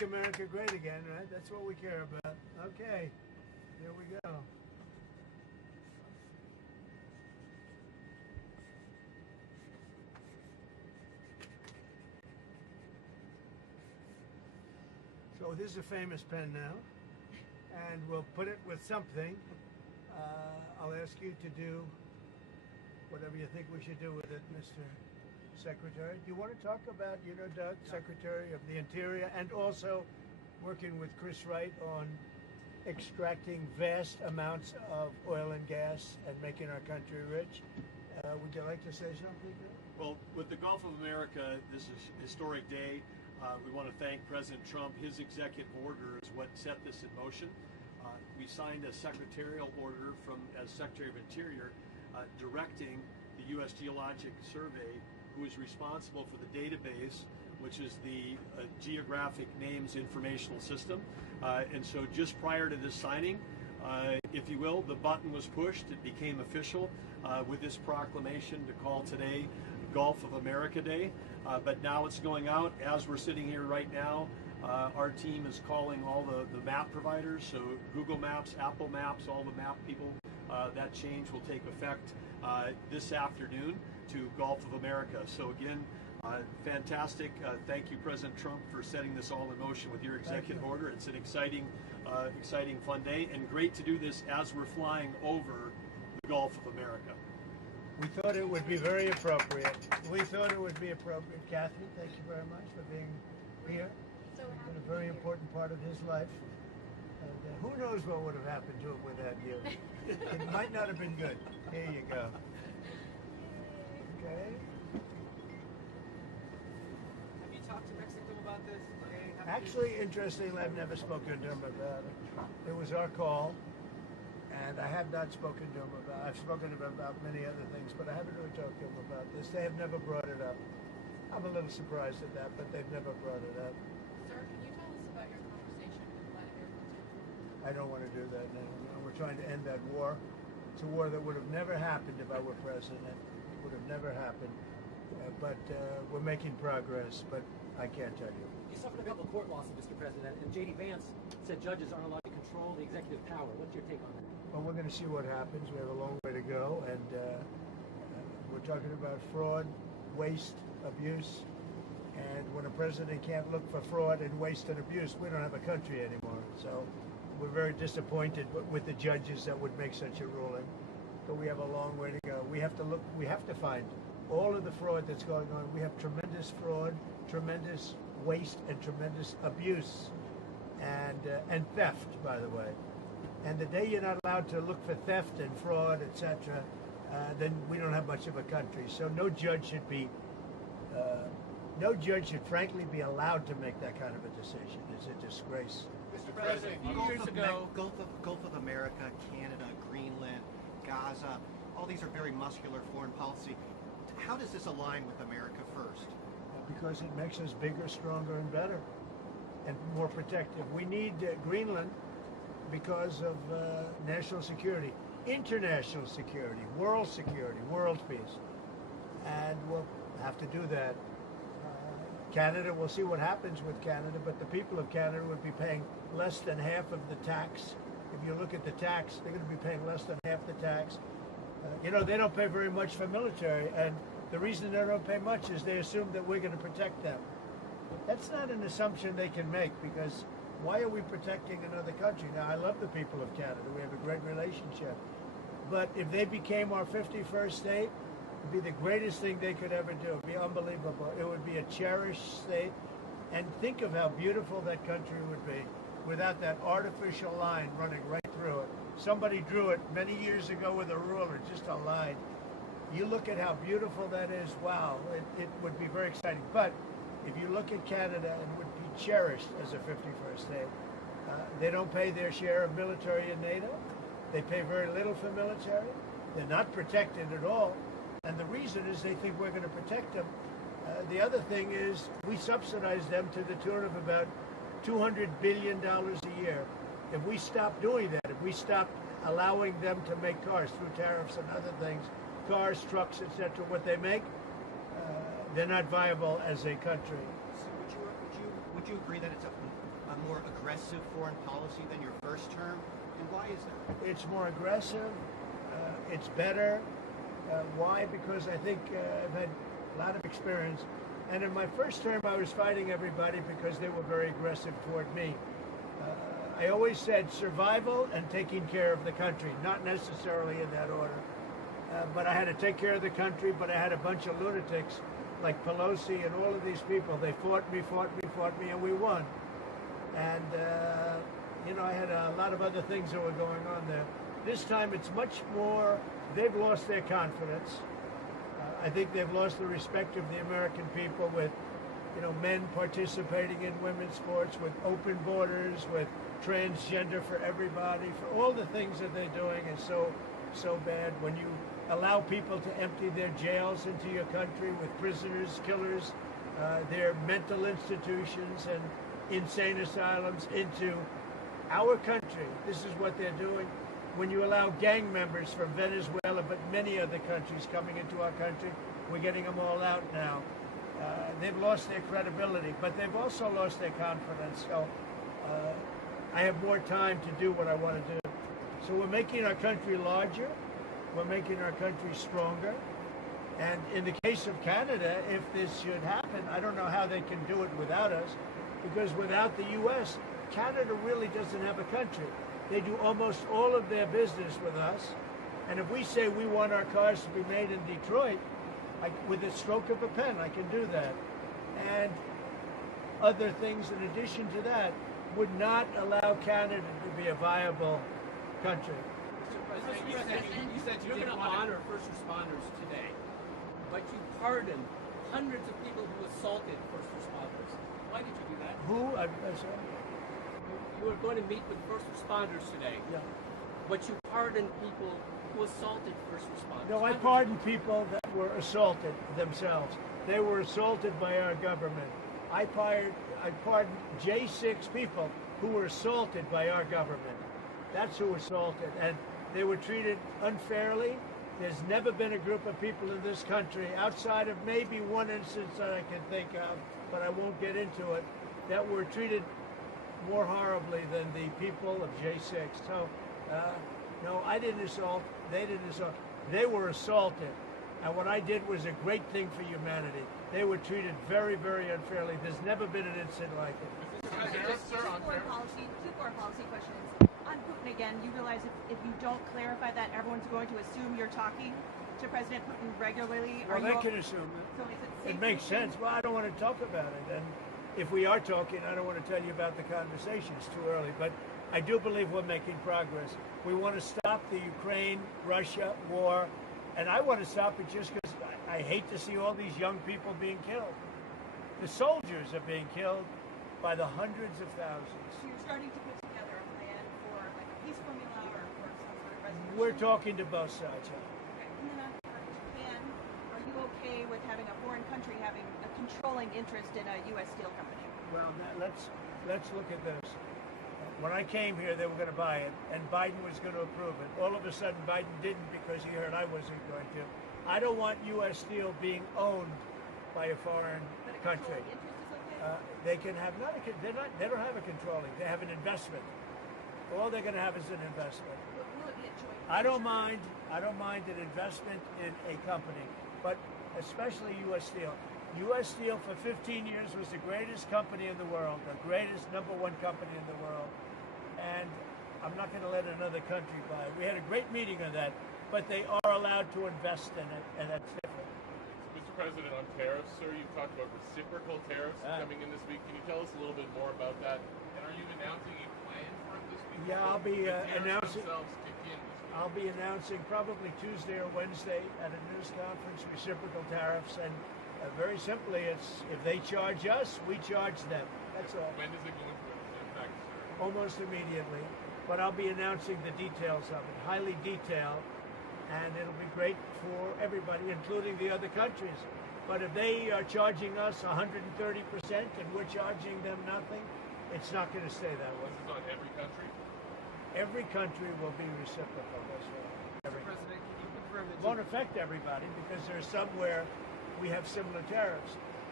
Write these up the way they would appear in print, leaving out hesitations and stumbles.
make America great again, right? That's what we care about. Okay, here we go. So this is a famous pen now, and we'll put it with something. I'll ask you to do whatever you think we should do with it, Mr. Secretary. Do you want to talk about, Doug, Secretary of the Interior, and also working with Chris Wright on extracting vast amounts of oil and gas and making our country rich? Would you like to say something? Well, with the Gulf of America, this is a historic day. We want to thank President Trump. His executive order is what set this in motion. We signed a secretarial order as Secretary of Interior directing the U.S. Geologic Survey, who is responsible for the database, which is the Geographic Names Informational System. And so just prior to this signing, if you will, the button was pushed. It became official with this proclamation to call today Gulf of America Day. But now it's going out. As we're sitting here right now, our team is calling all the map providers, so Google Maps, Apple Maps, all the map people. That change will take effect this afternoon to Gulf of America. So again, fantastic. Thank you, President Trump, for setting this all in motion with your executive order. It's an exciting, fun day, and great to do this as we're flying over the Gulf of America. We thought it would be very appropriate. Kathy, thank you very much for being here. It's been a very important part of his life. And who knows what would have happened to him without you. It might not have been good. Here you go. Okay. Have you talked to Mexico about this? Actually, interestingly, I've never spoken to him about it. It was our call. And I have not spoken to him about. I've spoken to him about many other things, but I haven't really talked to him about this. They have never brought it up. I'm a little surprised at that, but they've never brought it up. Sir, can you tell us about your conversation with Vladimir Putin? I don't want to do that now. We're trying to end that war. It's a war that would have never happened if I were president. It would have never happened. But we're making progress, but I can't tell you. You suffered a couple of court losses, Mr. President, and J.D. Vance said judges aren't allowed to control the executive power. What's your take on that? Well, we're going to see what happens. We have a long way to go, and we're talking about fraud, waste, abuse, and when a president can't look for fraud and waste and abuse, we don't have a country anymore. So we're very disappointed with the judges that would make such a ruling, but we have a long way to go. We have to find all of the fraud that's going on. We have tremendous fraud, tremendous waste, and tremendous abuse, and theft, by the way. And the day you're not allowed to look for theft and fraud, etc., then we don't have much of a country. So no judge should frankly be allowed to make that kind of a decision. It's a disgrace. Mr. President, a few years ago, Gulf of America, Canada, Greenland, Gaza, all these are very muscular foreign policy. How does this align with America first? Because it makes us bigger, stronger, and better, and more protective. We need Greenland because of national security, international security, world peace. And we'll have to do that. Canada, we'll see what happens with Canada, but the people of Canada would be paying less than half of the tax. If you look at the tax, they're going to be paying less than half the tax. They don't pay very much for military, and the reason they don't pay much is they assume that we're going to protect them. That's not an assumption they can make, because why are we protecting another country? Now, I love the people of Canada. We have a great relationship. But if they became our 51st state, it would be the greatest thing they could ever do. It would be unbelievable. It would be a cherished state. And think of how beautiful that country would be without that artificial line running right through it. Somebody drew it many years ago with a ruler, just a line. You look at how beautiful that is, wow, it would be very exciting. But if you look at Canada, it would be cherished as a 51st state. They don't pay their share of military in NATO. They pay very little for military. They're not protected at all. And the reason is they think we're going to protect them. The other thing is we subsidize them to the tune of about $200 billion a year. If we stop doing that, if we stop allowing them to make cars through tariffs and other things, cars, trucks, etc., what they make, they're not viable as a country. So would you you agree that it's a more aggressive foreign policy than your first term? And why is that? It's more aggressive. It's better. Why? Because I think I've had a lot of experience. And in my first term, I was fighting everybody because they were very aggressive toward me. I always said survival and taking care of the country, not necessarily in that order. But I had to take care of the country, but I had a bunch of lunatics like Pelosi and all of these people. They fought me, and we won. And, I had a lot of other things that were going on there. This time it's much more, they've lost their confidence. I think they've lost the respect of the American people with, men participating in women's sports, with open borders, with transgender for everybody, for all the things that they're doing is so bad. When you allow people to empty their jails into your country with prisoners, killers, their mental institutions and insane asylums into our country, this is what they're doing. When you allow gang members from Venezuela, but many other countries coming into our country, we're getting them all out now. They've lost their credibility, but they've also lost their confidence. So I have more time to do what I want to do. So we're making our country larger. We're making our country stronger. And in the case of Canada, if this should happen, I don't know how they can do it without us, because without the U.S., Canada really doesn't have a country. They do almost all of their business with us. And if we say we want our cars to be made in Detroit, with a stroke of a pen, I can do that. And other things in addition to that would not allow Canada to be a viable country. You said you're going to honor first responders today, but you pardoned hundreds of people who assaulted first responders. Why did you do that? Who? I'm sorry. You were going to meet with first responders today, but you pardoned people who assaulted first responders. No, I pardoned people that were assaulted themselves. They were assaulted by our government. I pardoned J6 people who were assaulted by our government. That's who assaulted, and they were treated unfairly. There's never been a group of people in this country, outside of maybe one instance that I can think of, but I won't get into it, that were treated more horribly than the people of J6. So, no, I didn't assault. They didn't assault. They were assaulted. And what I did was a great thing for humanity. They were treated very, very unfairly. There's never been an incident like it. Two foreign policy questions. On Putin again, you realize if you don't clarify that, everyone's going to assume you're talking to President Putin regularly. Well, they can assume it. So is it safe It makes sense. Well, I don't want to talk about it. And if we are talking, I don't want to tell you about the conversation. It's too early. But I do believe we're making progress. We want to stop the Ukraine-Russia war. And I want to stop it just because I hate to see all these young people being killed. The soldiers are being killed by the hundreds of thousands. So you're starting to put together a plan for like a peace formula or for some sort of resolution? We're talking to both sides. Okay. And then on Japan, are you okay with having a foreign country having a controlling interest in a U.S. steel company? Well, let's look at this. When I came here, they were going to buy it, and Biden was going to approve it. All of a sudden, Biden didn't because he heard I wasn't going to. I don't want U.S. steel being owned by a foreign country. They can have they don't have a controlling. They have an investment. All they're going to have is an investment. Will it be a joint I don't mind an investment in a company, but especially U.S. Steel. U.S. Steel for 15 years was the greatest company in the world, the greatest #1 company in the world. And I'm not going to let another country buy it. We had a great meeting on that, but they are allowed to invest in it, and that's different. Mr. President, on tariffs, sir, you've talked about reciprocal tariffs coming in this week. Can you tell us a little bit more about that? And are you announcing a plan for it this week? Yeah, I'll be announcing. Kick in this week? I'll be announcing probably Tuesday or Wednesday at a news conference, reciprocal tariffs, and very simply, it's if they charge us, we charge them. That's all. When does it go into effect, sir? Almost immediately. But I'll be announcing the details of it, highly detailed, and it'll be great for everybody, including the other countries. But if they are charging us 130% and we're charging them nothing, it's not going to stay that way. This is on every country? Every country will be reciprocal. That's right. Mr. President, can you confirm that It won't affect everybody because there's some where we have similar tariffs.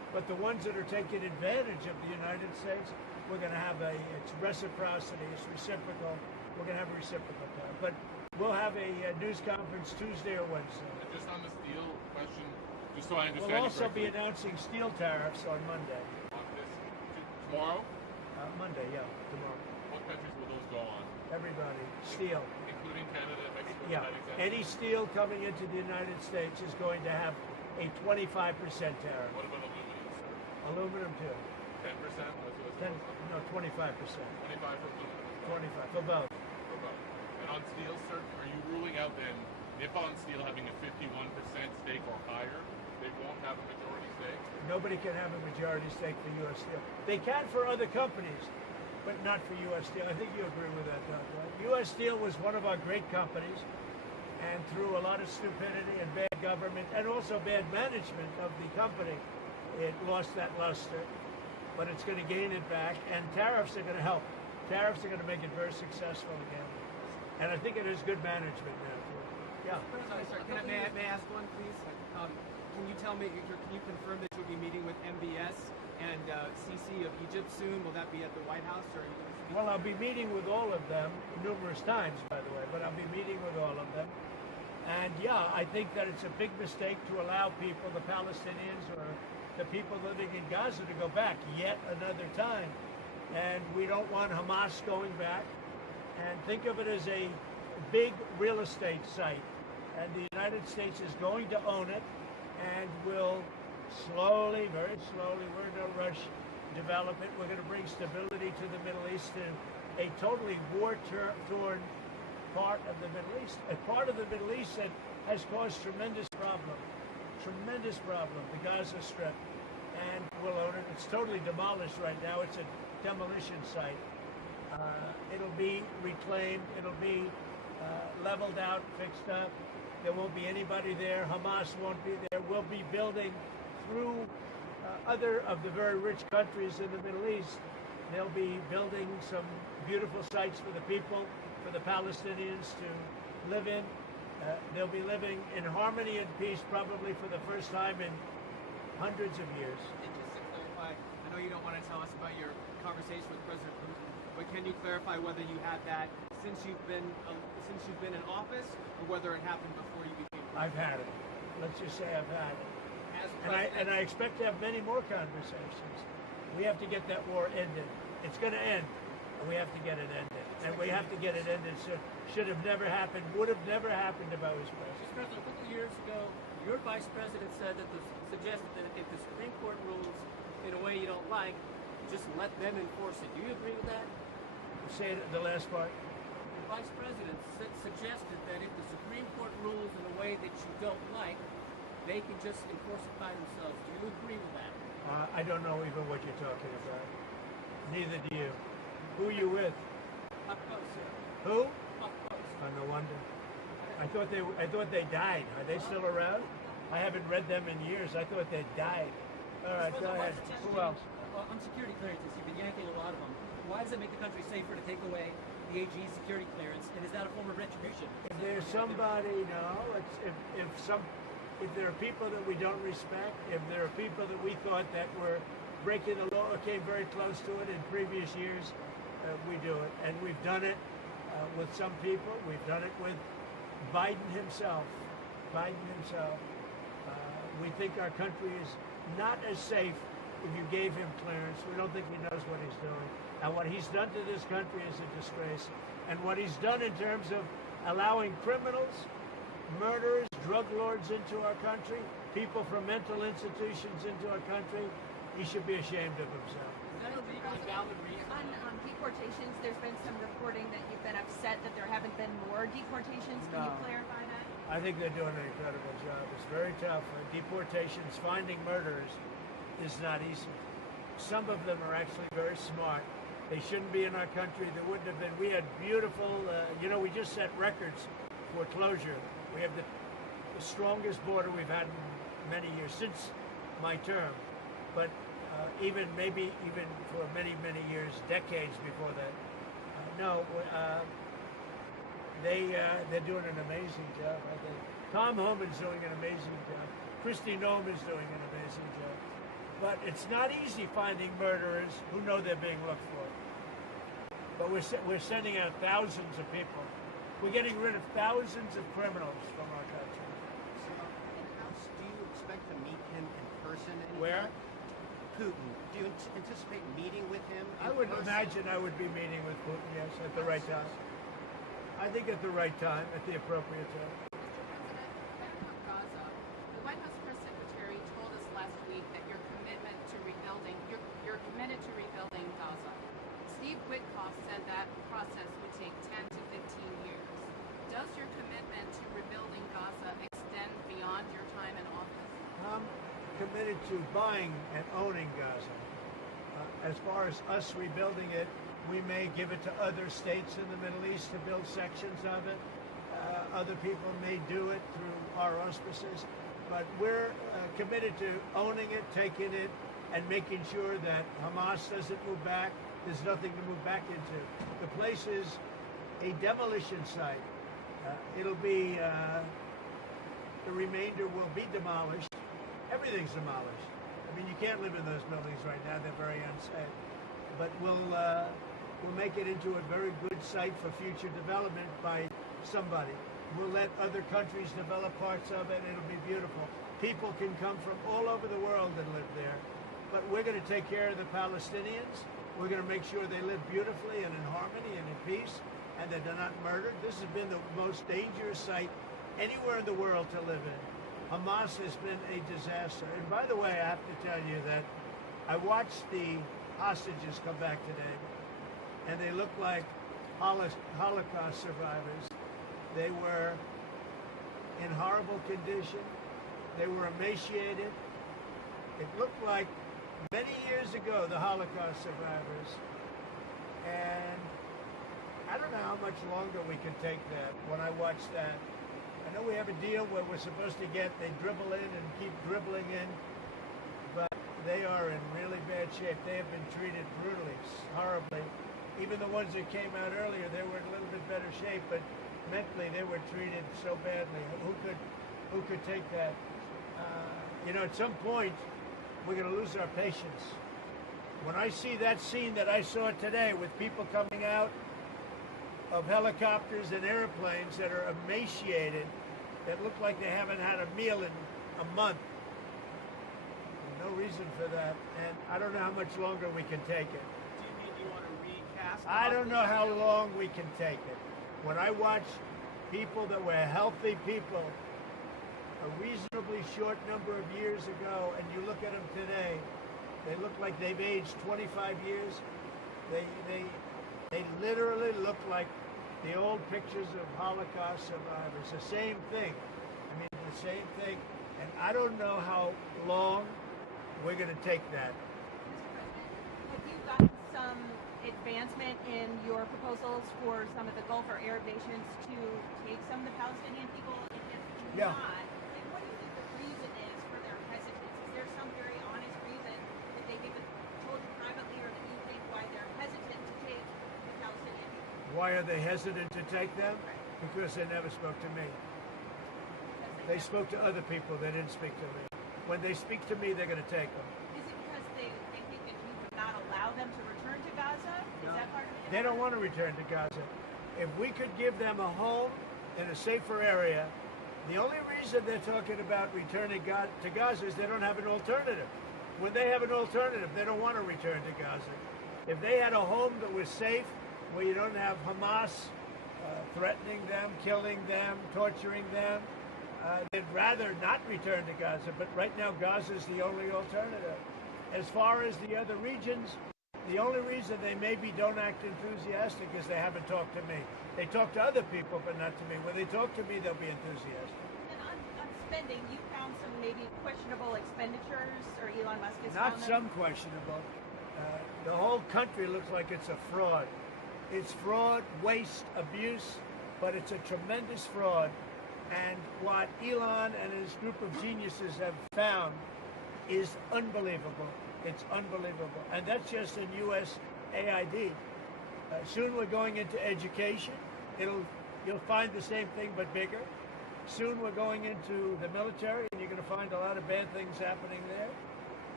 But the ones that are taking advantage of the United States, we're going to have it's reciprocity, it's reciprocal. We're going to have a reciprocal tariff. But we'll have a news conference Tuesday or Wednesday. And just on the steel question, just so I understand. We'll also be announcing steel tariffs on Monday. On this, tomorrow? Monday, yeah, tomorrow. What countries will those go on? Everybody. Steel. Including Canada, Mexico, Yeah. Any steel coming into the United States is going to have a 25% tariff. What about aluminum, sir? Aluminum too. 10%? No, 25%. 25 for aluminum. 25 for both. For both. And on steel, sir, are you ruling out then Nippon Steel having a 51% stake or higher? They won't have a majority stake? Nobody can have a majority stake for U.S. Steel. They can for other companies, but not for U.S. Steel. I think you agree with that, Doug, right? U.S. Steel was one of our great companies, and through a lot of stupidity and bad government, and also bad management of the company, it lost that luster. But it's going to gain it back, and tariffs are going to help. Tariffs are going to make it very successful again. And I think it is good management now. Yeah. Sorry, may I ask one, please? Can you tell me, can you confirm that you'll be meeting with MBS and CC of Egypt soon? Will that be at the White House? Or are you going to speak? Well, I'll be meeting with all of them numerous times, by the way, but I'll be meeting with all of them. And yeah, I think that it's a big mistake to allow people, the Palestinians or the people living in Gaza, to go back yet another time. And we don't want Hamas going back. And think of it as a big real estate site. And the United States is going to own it and will slowly, very slowly, we're in no rush, develop it. We're going to bring stability to the Middle East, to a totally war-torn part of the Middle East, a part of the Middle East that has caused tremendous problem, the Gaza Strip, and we'll own it. It's totally demolished right now. It's a demolition site. It'll be reclaimed. It'll be leveled out, fixed up. There won't be anybody there. Hamas won't be there. We'll be building through other of the very rich countries in the Middle East. They'll be building some beautiful sites for the people, for the Palestinians to live in. They'll be living in harmony and peace probably for the first time in hundreds of years. And just to clarify, I know you don't want to tell us about your conversation with President Putin, but can you clarify whether you had that since you've been in office, or whether it happened before you became president? I've had it. Let's just say I've had it. As And I expect to have many more conversations. We have to get that war ended. It's going to end, and we have to get it ended. And we have to get it ended. Should have never happened. Would have never happened if I was president. Mr. President, a couple of years ago, your vice president suggested that if the Supreme Court rules in a way you don't like, just let them enforce it. Do you agree with that? Say it, the last part. The vice president suggested that if the Supreme Court rules in a way that you don't like, they can just enforce it by themselves. Do you agree with that? I don't know even what you're talking about. Neither do you. Who are you with? Up close, sir. Who? Up close. Oh, no wonder. I thought they died. Are they still around? I haven't read them in years. I thought they died. All right, go ahead. Who else? On security clearances, you've been yanking a lot of them. Why does it make the country safer to take away the AG's security clearance, and is that a form of retribution? If there's somebody, no. If there are people that we don't respect, if there are people that we thought that were breaking the law or came very close to it in previous years, we do it. And we've done it with some people. We've done it with Biden himself. We think our country is not as safe if you gave him clearance. We don't think he knows what he's doing. And what he's done to this country is a disgrace. And what he's done in terms of allowing criminals, murderers, drug lords into our country, people from mental institutions into our country, he should be ashamed of himself. Is that a valid reason? On deportations, there's been some reporting that you've been upset that there haven't been more deportations. Can you No. clarify that? I think they're doing an incredible job. It's very tough. Deportations, finding murderers is not easy. Some of them are actually very smart. They shouldn't be in our country. There wouldn't have been. We had beautiful, we just set records for closure. We have the strongest border we've had in many years, since my term. But even for many, many years, decades before that. They're doing an amazing job. I think Tom Homan's doing an amazing job. Kristi Noem is doing an amazing job. But it's not easy finding murderers who know they're being looked for. But we're sending out thousands of people. We're getting rid of thousands of criminals from our country. Do you expect to meet him in person anytime? Where? Putin. Do you anticipate meeting with him in I would person? imagine I would be meeting with Putin, yes, at the right time. I think at the right time, at the appropriate time. Gaza. The White House press secretary told us last week that you're committed to rebuilding Gaza. Steve Witkoff said that process would take 10 to 15 years. Does your commitment to rebuilding Gaza extend beyond your time in office? I'm committed to buying and owning Gaza. As far as us rebuilding it, we may give it to other states in the Middle East to build sections of it. Other people may do it through our auspices. But we're committed to owning it, taking it, and making sure that Hamas doesn't move back. There's nothing to move back into. The place is a demolition site. It'll be, the remainder will be demolished. Everything's demolished. I mean, you can't live in those buildings right now. They're very unsafe. But we'll make it into a very good site for future development by somebody. We'll let other countries develop parts of it. It'll be beautiful. People can come from all over the world and live there. But we're going to take care of the Palestinians. We're going to make sure they live beautifully and in harmony and in peace, and that they're not murdered. This has been the most dangerous site anywhere in the world to live in. Hamas has been a disaster. And by the way, I have to tell you that I watched the hostages come back today, and they look like Holocaust survivors. They were in horrible condition. They were emaciated. It looked like many years ago, the Holocaust survivors. And I don't know how much longer we can take that when I watch that. I know we have a deal where we're supposed to they dribble in and keep dribbling in, but they are in really bad shape. They have been treated brutally, horribly. Even the ones that came out earlier, they were in a little bit better shape, but mentally they were treated so badly. Who could take that? At some point, we're going to lose our patience. When I see that scene that I saw today with people coming out of helicopters and airplanes that are emaciated, that look like they haven't had a meal in a month, no reason for that. And I don't know how much longer we can take it. Do you mean you want to recast? I don't know how long we can take it. When I watch people that were healthy people a reasonably short number of years ago, and you look at them today, they look like they've aged 25 years. They literally look like the old pictures of Holocaust survivors. The same thing. I mean, the same thing. And I don't know how long we're going to take that. Have you gotten some advancement in your proposals for some of the Gulf or Arab nations to take some of the Palestinian people? And if Yeah. not, what do you think the reason is for their hesitance? Is there some very honest reason that they've even told you privately, or that you think why they're hesitant to take the Palestinian people? Why are they hesitant to take them? Because they never spoke to me. They spoke to other people. They didn't speak to me. When they speak to me, they're going to take them. Is it because they think that you would not allow them to return to Gaza? Is that part of it? They don't want to return to Gaza. If we could give them a home in a safer area, the only reason they're talking about returning to Gaza is they don't have an alternative. When they have an alternative, they don't want to return to Gaza. If they had a home that was safe, where you don't have Hamas threatening them, killing them, torturing them, they'd rather not return to Gaza. But right now, Gaza is the only alternative. As far as the other regions, the only reason they maybe don't act enthusiastic is they haven't talked to me. They talk to other people, but not to me. When they talk to me, they'll be enthusiastic. And on spending, you found some maybe questionable expenditures, or Elon Musk has Not found some questionable. The whole country looks like it's a fraud. It's fraud, waste, abuse, but it's a tremendous fraud. And what Elon and his group of geniuses have found is unbelievable. It's unbelievable. And that's just in U.S. AID. Soon we're going into education. You'll find the same thing but bigger. Soon we're going into the military, and you're going to find a lot of bad things happening there.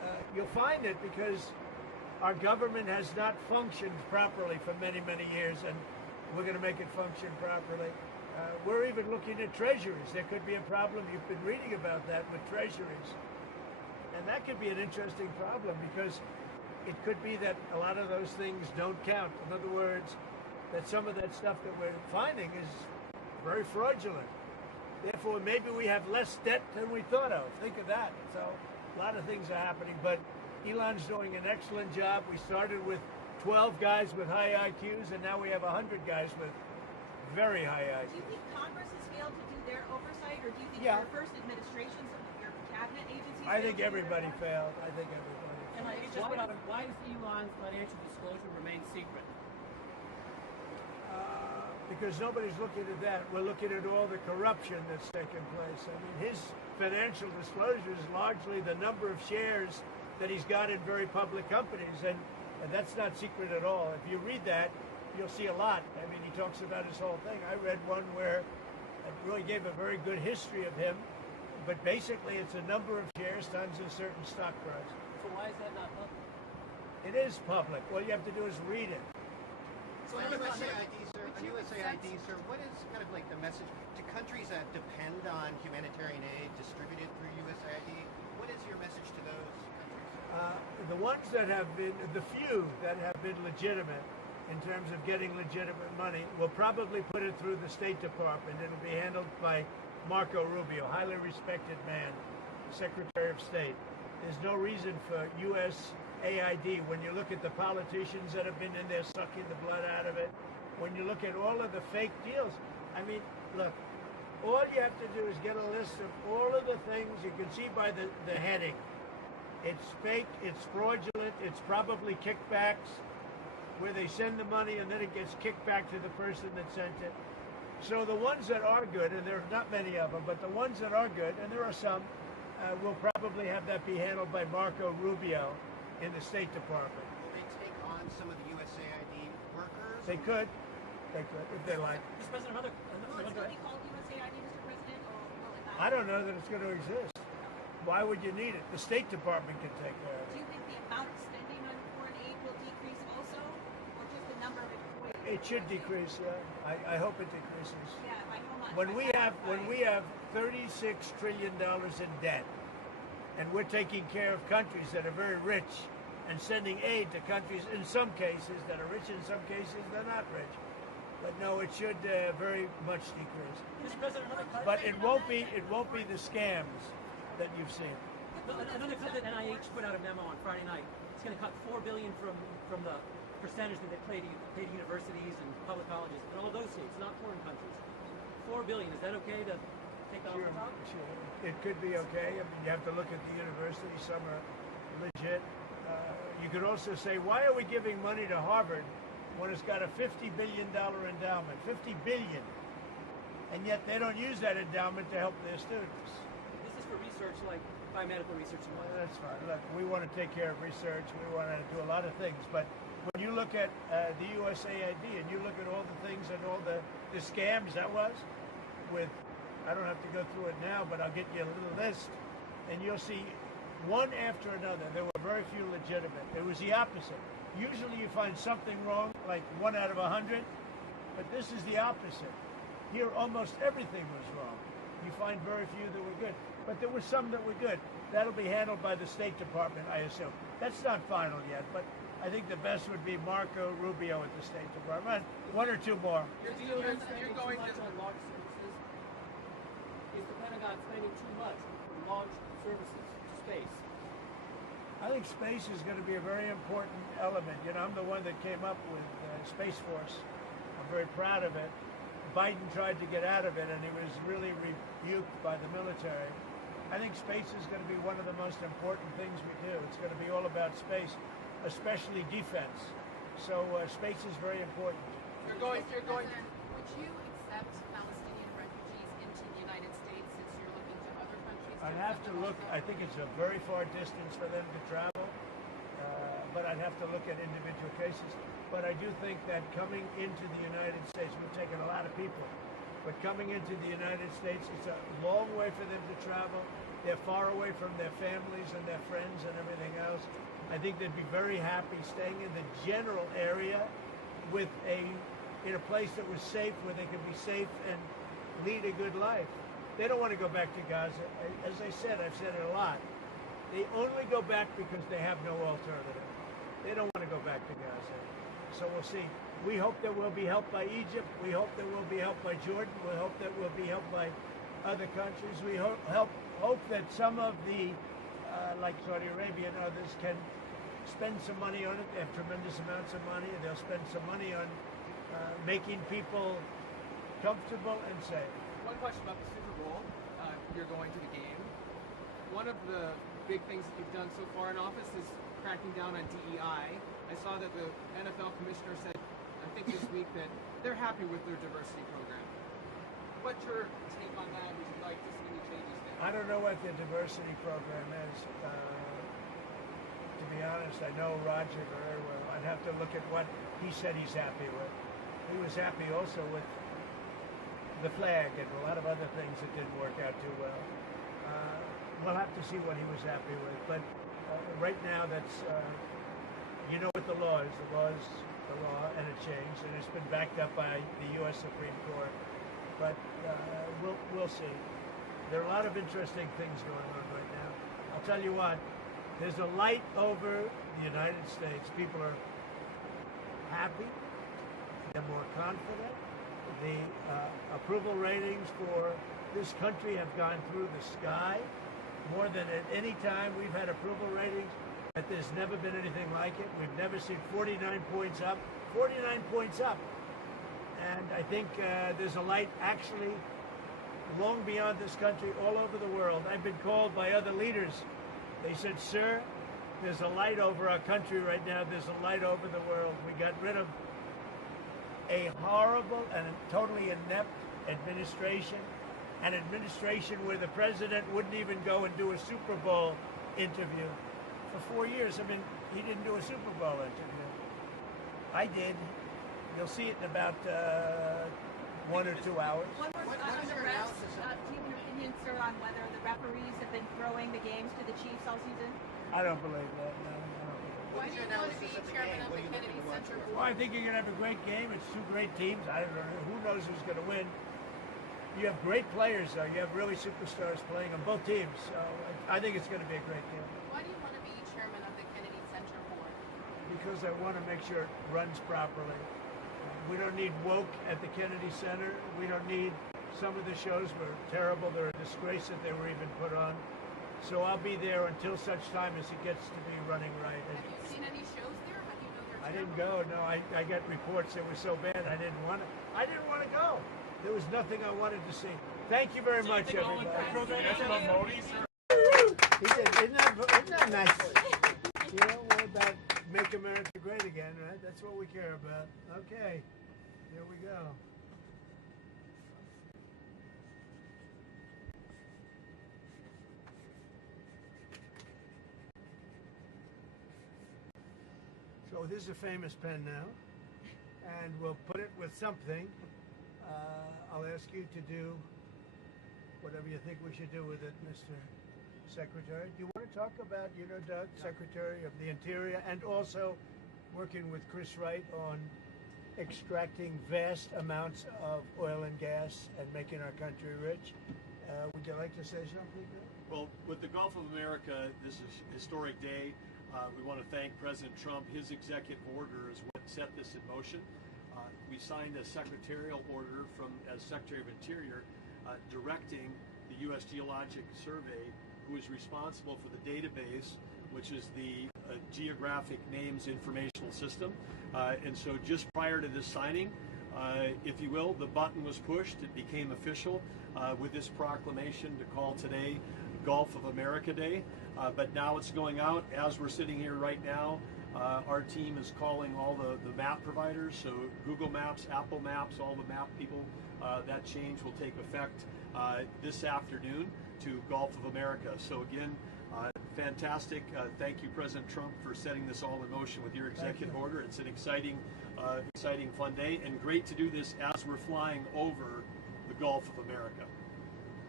You'll find it because our government has not functioned properly for many, many years, and we're going to make it function properly. We're even looking at treasuries. There could be a problem. You've been reading about that with treasuries. And that could be an interesting problem because it could be that a lot of those things don't count. In other words, that some of that stuff that we're finding is very fraudulent. Therefore, maybe we have less debt than we thought of. Think of that. So a lot of things are happening, but Elon's doing an excellent job. We started with 12 guys with high IQs, and now we have 100 guys with very high IQs. Do you think Congress has failed to do their oversight, or do you think Yeah. your first administration, some of your cabinet agencies? I think failed to do their everybody part? failed. I think everybody. And why does Elon's financial disclosure remain secret? Because nobody's looking at that. We're looking at all the corruption that's taken place. I mean, his financial disclosure is largely the number of shares that he's got in very public companies, and that's not secret at all. If you read that, you'll see a lot. I mean, he talks about his whole thing. I read one where it really gave a very good history of him, but basically it's a number of shares times a certain stock price. So why is that not public? It is public. All you have to do is read it. So on USAID, sir, what is kind of like the message to countries that depend on humanitarian aid distributed through USAID? What is your message to those countries? The ones that have been, the few that have been legitimate in terms of getting legitimate money, will probably put it through the State Department. It'll be handled by Marco Rubio, highly respected man, Secretary of State. There's no reason for USAID, when you look at the politicians that have been in there sucking the blood out of it, when you look at all of the fake deals, I mean, look, all you have to do is get a list of all of the things you can see by the heading. It's fake, it's fraudulent, it's probably kickbacks, where they send the money and then it gets kicked back to the person that sent it. So the ones that are good, and there are not many of them, but the ones that are good, and there are some, will probably have that be handled by Marco Rubio in the State Department. Will they take on some of the USAID workers? They could, if they like. Mr. President, Will it still be called USAID, Mr. President, or will it not? I don't know that it's going to exist. Why would you need it? The State Department can take care of Do it. you think the amount of spending on foreign aid will decrease also, or just the number of employees? It should decrease, yeah. I hope it decreases. Yeah, by how much? When By we have $36 trillion in debt, and we're taking care of countries that are very rich and sending aid to countries in some cases that are rich, in some cases they're not rich. But no, it should very much decrease. Mr. President, But it won't be the scams that you've seen. another cut that NIH put out a memo on Friday night. It's going to cut $4 billion from the percentage that they pay to universities and public colleges in all those states, not foreign countries. $4 billion. Is that okay to take that off the top? Sure. It could be okay. I mean, you have to look at the universities. Some are legit. You could also say, why are we giving money to Harvard when it's got a $50 billion endowment? $50 billion. And yet they don't use that endowment to help their students. This is for research like biomedical research and Well, whatnot. that's fine. Look, we want to take care of research. We want to do a lot of things. But when you look at the USAID and you look at all the things and all the scams that was with, I don't have to go through it now, but I'll get you a little list, and you'll see one after another. There were very few legitimate. It was the opposite. Usually you find something wrong, like 1 out of 100, but this is the opposite. Here, almost everything was wrong. You find very few that were good. But there were some that were good. That'll be handled by the State Department, I assume. That's not final yet, but I think the best would be Marco Rubio at the State Department. One or two more. You're spending too much on launch services. Is the Pentagon spending too much on launch services to space? I think space is going to be a very important element. You know, I'm the one that came up with Space Force. I'm very proud of it. Biden tried to get out of it, and he was really rebuked by the military. I think space is going to be one of the most important things we do. It's going to be all about space, especially defense. So space is very important. You're going. Would you accept Palestinian refugees into the United States since you're looking to other countries? I'd have to look. I think it's a very far distance for them to travel, but I'd have to look at individual cases. But I do think that coming into the United States, we've taken a lot of people, but coming into the United States, it's a long way for them to travel. They're far away from their families and their friends and everything else. I think they'd be very happy staying in the general area with in a place that was safe, where they could be safe and lead a good life. They don't want to go back to Gaza. As I said, I've said it a lot. They only go back because they have no alternative. They don't want to go back to Gaza. So we'll see. We hope that we'll be helped by Egypt. We hope that we'll be helped by Jordan. We hope that we'll be helped by other countries. We hope that some of the, like Saudi Arabia and others, can spend some money on it. They have tremendous amounts of money, and they'll spend some money on making people comfortable and safe. One question about the Super Bowl. You're going to the game. One of the big things that you've done so far in office is cracking down on DEI. I saw that the NFL commissioner said, I think this week, that they're happy with their diversity program. What's your take on that? Would you like to see any changes there? I don't know what the diversity program is. To be honest, I know Roger very well. I'd have to look at what he said he's happy with. He was happy also with the flag and a lot of other things that didn't work out too well. We'll have to see what he was happy with. But right now, that's, you know what the law is. The law is the law, and it changed, and it's been backed up by the U.S. Supreme Court. But we'll see. There are a lot of interesting things going on right now. I'll tell you what, there's a light over the United States. People are happy. They're more confident. The approval ratings for this country have gone through the sky. More than at any time we've had approval ratings, but there's never been anything like it. We've never seen 49 points up. 49 points up. And I think there's a light actually long beyond this country, all over the world. I've been called by other leaders. They said, sir, there's a light over our country right now. There's a light over the world. We got rid of a horrible and totally inept administration, an administration where the president wouldn't even go and do a Super Bowl interview. For 4 years, I mean, he didn't do a Super Bowl interview. I did. You'll see it in about 1 or 2 hours. One more on the refs. Do you have an opinion, sir, on whether the referees have been throwing the games to the Chiefs all season? I don't believe that, no. I don't believe that. Why do you want to be chairman of the Kennedy Center Board? Well, I think you're going to have a great game. It's two great teams. I don't know. Who knows who's going to win? You have great players, though. You have really superstars playing on both teams. So I think it's going to be a great game. Why do you want to be chairman of the Kennedy Center Board? Because I want to make sure it runs properly. We don't need woke at the Kennedy Center. We don't need, some of the shows were terrible. They're a disgrace that they were even put on. So I'll be there until such time as it gets to be running right. Have you seen any shows there? How do you know they're I terrible? didn't go. No, I got reports that were so bad I didn't want to go. There was nothing I wanted to see. Thank you very much, everybody. He did. Isn't that nice? You know, we're about make America great again, right? That's what we care about. Okay, here we go. So this is a famous pen now, and we'll put it with something. I'll ask you to do whatever you think we should do with it, Mr. Secretary. Do you want to talk about, Doug, Secretary of the Interior, and also working with Chris Wright on extracting vast amounts of oil and gas and making our country rich? Would you like to say something? Well, with the Gulf of America, this is a historic day. We want to thank President Trump. His executive order is what set this in motion. We signed a secretarial order as Secretary of Interior directing the U.S. Geologic Survey, who is responsible for the database, which is the Geographic Names Informational System. And so just prior to this signing, if you will, the button was pushed. It became official with this proclamation to call today Gulf of America Day. But now it's going out. As we're sitting here right now, our team is calling all the map providers, so Google Maps, Apple Maps, all the map people. That change will take effect this afternoon to Gulf of America. So again, fantastic. Thank you, President Trump, for setting this all in motion with your executive order. It's an exciting, fun day, and great to do this as we're flying over the Gulf of America.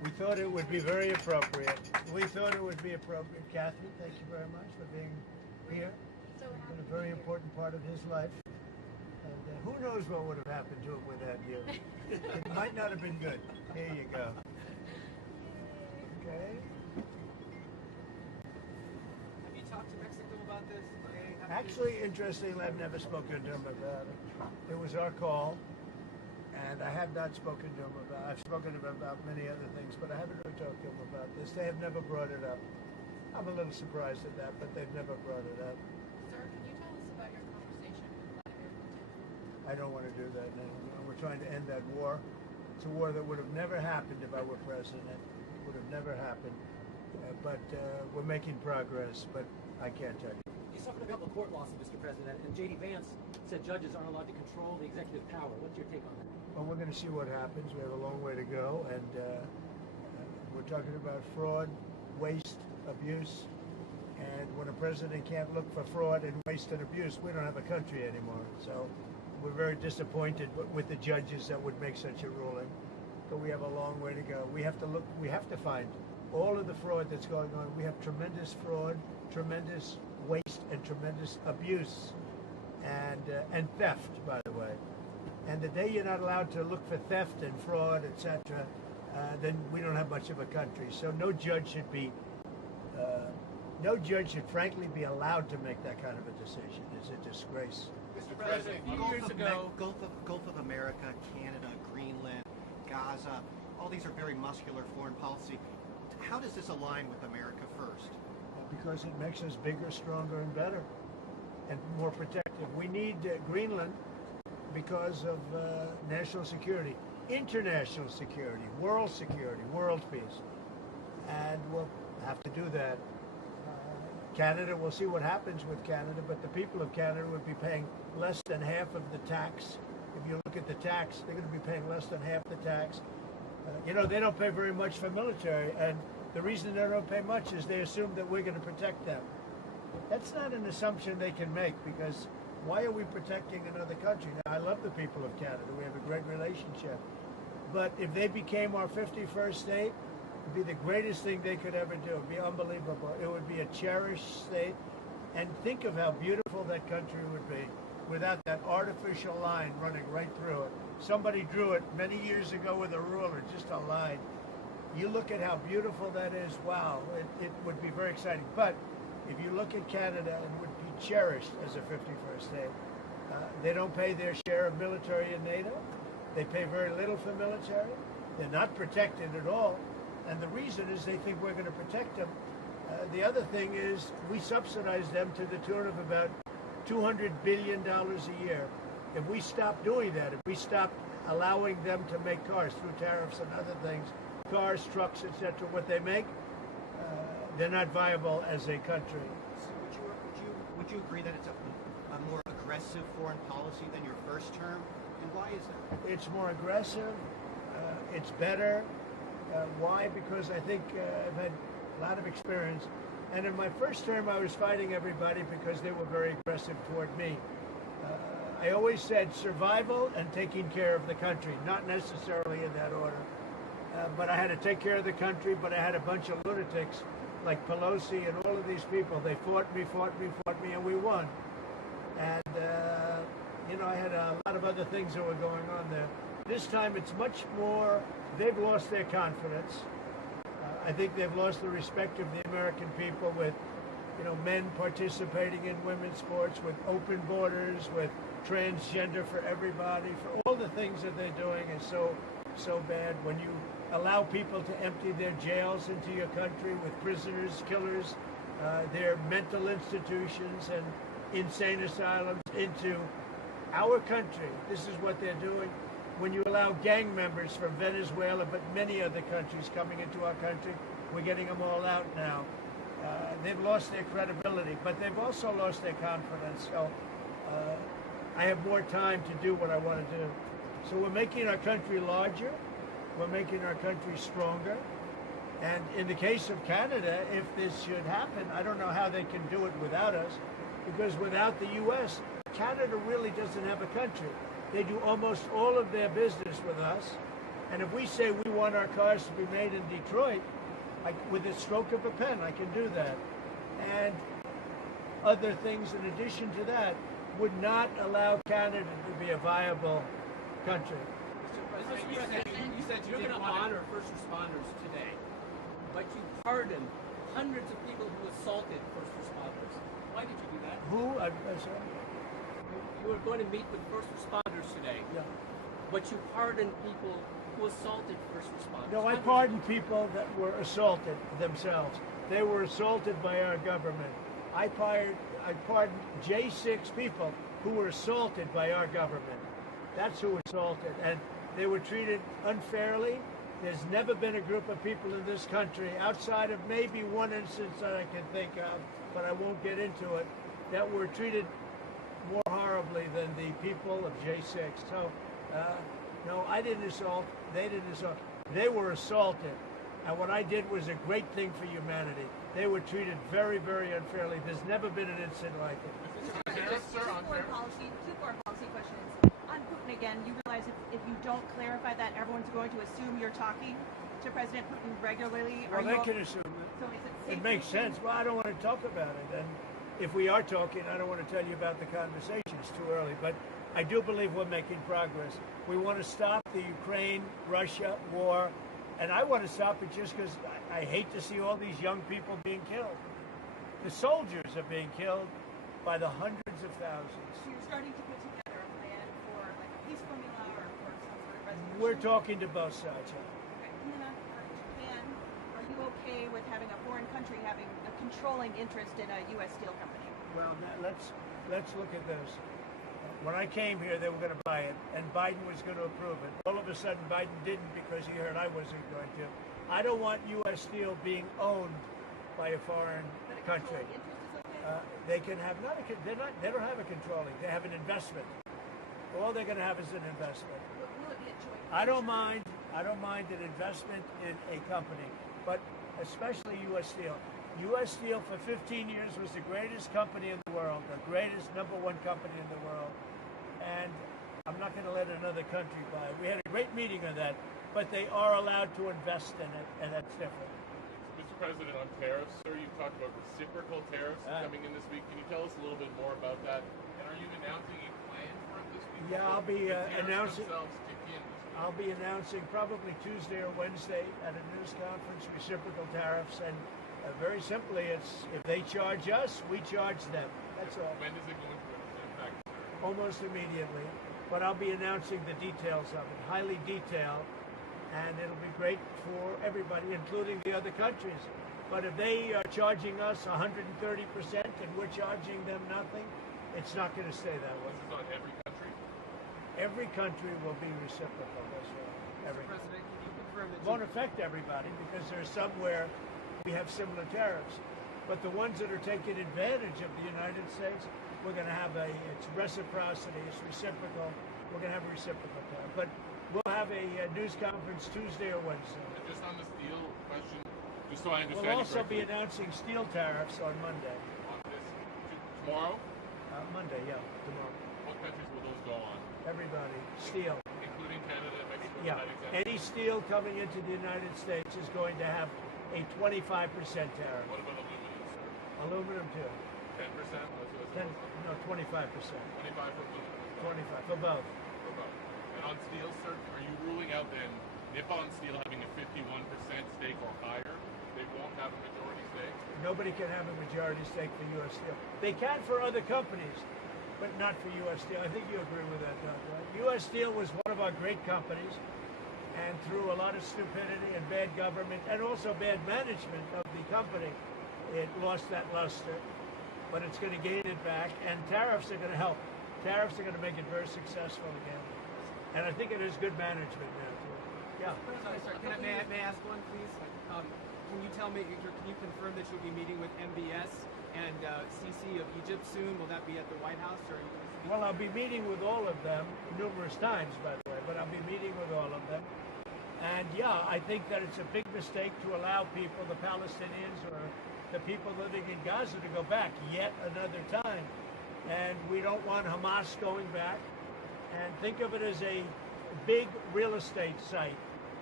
We thought it would be very appropriate. Catherine, thank you very much for being here. So It's been a very important part of his life. And who knows what would have happened to him without you. It might not have been good. Here you go. Okay. Have you talked to Mexico about this? Actually, interestingly, I've never spoken to him about it. It was our call, and I have not spoken to him about. I've spoken to him about many other things, but I haven't really talked to him about this. They have never brought it up. I'm a little surprised at that, but they've never brought it up. Sir, can you tell us about your conversation with Vladimir Putin? I don't want to do that now. We're trying to end that war. It's a war that would have never happened if I were president. It would have never happened. But we're making progress, but I can't tell you. You suffered a couple of court losses, Mr. President, and J.D. Vance said judges aren't allowed to control the executive power. What's your take on that? Well, we're going to see what happens. We have a long way to go, and we're talking about fraud, waste, abuse, and when a president can't look for fraud and waste and abuse, we don't have a country anymore. So we're very disappointed with the judges that would make such a ruling, but we have a long way to go. We have to find all of the fraud that's going on. We have tremendous fraud, tremendous waste, and tremendous abuse, and theft, by the way. And the day you're not allowed to look for theft and fraud, etc., then we don't have much of a country. So no judge should frankly be allowed to make that kind of a decision. It's a disgrace. Mr. President, a few years ago, Gulf of America, Canada, Greenland, Gaza, all these are very muscular foreign policy. How does this align with America first? Because it makes us bigger, stronger, and better, and more protective. We need Greenland because of national security, international security, world peace. And we'll have to do that. Canada, we'll see what happens with Canada, but the people of Canada would be paying less than half of the tax. If you look at the tax, they're going to be paying less than half the tax. They don't pay very much for military, and the reason they don't pay much is they assume that we're going to protect them. That's not an assumption they can make, because why are we protecting another country? Now, I love the people of Canada. We have a great relationship. But if they became our 51st state, it would be the greatest thing they could ever do. It would be unbelievable. It would be a cherished state. And think of how beautiful that country would be without that artificial line running right through it. Somebody drew it many years ago with a ruler, just a line. You look at how beautiful that is, wow, it would be very exciting. But if you look at Canada, it would be cherished as a 51st state. They don't pay their share of military in NATO. They pay very little for military. They're not protected at all. And the reason is they think we're going to protect them. The other thing is we subsidize them to the tune of about $200 billion a year. If we stop doing that, if we stop allowing them to make cars through tariffs and other things, cars, trucks, etc., what they make, they're not viable as a country. So would you agree that it's a more aggressive foreign policy than your first term? And why is that? It's more aggressive. It's better. Why? Because I think I've had a lot of experience. And in my first term, I was fighting everybody because they were very aggressive toward me. I always said survival and taking care of the country, not necessarily in that order. But I had to take care of the country, but I had a bunch of lunatics like Pelosi and all of these people. They fought me, and we won. And, I had a lot of other things that were going on there. This time it's much more, they've lost their confidence. I think they've lost the respect of the American people with, men participating in women's sports, with open borders, with transgender for everybody, for all the things that they're doing is so bad. When you allow people to empty their jails into your country with prisoners, killers, their mental institutions and insane asylums into our country, this is what they're doing. When you allow gang members from Venezuela, but many other countries coming into our country, we're getting them all out now. They've lost their credibility, but they've also lost their confidence. So I have more time to do what I want to do. So we're making our country larger. We're making our country stronger. And in the case of Canada, if this should happen, I don't know how they can do it without us, because without the U.S., Canada really doesn't have a country. They do almost all of their business with us, And if we say we want our cars to be made in Detroit, with a stroke of a pen, I can do that. And other things in addition to that would not allow Canada to be a viable country. Mr. President, you said you're going to honor first responders today, but you pardoned hundreds of people who assaulted first responders. Why did you do that? Who? I'm sorry. You were going to meet with first responders today, Yeah. but you pardoned people who assaulted first responders. No, I pardoned people that were assaulted themselves. They were assaulted by our government. I pardoned J6 people who were assaulted by our government. That's who assaulted, and they were treated unfairly. There's never been a group of people in this country, outside of maybe one instance that I can think of, but I won't get into it, that were treated more horribly than the people of J6. So, no, I didn't assault. They didn't assault. They were assaulted. And what I did was a great thing for humanity. They were treated very, very unfairly. There's never been an incident like it. Two foreign policy questions. On Putin again, you realize if you don't clarify that, everyone's going to assume you're talking to President Putin regularly. Well, they can assume it. So is it safe It makes to assume- sense. Well, I don't want to talk about it. And if we are talking, I don't want to tell you about the conversation. It's too early. But I do believe we're making progress. We want to stop the Ukraine-Russia war. And I want to stop it just because I hate to see all these young people being killed. The soldiers are being killed by the hundreds of thousands. So you're starting to put together a plan for like a peace formula or for some sort of resolution? We're talking to both sides. Yeah. Okay. And then on Japan, are you okay with having a foreign country having a controlling interest in a U.S. steel company? Well, let's look at this. When I came here, they were going to buy it, and Biden was going to approve it. All of a sudden, Biden didn't because he heard I wasn't going to. I don't want U.S. steel being owned by a foreign But a country. controlling interest is okay? They can have they don't have a controlling. They have an investment. All they're going to have is an investment. Will it be a joint I don't venture? mind an investment in a company, but especially U.S. Steel. U.S. Steel for 15 years was the greatest company in the world, the greatest number one company in the world. And I'm not going to let another country buy it. We had a great meeting on that, but they are allowed to invest in it, and that's different. Mr. President, on tariffs, sir, you've talked about reciprocal tariffs coming in this week. Can you tell us a little bit more about that? And are you announcing a plan for it this week? Yeah, I'll be The tariffs announcing. themselves kick in this week. I'll be announcing probably Tuesday or Wednesday at a news conference reciprocal tariffs, and very simply, it's if they charge us, we charge them. That's all. When does it go into effect, sir? Almost immediately, but I'll be announcing the details of it, highly detailed, and it'll be great for everybody, including the other countries. But if they are charging us 130% and we're charging them nothing, it's not going to stay that way. This is on every country? Every country will be reciprocal. That's right. Every Mr. President, can you confirm that won't affect everybody because there's some where we have similar tariffs. But the ones that are taking advantage of the United States, we're going to have it's reciprocity, it's reciprocal. We're going to have a reciprocal tariff. But we'll have a news conference Tuesday or Wednesday. And just on the steel question, just so I understand We'll you also be correctly, announcing steel tariffs on Monday. on this tomorrow, Monday, yeah, tomorrow. what countries will those go on? Everybody, steel. Including Canada and Mexico? Yeah, Not exempt? any steel coming into the United States is going to have a 25% tariff. What about aluminum, sir? Aluminum too. 10%? Then, no, 25%. 25 for aluminum. 25 for both. For both. And on steel, sir, are you ruling out then Nippon Steel having a 51% stake or higher? They won't have a majority stake? Nobody can have a majority stake for U.S. Steel. They can for other companies, but not for U.S. Steel. I think you agree with that, Doug, right? U.S. Steel was one of our great companies, and through a lot of stupidity and bad government and also bad management of the company, it lost that luster. But it's going to gain it back, and tariffs are going to help. Tariffs are going to make it very successful again. And I think it is good management now, too. Yeah. Sorry, may I ask one, please? Can you tell me, can you confirm that you'll be meeting with MBS and CC of Egypt soon? Will that be at the White House, or are you going to speak? Well, I'll be meeting with all of them numerous times, by the way, but I'll be meeting with all of them. And yeah, I think that it's a big mistake to allow people, the Palestinians or the people living in Gaza, to go back yet another time. And we don't want Hamas going back. And think of it as a big real estate site.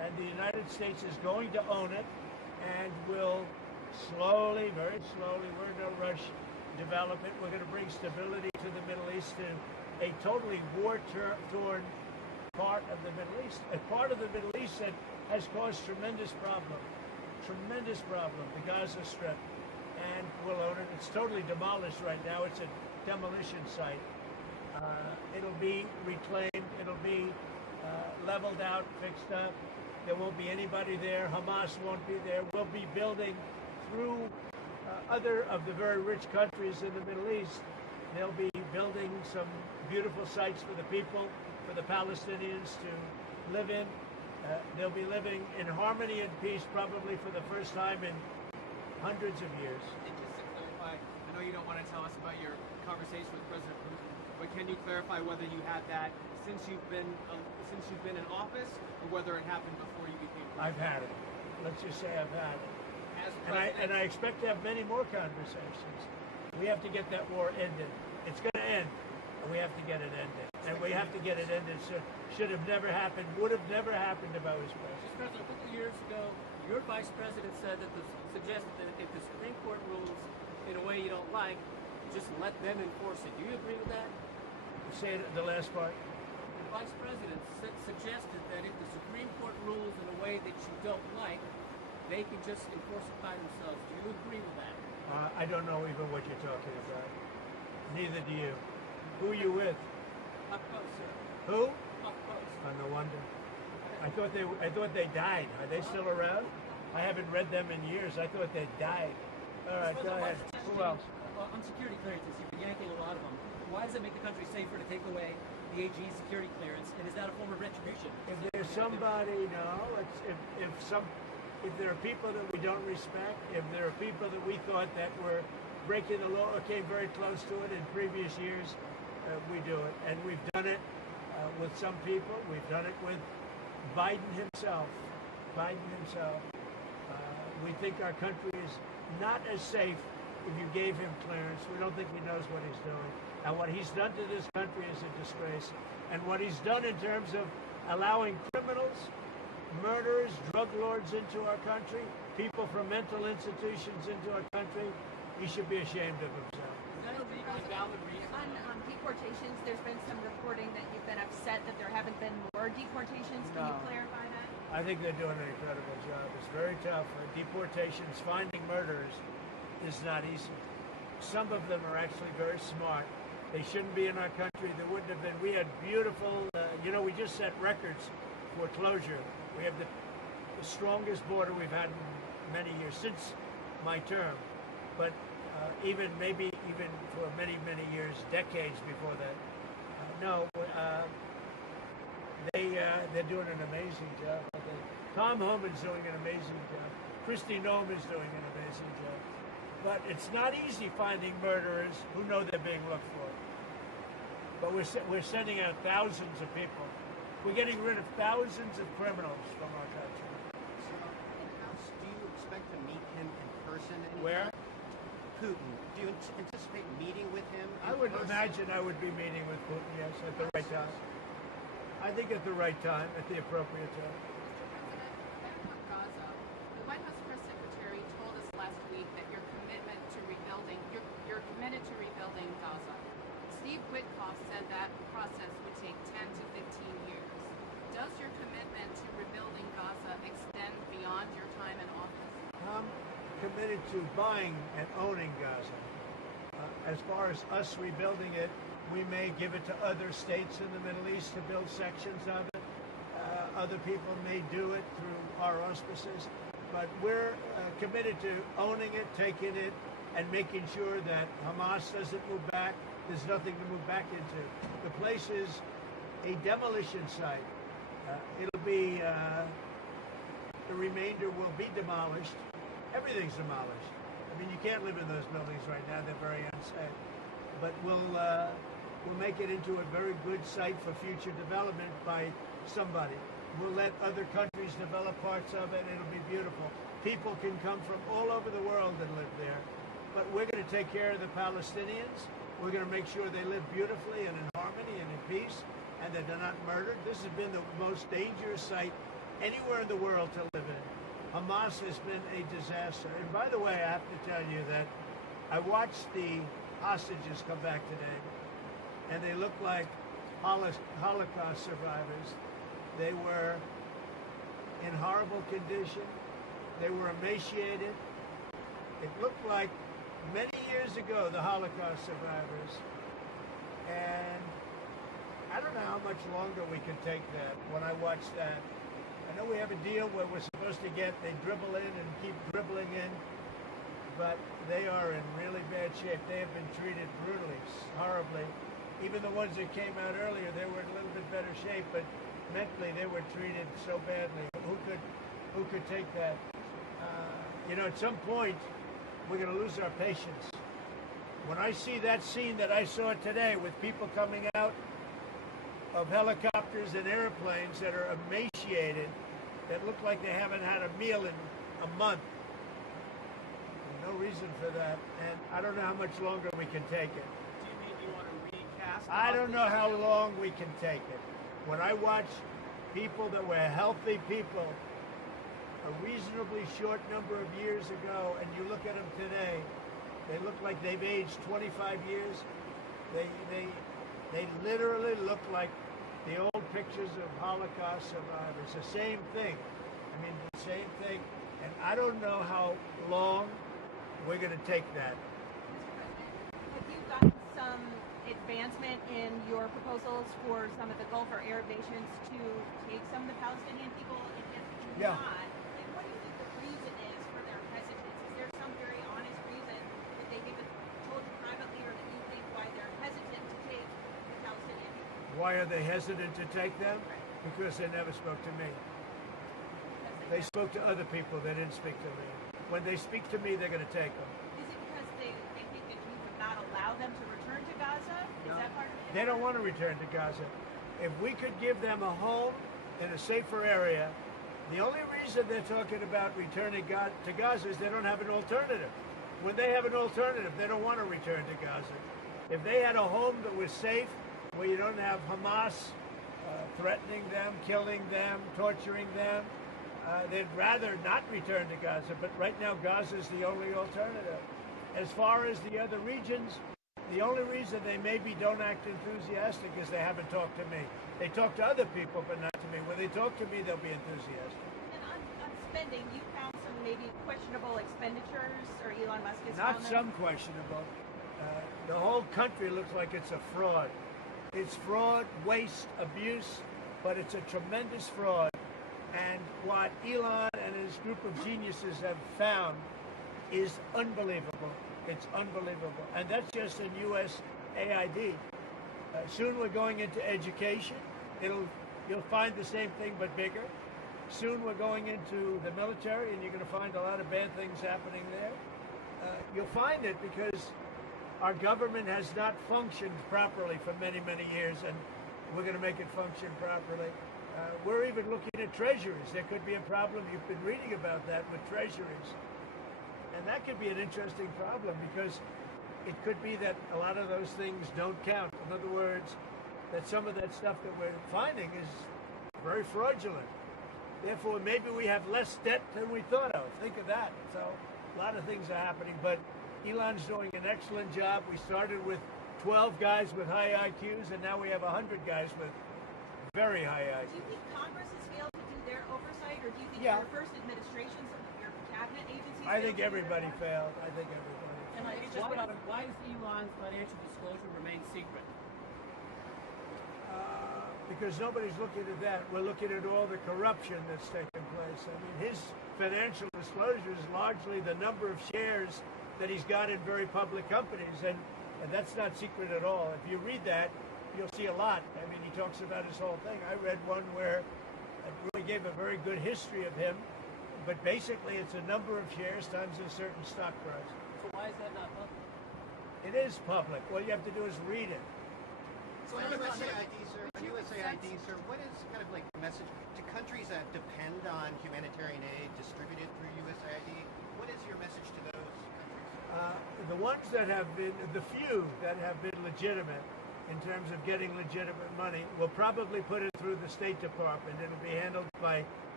and the United States is going to own it and will slowly, very slowly, we're in no rush, develop it. We're going to bring stability to the Middle East, to a totally war-torn part of the Middle East, a part of the Middle East that has caused tremendous problem, the Gaza Strip, and we'll own it. It's totally demolished right now. It's a demolition site. It'll be reclaimed. It'll be leveled out, fixed up. There won't be anybody there. Hamas won't be there. We'll be building through other of the very rich countries in the Middle East. They'll be building some beautiful sites for the people, for the Palestinians to live in. They'll be living in harmony and peace probably for the first time in hundreds of years. And just to clarify, I know you don't want to tell us about your conversation with President Putin, but can you clarify whether you had that since you've been in office, or whether it happened before you became president? I've had it. Let's just say I've had it. As And I expect to have many more conversations. We have to get that war ended. It's going to end, and we have to get it ended. And we have to get it ended. Should have never happened, would have never happened if I was president. Mr. President, a couple of years ago, your vice president suggested that if the Supreme Court rules in a way you don't like, just let them enforce it. Do you agree with that? Say the last part. The vice president suggested that if the Supreme Court rules in a way that you don't like, they can just enforce it by themselves. Do you agree with that? I don't know even what you're talking about. Neither do you. Who are you with? Up close, sir. Who? Up close. Oh, no wonder. I thought they died. Are they still around? I haven't read them in years. I thought they died. All right, go ahead. Who else? On security clearances, you've been yanking a lot of them. Why does it make the country safer to take away the AG's security clearance? And is that a form of retribution? If there's somebody, no. If there are people that we don't respect, if there are people that we thought that were breaking the law or came very close to it in previous years, we do it. And we've done it with some people. We've done it with Biden himself. We think our country is not as safe if you gave him clearance. We don't think he knows what he's doing. And what he's done to this country is a disgrace. And what he's done in terms of allowing criminals, murderers, drug lords into our country, people from mental institutions into our country, he should be ashamed of himself. Is that a legally valid reason? On deportations, there's been some reporting that you've been upset that there haven't been more deportations. Can you No. clarify that? I think they're doing an incredible job. It's very tough. Deportations, finding murderers is not easy. Some of them are actually very smart. They shouldn't be in our country. There wouldn't have been. We had beautiful, we just set records for closure. We have the strongest border we've had in many years, since my term. But even for many, many years, decades before that. They're doing an amazing job. Tom Homan's doing an amazing job. Kristi Noem is doing an amazing job. But it's not easy finding murderers who know they're being looked for. But we're sending out thousands of people. We're getting rid of thousands of criminals from our country. So, do you expect to meet him in person? Where? Putin. Do you anticipate meeting with him? I would imagine I would be meeting with Putin, yes, at the right time. I think at the right time, at the appropriate time. Back on Gaza, the White House press secretary told us last week that you're committed to rebuilding Gaza. Steve Witkoff said that process would take 10 to 15 years. Does your commitment to rebuilding Gaza extend beyond your time in office? I'm committed to buying and owning Gaza. As far as us rebuilding it, we may give it to other states in the Middle East to build sections of it. Other people may do it through our auspices. But we're committed to owning it, taking it, and making sure that Hamas doesn't move back. There's nothing to move back into. The place is a demolition site. It'll be, the remainder will be demolished. Everything's demolished. I mean, you can't live in those buildings right now. They're very unsafe. But we'll make it into a very good site for future development by somebody. We'll let other countries develop parts of it. It'll be beautiful. People can come from all over the world and live there. But we're going to take care of the Palestinians. We're going to make sure they live beautifully and in harmony and in peace, and that they're not murdered. This has been the most dangerous site anywhere in the world to live in. Hamas has been a disaster. And by the way, I have to tell you that I watched the hostages come back today, and they look like Holocaust survivors. They were in horrible condition. They were emaciated. It looked like many years ago, the Holocaust survivors. And I don't know how much longer we can take that when I watch that. I know we have a deal where we're supposed to they dribble in and keep dribbling in, but they are in really bad shape. They have been treated brutally, horribly. Even the ones that came out earlier, they were in a little bit better shape, but mentally they were treated so badly. Who could take that? At some point, we're going to lose our patience. When I see that scene that I saw today with people coming out of helicopters and airplanes that are emaciated, that look like they haven't had a meal in a month, there's no reason for that, and I don't know how much longer we can take it. Do you mean you want to recast? I don't know how long we can take it. When I watch people that were healthy people a reasonably short number of years ago, and you look at them today, they look like they've aged 25 years. They literally look like the old pictures of Holocaust survivors. The same thing. The same thing. And I don't know how long we're going to take that. Have you gotten some advancement in your proposals for some of the Gulf or Arab nations to take some of the Palestinian people? And if Yeah. not, what do you think the reason is for their hesitance? Is there some very honest reason that they haven't told you privately or that you think why they're hesitant to take the Palestinian people? Why are they hesitant to take them? Because they never spoke to me. They spoke to other people. They didn't speak to me. When they speak to me, they're going to take them. Is it because they think that you would not allow them to return to Gaza? Is that part of it? They don't want to return to Gaza. If we could give them a home in a safer area, the only reason they're talking about returning to Gaza is they don't have an alternative. When they have an alternative, they don't want to return to Gaza. If they had a home that was safe, where you don't have Hamas threatening them, killing them, torturing them, they'd rather not return to Gaza. But right now, Gaza is the only alternative. As far as the other regions, the only reason they maybe don't act enthusiastic is they haven't talked to me. They talk to other people, but not to me. When they talk to me, they'll be enthusiastic. And on spending, you found some maybe questionable expenditures, or Elon Musk has Not found some them? questionable. The whole country looks like it's a fraud. It's fraud, waste, abuse, but it's a tremendous fraud. And what Elon and his group of geniuses have found is unbelievable. It's unbelievable. And that's just in USAID. Soon we're going into education. You'll find the same thing but bigger. Soon we're going into the military, and you're going to find a lot of bad things happening there. You'll find it because our government has not functioned properly for many, many years, and we're going to make it function properly. We're even looking at treasuries. There could be a problem. You've been reading about that with treasuries. And that could be an interesting problem because it could be that a lot of those things don't count. In other words, that some of that stuff that we're finding is very fraudulent. Therefore, maybe we have less debt than we thought of. Think of that. So a lot of things are happening, but Elon's doing an excellent job. We started with 12 guys with high IQs, and now we have 100 guys with very high IQs. Do you think Congress has failed to do their oversight, or do you think Yeah. your first administration, some of your cabinet agencies? I think failed to do their everybody part? failed. I think everybody. And why does Elon's financial disclosure remain secret? Because nobody's looking at that. We're looking at all the corruption that's taken place. I mean, his financial disclosure is largely the number of shares that he's got in very public companies, and that's not secret at all. If you read that, you'll see a lot. I mean, he talks about his whole thing. I read one where it really gave a very good history of him, but basically it's a number of shares times a certain stock price. So why is that not public? It is public. All you have to do is read it. So on USAID, sir, what is kind of like the message to countries that depend on humanitarian aid distributed through USAID? What is your message to those countries? The ones that have been, the few that have been legitimate in terms of getting legitimate money, will probably put it through the State Department. It'll be handled by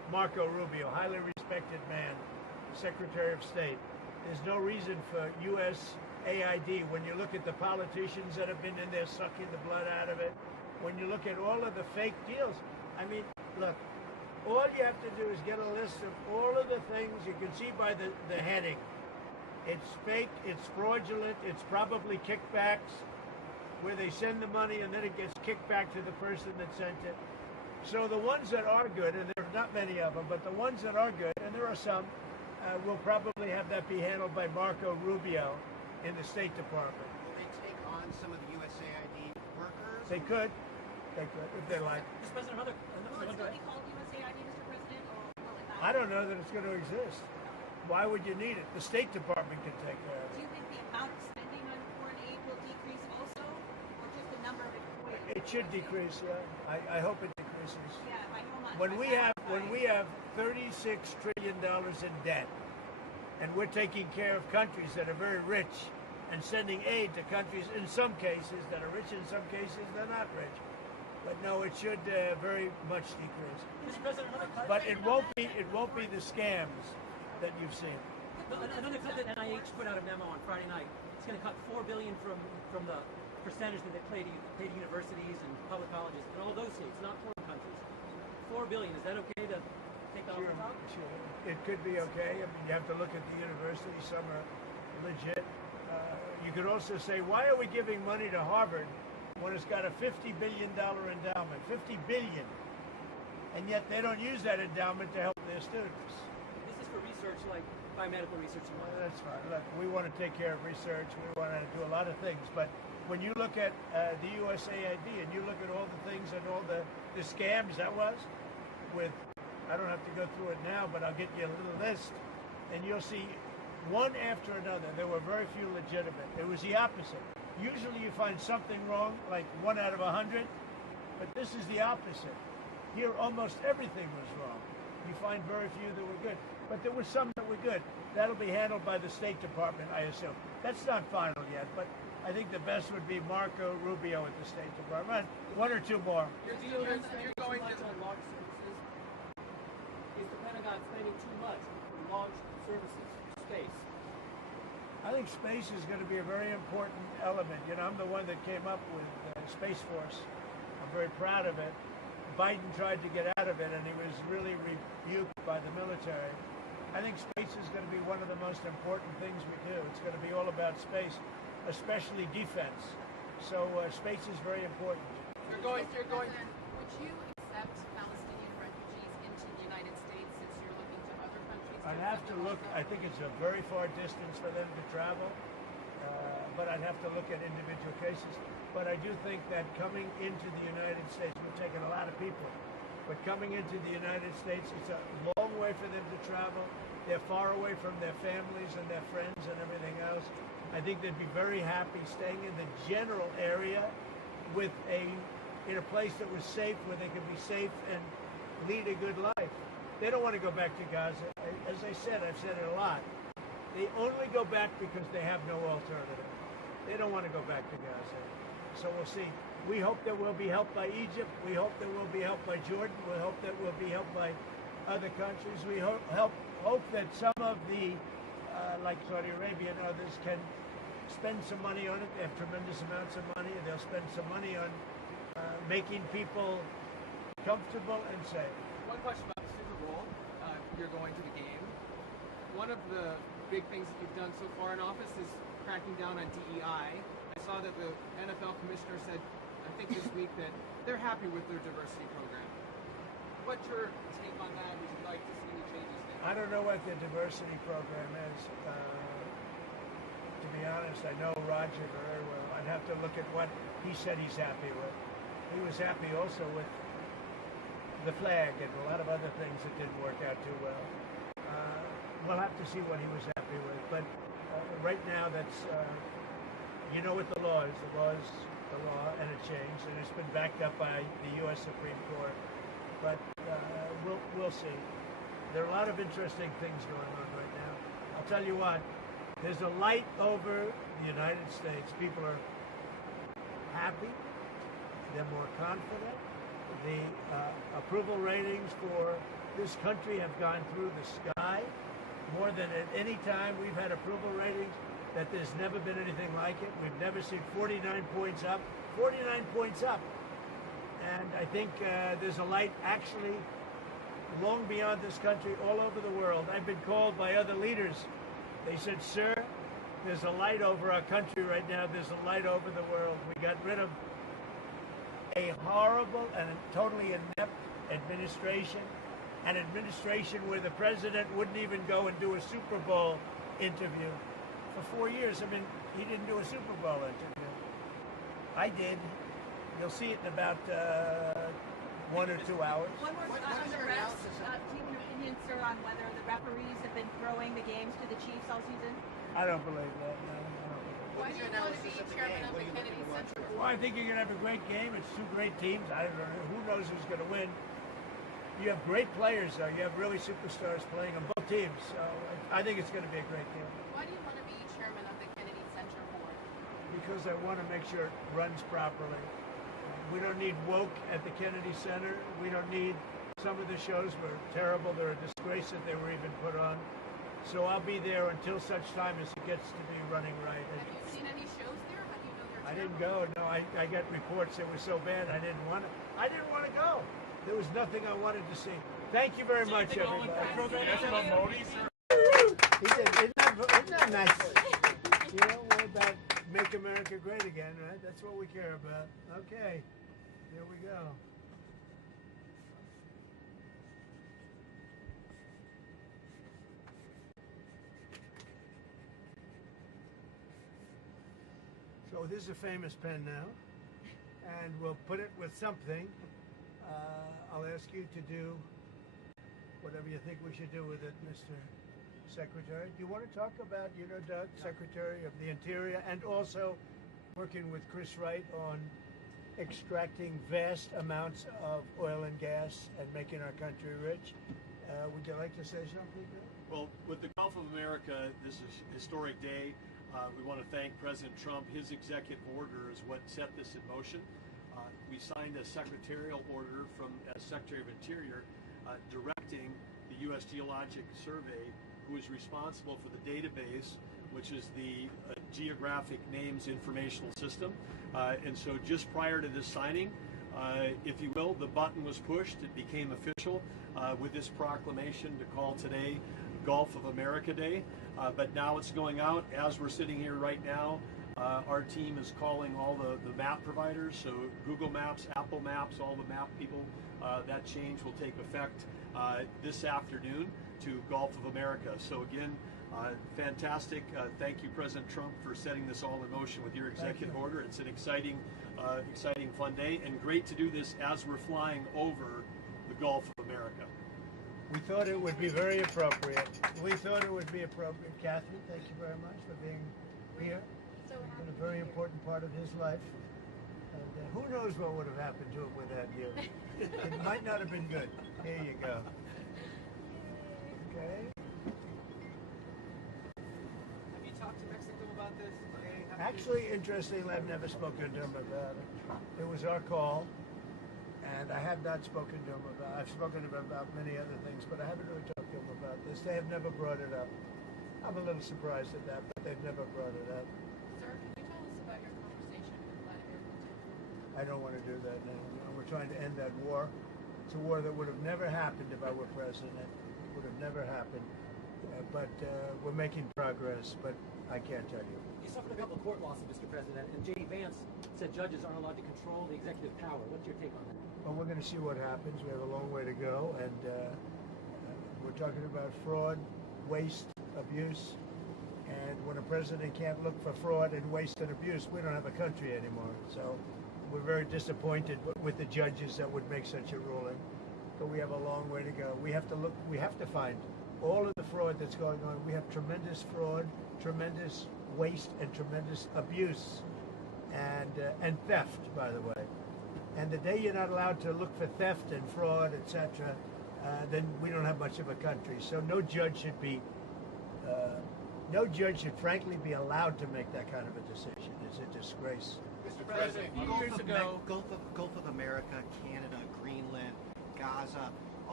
Marco Rubio, highly respected man, Secretary of State. There's no reason for USAID, when you look at the politicians that have been in there sucking the blood out of it, when you look at all of the fake deals, I mean, look, all you have to do is get a list of all of the things. You can see by the heading. It's fake, it's fraudulent, it's probably kickbacks, where they send the money and then it gets kicked back to the person that sent it. So the ones that are good, and there are not many of them, but the ones that are good, and there are some, will probably have that be handled by Marco Rubio in the State Department. Will they take on some of the USAID workers? They could, if they like. Mr. President, Will it still be called USAID, Mr. President, or will it not? I don't know that it's going to exist. Why would you need it? The State Department can take care of Do it. you think the amount of spending on foreign aid will decrease also, or just the number of employees? It should decrease, yeah. I hope it decreases. Yeah, by how much? When By we have $36 trillion in debt, and we're taking care of countries that are very rich and sending aid to countries in some cases that are rich, in some cases they're not rich. But no, it should very much decrease. Mr. President, another cut. But it won't be the scams that you've seen. Another cut that NIH put out a memo on Friday night. It's going to cut $4 billion from the percentage that they pay to universities and public colleges in all those states, not foreign countries. $4 billion. Is that okay to take that off the top? Sure. It could be okay. I mean, you have to look at the universities. Some are legit. You could also say, why are we giving money to Harvard when it's got a $50 billion endowment? $50 billion. And yet they don't use that endowment to help their students. This is for research, like biomedical research and Well, whatnot. that's fine. Look, we want to take care of research. We want to do a lot of things. But when you look at the USAID and you look at all the things and all the scams that was with, I don't have to go through it now, but I'll get you a little list, and you'll see one after another. There were very few legitimate. It was the opposite. Usually you find something wrong, like 1 out of 100, but this is the opposite. Here almost everything was wrong. You find very few that were good. But there were some that were good. That'll be handled by the State Department, I assume. That's not final yet, but I think the best would be Marco Rubio at the State Department. One or two more. You're going to on launch services. Is the Pentagon spending too much on launch services, space? I think space is going to be a very important element. You know, I'm the one that came up with Space Force. I'm very proud of it. Biden tried to get out of it, and he was really rebuked by the military. I think space is going to be one of the most important things we do. It's going to be all about space, especially defense. So space is very important. You're going. President, would you accept Palestinian refugees into the United States since you're looking to other countries? I'd have to look. I think it's a very far distance for them to travel, but I'd have to look at individual cases. But I do think that coming into the United States, we're taking a lot of people, but coming into the United States, it's a long way for them to travel. They're far away from their families and their friends and everything else. I think they'd be very happy staying in the general area in a place that was safe, where they could be safe and lead a good life. They don't want to go back to Gaza. As I said, I've said it a lot. They only go back because they have no alternative. They don't want to go back to Gaza. So we'll see. We hope that we'll be helped by Egypt. We hope that we'll be helped by Jordan. We hope that we'll be helped by other countries. We hope that some of the, like Saudi Arabia and others, can spend some money on it. They have tremendous amounts of money. They'll spend some money on making people comfortable and safe. One question about the Super Bowl. You're going to the game. One of the big things that you've done so far in office is cracking down on DEI. I saw that the NFL commissioner said, I think this week, that they're happy with their diversity program. What's your take on that? Would you like to see any changes there? I don't know what the diversity program is. To be honest, I know Roger very well. I'd have to look at what he said he's happy with. He was happy also with the flag and a lot of other things that didn't work out too well. We'll have to see what he was happy with. But right now, that's, you know what the law is. The law is the law, and it changed, and it's been backed up by the U.S. Supreme Court. But we'll see. There are a lot of interesting things going on right now. I'll tell you what, there's a light over the United States. People are happy. They're more confident. The approval ratings for this country have gone through the sky more than at any time. We've had approval ratings that there's never been anything like it. We've never seen 49 points up. 49 points up. And I think there's a light actually long beyond this country, all over the world. I've been called by other leaders. They said, sir, there's a light over our country right now. There's a light over the world. We got rid of a horrible and totally inept administration, an administration where the president wouldn't even go and do a Super Bowl interview. For 4 years, I mean, he didn't do a Super Bowl interview. I did. You'll see it in about 1 or 2 hours. One more on the refs. Do you have an opinion, sir, on whether the referees have been throwing the games to the Chiefs all season? I don't believe that. No, I don't believe that. Why do you want to be chairman of the Kennedy Center? Well, I think you're going to have a great game. It's two great teams. I don't know. Who knows who's going to win? You have great players, though. You have really superstars playing on both teams. So I think it's going to be a great game. Why do you want to be chairman of the Kennedy Center board? Because I want to make sure it runs properly. We don't need woke at the Kennedy Center. We don't need, some of the shows were terrible. They're a disgrace that they were even put on. So I'll be there until such time as it gets to be running right. Have you seen any shows there? How do you know they're I didn't terrible? go. No, I got reports that were so bad I didn't want to go. There was nothing I wanted to see. Thank you very much, everybody. He said, isn't that nice? You know, we're about make America great again, right? That's what we care about. Okay, here we go. So this is a famous pen now, and we'll put it with something. I'll ask you to do whatever you think we should do with it, Mr. Secretary. Do you want to talk about, Doug, Secretary of the Interior, and also working with Chris Wright on extracting vast amounts of oil and gas and making our country rich? Would you like to say something, Doug? Well, with the Gulf of America, this is a historic day. We want to thank President Trump. His executive order is what set this in motion. We signed a secretarial order as Secretary of Interior directing the U.S. Geologic Survey, who is responsible for the database, which is the Geographic Names Informational System. And so just prior to this signing, if you will, the button was pushed. It became official with this proclamation to call today Gulf of America Day. But now it's going out. As we're sitting here right now, our team is calling all the map providers, so Google Maps, Apple Maps, all the map people. That change will take effect this afternoon to Gulf of America. So again, fantastic. Thank you, President Trump, for setting this all in motion with your executive order. It's an exciting, fun day, and great to do this as we're flying over the Gulf of America. We thought it would be very appropriate. Catherine, thank you very much for being here. You've been a very important part of his life. And who knows what would have happened to him without you? It might not have been good. Here you go. Okay. Have you talked to Mexico about this? Actually, interestingly, I've never spoken to him about it. It was our call, and I have not spoken to him about it. I've spoken to him about many other things, but I haven't really talked to him about this. They have never brought it up. I'm a little surprised at that, but they've never brought it up. Sir, can you tell us about your conversation with Vladimir Putin? I don't want to do that now. No, we're trying to end that war. It's a war that would have never happened if I were president. It would have never happened. But we're making progress, but I can't tell you. You suffered a couple of court losses, Mr. President, and J.D. Vance said judges aren't allowed to control the executive power. What's your take on that? Well, we're going to see what happens. We have a long way to go, and we're talking about fraud, waste, abuse, and when a president can't look for fraud and waste and abuse, we don't have a country anymore. So we're very disappointed with the judges that would make such a ruling, but we have a long way to go. We have to find all of the fraud that's going on. We have tremendous fraud, tremendous waste, and tremendous abuse, and theft, by the way. And the day you're not allowed to look for theft and fraud, etc., then we don't have much of a country. So no judge should frankly be allowed to make that kind of a decision. It's a disgrace. Mr. President, a few years ago, Gulf of America, Canada, Greenland, Gaza,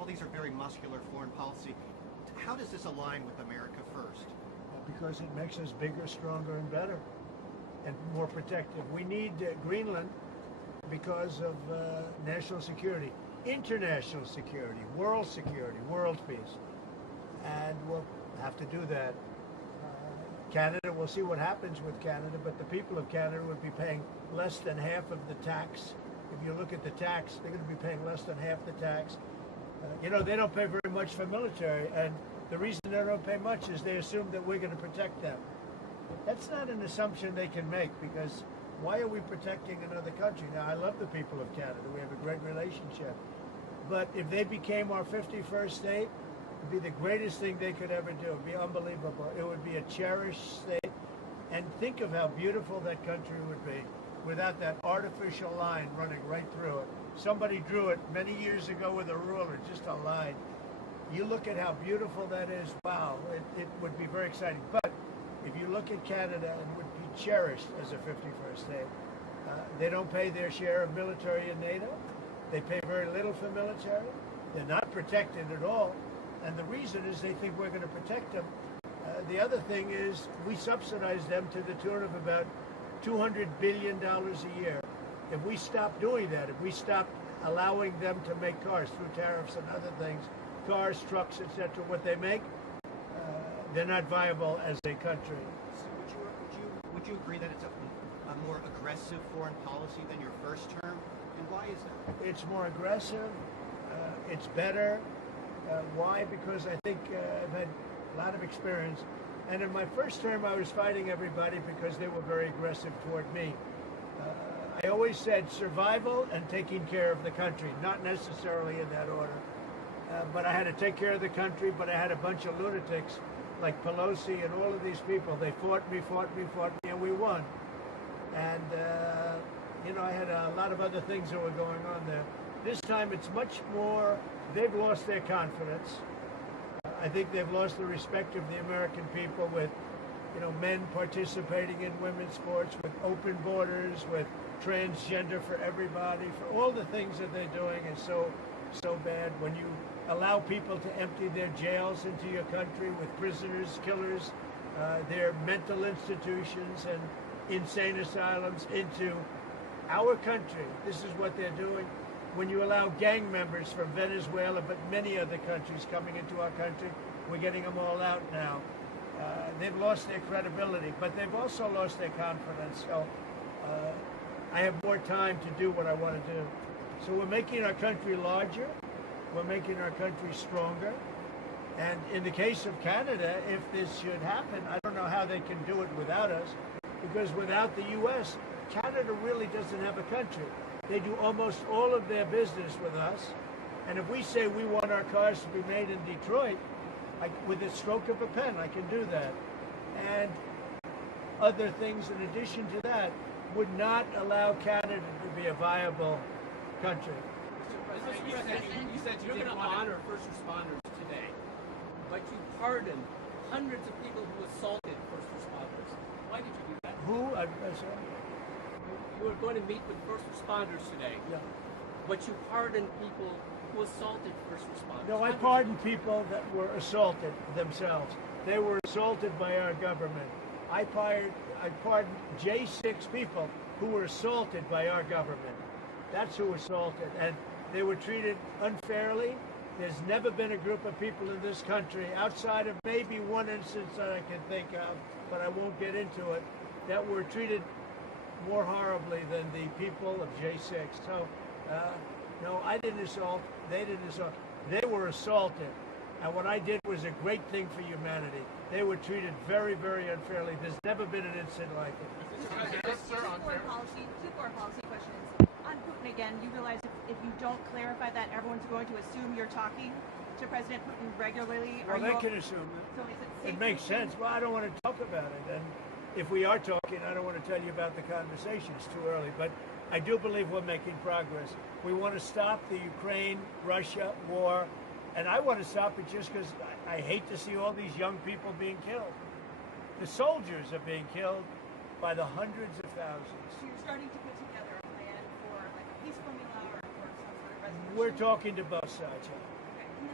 all these are very muscular foreign policy. How does this align with America first? Because it makes us bigger, stronger, and better, and more protective. We need Greenland because of national security, international security, world peace. And we'll have to do that. Canada, we'll see what happens with Canada, but the people of Canada would be paying less than half of the tax. If you look at the tax, they're going to be paying less than half the tax. They don't pay very much for military, and the reason they don't pay much is they assume that we're going to protect them. That's not an assumption they can make, because why are we protecting another country? Now, I love the people of Canada. We have a great relationship. But if they became our 51st state, it would be the greatest thing they could ever do. It would be unbelievable. It would be a cherished state. And think of how beautiful that country would be without that artificial line running right through it. Somebody drew it many years ago with a ruler, just a line. You look at how beautiful that is, wow, it would be very exciting. But if you look at Canada, it would be cherished as a 51st state. They don't pay their share of military in NATO. They pay very little for military. They're not protected at all. And the reason is they think we're going to protect them. The other thing is we subsidize them to the tune of about $200 billion a year. If we stop doing that, if we stop allowing them to make cars through tariffs and other things, cars, trucks, etc., what they make, they're not viable as a country. So would you agree that it's a more aggressive foreign policy than your first term? And why is that? It's more aggressive. It's better. Why? Because I think I've had a lot of experience. And in my first term, I was fighting everybody because they were very aggressive toward me. I always said survival and taking care of the country, not necessarily in that order. But I had to take care of the country, but I had a bunch of lunatics like Pelosi and all of these people. They fought me, and we won. And, I had a lot of other things that were going on there. This time it's much more, they've lost their confidence. I think they've lost the respect of the American people with, men participating in women's sports, with open borders, with transgender for everybody, for all the things that they're doing is so bad. When you allow people to empty their jails into your country with prisoners, killers, their mental institutions and insane asylums into our country, this is what they're doing. When you allow gang members from Venezuela, but many other countries coming into our country, we're getting them all out now. They've lost their credibility, but they've also lost their confidence. So I have more time to do what I want to do. So we're making our country larger. We're making our country stronger. And in the case of Canada, if this should happen, I don't know how they can do it without us, because without the U.S., Canada really doesn't have a country. They do almost all of their business with us. And if we say we want our cars to be made in Detroit, with a stroke of a pen, I can do that. And other things in addition to that would not allow Canada to be a viable country. You said you're going to honor first responders today, but you pardoned hundreds of people who assaulted first responders. Why did you do that? Who? I'm sorry. You were going to meet with first responders today, but you pardoned people who assaulted first responders. No, I pardoned people that were assaulted themselves. They were assaulted by our government. I pardoned J6 people who were assaulted by our government. That's who assaulted, and they were treated unfairly. There's never been a group of people in this country, outside of maybe one instance that I can think of, but I won't get into it, that were treated more horribly than the people of J6. So, no, I didn't assault. They didn't assault. They were assaulted. And what I did was a great thing for humanity. They were treated very, very unfairly. There's never been an incident like it. Two foreign policy questions. On Putin again, you realize if you don't clarify that, everyone's going to assume you're talking to President Putin regularly. Well, they can assume it. So is it It makes sense. Well, I don't want to talk about it. And if we are talking, I don't want to tell you about the conversation. It's too early. But I do believe we're making progress. We want to stop the Ukraine-Russia war. And I want to stop it just because I hate to see all these young people being killed. The soldiers are being killed by the hundreds of thousands. So you're starting to put together a plan for like a peace formula or for some sort of resolution? We're talking to both sides. Okay.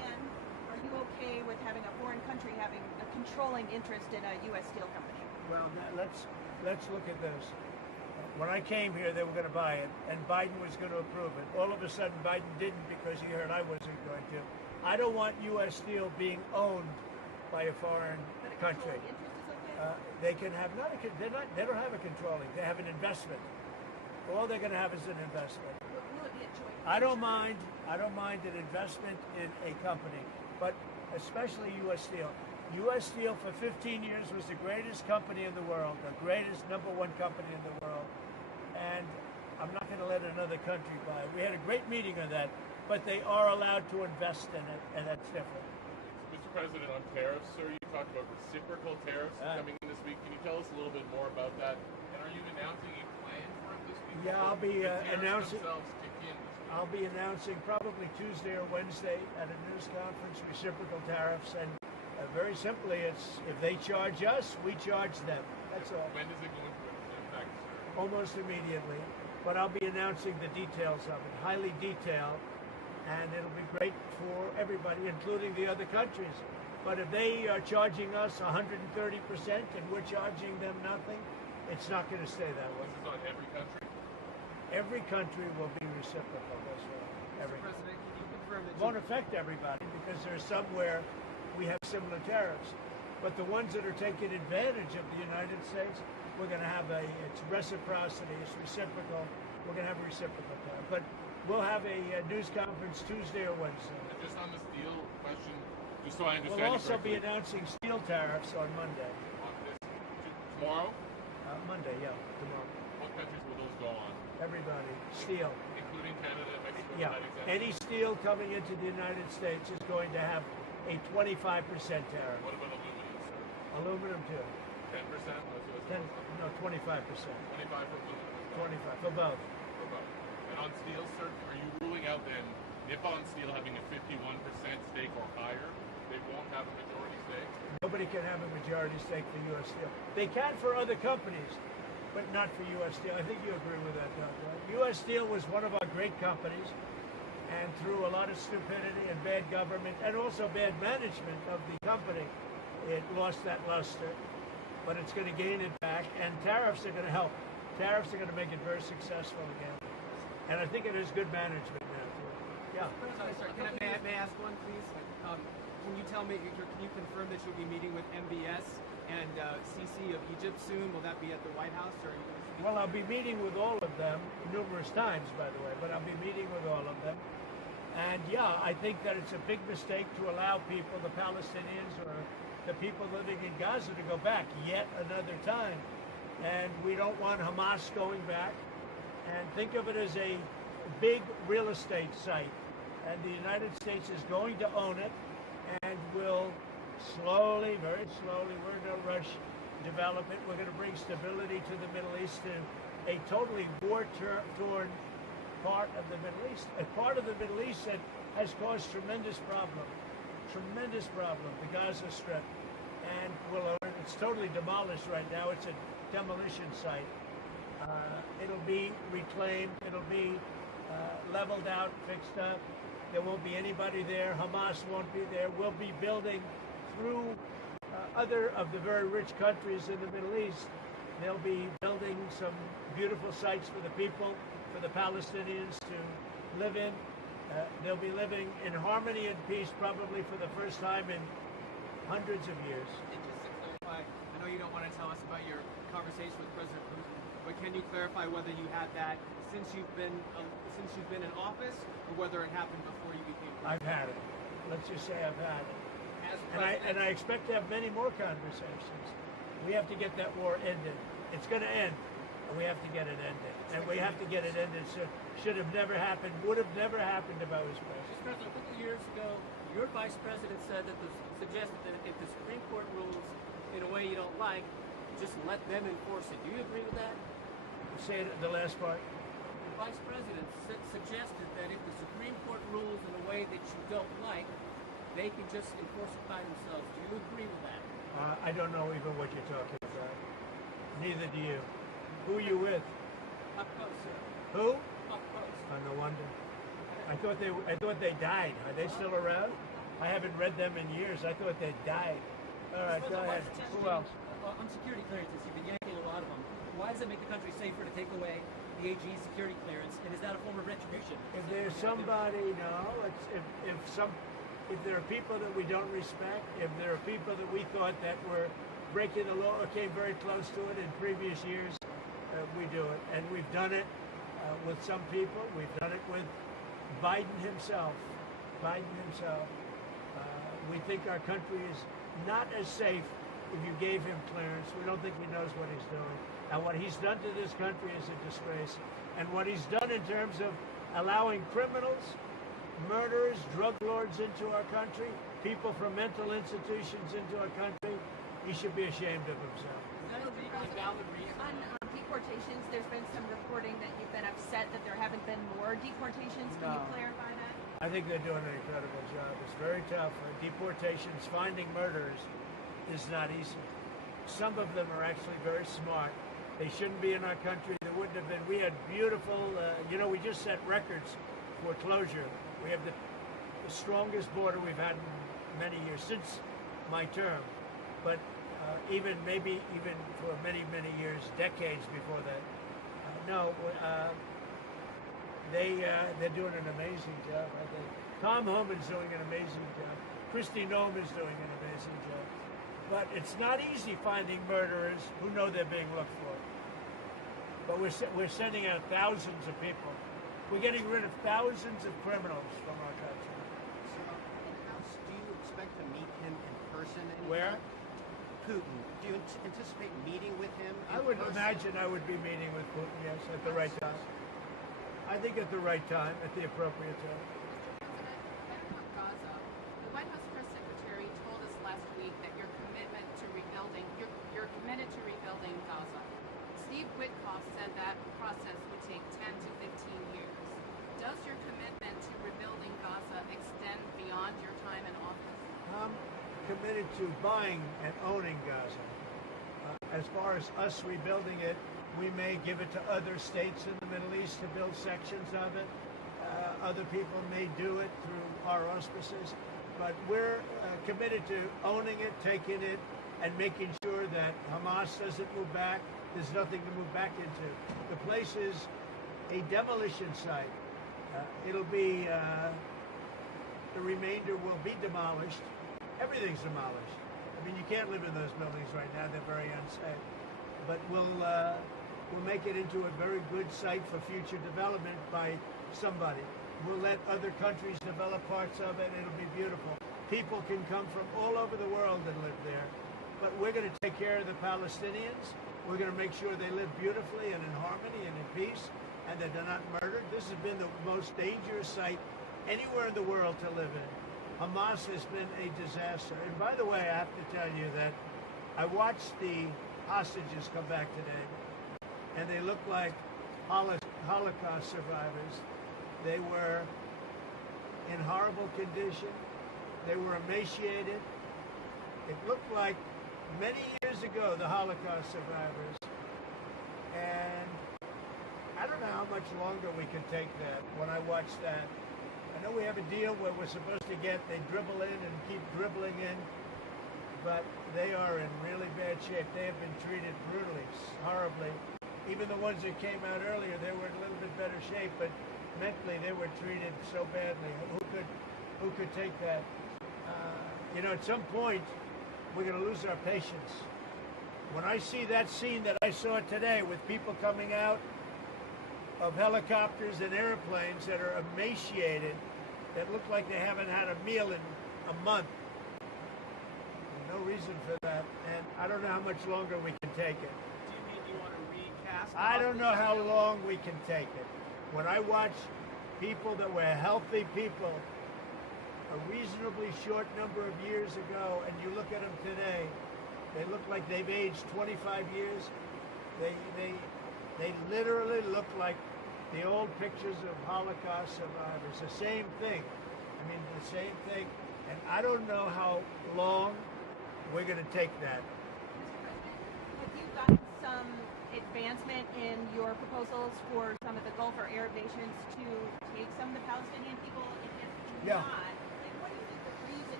okay with having a foreign country having a controlling interest in a U.S. steel company? Well, let's look at this. When I came here, they were going to buy it, and Biden was going to approve it. All of a sudden, Biden didn't because he heard I wasn't going to. I don't want U.S. steel being owned by a foreign But a country. controlling interest is okay? They can have they don't have a controlling. They have an investment. All they're going to have is an investment. Will it be a joint I don't venture? mind an investment in a company, but especially U.S. Steel. U.S. Steel for 15 years was the greatest company in the world, the greatest #1 company in the world, and I'm not going to let another country buy it. We had a great meeting on that, but they are allowed to invest in it, and that's different. Mr. President, on tariffs, sir, you talked about reciprocal tariffs coming in this week. Can you tell us a little bit more about that? And are you announcing a plan for it this week? Yeah, I'll be The tariffs announcing. themselves kick in this week. I'll be announcing probably Tuesday or Wednesday at a news conference, reciprocal tariffs, and very simply, it's if they charge us, we charge them. That's all. When does it go into effect, sir? Almost immediately. But I'll be announcing the details of it, highly detailed, and it'll be great for everybody, including the other countries. But if they are charging us 130% and we're charging them nothing, it's not going to stay that way. This is on every country? Every country will be reciprocal. That's right. Mr. President, can you confirm that It won't affect everybody because there's some where we have similar tariffs. But the ones that are taking advantage of the United States, we're going to have it's reciprocity, it's reciprocal. We're going to have a reciprocal tariff. But we'll have a news conference Tuesday or Wednesday. And just on the steel question, just so I understand We'll you also be correctly, announcing steel tariffs on Monday. on this, tomorrow, Monday, yeah, tomorrow. what countries will those go on? Everybody, steel. Including Canada, Mexico, Yeah, United States? any steel coming into the United States is going to have a 25% tariff. What about aluminum, sir? Aluminum too. 10%? That's what it's 10, supposed to no, 25%. 25 for aluminum. 25 for both. For both. And on steel, sir, are you ruling out then Nippon Steel having a 51% stake or higher? They won't have a majority stake? Nobody can have a majority stake for U.S. Steel. They can for other companies, but not for U.S. Steel. I think you agree with that, Doug, right? U.S. Steel was one of our great companies, and through a lot of stupidity and bad government and also bad management of the company, it lost that luster. But it's going to gain it back, and tariffs are going to help. Tariffs are going to make it very successful again. And I think it is good management now, too. Yeah. Sorry, may I ask one, please? Can you tell me, can you confirm that you'll be meeting with MBS and CC of Egypt soon? Will that be at the White House? Or are you going to speak? Well, I'll be meeting with all of them numerous times, by the way, but I'll be meeting with all of them. And yeah, I think that it's a big mistake to allow people, the Palestinians or the people living in Gaza, to go back yet another time. And we don't want Hamas going back. And think of it as a big real estate site. And the United States is going to own it and will slowly, very slowly, we're in no rush, develop it. We're going to bring stability to the Middle East, to a totally war-torn part of the Middle East, a part of the Middle East that has caused tremendous problem, the Gaza Strip, and we'll own it. It's totally demolished right now. It's a demolition site. It'll be reclaimed. It'll be leveled out, fixed up. There won't be anybody there. Hamas won't be there. We'll be building through other of the very rich countries in the Middle East. They'll be building some beautiful sites for the people, for the Palestinians to live in. They'll be living in harmony and peace probably for the first time in hundreds of years. And just to clarify, I know you don't want to tell us about your conversation with President Putin, but can you clarify whether you had that since you've been in office, or whether it happened before you became president? I've had it. Let's just say I've had it. As And I expect to have many more conversations. We have to get that war ended. It's going to end, and we have to get it ended. And we have to get it ended. Should have never happened, would have never happened if I was president. Mr. President, a couple of years ago, your vice president said that suggested that if the Supreme Court rules in a way you don't like, just let them enforce it. Do you agree with that? Say it, the last part. The vice president suggested that if the Supreme Court rules in a way that you don't like, they can just enforce it by themselves. Do you agree with that? I don't know even what you're talking about. Neither do you. Who are you with? Up close, sir. Who? Up close. No wonder. I thought they died. Are they still around? I haven't read them in years. I thought they'd died. All right, go ahead. Who else? On security clearances, you've been yanking a lot of them. Why does it make the country safer to take away the AG security clearance, and is that a form of retribution? If there's somebody, no. If there are people that we don't respect, if there are people that we thought that were breaking the law or came very close to it in previous years, we do it. And we've done it with some people. We've done it with Biden himself. We think our country is not as safe if you gave him clearance. We don't think he knows what he's doing. And what he's done to this country is a disgrace. And what he's done in terms of allowing criminals, murderers, drug lords into our country, people from mental institutions into our country, he should be ashamed of himself. Is that a legally valid reason? On deportations, there's been some reporting that you've been upset that there haven't been more deportations. Can you clarify that? I think they're doing an incredible job. It's very tough. Deportations, finding murderers is not easy. Some of them are actually very smart. They shouldn't be in our country. There wouldn't have been. We had beautiful, we just set records for closure. We have the strongest border we've had in many years, since my term. But even for many, many years, decades before that. They're doing an amazing job, I think. Tom Homan's doing an amazing job. Kristi Noem is doing an amazing job. But it's not easy finding murderers who know they're being looked for. But we're sending out thousands of people. We're getting rid of thousands of criminals from our country. So, do you expect to meet him in person anytime? Where? Putin. Do you anticipate meeting with him in I would person? imagine I would be meeting with Putin, yes, at the right time. I think at the right time, at the appropriate time. Mr. President, Gaza. The White House press secretary told us last week that you're committed to rebuilding Gaza. Steve Witkoff said that process would take 10 to 15 years. Does your commitment to rebuilding Gaza extend beyond your time in office? I'm committed to buying and owning Gaza. As far as us rebuilding it, we may give it to other states in the Middle East to build sections of it. Other people may do it through our auspices. But we're committed to owning it, taking it, and making sure that Hamas doesn't move back. There's nothing to move back into. The place is a demolition site. It'll be, the remainder will be demolished. Everything's demolished. I mean, you can't live in those buildings right now. They're very unsafe. But we'll make it into a very good site for future development by somebody. We'll let other countries develop parts of it. It'll be beautiful. People can come from all over the world and live there. But we're going to take care of the Palestinians. We're going to make sure they live beautifully and in harmony and in peace, and that they're not murdered. This has been the most dangerous site anywhere in the world to live in. Hamas has been a disaster. And by the way, I have to tell you that I watched the hostages come back today, and they look like Holocaust survivors. They were in horrible condition. They were emaciated. It looked like many years ago, the Holocaust survivors. And I don't know how much longer we can take that. When I watch that, I know we have a deal where we're supposed to they dribble in and keep dribbling in, but they are in really bad shape. They have been treated brutally, horribly. Even the ones that came out earlier, they were in a little bit better shape, but mentally they were treated so badly. Who could take that? At some point, we're going to lose our patience. When I see that scene that I saw today with people coming out of helicopters and airplanes that are emaciated, that look like they haven't had a meal in a month, there's no reason for that. And I don't know how much longer we can take it. Do you mean you want to recast? I don't know how long we can take it. When I watch people that were healthy people a reasonably short number of years ago, and you look at them today, they look like they've aged 25 years. They literally look like the old pictures of Holocaust survivors. The same thing. I mean, the same thing. And I don't know how long we're going to take that. Have you gotten some advancement in your proposals for some of the Gulf or Arab nations to take some of the Palestinian people? And if not, what do you think the reason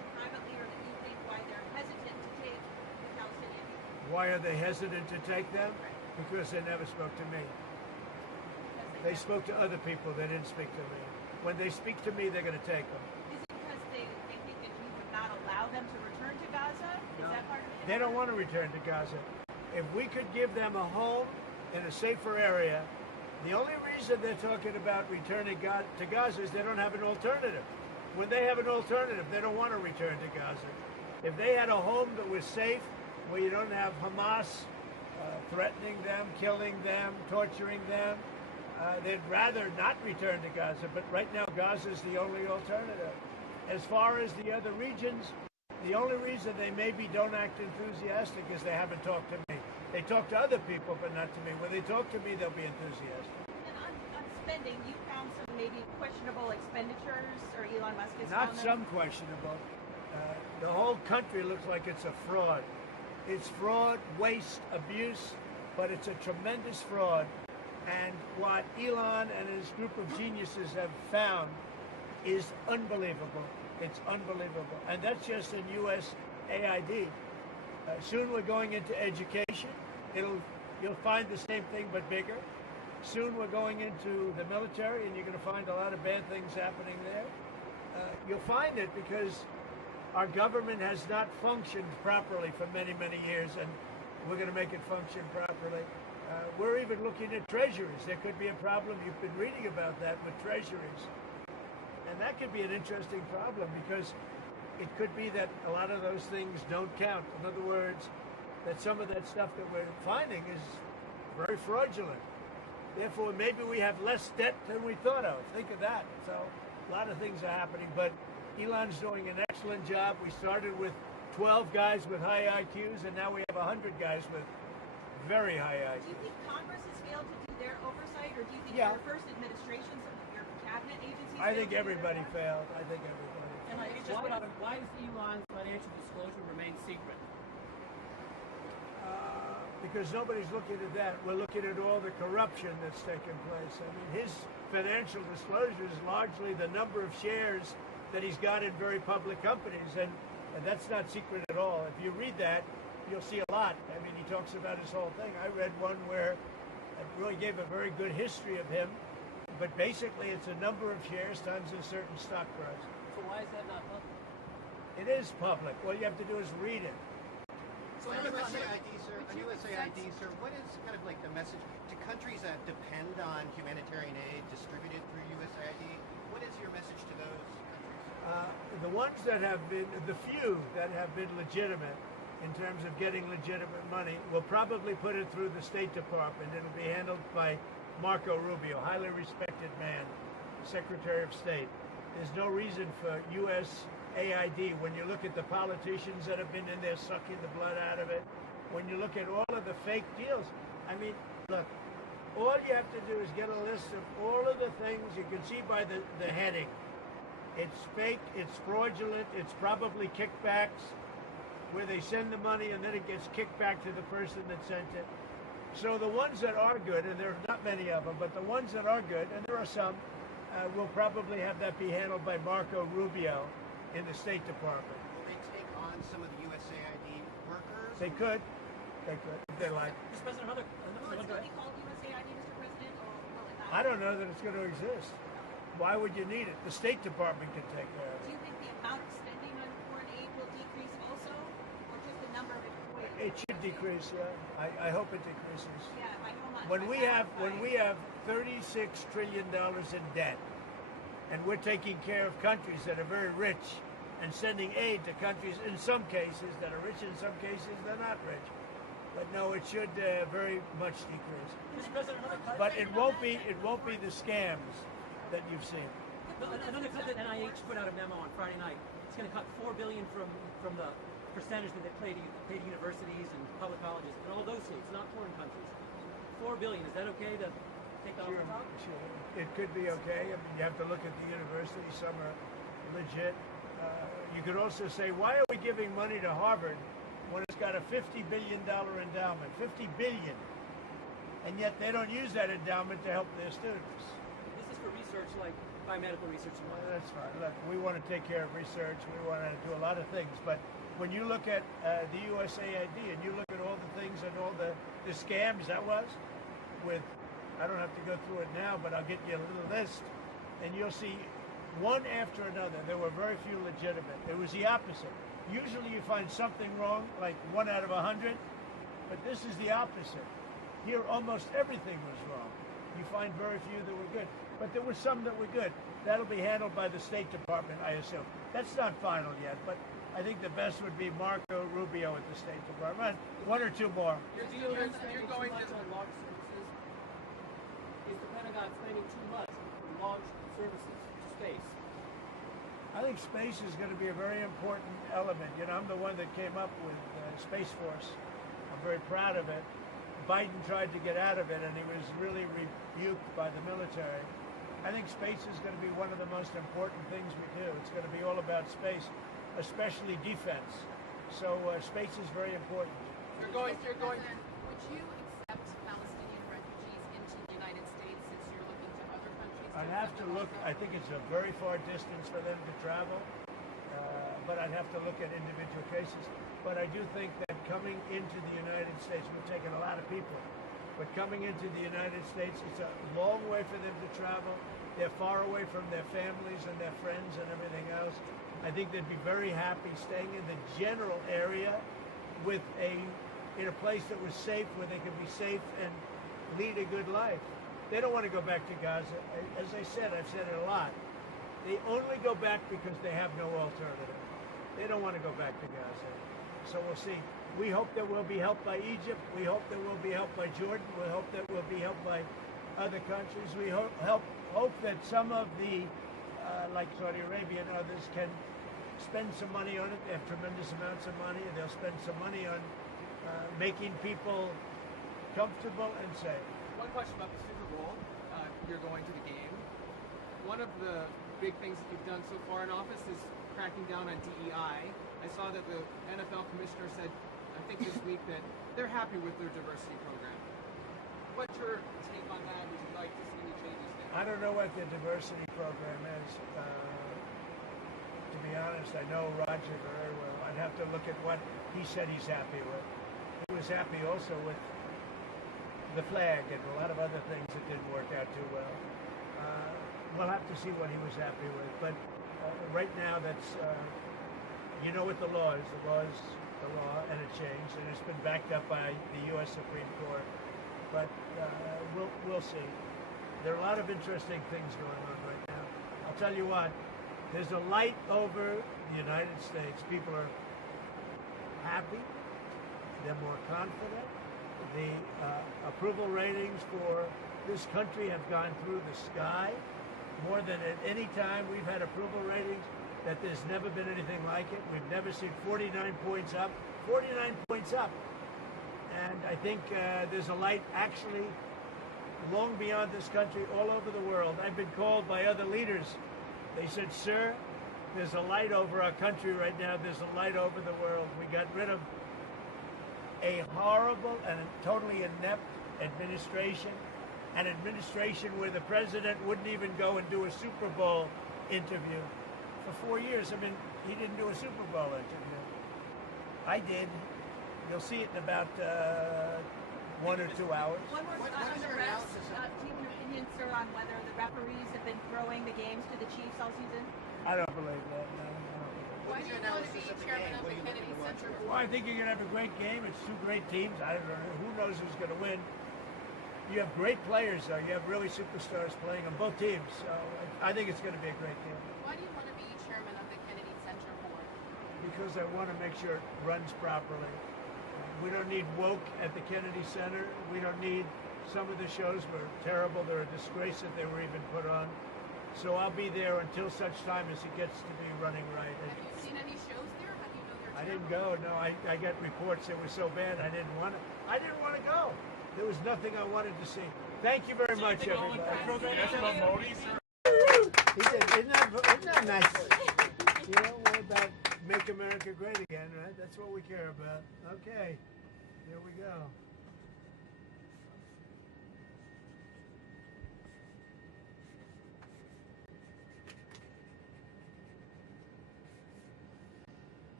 Why are they hesitant to take them? Because they never spoke to me. They spoke to other people. They didn't speak to me. When they speak to me, they're going to take them. Is it because they think that you would not allow them to return to Gaza? Is that part of it? They don't want to return to Gaza. If we could give them a home in a safer area, the only reason they're talking about returning to Gaza is they don't have an alternative. When they have an alternative, they don't want to return to Gaza. If they had a home that was safe, where you don't have Hamas threatening them, killing them, torturing them, they'd rather not return to Gaza. But right now, Gaza is the only alternative. As far as the other regions, the only reason they maybe don't act enthusiastic is they haven't talked to me. They talk to other people, but not to me. When they talk to me, they'll be enthusiastic. And on spending, you found some maybe questionable expenditures, or Elon Musk has Not found some them? questionable. The whole country looks like it's a fraud. It's fraud, waste, abuse, but it's a tremendous fraud. And what Elon and his group of geniuses have found is unbelievable. It's unbelievable. And that's just in USAID. Soon we're going into education. You'll find the same thing but bigger. Soon we're going into the military, and you're going to find a lot of bad things happening there. You'll find it because our government has not functioned properly for many, many years, and we're going to make it function properly. We're even looking at treasuries. There could be a problem. You've been reading about that with treasuries. And that could be an interesting problem because it could be that a lot of those things don't count. In other words, that some of that stuff that we're finding is very fraudulent. Therefore, maybe we have less debt than we thought of. Think of that. So a lot of things are happening, but Elon's doing an excellent job. We started with 12 guys with high IQs, and now we have 100 guys with very high IQs. Do you think Congress has failed to do their oversight, or do you think Yeah. your first administration, some of your cabinet agencies? I think failed to do their everybody part? failed. I think everybody. And I just put out, why does Elon's financial disclosure remain secret? Because nobody's looking at that. We're looking at all the corruption that's taken place. I mean, his financial disclosure is largely the number of shares that he's got in very public companies, and that's not secret at all. If you read that, you'll see a lot. I mean, he talks about his whole thing. I read one where it really gave a very good history of him, but basically it's a number of shares times a certain stock price. So why is that not public? It is public. All you have to do is read it. So on USAID, sir, what is kind of like the message to countries that depend on humanitarian aid distributed through USAID? What is your message to those countries? The ones that have been, the few that have been legitimate in terms of getting legitimate money, will probably put it through the State Department. It'll be handled by Marco Rubio, highly respected man, Secretary of State. There's no reason for USAID, when you look at the politicians that have been in there sucking the blood out of it, when you look at all of the fake deals, I mean, look, all you have to do is get a list of all of the things you can see by the heading. It's fake, it's fraudulent, it's probably kickbacks, where they send the money and then it gets kicked back to the person that sent it. So the ones that are good, and there are not many of them, but the ones that are good, and there are some, will probably have that be handled by Marco Rubio in the State Department. Will they take on some of the USAID workers? They could, if they like. Mr. President, Will it still be called USAID, Mr. President, or will it not? I don't know that it's going to exist. Why would you need it? The State Department can take care of Do it. you think the amount of spending on foreign aid will decrease also, or just the number of employees? It should decrease, yeah. I hope it decreases. Yeah, by how much? When By we have $36 trillion in debt, and we're taking care of countries that are very rich and sending aid to countries in some cases that are rich, in some cases they're not rich. But no, it should very much decrease. Mr. President, another cut. But it won't be the scams that you've seen. Another cut that NIH put out a memo on Friday night. It's going to cut $4 billion from the percentage that they pay to universities and public colleges in all those states, not foreign countries. $4 billion. Is that okay to take that off the top? Sure. It could be okay. I mean, you have to look at the universities. Some are legit. You could also say, why are we giving money to Harvard when it's got a $50 billion endowment? $50 billion. And yet they don't use that endowment to help their students. This is for research like biomedical research. Well, that's fine. Look, we want to take care of research. We want to do a lot of things. But when you look at the USAID and you look at all the things and all the scams that was with, I don't have to go through it now, but I'll get you a little list, and you'll see one after another. There were very few legitimate. It was the opposite. Usually you find something wrong, like 1 out of 100, but this is the opposite. Here almost everything was wrong. You find very few that were good, but there were some that were good. That'll be handled by the State Department, I assume. That's not final yet, but I think the best would be Marco Rubio at the State Department. 1 or 2 more. You're going to launch services. Is the Pentagon spending too much on launch services to space? I think space is going to be a very important element. You know, I'm the one that came up with Space Force. I'm very proud of it. Biden tried to get out of it, and he was really rebuked by the military. I think space is going to be one of the most important things we do. It's going to be all about space, especially defense. So space is very important. You're going. Would you accept Palestinian refugees into the United States since you're looking to other countries? I'd have to look. I think it's a very far distance for them to travel, but I'd have to look at individual cases. But I do think that coming into the United States, we're taking a lot of people, but coming into the United States, it's a long way for them to travel. They're far away from their families and their friends and everything else. I think they'd be very happy staying in the general area with in a place that was safe, where they could be safe and lead a good life. They don't want to go back to Gaza. As I said, I've said it a lot. They only go back because they have no alternative. They don't want to go back to Gaza. So we'll see. We hope that we'll be helped by Egypt. We hope that we'll be helped by Jordan. We hope that we'll be helped by other countries. We hope that some of the, like Saudi Arabia and others, can spend some money on it. They have tremendous amounts of money, and they'll spend some money on making people comfortable and safe. One question about the Super Bowl. You're going to the game. One of the big things that you've done so far in office is cracking down on DEI. I saw that the NFL commissioner said, I think this week, that they're happy with their diversity program. What's your take on that? Would you like to see any changes there? I don't know what the diversity program is. To be honest, I know Roger very well. I'd have to look at what he said he's happy with. He was happy also with the flag and a lot of other things that didn't work out too well. We'll have to see what he was happy with. But right now, that's you know what the law is. The law is the law, and it changed, and it's been backed up by the U.S. Supreme Court. But we'll see. There are a lot of interesting things going on right now. I'll tell you what. There's a light over the United States. People are happy. They're more confident. The approval ratings for this country have gone through the sky. More than at any time we've had approval ratings, that there's never been anything like it. We've never seen 49 points up. 49 points up. And I think there's a light actually long beyond this country, all over the world. I've been called by other leaders. They said, sir, there's a light over our country right now. There's a light over the world. We got rid of a horrible and totally inept administration, an administration where the president wouldn't even go and do a Super Bowl interview. For 4 years, I mean, he didn't do a Super Bowl interview. I did. You'll see it in about 1 or 2 hours. One more on the refs. Do you have an opinion, sir, on whether the referees have been throwing the games to the Chiefs all season? I don't believe that. No, I don't believe that. Why do you want to be chairman of the Kennedy Center Board? Well, I think you're going to have a great game. It's 2 great teams. I don't know. Who knows who's going to win? You have great players, though. You have really superstars playing on both teams. So I think it's going to be a great game. Why do you want to be chairman of the Kennedy Center Board? Because I want to make sure it runs properly. We don't need woke at the Kennedy Center. We don't need, some of the shows were terrible. They're a disgrace that they were even put on. So I'll be there until such time as it gets to be running right. Have you seen any shows there? How do you know they're terrible? I didn't go. No, I got reports it was so bad. I didn't want to go. There was nothing I wanted to see. Thank you very much, everybody. Isn't that nice? You know, we're about make America great again, right? That's what we care about. Okay, here we go.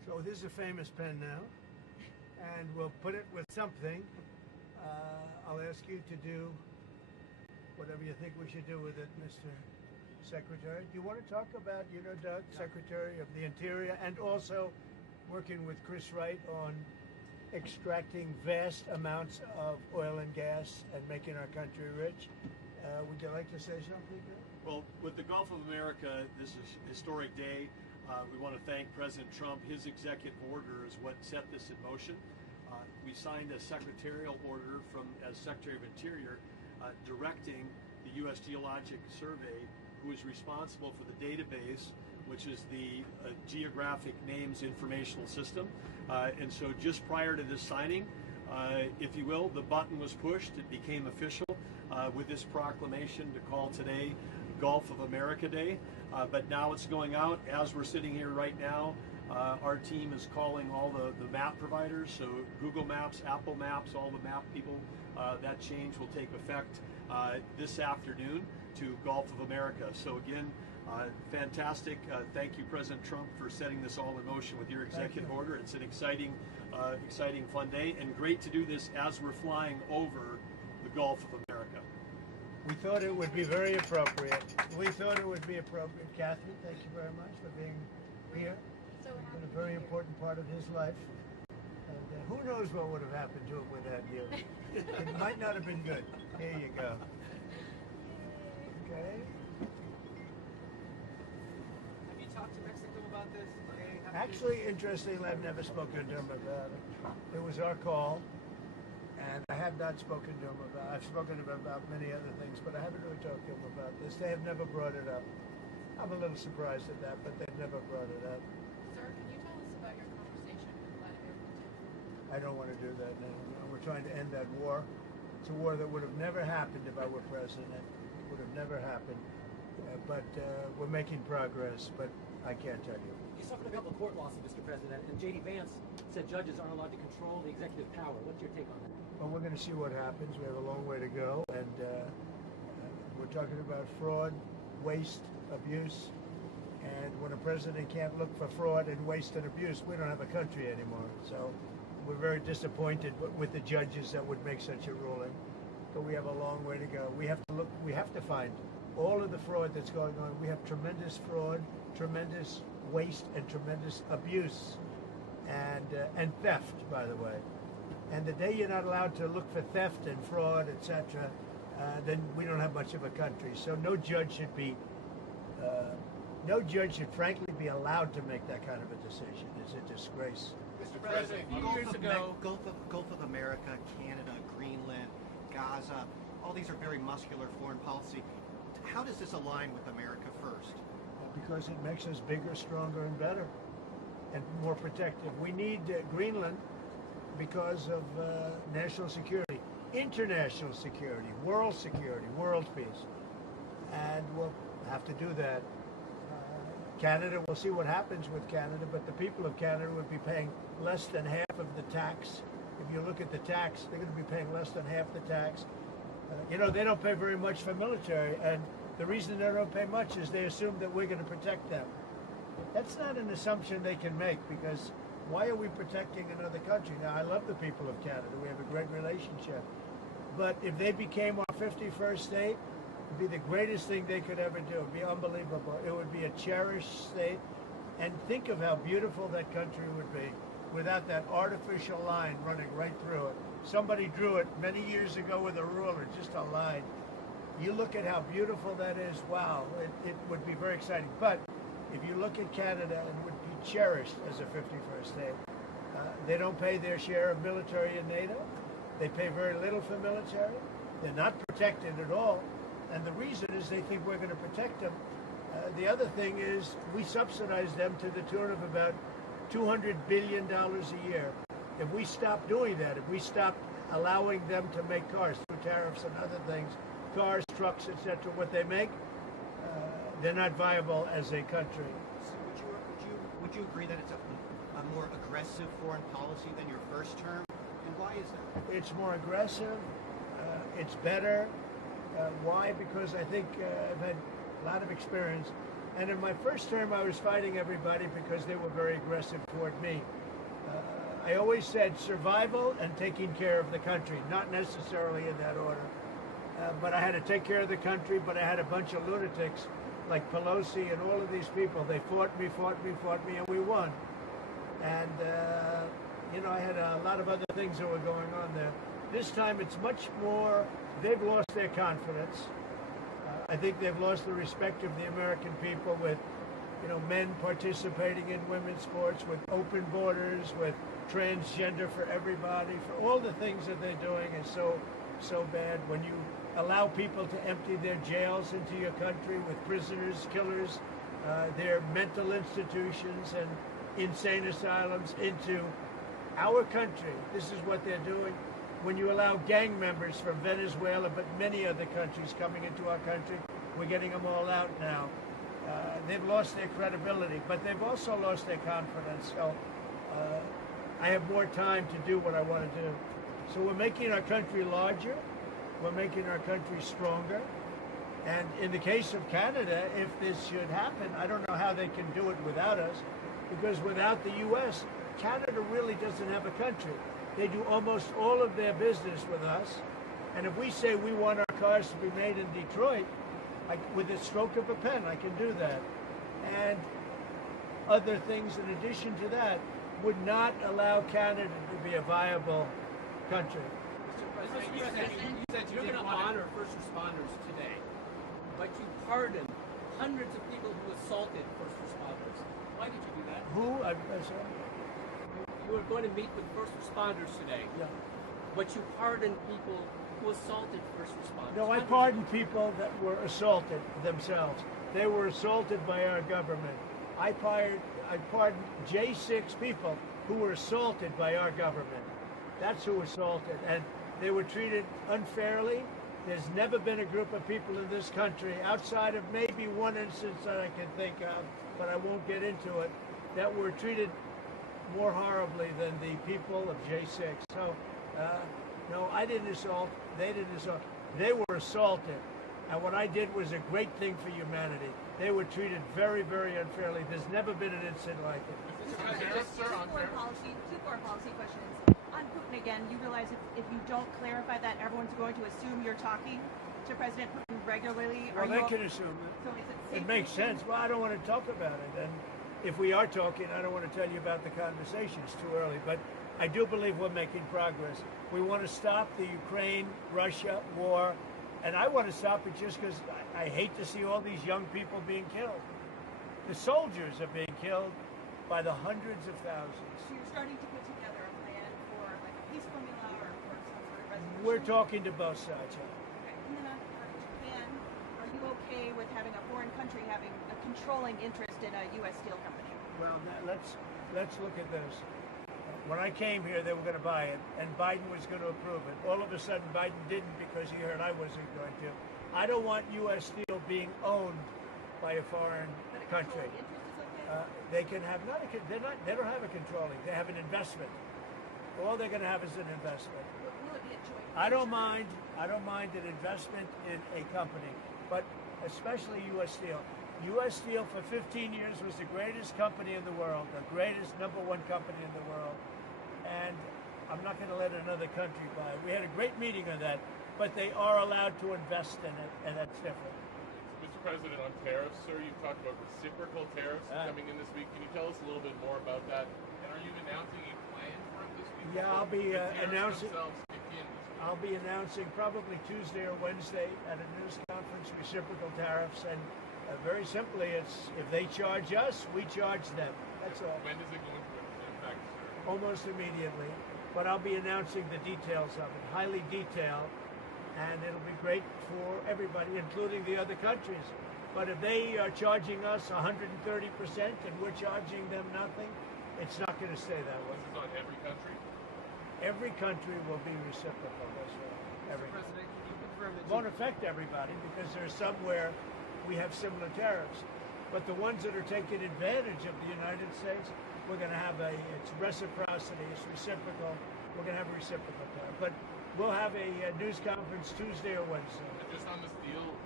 So this is a famous pen now, and we'll put it with something. I'll ask you to do whatever you think we should do with it, Mr. Secretary. Do you want to talk about, Doug, Secretary of the Interior, and also working with Chris Wright on extracting vast amounts of oil and gas and making our country rich? Would you like to say something? Well, with the Gulf of America, this is a historic day. We want to thank President Trump. His executive order is what set this in motion. We signed a secretarial order as Secretary of Interior directing the U.S. Geologic Survey, who is responsible for the database, which is the Geographic Names Informational System. And so just prior to this signing, if you will, the button was pushed. It became official with this proclamation to call today Gulf of America Day. But now it's going out. As we're sitting here right now, our team is calling all the map providers, so Google Maps, Apple Maps, all the map people. That change will take effect this afternoon to Gulf of America. So again, fantastic. Thank you, President Trump, for setting this all in motion with your executive order. It's an exciting, fun day, and great to do this as we're flying over the Gulf of America. We thought it would be very appropriate. Kathy, thank you very much for being here. It's been a very important part of his life. And who knows what would have happened to him without you. It might not have been good. Here you go. Okay. Have you talked to Mexico about this? Actually, interestingly, I've never spoken to him about it. It was our call, and I have not spoken to him about it. I've spoken to him about many other things, but I haven't really talked to him about this. They have never brought it up. I'm a little surprised at that, but they've never brought it up. Sir, can you tell us about your conversation with Vladimir Putin? I don't want to do that now. We're trying to end that war. It's a war that would have never happened if I were president. It would have never happened. But we're making progress, but I can't tell you. You suffered a couple of court losses, Mr. President, and J.D. Vance said judges aren't allowed to control the executive power. What's your take on that? Well, we're going to see what happens. We have a long way to go, and we're talking about fraud, waste, abuse, and when a president can't look for fraud and waste and abuse, we don't have a country anymore. So we're very disappointed with the judges that would make such a ruling, but we have a long way to go. We have to find all of the fraud that's going on. We have tremendous fraud, tremendous waste, and tremendous abuse, and theft, by the way. And the day you're not allowed to look for theft and fraud, etc., then we don't have much of a country. So no judge should frankly be allowed to make that kind of a decision. It's a disgrace. Mr. President, a few years ago, Gulf of America, Canada, Greenland, Gaza, all these are very muscular foreign policy. How does this align with America first? Because it makes us bigger, stronger, and better, and more protective. We need Greenland because of national security, international security, world peace. And we'll have to do that. Canada, we'll see what happens with Canada, but the people of Canada would be paying less than half of the tax. If you look at the tax, they're going to be paying less than half the tax. They don't pay very much for military, and the reason they don't pay much is they assume that we're going to protect them. That's not an assumption they can make, because why are we protecting another country? Now, I love the people of Canada. We have a great relationship. But if they became our 51st state, it would be the greatest thing they could ever do. It would be unbelievable. It would be a cherished state. And think of how beautiful that country would be without that artificial line running right through it. Somebody drew it many years ago with a ruler, just a line. You look at how beautiful that is, wow, it would be very exciting. But if you look at Canada, it would be cherished as a 51st state. They don't pay their share of military in NATO. They pay very little for military. They're not protected at all. And the reason is they think we're going to protect them. The other thing is we subsidize them to the tune of about $200 billion a year. If we stop doing that, if we stop allowing them to make cars through tariffs and other things, cars, trucks, etc., what they make, they're not viable as a country. So would you agree that it's a more aggressive foreign policy than your first term? And why is that? It's more aggressive. It's better. Why? Because I think I've had a lot of experience. And in my first term, I was fighting everybody because they were very aggressive toward me. I always said survival and taking care of the country, not necessarily in that order. But I had to take care of the country, but I had a bunch of lunatics like Pelosi and all of these people. They fought me, and we won. And, I had a lot of other things that were going on there. This time it's much more, they've lost their confidence. I think they've lost the respect of the American people with, men participating in women's sports, with open borders, with transgender for everybody, for all the things that they're doing is so bad. When you allow people to empty their jails into your country with prisoners, killers, their mental institutions and insane asylums into our country, this is what they're doing. When you allow gang members from Venezuela, but many other countries coming into our country, we're getting them all out now. They've lost their credibility, but they've also lost their confidence. So I have more time to do what I want to do. So we're making our country larger. We're making our country stronger. And in the case of Canada, if this should happen, I don't know how they can do it without us, because without the U.S., Canada really doesn't have a country. They do almost all of their business with us. And if we say we want our cars to be made in Detroit, with a stroke of a pen, I can do that. And other things in addition to that would not allow Canada to be a viable country. Mr. President, you said you're going to honor first responders today, but you pardoned hundreds of people who assaulted first responders. Why did you do that? Who? I'm sorry. You were going to meet with first responders today, but you pardoned people who assaulted first responders. No, I pardoned people that were assaulted themselves. They were assaulted by our government. I pardoned J6 people who were assaulted by our government. That's who assaulted, and they were treated unfairly. There's never been a group of people in this country, outside of maybe one instance that I can think of, but I won't get into it, that were treated more horribly than the people of J6. So, no, I didn't assault. They didn't assault. They were assaulted. And what I did was a great thing for humanity. They were treated very, very unfairly. There's never been an incident like it. Two foreign policy questions. On Putin again, you realize if you don't clarify that, everyone's going to assume you're talking to President Putin regularly. Well, they can assume it. So is it safe It makes sense. Well, I don't want to talk about it. And if we are talking, I don't want to tell you about the conversation. It's too early. But I do believe we're making progress. We want to stop the Ukraine-Russia war. And I want to stop it just because I hate to see all these young people being killed. The soldiers are being killed by the hundreds of thousands. So you're starting to put together a plan for like a peace formula or for some sort of resolution? We're talking to both sides. Okay. And then on Japan, are you okay with having a foreign country having a controlling interest in a U.S. steel company? Well, let's look at this. When I came here, they were going to buy it, and Biden was going to approve it. All of a sudden, Biden didn't because he heard I wasn't going to. I don't want U.S. steel being owned by a foreign country. They can have they don't have a controlling. They have an investment. All they're going to have is an investment. Will it be a joint? I don't mind an investment in a company, but especially U.S. Steel. U.S. Steel for 15 years was the greatest company in the world, the greatest #1 company in the world. And I'm not going to let another country buy it. We had a great meeting on that, but they are allowed to invest in it, and that's different. Mr. President, on tariffs, sir, you've talked about reciprocal tariffs coming in this week. Can you tell us a little bit more about that? And are you announcing a plan for it this week? Yeah, I'll be announcing. I'll be announcing probably Tuesday or Wednesday at a news conference, reciprocal tariffs, and very simply, it's if they charge us, we charge them. That's all. When does it go into effect, sir? Almost immediately, but I'll be announcing the details of it, highly detailed, and it'll be great for everybody, including the other countries. But if they are charging us 130% and we're charging them nothing, it's not going to stay that way. This is on every country? Every country will be reciprocal. That's right. Every President, can you confirm that won't affect everybody because there's somewhere we have similar tariffs. But the ones that are taking advantage of the United States, we're going to have it's reciprocity, it's reciprocal. We're going to have a reciprocal tariff. But we'll have a news conference Tuesday or Wednesday. And just on the steel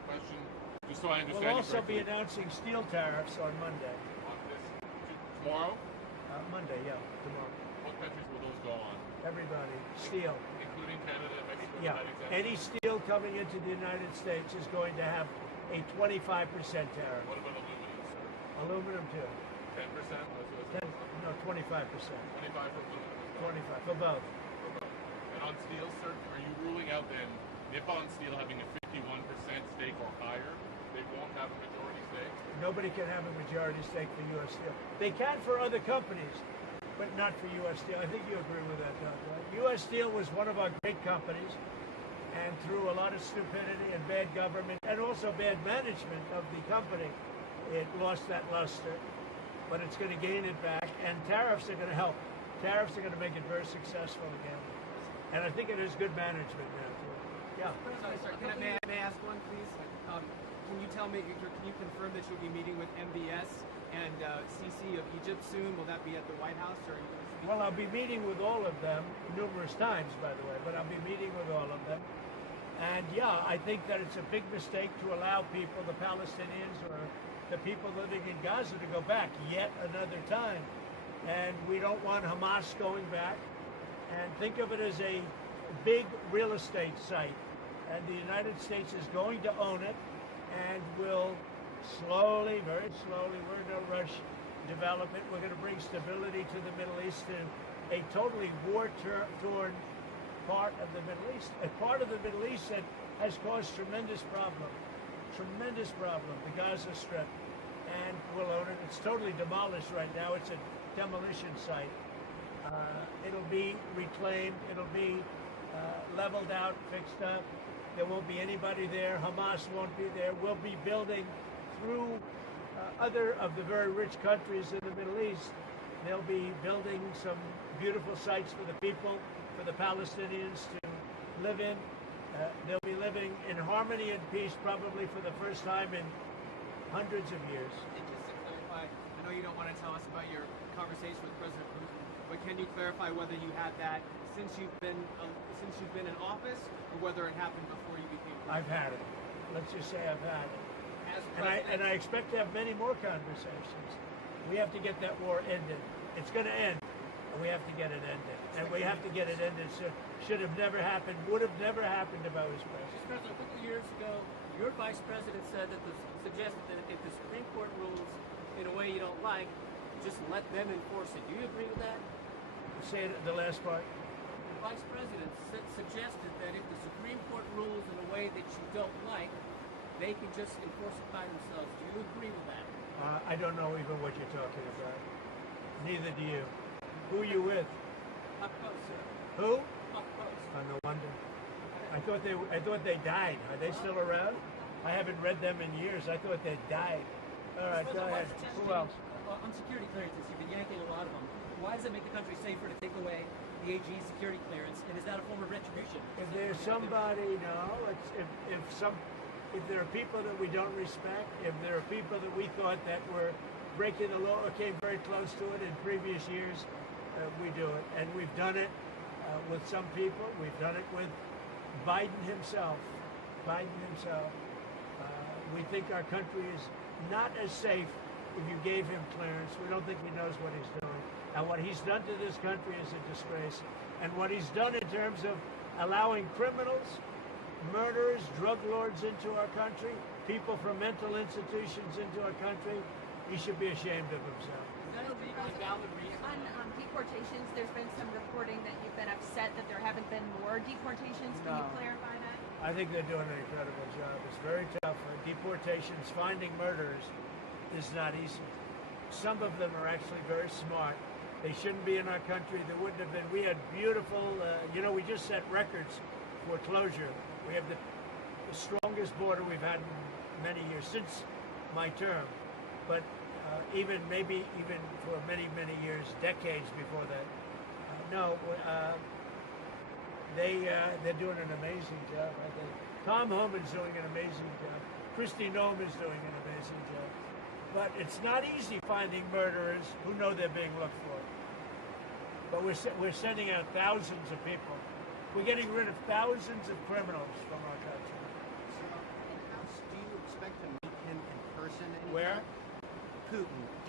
question, just so I understand. We'll also correctly. be announcing steel tariffs on Monday. On this tomorrow. Monday, yeah, tomorrow. What countries will those go on? Everybody, steel. Including Canada and Mexico. Yeah, That exemption? any steel coming into the United States is going to have a 25% tariff. What about aluminum, sir? Aluminum too. 10%? No, 25%. 25 for aluminum. 25 for both. And on steel, sir, are you ruling out then Nippon Steel having a 51% stake or higher? They won't have a majority stake? Nobody can have a majority stake for U.S. Steel. They can for other companies, but not for U.S. Steel. I think you agree with that, Doug, right? U.S. Steel was one of our great companies, and through a lot of stupidity and bad government, and also bad management of the company, it lost that luster. But it's going to gain it back, and tariffs are going to help. Tariffs are going to make it very successful again. And I think it is good management now, too. Yeah. Sorry, may I ask one, please? Can you tell me, can you confirm that you'll be meeting with MBS and CC of Egypt soon? Will that be at the White House, or are you going to speak? Well, I'll be meeting with all of them numerous times, by the way, but I'll be meeting with all of them. And yeah, I think that it's a big mistake to allow people, the Palestinians or the people living in Gaza, to go back yet another time. And we don't want Hamas going back. And think of it as a big real estate site. And the United States is going to own it and will slowly, very slowly, we're in no rush, develop it. We're going to bring stability to the Middle East in a totally war-torn part of the Middle East. A part of the Middle East that has caused tremendous problem, the Gaza Strip. And we'll own it. It's totally demolished right now. It's a demolition site. It'll be reclaimed. It'll be leveled out, fixed up. There won't be anybody there. Hamas won't be there. We'll be building through other of the very rich countries in the Middle East. They'll be building some beautiful sites for the people, for the Palestinians to live in. They'll be living in harmony and peace probably for the first time in hundreds of years. And just to clarify, I know you don't want to tell us about your conversation with President Putin, but can you clarify whether you had that since you've been in office, or whether it happened before you became president? I've had it. Let's just say I've had it. As And I expect to have many more conversations. We have to get that war ended. It's going to end, and we have to get it ended. And we have to get it ended. Should have never happened. Would have never happened if I was president. Mr. President, a couple of years ago, your vice president suggested that if the Supreme Court rules in a way you don't like, just let them enforce it. Do you agree with that? Say it, the last part. The vice president suggested that if the Supreme Court rules in a way that you don't like, they can just enforce it by themselves. Do you agree with that? I don't know even what you're talking about. Neither do you. Who are you with? Up close, sir. Who? Up close. No wonder. I thought they died. Are they still around? I haven't read them in years. I thought they died. All right, go ahead. Who else? On security clearances, you've been yanking a lot of them. Why does it make the country safer to take away the AG's security clearance? And is that a form of retribution? If there's somebody, no. If there are people that we don't respect, if there are people that we thought that were breaking the law or came very close to it in previous years, we do it. And we've done it with some people. We've done it with Biden himself. We think our country is not as safe if you gave him clearance. We don't think he knows what he's doing. And what he's done to this country is a disgrace. And what he's done in terms of allowing criminals, murderers, drug lords into our country, people from mental institutions into our country, he should be ashamed of himself. Is that a legally valid reason? On deportations, there's been some reporting that you've been upset that there haven't been more deportations. Can you No. clarify that? I think they're doing an incredible job. It's very tough. Deportations, finding murderers is not easy. Some of them are actually very smart. They shouldn't be in our country. There wouldn't have been. We had beautiful, we just set records for closure. We have the strongest border we've had in many years, since my term. But even for many, many years, decades before that. They're doing an amazing job. I think Tom Homan's doing an amazing job. Kristi Noem is doing an amazing job. But it's not easy finding murderers who know they're being looked for. But we're sending out thousands of people. We're getting rid of thousands of criminals from our country. In-house, do you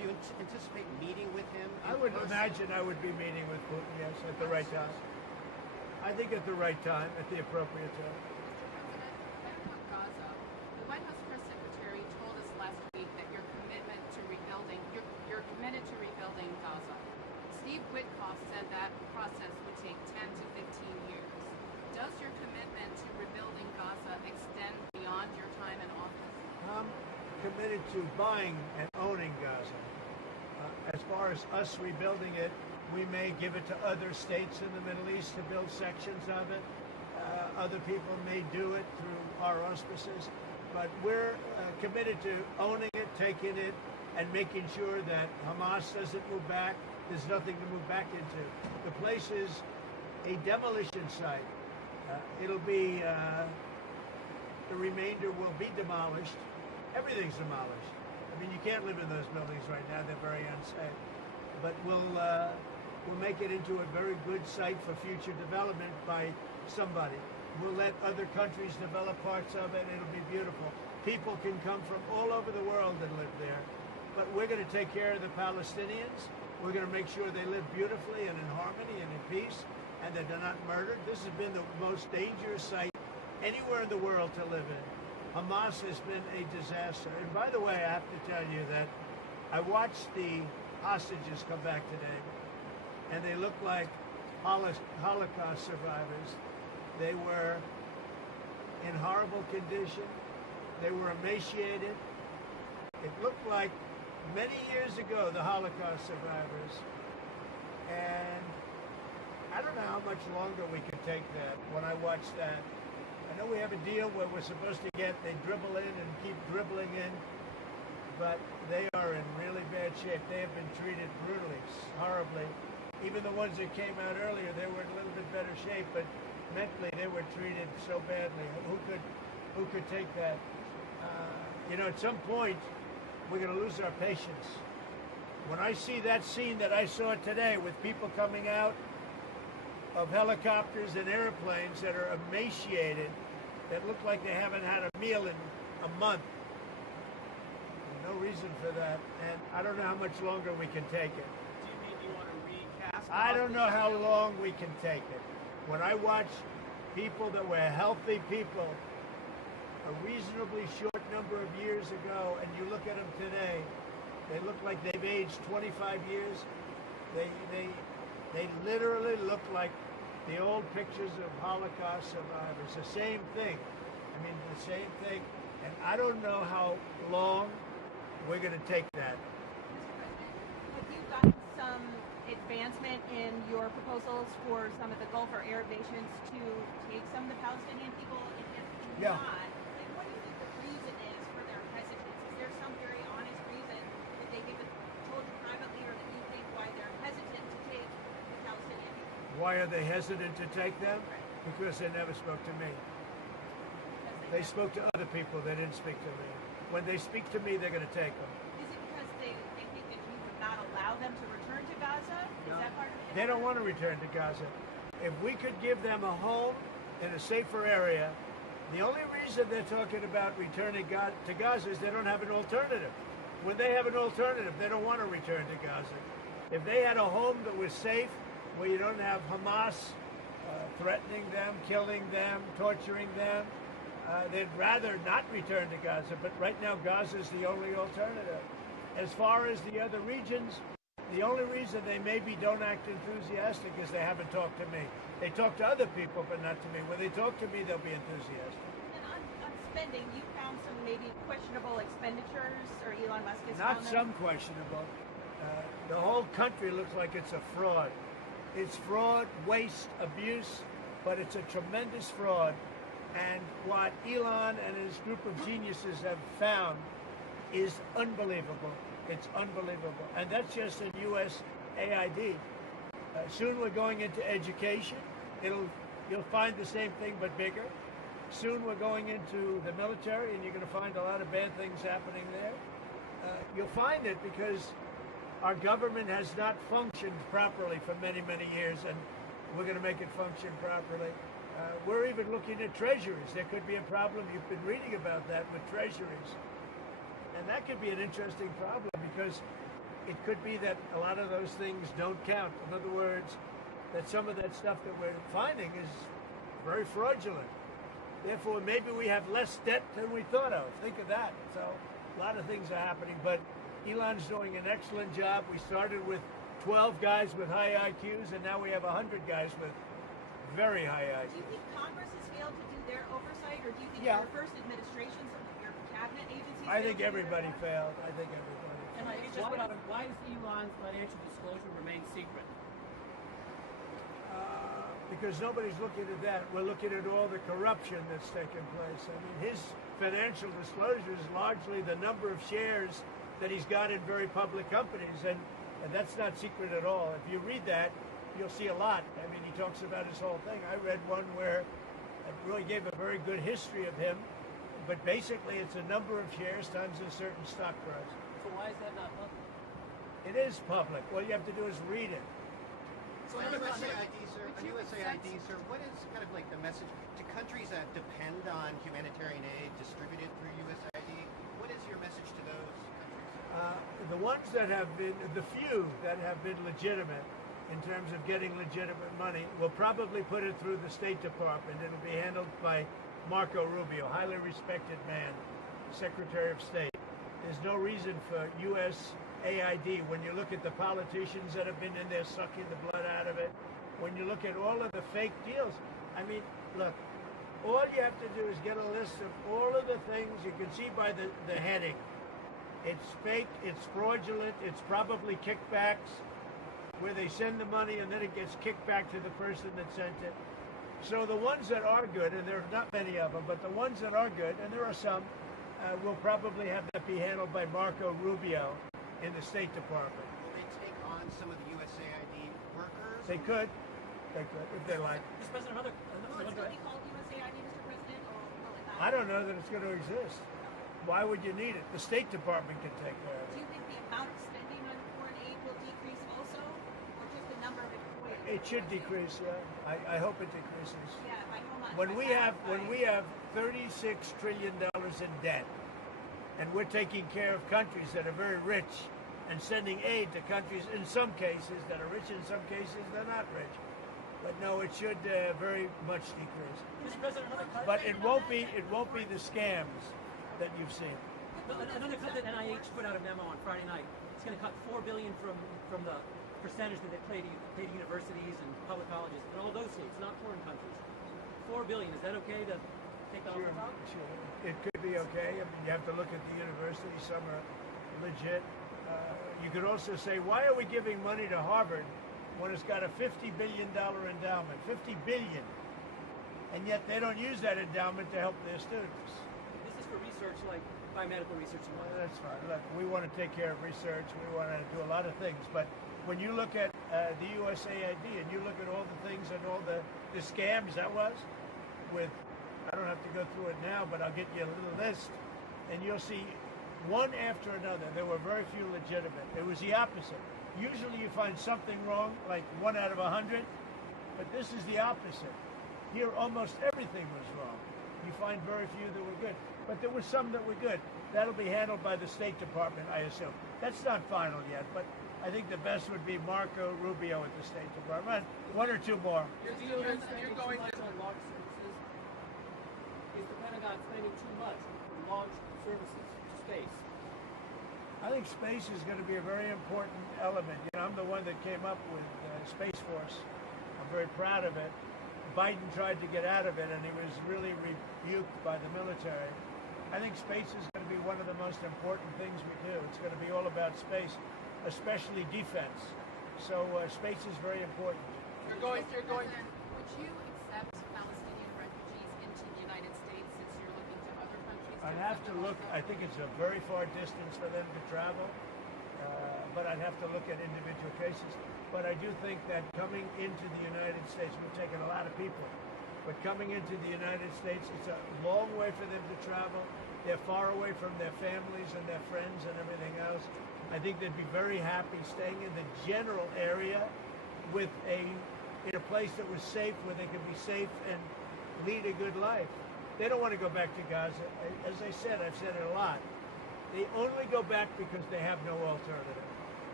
Do you anticipate meeting with him? I would imagine I would be meeting with Putin, yes, at the right time. I think at the right time, at the appropriate time. Mr. President, back on Gaza, the White House press secretary told us last week that you're committed to rebuilding Gaza. Steve Witkoff said that process would take 10 to 15 years. Does your commitment to rebuilding Gaza extend beyond your time in office? I'm committed to buying and owning Gaza. As far as us rebuilding it, we may give it to other states in the Middle East to build sections of it. Other people may do it through our auspices. But we're committed to owning it, taking it, and making sure that Hamas doesn't move back. There's nothing to move back into. The place is a demolition site. It'll be, the remainder will be demolished. Everything's demolished. I mean, you can't live in those buildings right now. They're very unsafe. But we'll make it into a very good site for future development by somebody. We'll let other countries develop parts of it. It'll be beautiful. People can come from all over the world and live there. But we're going to take care of the Palestinians. We're going to make sure they live beautifully and in harmony and in peace, and that they're not murdered. This has been the most dangerous site anywhere in the world to live in. Hamas has been a disaster. And by the way, I have to tell you that I watched the hostages come back today, and they look like Holocaust survivors. They were in horrible condition. They were emaciated. It looked like many years ago, the Holocaust survivors. And I don't know how much longer we can take that when I watch that. I know we have a deal where we're supposed to get, they dribble in and keep dribbling in, but they are in really bad shape. They have been treated brutally, horribly. Even the ones that came out earlier, they were in a little bit better shape, but mentally they were treated so badly. Who could take that? At some point, we're going to lose our patience. When I see that scene that I saw today with people coming out of helicopters and airplanes that are emaciated, that look like they haven't had a meal in a month, no reason for that. And I don't know how much longer we can take it. Do you mean you want to recast? I don't know how long we can take it. When I watch people that were healthy people a reasonably short number of years ago, and you look at them today, they look like they've aged 25 years. They literally look like the old pictures of Holocaust survivors. The same thing. I mean, the same thing. And I don't know how long we're going to take that. Have you gotten some advancement in your proposals for some of the Gulf or Arab nations to take some of the Palestinian people? And if Yeah. not, like, what do you think the reason is for their hesitance? Is there some very honest reason that they haven't told you privately or that you think why they're hesitant to take the Palestinian people? Why are they hesitant to take them? Because they never spoke to me. They spoke to other people. They didn't speak to me. When they speak to me, they're going to take them. Is it because they think that you would not allow them to return to Gaza? Is that part of it? They don't want to return to Gaza. If we could give them a home in a safer area, the only reason they're talking about returning to Gaza is they don't have an alternative. When they have an alternative, they don't want to return to Gaza. If they had a home that was safe, where you don't have Hamas threatening them, killing them, torturing them, they'd rather not return to Gaza. But right now, Gaza is the only alternative. As far as the other regions, the only reason they maybe don't act enthusiastic is they haven't talked to me. They talk to other people, but not to me. When they talk to me, they'll be enthusiastic. And on spending, you found some maybe questionable expenditures, or Elon Musk has Not found some them? questionable. The whole country looks like it's a fraud. It's fraud, waste, abuse, but it's a tremendous fraud. And what Elon and his group of geniuses have found is unbelievable. It's unbelievable. And that's just in USAID. Soon we're going into education. You'll find the same thing but bigger. Soon we're going into the military, and you're going to find a lot of bad things happening there. You'll find it because our government has not functioned properly for many, many years, and we're going to make it function properly. We're even looking at treasuries. There could be a problem. You've been reading about that with treasuries. And that could be an interesting problem because it could be that a lot of those things don't count. In other words, that some of that stuff that we're finding is very fraudulent. Therefore, maybe we have less debt than we thought of. Think of that. So a lot of things are happening, but Elon's doing an excellent job. We started with 12 guys with high IQs, and now we have 100 guys with very high IQs. Do you think Congress has failed to do their oversight, or do you think Yeah. your first administration, some of your cabinet agencies? I think failed to do their everybody part? failed. I think everybody. And I just put out, why does Elon's financial disclosure remain secret? Because nobody's looking at that. We're looking at all the corruption that's taken place. I mean, his financial disclosure is largely the number of shares that he's got in very public companies, and that's not secret at all. If you read that, you'll see a lot. I mean, he talks about his whole thing. I read one where it really gave a very good history of him, but basically it's a number of shares times a certain stock price. So why is that not public? It is public. All you have to do is read it. So on USAID, sir, what is kind of like the message to countries that depend on humanitarian aid distributed through USAID? What is your message to those countries? The ones that have been, the few that have been legitimate in terms of getting legitimate money, will probably put it through the State Department. It'll be handled by Marco Rubio, highly respected man, Secretary of State. There's no reason for USAID, when you look at the politicians that have been in there sucking the blood out of it, when you look at all of the fake deals, I mean, look, all you have to do is get a list of all of the things you can see by the heading. It's fake, it's fraudulent, it's probably kickbacks, where they send the money and then it gets kicked back to the person that sent it. So the ones that are good, and there are not many of them, but the ones that are good, and there are some, will probably have that be handled by Marco Rubio in the State Department. Will they take on some of the USAID workers? They could, if they like. Mr. President, Will it still be called USAID, Mr. President, or will it not? I don't know that it's going to exist. Why would you need it? The State Department can take care of Do it. you think the amount of spending on foreign aid will decrease also, or just the number of employees? It should decrease, yeah. I hope it decreases. Yeah, by how much? When By we have $36 trillion in debt, and we're taking care of countries that are very rich and sending aid to countries in some cases that are rich, in some cases they're not rich. But no, it should very much decrease. Mr. President, another cut. But it won't be the scams that you've seen. Another cut that NIH put out a memo on Friday night. It's going to cut $4 billion from the percentage that they pay to universities and public colleges in all those states, not foreign countries. $4 billion. Is that okay to take that off? Sure. It could be okay. I mean, you have to look at the universities. Some are legit. You could also say, why are we giving money to Harvard when it's got a $50 billion endowment? $50 billion. And yet they don't use that endowment to help their students. This is for research like biomedical research and whatnot. That's fine. Look, we want to take care of research. We want to do a lot of things. But when you look at the USAID and you look at all the things and all the scams that was with, I don't have to go through it now, but I'll get you a little list, and you'll see one after another. There were very few legitimate. It was the opposite. Usually you find something wrong, like 1 out of 100, but this is the opposite. Here almost everything was wrong. You find very few that were good. But there were some that were good. That'll be handled by the State Department, I assume. That's not final yet, but I think the best would be Marco Rubio at the State Department. One or two more. You're going to launch services. Is the Pentagon spending too much on launch services to space? I think space is going to be a very important element. You know, I'm the one that came up with Space Force. I'm very proud of it. Biden tried to get out of it, and he was really rebuked by the military. I think space is going to be one of the most important things we do. It's going to be all about space, especially defense. So space is very important. You're going. Would you accept Palestinian refugees into the United States since you're looking to other countries? I'd have to look. I think it's a very far distance for them to travel, but I'd have to look at individual cases. But I do think that coming into the United States, we're taking a lot of people, but coming into the United States, it's a long way for them to travel. They're far away from their families and their friends and everything else. I think they'd be very happy staying in the general area in a place that was safe, where they could be safe and lead a good life. They don't want to go back to Gaza. As I said, I've said it a lot. They only go back because they have no alternative.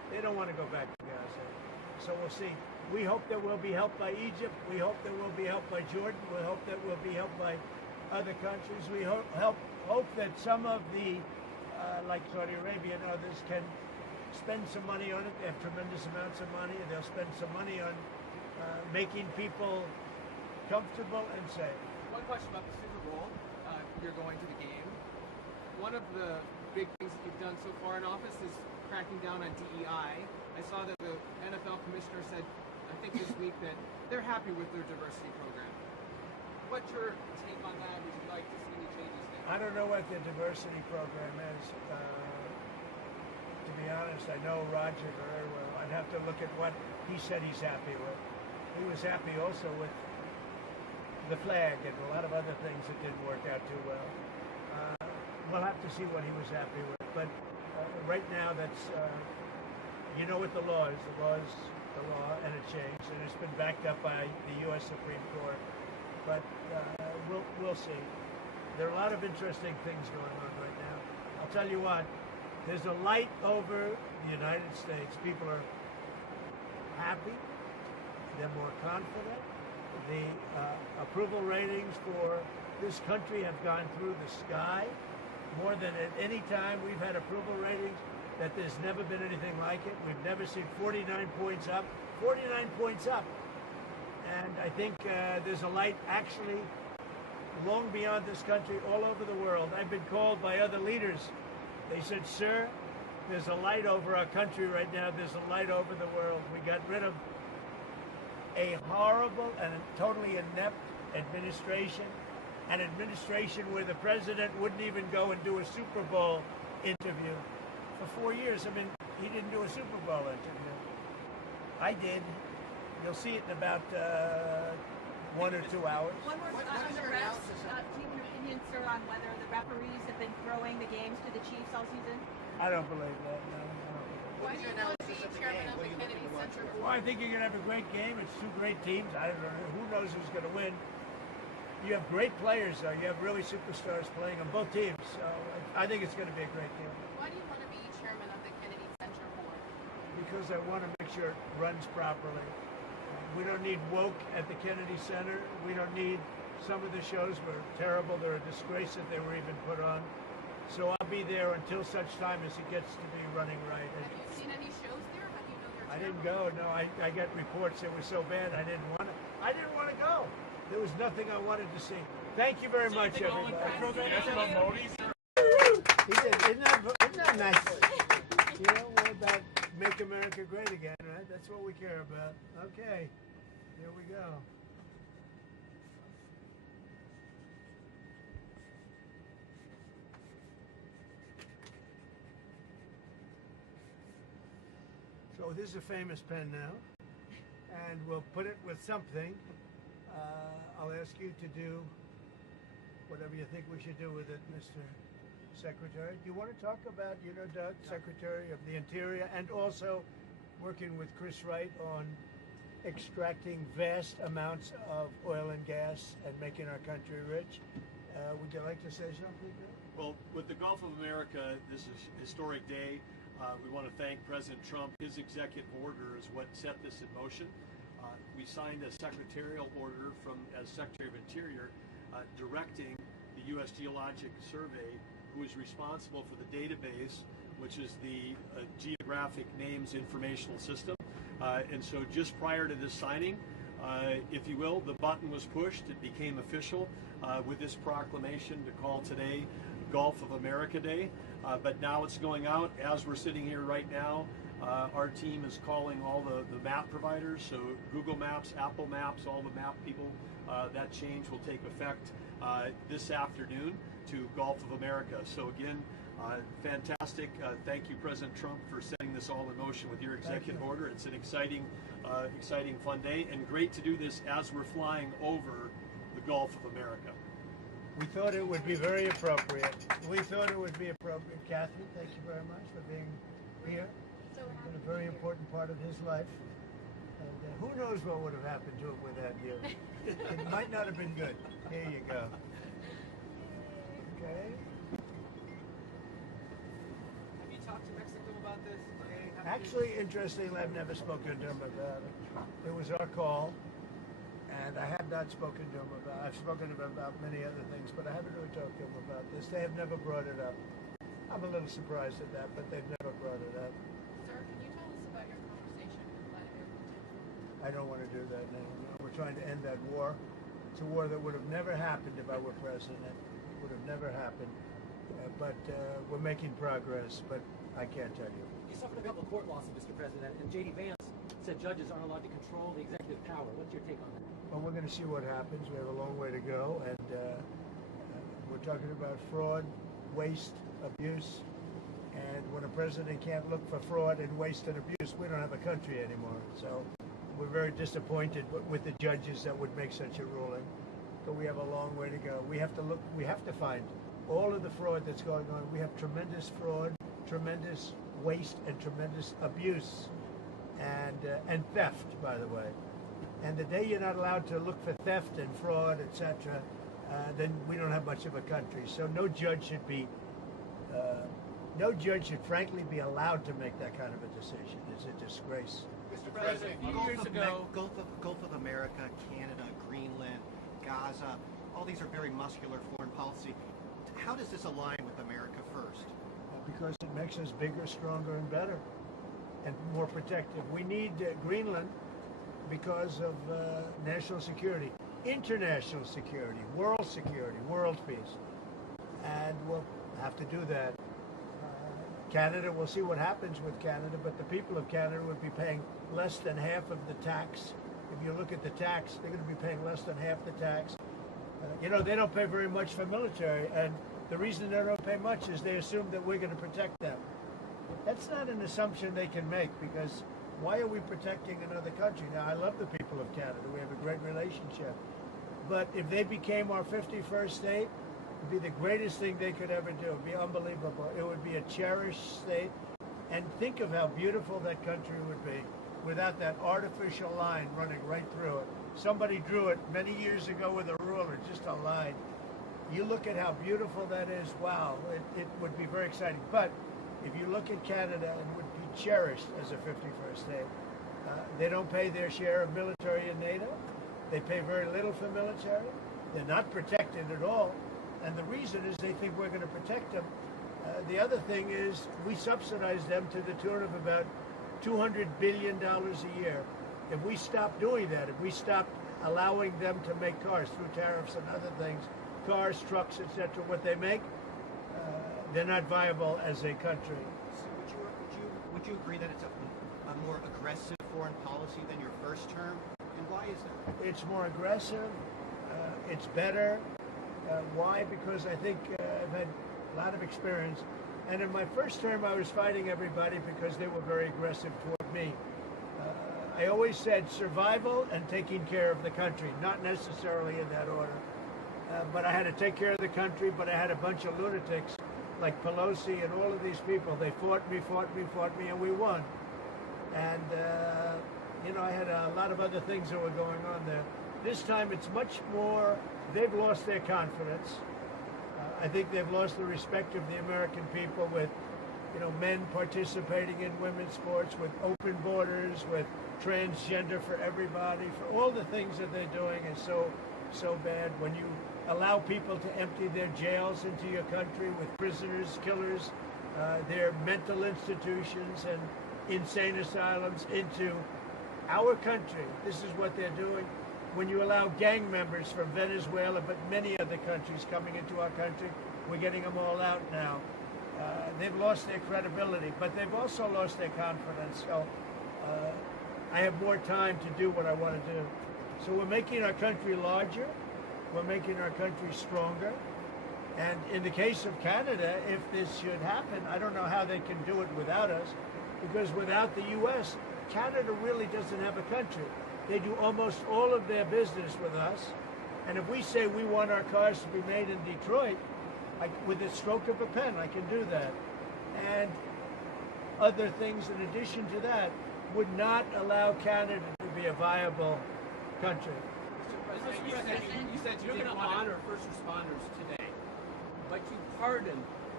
They don't want to go back to Gaza. So we'll see. We hope that we'll be helped by Egypt. We hope that we'll be helped by Jordan. We hope that we'll be helped by other countries. We hope that some of the, like Saudi Arabia and others, can spend some money on it. They have tremendous amounts of money, and they'll spend some money on making people comfortable and safe. One question about the Super Bowl. You're going to the game. One of the big things that you've done so far in office is cracking down on DEI. I saw that the NFL commissioner said, I think this week, that they're happy with their diversity program. What's your take on that? Would you like to see any changes there? I don't know what the diversity program is. To be honest, I know Roger very well. I'd have to look at what he said he's happy with. He was happy also with the flag and a lot of other things that didn't work out too well. We'll have to see what he was happy with. But right now, that's, you know what the law is. The law is the law, and it changed, and it's been backed up by the U.S. Supreme Court. But we'll see. There are a lot of interesting things going on right now. I'll tell you what, there's a light over the United States. People are happy. They're more confident. The approval ratings for this country have gone through the sky. More than at any time we've had approval ratings that there's never been anything like it. We've never seen 49 points up. 49 points up. And I think there's a light actually long beyond this country, all over the world. I've been called by other leaders. They said, sir, there's a light over our country right now. There's a light over the world. We got rid of a horrible and totally inept administration, an administration where the president wouldn't even go and do a Super Bowl interview. For 4 years, I mean, he didn't do a Super Bowl interview. I did. You'll see it in about 1 or 2 hours. One more on the refs. Do you have an opinion, sir, on whether the referees have been throwing the games to the Chiefs all season? I don't believe that, no. Why do you want to be chairman of the Kennedy Center Board? Well, I think you're going to have a great game. It's two great teams. I don't know. Who knows who's going to win? You have great players, though. You have really superstars playing on both teams. So I think it's going to be a great game. Why do you want to be chairman of the Kennedy Center Board? Because I want to make sure it runs properly. We don't need woke at the Kennedy Center. We don't need, some of the shows were terrible. They're a disgrace that they were even put on. So I'll be there until such time as it gets to be running right. Have you seen any shows there? How do you know they're I didn't terrible? go. No, I got reports it was so bad I didn't want to. I didn't want to go. There was nothing I wanted to see. Thank you very much, everybody. He did. Isn't that nice? You know, we're about make America great again, right? That's what we care about. Okay, here we go. So this is a famous pen now, and we'll put it with something. I'll ask you to do whatever you think we should do with it, Mr. Secretary. Do you want to talk about, Doug, Secretary of the Interior, and also working with Chris Wright on extracting vast amounts of oil and gas and making our country rich? Would you like to say something? Well, with the Gulf of America, this is a historic day. We want to thank President Trump. His executive order is what set this in motion. We signed a secretarial order as Secretary of Interior directing the U.S. Geologic Survey, who is responsible for the database, which is the Geographic Names Informational System. And so just prior to this signing, if you will, the button was pushed. It became official with this proclamation to call today Gulf of America Day. But now it's going out. As we're sitting here right now, our team is calling all the map providers, so Google Maps, Apple Maps, all the map people. That change will take effect this afternoon to Gulf of America. So again, fantastic. Thank you, President Trump, for setting this all in motion with your executive order. It's an exciting, fun day, and great to do this as we're flying over the Gulf of America. We thought it would be very appropriate. Kathy, thank you very much for being here. It's been a very important part of his life. And who knows what would have happened to him without you. It might not have been good. Here you go. Okay. Have you talked to Mexico about this? Actually, interestingly, I've never spoken to him about it. It was our call, and I have not spoken to him about it. I've spoken to him about many other things, but I haven't really talked to him about this. They have never brought it up. I'm a little surprised at that, but they've never brought it up. Sir, can you tell us about your conversation with Vladimir Putin? I don't want to do that now. We're trying to end that war. It's a war that would have never happened if I were president. It would have never happened. But we're making progress, but I can't tell you. You suffered a couple of court losses, Mr. President, and J.D. Vance said judges aren't allowed to control the executive power. What's your take on that? Well, we're going to see what happens. We have a long way to go, and we're talking about fraud, waste, abuse, and when a president can't look for fraud and waste and abuse, we don't have a country anymore. So we're very disappointed with the judges that would make such a ruling, but we have a long way to go. We have to find all of the fraud that's going on. We have tremendous fraud, tremendous waste, and tremendous abuse, and theft, by the way. And the day you're not allowed to look for theft and fraud, etc., then we don't have much of a country. So no judge should frankly be allowed to make that kind of a decision. It's a disgrace. Mr. President, a few years ago, Gulf of America, Canada, Greenland, Gaza, all these are very muscular foreign policy. How does this align with America first? Because it makes us bigger, stronger, and better, and more protective. We need Greenland because of national security, international security, world peace. And we'll have to do that. Canada, we'll see what happens with Canada, but the people of Canada would be paying less than half of the tax. If you look at the tax, they're going to be paying less than half the tax. They don't pay very much for military, and the reason they don't pay much is they assume that we're going to protect them. That's not an assumption they can make, because why are we protecting another country? Now, I love the people of Canada. We have a great relationship. But if they became our 51st state, it would be the greatest thing they could ever do. It would be unbelievable. It would be a cherished state. And think of how beautiful that country would be without that artificial line running right through it. Somebody drew it many years ago with a ruler, just a line. You look at how beautiful that is, wow, it would be very exciting. But if you look at Canada, it would be cherished as a 51st state. They don't pay their share of military in NATO. They pay very little for military. They're not protected at all. And the reason is they think we're going to protect them. The other thing is we subsidize them to the tune of about $200 billion a year. If we stop doing that, if we stop allowing them to make cars through tariffs and other things, cars, trucks, etc., what they make, they're not viable as a country. So would you agree that it's a more aggressive foreign policy than your first term? And why is that? It's more aggressive. It's better. Why? Because I think I've had a lot of experience. And in my first term, I was fighting everybody because they were very aggressive toward me. I always said survival and taking care of the country, not necessarily in that order. But I had to take care of the country, but I had a bunch of lunatics like Pelosi and all of these people. They fought me, and we won. And, I had a lot of other things that were going on there. This time it's much more, they've lost their confidence. I think they've lost the respect of the American people with, men participating in women's sports, with open borders, with transgender for everybody, for all the things that they're doing is so bad. When you allow people to empty their jails into your country with prisoners, killers, their mental institutions and insane asylums into our country, this is what they're doing. When you allow gang members from Venezuela, but many other countries coming into our country, we're getting them all out now. They've lost their credibility, but they've also lost their confidence. So I have more time to do what I want to do. So we're making our country larger. We're making our country stronger. And in the case of Canada, if this should happen, I don't know how they can do it without us, because without the U.S., Canada really doesn't have a country. They do almost all of their business with us. And if we say we want our cars to be made in Detroit, with the stroke of a pen, I can do that. And other things in addition to that would not allow Canada to be a viable country. You said you didn't honor first responders today, but you pardoned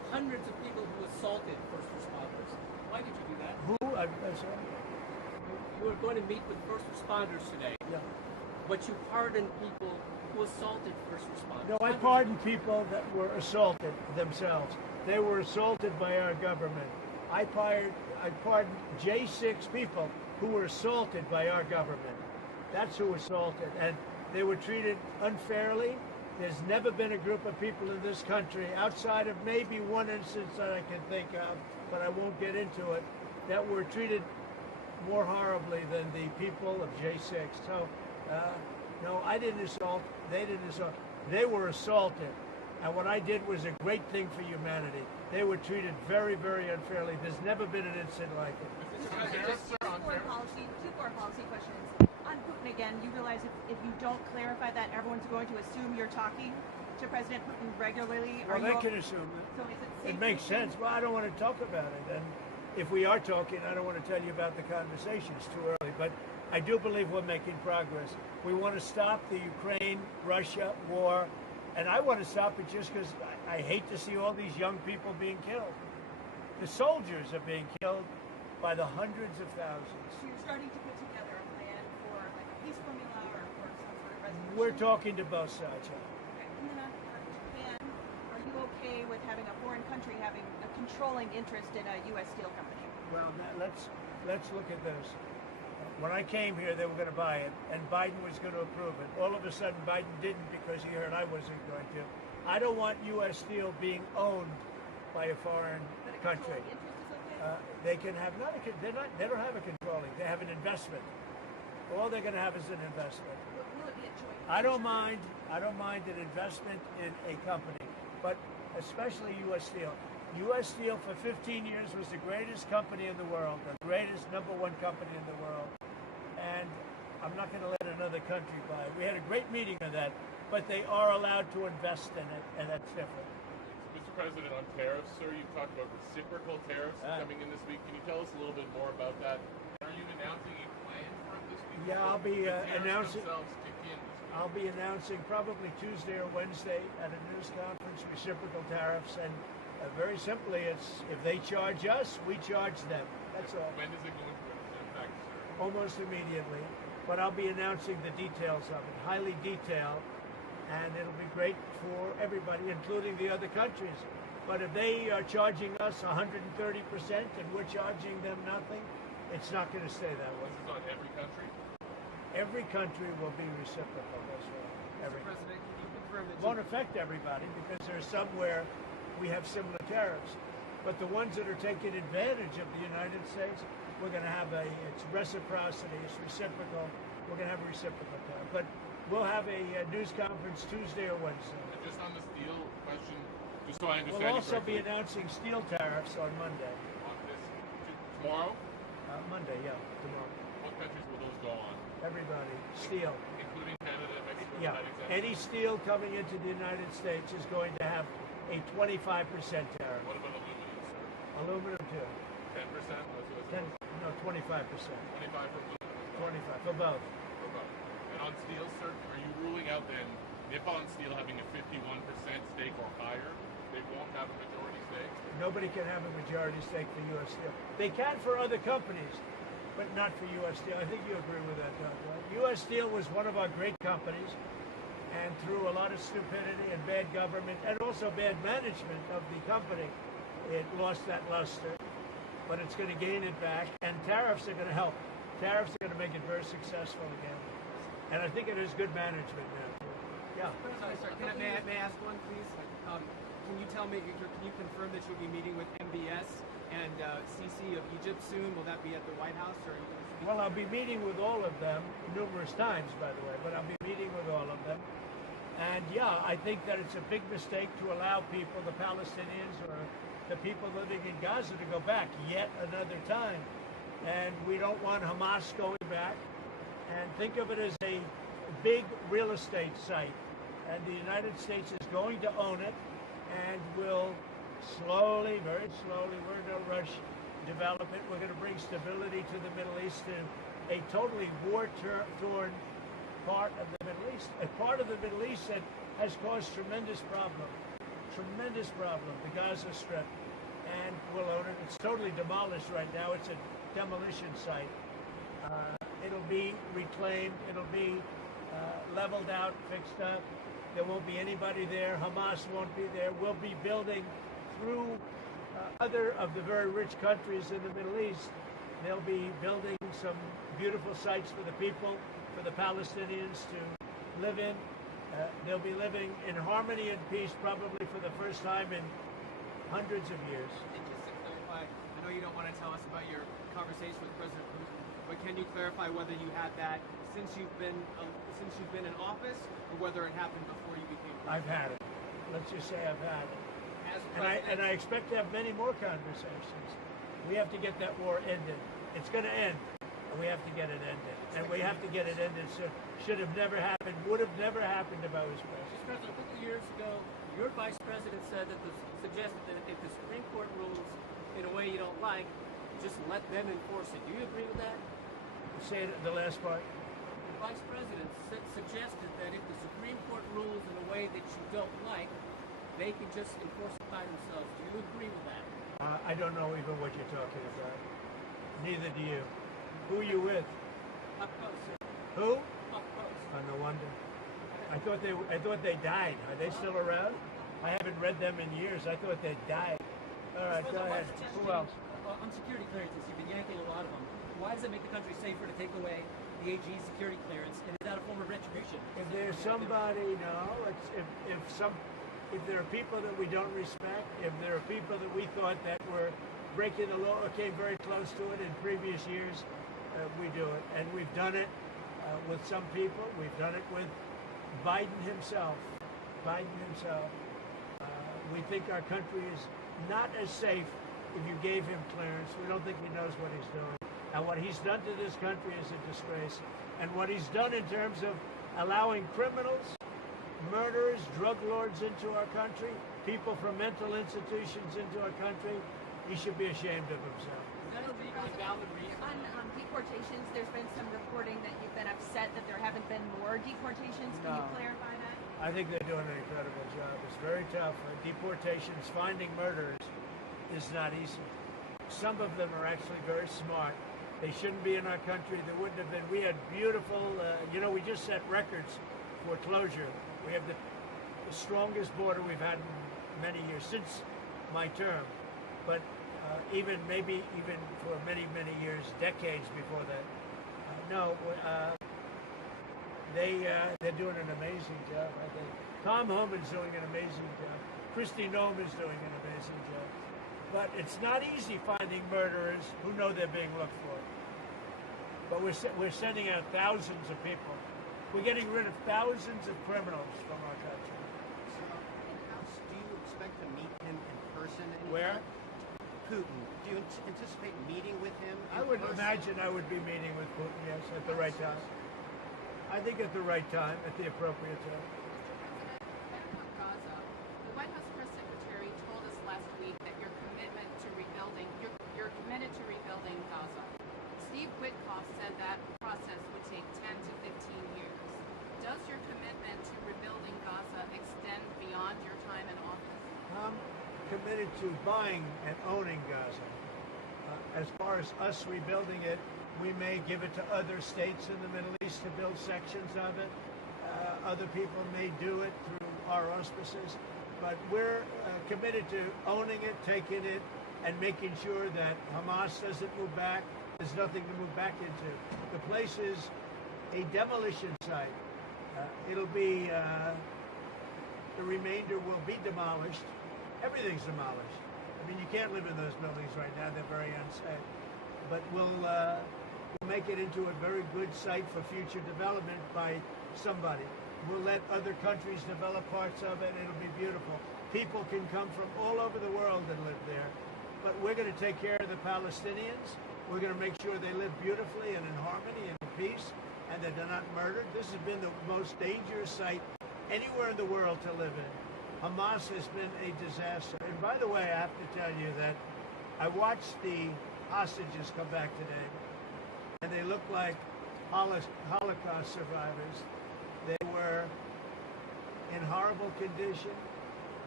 hundreds of people who assaulted first responders. Why did you do that? Who? I'm sorry. You were going to meet with first responders today, Yeah. but you pardoned people who assaulted first responders. No, I pardoned people that were assaulted themselves. They were assaulted by our government. I pardoned J6 people who were assaulted by our government. That's who assaulted, and they were treated unfairly. There's never been a group of people in this country, outside of maybe one instance that I can think of, but I won't get into it, that were treated more horribly than the people of J6. So, no, I didn't assault. They didn't assault. They were assaulted. And what I did was a great thing for humanity. They were treated very, very unfairly. There's never been an incident like it. Two foreign policy questions. On Putin again, you realize if you don't clarify that, everyone's going to assume you're talking to President Putin regularly. Well, they can assume it. So is it safe It makes to assume? sense. Well, I don't want to talk about it. And if we are talking, I don't want to tell you about the conversation. It's too early. But I do believe we're making progress. We want to stop the Ukraine-Russia war. And I want to stop it just because I hate to see all these young people being killed. The soldiers are being killed by the hundreds of thousands. So you're starting to put together a plan for like a peace formula or for some sort of resolution? We're talking to both sides. Okay. And then on Japan, are you okay with having a foreign country having a controlling interest in a U.S. steel company? Well, let's look at this. When I came here, they were going to buy it, and Biden was going to approve it. All of a sudden, Biden didn't because he heard I wasn't going to. I don't want U.S. steel being owned by a foreign But a country. controlling interest is okay? They can have they don't have a controlling. They have an investment. All they're going to have is an investment. Will it be a joint I don't venture? mind an investment in a company, but especially U.S. Steel. U.S. Steel for 15 years was the greatest company in the world, the greatest #1 company in the world, and I'm not going to let another country buy it. We had a great meeting on that, but they are allowed to invest in it, and that's different. Mr. President, on tariffs, sir, you've talked about reciprocal tariffs coming in this week. Can you tell us a little bit more about that? Are you announcing a plan for it this week? Yeah, I'll be The tariffs announcing. themselves kick in this week. I'll be announcing probably Tuesday or Wednesday at a news conference, reciprocal tariffs, and very simply, it's if they charge us, we charge them. That's all. When does it go into effect, sir? Almost immediately. But I'll be announcing the details of it, highly detailed, and it'll be great for everybody, including the other countries. But if they are charging us 130% and we're charging them nothing, it's not going to stay that way. This is on every country? Every country will be reciprocal. That's right. Every. Mr. President, can you confirm that It won't affect everybody because there's somewhere we have similar tariffs. But the ones that are taking advantage of the United States, we're going to have it's reciprocity, it's reciprocal. We're going to have a reciprocal tariff. But we'll have a news conference Tuesday or Wednesday. And just on the steel question, just so I understand We'll you also be correctly, announcing steel tariffs on Monday. on this tomorrow, Monday, yeah, tomorrow. what countries will those go on? Everybody, steel. Including Canada, Mexico, Yeah, that exemption? any steel coming into the United States is going to have a 25% tariff. What about aluminum, sir? Aluminum too. 10%? That's what 10, it's no, 25%. 25 for aluminum as well. 25 for both. For both. And on steel, sir, are you ruling out then Nippon Steel having a 51% stake or higher? They won't have a majority stake? Nobody can have a majority stake for U.S. Steel. They can for other companies, but not for U.S. Steel. I think you agree with that, Doug, right? U.S. Steel was one of our great companies, and through a lot of stupidity and bad government, and also bad management of the company, it lost that luster. But it's going to gain it back, and tariffs are going to help. Tariffs are going to make it very successful again. And I think it is good management now. Yeah. Sorry, may I ask one, please? Can you tell me, can you confirm that you'll be meeting with MBS and CC of Egypt soon? Will that be at the White House? Or are you going to speak? Well, I'll be meeting with all of them numerous times, by the way, but I'll be meeting with all of them. And yeah, I think that it's a big mistake to allow people, the Palestinians or the people living in Gaza, to go back yet another time. And we don't want Hamas going back. And think of it as a big real estate site. And the United States is going to own it and will slowly, very slowly, we're in no rush, develop it. We're going to bring stability to the Middle East, to a totally war-torn part of the Middle East, a part of the Middle East that has caused tremendous problems. tremendous problem, the Gaza Strip, and we'll own it. It's totally demolished right now. It's a demolition site. It'll be reclaimed. It'll be leveled out, fixed up. There won't be anybody there. Hamas won't be there. We'll be building through other of the very rich countries in the Middle East. They'll be building some beautiful sites for the people, for the Palestinians to live in. They'll be living in harmony and peace probably for the first time in hundreds of years. And just to clarify, I know you don't want to tell us about your conversation with President Putin, but can you clarify whether you had that since you've been in office, or whether it happened before you became president? I've had it. Let's just say I've had it. As And I expect to have many more conversations. We have to get that war ended. It's going to end, and we have to get it ended. And we have to get it ended. So should have never happened. Would have never happened if I was president. Mr. President, a couple of years ago, your vice president suggested that if the Supreme Court rules in a way you don't like, just let them enforce it. Do you agree with that? Say the last part. The vice president suggested that if the Supreme Court rules in a way that you don't like, they can just enforce it by themselves. Do you agree with that? I don't know even what you're talking about. Neither do you. Who are you with? Up close, sir. Who? Up close. Oh, no wonder. I thought they died. Are they still around? I haven't read them in years. I thought they died. All right, go ahead. Who else? On security clearances, you've been yanking a lot of them. Why does it make the country safer to take away the AG's security clearance? And is that a form of retribution? If there's somebody, no. If there are people that we don't respect, if there are people that we thought that were breaking the law or came very close to it in previous years, we do it. And we've done it with some people. We've done it with Biden himself. We think our country is not as safe if you gave him clearance. We don't think he knows what he's doing. And what he's done to this country is a disgrace. And what he's done in terms of allowing criminals, murderers, drug lords into our country, people from mental institutions into our country, he should be ashamed of himself. Is that a legally valid reason? On deportations, there's been some reporting that you've been upset that there haven't been more deportations. Can you No. clarify that? I think they're doing an incredible job. It's very tough. Deportations, finding murderers is not easy. Some of them are actually very smart. They shouldn't be in our country. There wouldn't have been. We had beautiful, we just set records for closure. We have the strongest border we've had in many years, since my term. But even for many, many years, decades before that. They're doing an amazing job, I think. Tom Homan's doing an amazing job. Kristi Noem is doing an amazing job. But it's not easy finding murderers who know they're being looked for. But we're sending out thousands of people. We're getting rid of thousands of criminals from our country. So, do you expect to meet him in person? Where? Putin. Do you anticipate meeting with him? I would imagine I would be meeting with Putin, yes, at the right time. I think at the right time, at the appropriate time. Mr. President, back on Gaza, the White House press secretary told us last week that you're committed to rebuilding Gaza. Steve Witkoff said that process would take 10 to 15 years. Does your commitment to rebuilding Gaza extend beyond your time in office? I'm committed to buying and owning Gaza. As far as us rebuilding it, we may give it to other states in the Middle East to build sections of it. Other people may do it through our auspices. But we're committed to owning it, taking it, and making sure that Hamas doesn't move back. There's nothing to move back into. The place is a demolition site. It'll be, the remainder will be demolished. Everything's demolished. I mean, you can't live in those buildings right now. They're very unsafe. But we'll make it into a very good site for future development by somebody. We'll let other countries develop parts of it. It'll be beautiful. People can come from all over the world and live there. But we're going to take care of the Palestinians. We're going to make sure they live beautifully and in harmony and in peace, and that they're not murdered. This has been the most dangerous site anywhere in the world to live in. Hamas has been a disaster. And by the way, I have to tell you that I watched the hostages come back today, and they look like Holocaust survivors. They were in horrible condition.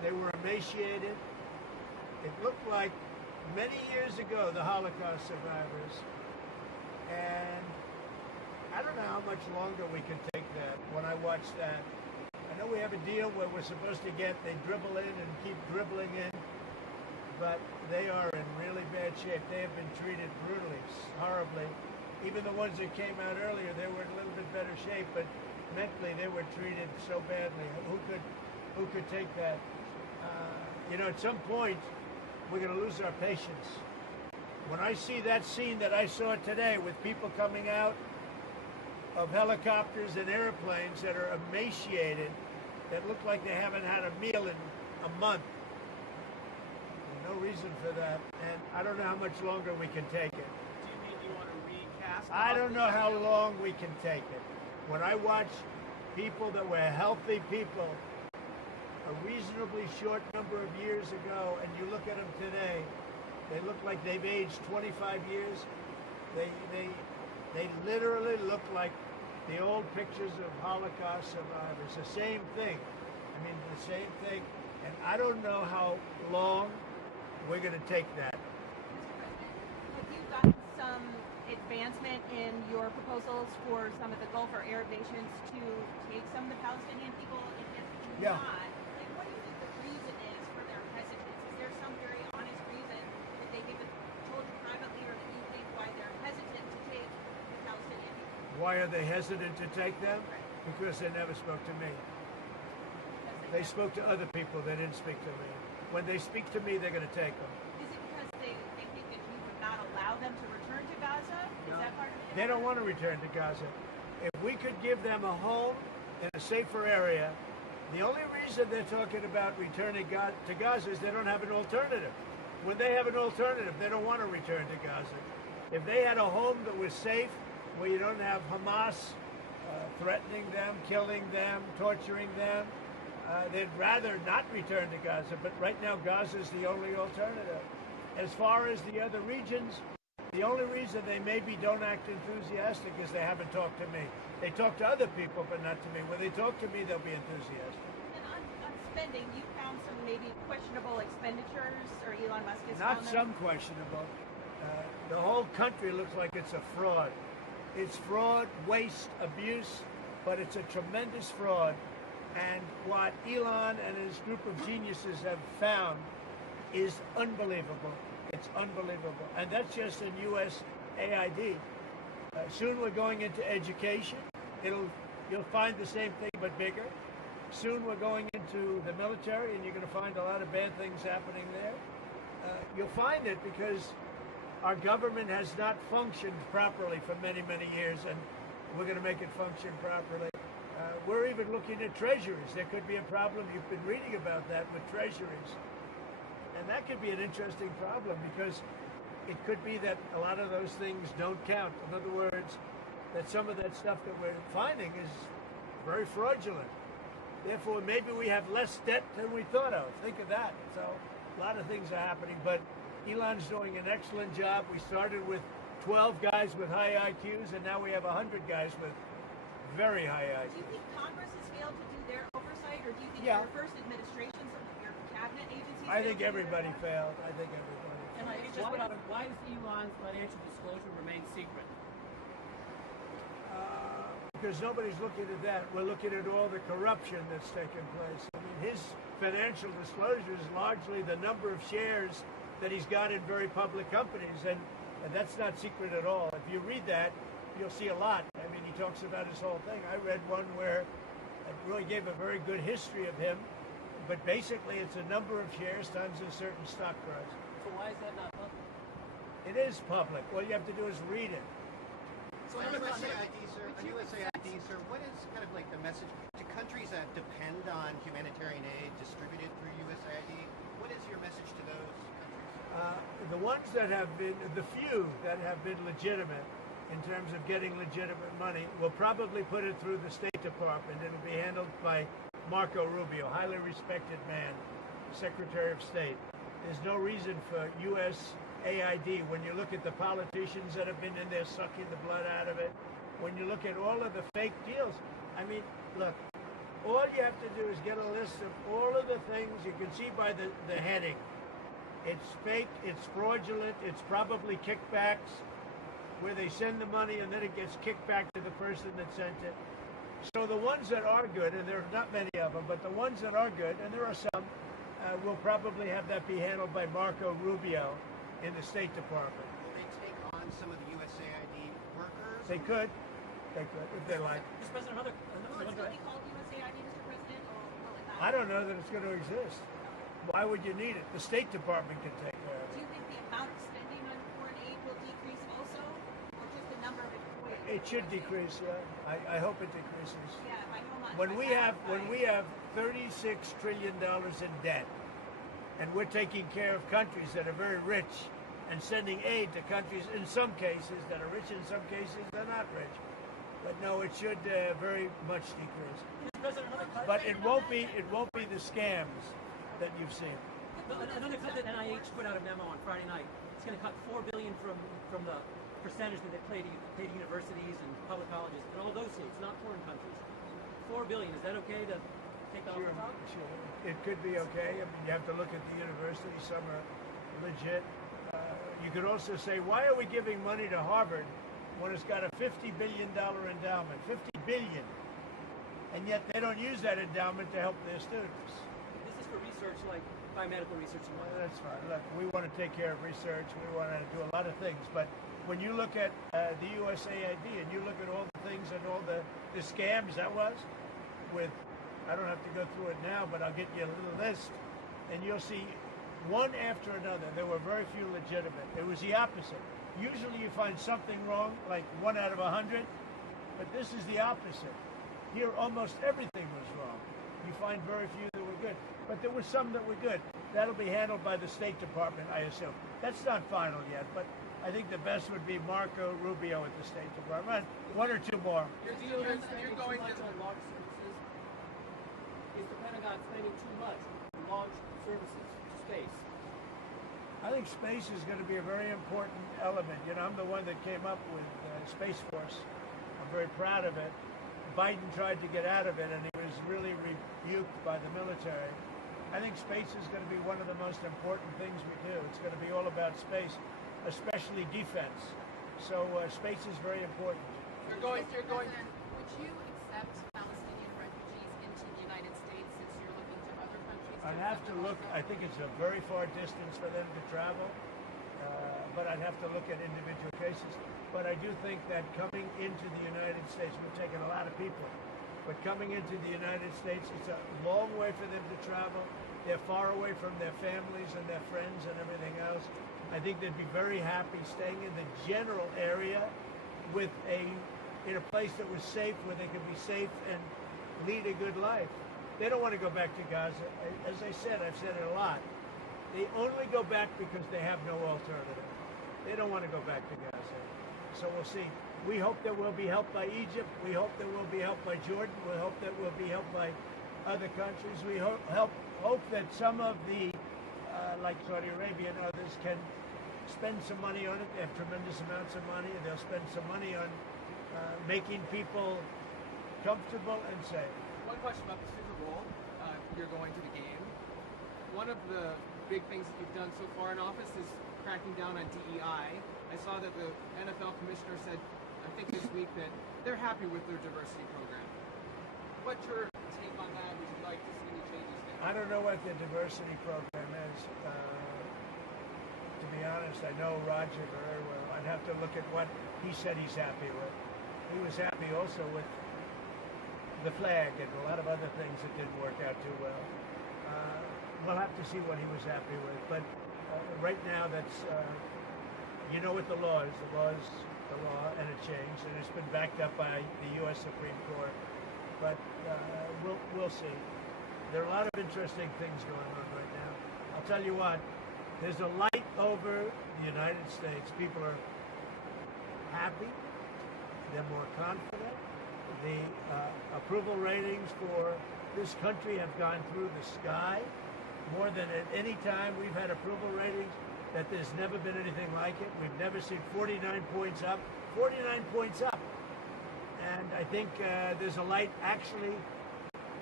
They were emaciated. It looked like many years ago, the Holocaust survivors. And I don't know how much longer we can take that when I watch that. I know we have a deal where we're supposed to get, they dribble in and keep dribbling in, but they are in really bad shape. They have been treated brutally, horribly. Even the ones that came out earlier, they were in a little bit better shape, but mentally they were treated so badly. Who could take that? At some point, we're going to lose our patience. When I see that scene that I saw today with people coming out of helicopters and airplanes that are emaciated, that look like they haven't had a meal in a month, there's no reason for that. And I don't know how much longer we can take it. Do you mean you want to recast? I don't know how long we can take it. When I watch people that were healthy people a reasonably short number of years ago, and you look at them today, they look like they've aged 25 years. They literally look like the old pictures of Holocaust survivors. The same thing. I mean, the same thing. And I don't know how long we're going to take that. Mr. President, have you gotten some advancement in your proposals for some of the Gulf or Arab nations to take some of the Palestinian people? And if Yeah. not, what do you think the reason is for their hesitance? Is there some very honest reason that they haven't told you privately or that you think why they're hesitant to take the Palestinian people? Why are they hesitant to take them? Because they never spoke to me. They spoke to other people. They didn't speak to me. When they speak to me, they're going to take them. Is it because they think that you would not allow them to return to Gaza? Is that part of it? They don't want to return to Gaza. If we could give them a home in a safer area, the only reason they're talking about returning to Gaza is they don't have an alternative. When they have an alternative, they don't want to return to Gaza. If they had a home that was safe, where you don't have Hamas threatening them, killing them, torturing them, they'd rather not return to Gaza. But right now, Gaza is the only alternative. As far as the other regions, the only reason they maybe don't act enthusiastic is they haven't talked to me. They talk to other people, but not to me. When they talk to me, they'll be enthusiastic. And on spending, you found some maybe questionable expenditures, or Elon Musk has Not found them? some questionable. The whole country looks like it's a fraud. It's fraud, waste, abuse, but it's a tremendous fraud. And what Elon and his group of geniuses have found is unbelievable. It's unbelievable. And that's just in U.S. AID. Soon we're going into education. You'll find the same thing but bigger. Soon we're going into the military, and you're going to find a lot of bad things happening there. You'll find it because our government has not functioned properly for many, many years, and we're going to make it function properly. We're even looking at treasuries. There could be a problem. You've been reading about that with treasuries. And that could be an interesting problem because it could be that a lot of those things don't count. In other words, that some of that stuff that we're finding is very fraudulent. Therefore, maybe we have less debt than we thought of. Think of that. So a lot of things are happening, but Elon's doing an excellent job. We started with 12 guys with high IQs, and now we have 100 guys with very high IQs. Do you think Congress has failed to do their oversight, or do you think Yeah. your first administration, some of your cabinet agencies? I think failed to do their everybody part? failed. I think everybody. And I just put out, why does Elon's financial disclosure remain secret? Because nobody's looking at that. We're looking at all the corruption that's taken place. I mean, his financial disclosure is largely the number of shares that he's got in very public companies, and that's not secret at all. If you read that, you'll see a lot. I mean, he talks about his whole thing. I read one where it really gave a very good history of him, but basically it's a number of shares times a certain stock price. So why is that not public? It is public. All you have to do is read it. So on USAID, sir, what is kind of like the message to countries that depend on humanitarian aid distributed through USAID? What is your message to those countries? The ones that have been, the few that have been legitimate in terms of getting legitimate money, will probably put it through the State Department. It'll be handled by Marco Rubio, highly respected man, Secretary of State. There's no reason for USAID, when you look at the politicians that have been in there sucking the blood out of it, when you look at all of the fake deals, I mean, look, All you have to do is get a list of all of the things you can see by the heading. It's fake, it's fraudulent, it's probably kickbacks, where they send the money and then it gets kicked back to the person that sent it. So the ones that are good, and there are not many of them, but the ones that are good, and there are some, will probably have that be handled by Marco Rubio in the State Department. Will they take on some of the USAID workers? They could, if they like. Mr. President, another Will it still be called USAID, Mr. President, or will it not? I don't know that it's going to exist. Why would you need it? The State Department can take care of Do it. you think the amount of spending on foreign aid will decrease also, or just the number of employees? It should decrease, yeah. I hope it decreases. Yeah, by how much? When By we have $36 trillion in debt, and we're taking care of countries that are very rich and sending aid to countries in some cases that are rich, in some cases they're not rich. But no, it should very much decrease. But it won't be the scams that you've seen. Another cut that NIH put out a memo on Friday night. It's going to cut $4 billion from the percentage that they pay to universities and public colleges in all those states, not foreign countries. $4 billion. Is that okay to take that off the top? Sure. It could be okay. I mean, you have to look at the universities. Some are legit. You could also say, why are we giving money to Harvard when it's got a $50 billion endowment? $50 billion. And yet they don't use that endowment to help their students. This is for research like biomedical research and whatnot. That's fine. Look, we want to take care of research. We want to do a lot of things. But when you look at the USAID and you look at all the things and all the scams that was with, I don't have to go through it now, but I'll get you a little list, and you'll see one after another. There were very few legitimate. It was the opposite. Usually you find something wrong, like 1 out of 100, but this is the opposite. Here, almost everything was wrong. You find very few that were good, but there were some that were good. That'll be handled by the State Department, I assume. That's not final yet, but I think the best would be Marco Rubio at the State Department. One or two more. You're going to launch services. Is the Pentagon spending too much on launch services to space? I think space is going to be a very important element. You know, I'm the one that came up with Space Force. I'm very proud of it. Biden tried to get out of it, and he was really rebuked by the military. I think space is going to be one of the most important things we do. It's going to be all about space, especially defense. So space is very important. You're going. Would you accept Palestinian refugees into the United States since you're looking to other countries? I'd have to look. I think it's a very far distance for them to travel, but I'd have to look at individual cases. But I do think that coming into the United States, we're taking a lot of people, but coming into the United States, it's a long way for them to travel. They're far away from their families and their friends and everything else. I think they'd be very happy staying in the general area with in a place that was safe, where they could be safe and lead a good life. They don't want to go back to Gaza. As I said, I've said it a lot. They only go back because they have no alternative. They don't want to go back to Gaza. So we'll see. We hope that we'll be helped by Egypt. We hope that we'll be helped by Jordan. We hope that we'll be helped by other countries. We hope that some of the, like Saudi Arabia and others, can spend some money on it. They have tremendous amounts of money, and they'll spend some money on making people comfortable and safe. One question about the Super Bowl. You're going to the game. One of the big things that you've done so far in office is cracking down on DEI. I saw that the NFL commissioner said, I think this week, that they're happy with their diversity program. What's your take on that? Would you like to see any changes there? I don't know what the diversity program is. To be honest, I know Roger very well. I'd have to look at what he said he's happy with. He was happy also with the flag and a lot of other things that didn't work out too well. We'll have to see what he was happy with. But right now, that's, you know what the law is. The law is the law, and it changed, and it's been backed up by the U.S. Supreme Court. But we'll see. There are a lot of interesting things going on right now. I'll tell you what, there's a light over the United States. People are happy. They're more confident. The approval ratings for this country have gone through the sky. More than at any time we've had approval ratings that there's never been anything like it. We've never seen 49 points up. 49 points up. And I think there's a light actually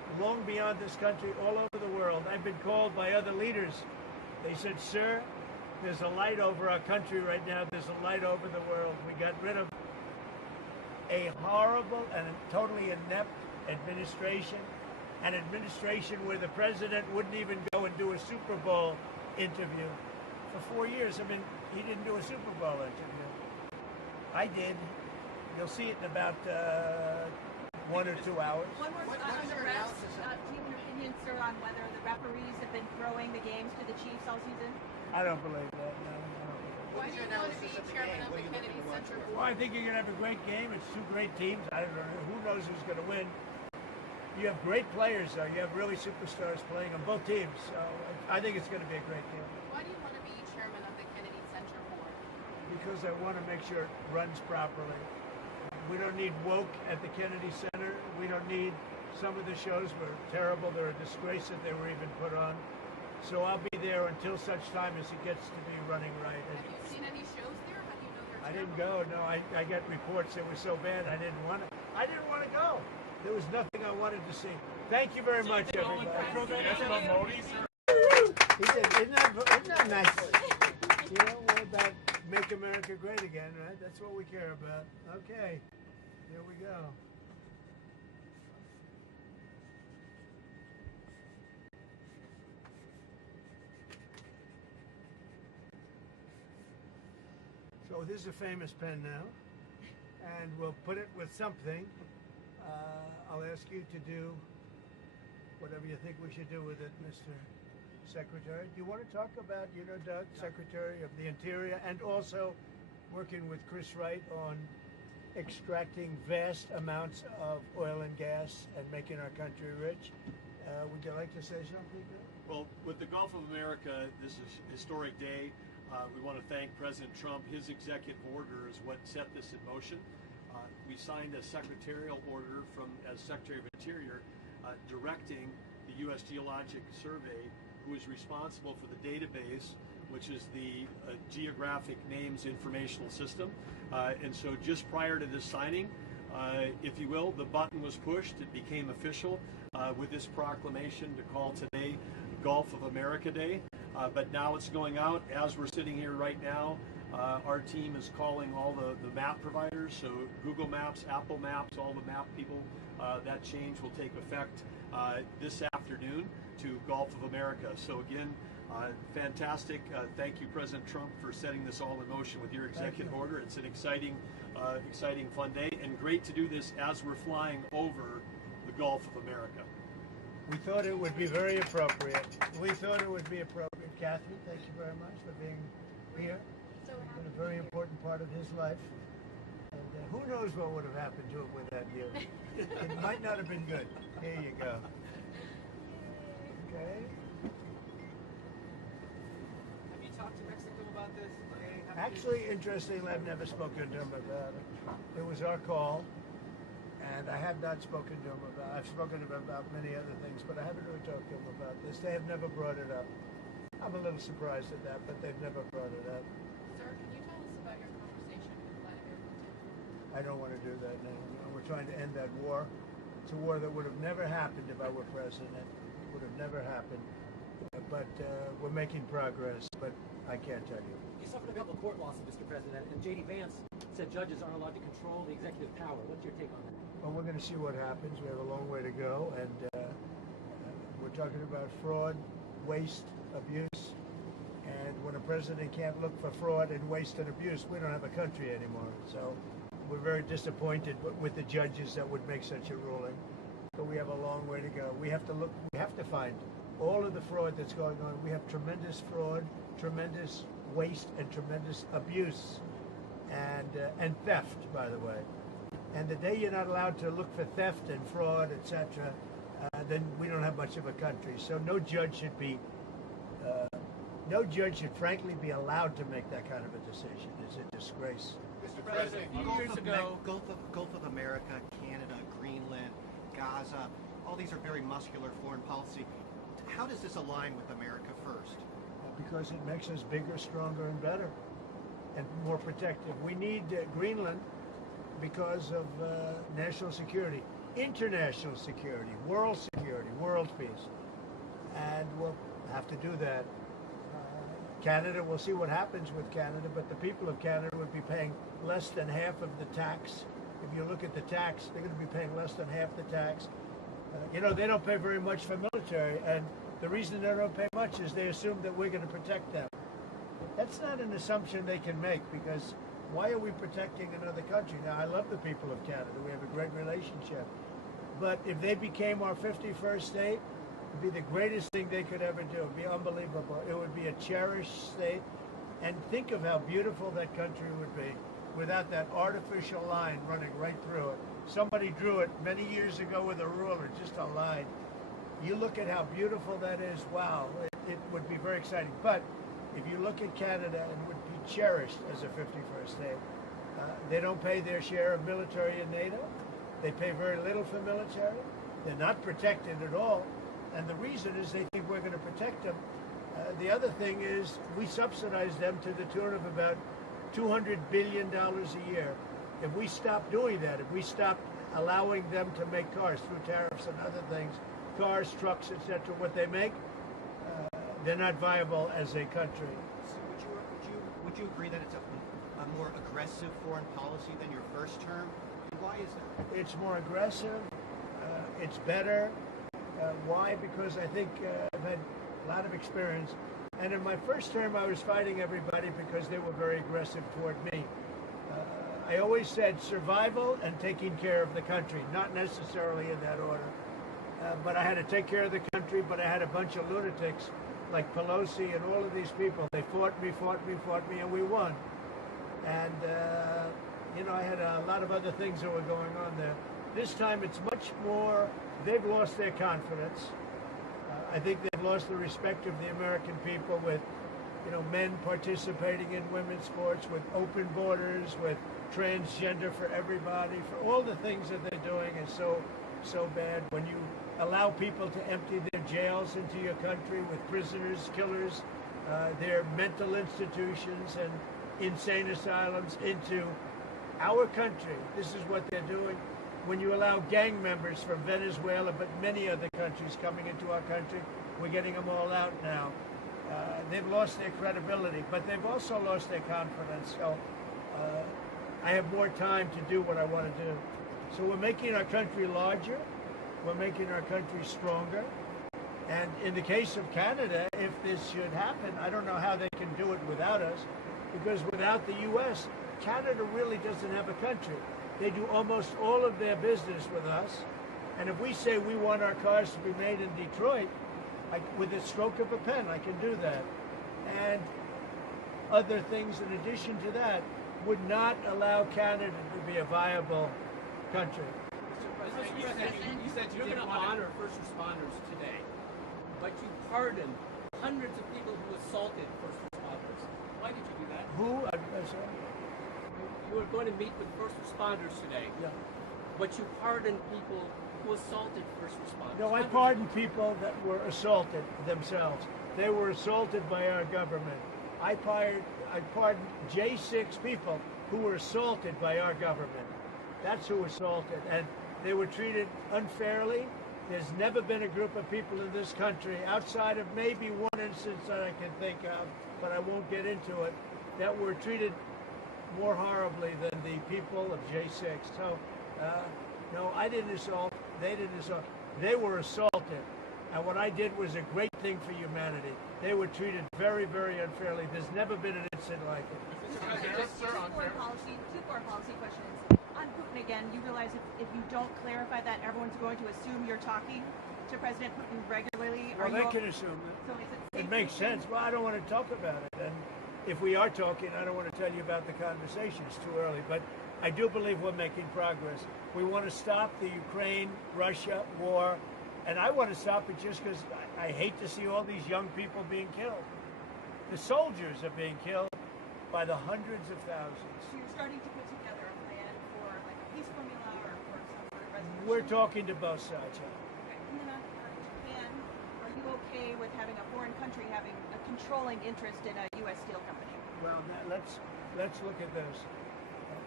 long beyond this country, all over the world. I've been called by other leaders. They said, sir, there's a light over our country right now. There's a light over the world. We got rid of a horrible and totally inept administration, an administration where the president wouldn't even go and do a Super Bowl interview. For 4 years, I mean, he didn't do a Super Bowl interview. I did. You'll see it in about 1 or 2 hours. One more on the refs. Do you have an opinion, sir, on whether the referees have been throwing the games to the Chiefs all season? I don't believe that. No, I don't believe that. Why do you want to be chairman of the Kennedy Center Well, Board? I think you're going to have a great game. It's two great teams. I don't know. Who knows who's going to win? You have great players, though. You have really superstars playing on both teams. So I think it's going to be a great game. Why do you want to be chairman of the Kennedy Center Board? Because I want to make sure it runs properly. We don't need woke at the Kennedy Center. We don't need some of the shows were terrible. They're a disgrace that they were even put on. So I'll be there until such time as it gets to be running right. Have you seen any shows there? How do you know they're I didn't terrible? go. No, I got reports that were so bad I didn't want to go. There was nothing I wanted to see. Thank you very much, everybody. Yes, about Modi, sir. He said, isn't that nice? You know, we're about make America great again, right? That's what we care about. Okay, here we go. So this is a famous pen now, and we'll put it with something. I'll ask you to do whatever you think we should do with it, Mr. Secretary. Do you want to talk about, Doug, Secretary of the Interior, and also working with Chris Wright on extracting vast amounts of oil and gas and making our country rich? Would you like to say something? Well, with the Gulf of America, this is a historic day. We want to thank President Trump. His executive order is what set this in motion. We signed a secretarial order as Secretary of Interior directing the U.S. Geologic Survey, who is responsible for the database, which is the Geographic Names Informational System. And so just prior to this signing, if you will, the button was pushed. It became official with this proclamation to call today Gulf of America Day. But now it's going out. As we're sitting here right now, our team is calling all the map providers, so Google Maps, Apple Maps, all the map people. That change will take effect this afternoon to Gulf of America. So again, fantastic. Thank you, President Trump, for setting this all in motion with your executive order. It's an exciting, fun day, and great to do this as we're flying over the Gulf of America. We thought it would be very appropriate. Catherine, thank you very much for being here. It's been a very important part of his life. And who knows what would have happened to him without you? It might not have been good. Here you go. Okay. Have you talked to Mexico about this? Actually, interestingly, I've never spoken to him about it. It was our call, and I have not spoken to him about. I've spoken to him about many other things, but I haven't really talked to him about this. They have never brought it up. I'm a little surprised at that, but they've never brought it up. Sir, can you tell us about your conversation with Vladimir Putin? I don't want to do that now. We're trying to end that war. It's a war that would have never happened if I were president. It would have never happened. But we're making progress, but I can't tell you. You suffered a couple of court losses, Mr. President, and J.D. Vance said judges aren't allowed to control the executive power. What's your take on that? Well, we're going to see what happens. We have a long way to go, and we're talking about fraud, waste, abuse, and when a president can't look for fraud and waste and abuse, we don't have a country anymore. So we're very disappointed with the judges that would make such a ruling, but we have a long way to go. We have to find all of the fraud that's going on. We have tremendous fraud, tremendous waste, and tremendous abuse, and theft, by the way. And the day you're not allowed to look for theft and fraud, etc., then we don't have much of a country. So no judge should frankly be allowed to make that kind of a decision. It's a disgrace. Mr. President, a few years ago, Gulf of America, Canada, Greenland, Gaza, all these are very muscular foreign policy. How does this align with America first? Because it makes us bigger, stronger, and better, and more protective. We need Greenland because of national security. international security, world peace. And we'll have to do that. Canada, we'll see what happens with Canada, but the people of Canada would be paying less than half of the tax. If you look at the tax, they're going to be paying less than half the tax. They don't pay very much for military, and the reason they don't pay much is they assume that we're going to protect them. That's not an assumption they can make, because why are we protecting another country? Now, I love the people of Canada. We have a great relationship. But if they became our 51st state, it would be the greatest thing they could ever do. It would be unbelievable. It would be a cherished state. And think of how beautiful that country would be without that artificial line running right through it. Somebody drew it many years ago with a ruler, just a line. You look at how beautiful that is, wow, it would be very exciting. But if you look at Canada, it would be cherished as a 51st state. They don't pay their share of military in NATO. They pay very little for military. They're not protected at all. And the reason is they think we're going to protect them. The other thing is we subsidize them to the tune of about $200 billion a year. If we stop doing that, if we stop allowing them to make cars through tariffs and other things, cars, trucks, etc., what they make, they're not viable as a country. So would you agree that it's a more aggressive foreign policy than your first term? And why is that? It's more aggressive. It's better. Why? Because I think I've had a lot of experience. And in my first term, I was fighting everybody because they were very aggressive toward me. I always said survival and taking care of the country, not necessarily in that order. But I had to take care of the country, but I had a bunch of lunatics like Pelosi and all of these people. They fought me, and we won. And, I had a lot of other things that were going on there. This time it's much more, they've lost their confidence. I think they've lost the respect of the American people with, men participating in women's sports, with open borders, with transgender for everybody, for all the things that they're doing is so bad. When you allow people to empty their jails into your country with prisoners, killers, their mental institutions and insane asylums into our country, this is what they're doing. When you allow gang members from Venezuela, but many other countries coming into our country, we're getting them all out now. They've lost their credibility, but they've also lost their confidence. So I have more time to do what I want to do. So we're making our country larger. We're making our country stronger. And in the case of Canada, if this should happen, I don't know how they can do it without us, because without the U.S., Canada really doesn't have a country. They do almost all of their business with us. And if we say we want our cars to be made in Detroit, with a stroke of a pen, I can do that. And other things in addition to that would not allow Canada to be a viable country. Mr. President, you said you're going to honor first responders today, but you pardoned hundreds of people who assaulted first responders. Why did you do that? Who? I'm sorry. You were going to meet with first responders today, but you pardoned people who assaulted first responders. No, I pardoned people that were assaulted themselves. They were assaulted by our government. I pardoned J6 people who were assaulted by our government. That's who assaulted, and they were treated unfairly. There's never been a group of people in this country, outside of maybe one instance that I can think of, but I won't get into it, that were treated more horribly than the people of J6. So, no, I didn't assault. They didn't assault. They were assaulted. And what I did was a great thing for humanity. They were treated very, very unfairly. There's never been an incident like it. Two foreign policy questions. On Putin again, you realize if you don't clarify that, everyone's going to assume you're talking to President Putin regularly. Well, they can assume it. So is it It makes sense. Well, I don't want to talk about it. And if we are talking, I don't want to tell you about the conversation. It's too early. But I do believe we're making progress. We want to stop the Ukraine-Russia war. And I want to stop it just because I hate to see all these young people being killed. The soldiers are being killed by the hundreds of thousands. So you're starting to put together a plan for like a peace formula or for some sort of resolution? We're talking to both sides. Okay. And then on Japan, are you okay with having a foreign country having a controlling interest in a U.S. steel company? Well, let's look at this.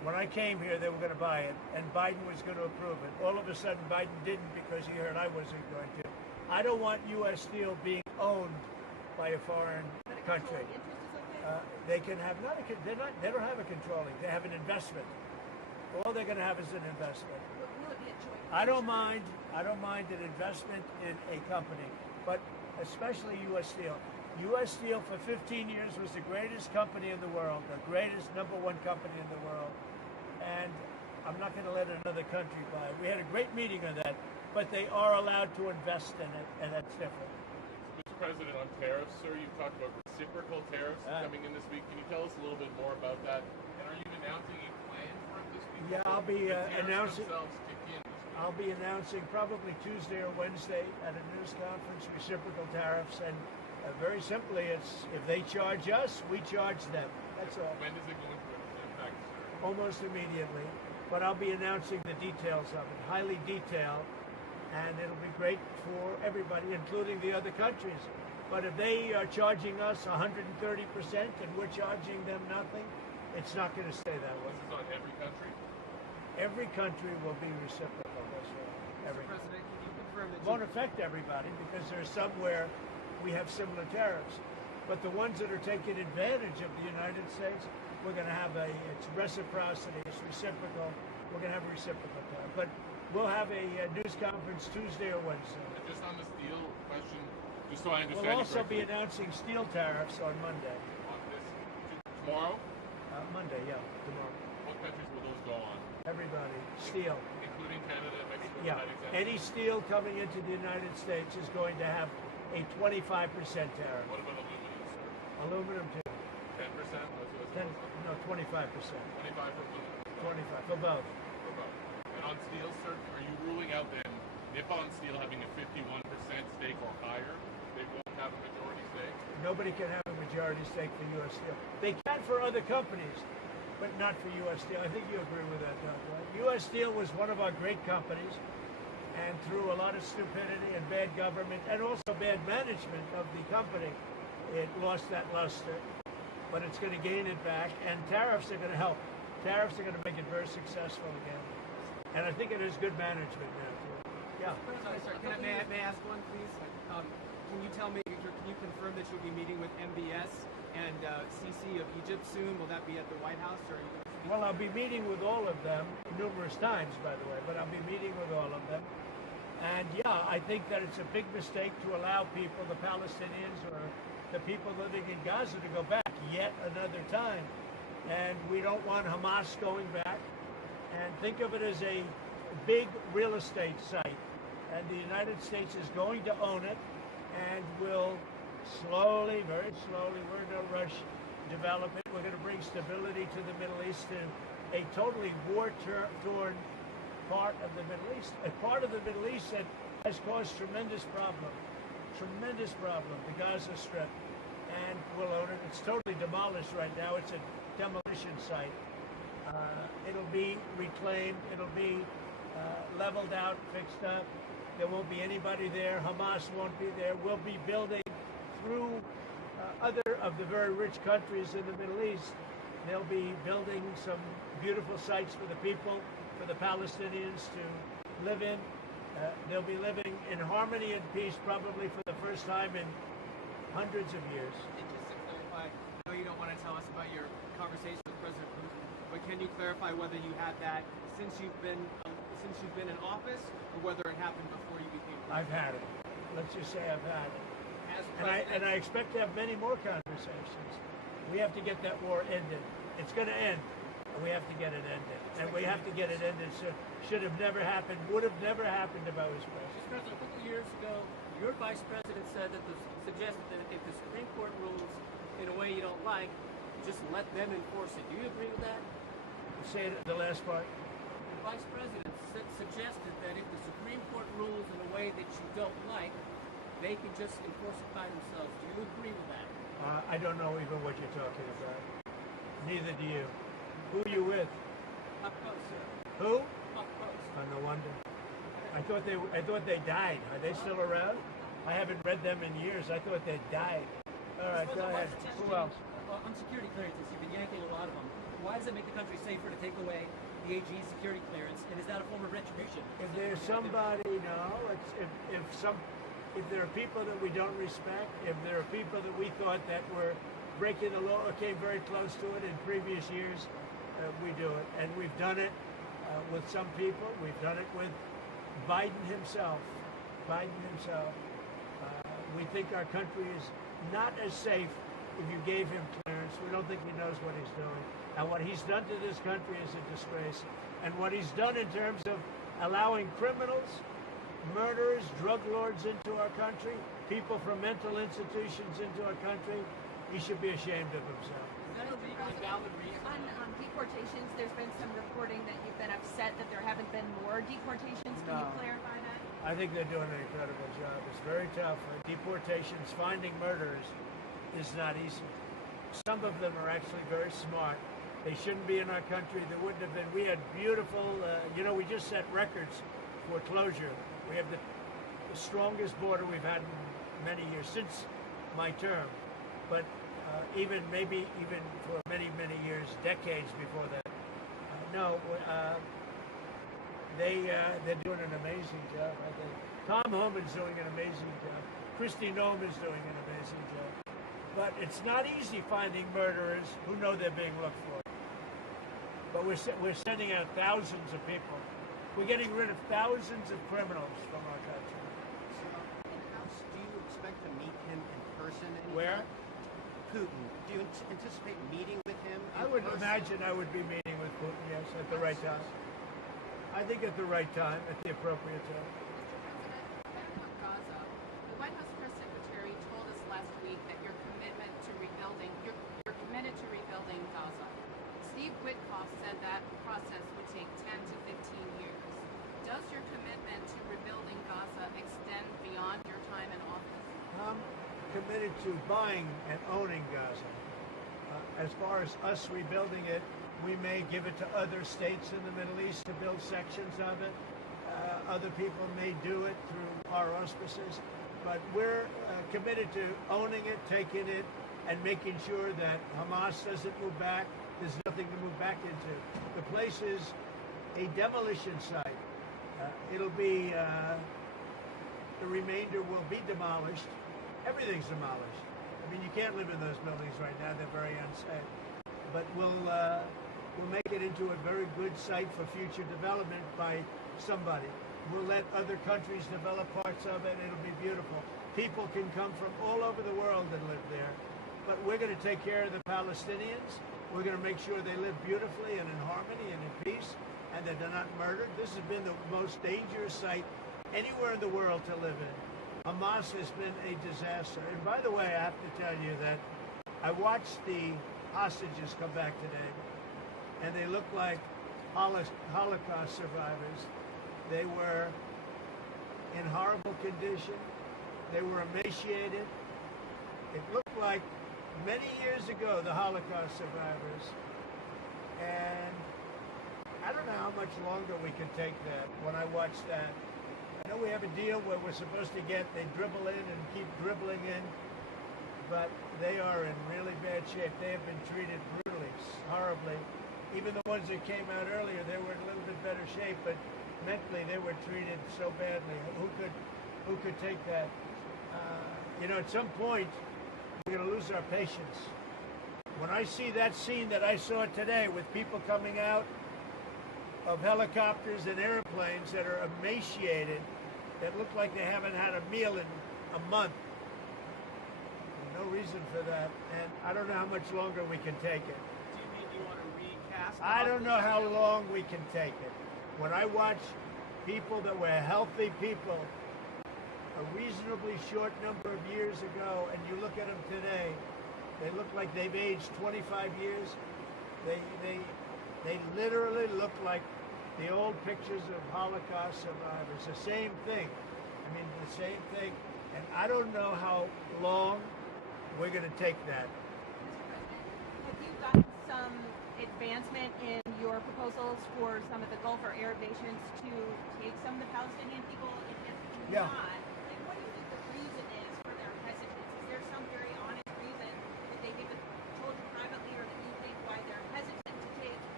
When I came here, they were going to buy it, and Biden was going to approve it. All of a sudden, Biden didn't because he heard I wasn't going to. I don't want U.S. Steel being owned by a foreign country. They can have they don't have a controlling. They have an investment. All they're going to have is an investment. I don't mind an investment in a company, but especially U.S. Steel. U.S. Steel for 15 years was the greatest company in the world, the greatest number one company in the world. And I'm not going to let another country buy it. We had a great meeting on that, but they are allowed to invest in it, and that's different. Mr. President, on tariffs, sir, you've talked about reciprocal tariffs coming in this week. Can you tell us a little bit more about that? And are you announcing a plan for it this week? Yeah, I'll be announcing. Kick in this week? I'll be announcing probably Tuesday or Wednesday at a news conference, reciprocal tariffs, and very simply, it's if they charge us, we charge them. That's all. When does it go into effect, sir? Almost immediately. But I'll be announcing the details of it, highly detailed, and it'll be great for everybody, including the other countries. But if they are charging us 130% and we're charging them nothing, it's not going to stay that way. This is on every country? Every country will be reciprocal. That's right. Every Mr. President, can you confirm that won't affect everybody because there's some where we have similar tariffs. But the ones that are taking advantage of the United States, we're going to have it's reciprocity, it's reciprocal. We're going to have a reciprocal tariff. But we'll have a news conference Tuesday or Wednesday. And just on the steel question, just so I understand. We'll also be announcing steel tariffs on Monday. On this, tomorrow? Monday, yeah, tomorrow. What countries will those go on? Everybody. Steel. Including Canada and Mexico? Yeah. Any steel coming into the United States is going to have a 25% tariff. What about aluminum, sir? Aluminum too. 10%? No, 25%. 25 for aluminum? 25 for both. For both. And on steel, sir, are you ruling out then Nippon Steel having a 51% stake or higher? They won't have a majority stake? Nobody can have a majority stake for U.S. Steel. They can for other companies, but not for U.S. Steel. I think you agree with that, don't you? U.S. Steel was one of our great companies, and through a lot of stupidity and bad government and also bad management of the company, it lost that luster. But it's going to gain it back, and tariffs are going to help. Tariffs are going to make it very successful again. And I think it is good management now, too. Yeah. Sorry, may I ask one, please? Can you tell me, can you confirm that you'll be meeting with MBS and CC of Egypt soon? Will that be at the White House? Or are you going to speak? Well, I'll be meeting with all of them numerous times, by the way, but I'll be meeting with all of them. And yeah, I think that it's a big mistake to allow people, the Palestinians or the people living in Gaza, to go back yet another time. And we don't want Hamas going back. And think of it as a big real estate site. And the United States is going to own it and will slowly, very slowly, we're in no rush, develop it. We're going to bring stability to the Middle East, to a totally war-torn part of the Middle East. A part of the Middle East that has caused tremendous problem, the Gaza Strip. And we'll own it. It's totally demolished right now. It's a demolition site. It'll be reclaimed. It'll be leveled out, fixed up. There won't be anybody there. Hamas won't be there. We'll be building through other of the very rich countries in the Middle East. They'll be building some beautiful sites for the people, for the Palestinians to live in. They'll be living in harmony and peace probably for the first time in hundreds of years. And just to clarify, I know you don't want to tell us about your conversation with President Putin, but can you clarify whether you had that since you've been in office, or whether it happened before you became president? I've had it. Let's just say I've had it. As And I expect to have many more conversations. We have to get that war ended. It's going to end, and we have to get it ended. And we have to get it ended. Should have never happened, would have never happened if I was president. Mr. President, a couple of years ago, your vice president suggested that if the Supreme Court rules in a way you don't like, just let them enforce it. Do you agree with that? Say it, the last part. The vice president suggested that if the Supreme Court rules in a way that you don't like, they can just enforce it by themselves. Do you agree with that? I don't know even what you're talking about. Neither do you. Who are you with? Up close, sir. Who? Up close. No wonder. I thought they died. Are they still around? I haven't read them in years. I thought they died. All right, go ahead. Who else? On security clearances, you've been yanking a lot of them. Why does it make the country safer to take away the AG security clearance, and is that a form of retribution? If there's somebody, no, if there are people that we don't respect, if there are people that we thought that were breaking the law or came very close to it in previous years, we do it. And we've done it with some people. We've done it with Biden himself. We think our country is not as safe if you gave him clearance. We don't think he knows what he's doing. And what he's done to this country is a disgrace. And what he's done in terms of allowing criminals, murderers, drug lords into our country, people from mental institutions into our country, he should be ashamed of himself. On deportations, there's been some reporting that you've been upset that there haven't been more deportations. Can you clarify that? I think they're doing an incredible job. It's very tough. Deportations, finding murderers is not easy. Some of them are actually very smart. They shouldn't be in our country. There wouldn't have been. We had beautiful, we just set records for closure. We have the strongest border we've had in many years, since my term. But even for many, many years, decades before that. They're doing an amazing job, I think. Tom Homan's doing an amazing job. Kristi Noem's doing an amazing job. But it's not easy finding murderers who know they're being looked for. But we're sending out thousands of people. We're getting rid of thousands of criminals from our country. So, do you expect to meet him in person? Where? Putin. Do you anticipate meeting with him? I would imagine I would be meeting with Putin, yes, at the right time. I think at the right time, at the appropriate time. Mr. President, back on Gaza, the White House press secretary told us last week that you're committed to rebuilding Gaza. Steve Witkoff said that process would take 10 to 15 years. Does your commitment to rebuilding Gaza extend beyond your time in office? I'm committed to buying and owning Gaza. As far as us rebuilding it, we may give it to other states in the Middle East to build sections of it. Other people may do it through our auspices. But we're committed to owning it, taking it, and making sure that Hamas doesn't move back. There's nothing to move back into. The place is a demolition site. It'll be, the remainder will be demolished. Everything's demolished. I mean, you can't live in those buildings right now. They're very unsafe. But we'll make it into a very good site for future development by somebody. We'll let other countries develop parts of it. It'll be beautiful. People can come from all over the world and live there. But we're going to take care of the Palestinians. We're going to make sure they live beautifully and in harmony and in peace, and that they're not murdered. This has been the most dangerous site anywhere in the world to live in. Hamas has been a disaster. And by the way, I have to tell you that I watched the hostages come back today, and they look like Holocaust survivors. They were in horrible condition. They were emaciated. It looked like many years ago, the Holocaust survivors. And I don't know how much longer we can take that when I watch that. I know we have a deal where we're supposed to they dribble in and keep dribbling in, but they are in really bad shape. They have been treated brutally, horribly. Even the ones that came out earlier, they were in a little bit better shape, but mentally they were treated so badly. Who could take that? At some point, we're going to lose our patience. When I see that scene that I saw today with people coming out of helicopters and airplanes that are emaciated, that look like they haven't had a meal in a month, there's no reason for that. And I don't know how much longer we can take it. Do you mean you want to recast? I don't know how long we can take it. When I watch people that were healthy people a reasonably short number of years ago, and you look at them today, they look like they've aged 25 years. They literally look like the old pictures of Holocaust survivors. The same thing. I mean, the same thing. And I don't know how long we're going to take that. Have you gotten some advancement in your proposals for some of the Gulf or Arab nations to take some of the Palestinian people? And if Yeah. not, what do you think the reason is for their hesitance? Is there some very honest reason that they've even told you privately or that you think why they're hesitant to take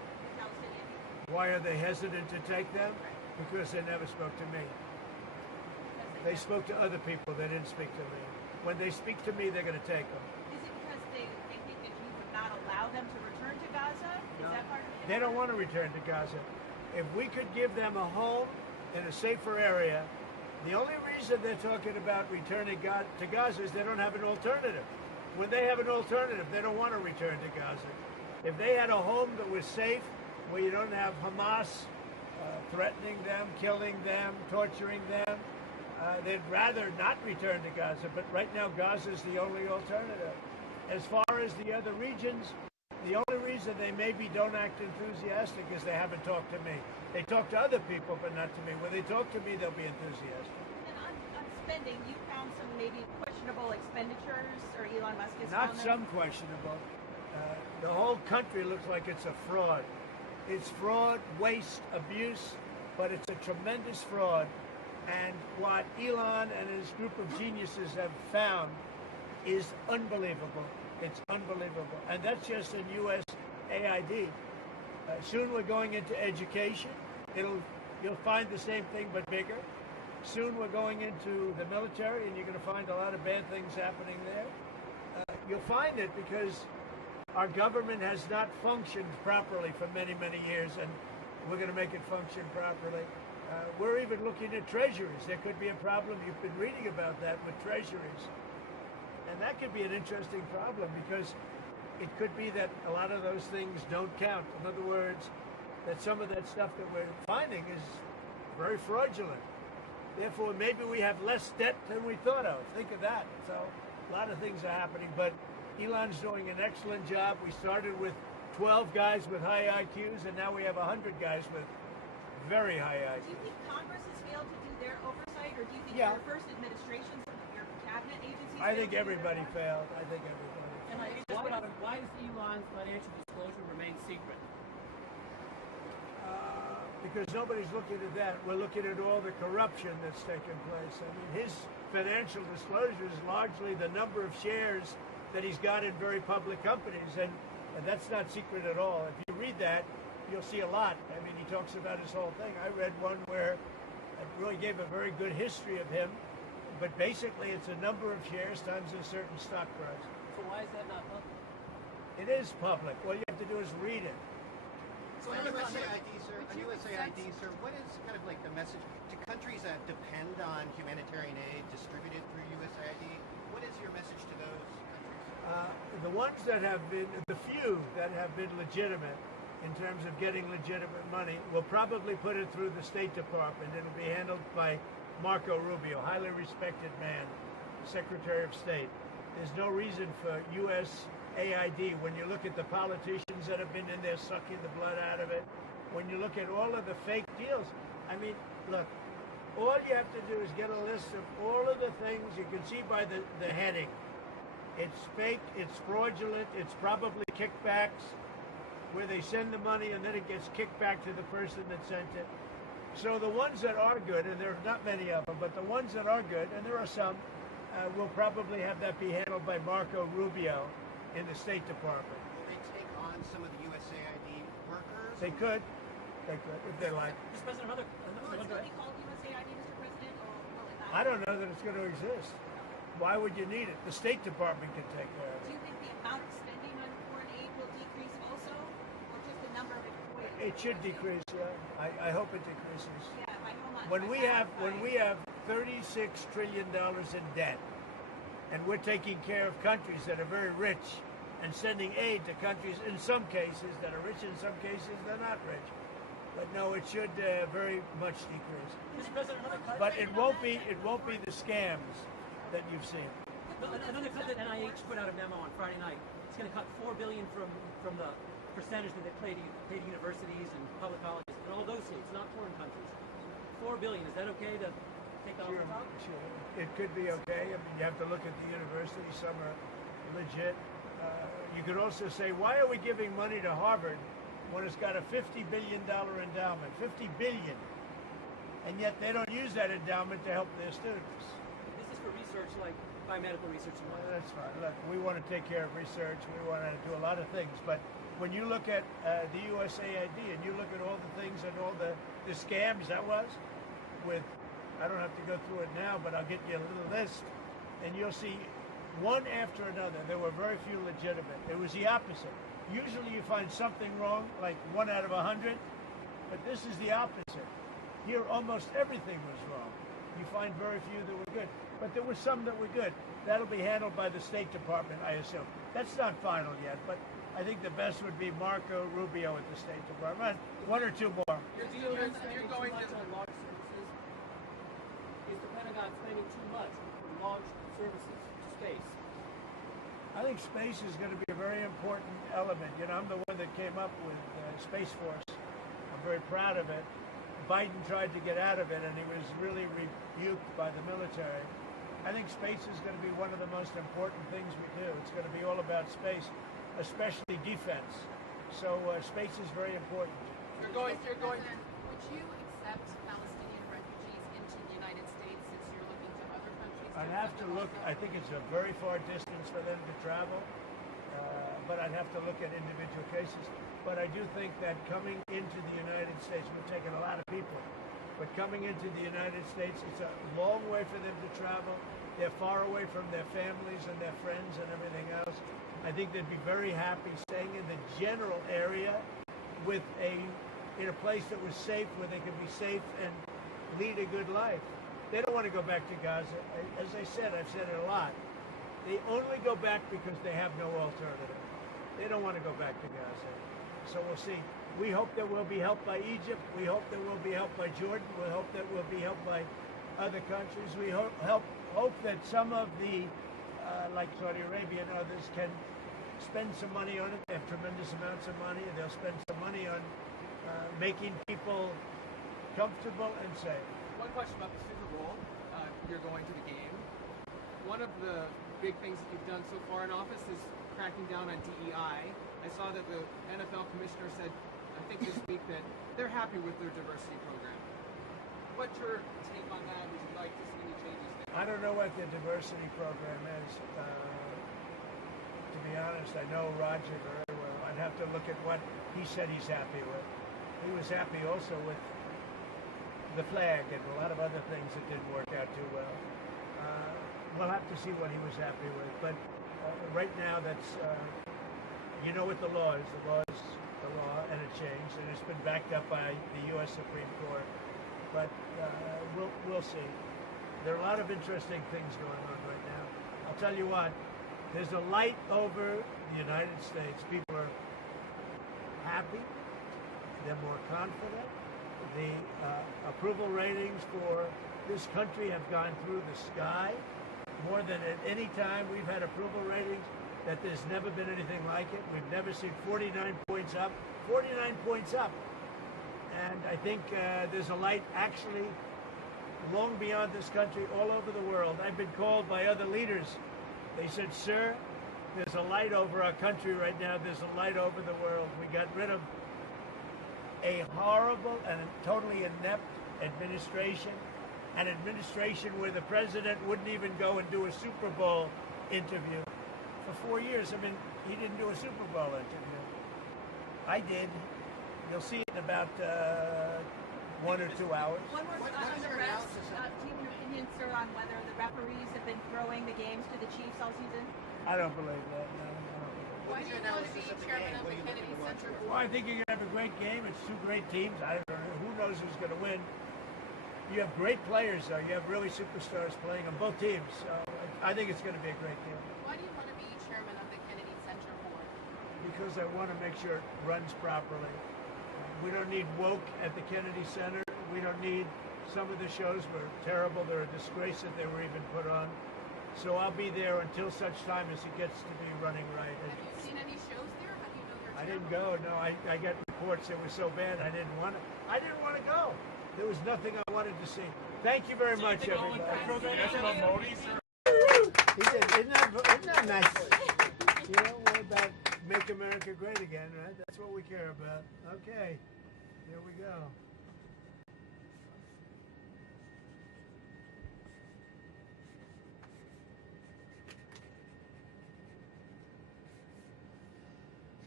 Why are they hesitant to take them? Because they never spoke to me. They spoke to other people. They didn't speak to me. When they speak to me, they're going to take them. Is it because they think that you would not allow them to return to Gaza? Is that part of it? They don't want to return to Gaza. If we could give them a home in a safer area, the only reason they're talking about returning to Gaza is they don't have an alternative. When they have an alternative, they don't want to return to Gaza. If they had a home that was safe, where you don't have Hamas threatening them, killing them, torturing them, they'd rather not return to Gaza. But right now, Gaza is the only alternative. As far as the other regions, the only reason they maybe don't act enthusiastic is they haven't talked to me. They talk to other people, but not to me. When they talk to me, they'll be enthusiastic. And on spending, you found some maybe questionable expenditures, or Elon Musk has Not found some them? questionable. The whole country looks like it's a fraud. It's fraud, waste, abuse, but it's a tremendous fraud. And what Elon and his group of geniuses have found is unbelievable. It's unbelievable. And that's just in U.S. AID. Soon we're going into education. You'll find the same thing but bigger. Soon we're going into the military, and you're going to find a lot of bad things happening there. You'll find it because our government has not functioned properly for many, many years, and we're going to make it function properly. We're even looking at treasuries. There could be a problem. You've been reading about that with treasuries. And that could be an interesting problem because it could be that a lot of those things don't count. In other words, that some of that stuff that we're finding is very fraudulent. Therefore, maybe we have less debt than we thought of. Think of that. So a lot of things are happening, but Elon's doing an excellent job. We started with 12 guys with high IQs, and now we have 100 guys with very high IQs. Do you think Congress has failed to do their oversight, or do you think Yeah. your first administration, some of your cabinet agencies? I think failed to do their everybody part? failed. I think everybody. And why does Elon's financial disclosure remain secret? Because nobody's looking at that. We're looking at all the corruption that's taken place. I mean, his financial disclosure is largely the number of shares that he's got in very public companies, and that's not secret at all. If you read that, you'll see a lot. I mean, he talks about his whole thing. I read one where it really gave a very good history of him, but basically it's a number of shares times a certain stock price. So why is that not public? It is public. All you have to do is read it. So on USAID, sir, what is kind of like the message to countries that depend on humanitarian aid distributed through USAID? What is your message to those countries? The ones that have been, the few that have been legitimate in terms of getting legitimate money, will probably put it through the State Department. It'll be handled by Marco Rubio, highly respected man, Secretary of State. There's no reason for USAID, when you look at the politicians that have been in there sucking the blood out of it, when you look at all of the fake deals, I mean, look, all you have to do is get a list of all of the things you can see by the heading. It's fake, it's fraudulent, it's probably kickbacks, where they send the money and then it gets kicked back to the person that sent it. So the ones that are good, and there are not many of them, but the ones that are good, and there are some, will probably have that be handled by Marco Rubio in the State Department. Will they take on some of the USAID workers? They could, if they like. Mr. President, Will it still be called USAID, Mr. President, or will it not? I don't know that it's going to exist. Why would you need it? The State Department can take care of Do it. you think the amount of spending on foreign aid will decrease also, or just the number of employees? It should decrease, yeah. I hope it decreases. Yeah, by how much? When By we have $36 trillion in debt, and we're taking care of countries that are very rich and sending aid to countries in some cases that are rich, in some cases they're not rich. But no, it should very much decrease. Mr. President, But it won't be the scams that you've seen. another cut that NIH put out a memo on Friday night. It's going to cut $4 billion from the percentage that they pay to universities and public colleges in all those states, not foreign countries. $4 billion. Is that okay to take that off the top? Sure. It could be okay. I mean, you have to look at the universities. Some are legit. You could also say, why are we giving money to Harvard when it's got a $50 billion endowment? $50 billion. And yet they don't use that endowment to help their students. This is for research like biomedical research and Well, whatnot. that's fine. Look, we want to take care of research. We want to do a lot of things. But when you look at the USAID and you look at all the things and all the scams that was with, I don't have to go through it now, but I'll get you a little list, and you'll see one after another. There were very few legitimate. It was the opposite. Usually you find something wrong, like 1 out of 100, but this is the opposite. Here almost everything was wrong. You find very few that were good, but there were some that were good. That'll be handled by the State Department, I assume. That's not final yet, but I think the best would be Marco Rubio at the State Department. One or two more. You're going to on launch services. Is the Pentagon spending too much on launch services to space? I think space is going to be a very important element. You know, I'm the one that came up with Space Force. I'm very proud of it. Biden tried to get out of it, and he was really rebuked by the military. I think space is going to be one of the most important things we do. It's going to be all about space, especially defense. So space is very important. You're going. Would you accept Palestinian refugees into the United States since you're looking to other countries? I'd have to look. I think it's a very far distance for them to travel, but I'd have to look at individual cases. But I do think that coming into the United States, we've taken a lot of people, but coming into the United States, it's a long way for them to travel. They're far away from their families and their friends and everything else. I think they'd be very happy staying in the general area with in a place that was safe, where they could be safe and lead a good life. They don't want to go back to Gaza. As I said, I've said it a lot. They only go back because they have no alternative. They don't want to go back to Gaza. So we'll see. We hope that we'll be helped by Egypt. We hope that we'll be helped by Jordan. We hope that we'll be helped by other countries. We hope that some of the, like Saudi Arabia and others, can spend some money on it. They have tremendous amounts of money. They'll spend some money on making people comfortable and safe. One question about the Super Bowl. You're going to the game. One of the big things that you've done so far in office is cracking down on DEI. I saw that the NFL commissioner said, I think this week, that they're happy with their diversity program. What's your take on that? Would you like to see any changes there? I don't know what the diversity program is. To be honest, I know Roger very well. I'd have to look at what he said he's happy with. He was happy also with the flag and a lot of other things that didn't work out too well. We'll have to see what he was happy with. But right now, that's, you know what the law is. The law is the law, and it changed, and it's been backed up by the U.S. Supreme Court. But we'll see. There are a lot of interesting things going on right now. I'll tell you what, there's a light over the United States. People are happy. They're more confident. The approval ratings for this country have gone through the sky. More than at any time we've had approval ratings, that there's never been anything like it. We've never seen 49 points up. 49 points up. And I think there's a light actually long beyond this country, all over the world. I've been called by other leaders. They said, sir, there's a light over our country right now. There's a light over the world. We got rid of a horrible and totally inept administration, an administration where the president wouldn't even go and do a Super Bowl interview. For 4 years, I mean, he didn't do a Super Bowl interview. I did. You'll see it in about 1 or 2 hours. One more on the refs. Do you have an opinion, sir, on whether the referees have been throwing the games to the Chiefs all season? I don't believe that. No, I don't believe that. Why do you want to be chairman of the Kennedy Center Well, Board? I think you're going to have a great game. It's two great teams. I don't know. Who knows who's going to win? You have great players, though. You have really superstars playing on both teams. So I think it's going to be a great game. Why do you want to be chairman of the Kennedy Center Board? Because I want to make sure it runs properly. We don't need woke at the Kennedy Center. We don't need, some of the shows were terrible. They're a disgrace that they were even put on. So I'll be there until such time as it gets to be running right. Have you seen any shows there? How do you know they're I didn't terrible? go. No, I got reports it was so bad I didn't want to go. There was nothing I wanted to see. Thank you very much, everybody. He said, isn't that nice? You know, we're about make America great again, right? That's what we care about. Okay, here we go. So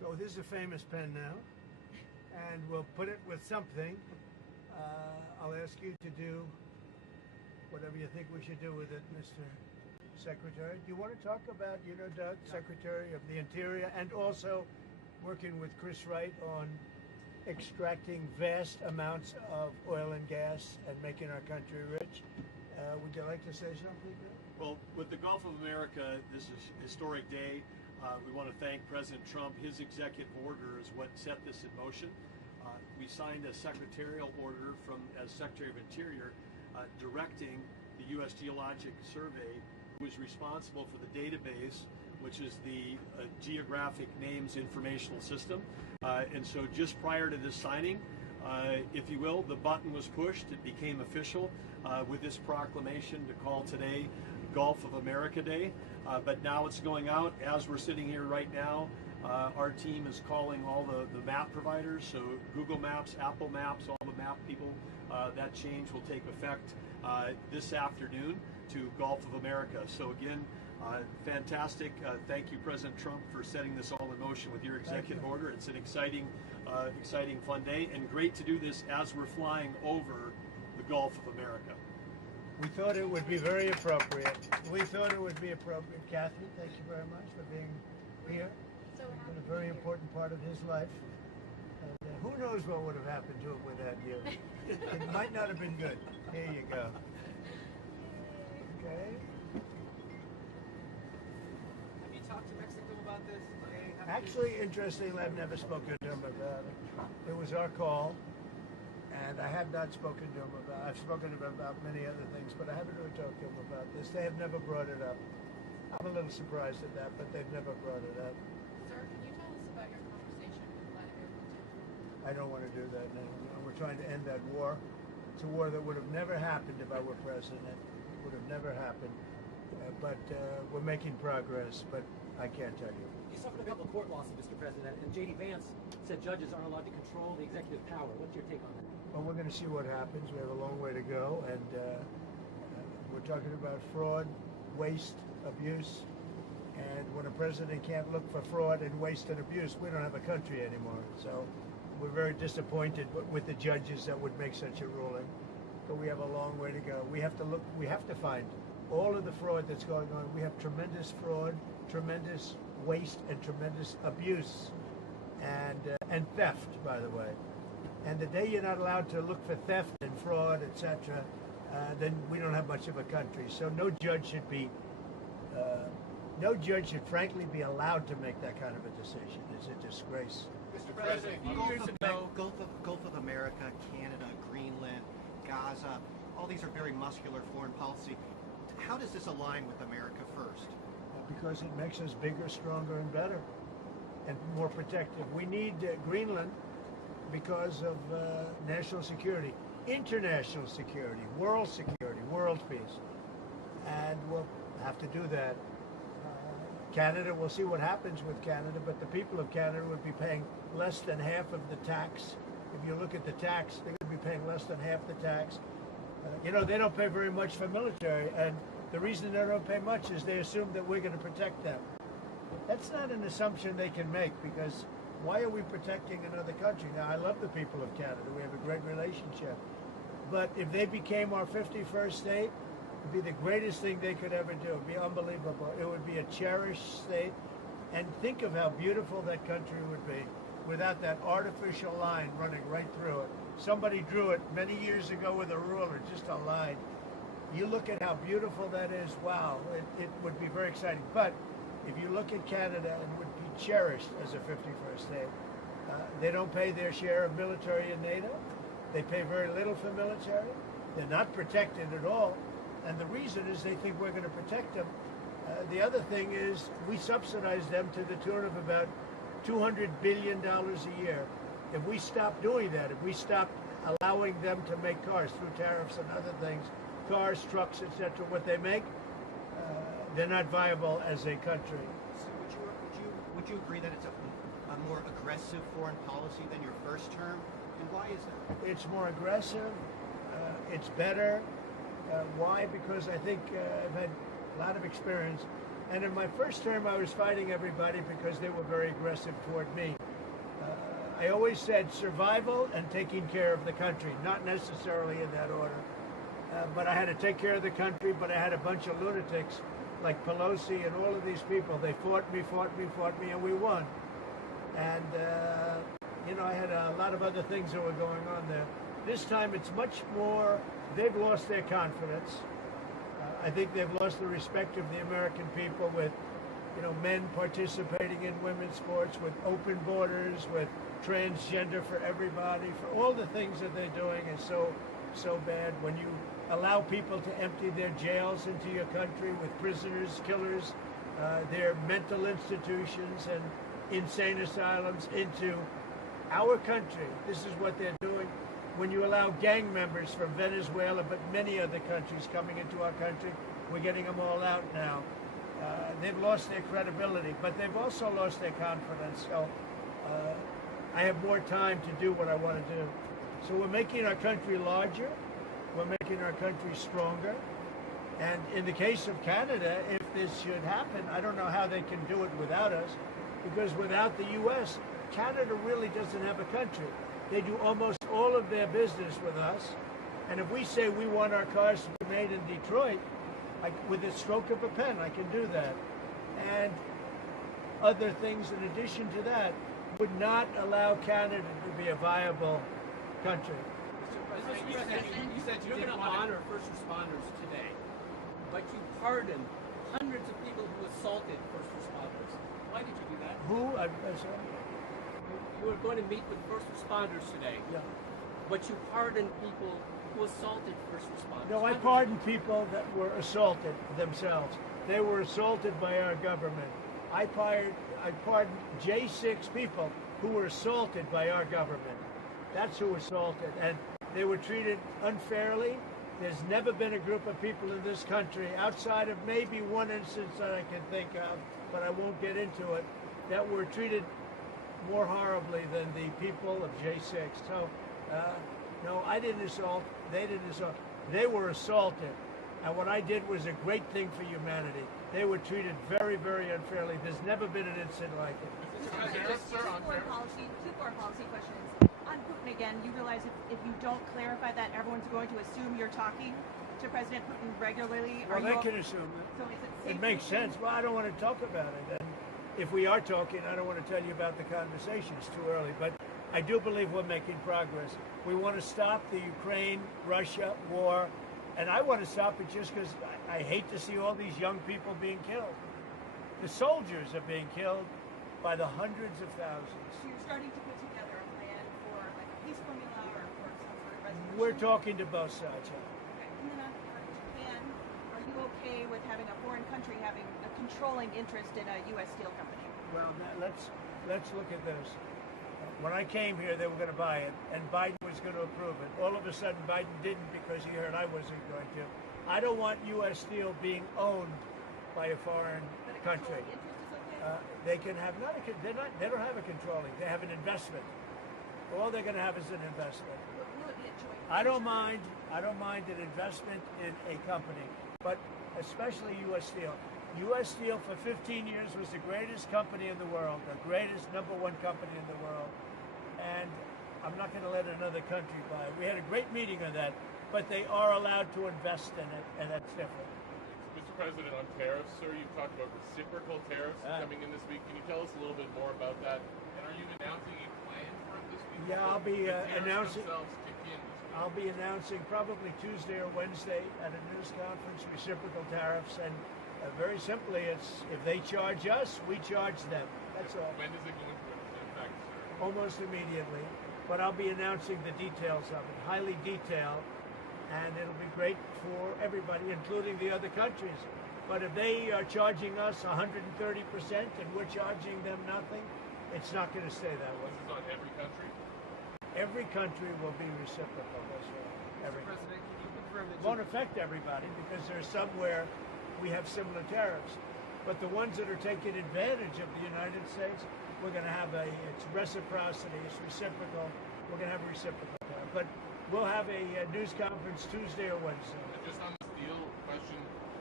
So this is a famous pen now, and we'll put it with something. I'll ask you to do whatever you think we should do with it, Mr. Secretary. Do you want to talk about, Doug, Secretary of the Interior, and also working with Chris Wright on extracting vast amounts of oil and gas and making our country rich? Would you like to say something? Well, with the Gulf of America, this is a historic day. We want to thank President Trump. His executive order is what set this in motion. We signed a secretarial order as Secretary of Interior directing the U.S. Geologic Survey, who is responsible for the database, which is the Geographic Names Informational System. And so just prior to this signing, if you will, the button was pushed. It became official with this proclamation to call today Gulf of America Day. But now it's going out. As we're sitting here right now, our team is calling all the map providers, so Google Maps, Apple Maps, all the map people. That change will take effect this afternoon to Gulf of America. So again, fantastic. Thank you, President Trump, for setting this all in motion with your executive order. It's an exciting, fun day, and great to do this as we're flying over the Gulf of America. We thought it would be very appropriate. Kathy, thank you very much for being here. So It's been a very important part of his life. And who knows what would have happened to him without you? It might not have been good. Here you go. Okay. Have you talked to Mexico about this? Actually, interestingly, I've never spoken to him about it. It was our call, and I have not spoken to him about it. I've spoken to him about many other things, but I haven't really talked to him about this. They have never brought it up. I'm a little surprised at that, but they've never brought it up. Sir, can you tell us about your conversation with Vladimir Putin? I don't want to do that now. We're trying to end that war. It's a war that would have never happened if I were president. It would have never happened. But we're making progress, but I can't tell you. You suffered a couple of court losses, Mr. President, and J.D. Vance said judges aren't allowed to control the executive power. What's your take on that? Well, we're going to see what happens. We have a long way to go, and we're talking about fraud, waste, abuse, and when a president can't look for fraud and waste and abuse, we don't have a country anymore. So we're very disappointed with the judges that would make such a ruling, but we have a long way to go. We have to find all of the fraud that's going on. We have tremendous fraud, tremendous waste, and tremendous abuse, and theft, by the way. And the day you're not allowed to look for theft and fraud, etc., then we don't have much of a country. So no judge should frankly be allowed to make that kind of a decision. It's a disgrace. Mr. President, a few years ago, Gulf of America, Canada, Greenland, Gaza, all these are very muscular foreign policy. How does this align with America first? Because it makes us bigger, stronger, and better, and more protective. We need Greenland because of national security, international security, world peace. And we'll have to do that. Canada, we'll see what happens with Canada, but the people of Canada would be paying less than half of the tax. If you look at the tax, they're going to be paying less than half the tax. They don't pay very much for military, and the reason they don't pay much is they assume that we're going to protect them. That's not an assumption they can make, because why are we protecting another country? Now, I love the people of Canada. We have a great relationship. But if they became our 51st state, it would be the greatest thing they could ever do. It would be unbelievable. It would be a cherished state. And think of how beautiful that country would be without that artificial line running right through it. Somebody drew it many years ago with a ruler, just a line. You look at how beautiful that is, wow, it would be very exciting. But if you look at Canada, it would be cherished as a 51st state. They don't pay their share of military in NATO. They pay very little for military. They're not protected at all. And the reason is they think we're going to protect them. The other thing is we subsidize them to the tune of about $200 billion a year. If we stop doing that, if we stop allowing them to make cars through tariffs and other things, cars, trucks, etc., what they make, they're not viable as a country. So would you agree that it's a more aggressive foreign policy than your first term? And why is that? It's more aggressive. It's better. Why? Because I think I've had a lot of experience. And in my first term, I was fighting everybody because they were very aggressive toward me. I always said survival and taking care of the country, not necessarily in that order. But I had to take care of the country, but I had a bunch of lunatics like Pelosi and all of these people. They fought me, and we won. And, I had a lot of other things that were going on there. This time it's much more, they've lost their confidence. I think they've lost the respect of the American people with, men participating in women's sports, with open borders, with transgender for everybody, for all the things that they're doing is so bad. When you allow people to empty their jails into your country with prisoners, killers, their mental institutions and insane asylums into our country, this is what they're doing. When you allow gang members from Venezuela, but many other countries coming into our country, we're getting them all out now. They've lost their credibility, but they've also lost their confidence. So I have more time to do what I want to do. So we're making our country larger. We're making our country stronger. And in the case of Canada, if this should happen, I don't know how they can do it without us, because without the U.S., Canada really doesn't have a country. They do almost all of their business with us. And if we say we want our cars to be made in Detroit, with the stroke of a pen, I can do that. And other things in addition to that would not allow Canada to be a viable country. You said you're going to honor first responders today, but you pardoned hundreds of people who assaulted first responders. Why did you do that? Who? I'm sorry. You were going to meet with first responders today, Yeah. but you pardoned people who assaulted first responders. No, I pardoned people that were assaulted themselves. They were assaulted by our government. I pardoned J6 people who were assaulted by our government. That's who assaulted, and they were treated unfairly. There's never been a group of people in this country, outside of maybe one instance that I can think of, but I won't get into it, that were treated more horribly than the people of J6. So, no, I didn't assault. They didn't assault. They were assaulted. And what I did was a great thing for humanity. They were treated very, very unfairly. There's never been an incident like it. Two foreign policy questions. On Putin again, you realize if you don't clarify that, everyone's going to assume you're talking to President Putin regularly. Well, they can assume it. So is it safe It makes to assume? sense. Well, I don't want to talk about it. And if we are talking, I don't want to tell you about the conversation. It's too early. But I do believe we're making progress. We want to stop the Ukraine-Russia war. And I want to stop it just because I hate to see all these young people being killed. The soldiers are being killed by the hundreds of thousands. So you're starting to put together a plan for like a peace formula or for some sort of resolution? We're talking to both sides. Okay. And then on Japan, are you okay with having a foreign country having a controlling interest in a U.S. steel company? Well, let's look at this. When I came here, they were going to buy it, and Biden was going to approve it. All of a sudden, Biden didn't because he heard I wasn't going to. I don't want U.S. steel being owned by a foreign country. Interest is okay? They can have they don't have a controlling. They have an investment. All they're going to have is an investment. Will it be a joint I don't mind an investment in a company, but especially U.S. Steel. U.S. Steel for 15 years was the greatest company in the world, the greatest #1 company in the world, and I'm not going to let another country buy it. We had a great meeting on that, but they are allowed to invest in it, and that's different. Mr. President, on tariffs, sir, you've talked about reciprocal tariffs coming in this week. Can you tell us a little bit more about that? And are you announcing a plan for it this week? Yeah, I'll be announcing. Themselves kick in this week? I'll be announcing probably Tuesday or Wednesday at a news conference, reciprocal tariffs, and very simply, it's if they charge us, we charge them. That's all. When does it go into effect, sir? Almost immediately. But I'll be announcing the details of it, highly detailed, and it'll be great for everybody, including the other countries. But if they are charging us 130% and we're charging them nothing, it's not going to stay that way. This is on every country? Every country will be reciprocal. That's right. Every. Mr. President, can you confirm that Won't affect everybody because there's somewhere we have similar tariffs. But the ones that are taking advantage of the United States, we're going to have it's reciprocity, it's reciprocal. We're going to have a reciprocal tariff. But we'll have a news conference Tuesday or Wednesday. And just on the steel question,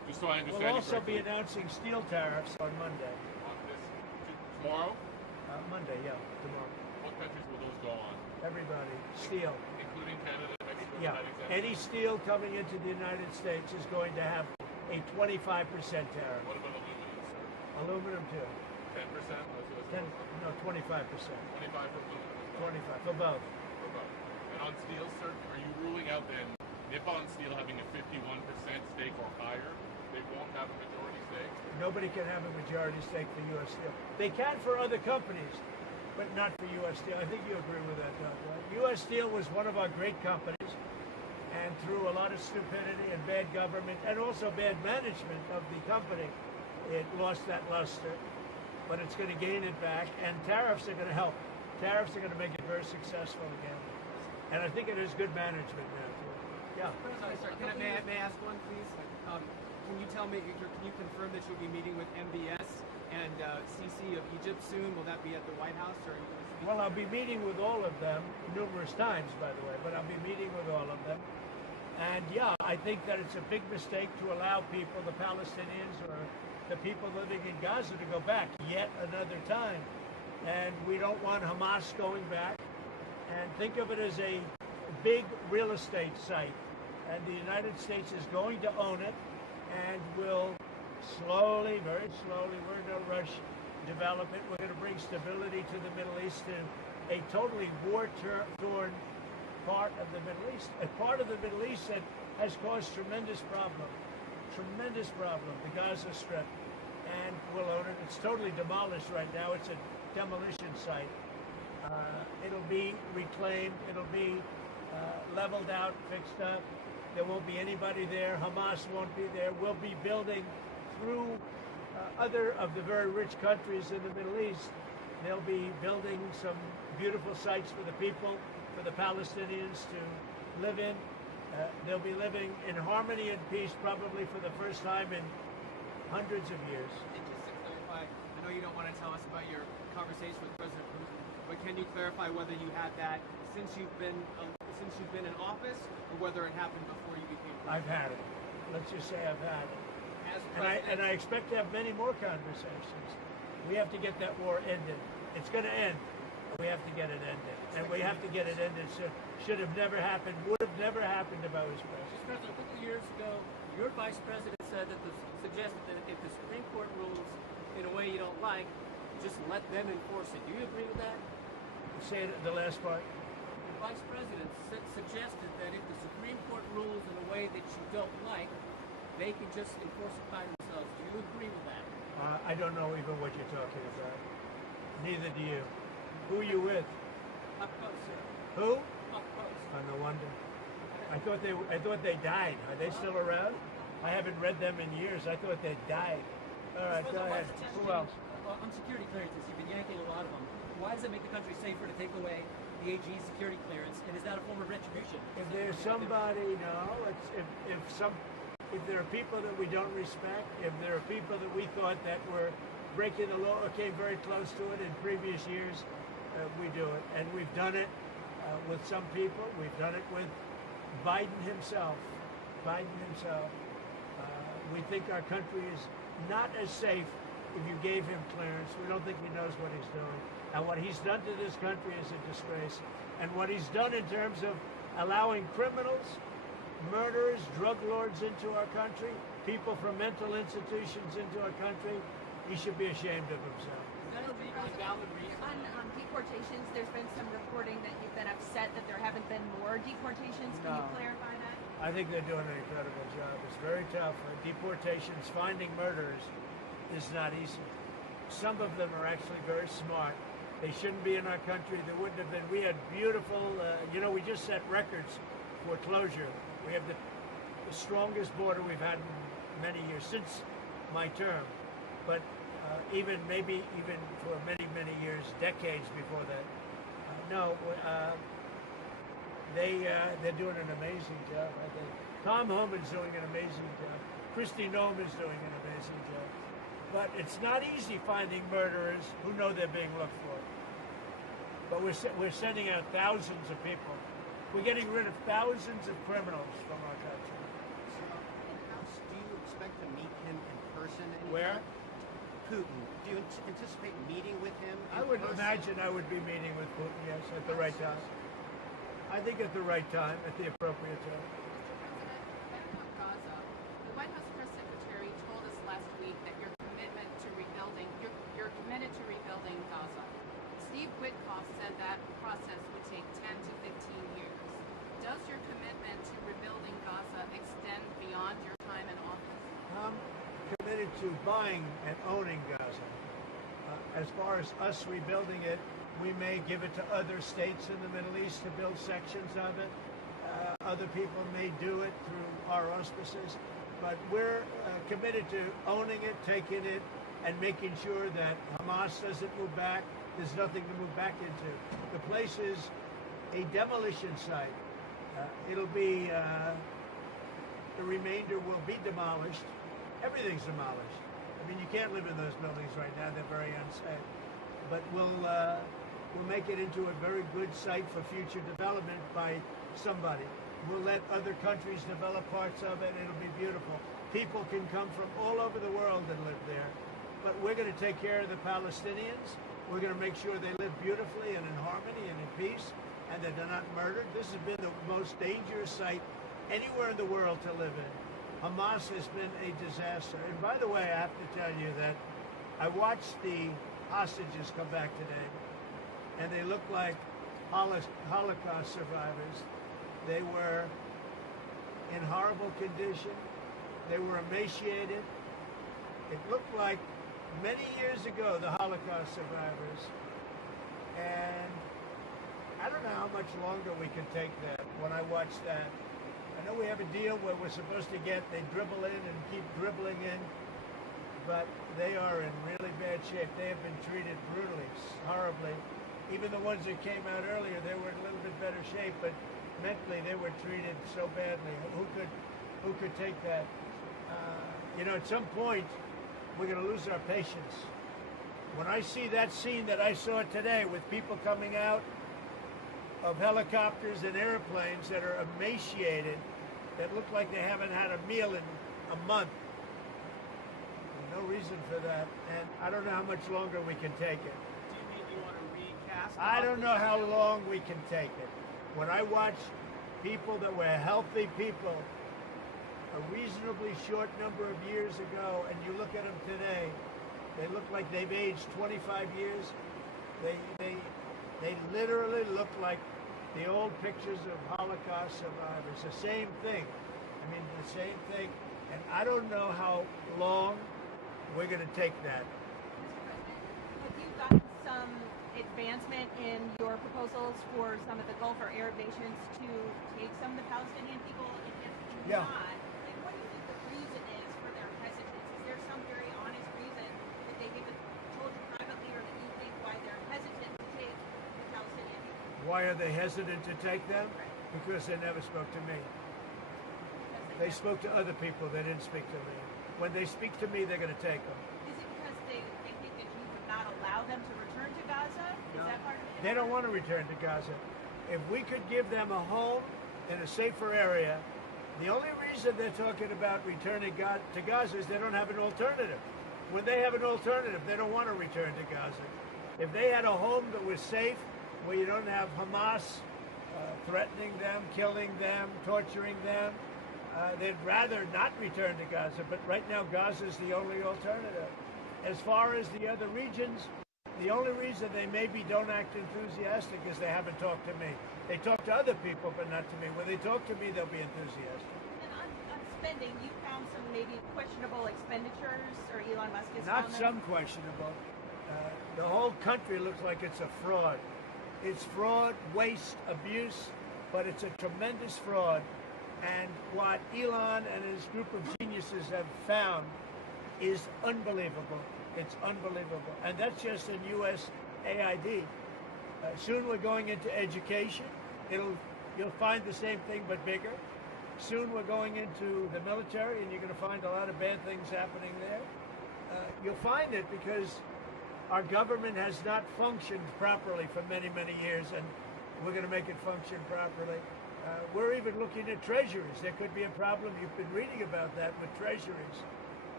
Just so I understand. We'll also correctly. be announcing steel tariffs on Monday. On this tomorrow. Monday, yeah, tomorrow. What countries will those go on? Everybody, steel. Including Canada, Mexico, Yeah, United States. any steel coming into the United States is going to have a 25% tariff. What about aluminum, sir? Aluminum too. 10%? 25%. 25 for aluminum. 25 for both. For both. And on steel, sir, are you ruling out then Nippon Steel having a 51% stake or higher? They won't have a majority stake? Nobody can have a majority stake for U.S. Steel. They can for other companies, but not for U.S. Steel. I think you agree with that, Doug, right? U.S. Steel was one of our great companies, and through a lot of stupidity and bad government, and also bad management of the company, it lost that luster. But it's going to gain it back, and tariffs are going to help. Tariffs are going to make it very successful again. And I think it is good management now, too. Yeah. Sorry, may I ask one, please? Can you tell me, can you confirm that you'll be meeting with MBS and CC of Egypt soon? Will that be at the White House? Or are you going to speak? Well, I'll be meeting with all of them numerous times, by the way, but I'll be meeting with all of them. And yeah, I think that it's a big mistake to allow people, the Palestinians or the people living in Gaza, to go back yet another time. And we don't want Hamas going back. And think of it as a big real estate site. And the United States is going to own it and will slowly, very slowly, we're in no rush, develop it. We're going to bring stability to the Middle East in a totally war-torn part of the Middle East. A part of the Middle East that has caused tremendous problem, the Gaza Strip. And we'll own it. It's totally demolished right now. It's a demolition site. It'll be reclaimed. It'll be leveled out, fixed up. There won't be anybody there. Hamas won't be there. We'll be building through other of the very rich countries in the Middle East. They'll be building some beautiful sites for the people, for the Palestinians to live in. They'll be living in harmony and peace probably for the first time in hundreds of years. And just to clarify, I know you don't want to tell us about your conversation with President Putin, but can you clarify whether you had that since you've been in office, or whether it happened before you became president? I've had it. Let's just say I've had it. As And I expect to have many more conversations. We have to get that war ended. It's going to end. We have to get it ended. And we have to get it ended. Should have never happened, would have never happened if I was president. Mr. President, a couple of years ago, your vice president suggested that if the Supreme Court rules in a way you don't like, just let them enforce it. Do you agree with that? Say it, the last part. The vice president suggested that if the Supreme Court rules in a way that you don't like, they can just enforce it by themselves. Do you agree with that? I don't know even what you're talking about. Neither do you. Who are you with? Up close, sir. Who? Up close. Oh, no wonder. I thought they died. Are they still around? I haven't read them in years. I thought they died. All right, go ahead. Who else? On security clearances, you've been yanking a lot of them. Why does it make the country safer to take away the AG's security clearance? And is that a form of retribution? If there's somebody, no. If there are people that we don't respect, if there are people that we thought that were breaking the law or came very close to it in previous years, we do it. And we've done it with some people. We've done it with Biden himself. We think our country is not as safe if you gave him clearance. We don't think he knows what he's doing. And what he's done to this country is a disgrace. And what he's done in terms of allowing criminals, murderers, drug lords into our country, people from mental institutions into our country, he should be ashamed of himself. Is that a legally valid reason? On deportations, there's been some reporting that you've been upset that there haven't been more deportations. Can you No. clarify that? I think they're doing an incredible job. It's very tough. Deportations, finding murderers is not easy. Some of them are actually very smart. They shouldn't be in our country. There wouldn't have been. We had beautiful, we just set records for closure. We have the strongest border we've had in many years, since my term. But even for many, many years, decades before that. They're doing an amazing job, I think. Tom Homan's doing an amazing job. Kristi Noem is doing an amazing job. But it's not easy finding murderers who know they're being looked for. But we're sending out thousands of people. We're getting rid of thousands of criminals from our country. So, in the House, do you expect to to meet him in person? Anytime? Where? Putin. Do you anticipate meeting with him? I would imagine I would be meeting with Putin, yes, at the right time. I think at the right time, at the appropriate time. Mr. President, back on Gaza, the White House press secretary told us last week that you're committed to rebuilding Gaza. Steve Witkoff said that process would take 10 to 15 years. Does your commitment to rebuilding Gaza extend beyond your time in office? I'm committed to buying and owning Gaza. As far as us rebuilding it, we may give it to other states in the Middle East to build sections of it. Other people may do it through our auspices. But we're committed to owning it, taking it, and making sure that Hamas doesn't move back. There's nothing to move back into. The place is a demolition site. It'll be, the remainder will be demolished. Everything's demolished. I mean, you can't live in those buildings right now. They're very unsafe. But we'll make it into a very good site for future development by somebody. We'll let other countries develop parts of it. It'll be beautiful. People can come from all over the world and live there. But we're going to take care of the Palestinians. We're going to make sure they live beautifully and in harmony and in peace, and that they're not murdered. This has been the most dangerous site anywhere in the world to live in. Hamas has been a disaster. And by the way, I have to tell you that I watched the hostages come back today, and they look like Holocaust survivors. They were in horrible condition. They were emaciated. It looked like many years ago, the Holocaust survivors. And I don't know how much longer we can take that when I watch that. I know we have a deal where we're supposed to get, they dribble in and keep dribbling in, but they are in really bad shape. They have been treated brutally, horribly. Even the ones that came out earlier, they were in a little bit better shape, but mentally they were treated so badly. Who could take that? At some point, we're going to lose our patience. When I see that scene that I saw today with people coming out of helicopters and airplanes that are emaciated, that look like they haven't had a meal in a month, there's no reason for that. And I don't know how much longer we can take it. Do you mean you want to recast? I don't know how long we can take it. When I watch people that were healthy people a reasonably short number of years ago, and you look at them today, they look like they've aged 25 years. They literally look like the old pictures of Holocaust survivors. The same thing. I mean, the same thing. And I don't know how long we're going to take that. Have you gotten some advancement in your proposals for some of the Gulf or Arab nations to take some of the Palestinian people? And if Yeah. not, like, what do you think the reason is for their hesitance? Is there some very honest reason that they haven't told you privately, or that you think why they're hesitant to take the Palestinian people? Why are they hesitant to take them? Because they never spoke to me. They spoke to other people. They didn't speak to me. When they speak to me, they're going to take them. Is it because they think that you would not allow them to return to Gaza? Is that part of it? They don't want to return to Gaza. If we could give them a home in a safer area, the only reason they're talking about returning to Gaza is they don't have an alternative. When they have an alternative, they don't want to return to Gaza. If they had a home that was safe, where you don't have Hamas threatening them, killing them, torturing them, they'd rather not return to Gaza. But right now, Gaza is the only alternative. As far as the other regions, the only reason they maybe don't act enthusiastic is they haven't talked to me. They talk to other people, but not to me. When they talk to me, they'll be enthusiastic. And on spending, you found some maybe questionable expenditures, or Elon Musk has Not found them? some questionable. The whole country looks like it's a fraud. It's fraud, waste, abuse, but it's a tremendous fraud. And what Elon and his group of geniuses have found is unbelievable. It's unbelievable. And that's just in U.S. AID. Soon we're going into education. You'll find the same thing, but bigger. Soon we're going into the military, and you're going to find a lot of bad things happening there. You'll find it because our government has not functioned properly for many, many years, and we're going to make it function properly. We're even looking at treasuries. There could be a problem. You've been reading about that with treasuries.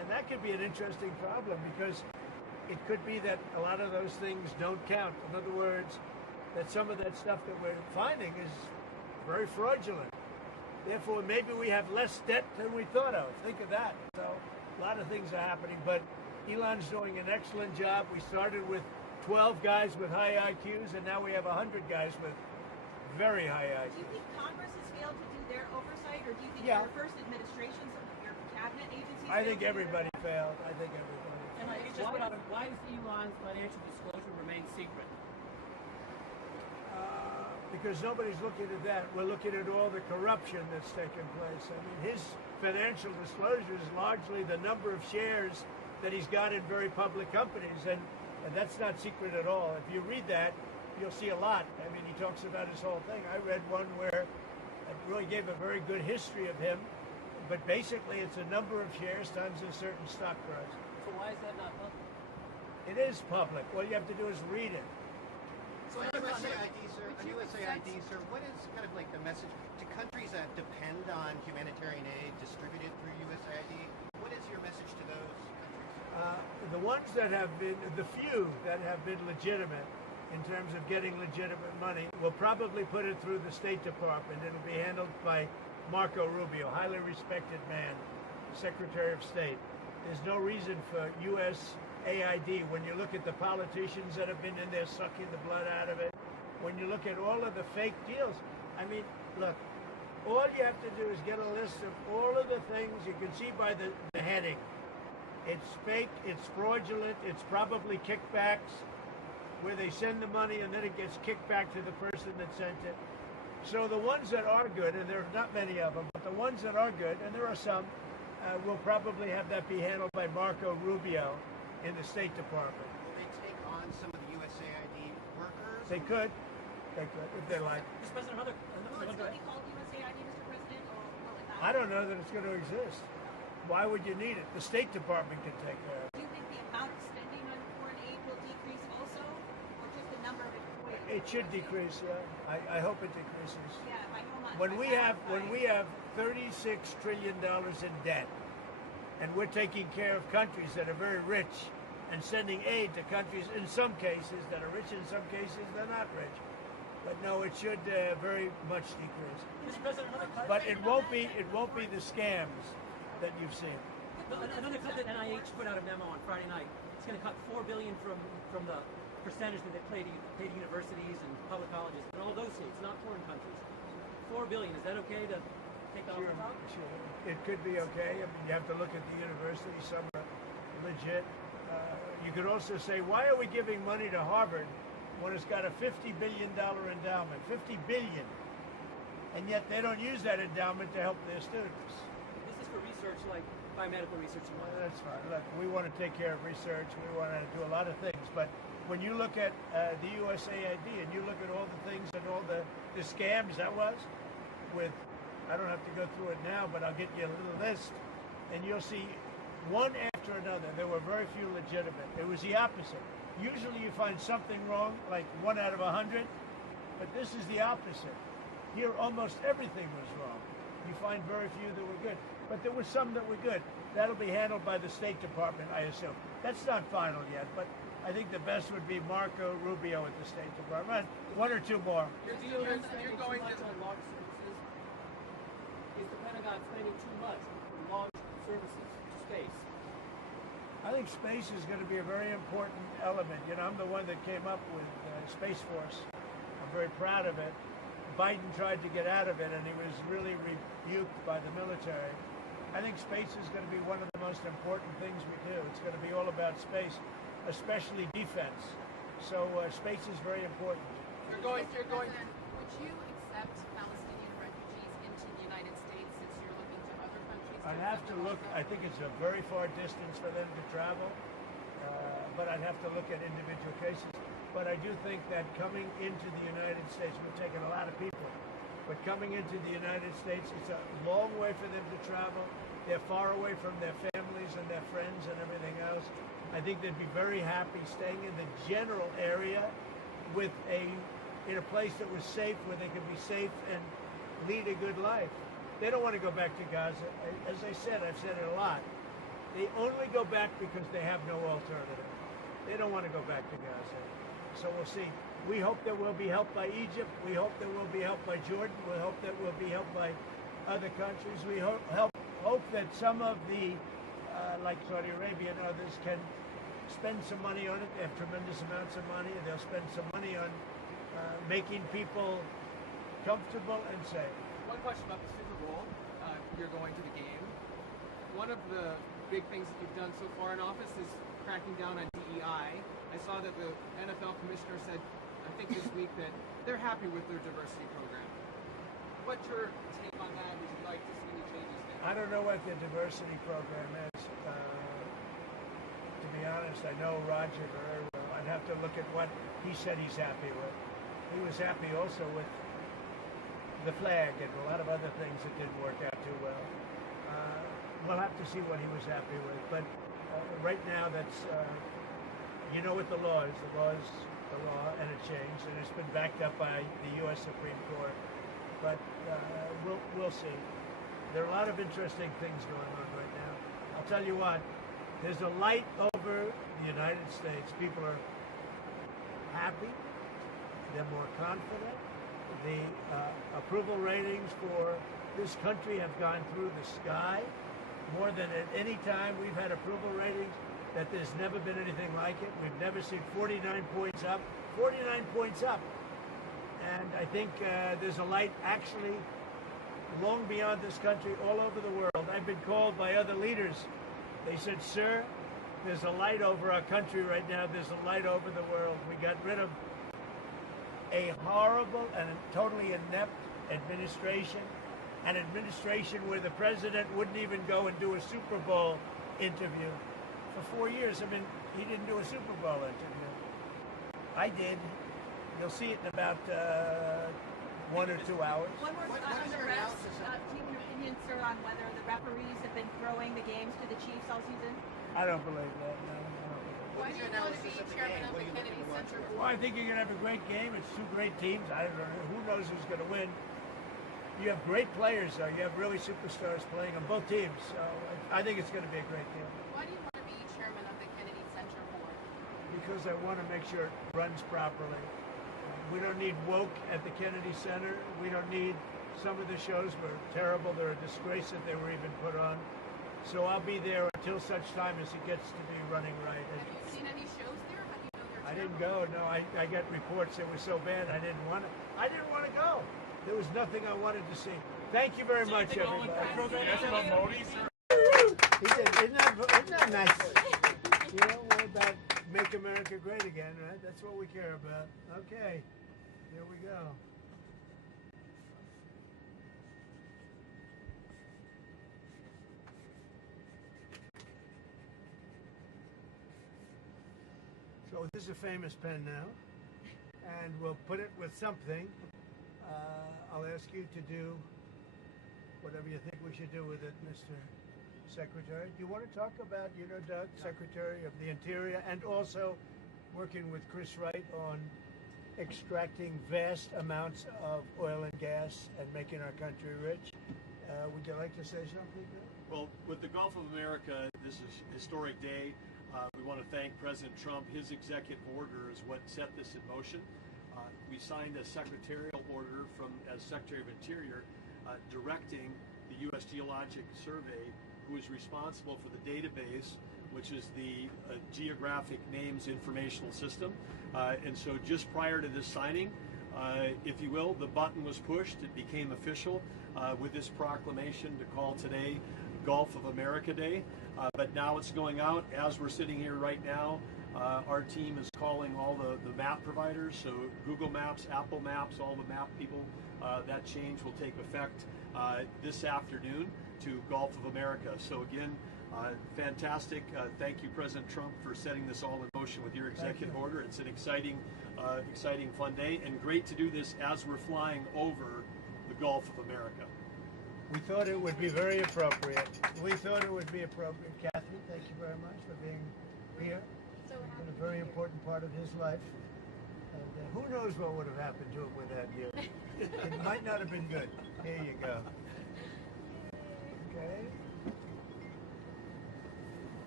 And that could be an interesting problem because it could be that a lot of those things don't count. In other words, that some of that stuff that we're finding is very fraudulent. Therefore, maybe we have less debt than we thought of. Think of that. So a lot of things are happening, but Elon's doing an excellent job. We started with 12 guys with high IQs, and now we have 100 guys with very high IQs. Do you think Congress has failed to do their oversight, or do you think Yeah. your first administration, some of your cabinet agencies? I think failed to do everybody their- failed. I think everybody. Why does Elon's financial disclosure remain secret? Because nobody's looking at that. We're looking at all the corruption that's taken place. I mean, his financial disclosure is largely the number of shares that he's got in very public companies, and that's not secret at all. If you read that, you'll see a lot. I mean, he talks about his whole thing. I read one where it really gave a very good history of him, but basically it's a number of shares times a certain stock price. So why is that not public? It is public. All you have to do is read it. So on USAID, sir, what is kind of like the message to countries that depend on humanitarian aid distributed through USAID? What is your message to those countries? The ones that have been, the few that have been legitimate in terms of getting legitimate money, will probably put it through the State Department. It'll be handled by Marco Rubio, highly respected man, Secretary of State. There's no reason for USAID, when you look at the politicians that have been in there sucking the blood out of it, when you look at all of the fake deals, I mean, look, all you have to do is get a list of all of the things you can see by the heading. It's fake, it's fraudulent, it's probably kickbacks, where they send the money and then it gets kicked back to the person that sent it. So the ones that are good, and there are not many of them, but the ones that are good, and there are some, will probably have that be handled by Marco Rubio in the State Department. Will they take on some of the USAID workers? They could, if they like. Mr. President, another Will it still be called USAID, Mr. President, or will it not? I don't know that it's going to exist. Why would you need it? The State Department can take care of it. Do you think the amount of spending on foreign aid will decrease also, or just the number of employees? It should decrease, yeah. I hope it decreases. Yeah, by how much? When By we have $36 trillion in debt, and we're taking care of countries that are very rich and sending aid to countries in some cases that are rich, in some cases they're not rich. But no, it should very much decrease. Mr. President, But it won't be the scams that you've seen. another cut that NIH put out a memo on Friday night. It's going to cut $4 billion from the percentage that they pay to universities and public colleges and all those states, not foreign countries. $4 billion. Is that okay to take that off the top? Sure. It could be okay. I mean, you have to look at the universities. Some are legit. You could also say, why are we giving money to Harvard when it's got a $50 billion endowment? $50 billion. And yet they don't use that endowment to help their students. This is for research like biomedical research and Well, whatnot. that's fine. Look, we want to take care of research. We want to do a lot of things. But when you look at the USAID and you look at all the things and all the scams that was with, I don't have to go through it now, but I'll get you a little list, and you'll see one after another. There were very few legitimate. It was the opposite. Usually you find something wrong, like 1 out of 100, but this is the opposite. Here, almost everything was wrong. You find very few that were good, but there were some that were good. That'll be handled by the State Department, I assume. That's not final yet, but I think the best would be Marco Rubio at the State Department. One or two more. You're Spending going too much to on launch services? Is the Pentagon spending too much on launch services to space? I think space is going to be a very important element. You know, I'm the one that came up with Space Force. I'm very proud of it. Biden tried to get out of it, and he was really rebuked by the military. I think space is going to be one of the most important things we do. It's going to be all about space, especially defense. So space is very important. You're going. President, would you accept Palestinian refugees into the United States since you're looking to other countries? I'd have to look. I think it's a very far distance for them to travel, but I'd have to look at individual cases. But I do think that coming into the United States, we've taken a lot of people, but coming into the United States, it's a long way for them to travel. They're far away from their families and their friends and everything else. I think they'd be very happy staying in the general area with in a place that was safe, where they could be safe and lead a good life. They don't want to go back to Gaza. As I said, I've said it a lot. They only go back because they have no alternative. They don't want to go back to Gaza. So we'll see. We hope that we'll be helped by Egypt. We hope that we'll be helped by Jordan. We hope that we'll be helped by other countries. We hope that some of the, like Saudi Arabia and others, can spend some money on it. They have tremendous amounts of money, and they'll spend some money on making people comfortable and safe. One question about the Super Bowl. You're going to the game. One of the big things that you've done so far in office is cracking down on DEI. I saw that the NFL commissioner said, I think this week, that they're happy with their diversity program. What's your take on that? Would you like to see any changes there? I don't know what the diversity program is. To be honest, I know Roger very well. I'd have to look at what he said he's happy with. He was happy also with the flag and a lot of other things that didn't work out too well. We'll have to see what he was happy with. But right now, that's, you know what the law is. The law is the law, and it changed, and it's been backed up by the U.S. Supreme Court. But we'll see. There are a lot of interesting things going on right now. I'll tell you what, there's a light over the United States. People are happy. They're more confident. The approval ratings for this country have gone through the sky. More than at any time we've had approval ratings that there's never been anything like it. We've never seen 49 points up. 49 points up. And I think there's a light actually long beyond this country, all over the world. I've been called by other leaders. They said, sir, there's a light over our country right now. There's a light over the world. We got rid of a horrible and totally inept administration, an administration where the president wouldn't even go and do a Super Bowl interview. For 4 years, I mean, he didn't do a Super Bowl interview. I did. You'll see it in about 1 or 2 hours. One more on the refs. Do you have an opinion, sir, on whether the referees have been throwing the games to the Chiefs all season? I don't believe that, no. Why do you want to be chairman of the Kennedy Center Board? Well, I think you're going to have a great game. It's two great teams. I don't know. Who knows who's going to win? You have great players, though. You have really superstars playing on both teams. So I think it's going to be a great game. Why do you want to be chairman of the Kennedy Center Board? Because I want to make sure it runs properly. We don't need woke at the Kennedy Center. We don't need, some of the shows were terrible. They're a disgrace that they were even put on. So I'll be there until such time as it gets to be running right. Have you seen any shows there? How do you know they're I didn't terrible? go. No, I got reports it was so bad I didn't want to go. There was nothing I wanted to see. Thank you very much, everybody. Yes, about Modi, sir. He said, isn't that nice? You know, we're about make America great again, right? That's what we care about. Okay, here we go. So this is a famous pen now, and we'll put it with something. I'll ask you to do whatever you think we should do with it, Mr. Secretary. Do you want to talk about, Doug, Secretary of the Interior, and also working with Chris Wright on extracting vast amounts of oil and gas and making our country rich? Would you like to say something? Well, with the Gulf of America, this is a historic day. We want to thank President Trump. His executive order is what set this in motion. We signed a secretarial order as Secretary of Interior directing the U.S. Geologic Survey, who is responsible for the database, which is the Geographic Names Informational System. And so just prior to this signing, if you will, the button was pushed. It became official with this proclamation to call today Gulf of America Day. But now it's going out. As we're sitting here right now, our team is calling all the map providers, so Google Maps, Apple Maps, all the map people. That change will take effect this afternoon to Gulf of America. So again, fantastic. Thank you, President Trump, for setting this all in motion with your executive order. It's an exciting, fun day, and great to do this as we're flying over the Gulf of America. We thought it would be very appropriate. Kathy, thank you very much for being here. It's been a very important part of his life. And who knows what would have happened to him without you. It might not have been good. Here you go. Okay.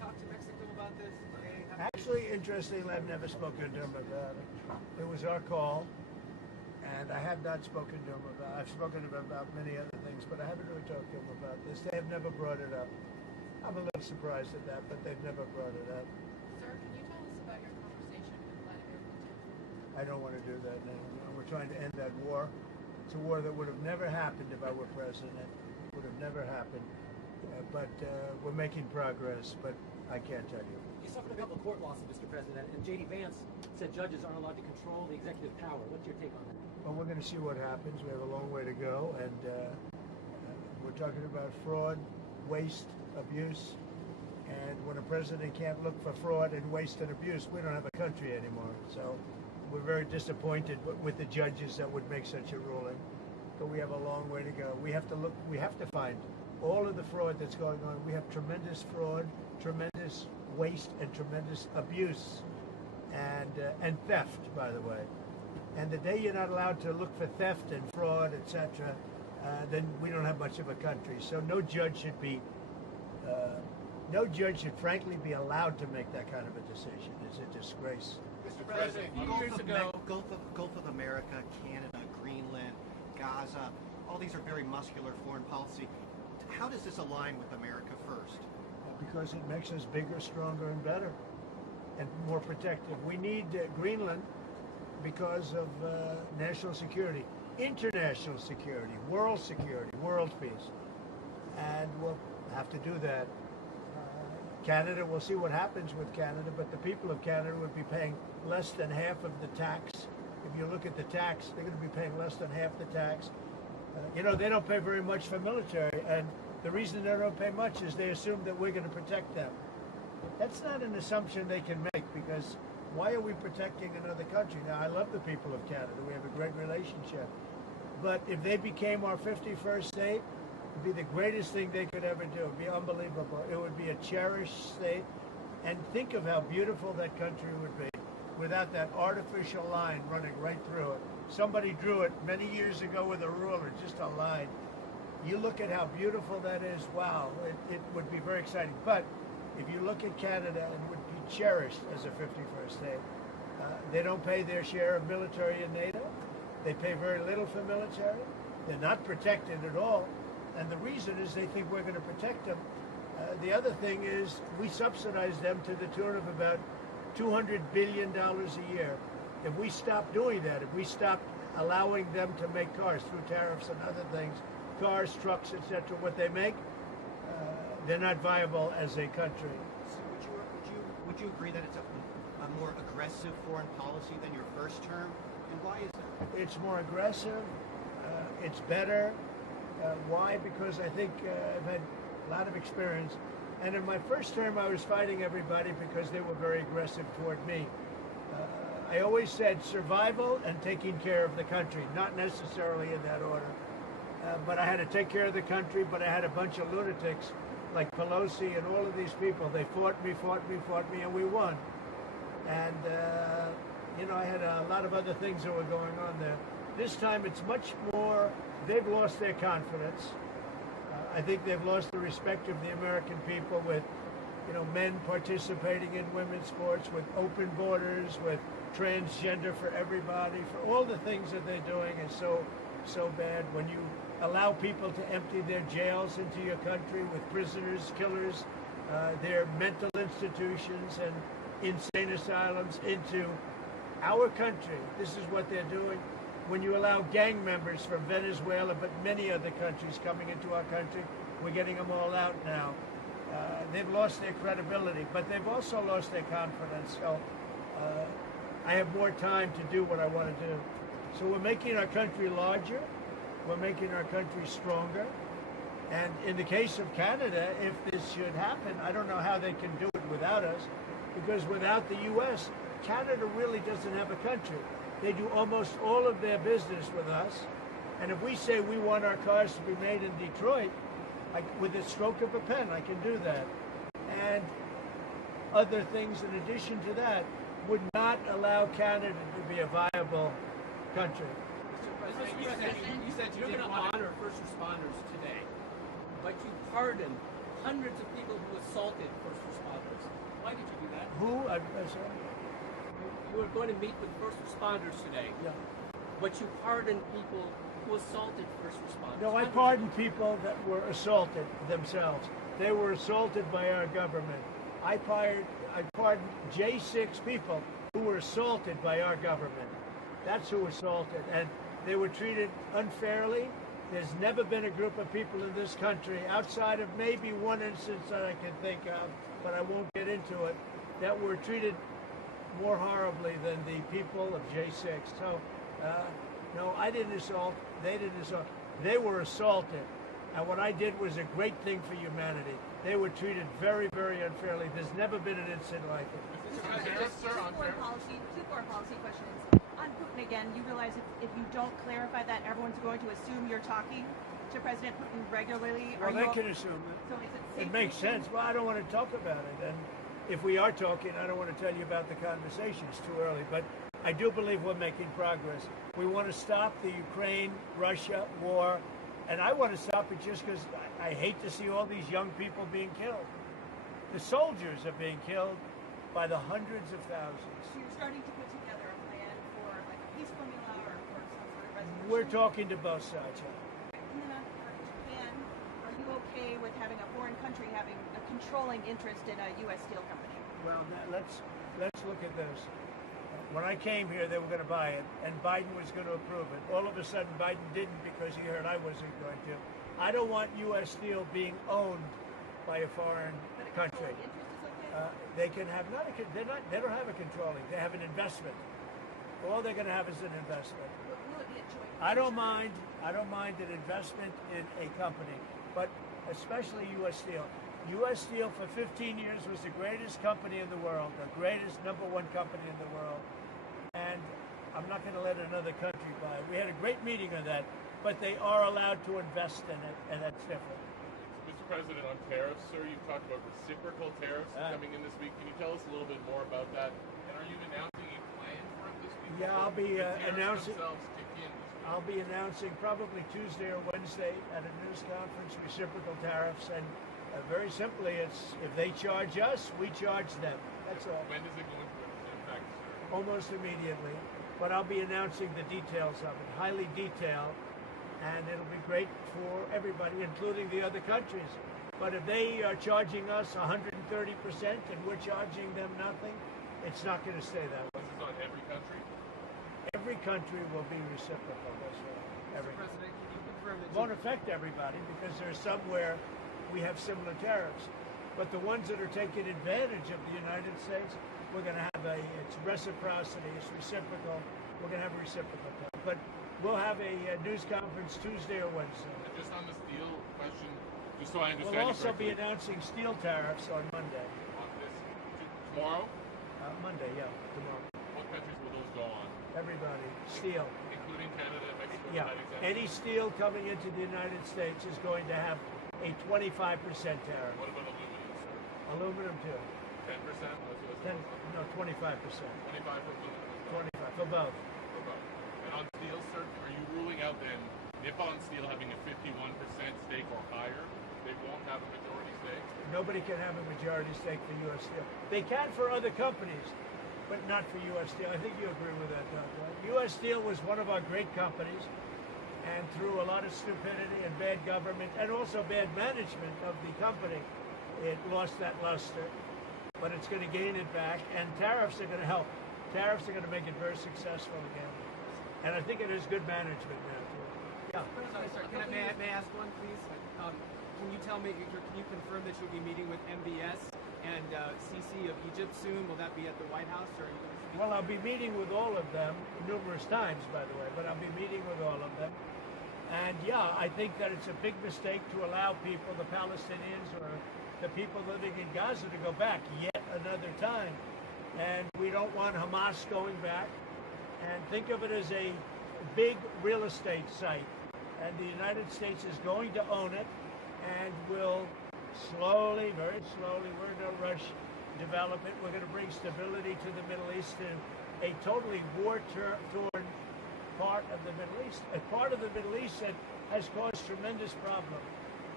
talk to Mexico about this? Actually, interestingly, I've never spoken to them about it. It was our call, and I have not spoken to them about. I've spoken to them about many other things, but I haven't really talked to them about this. They have never brought it up. I'm a little surprised at that, but they've never brought it up. Sir, can you tell us about your conversation with Vladimir Putin? I don't want to do that now. We're trying to end that war. It's a war that would have never happened if I were president. It would have never happened. But we're making progress, but I can't tell you. You suffered a couple of court losses, Mr. President, and J.D. Vance said judges aren't allowed to control the executive power. What's your take on that? Well, we're going to see what happens. We have a long way to go, and we're talking about fraud, waste, abuse, and when a president can't look for fraud and waste and abuse, we don't have a country anymore. So we're very disappointed with the judges that would make such a ruling, but we have a long way to go. We have to find all of the fraud that's going on. We have tremendous fraud, tremendous waste, and tremendous abuse, and theft, by the way. And the day you're not allowed to look for theft and fraud, etc., then we don't have much of a country. So no judge should frankly be allowed to make that kind of a decision. It's a disgrace. Mr. President, a few years ago, Gulf of America, Canada, Greenland, Gaza, all these are very muscular foreign policy. How does this align with America first? Because it makes us bigger, stronger, and better, and more protective. We need Greenland because of national security, international security, world peace, and we'll have to do that. Canada, we'll see what happens with Canada, but the people of Canada would be paying less than half of the tax. If you look at the tax, they're going to be paying less than half the tax. They don't pay very much for military, and the reason they don't pay much is they assume that we're going to protect them. That's not an assumption they can make, because why are we protecting another country? Now, I love the people of Canada. We have a great relationship. But if they became our 51st state, it would be the greatest thing they could ever do. It would be unbelievable. It would be a cherished state. And think of how beautiful that country would be without that artificial line running right through it. Somebody drew it many years ago with a ruler, just a line. You look at how beautiful that is, wow, it would be very exciting. But if you look at Canada, it would be cherished as a 51st state. They don't pay their share of military in NATO. They pay very little for military. They're not protected at all. And the reason is they think we're going to protect them. The other thing is we subsidize them to the tune of about $200 billion a year. If we stop doing that, if we stop allowing them to make cars through tariffs and other things, cars, trucks, etc., what they make, they're not viable as a country. So would you agree that it's a more aggressive foreign policy than your first term? And why is that? It's more aggressive. It's better. Why? Because I think I've had a lot of experience. And in my first term, I was fighting everybody because they were very aggressive toward me. I always said survival and taking care of the country, not necessarily in that order. But I had to take care of the country, but I had a bunch of lunatics like Pelosi and all of these people. They fought me, and we won. And, I had a lot of other things that were going on there. This time it's much more, they've lost their confidence. I think they've lost the respect of the American people with, men participating in women's sports, with open borders, with transgender for everybody, for all the things that they're doing is so bad. When you allow people to empty their jails into your country with prisoners, killers, their mental institutions and insane asylums into our country, this is what they're doing. When you allow gang members from Venezuela, but many other countries coming into our country, we're getting them all out now. They've lost their credibility, but they've also lost their confidence. So I have more time to do what I want to do. So we're making our country larger. We're making our country stronger. And in the case of Canada, if this should happen, I don't know how they can do it without us, because without the U.S., Canada really doesn't have a country. They do almost all of their business with us. And if we say we want our cars to be made in Detroit, with a stroke of a pen, I can do that. And other things in addition to that would not allow Canada to be a viable country. Mr. President, you said you're going to honor first responders today, but you pardon hundreds of people who assaulted first responders. Why did you do that? Who? I'm sorry. You were going to meet with first responders today, Yeah. but you pardoned people who assaulted first responders. No, I pardoned people that were assaulted themselves. They were assaulted by our government. I pardoned J6 people who were assaulted by our government. That's who assaulted, and they were treated unfairly. There's never been a group of people in this country, outside of maybe one instance that I can think of, but I won't get into it, that were treated more horribly than the people of J6. So, no, I didn't assault. They didn't assault. They were assaulted. And what I did was a great thing for humanity. They were treated very, very unfairly. There's never been an incident like it. Two foreign policy questions. On Putin again, you realize if you don't clarify that, everyone's going to assume you're talking to President Putin regularly. Well, they can assume it. So is it safe It makes to assume? sense. Well, I don't want to talk about it. And if we are talking, I don't want to tell you about the conversation. It's too early. But I do believe we're making progress. We want to stop the Ukraine-Russia war. And I want to stop it just because I hate to see all these young people being killed. The soldiers are being killed by the hundreds of thousands. So you're starting to put together a plan for like a peace formula or for some sort of resolution? We're talking to both sides. Yeah. And then on Japan, are you okay with having a foreign country having a controlling interest in a U.S. steel company? Well, let's look at this. When I came here, they were going to buy it, and Biden was going to approve it. All of a sudden, Biden didn't because he heard I wasn't going to. I don't want U.S. steel being owned by a foreign country. Interest is okay? They can have they don't have a controlling. They have an investment. All they're going to have is an investment. Will it be a joint I don't mind an investment in a company, but especially U.S. Steel. U.S. Steel for 15 years was the greatest company in the world, the greatest number one company in the world. And I'm not going to let another country buy it. We had a great meeting on that, but they are allowed to invest in it, and that's different. Mr. President, on tariffs, sir, you've talked about reciprocal tariffs coming in this week. Can you tell us a little bit more about that? And are you announcing a plan for it this week? Yeah, I'll be announcing. Themselves kick in this week. I'll be announcing probably Tuesday or Wednesday at a news conference reciprocal tariffs, and very simply, it's if they charge us, we charge them. That's all. When does it go into effect, sir? Almost immediately, but I'll be announcing the details of it, highly detailed, and it'll be great for everybody, including the other countries. But if they are charging us 130% and we're charging them nothing, it's not going to stay that way. This is on every country? Every country will be reciprocal. That's right. Mr. President, can you confirm that Won't affect everybody because there's somewhere we have similar tariffs. But the ones that are taking advantage of the United States, we're going to have it's reciprocity, it's reciprocal. We're going to have a reciprocal tariff. But we'll have a news conference Tuesday or Wednesday. And just on the steel question, just so I understand We'll also be correctly, announcing steel tariffs on Monday. on this tomorrow, Monday, yeah, tomorrow. what countries will those go on? Everybody, steel. Including Canada and Mexico? Yeah, That exempt? any steel coming into the United States is going to have a 25% tariff. What about aluminum, sir? Aluminum too. 10%? That's what it's 10, supposed no, 25%. 25 for aluminum as well. 25 for both. For both. And on steel, sir, are you ruling out then Nippon Steel having a 51% stake or higher? They won't have a majority stake? Nobody can have a majority stake for U.S. Steel. They can for other companies, but not for U.S. Steel. I think you agree with that, Doug, right? U.S. Steel was one of our great companies, and through a lot of stupidity and bad government, and also bad management of the company, it lost that luster. But it's going to gain it back, and tariffs are going to help. Tariffs are going to make it very successful again. And I think it is good management now, too. Yeah. Sorry, may I ask one, please? Can you tell me, can you confirm that you'll be meeting with MBS and CC of Egypt soon? Will that be at the White House, or are you going to speak? Well, I'll be meeting with all of them numerous times, by the way, but I'll be meeting with all of them. And yeah, I think that it's a big mistake to allow people, the Palestinians or the people living in Gaza, to go back yet another time. And we don't want Hamas going back. And think of it as a big real estate site. And the United States is going to own it and will slowly, very slowly, we're in no rush, develop it. We're going to bring stability to the Middle East in a totally war-torn part of the Middle East, a part of the Middle East that has caused tremendous problems.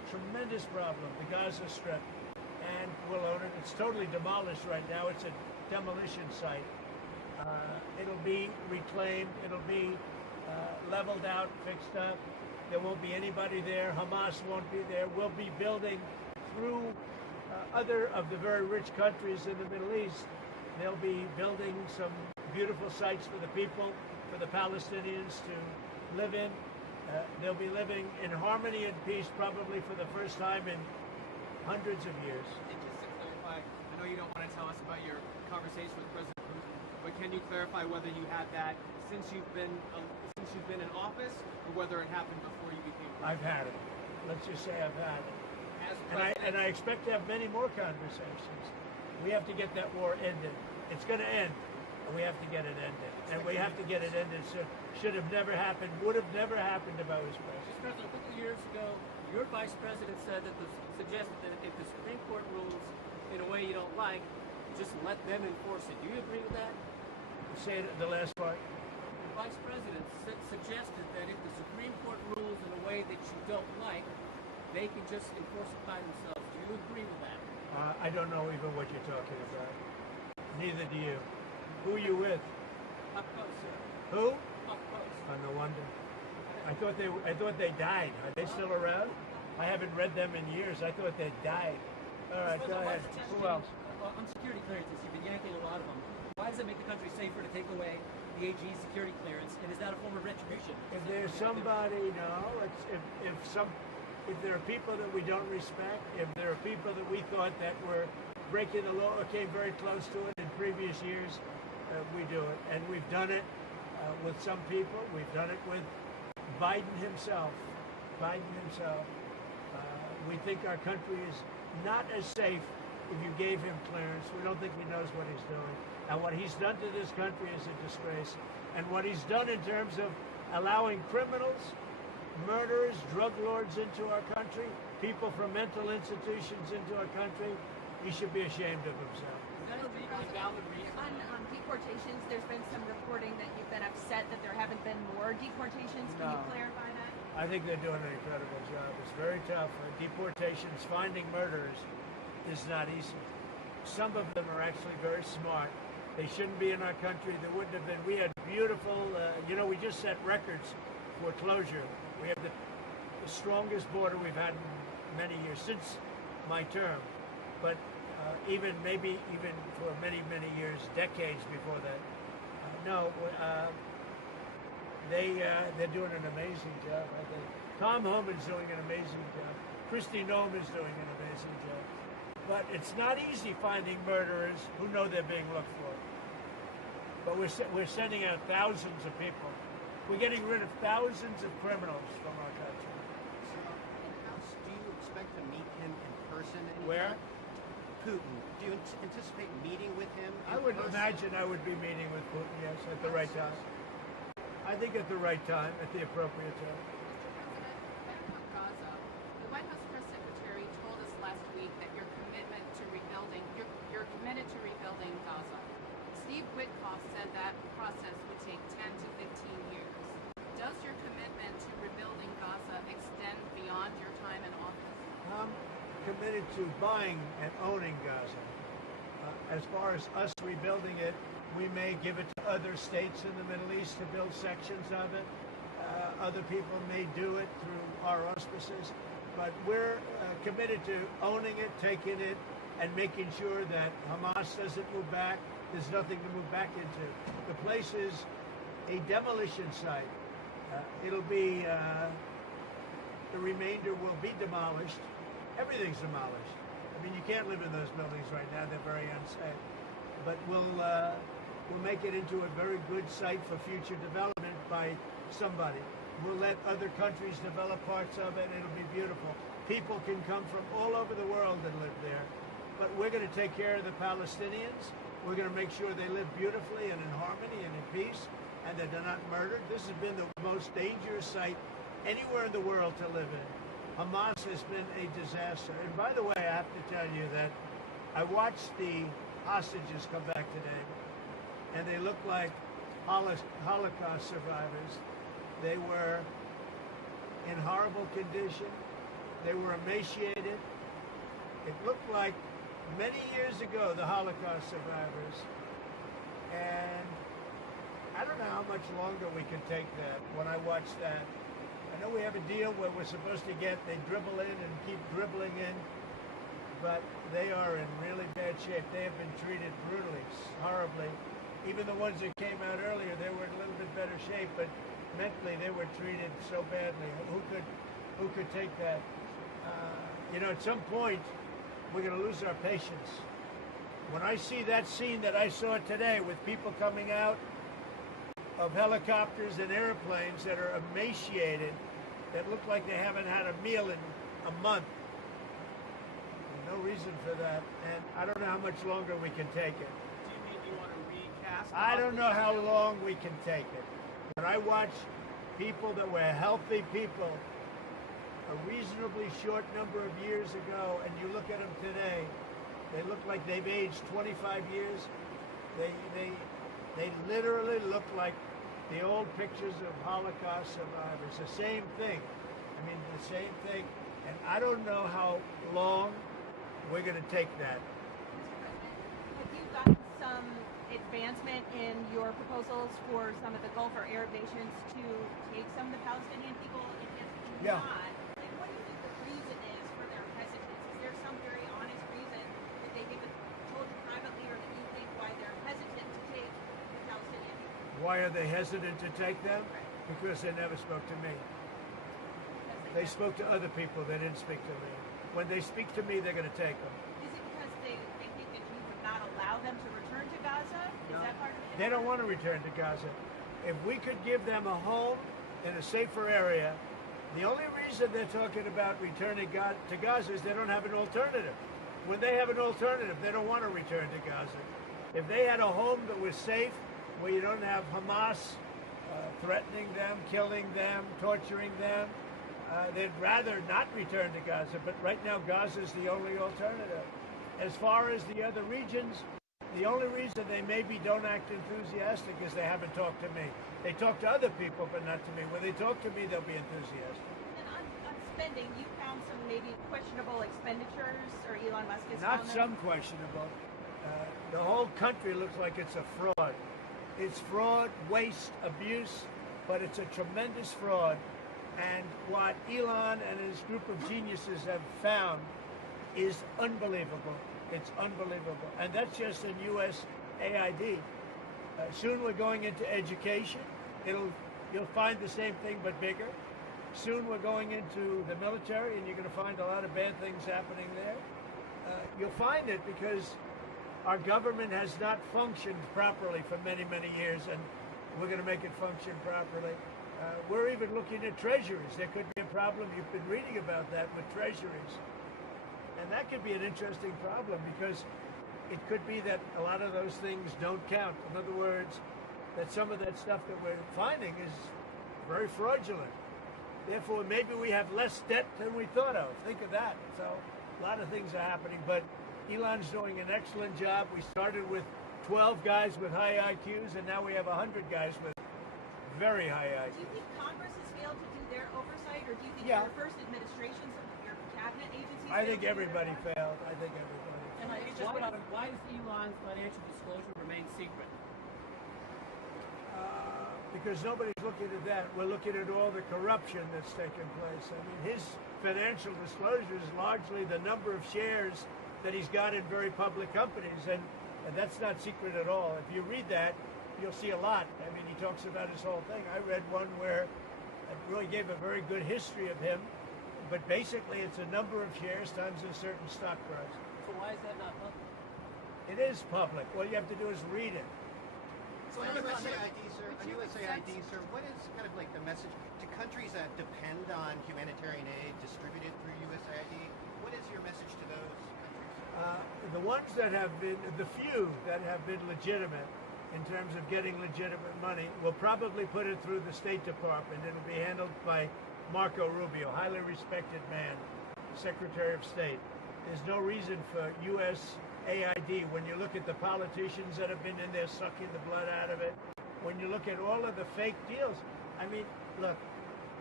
tremendous problem, the Gaza Strip, and we'll own it. It's totally demolished right now. It's a demolition site. It'll be reclaimed. It'll be leveled out, fixed up. There won't be anybody there. Hamas won't be there. We'll be building through other of the very rich countries in the Middle East. They'll be building some beautiful sites for the people, for the Palestinians to live in. They'll be living in harmony and peace probably for the first time in hundreds of years. And just to clarify, I know you don't want to tell us about your conversation with President Putin, but can you clarify whether you had that since you've been in office, or whether it happened before you became president? I've had it. Let's just say I've had it. As And I expect to have many more conversations. We have to get that war ended. It's going to end, and we have to get it ended. And we have to get it ended. Should have never happened. Would have never happened if I was president. Mr. President, a couple of years ago, your vice president suggested that if the Supreme Court rules in a way you don't like, just let them enforce it. Do you agree with that? Say it, the last part. The vice president suggested that if the Supreme Court rules in a way that you don't like, they can just enforce it by themselves. Do you agree with that? I don't know even what you're talking about. Neither do you. Who are you with? Up close, sir. Who? Up close. Oh, no wonder. I thought they died. Are they still around? I haven't read them in years. I thought they died. All right, go ahead. Who else? On security clearances, you've been yanking a lot of them. Why does it make the country safer to take away the AG's security clearance? And is that a form of retribution? If there's somebody, no. If there are people that we don't respect, if there are people that we thought that were breaking the law or came very close to it in previous years, we do it. And we've done it with some people. We've done it with Biden himself. We think our country is not as safe if you gave him clearance. We don't think he knows what he's doing. And what he's done to this country is a disgrace. And what he's done in terms of allowing criminals, murderers, drug lords into our country, people from mental institutions into our country, he should be ashamed of himself. Is that a legally valid reason? On deportations, there's been some reporting that you've been upset that there haven't been more deportations. Can you No. clarify that? I think they're doing an incredible job. It's very tough. Deportations, finding murderers is not easy. Some of them are actually very smart. They shouldn't be in our country. There wouldn't have been. We had beautiful, we just set records for closure. We have the strongest border we've had in many years, since my term. But even for many, many years, decades before that. They're doing an amazing job, I think. Tom Homan's doing an amazing job. Kristi Noem is doing an amazing job. But it's not easy finding murderers who know they're being looked for. But we're sending out thousands of people. We're getting rid of thousands of criminals from our country. So, do you expect to meet him in person anytime? Where? Putin. Do you anticipate meeting with him in I would person? imagine I would be meeting with Putin, yes, at the right time. I think at the right time, at the appropriate time. Mr. President, back on Gaza, the White House press secretary told us last week that you're committed to rebuilding Gaza. Steve Witkoff said that process would take 10 to 15 years. Does your commitment to rebuilding Gaza extend beyond your time in office? I'm committed to buying and owning Gaza. As far as us rebuilding it, we may give it to other states in the Middle East to build sections of it. Other people may do it through our auspices. But we're committed to owning it, taking it, and making sure that Hamas doesn't move back. There's nothing to move back into. The place is a demolition site. It'll be, the remainder will be demolished. Everything's demolished. I mean, you can't live in those buildings right now. They're very unsafe. But we'll make it into a very good site for future development by somebody. We'll let other countries develop parts of it. It'll be beautiful. People can come from all over the world and live there. But we're going to take care of the Palestinians. We're going to make sure they live beautifully and in harmony and in peace, and that they're not murdered. This has been the most dangerous site anywhere in the world to live in. Hamas has been a disaster. And by the way, I have to tell you that I watched the hostages come back today, and they look like Holocaust survivors. They were in horrible condition. They were emaciated. It looked like many years ago, the Holocaust survivors. And I don't know how much longer we can take that when I watch that. I know we have a deal where we're supposed to get, they dribble in and keep dribbling in, but they are in really bad shape. They have been treated brutally, horribly. Even the ones that came out earlier, they were in a little bit better shape, but mentally they were treated so badly. Who could take that? At some point, we're going to lose our patience. When I see that scene that I saw today with people coming out of helicopters and airplanes that are emaciated, that look like they haven't had a meal in a month, there's no reason for that. And I don't know how much longer we can take it. Do you mean you want to recast? I don't know how long we can take it. When I watch people that were healthy people a reasonably short number of years ago, and you look at them today, they look like they've aged 25 years. They literally look like the old pictures of Holocaust survivors. The same thing. I mean, the same thing. And I don't know how long we're going to take that. Have you gotten some advancement in your proposals for some of the Gulf or Arab nations to take some of the Palestinian people? And if Yeah. not, like, what do you think the reason is for their hesitance? Is there some very honest reason that they haven't told you privately or that you think why they're hesitant to take the Palestinian people? Why are they hesitant to take them? Because they never spoke to me. They spoke to other people. They didn't speak to me. When they speak to me, they're going to take them. Is it because they think that you would not allow them to return to Gaza? Is that part of it? They don't want to return to Gaza. If we could give them a home in a safer area, the only reason they're talking about returning to Gaza is they don't have an alternative. When they have an alternative, they don't want to return to Gaza. If they had a home that was safe, where you don't have Hamas threatening them, killing them, torturing them, they'd rather not return to Gaza. But right now, Gaza is the only alternative. As far as the other regions, the only reason they maybe don't act enthusiastic is they haven't talked to me. They talk to other people, but not to me. When they talk to me, they'll be enthusiastic. And on spending, you found some maybe questionable expenditures, or Elon Musk has Not found some them? questionable. The whole country looks like it's a fraud. It's fraud, waste, abuse, but it's a tremendous fraud. And what Elon and his group of geniuses have found is unbelievable. It's unbelievable. And that's just in U.S. AID. Soon we're going into education. You'll find the same thing but bigger. Soon we're going into the military, and you're going to find a lot of bad things happening there. You'll find it because our government has not functioned properly for many, many years, and we're going to make it function properly. We're even looking at treasuries. There could be a problem. You've been reading about that with treasuries. And that could be an interesting problem because it could be that a lot of those things don't count. In other words, that some of that stuff that we're finding is very fraudulent. Therefore, maybe we have less debt than we thought of. Think of that. So a lot of things are happening, but Elon's doing an excellent job. We started with 12 guys with high IQs, and now we have 100 guys with very high IQs. Do you think Congress has failed to do their oversight, or do you think Yeah. your first administration, some of your cabinet agencies? I think failed to do their everybody part? failed. I think everybody. And why does Elon's financial disclosure remain secret? Because nobody's looking at that. We're looking at all the corruption that's taken place. I mean, his financial disclosure is largely the number of shares that he's got in very public companies, and that's not secret at all. If you read that, you'll see a lot. I mean, he talks about his whole thing. I read one where it really gave a very good history of him, but basically it's a number of shares times a certain stock price. So why is that not public? It is public. All you have to do is read it. So on USAID, sir, what is kind of like the message to countries that depend on humanitarian aid distributed through USAID? What is your message to those countries? The ones that have been, the few that have been legitimate in terms of getting legitimate money, will probably put it through the State Department. It'll be handled by Marco Rubio, highly respected man, Secretary of State. There's no reason for U.S. AID, when you look at the politicians that have been in there sucking the blood out of it, when you look at all of the fake deals, I mean, look,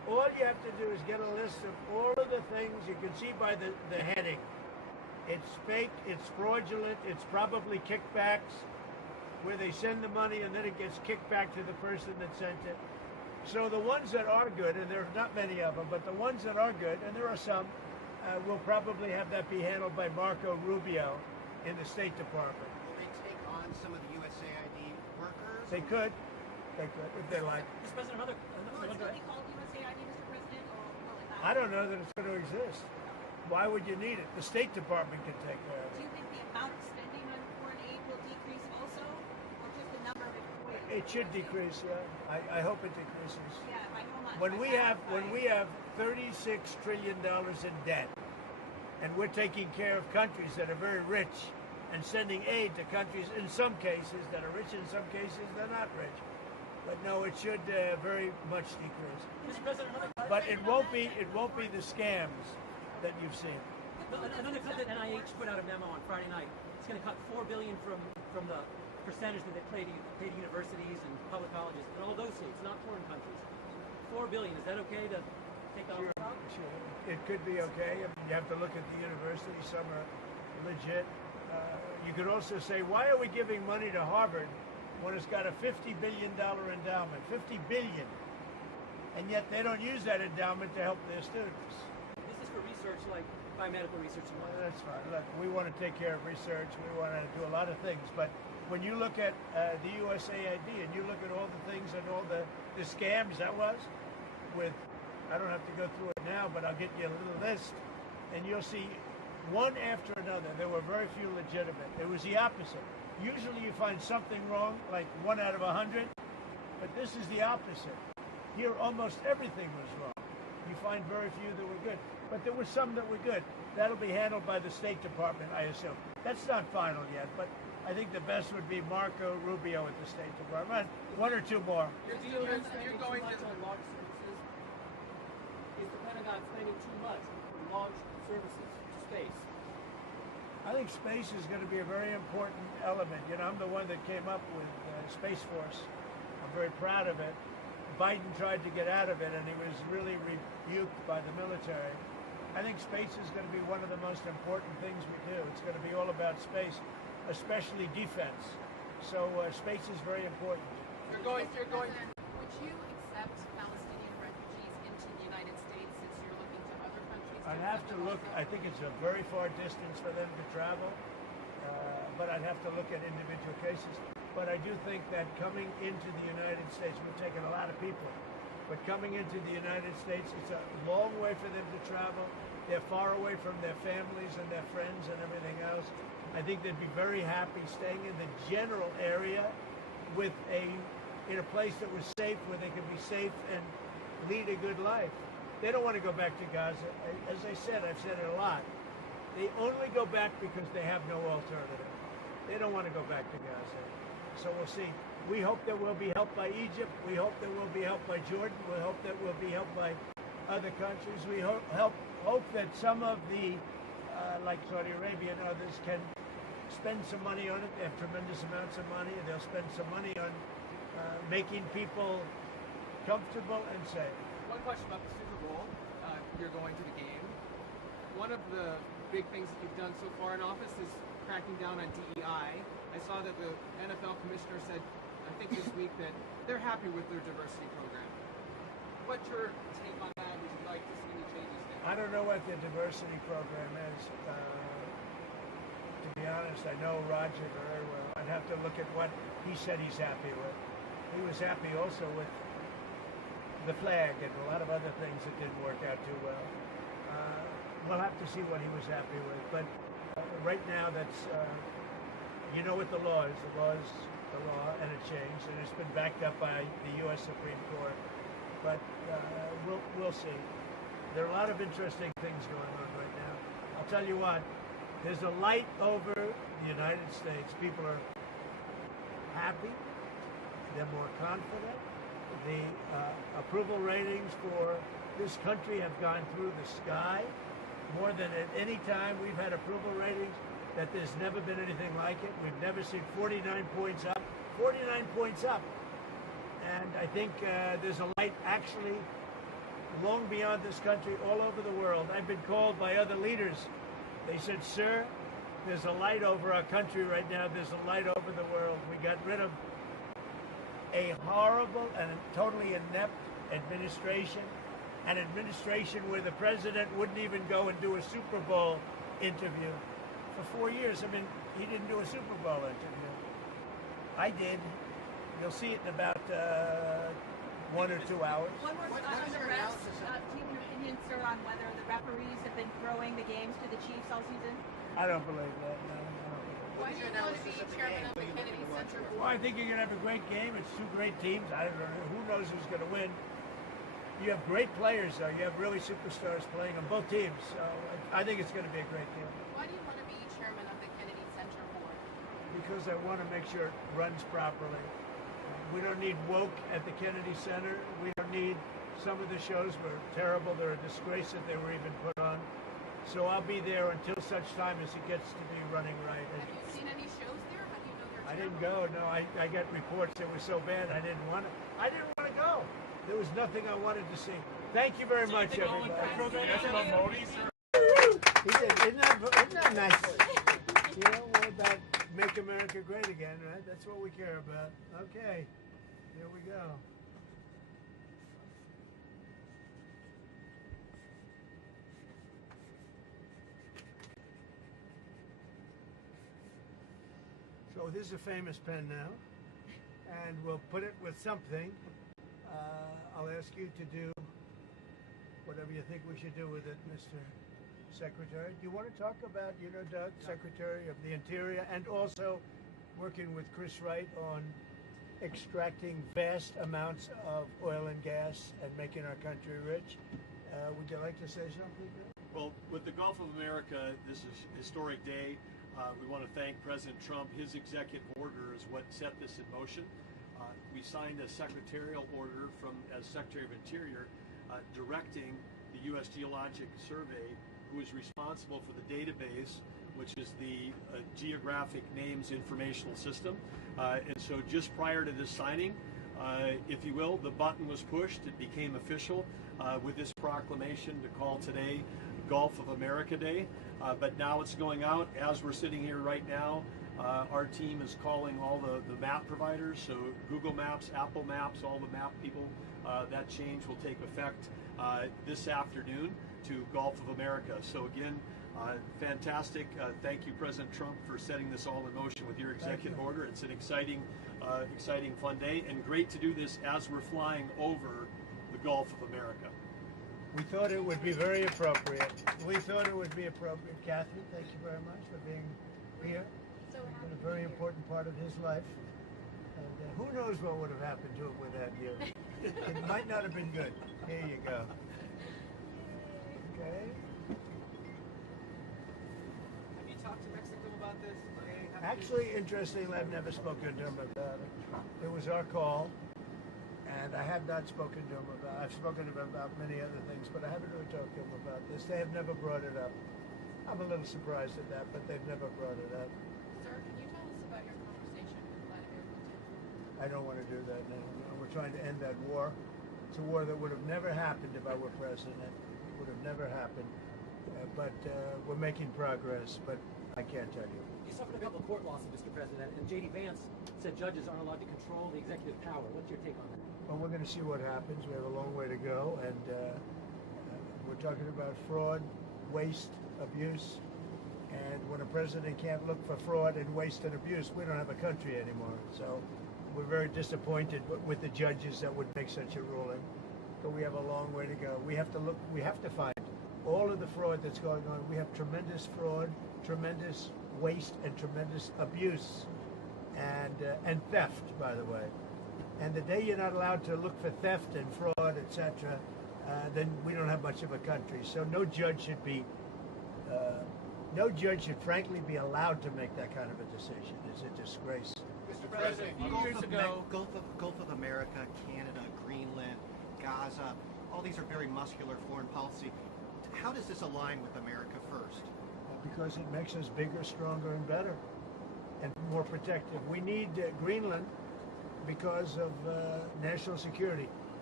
All you have to do is get a list of all of the things you can see by the heading. It's fake, it's fraudulent, it's probably kickbacks, where they send the money and then it gets kicked back to the person that sent it. So the ones that are good, and there are not many of them, but the ones that are good, and there are some, will probably have that be handled by Marco Rubio in the State Department. Will they take on some of the USAID workers? They could, if they like. Mr. President, another Will it still be called USAID, Mr. President, or will it not? I don't know that it's going to exist. Why would you need it? The State Department can take care of Do it. you think the amount of spending on foreign aid will decrease also, or just the number of employees? It should decrease, yeah. I hope it decreases. Yeah, by how much? When By we have $36 trillion in debt, and we're taking care of countries that are very rich and sending aid to countries in some cases that are rich, in some cases they're not rich. But no, it should very much decrease. Mr. President, But it won't be the scams that you've seen. another cut that NIH put out a memo on Friday night. It's going to cut $4 billion from the percentage that they pay to universities and public colleges in all those states, not foreign countries. $4 billion. Is that okay to take that off? Sure. It could be okay. I mean, you have to look at the universities. Some are legit. You could also say, why are we giving money to Harvard when it's got a $50 billion endowment? $50 billion. And yet they don't use that endowment to help their students. This is for research like biomedical research and whatnot. That's fine. Look, we want to take care of research. We want to do a lot of things. But when you look at the USAID and you look at all the things and all the scams that was with, I don't have to go through it now, but I'll get you a little list, and you'll see one after another. There were very few legitimate. It was the opposite. Usually you find something wrong, like 1 out of 100, but this is the opposite. Here, almost everything was wrong. You find very few that were good, but there were some that were good. That'll be handled by the State Department, I assume. That's not final yet, but I think the best would be Marco Rubio at the State Department. One or two more. You're going to launch services. Is the Pentagon spending too much on launch services to space? I think space is going to be a very important element. You know, I'm the one that came up with Space Force. I'm very proud of it. Biden tried to get out of it, and he was really rebuked by the military. I think space is going to be one of the most important things we do. It's going to be all about space, especially defense. So space is very important. You're going. Would you accept Palestinian refugees into the United States since you're looking to other countries? I'd have to look. I think it's a very far distance for them to travel, but I'd have to look at individual cases. But I do think that coming into the United States, we're taking a lot of people, but coming into the United States, it's a long way for them to travel. They're far away from their families and their friends and everything else. I think they'd be very happy staying in the general area in a place that was safe, where they could be safe and lead a good life. They don't want to go back to Gaza. As I said, I've said it a lot. They only go back because they have no alternative. They don't want to go back to Gaza. So we'll see. We hope that we'll be helped by Egypt. We hope that we'll be helped by Jordan. We hope that we'll be helped by other countries. We hope that some of the, like Saudi Arabia and others, can spend some money on it. They have tremendous amounts of money, and they'll spend some money on making people comfortable and safe. One question about the Super Bowl. You're going to the game. One of the big things that you've done so far in office is cracking down on DEI. I saw that the NFL commissioner said, I think this week, that they're happy with their diversity program. What's your take on that? Would you like to see any changes there? I don't know what the diversity program is. To be honest, I know Roger very well. I'd have to look at what he said he's happy with. He was happy also with the flag and a lot of other things that didn't work out too well. We'll have to see what he was happy with. But right now, that's, you know what the law is. The law is the law, and it changed, and it's been backed up by the U.S. Supreme Court. But we'll see. There are a lot of interesting things going on right now. I'll tell you what, there's a light over the United States. People are happy. They're more confident. The approval ratings for this country have gone through the sky. More than at any time we've had approval ratings, that there's never been anything like it. We've never seen 49 points up. 49 points up. And I think there's a light actually long beyond this country, all over the world. I've been called by other leaders. They said, sir, there's a light over our country right now. There's a light over the world. We got rid of a horrible and totally inept administration, an administration where the president wouldn't even go and do a Super Bowl interview. For 4 years, I mean, he didn't do a Super Bowl interview. I did. You'll see it in about 1 or 2 hours. One more on the refs. Do you have an opinion, sir, on whether the referees have been throwing the games to the Chiefs all season? I don't believe that. No. Why do you want to be chairman of the Kennedy Center Board? Well, I think you're going to have a great game. It's two great teams. I don't know. Who knows who's going to win? You have great players, though. You have really superstars playing on both teams. So I think it's going to be a great game. Why do you want to be chairman of the Kennedy Center Board? Because I want to make sure it runs properly. We don't need woke at the Kennedy Center. We don't need some of the shows were terrible. They're a disgrace that they were even put on. So I'll be there until such time as it gets to be running right. Have you seen any shows there? How do you know they're I didn't terrible? go. No, I got reports that were so bad I didn't want to go. There was nothing I wanted to see. Thank you very much, everybody. Yes, Modi, sir. He did. Isn't that nice? You know, what about make America great again, right? That's what we care about. Okay, here we go. So this is a famous pen now, and we'll put it with something. I'll ask you to do whatever you think we should do with it, Mr. Secretary. Do you want to talk about, Doug, Secretary of the Interior, and also working with Chris Wright on extracting vast amounts of oil and gas and making our country rich? Would you like to say something? Well, with the Gulf of America, this is a historic day. We want to thank President Trump. His executive order is what set this in motion. We signed a secretarial order as Secretary of Interior directing the U.S. Geologic Survey, who is responsible for the database, which is the Geographic Names Informational System. And so just prior to this signing, if you will, the button was pushed. It became official with this proclamation to call today Gulf of America Day. But now it's going out. As we're sitting here right now, our team is calling all the map providers, so Google Maps, Apple Maps, all the map people. That change will take effect this afternoon to Gulf of America. So again, fantastic. Thank you, President Trump, for setting this all in motion with your executive order. It's an exciting, fun day, and great to do this as we're flying over the Gulf of America. We thought it would be very appropriate. Kathy, thank you very much for being here. It's been a very important part of his life. And who knows what would have happened to him without you. It might not have been good. Here you go. Okay. Have you talked to Mexico about this? Actually, interestingly, I've never spoken to him about it. It was our call, and I have not spoken to him about it. I've spoken to him about many other things, but I haven't really talked to him about this. They have never brought it up. I'm a little surprised at that, but they've never brought it up. Sir, can you tell us about your conversation with Vladimir Putin? I don't want to do that now. We're trying to end that war. It's a war that would have never happened if I were president. It would have never happened. But we're making progress, but I can't tell you. You suffered a couple of court losses, Mr. President, and J.D. Vance said judges aren't allowed to control the executive power. What's your take on that? Well, we're going to see what happens. We have a long way to go, and we're talking about fraud, waste, abuse, and when a president can't look for fraud and waste and abuse, we don't have a country anymore. So we're very disappointed with the judges that would make such a ruling, but we have a long way to go. We have to find all of the fraud that's going on. We have tremendous fraud, tremendous waste, and tremendous abuse, and theft, by the way. And the day you're not allowed to look for theft and fraud, etc., then we don't have much of a country. So no judge should frankly be allowed to make that kind of a decision. It's a disgrace. Mr. President, a few years ago, Gulf of America, Canada, Greenland, Gaza, all these are very muscular foreign policy. How does this align with America first? Because it makes us bigger, stronger, and better, and more protective. We need Greenland because of national security.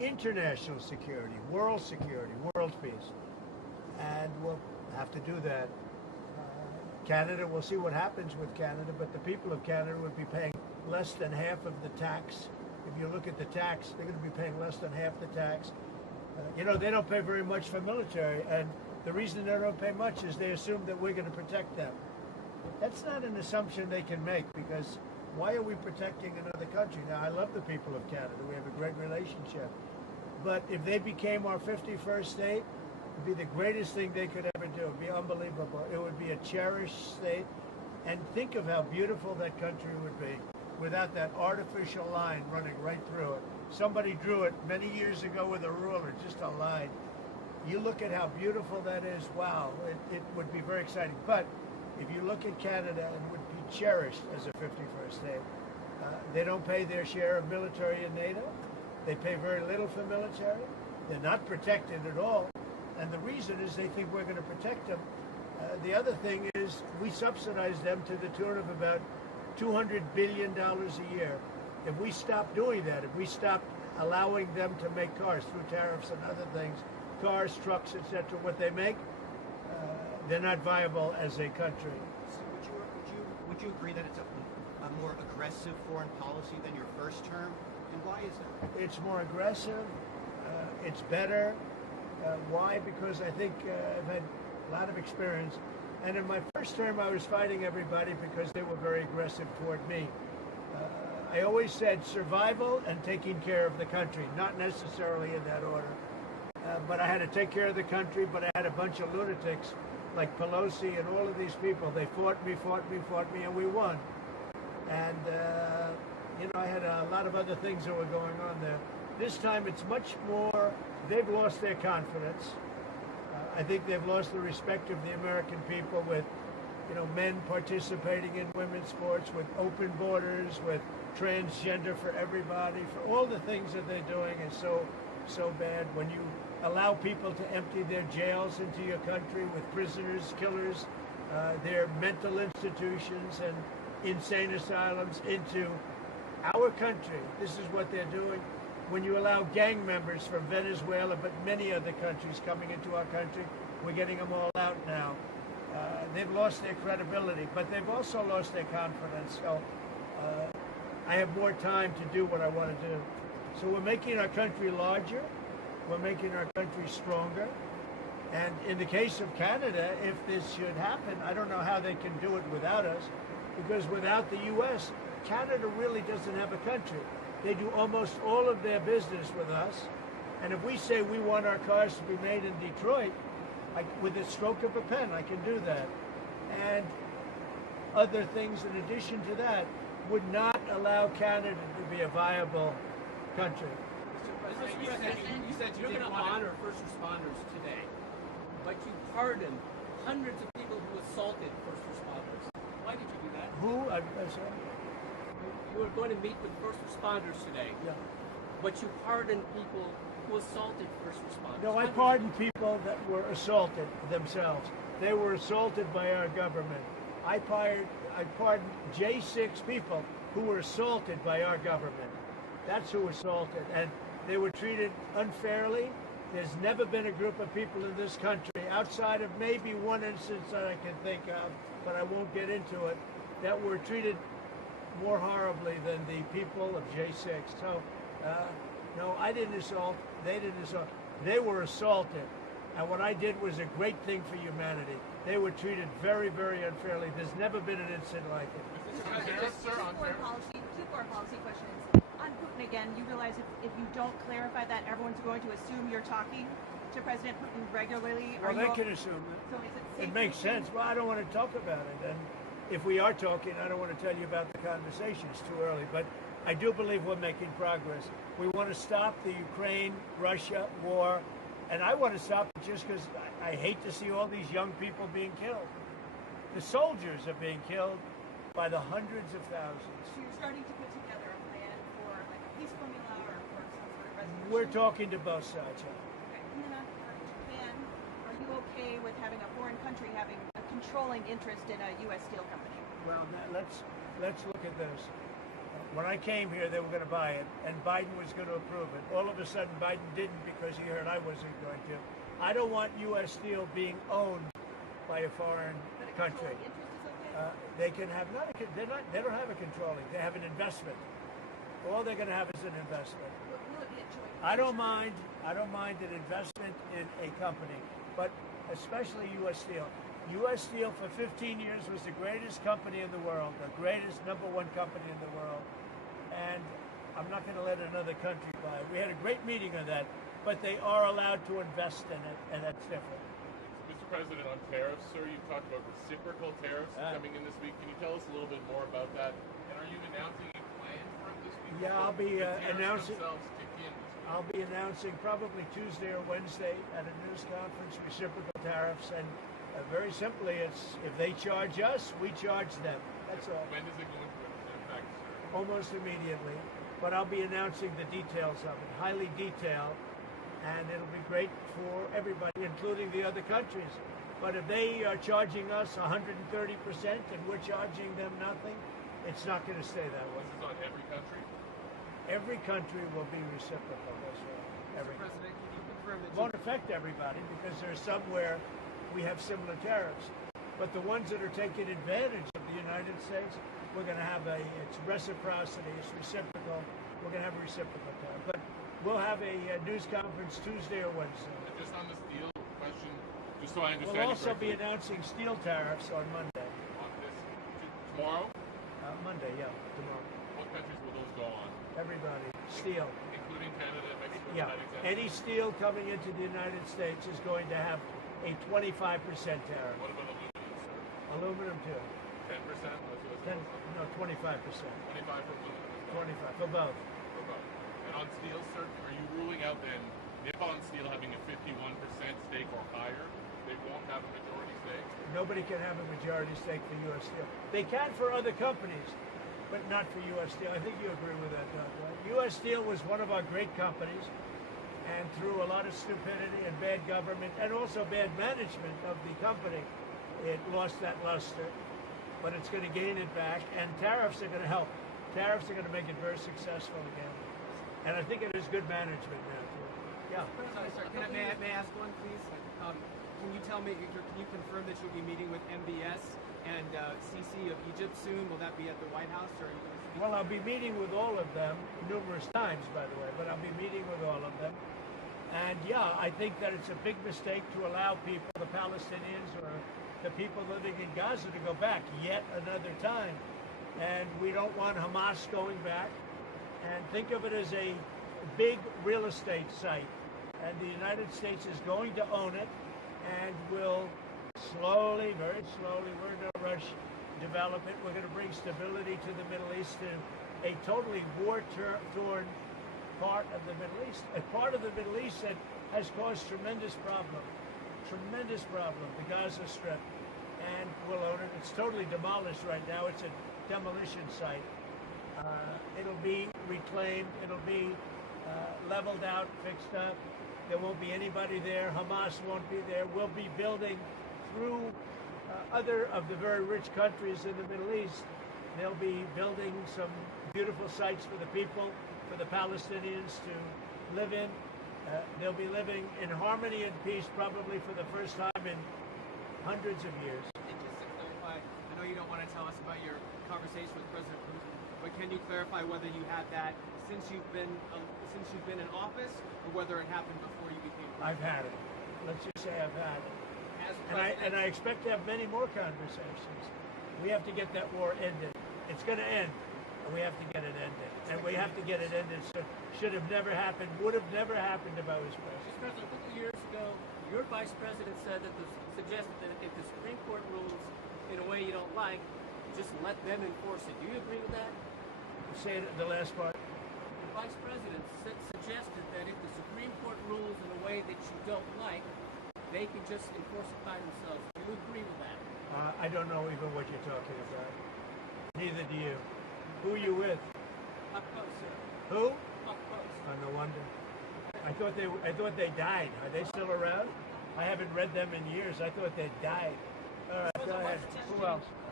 international security, world peace. And we'll have to do that. Canada, we'll see what happens with Canada, but the people of Canada would be paying less than half of the tax. If you look at the tax, they're going to be paying less than half the tax. They don't pay very much for military, and the reason they don't pay much is they assume that we're going to protect them. That's not an assumption they can make, because why are we protecting another country? Now, I love the people of Canada. We have a great relationship. But if they became our 51st state, it would be the greatest thing they could ever do. It would be unbelievable. It would be a cherished state. And think of how beautiful that country would be without that artificial line running right through it. Somebody drew it many years ago with a ruler, just a line. You look at how beautiful that is, wow, it would be very exciting. But if you look at Canada, it would be cherished as a 51st state. They don't pay their share of military in NATO. They pay very little for military. They're not protected at all. And the reason is they think we're going to protect them. The other thing is we subsidize them to the tune of about $200 billion a year. If we stop doing that, if we stop allowing them to make cars through tariffs and other things, cars, trucks, etc., what they make, they're not viable as a country. So would you agree that it's a more aggressive foreign policy than your first term? And why is that? It's more aggressive. It's better. Why? Because I think I've had a lot of experience. And in my first term, I was fighting everybody because they were very aggressive toward me. I always said survival and taking care of the country, not necessarily in that order. But I had to take care of the country, but I had a bunch of lunatics like Pelosi and all of these people. They fought me, and we won. And, I had a lot of other things that were going on there. This time it's much more, they've lost their confidence. I think they've lost the respect of the American people with, men participating in women's sports, with open borders, with transgender for everybody, for all the things that they're doing is so bad. When you allow people to empty their jails into your country with prisoners, killers, their mental institutions and insane asylums into our country, this is what they're doing. When you allow gang members from Venezuela, but many other countries coming into our country, we're getting them all out now. They've lost their credibility, but they've also lost their confidence. So I have more time to do what I want to do. So we're making our country larger. We're making our country stronger. And in the case of Canada, if this should happen, I don't know how they can do it without us, because without the U.S., Canada really doesn't have a country. They do almost all of their business with us. And if we say we want our cars to be made in Detroit, with a stroke of a pen, I can do that. And other things in addition to that would not allow Canada to be a viable country. You said you're going to honor first responders today, but you pardoned hundreds of people who assaulted first responders. Why did you do that? Who? I'm sorry. You were going to meet with first responders today, Yeah. but you pardoned people who assaulted first responders. No, I pardoned people that were assaulted themselves. They were assaulted by our government. I pardoned J6 people who were assaulted by our government. That's who assaulted. And they were treated unfairly. There's never been a group of people in this country, outside of maybe one instance that I can think of, but I won't get into it, that were treated more horribly than the people of J6. So, no, I didn't assault. They didn't assault. They were assaulted. And what I did was a great thing for humanity. They were treated very, very unfairly. There's never been an incident like it. Two foreign policy questions. On Putin again, you realize if you don't clarify that, everyone's going to assume you're talking to President Putin regularly. Well, they can assume that. So is it safe It makes to assume? sense. Well, I don't want to talk about it. And if we are talking, I don't want to tell you about the conversation. It's too early. But I do believe we're making progress. We want to stop the Ukraine-Russia war. And I want to stop it just because I hate to see all these young people being killed. The soldiers are being killed by the hundreds of thousands. So you're starting to put together a plan for like a peace formula or for some sort of resolution? We're talking to both sides. Okay. And then on Japan, are you okay with having a foreign country having a controlling interest in a U.S. steel company? Well, let's look at this. When I came here, they were going to buy it, and Biden was going to approve it. All of a sudden, Biden didn't because he heard I wasn't going to. I don't want U.S. Steel being owned by a foreign country. They can have they don't have a controlling. They have an investment. All they're going to have is an investment. Will it be a joint I don't mind an investment in a company, but especially U.S. Steel. U.S. Steel for 15 years was the greatest company in the world, the greatest #1 company in the world, and I'm not going to let another country buy it. We had a great meeting on that, but they are allowed to invest in it, and that's different. Mr. President, on tariffs, sir, you've talked about reciprocal tariffs coming in this week. Can you tell us a little bit more about that? And are you announcing a plan for it this week? Yeah, I'll be announcing. Themselves kick in this week. I'll be announcing probably Tuesday or Wednesday at a news conference reciprocal tariffs, and very simply, it's if they charge us, we charge them. That's all. When does it go into effect, sir? Almost immediately, but I'll be announcing the details of it, highly detailed, and it'll be great for everybody, including the other countries. But if they are charging us 130% and we're charging them nothing, it's not going to stay that way. This is on every country? Every country will be reciprocal. That's right. Every Mr. President, can you confirm that won't affect everybody because there's somewhere we have similar tariffs. But the ones that are taking advantage of the United States, we're going to have it's reciprocity, it's reciprocal. We're going to have a reciprocal tariff. But we'll have a news conference Tuesday or Wednesday. And just on the steel question, just so I understand. We'll also be announcing steel tariffs on Monday. On this, tomorrow? Monday, yeah, tomorrow. What countries will those go on? Everybody. Steel. Including Canada and Mexico? Yeah. Any steel coming into the United States is going to have a 25% tariff. What about aluminum, sir? Aluminum too. 10%? 25%. 25 for aluminum. 25 for both. For both. And on steel, sir, are you ruling out then Nippon Steel having a 51% stake or higher? They won't have a majority stake? Nobody can have a majority stake for U.S. Steel. They can for other companies, but not for U.S. Steel. I think you agree with that, Doug, right? U.S. Steel was one of our great companies, and through a lot of stupidity and bad government and also bad management of the company, it lost that luster. But it's going to gain it back, and tariffs are going to help. Tariffs are going to make it very successful again. And I think it is good management now, too. Yeah. Sorry, may I ask one, please? Can you tell me, can you confirm that you'll be meeting with MBS and Sisi of Egypt soon? Will that be at the White House? Or are you going to Well, I'll be meeting with all of them numerous times, by the way, but I'll be meeting with all of them. And yeah, I think that it's a big mistake to allow people, the Palestinians or the people living in Gaza, to go back yet another time. And we don't want Hamas going back. And think of it as a big real estate site. And the United States is going to own it and will slowly, very slowly, we're in no rush, develop it. We're going to bring stability to the Middle East, to a totally war-torn part of the Middle East, a part of the Middle East that has caused tremendous problem, the Gaza Strip, and we'll own it. It's totally demolished right now. It's a demolition site. It'll be reclaimed. It'll be leveled out, fixed up. There won't be anybody there. Hamas won't be there. We'll be building through other of the very rich countries in the Middle East. They'll be building some beautiful sites for the people, for the Palestinians to live in. They'll be living in harmony and peace probably for the first time in hundreds of years. And just to clarify, I know you don't want to tell us about your conversation with President Putin, but can you clarify whether you had that since you've been in office, or whether it happened before you became president? I've had it. Let's just say I've had it. As And I expect to have many more conversations. We have to get that war ended. It's going to end, and we have to get it ended. And we have to get it ended. So should have never happened, would have never happened if I was president. Mr. President, a couple of years ago, your vice president suggested that if the Supreme Court rules in a way you don't like, just let them enforce it. Do you agree with that? Say it, the last part. The vice president suggested that if the Supreme Court rules in a way that you don't like, they can just enforce it by themselves. Do you agree with that? I don't know even what you're talking about. Neither do you. Who are you with? Up close, sir. Who? Up close. Oh, no wonder. I thought they died. Are they still around? I haven't read them in years. I thought they died. All right, go ahead. Who else?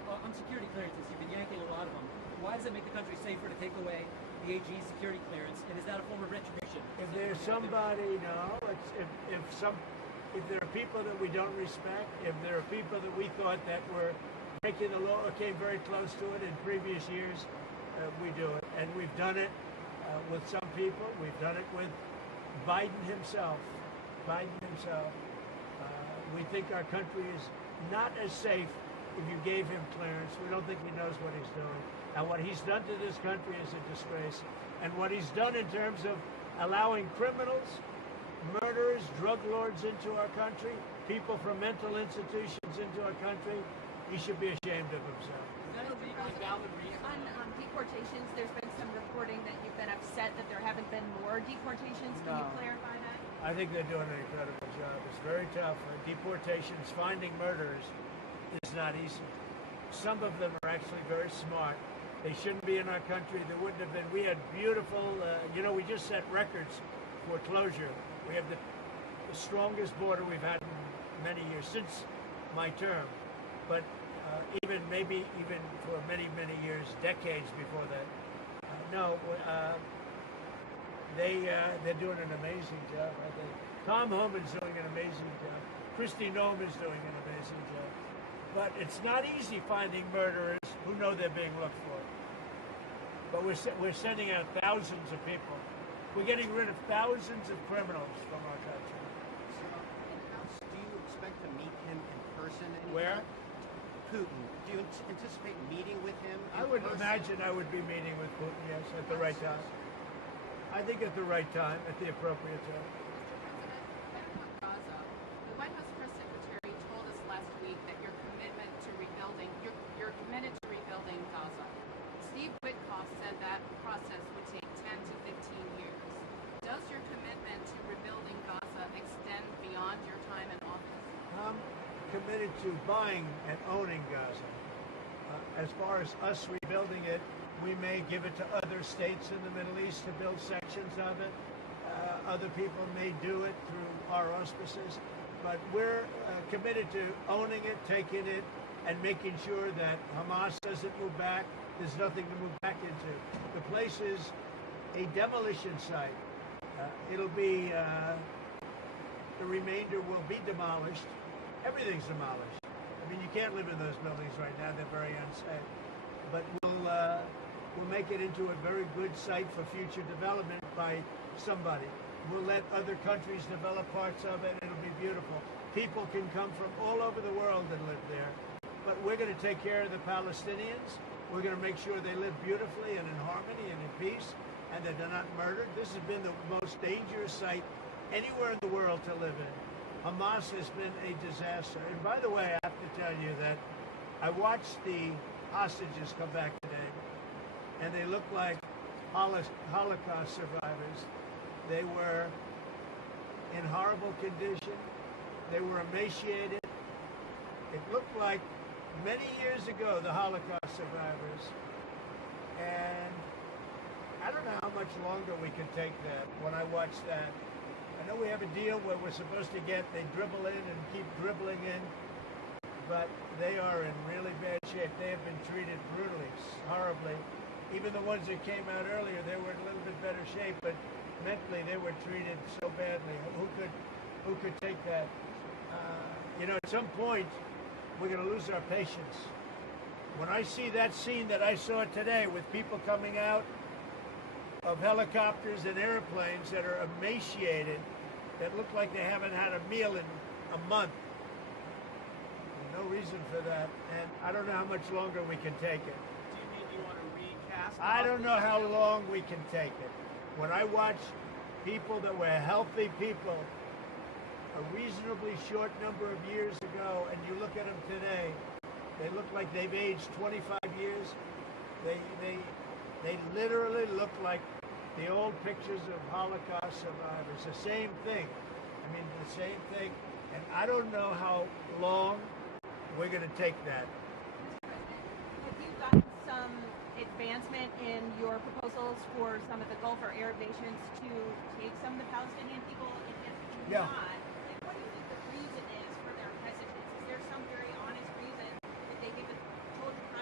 on security clearances, you've been yanking a lot of them. Why does it make the country safer to take away the AG security clearance? And is that a form of retribution? If there's somebody, no. If there are people that we don't respect, if there are people that we thought that were breaking the law or came very close to it in previous years, we do it. And we've done it with some people. We've done it with Biden himself. We think our country is not as safe if you gave him clearance. We don't think he knows what he's doing. And what he's done to this country is a disgrace. And what he's done in terms of allowing criminals, murderers, drug lords into our country, people from mental institutions into our country, he should be ashamed of himself. Is that a legally valid reason? On deportations, there's been some reporting that you've been upset that there haven't been more deportations. Can you No. clarify that? I think they're doing an incredible job. It's very tough. Deportations, finding murderers is not easy. Some of them are actually very smart. They shouldn't be in our country. There wouldn't have been. We had beautiful, we just set records for closure. We have the strongest border we've had in many years, since my term. But even for many, many years, decades before that. They're doing an amazing job, I think. Tom Homan's doing an amazing job. Kristi Noem is doing an amazing job. But it's not easy finding murderers who know they're being looked for. But we're sending out thousands of people. We're getting rid of thousands of criminals from our country. So, do you expect to meet him in person? Where? Putin. Do you anticipate meeting with him? I would imagine I would be meeting with Putin, yes, at the right time. I think at the right time, at the appropriate time. Mr. President, back on Gaza, the White House press secretary told us last week that you're committed to rebuilding Gaza. Steve Witkoff said that process would take 10 to 15 years. Does your commitment to rebuilding Gaza extend beyond your time in office? I'm committed to buying and owning Gaza. As far as us rebuilding it, we may give it to other states in the Middle East to build sections of it. Other people may do it through our auspices. But we're committed to owning it, taking it, and making sure that Hamas doesn't move back. There's nothing to move back into. The place is a demolition site. It'll be, the remainder will be demolished. Everything's demolished. I mean, you can't live in those buildings right now. They're very unsafe. But we'll make it into a very good site for future development by somebody. We'll let other countries develop parts of it. It'll be beautiful. People can come from all over the world and live there. But we're going to take care of the Palestinians. We're going to make sure they live beautifully and in harmony and in peace, and that they're not murdered. This has been the most dangerous site anywhere in the world to live in. Hamas has been a disaster. And by the way, I have to tell you that I watched the hostages come back today, and they look like Holocaust survivors. They were in horrible condition. They were emaciated. It looked like many years ago, the Holocaust survivors. And I don't know how much longer we can take that when I watch that. I know we have a deal where we're supposed to they dribble in and keep dribbling in, but they are in really bad shape. They have been treated brutally, horribly. Even the ones that came out earlier, they were in a little bit better shape, but mentally they were treated so badly. Who could take that? At some point, we're going to lose our patience. When I see that scene that I saw today with people coming out of helicopters and airplanes that are emaciated, that look like they haven't had a meal in a month, there's no reason for that. And I don't know how much longer we can take it. Do you mean you want to recast? I don't know how long we can take it. When I watch people that were healthy people a reasonably short number of years ago, and you look at them today, they look like they've aged 25 years. They literally look like the old pictures of Holocaust survivors. The same thing. I mean, the same thing. And I don't know how long we're going to take that. Have you gotten some advancement in your proposals for some of the Gulf or Arab nations to take some of the Palestinian people? And if Yeah. not, what do you think the reason is for their hesitance? Is there some very honest reason that they haven't told you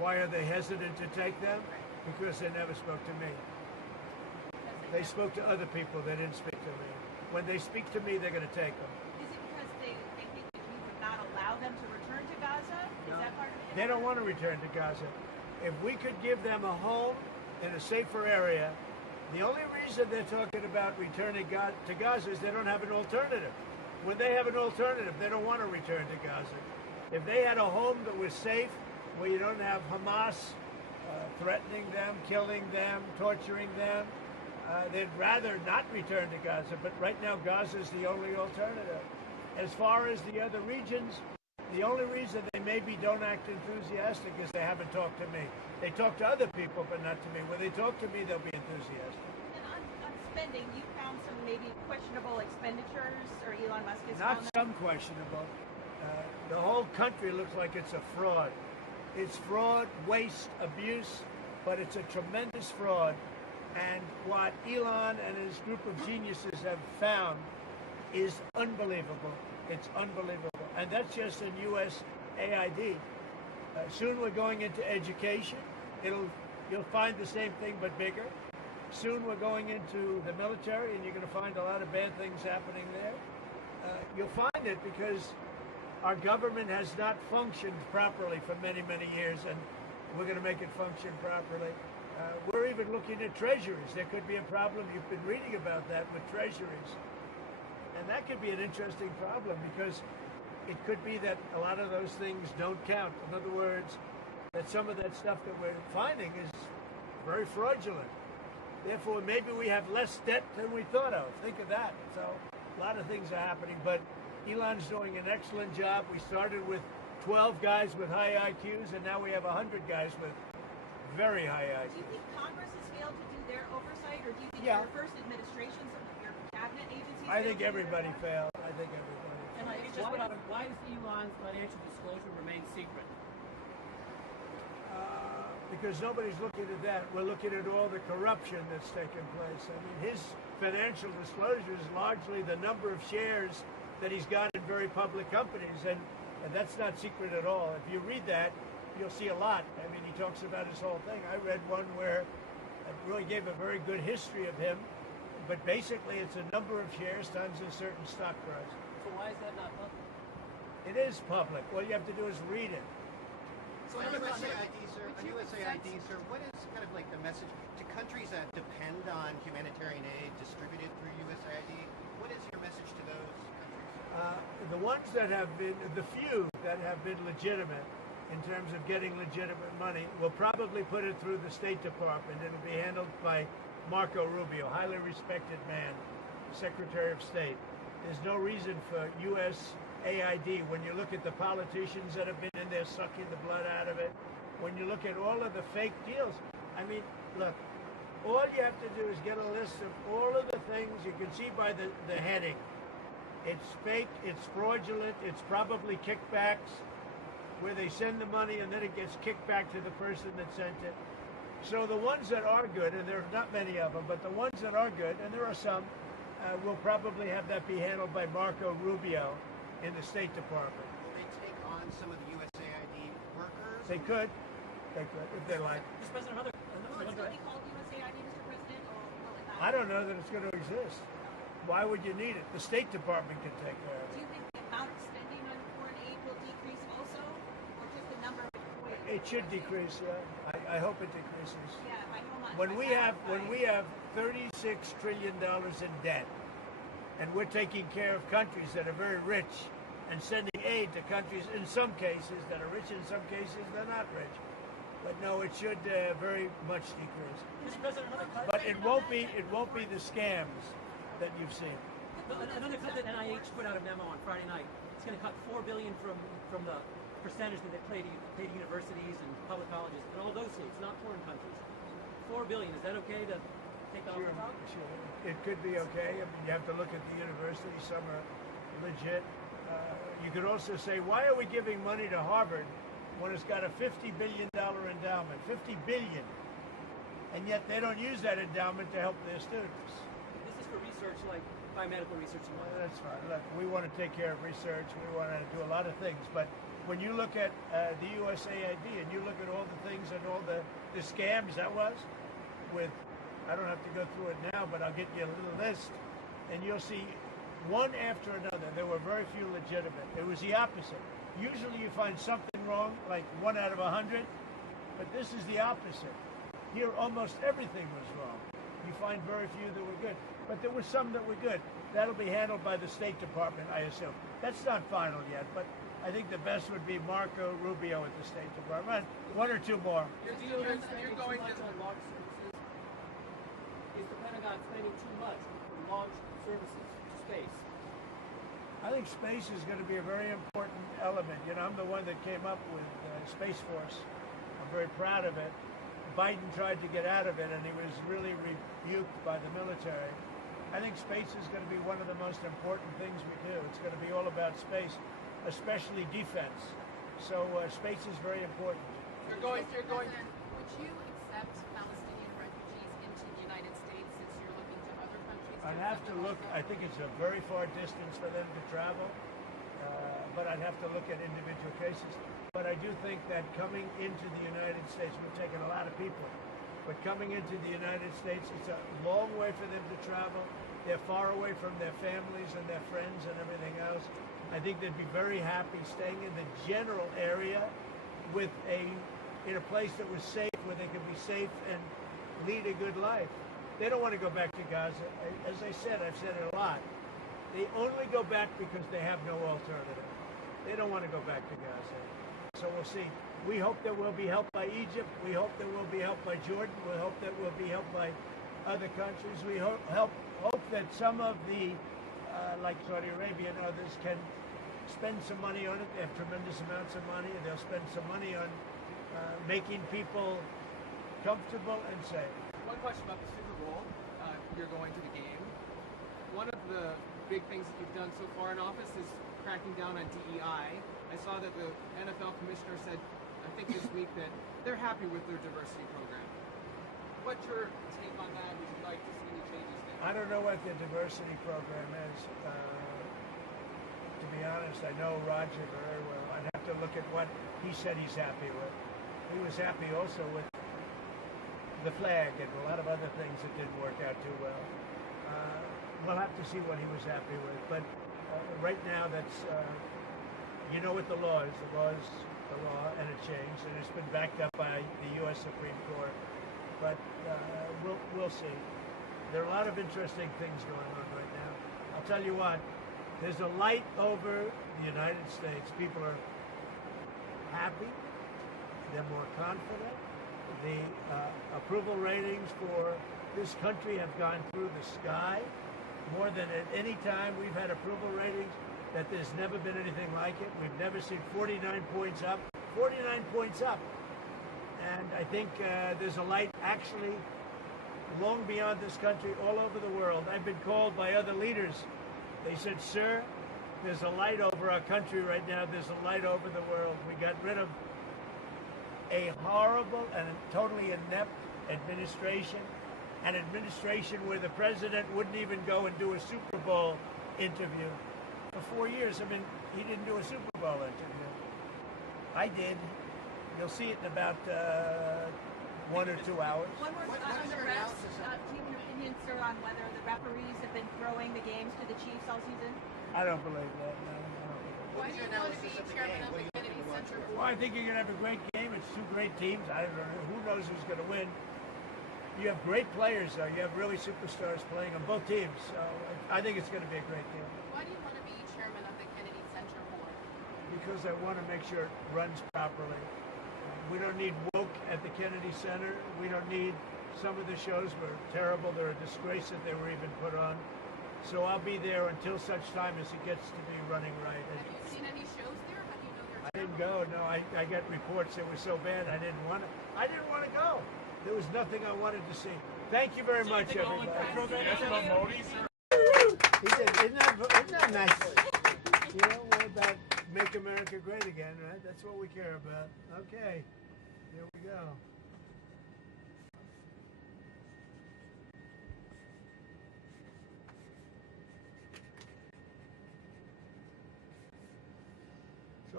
Why are they hesitant to take them? Because they never spoke to me. They spoke to other people. They didn't speak to me. When they speak to me, they're going to take them. Is it because they think that you would not allow them to return to Gaza? Is that part of it? They don't want to return to Gaza. If we could give them a home in a safer area, the only reason they're talking about returning to Gaza is they don't have an alternative. When they have an alternative, they don't want to return to Gaza. If they had a home that was safe, where you don't have Hamas threatening them, killing them, torturing them, they'd rather not return to Gaza. But right now, Gaza is the only alternative. As far as the other regions, the only reason they maybe don't act enthusiastic is they haven't talked to me. They talk to other people, but not to me. When they talk to me, they'll be enthusiastic. And on spending, you found some maybe questionable expenditures, or Elon Musk has Not found them? some questionable. The whole country looks like it's a fraud. It's fraud, waste, abuse, but it's a tremendous fraud. And what Elon and his group of geniuses have found is unbelievable. It's unbelievable. And that's just in U.S. AID. Soon we're going into education. You'll find the same thing but bigger. Soon we're going into the military, and you're going to find a lot of bad things happening there. You'll find it because our government has not functioned properly for many, many years, and we're going to make it function properly. We're even looking at treasuries. There could be a problem. You've been reading about that with treasuries. And that could be an interesting problem because it could be that a lot of those things don't count. In other words, that some of that stuff that we're finding is very fraudulent. Therefore, maybe we have less debt than we thought of. Think of that. So a lot of things are happening, but Elon's doing an excellent job. We started with 12 guys with high IQs, and now we have 100 guys with very high IQs. Do you think Congress has failed to do their oversight, or do you think Yeah. your first administration, some of your cabinet agencies? I think failed to do everybody their failed. I think everybody. And I just put out, why does Elon's financial disclosure remain secret? Because nobody's looking at that. We're looking at all the corruption that's taken place. I mean, his financial disclosure is largely the number of shares that he's got in very public companies, and that's not secret at all. If you read that, you'll see a lot. I mean, he talks about his whole thing. I read one where it really gave a very good history of him, but basically it's a number of shares times a certain stock price. So why is that not public? It is public. All you have to do is read it. So on USAID, sir, what is kind of like the message to countries that depend on humanitarian aid distributed through USAID? What is your message to those countries? The ones that have been, the few that have been legitimate in terms of getting legitimate money, will probably put it through the State Department. It'll be handled by Marco Rubio, highly respected man, Secretary of State. There's no reason for USAID, when you look at the politicians that have been in there sucking the blood out of it, when you look at all of the fake deals, I mean, look, all you have to do is get a list of all of the things you can see by the heading. It's fake, it's fraudulent, it's probably kickbacks, where they send the money and then it gets kicked back to the person that sent it. So the ones that are good, and there are not many of them, but the ones that are good, and there are some, will probably have that be handled by Marco Rubio in the State Department. Will they take on some of the USAID workers? They could, if they like. Mr. President, another Will it still be called USAID, Mr. President, or will it not? I don't know that it's going to exist. Why would you need it? The State Department can take care of Do it. you think the amount of spending on foreign aid will decrease also, or just the number of employees? It should decrease. I hope it decreases. Yeah, by how much? When By we have $36 trillion in debt, and we're taking care of countries that are very rich and sending aid to countries in some cases that are rich, in some cases they're not rich. But no, it should very much decrease. Mr. President, another But it won't be the scams that you've seen. Another cut that NIH put out a memo on Friday night. It's going to cut $4 billion from the percentage that they pay to universities and public colleges in all those states, not foreign countries. $4 billion. Is that okay to take that off the top? Sure. It could be okay. I mean, you have to look at the universities. Some are legit. You could also say, why are we giving money to Harvard when it's got a $50 billion endowment? $50 billion. And yet they don't use that endowment to help their students. This is for research like biomedical research and whatnot. That's fine. Look, we want to take care of research. We want to do a lot of things. But when you look at the USAID and you look at all the things and all the scams that was with, I don't have to go through it now, but I'll get you a little list, and you'll see one after another. There were very few legitimate. It was the opposite. Usually you find something wrong, like 1 out of 100, but this is the opposite. Here almost everything was wrong. You find very few that were good, but there were some that were good. That'll be handled by the State Department, I assume. That's not final yet, but I think the best would be Marco Rubio at the State Department. One or two more. You're going to launch services. Is the Pentagon spending too much on launch services to space? I think space is going to be a very important element. You know, I'm the one that came up with Space Force. I'm very proud of it. Biden tried to get out of it, and he was really rebuked by the military. I think space is going to be one of the most important things we do. It's going to be all about space, especially defense. So space is very important. You're going. Would you accept Palestinian refugees into the United States since you're looking to other countries? I'd have to look. I think it's a very far distance for them to travel, but I'd have to look at individual cases. But I do think that coming into the United States, we've taken a lot of people, but coming into the United States, it's a long way for them to travel. They're far away from their families and their friends and everything else. I think they'd be very happy staying in the general area in a place that was safe, where they could be safe and lead a good life. They don't want to go back to Gaza. As I said, I've said it a lot. They only go back because they have no alternative. They don't want to go back to Gaza. So we'll see. We hope that we'll be helped by Egypt. We hope that we'll be helped by Jordan. We hope that we'll be helped by other countries. We hope that some of the, like Saudi Arabia and others, can spend some money on it. They have tremendous amounts of money, and they'll spend some money on making people comfortable and safe. One question about the Super Bowl. You're going to the game. One of the big things that you've done so far in office is cracking down on DEI. I saw that the NFL commissioner said, I think this week, that they're happy with their diversity program. What's your take on that? Would you like to see any changes there? I don't know what the diversity program is. To be honest, I know Roger very well. I'd have to look at what he said he's happy with. He was happy also with the flag and a lot of other things that didn't work out too well. We'll have to see what he was happy with. But right now, that's, you know what the law is. The law is the law, and it changed, and it's been backed up by the U.S. Supreme Court. But we'll see. There are a lot of interesting things going on right now. I'll tell you what, there's a light over the United States. People are happy. They're more confident. The approval ratings for this country have gone through the sky. More than at any time we've had approval ratings that there's never been anything like it. We've never seen 49 points up. 49 points up. And I think there's a light actually long beyond this country, all over the world. I've been called by other leaders. They said, sir, there's a light over our country right now. There's a light over the world. We got rid of a horrible and totally inept administration, an administration where the president wouldn't even go and do a Super Bowl interview. For 4 years, I mean, he didn't do a Super Bowl interview. I did. You'll see it in about 1 or 2 hours. One more on the refs. Do you have an opinion, sir, on whether the referees have been throwing the games to the Chiefs all season? I don't believe that. No. Why do you want to be chairman of the Kennedy Center Board? Well, I think you're going to have a great game. It's two great teams. I don't know. Who knows who's going to win? You have great players, though. You have really superstars playing on both teams. So I think it's going to be a great game. Why do you want to be chairman of the Kennedy Center Board? Because I want to make sure it runs properly. We don't need woke at the Kennedy Center. We don't need, some of the shows were terrible. They're a disgrace that they were even put on. So I'll be there until such time as it gets to be running right. Have you seen any shows there? How do you know they're I didn't go. No, I got reports it was so bad I didn't want to. I didn't want to go. There was nothing I wanted to see. Thank you very much, everybody. Isn't that nice? You know, we're about make America great again, right? That's what we care about. Okay, here we go. So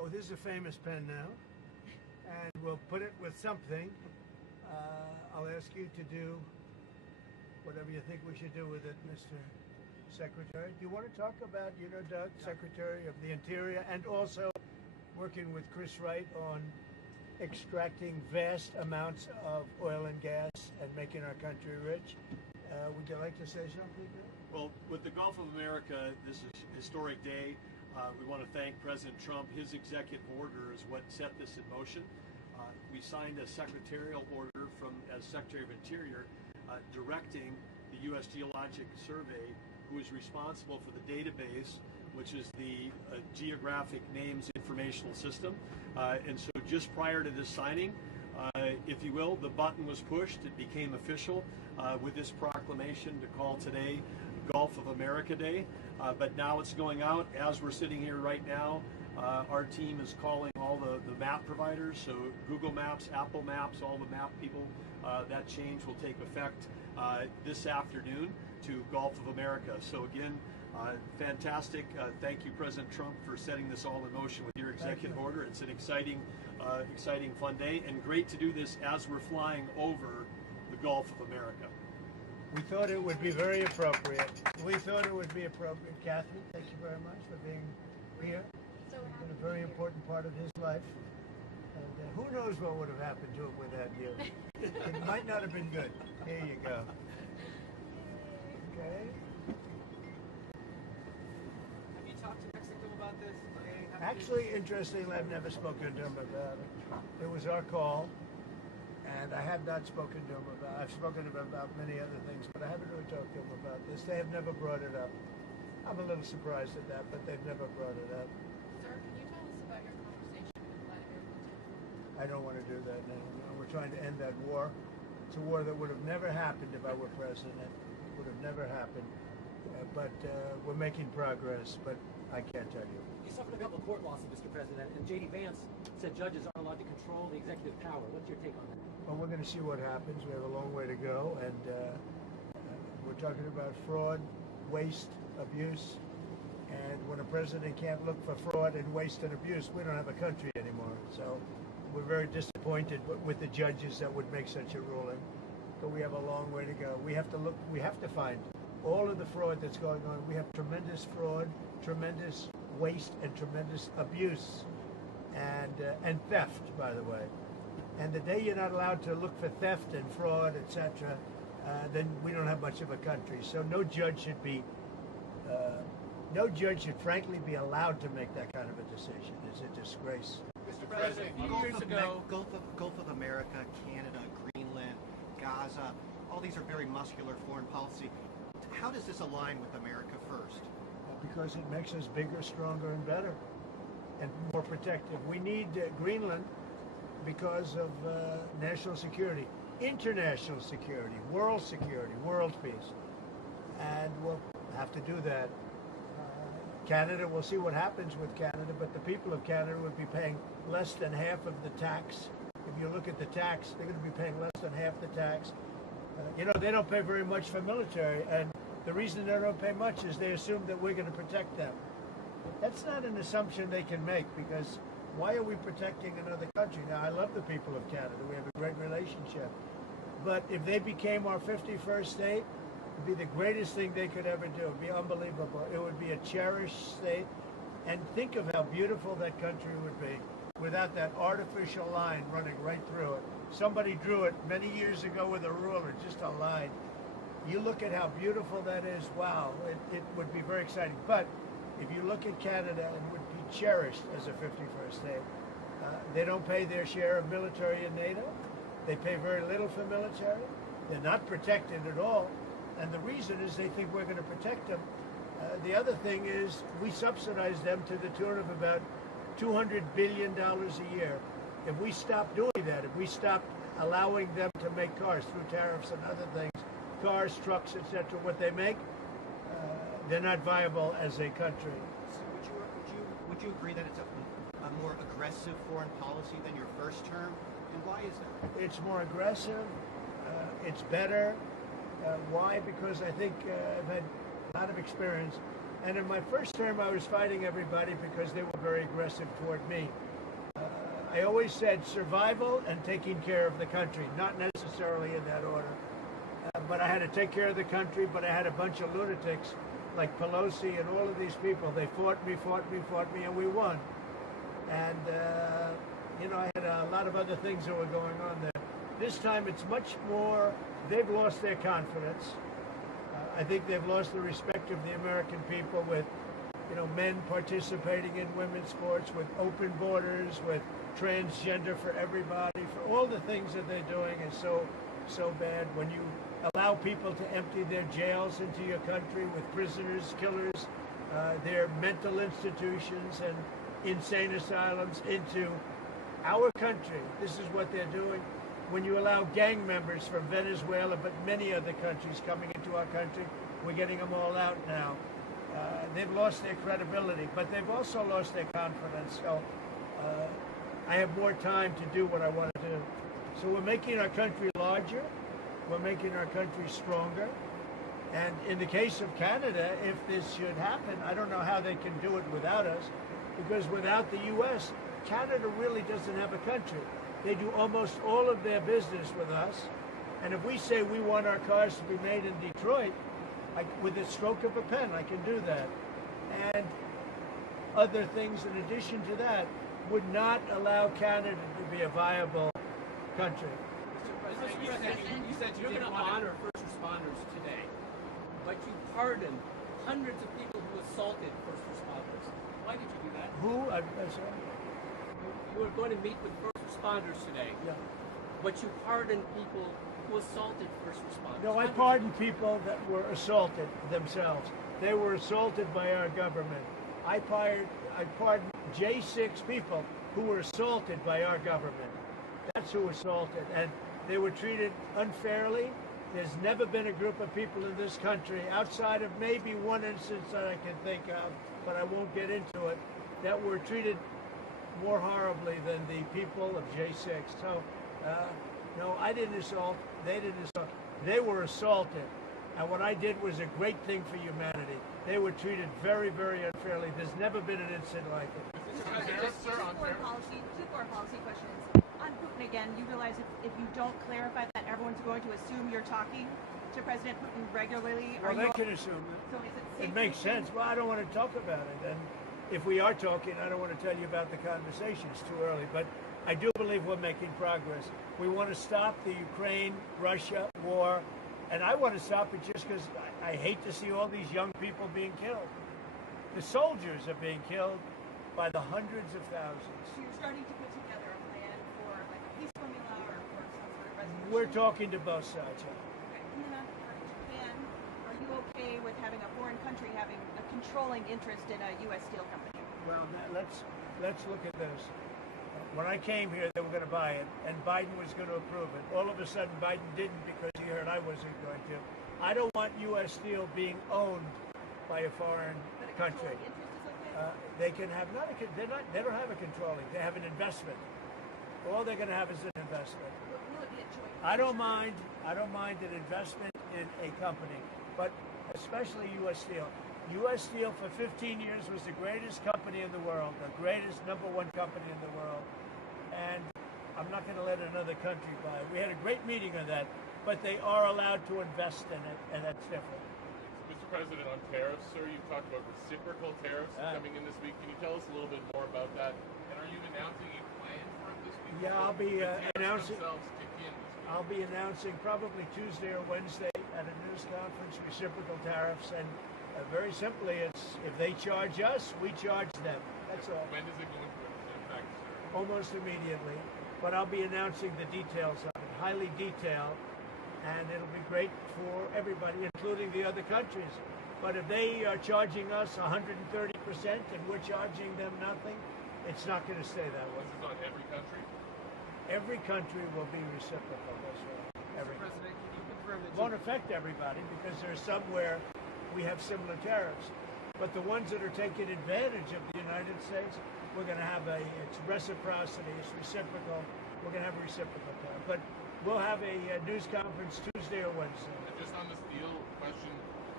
Oh, this is a famous pen now, and we'll put it with something. I'll ask you to do whatever you think we should do with it, Mr. Secretary. Do you want to talk about, Doug, Secretary of the Interior, and also working with Chris Wright on extracting vast amounts of oil and gas and making our country rich? Would you like to say something? Well, with the Gulf of America, this is a historic day. We want to thank President Trump. His executive order is what set this in motion. We signed a secretarial order as Secretary of Interior directing the U.S. Geologic Survey, who is responsible for the database, which is the Geographic Names Informational System. And so just prior to this signing, if you will, the button was pushed. It became official with this proclamation to call today Gulf of America Day. But now it's going out. As we're sitting here right now, our team is calling all the map providers, so Google Maps, Apple Maps, all the map people. That change will take effect this afternoon to Gulf of America. So again, fantastic. Thank you, President Trump, for setting this all in motion with your executive order. It's an exciting, fun day, and great to do this as we're flying over the Gulf of America. We thought it would be very appropriate. Kathy, thank you very much for being here. So It's been a very important part of his life. And who knows what would have happened to him without you. It might not have been good. Here you go. Okay. Have you talked to Mexico about this? Actually, interestingly, I've never spoken to him about it. It was our call, and I have not spoken to him about. I've spoken to him about many other things, but I haven't really talked to him about this. They have never brought it up. I'm a little surprised at that, but they've never brought it up. Sir, can you tell us about your conversation with Vladimir Putin? I don't want to do that now. We're trying to end that war. It's a war that would have never happened if I were president. It would have never happened. But we're making progress, but I can't tell you. You suffered a couple of court losses, Mr. President, and J.D. Vance said judges aren't allowed to control the executive power. What's your take on that? Well, we're going to see what happens. We have a long way to go, and we're talking about fraud, waste, abuse, and when a president can't look for fraud and waste and abuse, we don't have a country anymore. So we're very disappointed with the judges that would make such a ruling, but we have a long way to go. We have to find all of the fraud that's going on. We have tremendous fraud, tremendous waste, and tremendous abuse, and theft, by the way. And the day you're not allowed to look for theft and fraud, etc., then we don't have much of a country. So no judge should frankly be allowed to make that kind of a decision. It's a disgrace. Mr. President, a few years ago, Gulf of America, Canada, Greenland, Gaza, all these are very muscular foreign policy. How does this align with America first? Because it makes us bigger, stronger, and better, and more protective. We need Greenland because of national security, international security, world peace. And we'll have to do that. Canada, we'll see what happens with Canada, but the people of Canada would be paying less than half of the tax. If you look at the tax, they're going to be paying less than half the tax. They don't pay very much for military, and the reason they don't pay much is they assume that we're going to protect them. That's not an assumption they can make, because why are we protecting another country? Now, I love the people of Canada. We have a great relationship. But if they became our 51st state, it would be the greatest thing they could ever do. It would be unbelievable. It would be a cherished state. And think of how beautiful that country would be without that artificial line running right through it. Somebody drew it many years ago with a ruler, just a line. You look at how beautiful that is, wow, it would be very exciting. But if you look at Canada, it would be cherished as a 51st state. They don't pay their share of military in NATO. They pay very little for military. They're not protected at all. And the reason is they think we're going to protect them. The other thing is we subsidize them to the tune of about $200 billion a year. If we stop doing that, if we stop allowing them to make cars through tariffs and other things, cars, trucks, etc., what they make, they're not viable as a country. So would you agree that it's a more aggressive foreign policy than your first term? And why is that? It's more aggressive. It's better. Why? Because I think I've had a lot of experience. And in my first term, I was fighting everybody because they were very aggressive toward me. I always said survival and taking care of the country, not necessarily in that order. But I had to take care of the country, but I had a bunch of lunatics like Pelosi and all of these people. They fought me, and we won. And, I had a lot of other things that were going on there. This time it's much more, they've lost their confidence. I think they've lost the respect of the American people with, men participating in women's sports, with open borders, with transgender for everybody, for all the things that they're doing is so bad. When you allow people to empty their jails into your country with prisoners, killers, their mental institutions and insane asylums into our country, this is what they're doing. When you allow gang members from Venezuela, but many other countries coming into our country, we're getting them all out now. They've lost their credibility, but they've also lost their confidence. So I have more time to do what I want to do. So we're making our country larger. We're making our country stronger. And in the case of Canada, if this should happen, I don't know how they can do it without us, because without the U.S., Canada really doesn't have a country. They do almost all of their business with us. And if we say we want our cars to be made in Detroit, with the stroke of a pen, I can do that. And other things in addition to that would not allow Canada to be a viable country. You said you're going to honor first responders today, but you pardoned hundreds of people who assaulted first responders. Why did you do that? Who? I'm sorry. You were going to meet with first responders today, Yeah. but you pardoned people who assaulted first responders. No, I pardoned people that were assaulted themselves. They were assaulted by our government. I pardoned J6 people who were assaulted by our government. That's who assaulted, and they were treated unfairly. There's never been a group of people in this country, outside of maybe one instance that I can think of, but I won't get into it, that were treated more horribly than the people of J6. So, no, I didn't assault. They didn't assault. They were assaulted. And what I did was a great thing for humanity. They were treated very, very unfairly. There's never been an incident like it. Two foreign policy questions. On Putin again, you realize if you don't clarify that, everyone's going to assume you're talking to President Putin regularly. Well, they can assume it. So is it safe It makes to assume? sense. Well, I don't want to talk about it. And if we are talking, I don't want to tell you about the conversation. It's too early. But I do believe we're making progress. We want to stop the Ukraine-Russia war. And I want to stop it just because I hate to see all these young people being killed. The soldiers are being killed by the hundreds of thousands. So you're starting to put together a plan for like a peace formula or for some sort of resolution? We're talking to both sides. Okay. And then on Japan, are you okay with having a foreign country having a controlling interest in a U.S. steel company? Well, let's look at this. When I came here, they were going to buy it, and Biden was going to approve it. All of a sudden, Biden didn't because he heard I wasn't going to. I don't want U.S. steel being owned by a foreign country. Interest is okay? They can have they don't have a controlling. They have an investment. All they're going to have is an investment. Will it be a joint I don't mind an investment in a company, but especially U.S. Steel. U.S. Steel for 15 years was the greatest company in the world, the greatest number one company in the world, and I'm not going to let another country buy it. We had a great meeting on that, but they are allowed to invest in it, and that's different. Mr. President, on tariffs, sir, you've talked about reciprocal tariffs coming in this week. Can you tell us a little bit more about that? And are you announcing a plan for it this week? Yeah, I'll be announcing. Themselves kick in this week? I'll be announcing probably Tuesday or Wednesday at a news conference, reciprocal tariffs, and very simply, it's if they charge us, we charge them. That's all. When does it go into effect, sir? Almost immediately. But I'll be announcing the details of it, highly detailed, and it'll be great for everybody, including the other countries. But if they are charging us 130% and we're charging them nothing, it's not going to stay that way. This is on every country? Every country will be reciprocal. That's right. Every. Mr. President, can you confirm that It won't affect everybody because there's somewhere we have similar tariffs. But the ones that are taking advantage of the United States, we're going to have it's reciprocity, it's reciprocal. We're going to have a reciprocal tariff. But we'll have a news conference Tuesday or Wednesday. And just on the steel question,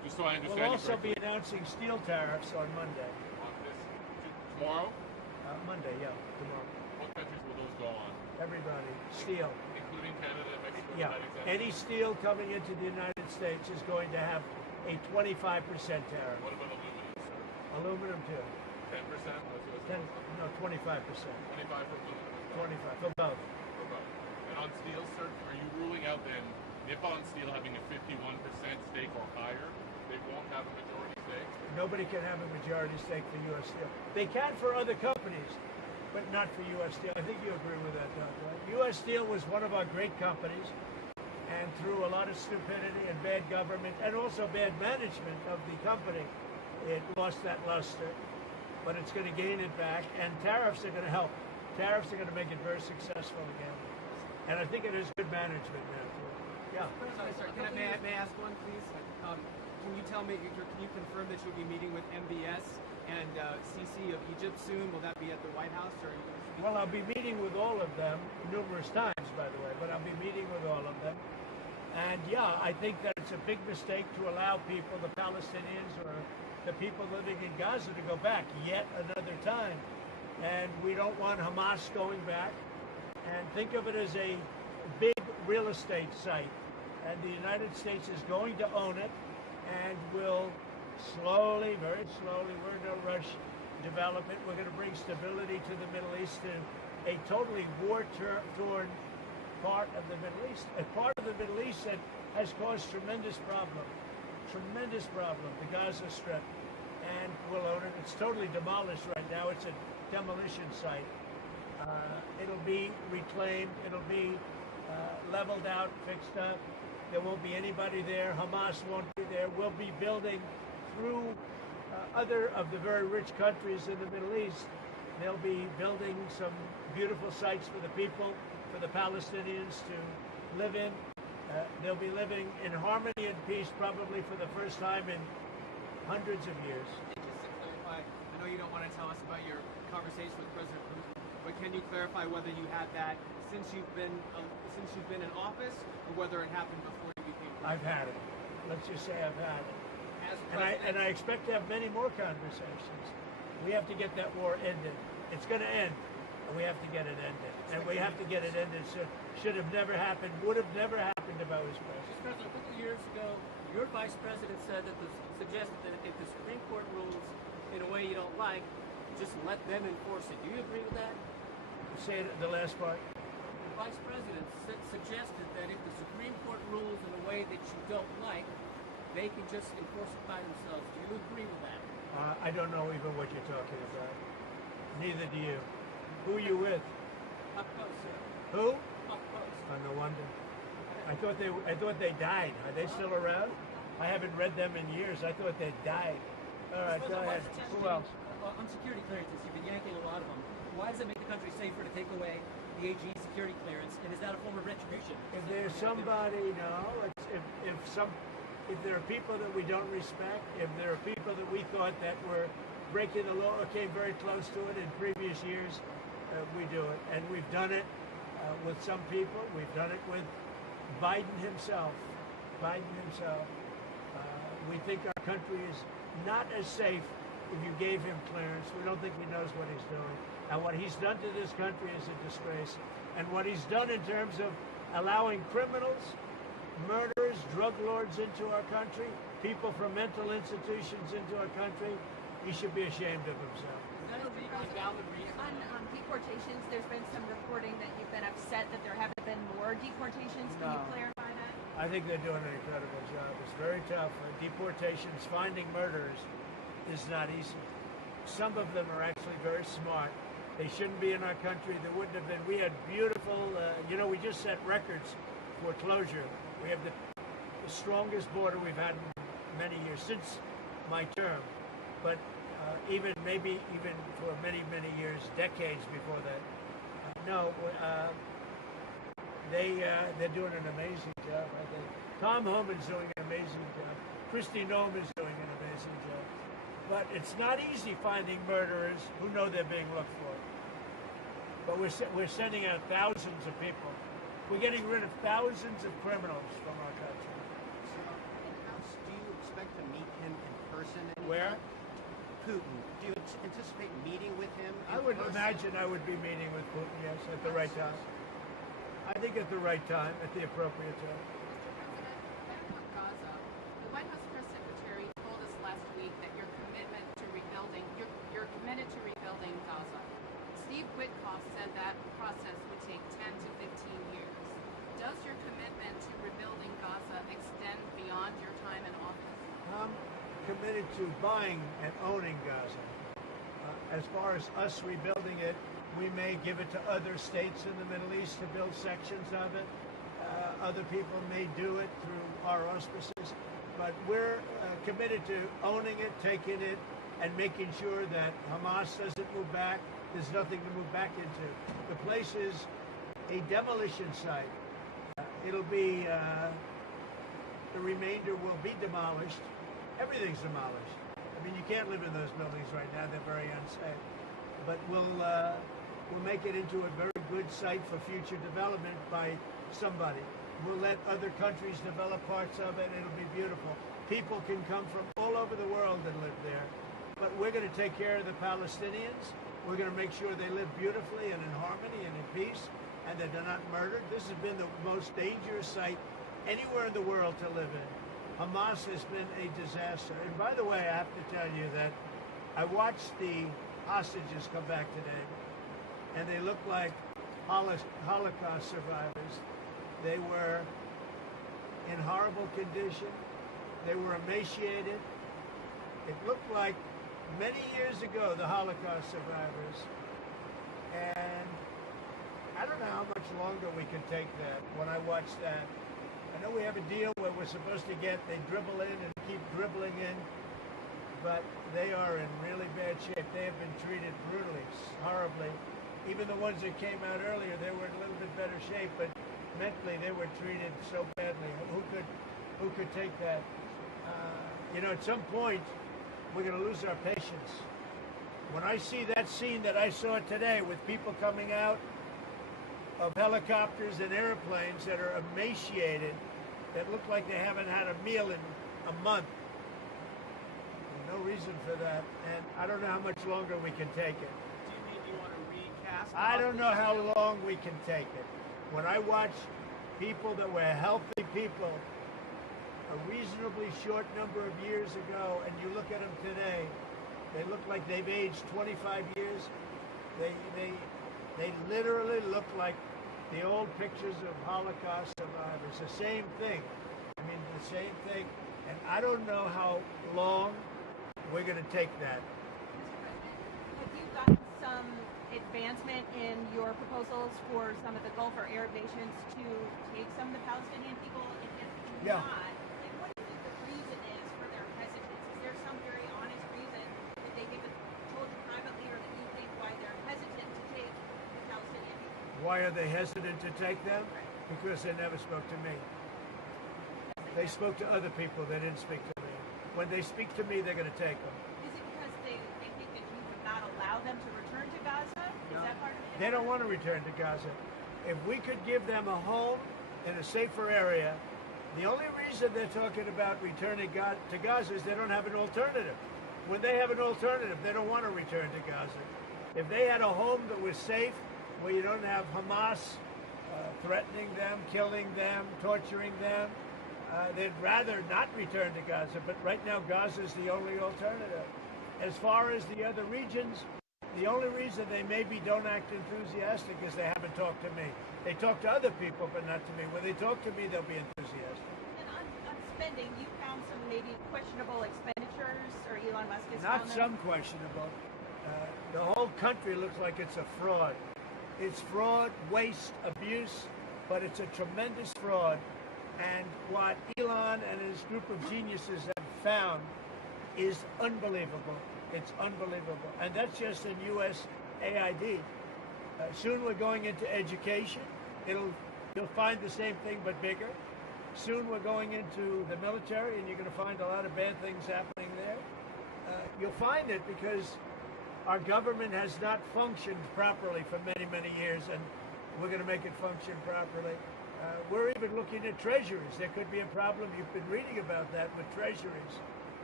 Just so I understand. We'll also be announcing steel tariffs on Monday. On this tomorrow? Monday, yeah, tomorrow. What countries will those go on? Everybody, steel. Including Canada, Mexico, Yeah, United States? any steel coming into the United States is going to have a 25% tariff. What about aluminum, sir? Aluminum too. 10%? That's what 10, no, 25%. 25 for aluminum. 25 for both. For both. And on steel, sir, are you ruling out then Nippon Steel having a 51% stake or higher? They won't have a majority stake? Nobody can have a majority stake for U.S. Steel. They can for other companies, but not for U.S. Steel. I think you agree with that, Doug, right? U.S. Steel was one of our great companies, and through a lot of stupidity and bad government, and also bad management of the company, it lost that luster. But it's going to gain it back, and tariffs are going to help. Tariffs are going to make it very successful again. And I think it is good management now, too. Yeah. Sorry, may I ask one, please? Can you tell me, can you confirm that you'll be meeting with MBS and Sisi of Egypt soon? Will that be at the White House? Or are you going to Well, I'll be meeting with all of them numerous times, by the way, but I'll be meeting with all of them. And yeah, I think that it's a big mistake to allow people, the Palestinians or the people living in Gaza, to go back yet another time. And we don't want Hamas going back. And think of it as a big real estate site. And the United States is going to own it and will slowly, very slowly, we're in no rush, develop it. We're going to bring stability to the Middle East, to a totally war-torn part of the Middle East. A part of the Middle East that has caused tremendous problem, the Gaza Strip. And we'll own it. It's totally demolished right now. It's a demolition site. It'll be reclaimed. It'll be leveled out, fixed up. There won't be anybody there. Hamas won't be there. We'll be building through other of the very rich countries in the Middle East. They'll be building some beautiful sites for the people, for the Palestinians to live in. They'll be living in harmony and peace probably for the first time in hundreds of years. just to clarify, I know you don't want to tell us about your conversation with President Putin, but can you clarify whether you had that since you've been in office, or whether it happened before you became president? I've had it. Let's just say I've had it. As And I expect to have many more conversations. We have to get that war ended. It's going to end, and we have to get it ended. And we have to get it ended. Should have never happened. Would have never happened if I was president. Mr. President, a couple of years ago, your vice president suggested that if the Supreme Court rules in a way you don't like, just let them enforce it. Do you agree with that? Say it, the last part. The vice president suggested that if the Supreme Court rules in a way that you don't like, they can just enforce it by themselves. Do you agree with that? I don't know even what you're talking about. Neither do you. Who are you with? Up close, sir. Who? Up close. Oh, no wonder. I thought they died. Are they still around? I haven't read them in years. I thought they died. All right, go ahead. Who else? On security clearances, you've been yanking a lot of them. Why does it make the country safer to take away the AG security clearance? And is that a form of retribution? If there's somebody, no. If there are people that we don't respect, if there are people that we thought that were breaking the law or came very close to it in previous years, we do it. And we've done it with some people. We've done it with Biden himself. We think our country is not as safe if you gave him clearance. We don't think he knows what he's doing. And what he's done to this country is a disgrace. And what he's done in terms of allowing criminals, murderers, drug lords into our country, people from mental institutions into our country, he should be ashamed of himself. Is that a legally valid reason? On deportations, there's been some reporting that you've been upset that there haven't been more deportations. Can you No. clarify that? I think they're doing an incredible job. It's very tough. Deportations, finding murderers is not easy. Some of them are actually very smart. They shouldn't be in our country. There wouldn't have been. We had beautiful, we just set records for closure. We have the strongest border we've had in many years, since my term. But even for many, many years, decades before that. They're doing an amazing job, I think. Tom Homan's doing an amazing job. Kristi Noem is doing an amazing job. But it's not easy finding murderers who know they're being looked for. But we're sending out thousands of people. We're getting rid of thousands of criminals from our country. So, in-house, do you expect to meet him in person? Where? Putin. Do you anticipate meeting with him? I would imagine I would be meeting with Putin, yes, at the right time. I think at the right time, at the appropriate time. Mr. President, back on Gaza, the White House press secretary told us last week that you're committed to rebuilding Gaza. Steve Witkoff said that process would take 10 to 15 years. Does your commitment to rebuilding Gaza extend beyond your time in office? I'm committed to buying and owning Gaza. As far as us rebuilding it, we may give it to other states in the Middle East to build sections of it. Other people may do it through our auspices. But we're committed to owning it, taking it, and making sure that Hamas doesn't move back. There's nothing to move back into. The place is a demolition site. It'll be, the remainder will be demolished. Everything's demolished. I mean, you can't live in those buildings right now. They're very unsafe. But we'll make it into a very good site for future development by somebody. We'll let other countries develop parts of it. It'll be beautiful. People can come from all over the world and live there. But we're going to take care of the Palestinians. We're going to make sure they live beautifully and in harmony and in peace, and that they're not murdered. This has been the most dangerous site anywhere in the world to live in. Hamas has been a disaster. And by the way, I have to tell you that I watched the hostages come back today, and they look like Holocaust survivors. They were in horrible condition. They were emaciated. It looked like many years ago, the Holocaust survivors. And I don't know how much longer we can take that when I watch that. I know we have a deal where we're supposed to get, they dribble in and keep dribbling in, but they are in really bad shape. They have been treated brutally, horribly. Even the ones that came out earlier, they were in a little bit better shape, but mentally they were treated so badly. Who could take that? At some point, we're going to lose our patience. When I see that scene that I saw today with people coming out of helicopters and airplanes that are emaciated, that look like they haven't had a meal in a month, there's no reason for that. And I don't know how much longer we can take it. Do you mean you want to recast? I don't know how long we can take it. When I watch people that were healthy people a reasonably short number of years ago, and you look at them today, they look like they've aged 25 years. They literally look like the old pictures of Holocaust survivors. The same thing. I mean, the same thing. And I don't know how long we're going to take that. Have you gotten some advancement in your proposals for some of the Gulf or Arab nations to take some of the Palestinian people? And if Yeah. not, like, what do you think the reason is for their hesitance? Is there some very honest reason that they haven't told you privately, or that you think why they're hesitant to take the Palestinian people? Why are they hesitant to take them? Because they never spoke to me. They spoke to other people. They didn't speak to me. When they speak to me, they're going to take them. Is it because they think that you would not allow them to return to Gaza? Is that part of it? They don't want to return to Gaza. If we could give them a home in a safer area, the only reason they're talking about returning to Gaza is they don't have an alternative. When they have an alternative, they don't want to return to Gaza. If they had a home that was safe, where you don't have Hamas threatening them, killing them, torturing them, they'd rather not return to Gaza. But right now, Gaza is the only alternative. As far as the other regions, the only reason they maybe don't act enthusiastic is they haven't talked to me. They talk to other people, but not to me. When they talk to me, they'll be enthusiastic. And on spending, you found some maybe questionable expenditures, or Elon Musk has Not found them? some questionable. The whole country looks like it's a fraud. It's fraud, waste, abuse, but it's a tremendous fraud. And what Elon and his group of geniuses have found is unbelievable. It's unbelievable. And that's just in U.S. AID. Soon we're going into education. You'll find the same thing, but bigger. Soon we're going into the military, and you're going to find a lot of bad things happening there. You'll find it because our government has not functioned properly for many, many years, and we're going to make it function properly. We're even looking at treasuries. There could be a problem. You've been reading about that with treasuries.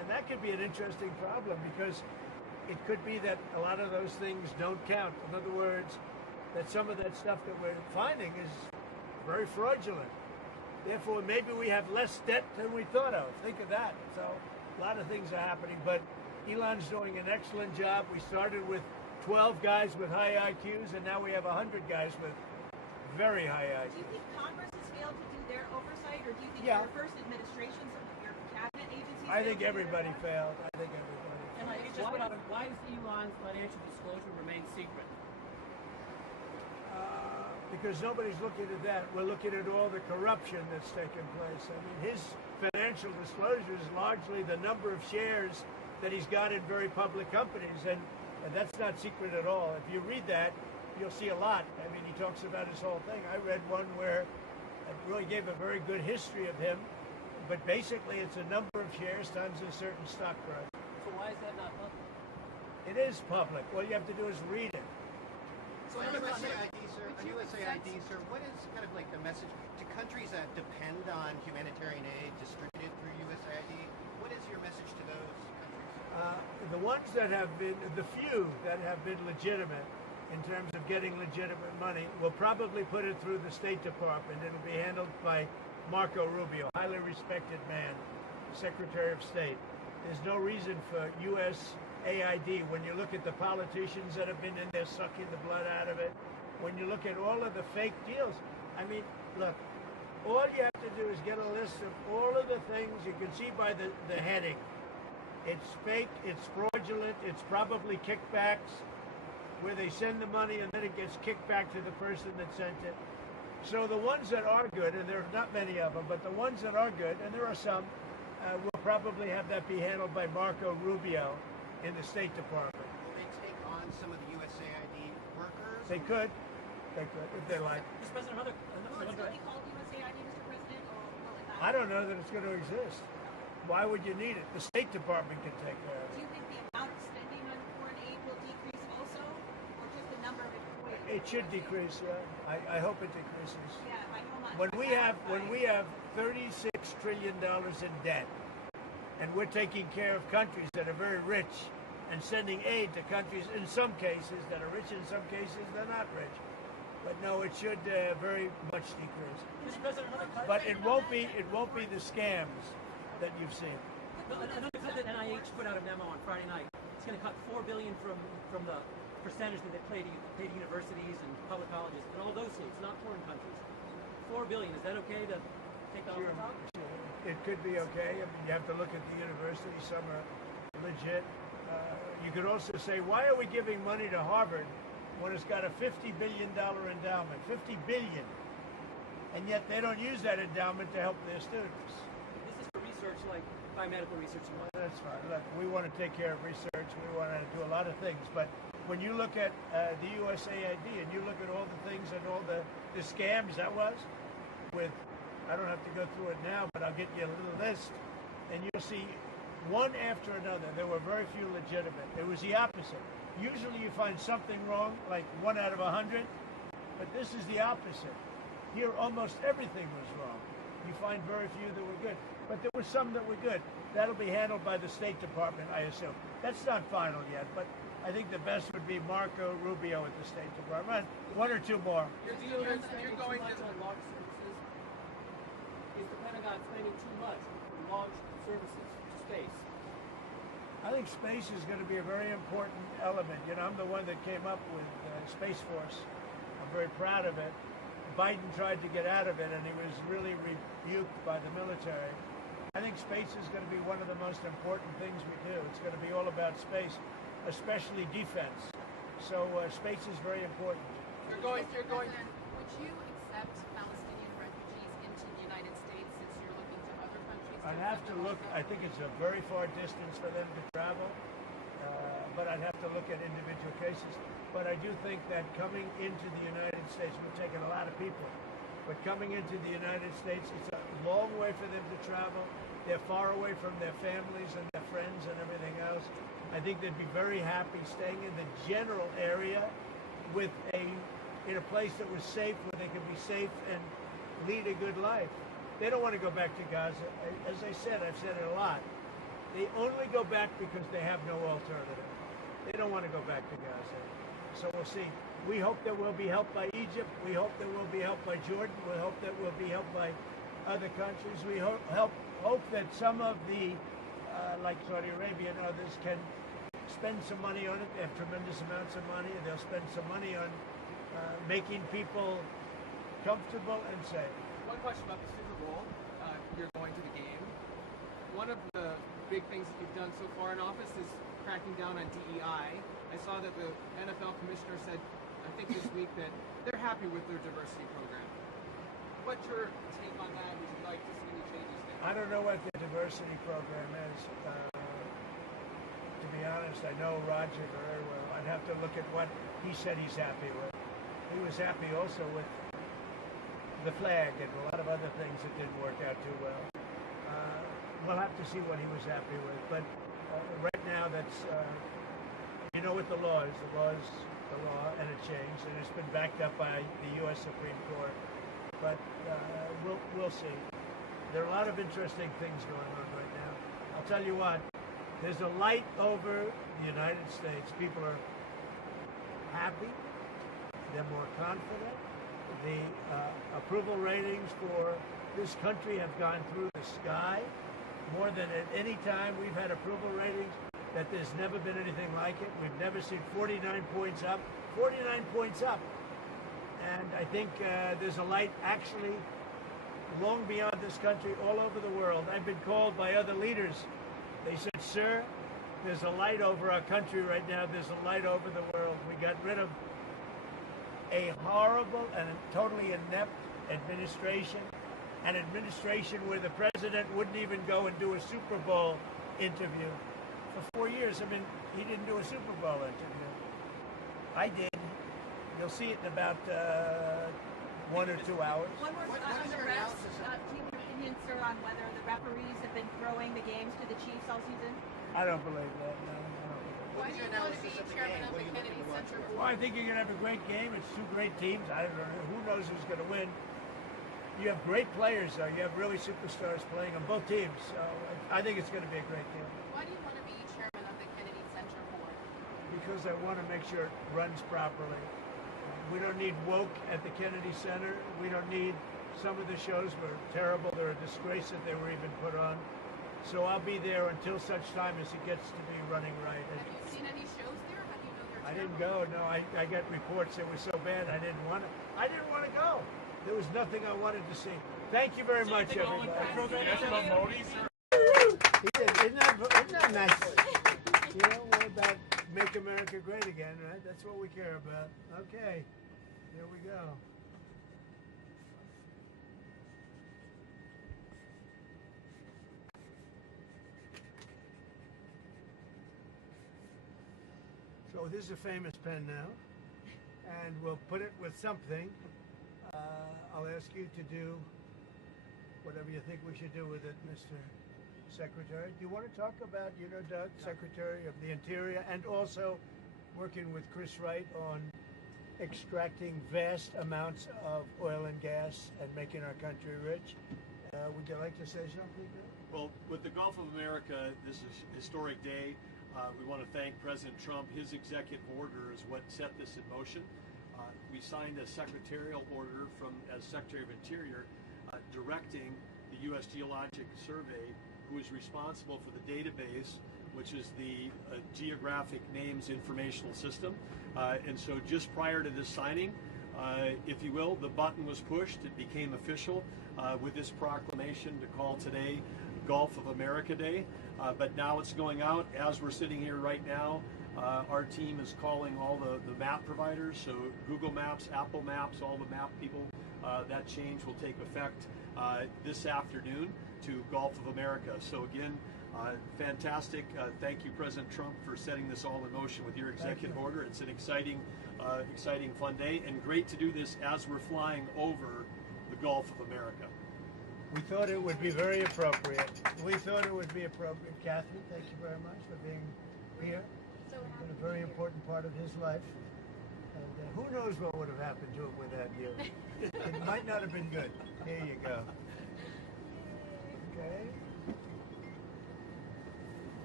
And that could be an interesting problem because it could be that a lot of those things don't count. In other words, that some of that stuff that we're finding is very fraudulent. Therefore, maybe we have less debt than we thought of. Think of that. So a lot of things are happening, but Elon's doing an excellent job. We started with 12 guys with high IQs, and now we have 100 guys with very high IQs. Do you think Congress has failed to do their oversight, or do you think Yeah. your first administration, some of your cabinet agencies? I think failed to do their everybody part? failed. I think everybody. And I just put out, why does Elon's financial disclosure remain secret? Because nobody's looking at that. We're looking at all the corruption that's taken place. I mean, his financial disclosure is largely the number of shares that he's got in very public companies, and that's not secret at all. If you read that, you'll see a lot. I mean, he talks about his whole thing. I read one where it really gave a very good history of him, but basically it's a number of shares times a certain stock price. So why is that not public? It is public. All you have to do is read it. So on USAID, sir, what is kind of like the message to countries that depend on humanitarian aid distributed through USAID? What is your message to those countries? The ones that have been, the few that have been legitimate in terms of getting legitimate money, will probably put it through the State Department. It'll be handled by Marco Rubio, highly respected man, Secretary of State. There's no reason for USAID, when you look at the politicians that have been in there sucking the blood out of it, when you look at all of the fake deals, I mean, look, all you have to do is get a list of all of the things you can see by the heading. It's fake, it's fraudulent, it's probably kickbacks, where they send the money and then it gets kicked back to the person that sent it. So the ones that are good, and there are not many of them, but the ones that are good, and there are some, will probably have that be handled by Marco Rubio in the State Department. Will they take on some of the USAID workers? They could, if they like. Mr. President, Will it still be called USAID, Mr. President, or will it not? I don't know that it's going to exist. Why would you need it? The State Department can take care of Do it. you think the amount of spending on foreign aid will decrease also, or just the number of employees? It should decrease, yeah. I hope it decreases. Yeah, by how much? When we have $36 trillion in debt, and we're taking care of countries that are very rich and sending aid to countries in some cases that are rich, in some cases they're not rich. But no, it should very much decrease. Mr. President, But it won't be the scams that you've seen. the NIH put out a memo on Friday night. It's going to cut $4 billion from the percentage that they pay to universities and public colleges in all those states, not foreign countries. $4 billion. Is that okay to take that off the top? It could be okay. I mean, you have to look at the universities. Some are legit. You could also say, why are we giving money to Harvard when it's got a $50 billion endowment? $50 billion. And yet they don't use that endowment to help their students. This is for research like biomedical research and whatnot. That's fine. Look, we want to take care of research. We want to do a lot of things. But when you look at the USAID and you look at all the things and all the scams that was with, I don't have to go through it now, but I'll get you a little list, and you'll see one after another. There were very few legitimate. It was the opposite. Usually you find something wrong, like 1 out of 100, but this is the opposite. Here, almost everything was wrong. You find very few that were good, but there were some that were good. That'll be handled by the State Department, I assume. That's not final yet, but I think the best would be Marco Rubio at the State Department. One or two more. You're going to launch services. Is the Pentagon spending too much on launch services to space? I think space is going to be a very important element. You know, I'm the one that came up with Space Force. I'm very proud of it. Biden tried to get out of it, and he was really rebuked by the military. I think space is going to be one of the most important things we do. It's going to be all about space, especially defense. So space is very important. You're going. Would you accept Palestinian refugees into the United States since you're looking to other countries? I'd have to look. I think it's a very far distance for them to travel, but I'd have to look at individual cases. But I do think that coming into the United States, we're taking a lot of people, but coming into the United States, it's a long way for them to travel. They're far away from their families and their friends and everything else. I think they'd be very happy staying in the general area in a place that was safe, where they could be safe and lead a good life. They don't want to go back to Gaza. As I said, I've said it a lot. They only go back because they have no alternative. They don't want to go back to Gaza. So we'll see. We hope that we'll be helped by Egypt. We hope that we'll be helped by Jordan. We hope that we'll be helped by other countries. We hope that some of the, like Saudi Arabia and others, can spend some money on it. They have tremendous amounts of money, and they'll spend some money on making people comfortable and safe. One question about the Super Bowl. You're going to the game. One of the big things that you've done so far in office is cracking down on DEI. I saw that the NFL commissioner said, I think this week, that they're happy with their diversity program. What's your take on that? Would you like to see any changes there? I don't know what the diversity program is. To be honest, I know Roger very well. I'd have to look at what he said he's happy with. He was happy also with the flag and a lot of other things that didn't work out too well. We'll have to see what he was happy with. But right now, that's, you know what the law is. The law is the law, and it changed, and it's been backed up by the U.S. Supreme Court. But we'll see. There are a lot of interesting things going on right now. I'll tell you what, there's a light over the United States. People are happy. They're more confident. The approval ratings for this country have gone through the sky. More than at any time we've had approval ratings that there's never been anything like it. We've never seen 49 points up. 49 points up. And I think there's a light actually long beyond this country, all over the world. I've been called by other leaders. They said, sir, there's a light over our country right now. There's a light over the world. We got rid of a horrible and totally inept administration, an administration where the president wouldn't even go and do a Super Bowl interview. For 4 years, I mean, he didn't do a Super Bowl interview. I did. You'll see it in about 1 or 2 hours. One more on the refs. Do you have an opinion, sir, on whether the referees have been throwing the games to the Chiefs all season? I don't believe that. No. Why do you want to be chairman of the Kennedy Center Board? Well, I think you're going to have a great game. It's two great teams. I don't know. Who knows who's going to win? You have great players, though. You have really superstars playing on both teams. So I think it's going to be a great game. Why do you want to be chairman of the Kennedy Center Board? Because I want to make sure it runs properly. We don't need woke at the Kennedy Center. We don't need some of the shows were terrible. They're a disgrace that they were even put on. So I'll be there until such time as it gets to be running right. Have you seen any shows there? How do you know they're I terrible? didn't go. No, I got reports that were so bad I didn't want to go. There was nothing I wanted to see. Thank you very much, everybody. Yes, about Modi, sir. Isn't that nice? You know, we're about make America great again, right? That's what we care about. Okay, here we go. So this is a famous pen now, and we'll put it with something. I'll ask you to do whatever you think we should do with it, Mr. Secretary. Do you want to talk about, Doug, Secretary of the Interior, and also working with Chris Wright on extracting vast amounts of oil and gas and making our country rich? Would you like to say something? Well, with the Gulf of America, this is a historic day. We want to thank President Trump. His executive order is what set this in motion. We signed a secretarial order as Secretary of Interior directing the U.S. Geologic Survey, who is responsible for the database, which is the Geographic Names Informational System. And so just prior to this signing, if you will, the button was pushed. It became official with this proclamation to call today Gulf of America Day. But now it's going out. As we're sitting here right now, our team is calling all the map providers, so Google Maps, Apple Maps, all the map people. That change will take effect this afternoon to Gulf of America. So again, fantastic. Thank you, President Trump, for setting this all in motion with your executive order. It's an exciting, fun day, and great to do this as we're flying over the Gulf of America. We thought it would be very appropriate. Catherine, thank you very much for being here. It's been a very important part of his life. And who knows what would have happened to him without you. It might not have been good. Here you go. Okay.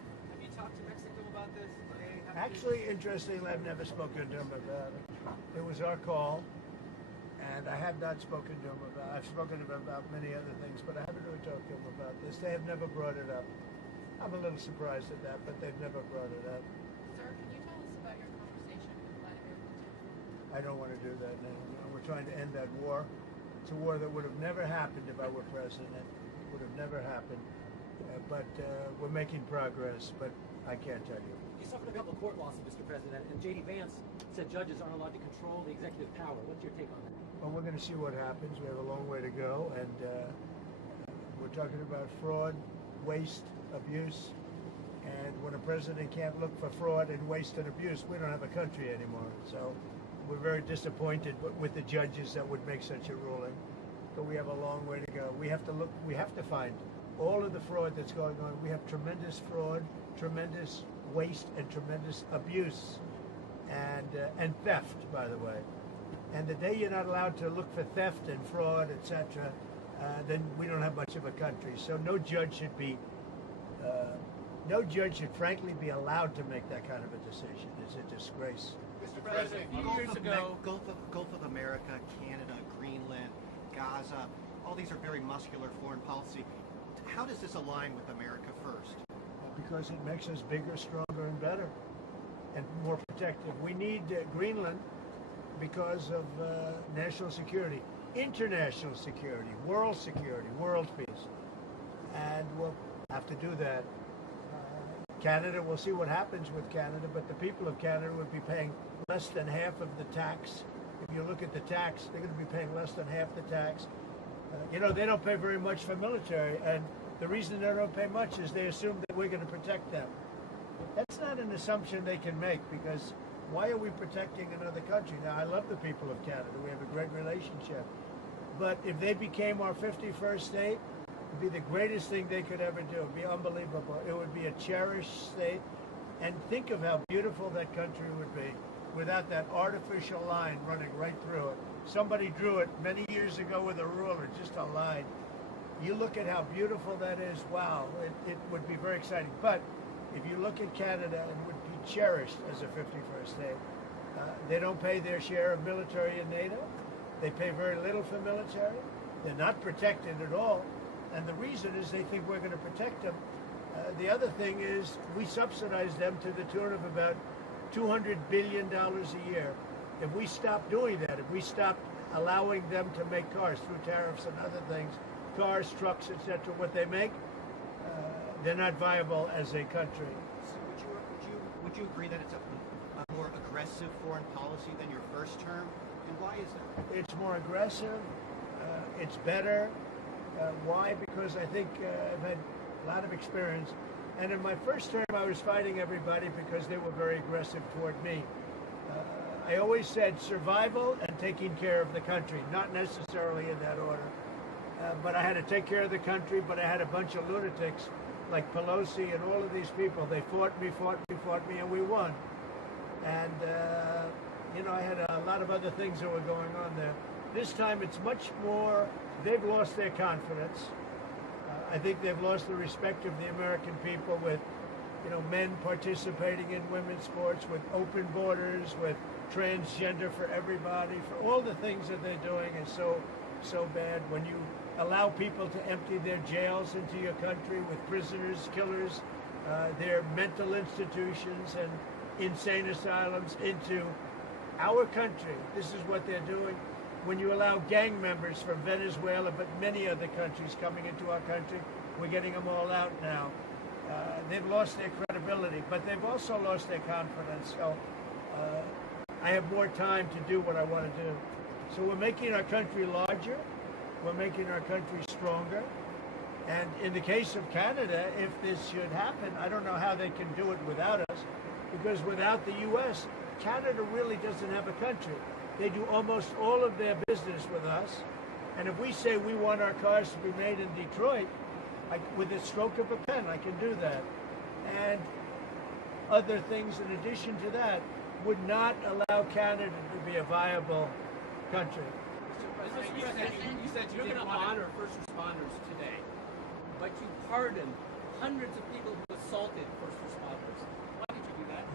about this? Actually, interestingly, I've never spoken to him about it. It was our call, and I have not spoken to him about it. I've spoken to him about many other things, but I haven't really talked to him about this. They have never brought it up. I'm a little surprised at that, but they've never brought it up. Sir, can you tell us about your conversation with Vladimir Putin? I don't want to do that now. We're trying to end that war. It's a war that would have never happened if I were president. It would have never happened. But we're making progress, but I can't tell you. You suffered a couple of court losses, Mr. President, and J.D. Vance said judges aren't allowed to control the executive power. What's your take on that? Well, we're going to see what happens. We have a long way to go, and we're talking about fraud, waste, abuse, and when a president can't look for fraud and waste and abuse, we don't have a country anymore. So we're very disappointed with the judges that would make such a ruling, but we have a long way to go. We have to find all of the fraud that's going on. We have tremendous fraud, tremendous waste, and tremendous abuse, and theft, by the way. And the day you're not allowed to look for theft and fraud, etc., then we don't have much of a country. So no judge should frankly be allowed to make that kind of a decision. It's a disgrace. Mr. President, a few years ago, Gulf of America, Canada, Greenland, Gaza, all these are very muscular foreign policy. How does this align with America first? Because it makes us bigger, stronger, and better, and more protective. We need Greenland because of national security, international security, world peace. And we'll have to do that. Canada, we'll see what happens with Canada, but the people of Canada would be paying less than half of the tax. If you look at the tax, they're going to be paying less than half the tax. They don't pay very much for military, and the reason they don't pay much is they assume that we're going to protect them. That's not an assumption they can make, because why are we protecting another country? Now, I love the people of Canada. We have a great relationship. But if they became our 51st state, it would be the greatest thing they could ever do. It would be unbelievable. It would be a cherished state. And think of how beautiful that country would be without that artificial line running right through it. Somebody drew it many years ago with a ruler, just a line. You look at how beautiful that is, wow, it would be very exciting. But if you look at Canada, it would be cherished as a 51st state. They don't pay their share of military in NATO. They pay very little for military. They're not protected at all. And the reason is they think we're going to protect them. The other thing is we subsidize them to the tune of about $200 billion a year. If we stop doing that, if we stop allowing them to make cars through tariffs and other things, cars, trucks, etc., what they make, they're not viable as a country. So would you agree that it's a more aggressive foreign policy than your first term? And why is that? It's more aggressive. It's better. Why? Because I think I've had a lot of experience. And in my first term, I was fighting everybody because they were very aggressive toward me. I always said survival and taking care of the country, not necessarily in that order. But I had to take care of the country, but I had a bunch of lunatics like Pelosi and all of these people. They fought me, and we won. And, I had a lot of other things that were going on there. This time it's much more, they've lost their confidence. I think they've lost the respect of the American people with, men participating in women's sports, with open borders, with transgender for everybody, for all the things that they're doing is so bad. When you allow people to empty their jails into your country with prisoners, killers, their mental institutions and insane asylums into our country, this is what they're doing. When you allow gang members from Venezuela, but many other countries coming into our country, we're getting them all out now. They've lost their credibility, but they've also lost their confidence. So I have more time to do what I want to do. So we're making our country larger. We're making our country stronger. And in the case of Canada, if this should happen, I don't know how they can do it without us, because without the U.S., Canada really doesn't have a country. They do almost all of their business with us. And if we say we want our cars to be made in Detroit, with the stroke of a pen, I can do that. And other things in addition to that would not allow Canada to be a viable country. Mr. President, you said you're going to honor first responders today, but you pardoned hundreds of people who assaulted first responders. Why did you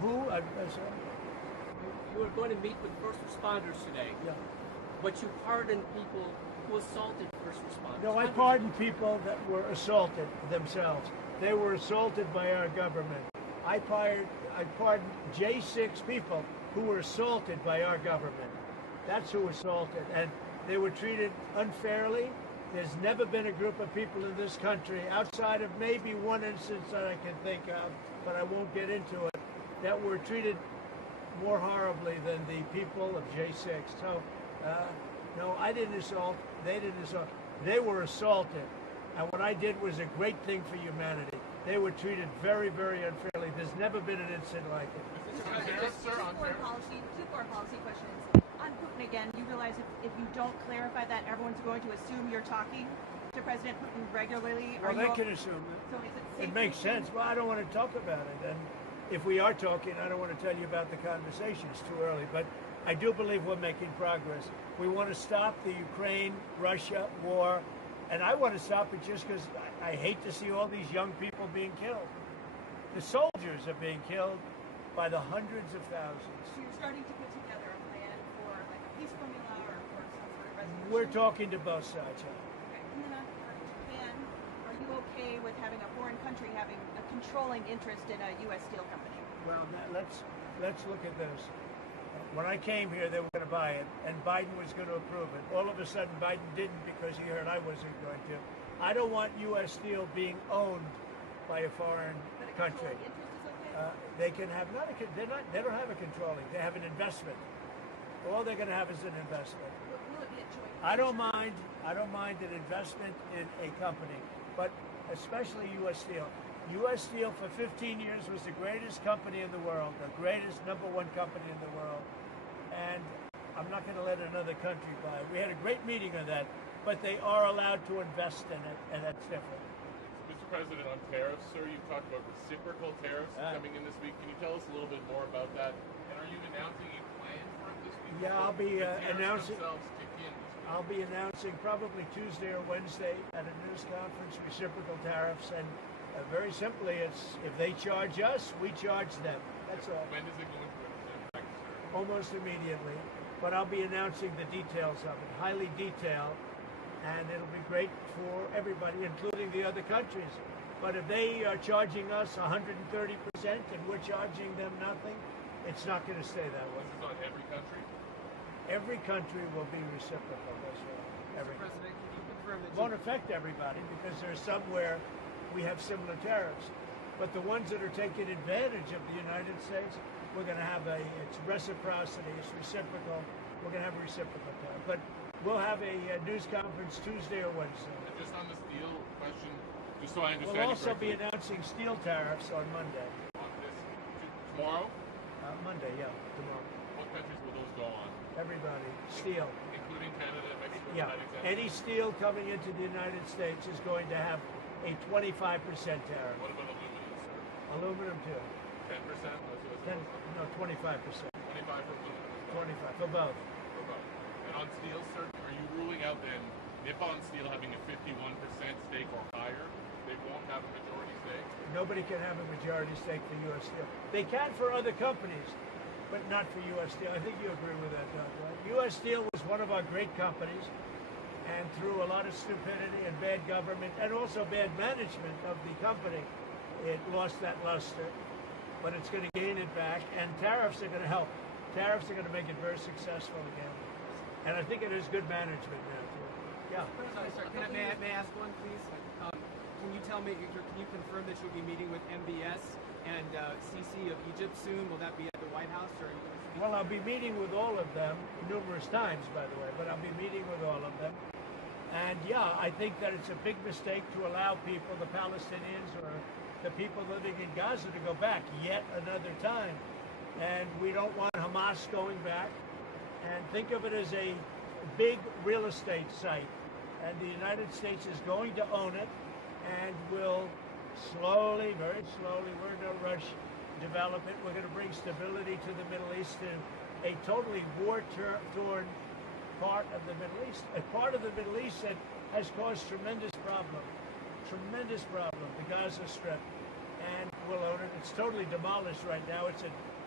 Who? You were going to meet with first responders today, Yeah. but you pardoned people who assaulted first responders. No, I pardoned people that were assaulted themselves. They were assaulted by our government. I pardoned J6 people who were assaulted by our government. That's who assaulted, and they were treated unfairly. There's never been a group of people in this country, outside of maybe one instance that I can think of, but I won't get into it, that were treated more horribly than the people of J6. So, no, I didn't assault. They didn't assault. They were assaulted. And what I did was a great thing for humanity. They were treated very, very unfairly. There's never been an incident like it. Two foreign policy questions. On Putin again, you realize if you don't clarify that, everyone's going to assume you're talking to President Putin regularly. Well, they can assume that. So is it safe It makes to assume- sense. Well, I don't want to talk about it. And if we are talking, I don't want to tell you about the conversation. It's too early. But I do believe we're making progress. We want to stop the Ukraine-Russia war. And I want to stop it just because I hate to see all these young people being killed. The soldiers are being killed by the hundreds of thousands. So you're starting to put together a plan for like a peace formula or for some sort of resolution? We're talking to both sides. Okay. And then on Japan, are you okay with having a foreign country having a controlling interest in a U.S. steel company? Well, let's look at this. When I came here, they were going to buy it, and Biden was going to approve it. All of a sudden, Biden didn't because he heard I wasn't going to. I don't want U.S. steel being owned by a foreign But a country. controlling interest is okay? They can have they don't have a controlling. They have an investment. All they're going to have is an investment. Will it be a joint I don't venture? mind an investment in a company, but especially U.S. Steel. U.S. Steel for 15 years was the greatest company in the world, the greatest #1 company in the world, and I'm not going to let another country buy it. We had a great meeting on that, but they are allowed to invest in it, and that's different. Mr. President, on tariffs, sir, you've talked about reciprocal tariffs coming in this week. Can you tell us a little bit more about that? And are you announcing a plan for it this week? Yeah, I'll be The tariffs announcing. themselves kick in this week. I'll be announcing probably Tuesday or Wednesday at a news conference, reciprocal tariffs, and very simply, it's if they charge us, we charge them. That's all. When does it go into effect, sir? Almost immediately. But I'll be announcing the details of it, highly detailed, and it'll be great for everybody, including the other countries. But if they are charging us 130% and we're charging them nothing, it's not going to stay that way. This is on every country? Every country will be reciprocal. That's right. Every. Mr. President, can you confirm that It won't affect everybody because there's somewhere we have similar tariffs. But the ones that are taking advantage of the United States, we're going to have it's reciprocity, it's reciprocal. We're going to have a reciprocal tariff. But we'll have a news conference Tuesday or Wednesday. And just on the steel question, just so I understand We'll you also be correctly, announcing steel tariffs on Monday. on this tomorrow, Monday, yeah, tomorrow. what countries will those go on? Everybody, steel. Including Canada and Mexico? is Yeah, that exempt? any steel coming into the United States is going to have a 25% tariff. What about aluminum, sir? Aluminum too. 10%? 25%. 25 for aluminum. 25 for both. For both. And on steel, sir, are you ruling out then Nippon Steel having a 51% stake or higher? They won't have a majority stake? Nobody can have a majority stake for U.S. Steel. They can for other companies, but not for U.S. Steel. I think you agree with that, Doug, right? U.S. Steel was one of our great companies, and through a lot of stupidity and bad government, and also bad management of the company, it lost that luster. But it's going to gain it back, and tariffs are going to help. Tariffs are going to make it very successful again. And I think it is good management now, too. Yeah. Sorry, may I ask one, please? Can you tell me, can you confirm that you'll be meeting with MBS and CC of Egypt soon? Will that be at the White House, or are you going to speak? Well, I'll be meeting with all of them numerous times, by the way, but I'll be meeting with all of them. And yeah, I think that it's a big mistake to allow people, the Palestinians or the people living in Gaza, to go back yet another time. And we don't want Hamas going back. And think of it as a big real estate site. And the United States is going to own it and will slowly, very slowly, we're in no rush, develop it. We're going to bring stability to the Middle East in a totally war-torn part of the Middle East. A part of the Middle East that has caused tremendous problem, the Gaza Strip. And we'll own it. It's totally demolished right now. It's a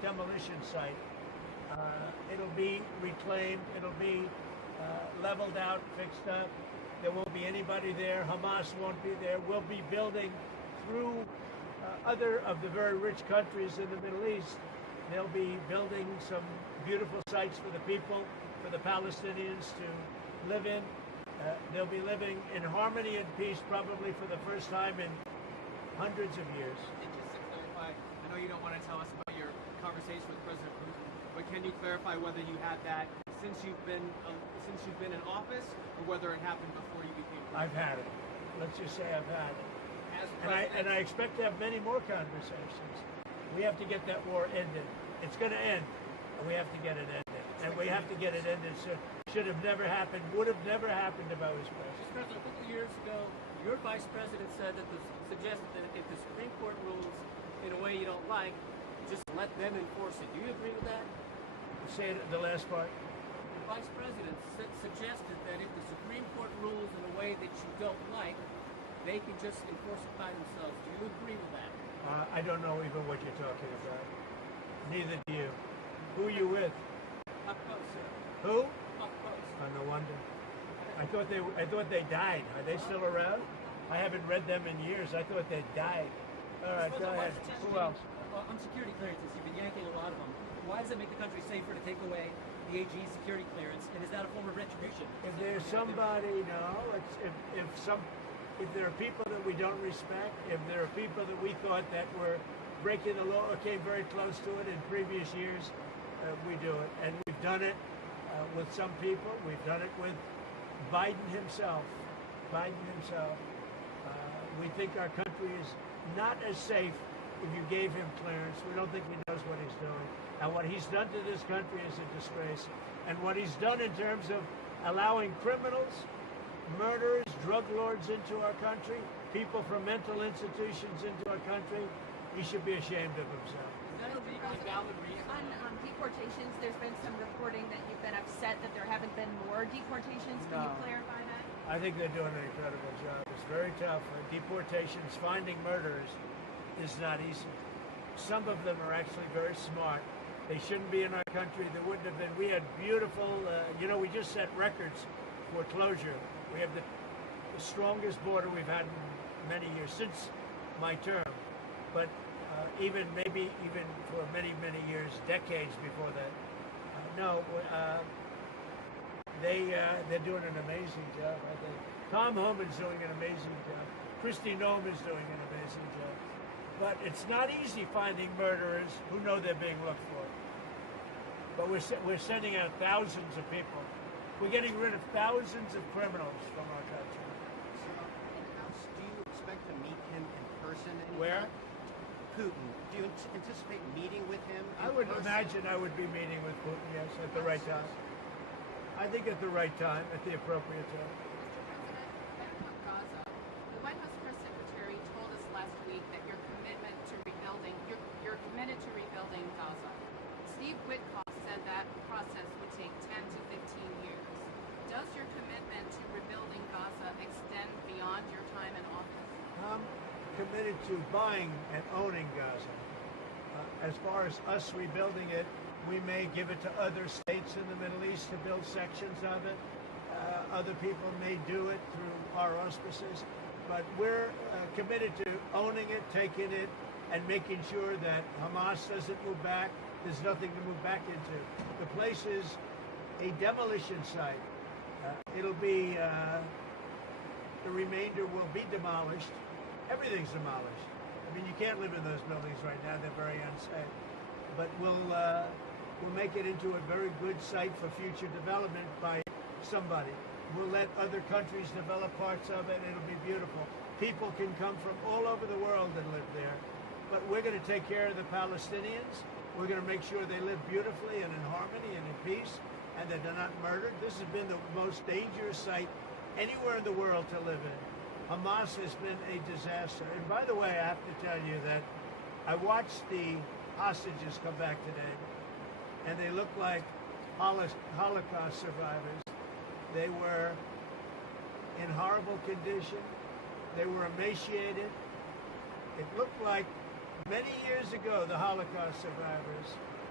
demolition site. It'll be reclaimed. It'll be leveled out, fixed up. There won't be anybody there. Hamas won't be there. We'll be building through other of the very rich countries in the Middle East. They'll be building some beautiful sites for the people, for the Palestinians to live in. They'll be living in harmony and peace probably for the first time in hundreds of years. And just to clarify, I know you don't want to tell us about your conversation with President Putin, but can you clarify whether you had that since you've been in office, or whether it happened before you became president? I've had it. Let's just say I've had it. As And I expect to have many more conversations. We have to get that war ended. It's going to end, and we have to get it ended. And we have to get it ended. Should have never happened, would have never happened if I was president. Mr. President, a couple of years ago, your vice president suggested that if the Supreme Court rules in a way you don't like, just let them enforce it. Do you agree with that? Say the last part. The vice president suggested that if the Supreme Court rules in a way that you don't like, they can just enforce it by themselves. Do you agree with that? I don't know even what you're talking about. Neither do you. Who are you with? Up close, sir. Who? Up close. Oh, no wonder. I thought they died. Are they still around? I haven't read them in years. I thought they died. All right, go ahead. Who else? Well, on security clearances, you've been yanking a lot of them. Why does it make the country safer to take away the AG's security clearance? And is that a form of retribution? If there's somebody, no. If there are people that we don't respect, if there are people that we thought that were breaking the law or came very close to it in previous years, we do it. And we've done it with some people. We've done it with Biden himself. We think our country is not as safe if you gave him clearance. We don't think he knows what he's doing. And what he's done to this country is a disgrace. And what he's done in terms of allowing criminals, murderers, drug lords into our country, people from mental institutions into our country, he should be ashamed of himself. Is that a legally valid reason? On deportations, there's been some reporting that you've been upset that there haven't been more deportations. Can you No. clarify that? I think they're doing an incredible job. It's very tough. Deportations, finding murderers is not easy. Some of them are actually very smart. They shouldn't be in our country. There wouldn't have been. We had beautiful, we just set records for closure. We have the strongest border we've had in many years, since my term. But even for many, many years, decades before that. They're doing an amazing job, I think. Tom Homan's doing an amazing job. Kristi Noem is doing an amazing job. But it's not easy finding murderers who know they're being looked for. But we're sending out thousands of people. We're getting rid of thousands of criminals from our country. Do you expect to meet him in person? Where? Putin. Do you anticipate meeting with him? I would imagine I would be meeting with Putin, yes, at the right time. I think at the right time, at the appropriate time. Mr. President, back on Gaza, the White House press secretary told us last week that you're committed to rebuilding Gaza. Steve Witkoff said that process would take 10 to 15 years. Does your commitment to rebuilding Gaza extend beyond your time in office? I'm committed to buying and owning Gaza. As far as us rebuilding it, we may give it to other states in the Middle East to build sections of it. Other people may do it through our auspices. But we're committed to owning it, taking it, and making sure that Hamas doesn't move back. There's nothing to move back into. The place is a demolition site. It'll be, the remainder will be demolished. Everything's demolished. I mean, you can't live in those buildings right now. They're very unsafe. But we'll make it into a very good site for future development by somebody. We'll let other countries develop parts of it. It'll be beautiful. People can come from all over the world and live there. But we're going to take care of the Palestinians. We're going to make sure they live beautifully and in harmony and in peace, and that they're not murdered. This has been the most dangerous site anywhere in the world to live in. Hamas has been a disaster. And by the way, I have to tell you that I watched the hostages come back today, and they look like Holocaust survivors. They were in horrible condition. They were emaciated. It looked like many years ago, the Holocaust survivors,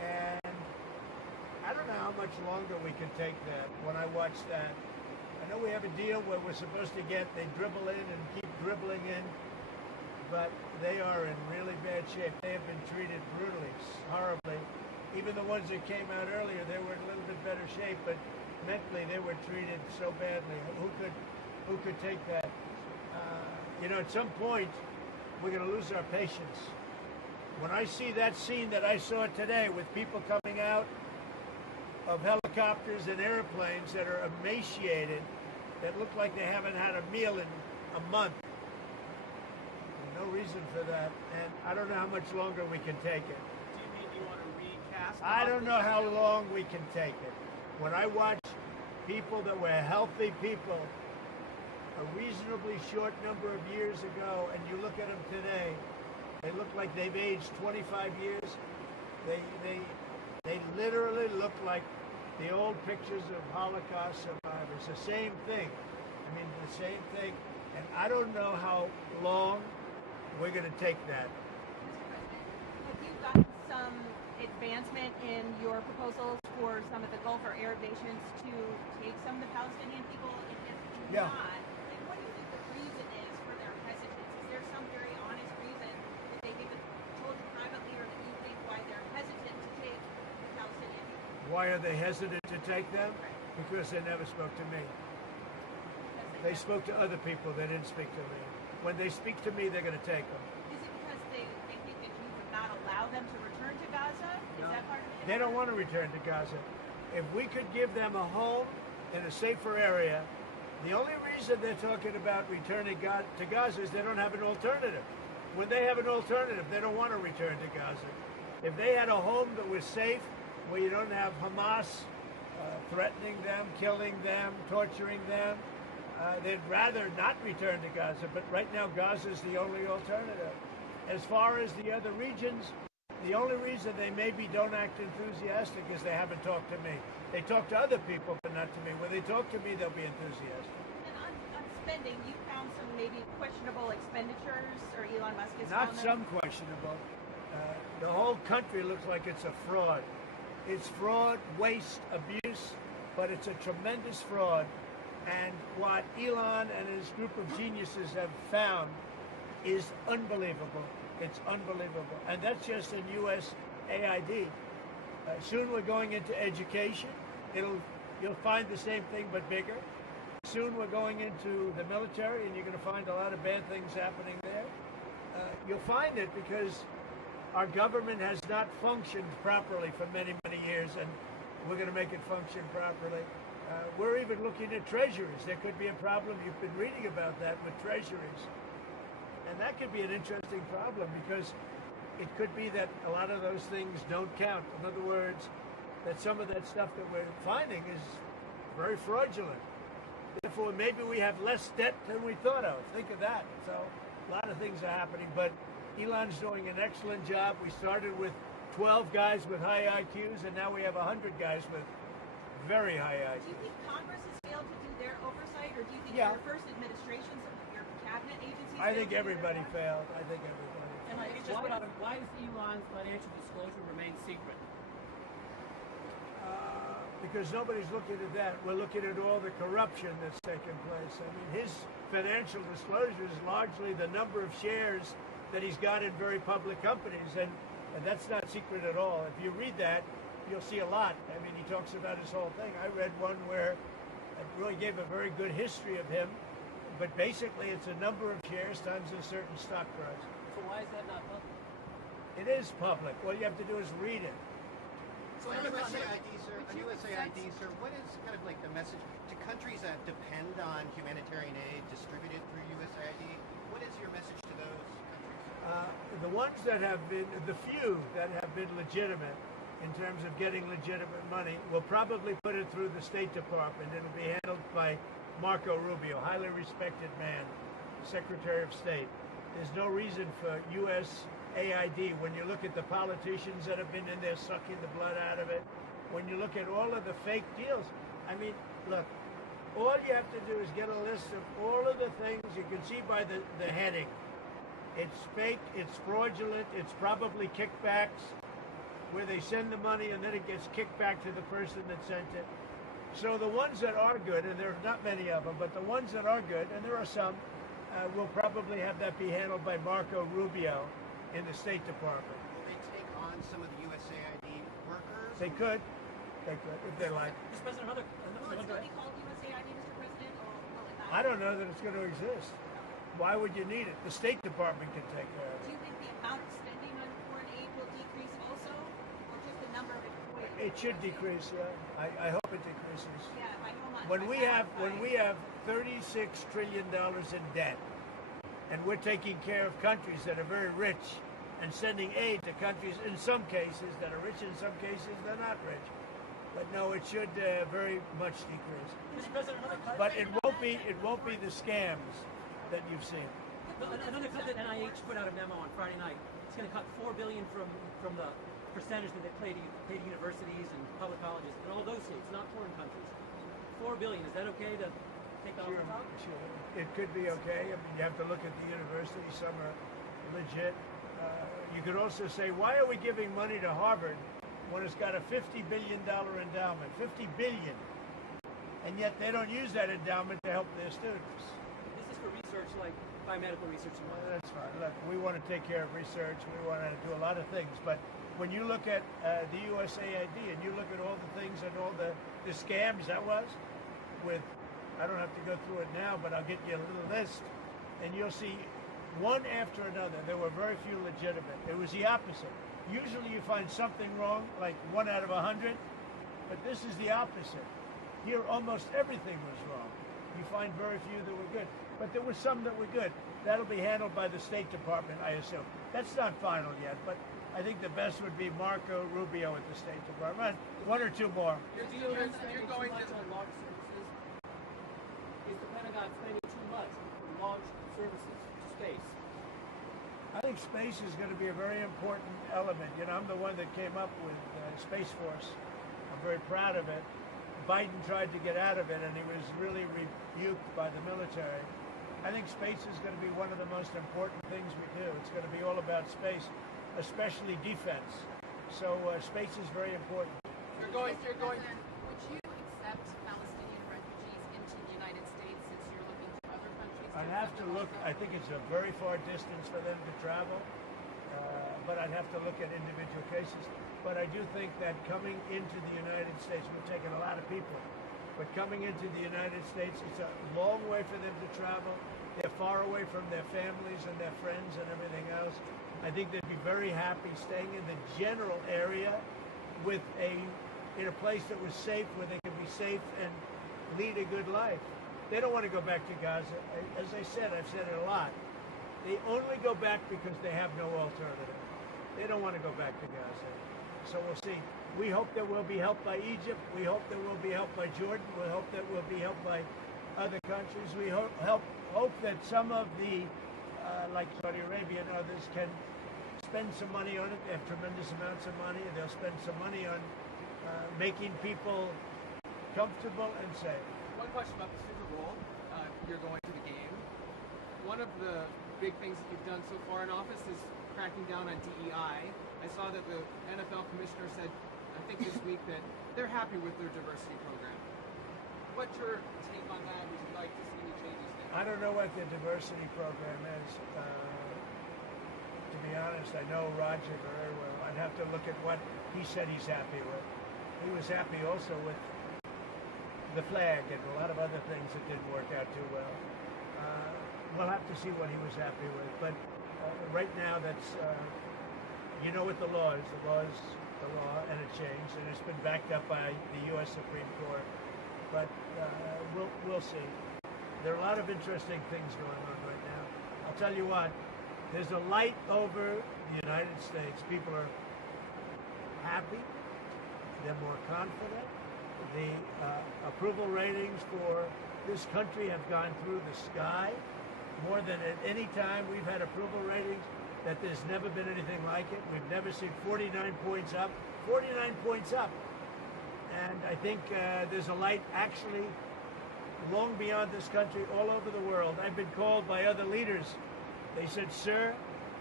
And I don't know how much longer we can take that. When I watch that, I know we have a deal where we're supposed to get, they dribble in and keep dribbling in, but they are in really bad shape. They have been treated brutally, horribly. Even the ones that came out earlier, they were in a little bit better shape, but mentally they were treated so badly. Who could take that? At some point, we're going to lose our patience. When I see that scene that I saw today with people coming out of helicopters and airplanes that are emaciated, that look like they haven't had a meal in a month, there's no reason for that. And I don't know how much longer we can take it. Do you mean you want to recast? I don't know how long we can take it. When I watch people that were healthy people a reasonably short number of years ago, and you look at them today, they look like they've aged 25 years. They literally look like the old pictures of Holocaust survivors. The same thing. The same thing. And I don't know how long we're going to take that. Mr. President, have you gotten some advancement in your proposals for some of the Gulf or Arab nations to take some of the Palestinian people? And if Yeah. not, then what do you think the reason is for their hesitance? Is there some very honest reason that they haven't told you privately or that you think why they're hesitant to take the Palestinian people? Why are they hesitant to take them? Because they never spoke to me. They spoke to other people. They didn't speak to me. When they speak to me, they're going to take them. Is it because they think that you would not allow them to return to Gaza? Is that part of it? They don't want to return to Gaza. If we could give them a home in a safer area, the only reason they're talking about returning to Gaza is they don't have an alternative. When they have an alternative, they don't want to return to Gaza. If they had a home that was safe, where you don't have Hamas threatening them, killing them, torturing them, they'd rather not return to Gaza. But right now, Gaza is the only alternative. As far as the other regions, the only reason they maybe don't act enthusiastic is they haven't talked to me. They talk to other people, but not to me. When they talk to me, they'll be enthusiastic. And on spending, you found some maybe questionable expenditures, or Elon Musk has Not found some questionable. The whole country looks like it's a fraud. It's fraud, waste, abuse, but it's a tremendous fraud. And what Elon and his group of geniuses have found is unbelievable. It's unbelievable. And that's just in U.S. AID. Soon we're going into education. You'll find the same thing but bigger. Soon we're going into the military, and you're going to find a lot of bad things happening there. You'll find it because our government has not functioned properly for many, many years, and we're going to make it function properly. We're even looking at treasuries. There could be a problem. You've been reading about that with treasuries. And that could be an interesting problem because it could be that a lot of those things don't count. In other words, that some of that stuff that we're finding is very fraudulent. Therefore, maybe we have less debt than we thought of. Think of that. So a lot of things are happening. But Elon's doing an excellent job. We started with 12 guys with high IQs, and now we have 100 guys with very high IQs. Do you think Congress has failed to do their oversight, or do you think Yeah. your first administration, some of your cabinet agencies? I think failed to do their everybody part? failed. I think everybody. And why does Elon's financial disclosure remain secret? Because nobody's looking at that. We're looking at all the corruption that's taken place. I mean, his financial disclosure is largely the number of shares that he's got in very public companies, and that's not secret at all. If you read that, you'll see a lot. I mean, he talks about his whole thing. I read one where it really gave a very good history of him, but basically it's a number of shares times a certain stock price. So why is that not public? It is public. All you have to do is read it. So on USAID, sir, what is kind of like the message to countries that depend on humanitarian aid distributed through USAID? What is your message to those countries? The ones that have been, the few that have been legitimate in terms of getting legitimate money, will probably put it through the State Department. It'll be handled by Marco Rubio, highly respected man, Secretary of State. There's no reason for U.S. AID. When you look at the politicians that have been in there sucking the blood out of it, when you look at all of the fake deals, I mean, look, all you have to do is get a list of all of the things you can see by the heading. It's fake, it's fraudulent, it's probably kickbacks. where they send the money and then it gets kicked back to the person that sent it. So the ones that are good, and there are not many of them, but the ones that are good, and there are some, will probably have that be handled by Marco Rubio in the State Department. Will they take on some of the USAID workers? They could, if they like. Mr. President, another Will it still be called USAID, Mr. President, or will it not? I don't know that it's going to exist. Why would you need it? The State Department can take care of Do it. you think the amount of spending on foreign aid will decrease also, or just the number of employees? It should decrease, yeah. I hope it decreases. Yeah, by how much? When By we have $36 trillion in debt, and we're taking care of countries that are very rich and sending aid to countries in some cases that are rich, in some cases they're not rich. But no, it should very much decrease. Mr. President, But it won't be the scams that you've seen. another cut that NIH put out a memo on Friday night. It's going to cut $4 billion from the percentage that they pay to universities and public colleges in all those states, not foreign countries. $4 billion. Is that okay to take that off the top? Sure. It could be okay. I mean, you have to look at the universities. Some are legit. You could also say, why are we giving money to Harvard when it's got a $50 billion endowment? $50 billion. And yet they don't use that endowment to help their students. This is for research like biomedical research and whatnot. That's fine. Look, we want to take care of research. We want to do a lot of things. But when you look at the USAID and you look at all the things and all the scams that was with, I don't have to go through it now, but I'll get you a little list, and you'll see one after another. There were very few legitimate. It was the opposite. Usually you find something wrong, like 1 out of 100, but this is the opposite. Here, almost everything was wrong. You find very few that were good, but there were some that were good. That'll be handled by the State Department, I assume. That's not final yet, but I think the best would be Marco Rubio at the State Department. One or two more. You're going to launch services. Is the Pentagon spending too much to launch services to space? I think space is going to be a very important element. You know, I'm the one that came up with Space Force. I'm very proud of it. Biden tried to get out of it, and he was really rebuked by the military. I think space is going to be one of the most important things we do. It's going to be all about space, especially defense. So space is very important. You're going. President, would you accept Palestinian refugees into the United States since you're looking to other countries? I'd have to look. I think it's a very far distance for them to travel, but I'd have to look at individual cases. But I do think that coming into the United States, we've taken a lot of people, but coming into the United States, it's a long way for them to travel. They're far away from their families and their friends and everything else. I think they'd be very happy staying in the general area with in a place that was safe, where they could be safe and lead a good life. They don't want to go back to Gaza. As I said, I've said it a lot. They only go back because they have no alternative. They don't want to go back to Gaza. So we'll see. We hope that we'll be helped by Egypt. We hope that we'll be helped by Jordan. We hope that we'll be helped by other countries. We hope that some of the, like Saudi Arabia and others, can spend some money on it. They have tremendous amounts of money, and they'll spend some money on making people comfortable and safe. One question about the Super Bowl. You're going to the game. One of the big things that you've done so far in office is cracking down on DEI. I saw that the NFL commissioner said, I think this week, that they're happy with their diversity program. What's your take on that? Would you like to see any changes there? I don't know what the diversity program is. To be honest, I know Roger very well. I'd have to look at what he said he's happy with. He was happy also with the flag and a lot of other things that didn't work out too well. We'll have to see what he was happy with. But right now, that's, you know what the law is. The law is the law, and it changed, and it's been backed up by the U.S. Supreme Court. But we'll see. There are a lot of interesting things going on right now. I'll tell you what, there's a light over the United States. People are happy. They're more confident. The approval ratings for this country have gone through the sky. More than at any time we've had approval ratings that there's never been anything like it. We've never seen 49 points up. 49 points up. And I think there's a light actually long beyond this country, all over the world. I've been called by other leaders. They said, sir,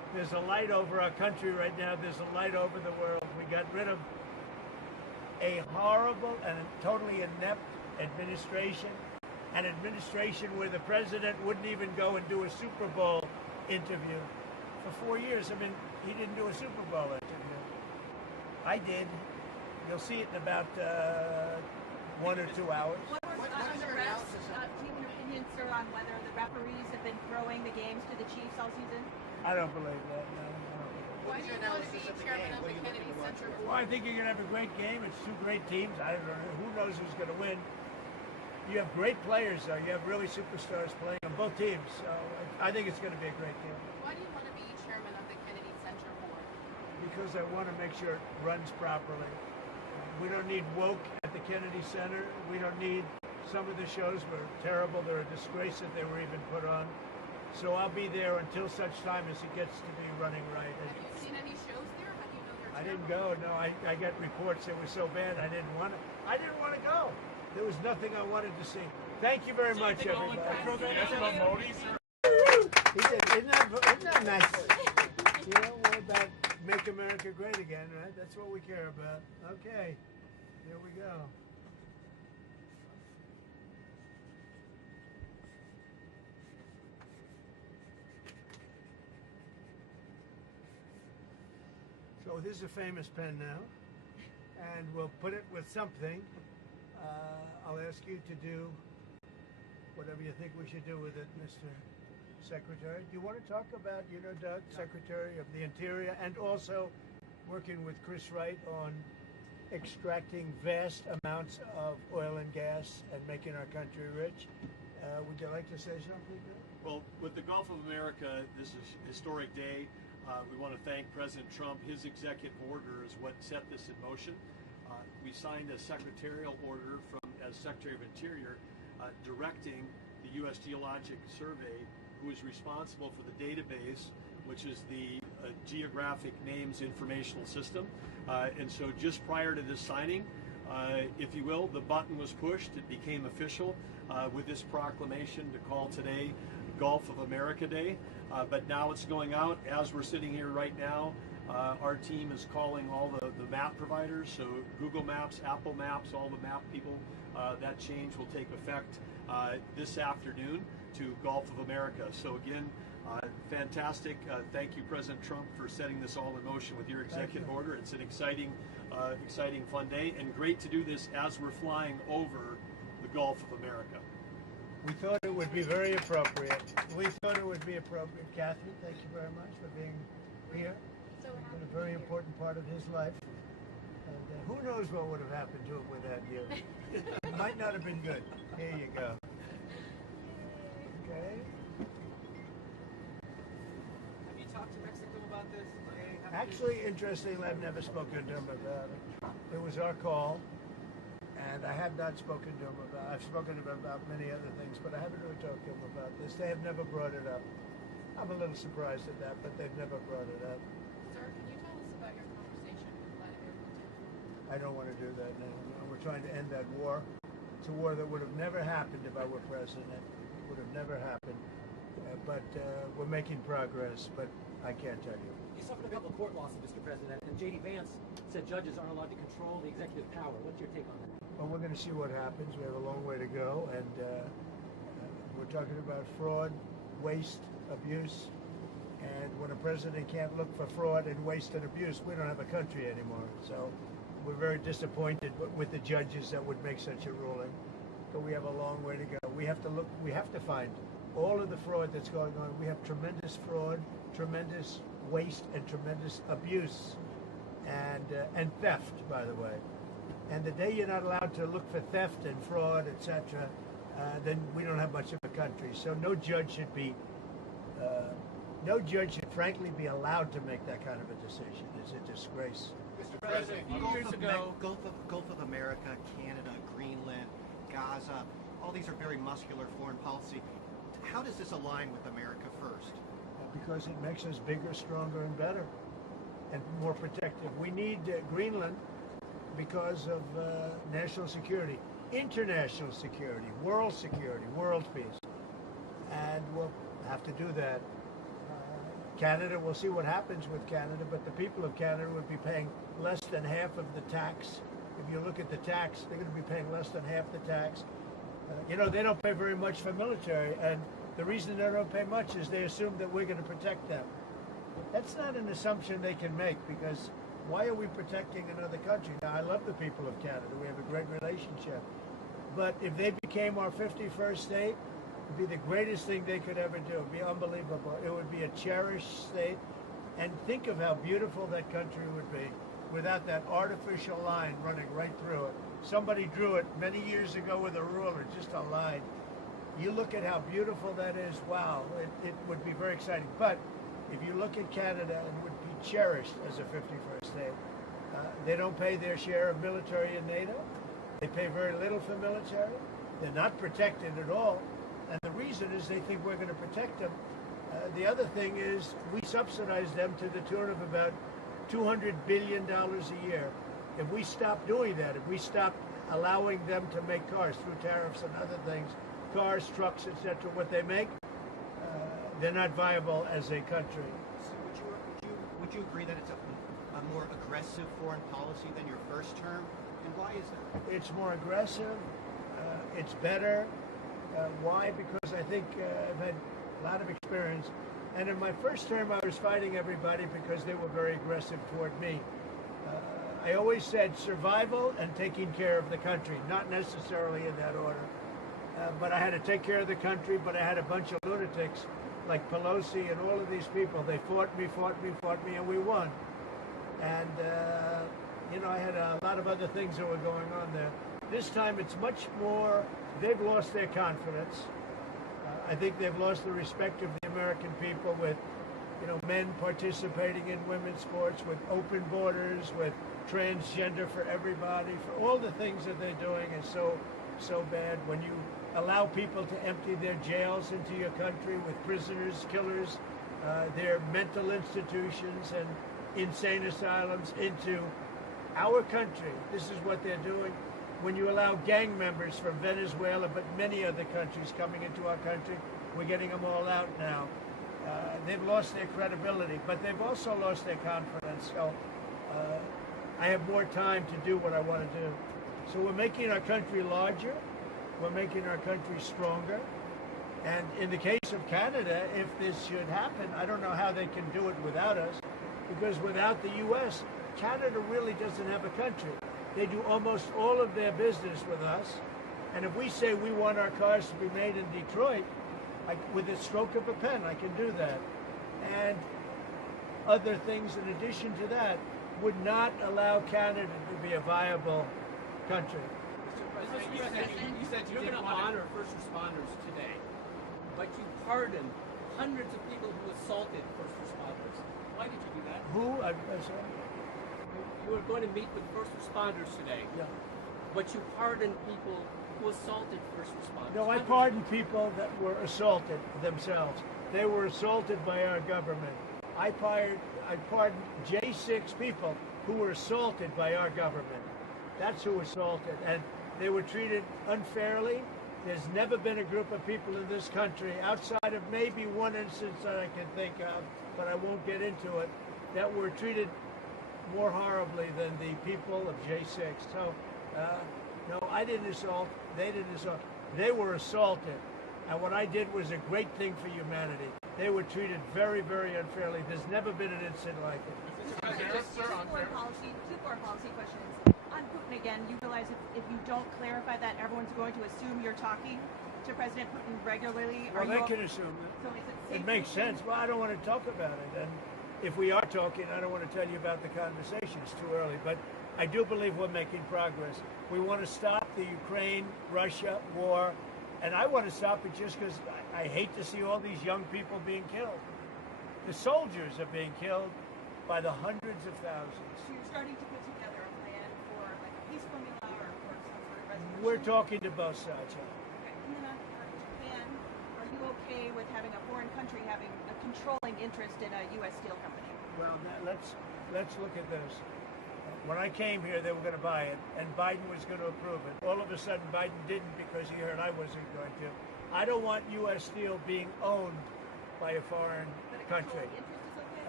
There's a light over our country right now. There's a light over the world. We got rid of a horrible and totally inept administration, an administration where the president wouldn't even go and do a Super Bowl interview for 4 years. I mean, he didn't do a Super Bowl interview. I did. You'll see it in about 1 or 2 hours. What are the refs? Do you have an opinion, sir, on whether the referees have been throwing the games to the Chiefs all season? I don't believe that. No, I don't believe that. Why do you want to be chairman of the Kennedy Center Well, I think you're going to have a great game. It's two great teams. I don't know. Who knows who's going to win? You have great players, though. You have really superstars playing on both teams. So I think it's going to be a great game. Why do you want to be chairman of the Kennedy Center Board? Because I want to make sure it runs properly. We don't need woke at the Kennedy Center. We don't need some of the shows were terrible. They're a disgrace that they were even put on. So I'll be there until such time as it gets to be running right. Have you seen any shows there? How do you know they're I didn't terrible? go. No, I got reports it was so bad I didn't want to go. There was nothing I wanted to see. Thank you very much, everybody. Yes, about Modi, sir. He said, isn't that nice? You know, we're about make America great again, right? That's what we care about. Okay, here we go. So this is a famous pen now, and we'll put it with something. I'll ask you to do whatever you think we should do with it, Mr. Secretary. Do you want to talk about, Doug, Secretary of the Interior, and also working with Chris Wright on extracting vast amounts of oil and gas and making our country rich? Would you like to say something? Well, with the Gulf of America, this is a historic day. We want to thank President Trump. His executive order is what set this in motion. We signed a secretarial order as Secretary of Interior directing the U.S. Geologic Survey, who is responsible for the database, which is the Geographic Names Informational System. And so just prior to this signing, if you will, the button was pushed. It became official with this proclamation to call today Gulf of America Day. But now it's going out. As we're sitting here right now, our team is calling all the map providers, so Google Maps, Apple Maps, all the map people. That change will take effect this afternoon to Gulf of America. So again, fantastic. Thank you, President Trump, for setting this all in motion with your executive order. It's an exciting, fun day, and great to do this as we're flying over the Gulf of America. We thought it would be very appropriate. Kathy, thank you very much for being here. It's been a very important part of his life. And who knows what would have happened to him without you. It might not have been good. Here you go. Okay. Have you talked to Mexico about this? Actually, interestingly, I've never spoken to him about it. It was our call, and I have not spoken to him about it. I've spoken to him about many other things, but I haven't really talked to him about this. They have never brought it up. I'm a little surprised at that, but they've never brought it up. Sir, can you tell us about your conversation with Vladimir Putin? I don't want to do that now. We're trying to end that war. It's a war that would have never happened if I were president. It would have never happened. But we're making progress, but I can't tell you. You suffered a couple of court losses, Mr. President, and J.D. Vance said judges aren't allowed to control the executive power. What's your take on that? Well, we're going to see what happens. We have a long way to go, and we're talking about fraud, waste, abuse, and when a president can't look for fraud and waste and abuse, we don't have a country anymore. So we're very disappointed with the judges that would make such a ruling, but we have a long way to go. We have to find all of the fraud that's going on. We have tremendous fraud, tremendous waste, and tremendous abuse, and theft, by the way. And the day you're not allowed to look for theft and fraud, etc., then we don't have much of a country. So no judge should frankly be allowed to make that kind of a decision. It's a disgrace. Mr. President, a few years ago, Gulf of America, Canada, Greenland, Gaza, all these are very muscular foreign policy. How does this align with America first? Because it makes us bigger, stronger, and better, and more protective. We need Greenland because of national security, international security, world peace. And we'll have to do that. Canada, we'll see what happens with Canada, but the people of Canada would be paying less than half of the tax. If you look at the tax, they're going to be paying less than half the tax. They don't pay very much for military, and the reason they don't pay much is they assume that we're going to protect them. That's not an assumption they can make, because why are we protecting another country? Now, I love the people of Canada. We have a great relationship. But if they became our 51st state, it would be the greatest thing they could ever do. It would be unbelievable. It would be a cherished state. And think of how beautiful that country would be without that artificial line running right through it. Somebody drew it many years ago with a ruler, just a line. You look at how beautiful that is, wow, it would be very exciting. But if you look at Canada, it would be cherished as a 51st state. They don't pay their share of military in NATO. They pay very little for military. They're not protected at all. And the reason is they think we're going to protect them. The other thing is we subsidize them to the tune of about $200 billion a year. If we stop doing that, if we stop allowing them to make cars through tariffs and other things, cars, trucks, etc., what they make, they're not viable as a country. So would you agree that it's a more aggressive foreign policy than your first term? And why is that? It's more aggressive. It's better. Why? Because I think I've had a lot of experience. And in my first term, I was fighting everybody because they were very aggressive toward me. I always said survival and taking care of the country, not necessarily in that order. But I had to take care of the country, but I had a bunch of lunatics like Pelosi and all of these people. They fought me, and we won. And, I had a lot of other things that were going on there. This time it's much more, they've lost their confidence. I think they've lost the respect of the American people with, men participating in women's sports, with open borders, with transgender for everybody, for all the things that they're doing is so bad. When you allow people to empty their jails into your country with prisoners, killers, their mental institutions and insane asylums into our country, this is what they're doing. When you allow gang members from Venezuela, but many other countries coming into our country, we're getting them all out now. They've lost their credibility, but they've also lost their confidence. So I have more time to do what I want to do. So we're making our country larger. We're making our country stronger. And in the case of Canada, if this should happen, I don't know how they can do it without us, because without the U.S., Canada really doesn't have a country. They do almost all of their business with us. And if we say we want our cars to be made in Detroit, with a stroke of a pen, I can do that. And other things in addition to that would not allow Canada to be a viable country. You said you're going to honor first responders today, but you pardoned hundreds of people who assaulted first responders. Why did you do that? Who? I'm sorry? You were going to meet with first responders today, Yeah. but you pardoned people who assaulted first responders. No, I pardoned people that were assaulted themselves. They were assaulted by our government. I pardoned J6 people who were assaulted by our government. That's who assaulted. And they were treated unfairly. There's never been a group of people in this country, outside of maybe one instance that I can think of, but I won't get into it, that were treated more horribly than the people of J6. So, no, I didn't assault. They didn't assault. They were assaulted. And what I did was a great thing for humanity. They were treated very, very unfairly. There's never been an incident like it. Two foreign policy questions. On Putin again, you realize if you don't clarify that, everyone's going to assume you're talking to President Putin regularly. Well, they can assume that. So is it It makes sense. Well, I don't want to talk about it. And if we are talking, I don't want to tell you about the conversation. It's too early. But I do believe we're making progress. We want to stop the Ukraine-Russia war. And I want to stop it just because I hate to see all these young people being killed. The soldiers are being killed by the hundreds of thousands. So you're starting to put together a plan for like a peace formula or for some sort of resolution? We're talking to both sides. Okay. And then on Japan, are you okay with having a foreign country having a controlling interest in a U.S. steel company? Well, let's look at this. When I came here, they were going to buy it, and Biden was going to approve it. All of a sudden, Biden didn't because he heard I wasn't going to. I don't want U.S. steel being owned by a foreign country.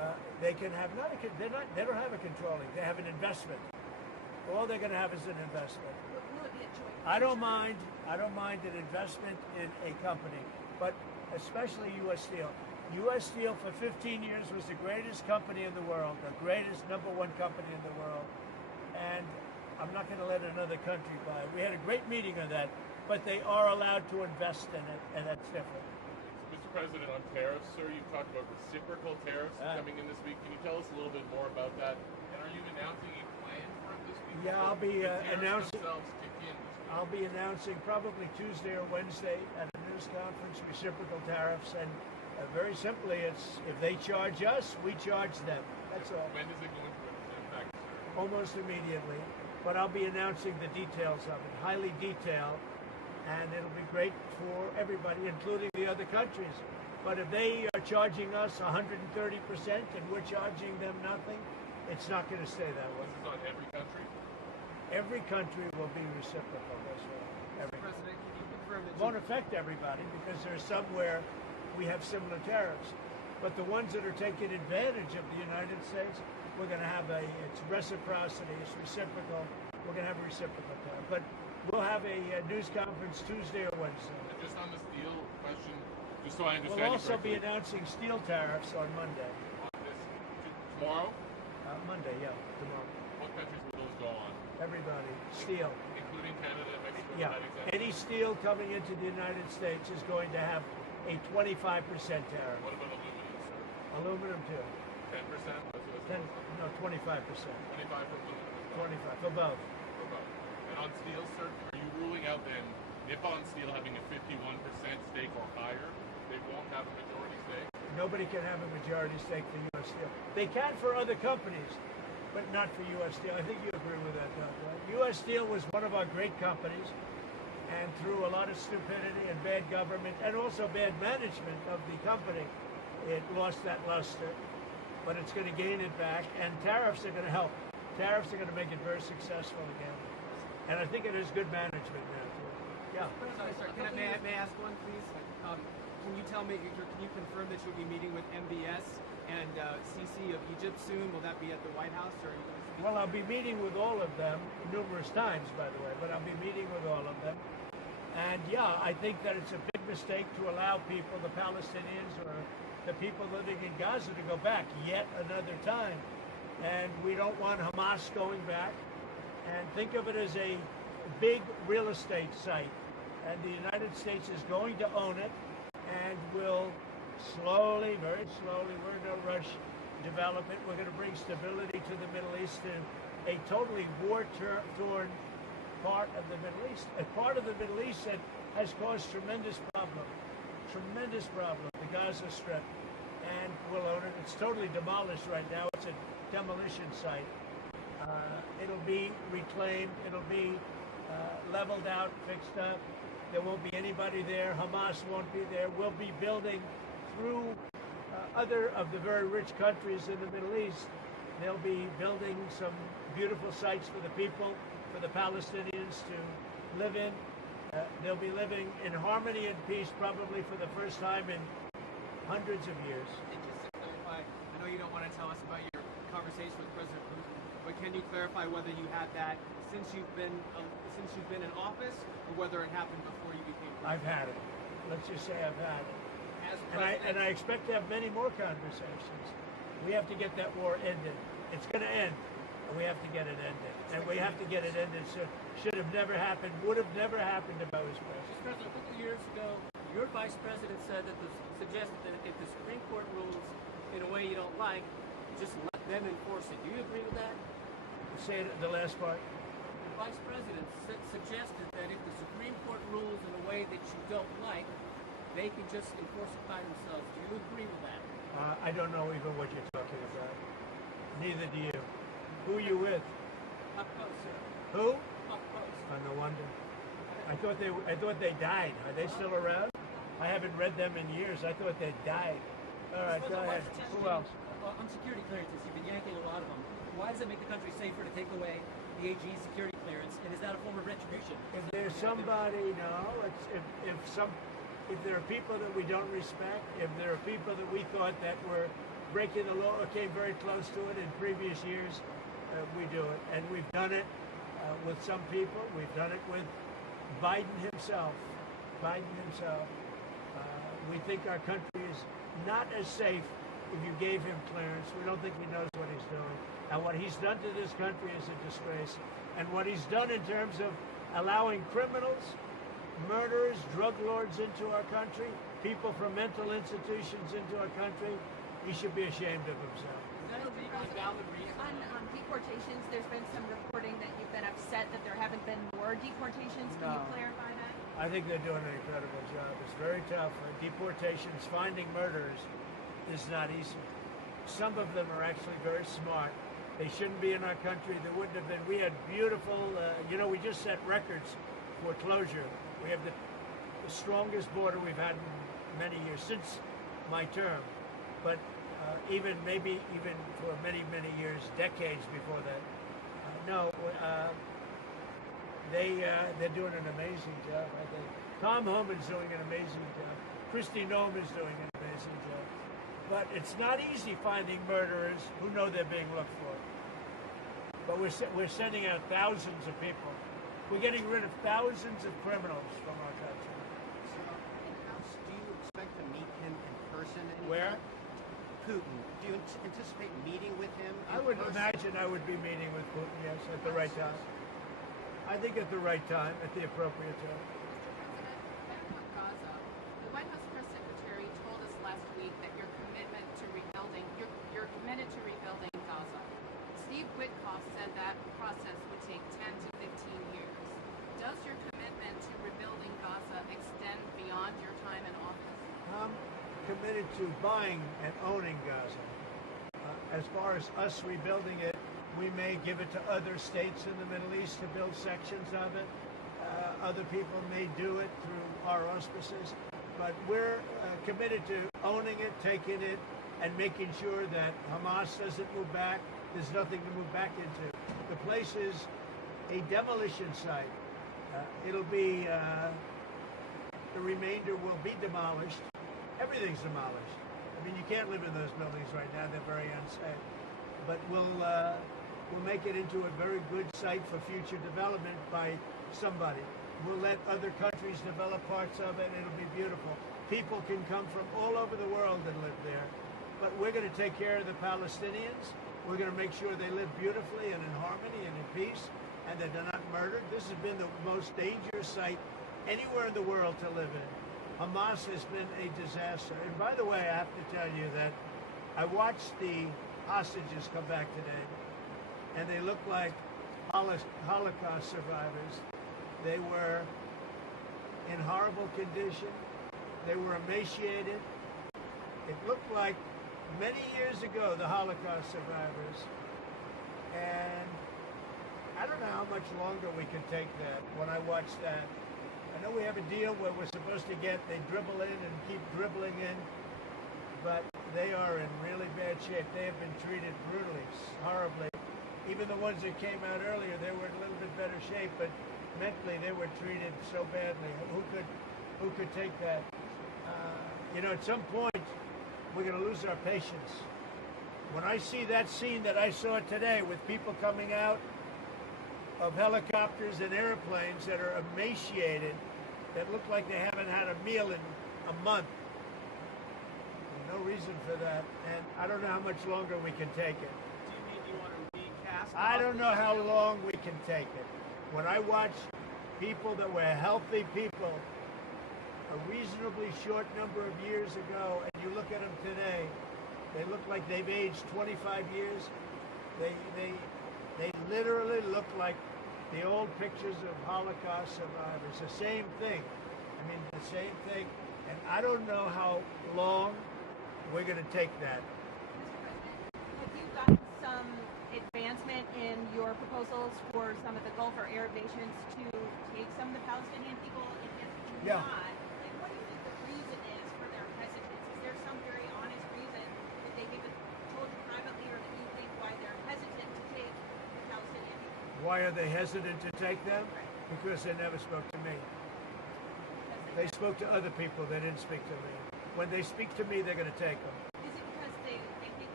They can have not a, they don't have a controlling. They have an investment. All they're going to have is an investment. Will it be a joint I don't venture? mind an investment in a company, but especially U.S. Steel. U.S. Steel for 15 years was the greatest company in the world, the greatest #1 company in the world, and I'm not going to let another country buy it. We had a great meeting on that, but they are allowed to invest in it, and that's different. Mr. President, on tariffs, sir, you've talked about reciprocal tariffs coming in this week. Can you tell us a little bit more about that? And are you announcing a plan for it this week? Yeah, I'll be announcing. Themselves kick in this week? I'll be announcing probably Tuesday or Wednesday at a news conference reciprocal tariffs, and very simply, it's if they charge us, we charge them. That's all. When is it going to impact, sir? Almost immediately. But I'll be announcing the details of it, highly detailed, and it'll be great for everybody, including the other countries. But if they are charging us 130% and we're charging them nothing, it's not going to stay that way. This is on every country? Every country will be reciprocal. That's right. Mr. President, can you confirm that It won't affect everybody because there's somewhere we have similar tariffs. But the ones that are taking advantage of the United States, we're going to have it's reciprocity, it's reciprocal. We're going to have a reciprocal tariff. But we'll have a news conference Tuesday or Wednesday. And just on the steel question, just so I understand. We'll also be correctly, announcing steel tariffs on Monday. on this tomorrow. Monday, yeah, tomorrow. What countries will those go on? Everybody, steel. Including Canada, Mexico, Yeah, United States. any steel coming into the United States is going to have a 25% tariff. What about aluminum, sir? Aluminum too. 10%? That's what it's 10, no, 25%. 25 for aluminum. as well. 25 for both. For both. And on steel, sir, are you ruling out then Nippon Steel having a 51% stake or higher? They won't have a majority stake? Nobody can have a majority stake for U.S. Steel. They can for other companies, but not for U.S. Steel. I think you agree with that, Doug, right? U.S. Steel was one of our great companies, and through a lot of stupidity and bad government and also bad management of the company, it lost that luster. But it's going to gain it back, and tariffs are going to help. Tariffs are going to make it very successful again. And I think it is good management now, too. Yeah. Sorry, sir. May I ask one, please? Can you tell me, can you confirm that you'll be meeting with MBS and CC of Egypt soon? Will that be at the White House? Or are you going to speak? Well, I'll be meeting with all of them numerous times, by the way, but I'll be meeting with all of them. And yeah, I think that it's a big mistake to allow people, the Palestinians or the people living in Gaza, to go back yet another time. And we don't want Hamas going back. And think of it as a big real estate site. And the United States is going to own it and will slowly, very slowly, we're in no rush, develop it. We're going to bring stability to the Middle East and a totally war-torn part of the Middle East. A part of the Middle East that has caused tremendous problem, the Gaza Strip. And we'll own it. It's totally demolished right now. It's a demolition site. It'll be reclaimed. It'll be leveled out, fixed up. There won't be anybody there. Hamas won't be there. We'll be building through other of the very rich countries in the Middle East. They'll be building some beautiful sites for the people, for the Palestinians to live in. They'll be living in harmony and peace probably for the first time in hundreds of years. And just to clarify, I know you don't want to tell us about your conversation with President Putin, but can you clarify whether you had that since you've been in office, or whether it happened before you became president? I've had it. Let's just say I've had it. As And I expect to have many more conversations. We have to get that war ended. It's going to end, and we have to get it ended. And we have to get it ended. So should have never happened, would have never happened if I was president. Mr. President, a couple of years ago, your vice president said that suggested that if the Supreme Court rules in a way you don't like, just let them enforce it. Do you agree with that? Say the last part. The vice president suggested that if the Supreme Court rules in a way that you don't like, they can just enforce it by themselves. Do you agree with that? I don't know even what you're talking about. Neither do you. Who are you with? Up close, sir. Who? Up close. Oh, no wonder. I thought they died. Are they still around? I haven't read them in years. I thought they died. All right, go ahead. Who else? On security clearances, you've been yanking a lot of them. Why does it make the country safer to take away the AG's security clearance? And is that a form of retribution? If there's somebody, no. If there are people that we don't respect, if there are people that we thought that were breaking the law or came very close to it in previous years, we do it. And we've done it with some people. We've done it with Biden himself. We think our country is not as safe if you gave him clearance. We don't think he knows what he's doing. And what he's done to this country is a disgrace. And what he's done in terms of allowing criminals, murderers, drug lords into our country, people from mental institutions into our country, he should be ashamed of himself. Is that a valid reason? On deportations, there's been some reporting that you've been upset that there haven't been more deportations. Can you clarify that? I think they're doing an incredible job. It's very tough. Deportations, finding murderers is not easy. Some of them are actually very smart. They shouldn't be in our country. There wouldn't have been. We had beautiful, we just set records for closure. We have the strongest border we've had in many years, since my term. But even for many, many years, decades before that. They're doing an amazing job, I think. Tom Homan's doing an amazing job. Kristi Noem is doing an amazing job. But it's not easy finding murderers who know they're being looked for. But we're sending out thousands of people. We're getting rid of thousands of criminals from our country. So, do you expect to meet him in person anytime? Where? Putin. Do you anticipate meeting with him in I would person? imagine I would be meeting with Putin, yes, at the right time. I think at the right time, at the appropriate time. Mr. President, back on Gaza, the White House press secretary told us last week that you're committed to rebuilding Gaza. Steve Witkoff said that process would take 10 to 15 years. Does your commitment to rebuilding Gaza extend beyond your time in office? I'm committed to buying and owning Gaza. As far as us rebuilding it, we may give it to other states in the Middle East to build sections of it. Other people may do it through our auspices. But we're committed to owning it, taking it, and making sure that Hamas doesn't move back. There's nothing to move back into. The place is a demolition site. It'll be, the remainder will be demolished. Everything's demolished. I mean, you can't live in those buildings right now. They're very unsafe. But we'll make it into a very good site for future development by somebody. We'll let other countries develop parts of it. It'll be beautiful. People can come from all over the world and live there. But we're going to take care of the Palestinians. We're going to make sure they live beautifully and in harmony and in peace, and that they're not murdered. This has been the most dangerous site anywhere in the world to live in. Hamas has been a disaster. And by the way, I have to tell you that I watched the hostages come back today, and they look like Holocaust survivors. They were in horrible condition. They were emaciated. It looked like many years ago, the Holocaust survivors. And I don't know how much longer we can take that when I watch that. I know we have a deal where we're supposed to they dribble in and keep dribbling in, but they are in really bad shape. They have been treated brutally, horribly. Even the ones that came out earlier, they were in a little bit better shape, but mentally they were treated so badly. Who could take that? At some point, we're going to lose our patience. When I see that scene that I saw today with people coming out of helicopters and airplanes that are emaciated, that look like they haven't had a meal in a month, no reason for that. And I don't know how much longer we can take it. Do you mean you want to recast? I don't know how long we can take it. When I watch people that were healthy people a reasonably short number of years ago, and you look at them today, they look like they've aged 25 years. They literally look like the old pictures of Holocaust survivors. The same thing. I mean, the same thing. And I don't know how long we're going to take that. Have you gotten some advancement in your proposals for some of the Gulf or Arab nations to take some of the Palestinian people? And if Yeah. not, what do you think the reason is for their hesitance? Is there some very honest reason that they've even told you privately, or that you think why they're hesitant to take the Palestinian people? Why are they hesitant to take them? Because they never spoke to me. They spoke to other people. They didn't speak to me. When they speak to me, they're going to take them. Is it because they think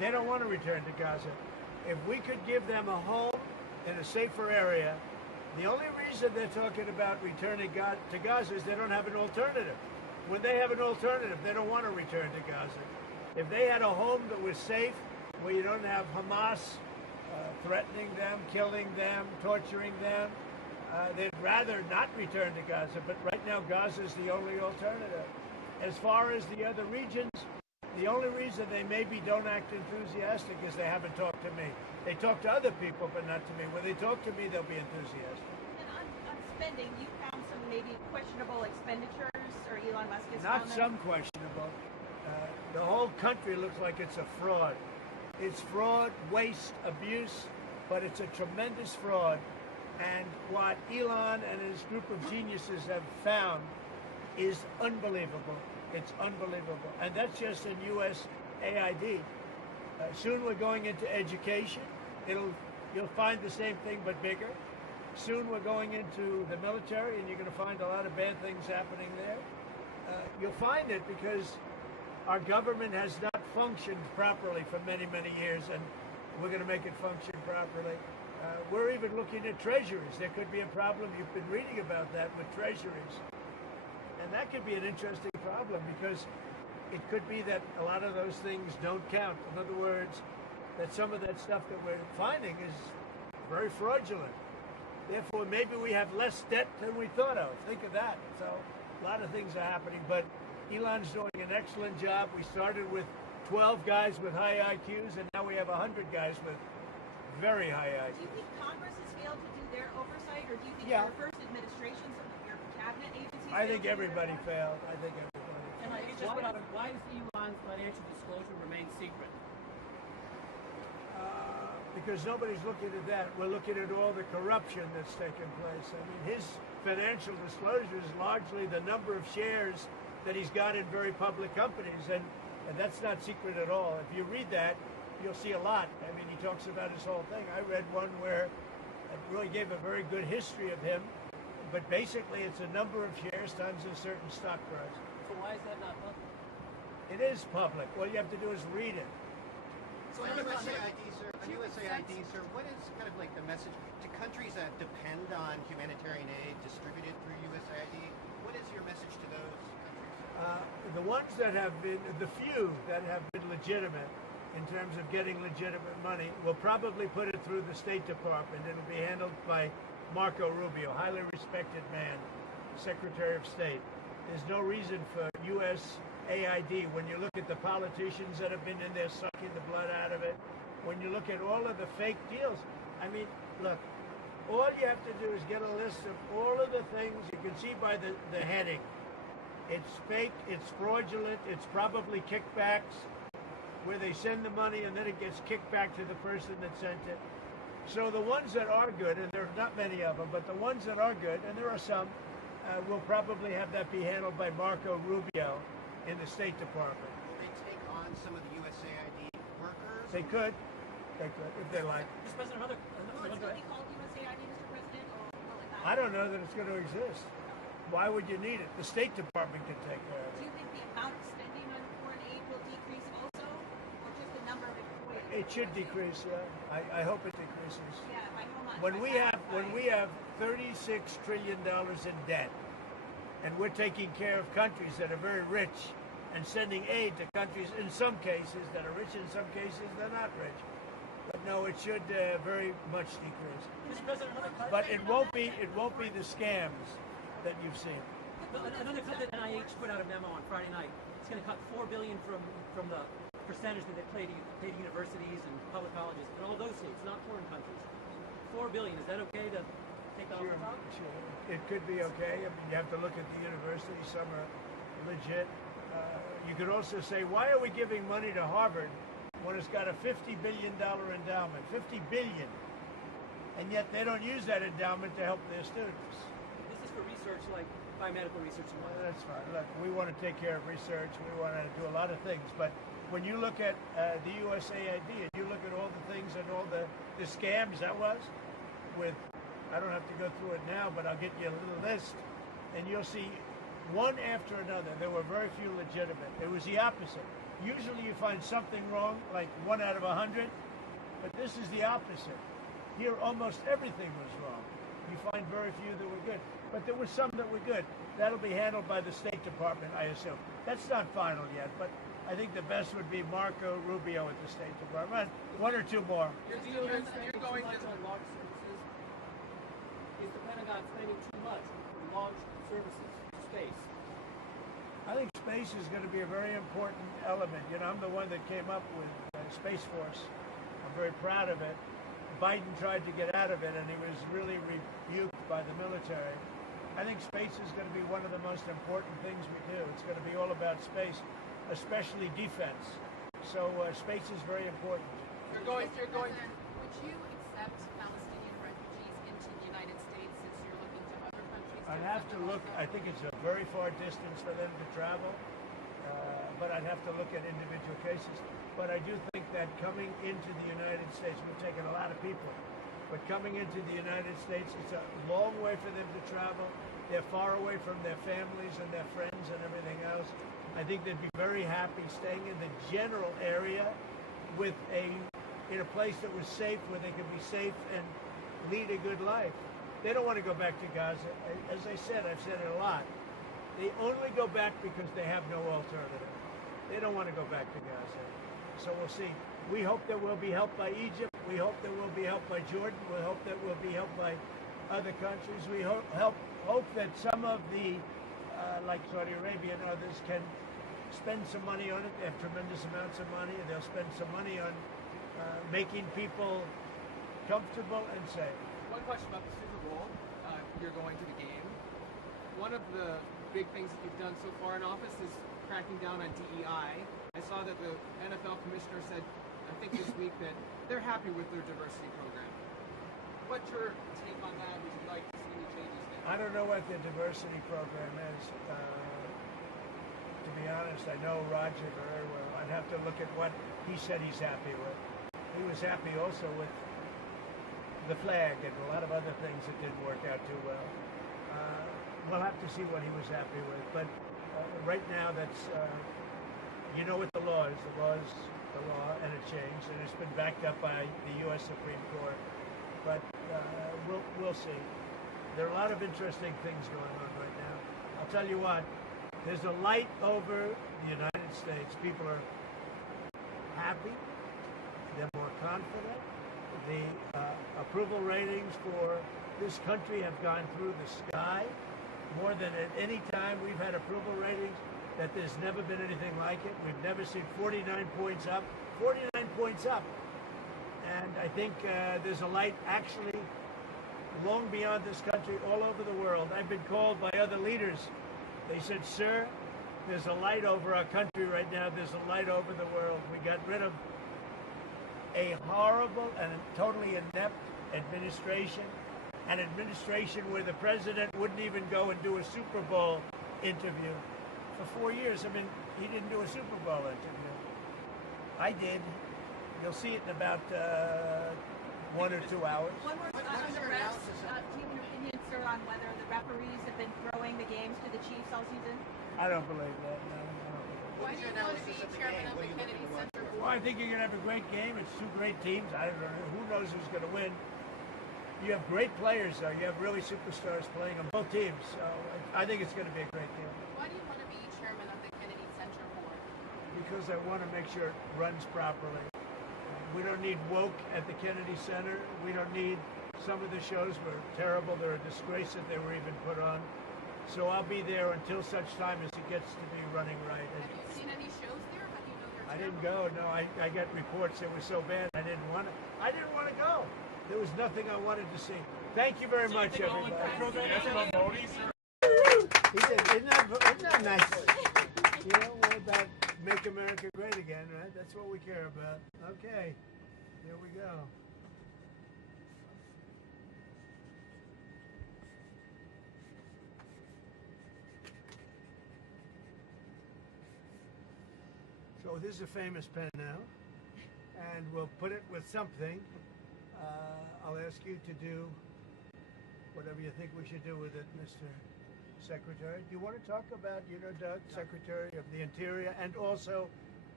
They don't want to return to Gaza. If we could give them a home in a safer area, the only reason they're talking about returning to Gaza is they don't have an alternative. When they have an alternative, they don't want to return to Gaza. If they had a home that was safe, where you don't have Hamas threatening them, killing them, torturing them, they'd rather not return to Gaza. But right now, Gaza is the only alternative. As far as the other regions, the only reason they maybe don't act enthusiastic is they haven't talked to me. They talk to other people, but not to me. When they talk to me, they'll be enthusiastic. And on spending, you found some maybe questionable expenditures, or Elon Musk has Not found some questionable. The whole country looks like it's a fraud. It's fraud, waste, abuse, but it's a tremendous fraud. And what Elon and his group of geniuses have found is unbelievable. It's unbelievable. And that's just in U.S. AID. Soon we're going into education. You'll find the same thing but bigger. Soon we're going into the military, and you're going to find a lot of bad things happening there. You'll find it because our government has not functioned properly for many, many years, and we're going to make it function properly. We're even looking at treasuries. There could be a problem. You've been reading about that with treasuries. And that could be an interesting problem because it could be that a lot of those things don't count. In other words, that some of that stuff that we're finding is very fraudulent. Therefore, maybe we have less debt than we thought of. Think of that. So a lot of things are happening, but Elon's doing an excellent job. We started with 12 guys with high IQs, and now we have 100 guys with very high IQs. Do you think Congress has failed to do their oversight, or do you think Yeah. your first administration, some of your cabinet agencies? I think failed to do their everybody part? failed. I think everybody. And I just put out, why does Elon's financial disclosure remain secret? Because nobody's looking at that. We're looking at all the corruption that's taken place. I mean, his financial disclosure is largely the number of shares that he's got in very public companies, and that's not secret at all. If you read that, you'll see a lot. I mean, he talks about his whole thing. I read one where it really gave a very good history of him, but basically it's a number of shares times a certain stock price. So why is that not public? It is public. All you have to do is read it. So on USAID, sir, what is kind of like the message to countries that depend on humanitarian aid distributed through USAID? What is your message to those countries? The ones that have been, the few that have been legitimate in terms of getting legitimate money, will probably put it through the State Department. It'll be handled by Marco Rubio, highly respected man, Secretary of State. There's no reason for USAID, when you look at the politicians that have been in there sucking the blood out of it, when you look at all of the fake deals, I mean, look, all you have to do is get a list of all of the things you can see by the heading. It's fake, it's fraudulent, it's probably kickbacks, where they send the money and then it gets kicked back to the person that sent it. So the ones that are good, and there are not many of them, but the ones that are good, and there are some, will probably have that be handled by Marco Rubio in the State Department. Will they take on some of the USAID workers? They could, if they like. Mr. President, another Will it still be called USAID, Mr. President, or will it not? I don't know that it's going to exist. Why would you need it? The State Department can take care of Do it. you think the amount of spending on foreign aid will decrease also, or just the number of employees? It should decrease, yeah. I hope it decreases. Yeah, by how much? When By we have $36 trillion in debt, and we're taking care of countries that are very rich and sending aid to countries in some cases that are rich, in some cases they're not rich. But no, it should very much decrease. Mr. President, another cut. But it won't be the scams that you've seen. Another cut that NIH put out a memo on Friday night. It's going to cut $4 billion from the percentage that they pay to universities and public colleges in all those states, not foreign countries. $4 billion. Is that okay to take that off the top? Sure. It could be okay. I mean, you have to look at the universities. Some are legit. You could also say, why are we giving money to Harvard when it's got a $50 billion endowment? $50 billion. And yet they don't use that endowment to help their students. This is for research like biomedical research and Well, whatnot. that's fine. Look, we want to take care of research. We want to do a lot of things. But when you look at the USAID and you look at all the things and all the scams that was with, I don't have to go through it now, but I'll get you a little list, and you'll see one after another. There were very few legitimate. It was the opposite. Usually you find something wrong, like 1 out of 100, but this is the opposite. Here almost everything was wrong. You find very few that were good, but there were some that were good. That'll be handled by the State Department, I assume. That's not final yet, but I think the best would be Marco Rubio at the State Department. One or two more. You're going too much on launch services. Is the Pentagon spending too much on launch services, space? I think space is going to be a very important element. You know, I'm the one that came up with Space Force. I'm very proud of it. Biden tried to get out of it, and he was really rebuked by the military. I think space is going to be one of the most important things we do. It's going to be all about space, especially defense. So space is very important. You're going. Would you accept Palestinian refugees into the United States since you're looking to other countries? I'd have to look. I think it's a very far distance for them to travel, but I'd have to look at individual cases. But I do think that coming into the United States, we're taking a lot of people, but coming into the United States, it's a long way for them to travel. They're far away from their families and their friends and everything else. I think they'd be very happy staying in the general area with in a place that was safe, where they could be safe and lead a good life. They don't want to go back to Gaza. As I said, I've said it a lot. They only go back because they have no alternative. They don't want to go back to Gaza. So we'll see. We hope that we'll be helped by Egypt. We hope that we'll be helped by Jordan. We hope that we'll be helped by other countries. We hope that some of the, like Saudi Arabia and others, can spend some money on it. They have tremendous amounts of money. They'll spend some money on making people comfortable and safe. One question about the Super Bowl. You're going to the game. One of the big things that you've done so far in office is cracking down on DEI. I saw that the NFL commissioner said, I think this week, that they're happy with their diversity program. What's your take on that? Would you like to see any changes there? I don't know what the diversity program is. To be honest, I know Roger very well. I'd have to look at what he said he's happy with. He was happy also with the flag and a lot of other things that didn't work out too well. We'll have to see what he was happy with. But right now, that's, you know what the law is. The law is the law, and it changed, and it's been backed up by the U.S. Supreme Court. But we'll see. There are a lot of interesting things going on right now. I'll tell you what, there's a light over the United States. People are happy. They're more confident. The approval ratings for this country have gone through the sky. More than at any time we've had approval ratings, that there's never been anything like it. We've never seen 49 points up. 49 points up. And I think there's a light actually long beyond this country, all over the world. I've been called by other leaders. They said, sir, there's a light over our country right now. There's a light over the world. We got rid of a horrible and totally inept administration, an administration where the president wouldn't even go and do a Super Bowl interview. For 4 years, I mean, he didn't do a Super Bowl interview. I did. You'll see it in about 1 or 2 hours. One more on the refs. Do you have an opinion, sir, on whether the referees have been throwing the games to the Chiefs all season? I don't believe that. No, I don't believe that. Why do you want to be chairman of the Kennedy Center? Well, I think you're going to have a great game. It's two great teams. I don't know. Who knows who's going to win? You have great players, though. You have really superstars playing on both teams. So I think it's going to be a great game. Why do you want to be chairman of the Kennedy Center board? Because I want to make sure it runs properly. We don't need woke at the Kennedy Center. We don't need, some of the shows were terrible. They're a disgrace that they were even put on. So I'll be there until such time as it gets to be running right. Have you seen any shows there? How do you know they're I terrible? didn't go. No, I got reports it was so bad. I didn't want to go. There was nothing I wanted to see. Thank you very much, everybody. He said, isn't that nice? You know, we're about make America great again, right? That's what we care about. Okay, here we go. So this is a famous pen now, and we'll put it with something. I'll ask you to do whatever you think we should do with it, Mr. Secretary. Do you want to talk about, Doug, Secretary of the Interior, and also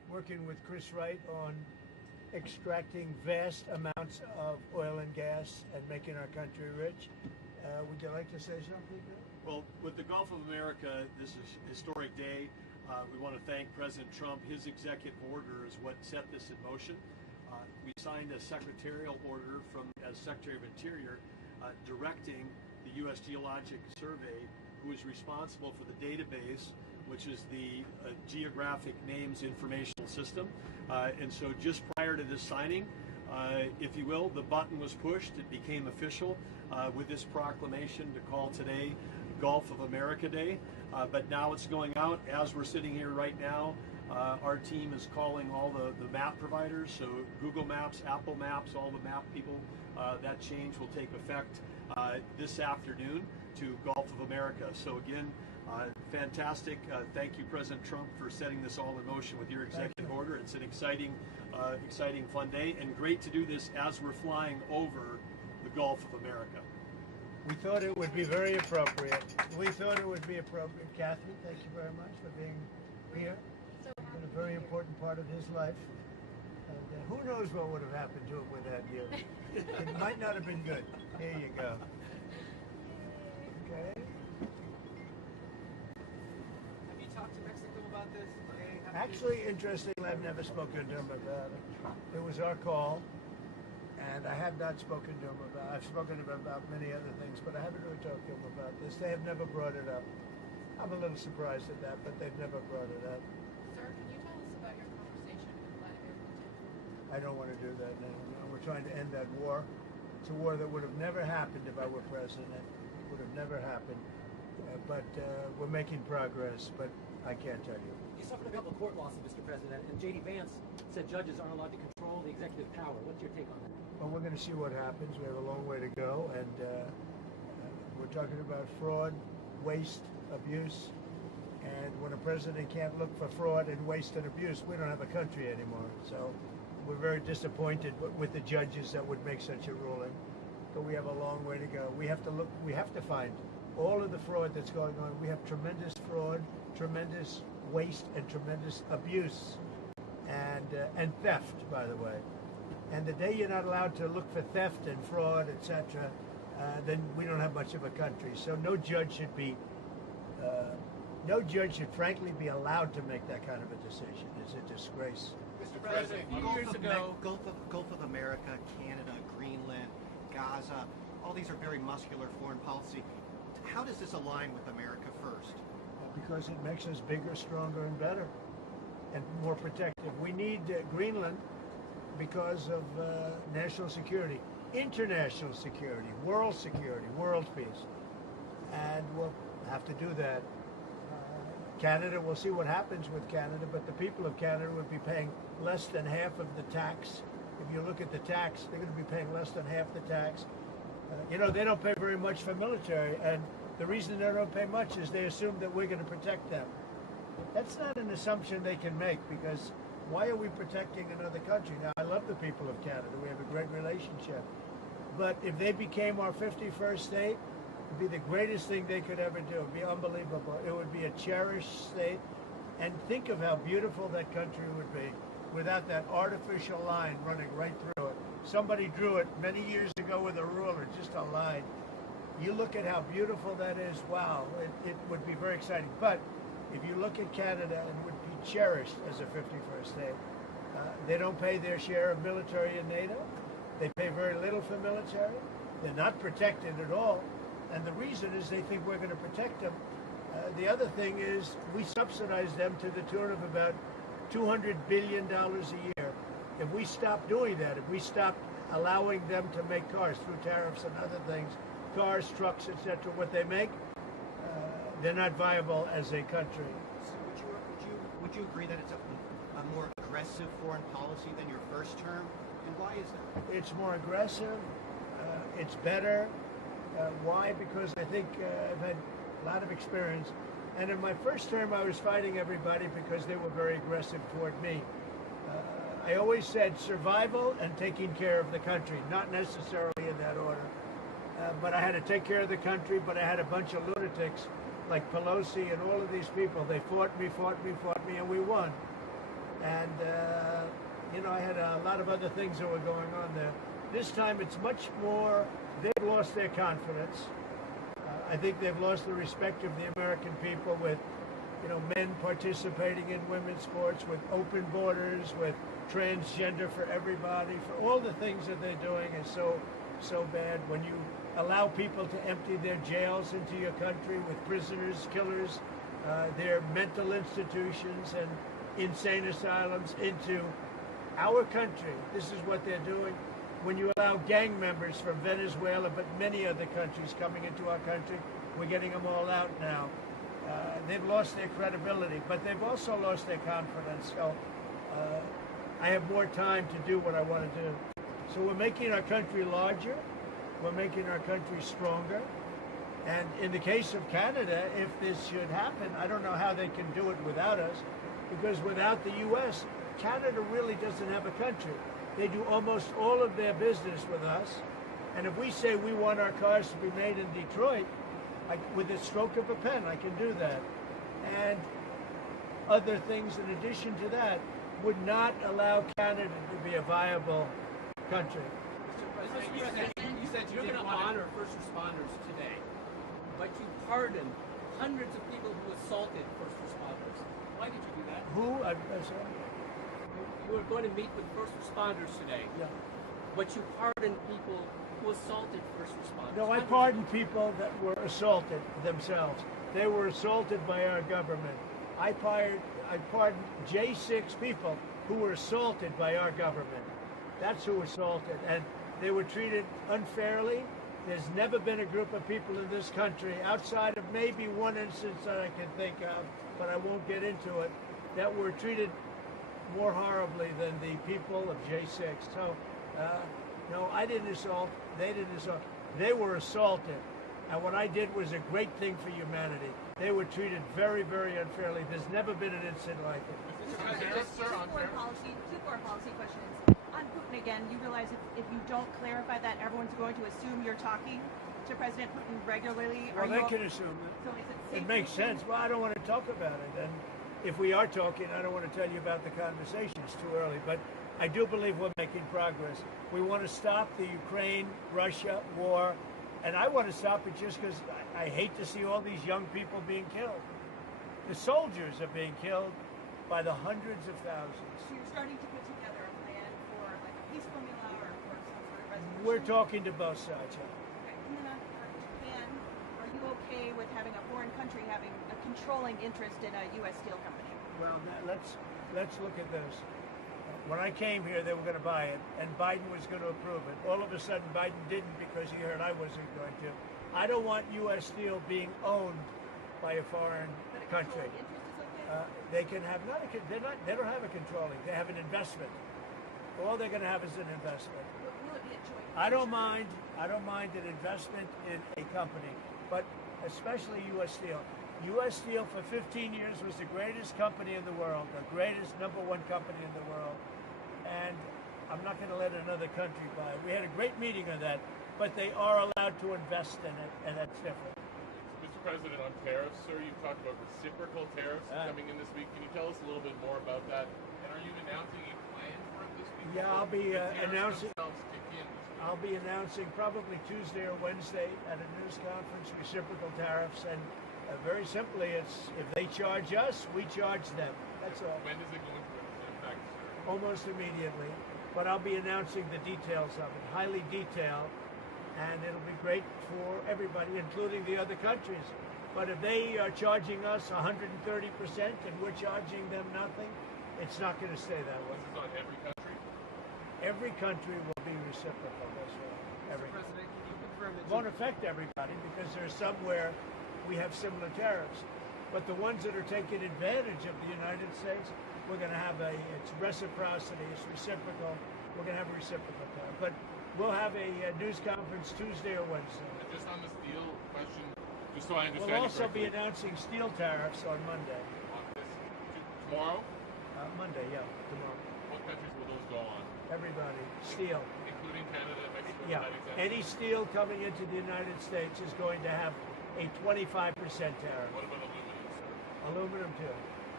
working with Chris Wright on extracting vast amounts of oil and gas and making our country rich. Would you like to say something? Well, with the Gulf of America, this is a historic day. We want to thank President Trump. His executive order is what set this in motion. We signed a secretarial order as Secretary of Interior directing the U.S. Geologic Survey, who is responsible for the database, which is the Geographic Names Information System. And so just prior to this signing, if you will, the button was pushed. It became official with this proclamation to call today Gulf of America Day. But now it's going out. As we're sitting here right now, our team is calling all the map providers, so Google Maps, Apple Maps, all the map people. That change will take effect this afternoon to Gulf of America. So again, fantastic. Thank you, President Trump, for setting this all in motion with your executive order. It's an exciting, fun day, and great to do this as we're flying over the Gulf of America. We thought it would be very appropriate. Kathy, thank you very much for being here. It's been a very important part of his life. And who knows what would have happened to him without you. It might not have been good. Here you go. Okay. Have you talked to Mexico about this? Actually, interestingly, I've never spoken to him about it. It was our call, and I have not spoken to him about it. I've spoken to him about many other things, but I haven't really talked to him about this. They have never brought it up. I'm a little surprised at that, but they've never brought it up. Sir, can you tell us about your conversation with Vladimir Putin? I don't want to do that now. We're trying to end that war. It's a war that would have never happened if I were president. It would have never happened. But we're making progress, but I can't tell you. You suffered a couple of court losses, Mr. President, and J.D. Vance said judges aren't allowed to control the executive power. What's your take on that? Well, we're going to see what happens. We have a long way to go, and we're talking about fraud, waste, abuse, and when a president can't look for fraud and waste and abuse, we don't have a country anymore. So we're very disappointed with the judges that would make such a ruling, but we have a long way to go. We have to find all of the fraud that's going on. We have tremendous fraud, tremendous waste, and tremendous abuse, and theft, by the way. And the day you're not allowed to look for theft and fraud, etc., then we don't have much of a country. So no judge should frankly be allowed to make that kind of a decision. It's a disgrace. Mr. President, a few years ago, Gulf of America, Canada, Greenland, Gaza, all these are very muscular foreign policy. How does this align with America first? Because it makes us bigger, stronger, and better, and more protective. We need Greenland because of national security, international security, world peace. And we'll have to do that. Canada, we'll see what happens with Canada, but the people of Canada would be paying less than half of the tax. If you look at the tax, they're going to be paying less than half the tax. They don't pay very much for military, and the reason they don't pay much is they assume that we're going to protect them. That's not an assumption they can make, because why are we protecting another country? Now, I love the people of Canada. We have a great relationship. But if they became our 51st state, it would be the greatest thing they could ever do. It would be unbelievable. It would be a cherished state. And think of how beautiful that country would be without that artificial line running right through it. Somebody drew it many years ago with a ruler, just a line. You look at how beautiful that is, wow, it would be very exciting. But if you look at Canada, it would be cherished as a 51st state. They don't pay their share of military in NATO. They pay very little for military. They're not protected at all. And the reason is they think we're going to protect them. The other thing is we subsidize them to the tune of about $200 billion a year. If we stop doing that, if we stop allowing them to make cars through tariffs and other things, cars, trucks, etc., what they make, they're not viable as a country. So would you agree that it's a more aggressive foreign policy than your first term? And why is that? It's more aggressive. It's better. Why? Because I think I've had a lot of experience. And in my first term, I was fighting everybody because they were very aggressive toward me. I always said survival and taking care of the country, not necessarily in that order. But I had to take care of the country, but I had a bunch of lunatics like Pelosi and all of these people. They fought me, and we won. And, I had a lot of other things that were going on there. This time it's much more, they've lost their confidence. I think they've lost the respect of the American people with, men participating in women's sports, with open borders, with transgender for everybody, for all the things that they're doing is so bad. When you allow people to empty their jails into your country with prisoners, killers, their mental institutions and insane asylums into our country, this is what they're doing. When you allow gang members from Venezuela, but many other countries coming into our country, we're getting them all out now. They've lost their credibility, but they've also lost their confidence. So I have more time to do what I want to do. So we're making our country larger. We're making our country stronger. And in the case of Canada, if this should happen, I don't know how they can do it without us, because without the U.S., Canada really doesn't have a country. They do almost all of their business with us. And if we say we want our cars to be made in Detroit, with the stroke of a pen, I can do that. And other things in addition to that would not allow Canada to be a viable country. You said you're going to honor first responders today, but you pardoned hundreds of people who assaulted first responders. Why did you do that? Who? I'm sorry. You were going to meet with first responders today, Yeah. but you pardoned people who assaulted first responders. No, I pardoned people that were assaulted themselves. They were assaulted by our government. I pardoned J6 people who were assaulted by our government. That's who assaulted, and they were treated unfairly. There's never been a group of people in this country, outside of maybe one instance that I can think of, but I won't get into it, that were treated more horribly than the people of J6. So, no, I didn't assault. They didn't assault. They were assaulted. And what I did was a great thing for humanity. They were treated very, very unfairly. There's never been an incident like it. Two foreign policy questions. On Putin again, you realize if you don't clarify that, everyone's going to assume you're talking to President Putin regularly. Well, they can assume that. So is it It makes sense. Well, I don't want to talk about it. And if we are talking, I don't want to tell you about the conversation. It's too early. But I do believe we're making progress. We want to stop the Ukraine-Russia war. And I want to stop it just because I hate to see all these young people being killed. The soldiers are being killed by the hundreds of thousands. So you're starting to put together a plan for like a peace formula or for some sort of resolution? We're talking to both sides. Okay. And then on Japan, are you okay with having a foreign country having a controlling interest in a U.S. steel company? Well, let's look at this. When I came here, they were going to buy it, and Biden was going to approve it. All of a sudden, Biden didn't because he heard I wasn't going to. I don't want U.S. steel being owned by a foreign country. Interest is okay? They can have they don't have a controlling. They have an investment. All they're going to have is an investment. Will it be a joint I don't mind an investment in a company, but especially U.S. Steel. U.S. Steel for 15 years was the greatest company in the world, the greatest #1 company in the world, and I'm not going to let another country buy it. We had a great meeting on that, but they are allowed to invest in it, and that's different. Mr. President, on tariffs, sir, you've talked about reciprocal tariffs coming in this week. Can you tell us a little bit more about that? And are you announcing a plan for it this week? Yeah, I'll be announcing. Kick in this week? I'll be announcing probably Tuesday or Wednesday at a news conference, reciprocal tariffs, and very simply, it's if they charge us, we charge them. That's all. When does it go into effect, sir? Almost immediately. But I'll be announcing the details of it, highly detailed, and it'll be great for everybody, including the other countries. But if they are charging us 130% and we're charging them nothing, it's not going to stay that way. This is on every country? Every country will be reciprocal. That's right. Mr. President, can you confirm that It won't affect everybody because there's somewhere we have similar tariffs. But the ones that are taking advantage of the United States, we're going to have it's reciprocity, it's reciprocal. We're going to have a reciprocal tariff. But we'll have a news conference Tuesday or Wednesday. And just on the steel question, just so I understand We'll also be correctly, announcing steel tariffs on Monday. on this, tomorrow, Monday, yeah, tomorrow. what countries will those go on? Everybody, steel. Including Canada, Mexico, Yeah, United States? any steel coming into the United States is going to have a 25% tariff. What about aluminum, sir? Aluminum too.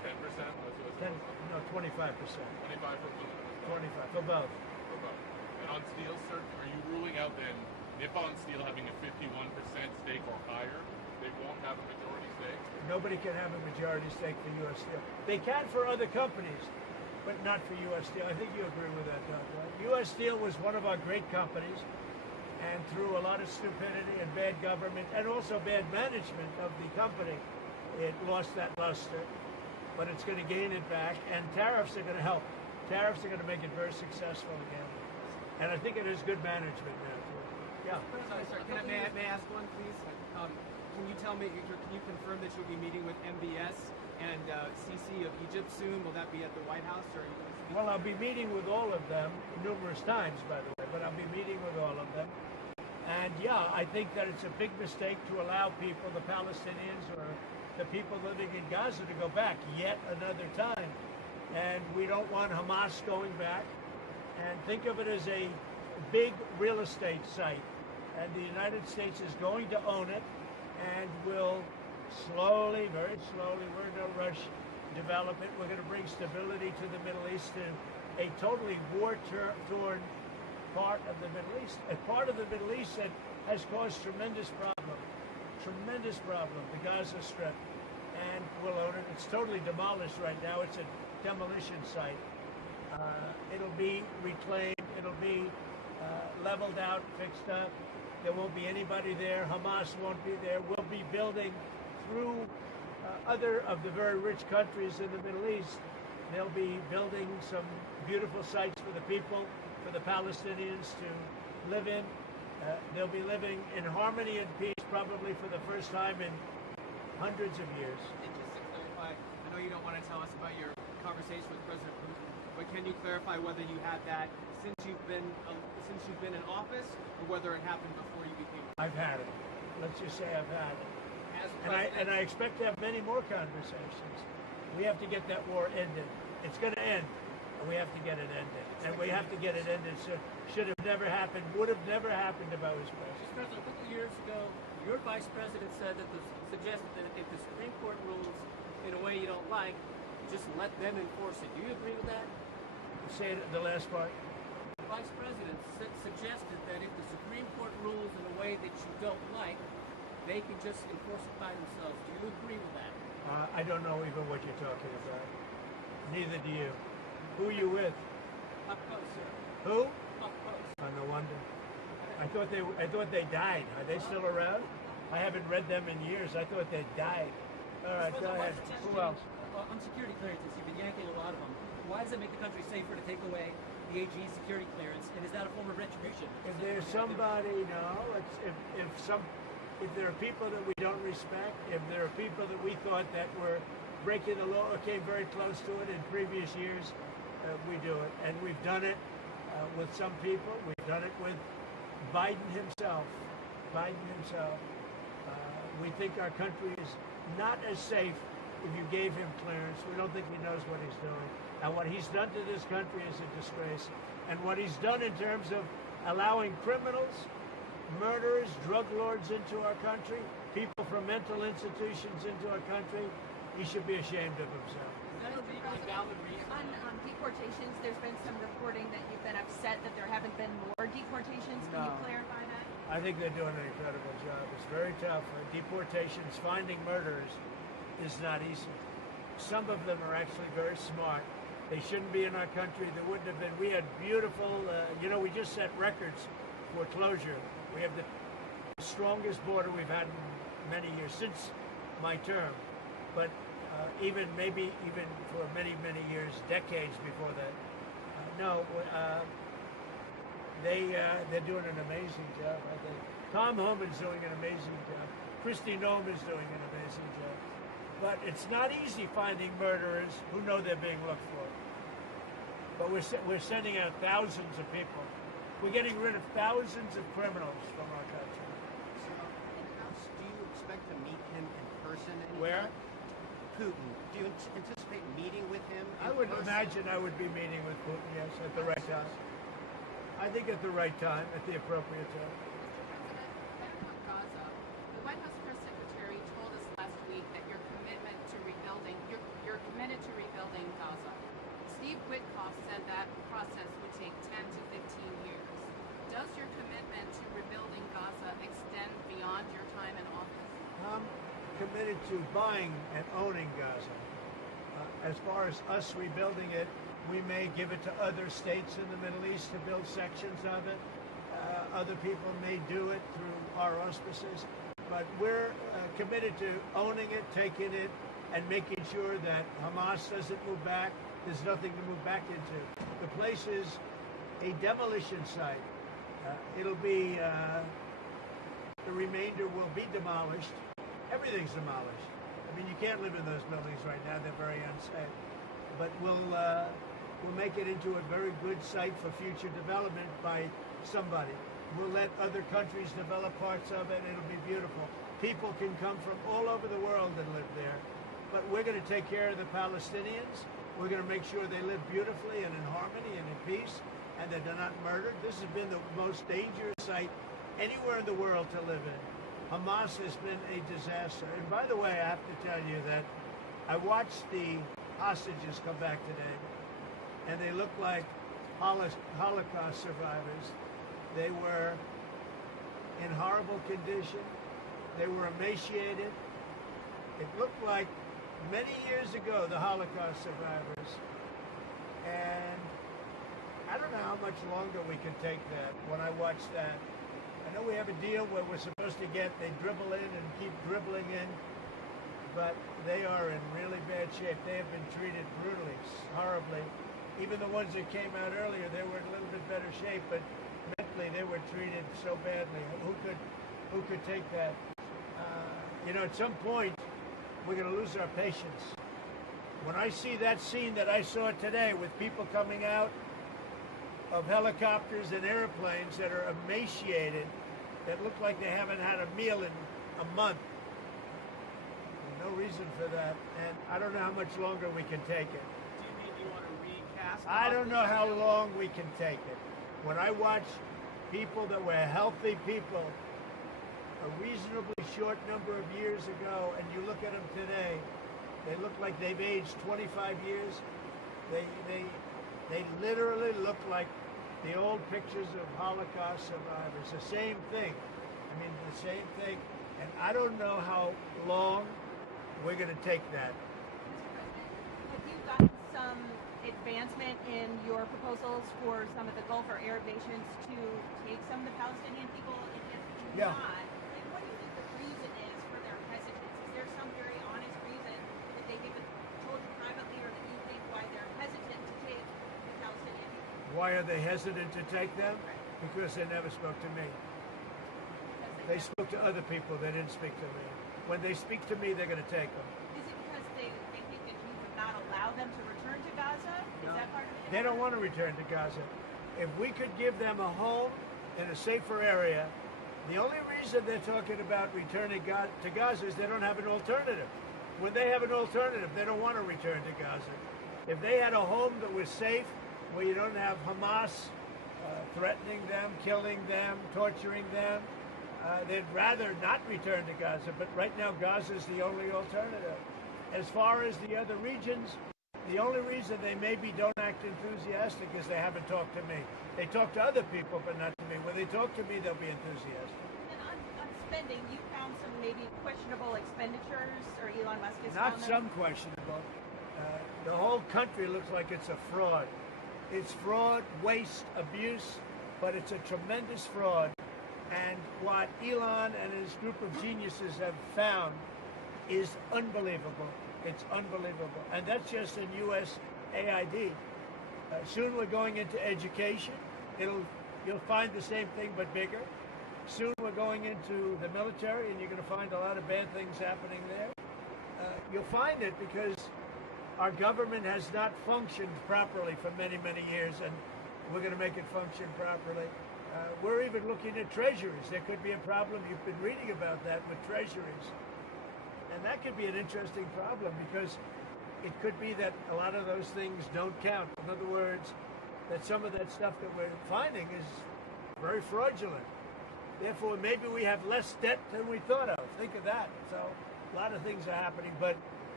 10%? 25%. 25 for aluminum. 25 for both. For both. And on steel, sir, are you ruling out then Nippon Steel having a 51% stake or higher? They won't have a majority stake? Nobody can have a majority stake for U.S. Steel. They can for other companies, but not for U.S. Steel. I think you agree with that, Doug, right? U.S. Steel was one of our great companies, and through a lot of stupidity and bad government and also bad management of the company, it lost that luster. But it's going to gain it back, and tariffs are going to help. Tariffs are going to make it very successful again. And I think it is good management now, too. Yeah. Sorry, may I ask one, please? Can you tell me, can you confirm that you'll be meeting with MBS and CC of Egypt soon? Will that be at the White House, or are you going to speak? Well, I'll be meeting with all of them numerous times, by the way, but I'll be meeting with all of them. And yeah, I think that it's a big mistake to allow people, the Palestinians or the people living in Gaza, to go back yet another time. And we don't want Hamas going back. And think of it as a big real estate site. And the United States is going to own it and will slowly, very slowly, we're in no rush, develop it. We're going to bring stability to the Middle East, in a totally war-torn part of the Middle East. A part of the Middle East that has caused tremendous problem, the Gaza Strip. And we'll own it. It's totally demolished right now. It's a demolition site. It'll be reclaimed. It'll be leveled out, fixed up. There won't be anybody there. Hamas won't be there. We'll be building through other of the very rich countries in the Middle East. They'll be building some beautiful sites for the people, for the Palestinians to live in. They'll be living in harmony and peace probably for the first time in hundreds of years. And just to clarify, I know you don't want to tell us about your conversation with President Putin, but can you clarify whether you had that since you've been in office, or whether it happened before you became? I've had it. Let's just say I've had it. And I expect to have many more conversations. We have to get that war ended. It's going to end, and we have to get it ended. And we have to get it ended. So should have never happened. Would have never happened if I was president. Mr. President, a couple of years ago, your vice president suggested that if the Supreme Court rules in a way you don't like, just let them enforce it. Do you agree with that? Say the last part. The vice president suggested that if the Supreme Court rules in a way that you don't like, they can just enforce it by themselves. Do you agree with that? I don't know even what you're talking about. Neither do you. Who are you with? Up close, sir. Who? Up close. Oh, no wonder. I thought they died. Are they still around? I haven't read them in years. I thought they died. All right, go ahead. Who else? On security clearances, you've been yanking a lot of them. Why does it make the country safer to take away the AG security clearance? And is that a form of retribution? If there's somebody, no. If there are people that we don't respect, if there are people that we thought that were breaking the law or came very close to it in previous years, we do it. And we've done it with some people. We've done it with Biden himself. We think our country is not as safe if you gave him clearance. We don't think he knows what he's doing. And what he's done to this country is a disgrace. And what he's done in terms of allowing criminals, murderers, drug lords into our country, people from mental institutions into our country, he should be ashamed of himself. On deportations, there's been some reporting that you've been upset that there haven't been more deportations. Can you clarify that? I think they're doing an incredible job. It's very tough. Deportations, finding murderers is not easy. Some of them are actually very smart. They shouldn't be in our country. There wouldn't have been. We had beautiful, we just set records for closure. We have the strongest border we've had in many years, since my term. But even for many, many years, decades before that. They're doing an amazing job, I think. Tom Homan's doing an amazing job. Kristi Noem is doing an amazing job. But it's not easy finding murderers who know they're being looked for. But we're sending out thousands of people. We're getting rid of thousands of criminals from our country. So, do you expect to meet him in person anytime? Where? Putin. Do you anticipate meeting with him in I would person? imagine I would be meeting with Putin, yes, at the right time. I think at the right time, at the appropriate time. Back on Gaza, the White House press secretary told us last week that your commitment to rebuilding, your commitment committed to rebuilding Gaza. Steve Witkoff said that process would take 10 to 15 years. Does your commitment to rebuilding Gaza extend beyond your time in office? I'm committed to buying and owning Gaza. As far as us rebuilding it, we may give it to other states in the Middle East to build sections of it. Other people may do it through our auspices. But we're committed to owning it, taking it, and making sure that Hamas doesn't move back. There's nothing to move back into. The place is a demolition site. It'll be, the remainder will be demolished. Everything's demolished. I mean, you can't live in those buildings right now. They're very unsafe. But we'll make it into a very good site for future development by somebody. We'll let other countries develop parts of it. It'll be beautiful. People can come from all over the world and live there. But we're going to take care of the Palestinians. We're going to make sure they live beautifully and in harmony and in peace, and that they're not murdered. This has been the most dangerous site anywhere in the world to live in. Hamas has been a disaster. And by the way, I have to tell you that I watched the hostages come back today, and they look like Holocaust survivors. They were in horrible condition. They were emaciated. It looked like many years ago, the Holocaust survivors. And I don't know how much longer we can take that when I watch that. I know we have a deal where we're supposed to get, they dribble in and keep dribbling in, but they are in really bad shape. They have been treated brutally, horribly. Even the ones that came out earlier, they were in a little bit better shape, but mentally they were treated so badly. Who could take that? At some point, we're going to lose our patience. When I see that scene that I saw today with people coming out of helicopters and airplanes that are emaciated, that look like they haven't had a meal in a month, there's no reason for that. And I don't know how much longer we can take it. Do you mean you want to recast? I don't know how long we can take it. When I watch people that were healthy people a reasonably short number of years ago, and you look at them today, they look like they've aged 25 years. They literally look like the old pictures of Holocaust survivors. The same thing. I mean, the same thing. And I don't know how long we're going to take that. Have you gotten some advancement in your proposals for some of the Gulf or Arab nations to take some of the Palestinian people? And if Yeah. not, like, what do you think the reason is for their hesitance? Is there some very honest reason that they haven't told you privately, or that you think why they're hesitant to take the Palestinian people? Why are they hesitant to take them? Because they never spoke to me. They spoke to other people. They didn't speak to me. When they speak to me, they're going to take them. Is it because they think that you would not allow them to return to Gaza? Is that part of it? They don't want to return to Gaza. If we could give them a home in a safer area, the only reason they're talking about returning to Gaza is they don't have an alternative. When they have an alternative, they don't want to return to Gaza. If they had a home that was safe, where you don't have Hamas threatening them, killing them, torturing them, they'd rather not return to Gaza. But right now, Gaza is the only alternative. As far as the other regions, the only reason they maybe don't act enthusiastic is they haven't talked to me. They talk to other people, but not to me. When they talk to me, they'll be enthusiastic. And on spending, you found some maybe questionable expenditures, or Elon Musk has Not found them? some questionable. The whole country looks like it's a fraud. It's fraud, waste, abuse, but it's a tremendous fraud. And what Elon and his group of geniuses have found is unbelievable. It's unbelievable. And that's just in U.S. AID. Soon we're going into education. You'll find the same thing, but bigger. Soon we're going into the military, and you're going to find a lot of bad things happening there. You'll find it because our government has not functioned properly for many, many years, and we're going to make it function properly. We're even looking at treasuries. There could be a problem. You've been reading about that with treasuries. And that could be an interesting problem, because it could be that a lot of those things don't count. In other words, that some of that stuff that we're finding is very fraudulent. Therefore, maybe we have less debt than we thought of. Think of that. So a lot of things are happening. But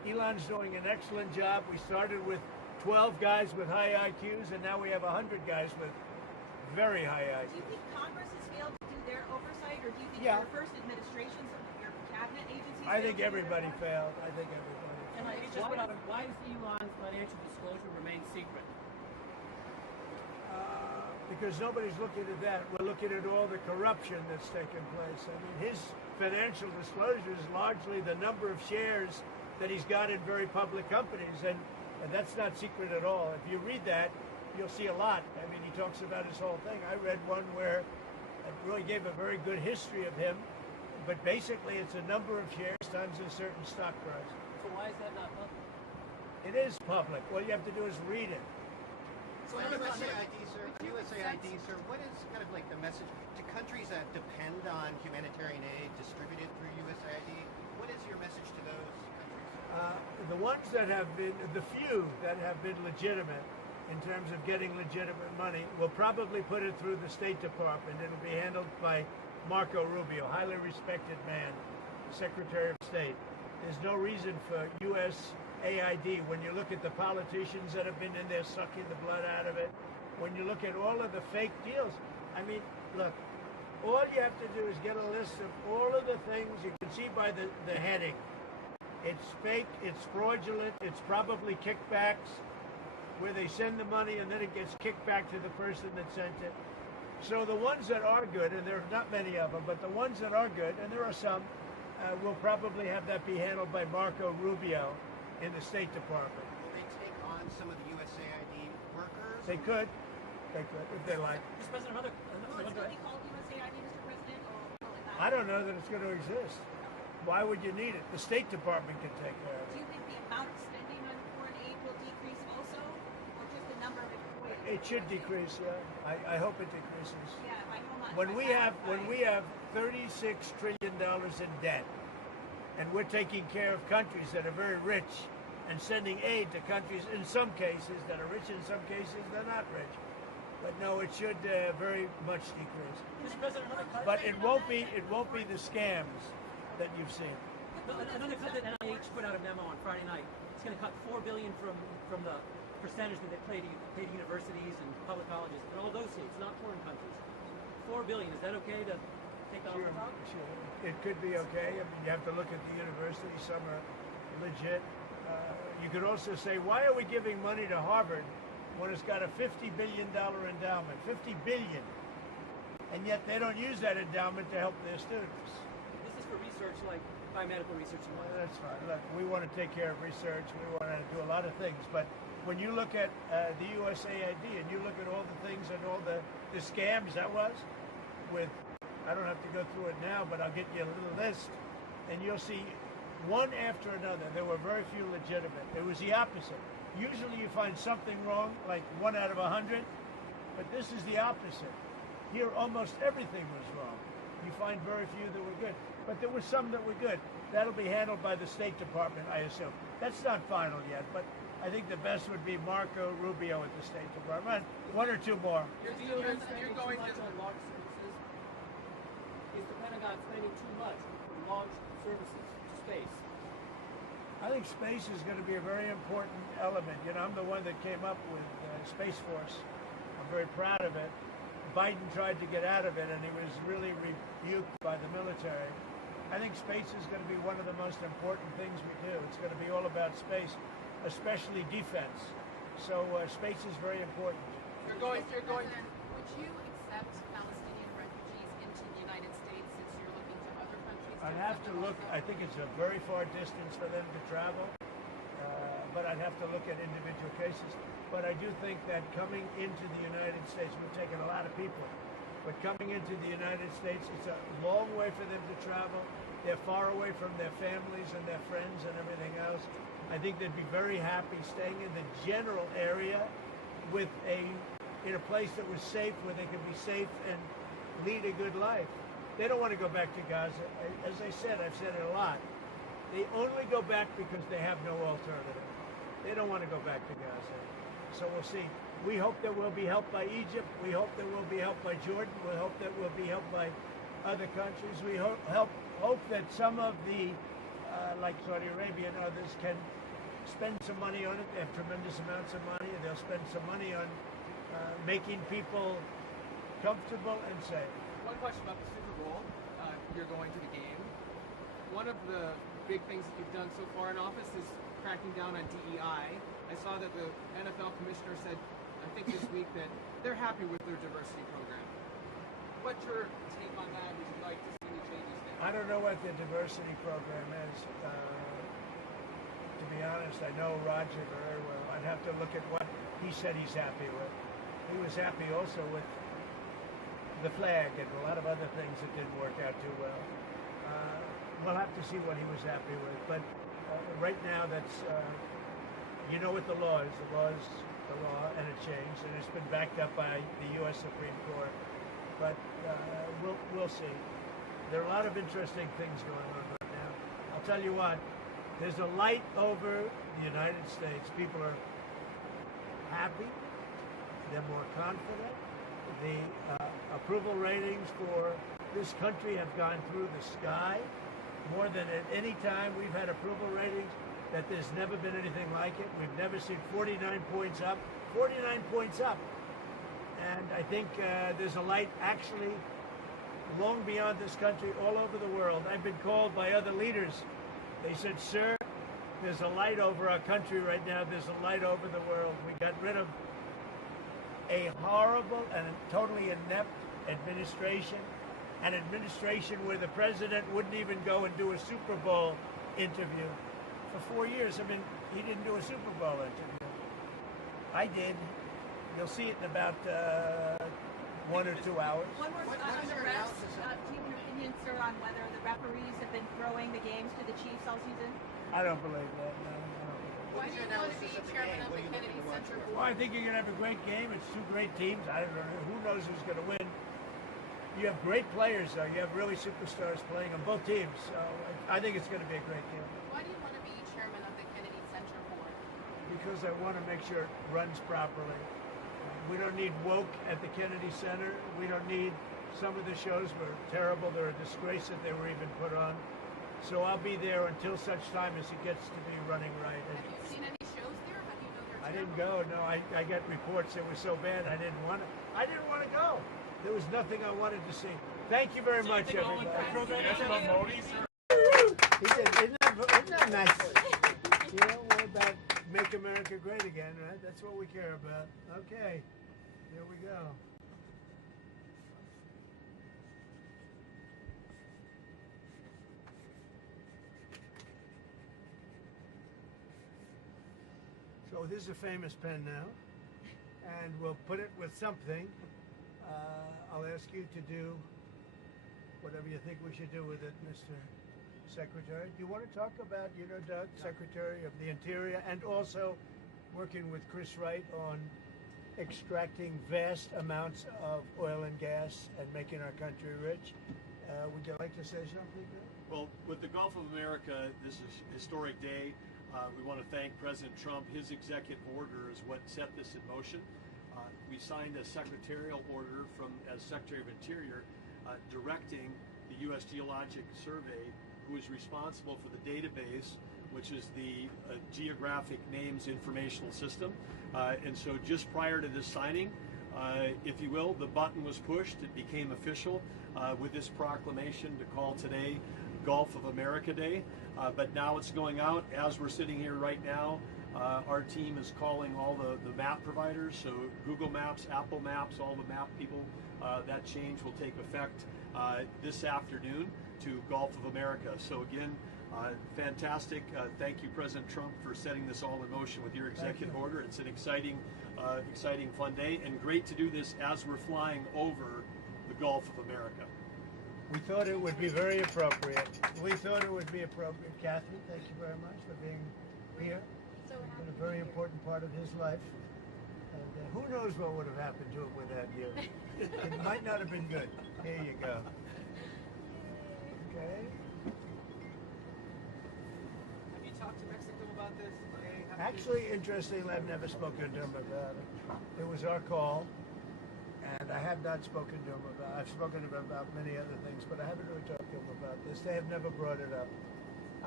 Elon's doing an excellent job. We started with 12 guys with high IQs, and now we have 100 guys with very high IQs. Do you think Congress has failed to do their oversight, or do you think Yeah. your first administrations, your cabinet agencies? I think failed to do their everybody part? failed. I think everybody failed. And I just put out, why does Elon's financial disclosure remain secret? Because nobody's looking at that. We're looking at all the corruption that's taken place. I mean, his financial disclosure is largely the number of shares that he's got in very public companies, and that's not secret at all. If you read that, you'll see a lot. I mean, he talks about his whole thing. I read one where it really gave a very good history of him, but basically it's a number of shares times a certain stock price. So why is that not public? It is public. All you have to do is read it. So on USAID, sir, what is kind of like the message to countries that depend on humanitarian aid distributed through USAID? What is your message to those countries? The ones that have been, the few that have been legitimate in terms of getting legitimate money, will probably put it through the State Department. It'll be handled by Marco Rubio, highly respected man, Secretary of State. There's no reason for USAID, when you look at the politicians that have been in there sucking the blood out of it, when you look at all of the fake deals, I mean, look, all you have to do is get a list of all of the things you can see by the heading. It's fake, it's fraudulent, it's probably kickbacks, where they send the money and then it gets kicked back to the person that sent it. So the ones that are good, and there are not many of them, but the ones that are good, and there are some, will probably have that be handled by Marco Rubio in the State Department. Will they take on some of the USAID workers? They could, if they like. Mr. President, another Will it still be called USAID, Mr. President, or will it not? I don't know that it's going to exist. Why would you need it? The State Department can take care of Do it. you think the amount of spending on foreign aid will decrease also, or just the number of employees? It should decrease, yeah. I hope it decreases. Yeah, by how much? When By we have $36 trillion in debt, and we're taking care of countries that are very rich and sending aid to countries in some cases that are rich, in some cases they're not rich. But no, it should very much decrease. Mr. President, But it won't be the scams that you've seen. another cut that NIH put out a memo on Friday night. It's going to cut $4 billion from the percentage that they pay to universities and public colleges and all those states, not foreign countries. $4 billion. Is that okay to take that off the top? Sure. It could be okay. I mean, you have to look at the universities. Some are legit. You could also say, why are we giving money to Harvard when it's got a $50 billion endowment? $50 billion. And yet they don't use that endowment to help their students. This is for research like biomedical research and Well, whatnot. that's fine. Look, we want to take care of research. We want to do a lot of things. But when you look at the USAID and you look at all the things and all the scams that was with, I don't have to go through it now, but I'll get you a little list, and you'll see one after another. There were very few legitimate. It was the opposite. Usually you find something wrong, like 1 out of 100, but this is the opposite. Here, almost everything was wrong. You find very few that were good, but there were some that were good. That'll be handled by the State Department, I assume. That's not final yet, but I think the best would be Marco Rubio at the State Department. One or two more. You're You're going going to on launch services. Is the Pentagon spending too much on launch services to space? I think space is going to be a very important element. You know, I'm the one that came up with Space Force. I'm very proud of it. Biden tried to get out of it, and he was really rebuked by the military. I think space is going to be one of the most important things we do. It's going to be all about space, especially defense. So space is very important. You're going. President, would you accept Palestinian refugees into the United States since you're looking to other countries? I'd have to look. I think it's a very far distance for them to travel, but I'd have to look at individual cases. But I do think that coming into the United States, we've taken a lot of people, but coming into the United States, it's a long way for them to travel. They're far away from their families and their friends and everything else. I think they'd be very happy staying in the general area with in a place that was safe, where they could be safe and lead a good life. They don't want to go back to Gaza. As I said, I've said it a lot. They only go back because they have no alternative. They don't want to go back to Gaza. So we'll see. We hope that we'll be helped by Egypt. We hope that we'll be helped by Jordan. We hope that we'll be helped by other countries. We hope that some of the like Saudi Arabia and others, can spend some money on it. They have tremendous amounts of money, and they'll spend some money on making people comfortable and safe. One question about the Super Bowl. You're going to the game. One of the big things that you've done so far in office is cracking down on DEI. I saw that the NFL commissioner said, I think this week, that they're happy with their diversity program. What's your take on that? Would you like to see any changes there? I don't know what the diversity program is. To be honest, I know Roger very well. I'd have to look at what he said he's happy with. He was happy also with the flag and a lot of other things that didn't work out too well. We'll have to see what he was happy with. But right now, that's, you know what the law is. The law is the law, and it changed, and it's been backed up by the U.S. Supreme Court. But we'll see. There are a lot of interesting things going on right now. I'll tell you what, there's a light over the United States. People are happy. They're more confident. The approval ratings for this country have gone through the sky. More than at any time we've had approval ratings that there's never been anything like it. We've never seen 49 points up. 49 points up. And I think there's a light actually long beyond this country, all over the world. I've been called by other leaders. They said, sir, there's a light over our country right now. There's a light over the world. We got rid of a horrible and totally inept administration, an administration where the president wouldn't even go and do a Super Bowl interview. For 4 years, I mean, he didn't do a Super Bowl interview. I did. You'll see it in about 1 or 2 hours. One more on the refs. Do you have an opinion, sir, on whether the referees have been throwing the games to the Chiefs all season? I don't believe that. No, I don't believe that. Why do you want to be chairman of the Kennedy Center Well, I think you're going to have a great game. It's two great teams. I don't know. Who knows who's going to win? You have great players, though. You have really superstars playing on both teams. So I think it's going to be a great game. Why do you want to be chairman of the Kennedy Center Board? Because I want to make sure it runs properly. We don't need woke at the Kennedy Center. We don't need, some of the shows were terrible. They're a disgrace that they were even put on. So I'll be there until such time as it gets to be running right. Have you seen any shows there? How do you know they're I didn't terrible? go. No, I got reports. It was so bad. I didn't want to go. There was nothing I wanted to see. Thank you very much, everybody. Yes, about Modi, sir. He said, isn't that nice? You know, we're about make America great again, right? That's what we care about. Okay, here we go. So this is a famous pen now, and we'll put it with something. I'll ask you to do whatever you think we should do with it, Mr. Secretary. Do you want to talk about, Doug, Secretary of the Interior, and also working with Chris Wright on extracting vast amounts of oil and gas and making our country rich? Would you like to say something? Well, with the Gulf of America, this is a historic day. We want to thank President Trump. His executive order is what set this in motion. We signed a secretarial order as Secretary of Interior directing the U.S. Geologic Survey, who is responsible for the database, which is the Geographic Names Informational System. And so just prior to this signing, if you will, the button was pushed. It became official with this proclamation to call today Gulf of America Day. But now it's going out. As we're sitting here right now, our team is calling all the map providers, so Google Maps, Apple Maps, all the map people. That change will take effect this afternoon to Gulf of America. So again, fantastic. Thank you, President Trump, for setting this all in motion with your executive order. It's an exciting, fun day, and great to do this as we're flying over the Gulf of America. We thought it would be very appropriate. Kathy, thank you very much for being here. It's been a very important part of his life. And who knows what would have happened to him without you. It might not have been good. Here you go. Okay. Have you talked to Mexico about this? Actually, interestingly, I've never spoken to him about it. It was our call, and I have not spoken to him about it. I've spoken to him about many other things, but I haven't really talked to him about this. They have never brought it up.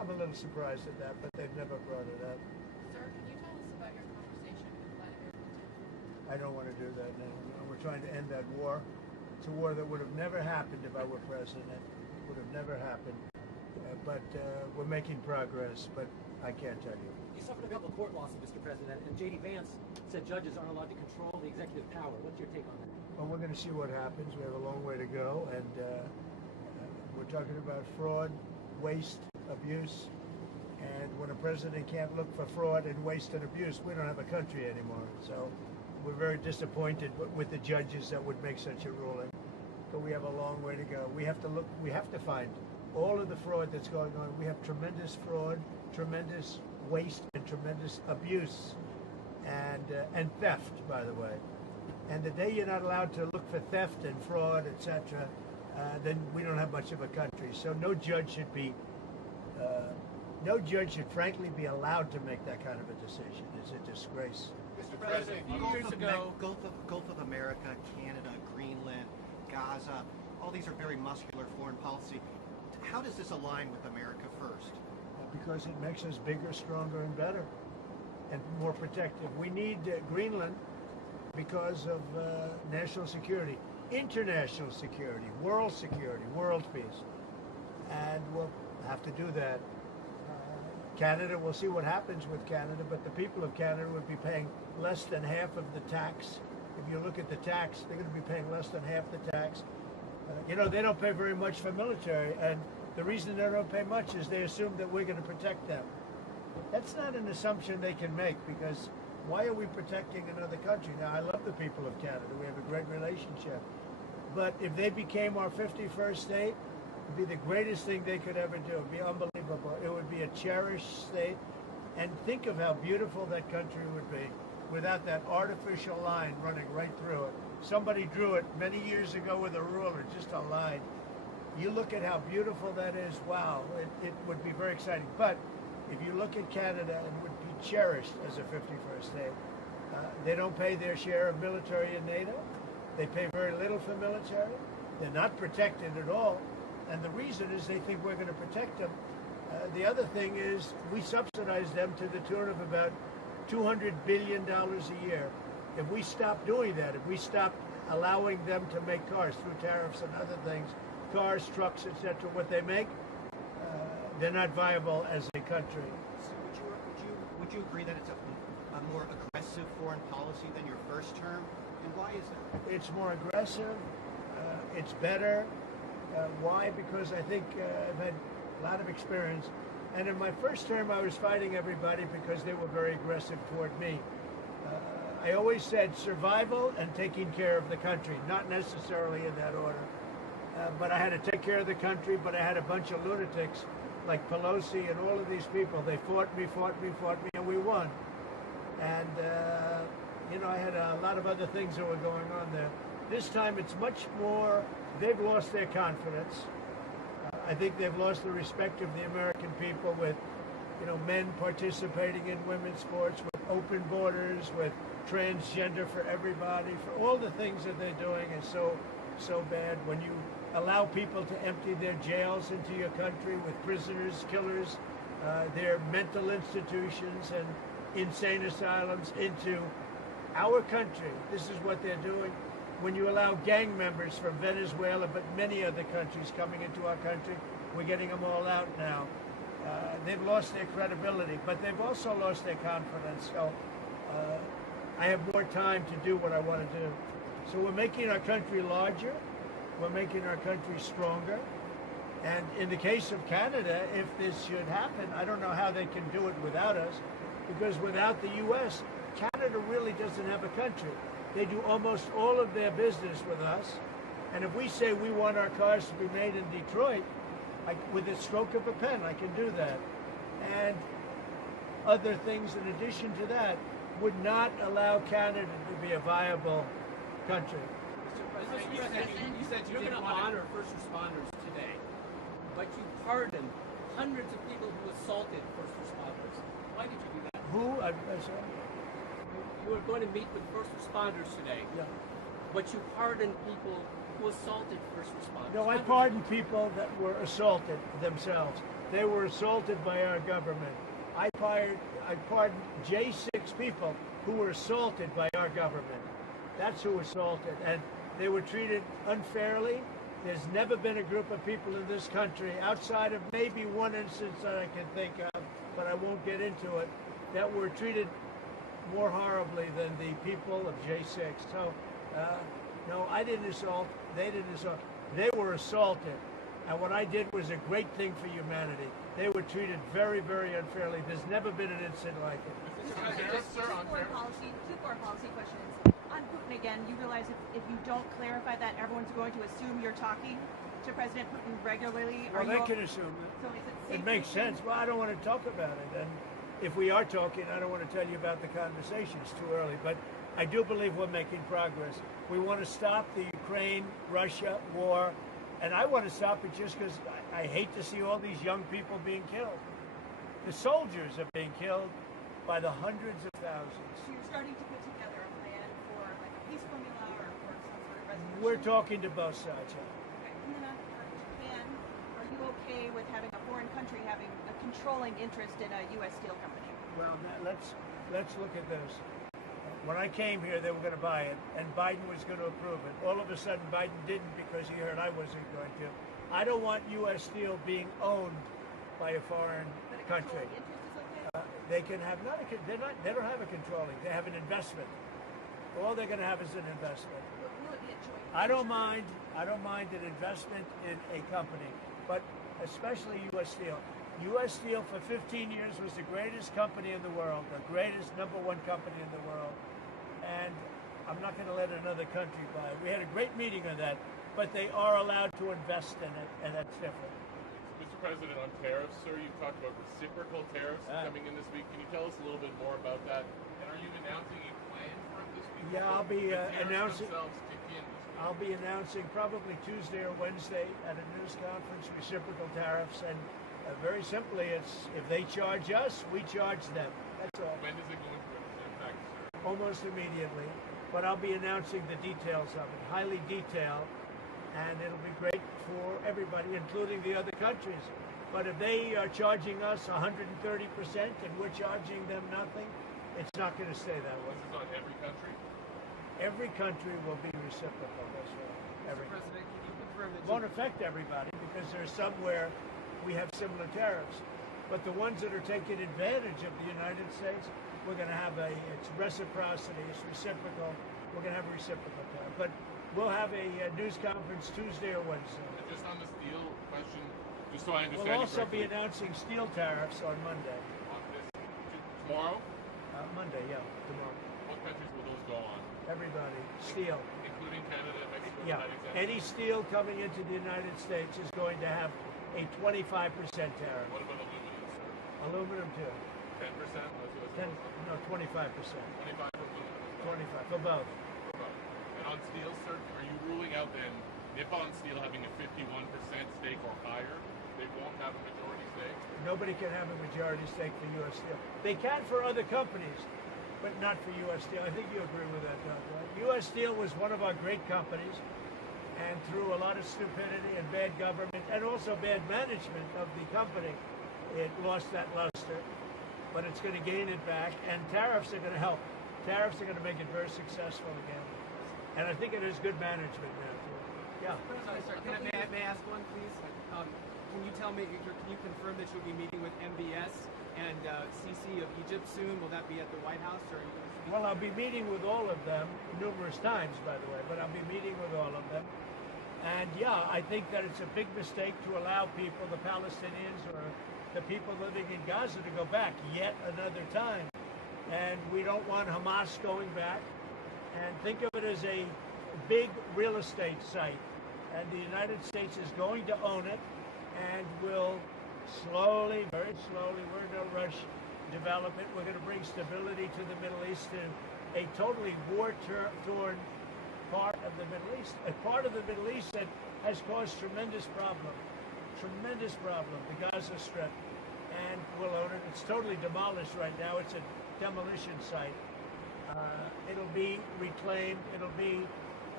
I'm a little surprised at that, but they've never brought it up. Sir, can you tell us about your conversation with Vladimir Putin? I don't want to do that now. We're trying to end that war. It's a war that would have never happened if I were president. It would have never happened. But we're making progress, but I can't tell you. You suffered a couple of court losses, Mr. President, and J.D. Vance said judges aren't allowed to control the executive power. What's your take on that? Well, we're going to see what happens. We have a long way to go, and we're talking about fraud, waste, abuse, and when a president can't look for fraud and waste and abuse, we don't have a country anymore. So we're very disappointed with the judges that would make such a ruling, but we have a long way to go. We have to find all of the fraud that's going on. We have tremendous fraud, tremendous waste, and tremendous abuse, and theft, by the way. And the day you're not allowed to look for theft and fraud, etc., then we don't have much of a country. So no judge should frankly be allowed to make that kind of a decision. It's a disgrace. Mr. President, a few years ago, Gulf of America, Canada, Greenland, Gaza, all these are very muscular foreign policy. How does this align with America first? Because it makes us bigger, stronger, and better, and more protective. We need Greenland because of national security, international security, world peace, and we'll have to do that. Canada, we'll see what happens with Canada, but the people of Canada would be paying less than half of the tax. If you look at the tax, they're going to be paying less than half the tax. They don't pay very much for military, and the reason they don't pay much is they assume that we're going to protect them. That's not an assumption they can make, because why are we protecting another country? Now, I love the people of Canada. We have a great relationship. But if they became our 51st state, it would be the greatest thing they could ever do. It would be unbelievable. It would be a cherished state. And think of how beautiful that country would be without that artificial line running right through it. Somebody drew it many years ago with a ruler, just a line. You look at how beautiful that is, wow, it would be very exciting. But if you look at Canada, it would be cherished as a 51st state. They don't pay their share of military in NATO. They pay very little for military. They're not protected at all. And the reason is they think we're going to protect them. The other thing is we subsidize them to the tune of about $200 billion a year. If we stop doing that, if we stop allowing them to make cars through tariffs and other things, cars, trucks, etc., what they make, they're not viable as a country. So would you agree that it's a more aggressive foreign policy than your first term? And why is that? It's more aggressive. It's better. Why? Because I think I've had a lot of experience. And in my first term, I was fighting everybody because they were very aggressive toward me. I always said survival and taking care of the country, not necessarily in that order. But I had to take care of the country, but I had a bunch of lunatics like Pelosi and all of these people. They fought me, and we won. And, I had a lot of other things that were going on there. This time it's much more, they've lost their confidence. I think they've lost the respect of the American people with, men participating in women's sports, with open borders, with transgender for everybody, for all the things that they're doing is so bad. When you allow people to empty their jails into your country with prisoners, killers, their mental institutions and insane asylums into our country, this is what they're doing. When you allow gang members from Venezuela, but many other countries coming into our country, we're getting them all out now. They've lost their credibility, but they've also lost their confidence. So I have more time to do what I want to do. So we're making our country larger. We're making our country stronger. And in the case of Canada, if this should happen, I don't know how they can do it without us, because without the U.S., Canada really doesn't have a country. They do almost all of their business with us. And if we say we want our cars to be made in Detroit, with a stroke of a pen, I can do that. And other things in addition to that would not allow Canada to be a viable country. Mr. President, you said you're going to honor first responders today, but you pardoned hundreds of people who assaulted first responders. Why did you do that? Who? I'm sorry? You were going to meet with first responders today, Yeah. but you pardoned people who who assaulted first responders. No, I pardon people that were assaulted themselves. They were assaulted by our government. I pardoned J6 people who were assaulted by our government. That's who assaulted, and they were treated unfairly. There's never been a group of people in this country, outside of maybe one instance that I can think of, but I won't get into it, that were treated more horribly than the people of J6. So, no, I didn't assault. They didn't assault. They were assaulted. And what I did was a great thing for humanity. They were treated very, very unfairly. There's never been an incident like it. Two foreign policy questions. On Putin again, you realize if you don't clarify that, everyone's going to assume you're talking to President Putin regularly. Well, they can assume that. So is it It makes sense. Well, I don't want to talk about it. And if we are talking, I don't want to tell you about the conversation. It's too early. But I do believe we're making progress. We want to stop the Ukraine-Russia war. And I want to stop it just because I hate to see all these young people being killed. The soldiers are being killed by the hundreds of thousands. So you're starting to put together a plan for like a peace formula or for some sort of resolution? We're talking to both sides. Okay. And then on Japan, are you okay with having a foreign country having a controlling interest in a U.S. steel company? Well, let's look at this. When I came here, they were going to buy it, and Biden was going to approve it. All of a sudden, Biden didn't because he heard I wasn't going to. I don't want U.S. steel being owned by a foreign country. They can have they don't have a controlling. They have an investment. All they're going to have is an investment. Will it be a joint I don't mind an investment in a company, but especially U.S. Steel. U.S. Steel for 15 years was the greatest company in the world, the greatest #1 company in the world, and I'm not going to let another country buy it. We had a great meeting on that, but they are allowed to invest in it, and that's different. Mr. President, on tariffs, sir, you talked about reciprocal tariffs coming in this week. Can you tell us a little bit more about that? And are you announcing a plan for it this week? Yeah, I'll be announcing. I'll be announcing probably Tuesday or Wednesday at a news conference reciprocal tariffs, and very simply, it's if they charge us, we charge them. That's all. When does it go into effect, sir? Almost immediately, but I'll be announcing the details of it, highly detailed, and it'll be great for everybody, including the other countries. But if they are charging us 130% and we're charging them nothing, it's not going to stay that way. This is on every country? Every country will be reciprocal. That's right. Mr. President, can you confirm that Won't affect everybody because there's somewhere we have similar tariffs. But the ones that are taking advantage of the United States, we're going to have it's reciprocity, it's reciprocal. We're going to have a reciprocal tariff. But we'll have a news conference Tuesday or Wednesday. And just on the steel question, just so I understand We'll also be correctly, announcing steel tariffs on Monday. on this, tomorrow, Monday, yeah, tomorrow. what countries will those go on? Everybody, steel. Including Canada, Mexico, Yeah, United States? any steel coming into the United States is going to have a 25% tariff. What about aluminum, sir? Aluminum too. 10%? That's what it's 25%. 25 for aluminum. 25 for both. And on steel, sir, are you ruling out then Nippon Steel having a 51% stake or higher? They won't have a majority stake? Nobody can have a majority stake for U.S. Steel. They can for other companies, but not for U.S. Steel. I think you agree with that, Doug, right? U.S. Steel was one of our great companies, and through a lot of stupidity and bad government, and also bad management of the company, it lost that luster. But it's going to gain it back, and tariffs are going to help. Tariffs are going to make it very successful again. And I think it is good management now, too. Yeah. Sorry, may I ask one, please? Can you tell me, can you confirm that you'll be meeting with MBS and CC of Egypt soon? Will that be at the White House? Or are you going to speak? Well, I'll be meeting with all of them numerous times, by the way, but I'll be meeting with all of them. And yeah, I think that it's a big mistake to allow people, the Palestinians or the people living in Gaza, to go back yet another time. And we don't want Hamas going back. And think of it as a big real estate site. And the United States is going to own it and will slowly, very slowly, we're in no rush, develop it. We're going to bring stability to the Middle East, in a totally war-torn part of the Middle East, a part of the Middle East that has caused tremendous problem, the Gaza Strip, and we'll own it. It's totally demolished right now. It's a demolition site. It'll be reclaimed. It'll be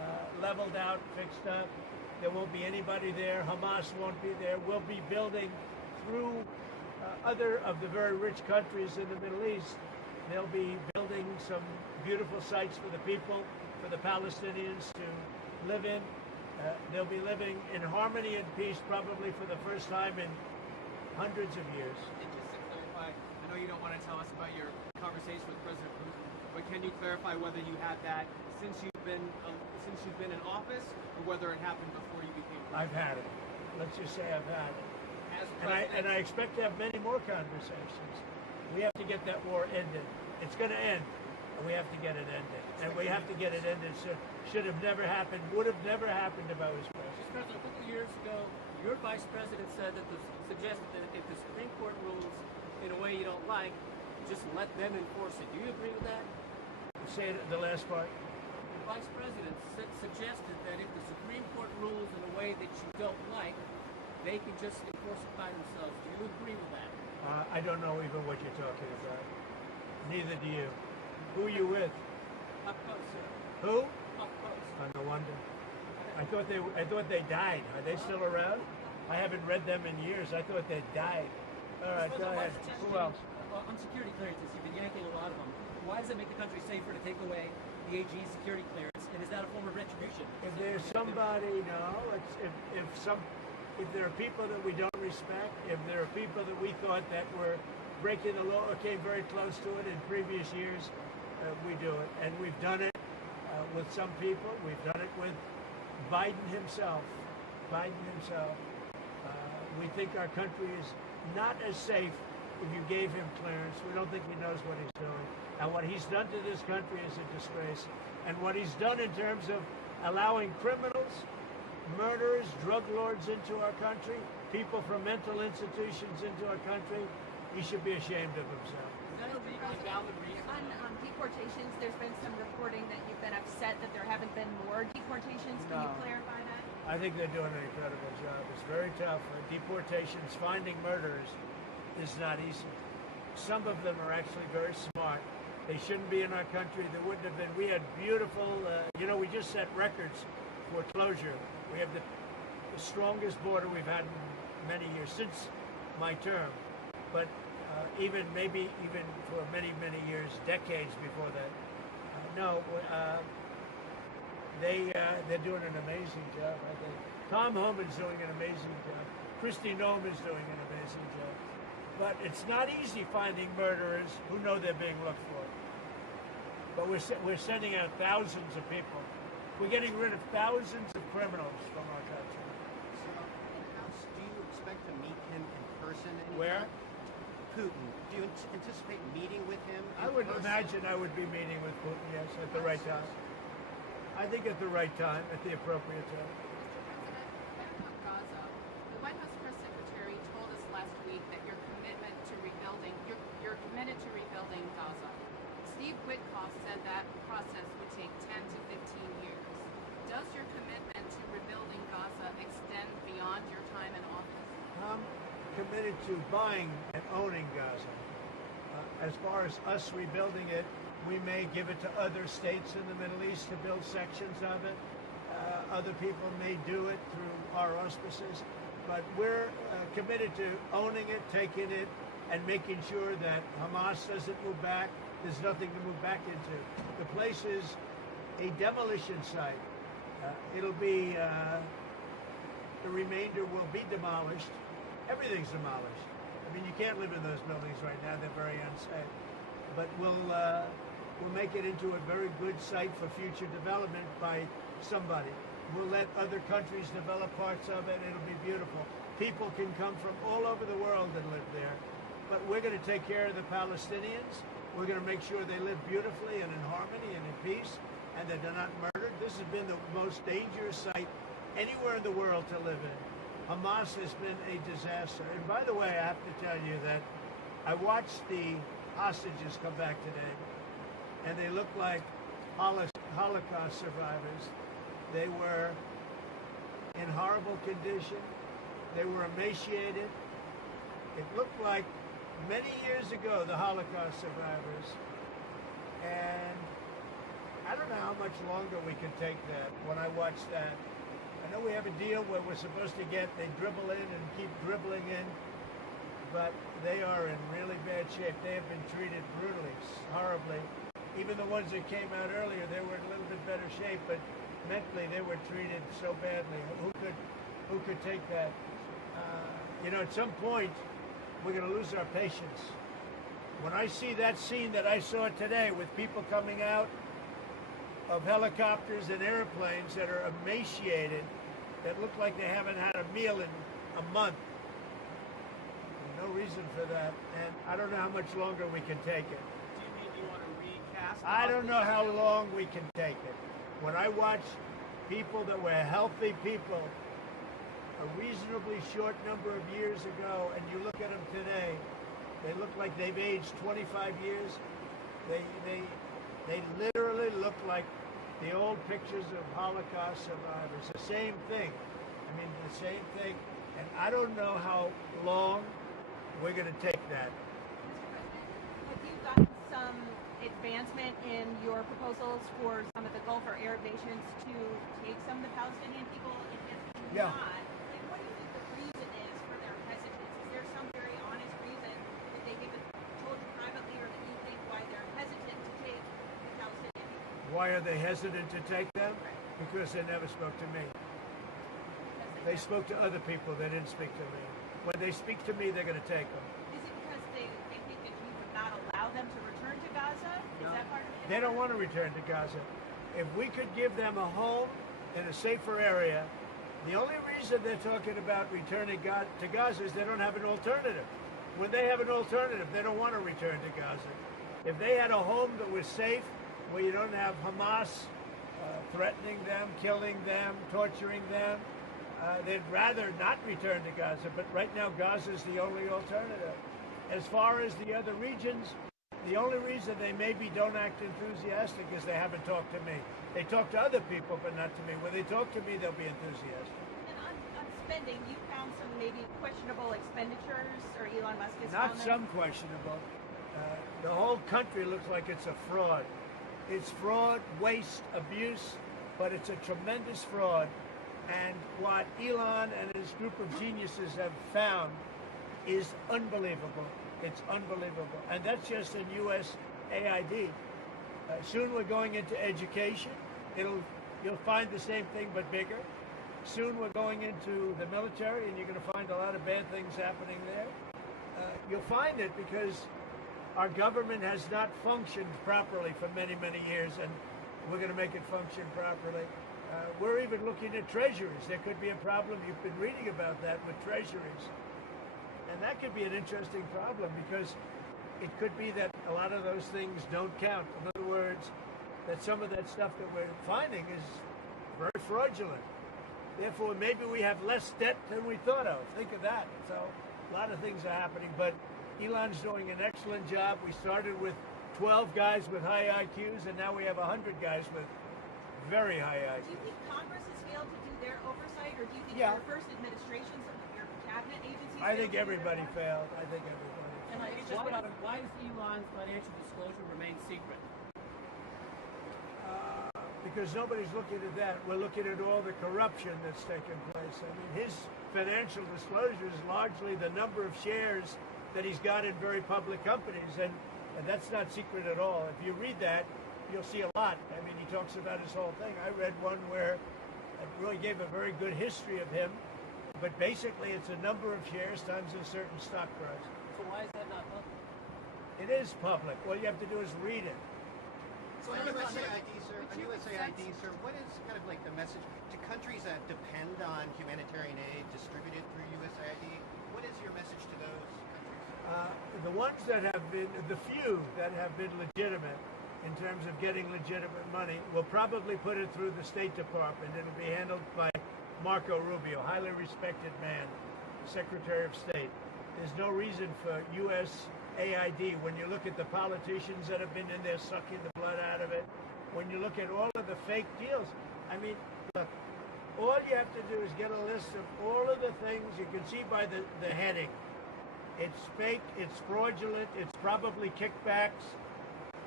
leveled out, fixed up. There won't be anybody there. Hamas won't be there. We'll be building through other of the very rich countries in the Middle East. They'll be building some beautiful sites for the people, for the Palestinians to live in. They'll be living in harmony and peace probably for the first time in hundreds of years. And just to clarify, I know you don't want to tell us about your conversation with President Putin, but can you clarify whether you had that since you've been in office, or whether it happened before you became president? I've had it. Let's just say I've had it. As And I expect to have many more conversations. We have to get that war ended. It's going to end, and we have to get it ended. And we have to get it ended. Should have never happened, would have never happened if I was president. Mr. President, a couple of years ago, your vice president suggested that if the Supreme Court rules in a way you don't like, just let them enforce it. Do you agree with that? Say it, the last part. The vice president suggested that if the Supreme Court rules in a way that you don't like, they can just enforce it by themselves. Do you agree with that? I don't know even what you're talking about. Neither do you. Who are you with? Up close, sir. Who? Up close. Oh, no wonder. I thought they died. Are they still around? I haven't read them in years. I thought they died. All right, go ahead. Who else? On security clearances, you've been yanking a lot of them. Why does it make the country safer to take away the AG's security clearance? And is that a form of retribution? If there's somebody, no. If there are people that we don't respect, if there are people that we thought that were breaking the law or came very close to it in previous years, we do it. And we've done it with some people. We've done it with Biden himself. We think our country is not as safe if you gave him clearance. We don't think he knows what he's doing. And what he's done to this country is a disgrace. And what he's done in terms of allowing criminals, murderers, drug lords into our country, people from mental institutions into our country, he should be ashamed of himself. Is that a legally valid reason? On deportations, there's been some reporting that you've been upset that there haven't been more deportations. Can you No. clarify that? I think they're doing an incredible job. It's very tough. Deportations, finding murderers is not easy. Some of them are actually very smart. They shouldn't be in our country. There wouldn't have been. We had beautiful, we just set records for closure. We have the strongest border we've had in many years, since my term. But even for many, many years, decades before that. They're doing an amazing job, I think. Tom Homan's doing an amazing job. Kristi Noem is doing an amazing job. But it's not easy finding murderers who know they're being looked for. But we're sending out thousands of people. We're getting rid of thousands of criminals from our country. So, do you expect to meet him in person anytime? Where? Putin. Do you anticipate meeting with him in I would person? imagine I would be meeting with Putin, yes, at the right time. I think at the right time, at the appropriate time. Mr. President, back on Gaza, the White House press secretary told us last week that you're committed to rebuilding Gaza. Steve Witkoff said that process would take 10 to 15 years. Does your commitment to rebuilding Gaza extend beyond your time in office? I'm committed to buying and owning Gaza. As far as us rebuilding it, we may give it to other states in the Middle East to build sections of it. Other people may do it through our auspices. But we're committed to owning it, taking it, and making sure that Hamas doesn't move back. There's nothing to move back into. The place is a demolition site. It'll be, the remainder will be demolished. Everything's demolished. I mean, you can't live in those buildings right now. They're very unsafe. But we'll make it into a very good site for future development by somebody. We'll let other countries develop parts of it. It'll be beautiful. People can come from all over the world and live there. But we're going to take care of the Palestinians. We're going to make sure they live beautifully and in harmony and in peace, and that they're not murdered. This has been the most dangerous site anywhere in the world to live in. Hamas has been a disaster. And by the way, I have to tell you that I watched the hostages come back today, and they look like Holocaust survivors. They were in horrible condition. They were emaciated. It looked like many years ago, the Holocaust survivors. And I don't know how much longer we can take that. When I watch that, I know we have a deal where we're supposed to get, they dribble in and keep dribbling in, but they are in really bad shape. They have been treated brutally, horribly. Even the ones that came out earlier, they were in a little bit better shape, but mentally they were treated so badly. Who could take that? At some point, we're going to lose our patience. When I see that scene that I saw today with people coming out of helicopters and airplanes that are emaciated, that look like they haven't had a meal in a month, no reason for that, and I don't know how much longer we can take it. Do you mean you want to recast? I don't know how long we can take it. When I watch people that were healthy people a reasonably short number of years ago, and you look at them today, they look like they've aged 25 years. They literally look like the old pictures of Holocaust survivors. The same thing. I mean, the same thing. And I don't know how long we're going to take that. Have you gotten some advancement in your proposals for some of the Gulf or Arab nations to take some of the Palestinian people? And if Yeah. not, like, what do you think the reason is for their hesitance? Is there some very honest reason that they haven't told you privately, or that you think why they're hesitant to take the Palestinian people? Why are they hesitant to take them? Because they never spoke to me. They spoke to other people. They didn't speak to me. When they speak to me, they're going to take them. Is it because they think that you would not allow them to return to Gaza? Is that part of it? They don't want to return to Gaza. If we could give them a home in a safer area, the only reason they're talking about returning to Gaza is they don't have an alternative. When they have an alternative, they don't want to return to Gaza. If they had a home that was safe, where you don't have Hamas threatening them, killing them, torturing them, they'd rather not return to Gaza. But right now, Gaza is the only alternative. As far as the other regions, the only reason they maybe don't act enthusiastic is they haven't talked to me. They talk to other people, but not to me. When they talk to me, they'll be enthusiastic. And on spending, you found some maybe questionable expenditures, or Elon Musk has Not found some them? questionable. The whole country looks like it's a fraud. It's fraud, waste, abuse, but it's a tremendous fraud. And what Elon and his group of geniuses have found is unbelievable. It's unbelievable. And that's just in U.S. AID. Soon we're going into education. You'll find the same thing, but bigger. Soon we're going into the military, and you're going to find a lot of bad things happening there. You'll find it because our government has not functioned properly for many, many years, and we're going to make it function properly. We're even looking at treasuries. There could be a problem. You've been reading about that with treasuries. And that could be an interesting problem, because it could be that a lot of those things don't count. In other words, that some of that stuff that we're finding is very fraudulent. Therefore, maybe we have less debt than we thought of. Think of that. So a lot of things are happening, but Elon's doing an excellent job. We started with 12 guys with high IQs, and now we have 100 guys with very high IQs. Do you think Congress has failed to do their oversight, or do you think Yeah. your first administration, some of your cabinet agencies? I think failed to do their everybody part? failed. I think everybody. And I just put out, why does Elon's financial disclosure remain secret? Because nobody's looking at that. We're looking at all the corruption that's taken place. I mean, his financial disclosure is largely the number of shares that he's got in very public companies, and that's not secret at all. If you read that, you'll see a lot. I mean, he talks about his whole thing. I read one where it really gave a very good history of him, but basically it's a number of shares times a certain stock price. So why is that not public? It is public. All you have to do is read it. So on USAID, sir, what is kind of like the message to countries that depend on humanitarian aid distributed through USAID? What is your message to those countries? The ones that have been, the few that have been legitimate in terms of getting legitimate money, will probably put it through the State Department. It'll be handled by Marco Rubio, highly respected man, Secretary of State. There's no reason for USAID, when you look at the politicians that have been in there sucking the blood out of it, when you look at all of the fake deals, I mean, look, all you have to do is get a list of all of the things you can see by the heading. It's fake, it's fraudulent, it's probably kickbacks.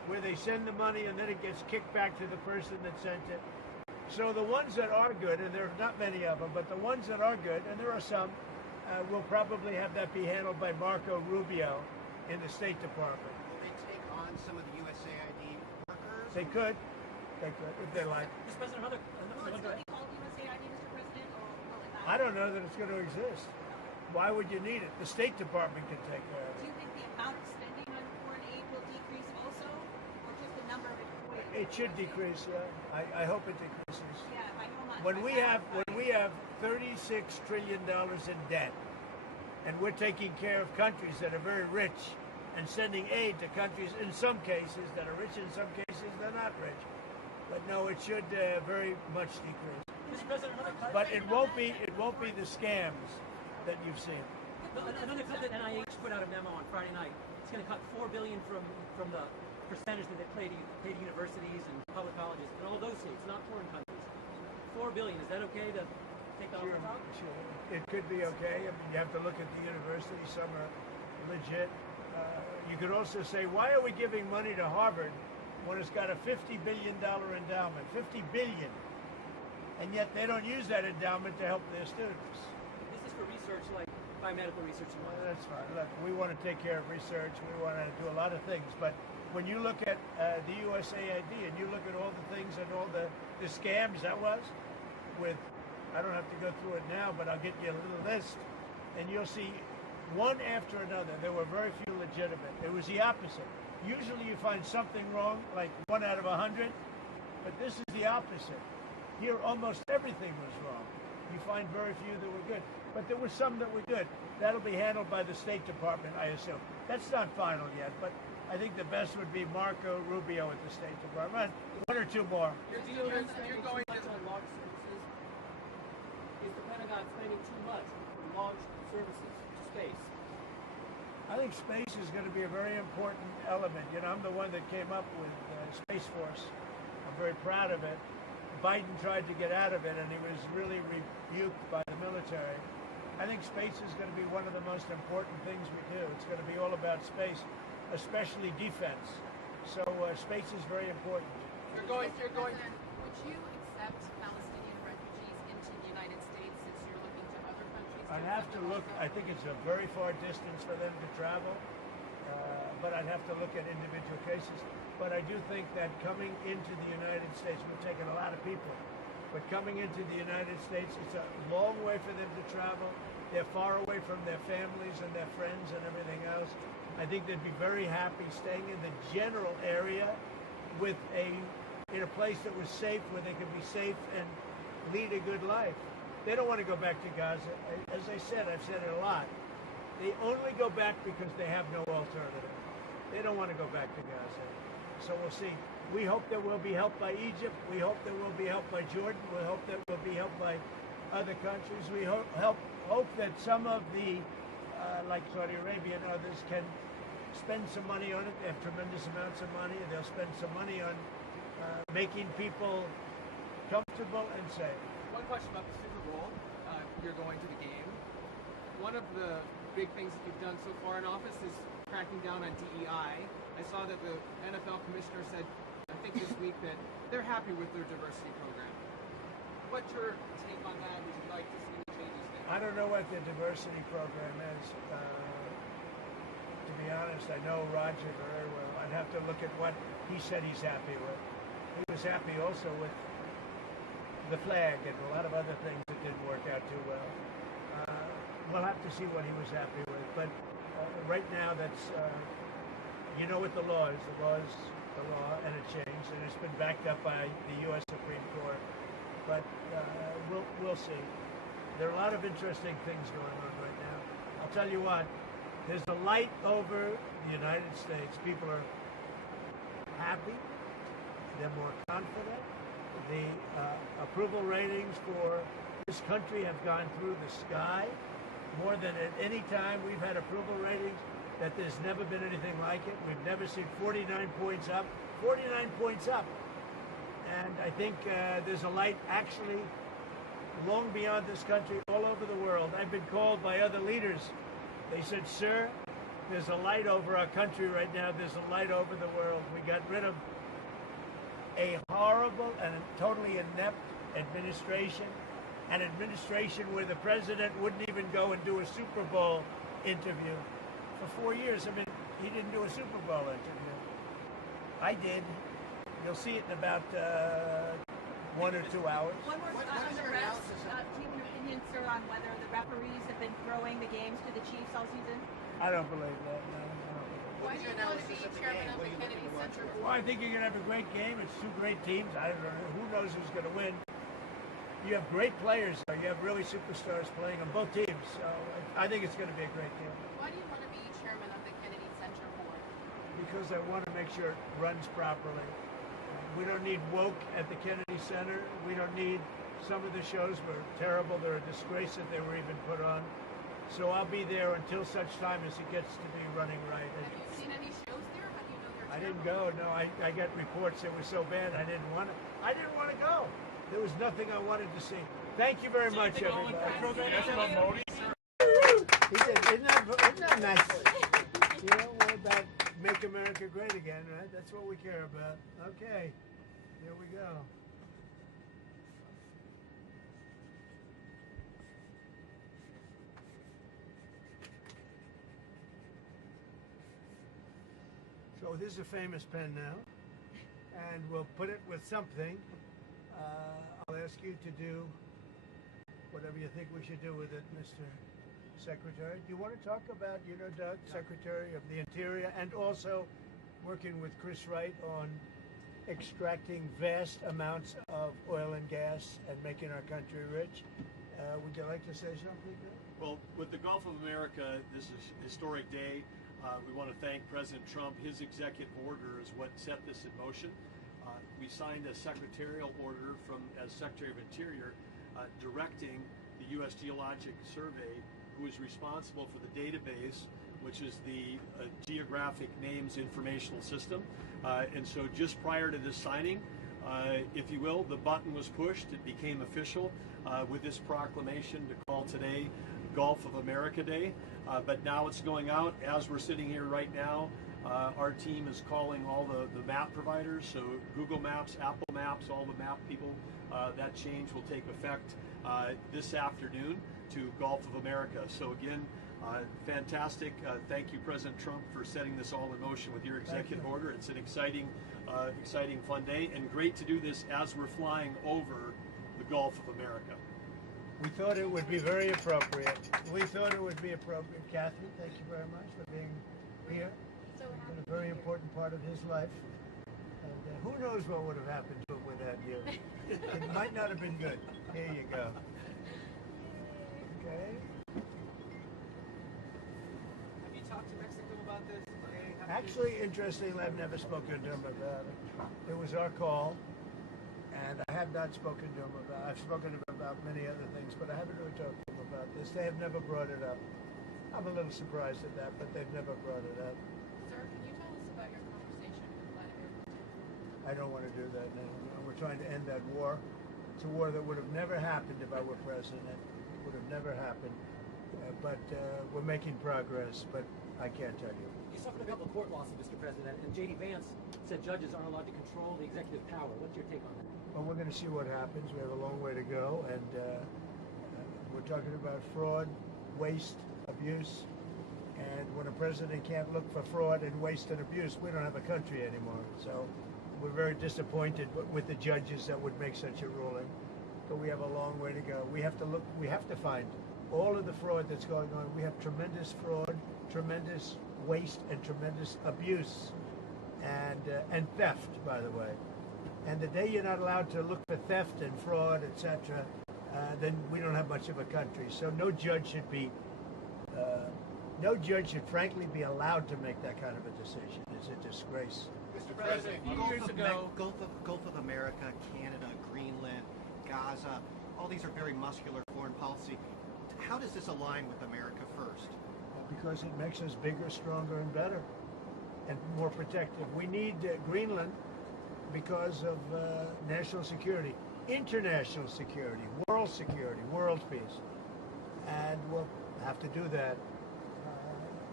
where they send the money and then it gets kicked back to the person that sent it. So the ones that are good, and there are not many of them, but the ones that are good, and there are some, will probably have that be handled by Marco Rubio in the State Department. Will they take on some of the USAID workers? They could, if they like. Mr. President, another Will it still be called USAID, Mr. President, or will it not? I don't know that it's going to exist. Why would you need it? The State Department can take care of Do it. you think the amount of spending on foreign aid will decrease also, or just the number of employees? It should decrease, yeah. I hope it decreases. Yeah, by how much? When By we have $36 trillion in debt, and we're taking care of countries that are very rich and sending aid to countries in some cases that are rich, in some cases they're not rich. But no, it should very much decrease. Mr. President, But it won't be the scams that you've seen. another cut that NIH put out a memo on Friday night. It's going to cut $4 billion from the percentage that they pay to universities and public colleges in all those states, not foreign countries. $4 billion. Is that okay to take that off the top? Sure. It could be okay. I mean, you have to look at the universities. Some are legit. You could also say, why are we giving money to Harvard when it's got a $50 billion endowment? $50 billion. And yet they don't use that endowment to help their students. This is for research like biomedical research and Well, whatnot. that's fine. Look, we want to take care of research. We want to do a lot of things. But when you look at the USAID and you look at all the things and all the scams that was with, I don't have to go through it now, but I'll get you a little list. And you'll see one after another. There were very few legitimate. It was the opposite. Usually you find something wrong, like 1 out of 100. But this is the opposite. Here, almost everything was wrong. You find very few that were good. But there were some that were good. That'll be handled by the State Department, I assume. That's not final yet, but I think the best would be Marco Rubio at the State Department. One or two more. You're going to on launch services. Is the Pentagon spending too much on launch services to space? I think space is going to be a very important element. You know, I'm the one that came up with Space Force. I'm very proud of it. Biden tried to get out of it, and he was really rebuked by the military. I think space is going to be one of the most important things we do. It's going to be all about space, especially defense. So space is very important. You're going. President, would you accept Palestinian refugees into the United States since you're looking to other countries? I'd have to look. I think it's a very far distance for them to travel, but I'd have to look at individual cases. But I do think that coming into the United States, we're taking a lot of people, but coming into the United States, it's a long way for them to travel. They're far away from their families and their friends and everything else. I think they'd be very happy staying in the general area in a place that was safe, where they could be safe and lead a good life. They don't want to go back to Gaza. As I said, I've said it a lot. They only go back because they have no alternative. They don't want to go back to Gaza. So we'll see. We hope that we'll be helped by Egypt. We hope that we'll be helped by Jordan. We hope that we'll be helped by other countries. We hope that some of the, like Saudi Arabia and others, can spend some money on it. They have tremendous amounts of money. They'll spend some money on making people comfortable and safe. One question about the Super Bowl. You're going to the game. One of the big things that you've done so far in office is cracking down on DEI. I saw that the NFL commissioner said, I think this week, that they're happy with their diversity program. What's your take on that? Would you like to see any changes there? I don't know what the diversity program is. To be honest, I know Roger very well. I'd have to look at what he said he's happy with. He was happy also with the flag and a lot of other things that didn't work out too well. We'll have to see what he was happy with. But right now, that's, you know what the law is. The law is the law, and it changed, and it's been backed up by the U.S. Supreme Court. But we'll see. There are a lot of interesting things going on right now. I'll tell you what, there's a light over the United States. People are happy. They're more confident. The approval ratings for this country have gone through the sky. More than at any time we've had approval ratings that there's never been anything like it. We've never seen 49 points up. 49 points up. And I think there's a light actually long beyond this country, all over the world. I've been called by other leaders. They said, sir, There's a light over our country right now. There's a light over the world. We got rid of a horrible and totally inept administration, an administration where the president wouldn't even go and do a Super Bowl interview. For 4 years, I mean, he didn't do a Super Bowl interview. I did. You'll see it in about 1 or 2 hours. One more on the refs. Do you have an opinion, sir, on whether the referees have been throwing the games to the Chiefs all season? I don't believe that. No, I don't believe that. Why do you want to be chairman of the Kennedy Center Well, I think you're going to have a great game. It's two great teams. I don't know. Who knows who's going to win? You have great players. So you have really superstars playing on both teams. So I think it's going to be a great game. Why do you want to be chairman of the Kennedy Center Board? Because I want to make sure it runs properly. We don't need woke at the Kennedy Center. We don't need some of the shows were terrible. They're a disgrace that they were even put on. So I'll be there until such time as it gets to be running right. Have you seen any shows there? How do you know they're I didn't terrible? go. No, I got reports it was so bad I didn't want to. I didn't want to go. There was nothing I wanted to see. Thank you very much, everybody. Yes, about Modi, sir. He said, isn't that nice? You know, we're about make America great again, right? That's what we care about. Okay, here we go. So this is a famous pen now, and we'll put it with something. I'll ask you to do whatever you think we should do with it, Mr. Secretary. Do you want to talk about, Doug, Secretary of the Interior, and also working with Chris Wright on extracting vast amounts of oil and gas and making our country rich? Would you like to say something? Well, with the Gulf of America, this is a historic day. We want to thank President Trump. His executive order is what set this in motion. We signed a secretarial order as Secretary of Interior directing the U.S. Geologic Survey, who is responsible for the database, which is the Geographic Names Informational System. And so just prior to this signing, if you will, the button was pushed. It became official with this proclamation to call today Gulf of America Day. But now it's going out. As we're sitting here right now, our team is calling all the map providers, so Google Maps, Apple Maps, all the map people. That change will take effect this afternoon to Gulf of America. So again, fantastic. Thank you, President Trump, for setting this all in motion with your executive order. It's an exciting, fun day, and great to do this as we're flying over the Gulf of America. We thought it would be very appropriate. Catherine, thank you very much for being here. It's been a very important part of his life. And who knows what would have happened to him without you. It might not have been good. Here you go. Okay. Have you talked to Mexico about this? Actually, interestingly, I've never spoken to him about it. It was our call, and I have not spoken to him about it. I've spoken to him about many other things, but I haven't really talked to him about this. They have never brought it up. I'm a little surprised at that, but they've never brought it up. Sir, can you tell us about your conversation with Vladimir Putin? I don't want to do that now. We're trying to end that war. It's a war that would have never happened if I were president. It would have never happened. But we're making progress, but I can't tell you. You suffered a couple of court losses, Mr. President, and J.D. Vance said judges aren't allowed to control the executive power. What's your take on that? Well, we're going to see what happens. We have a long way to go, and we're talking about fraud, waste, abuse, and when a president can't look for fraud and waste and abuse, we don't have a country anymore. So we're very disappointed with the judges that would make such a ruling, but we have a long way to go. We have to find all of the fraud that's going on. We have tremendous fraud, tremendous waste, and tremendous abuse, and theft, by the way. And the day you're not allowed to look for theft and fraud, etc., then we don't have much of a country. So no judge should frankly be allowed to make that kind of a decision. It's a disgrace. Mr. President, a few years ago, Gulf of America, Canada, Greenland, Gaza, all these are very muscular foreign policy. How does this align with America first? Because it makes us bigger, stronger, and better, and more protective. We need Greenland because of national security, international security, world peace. And we'll have to do that.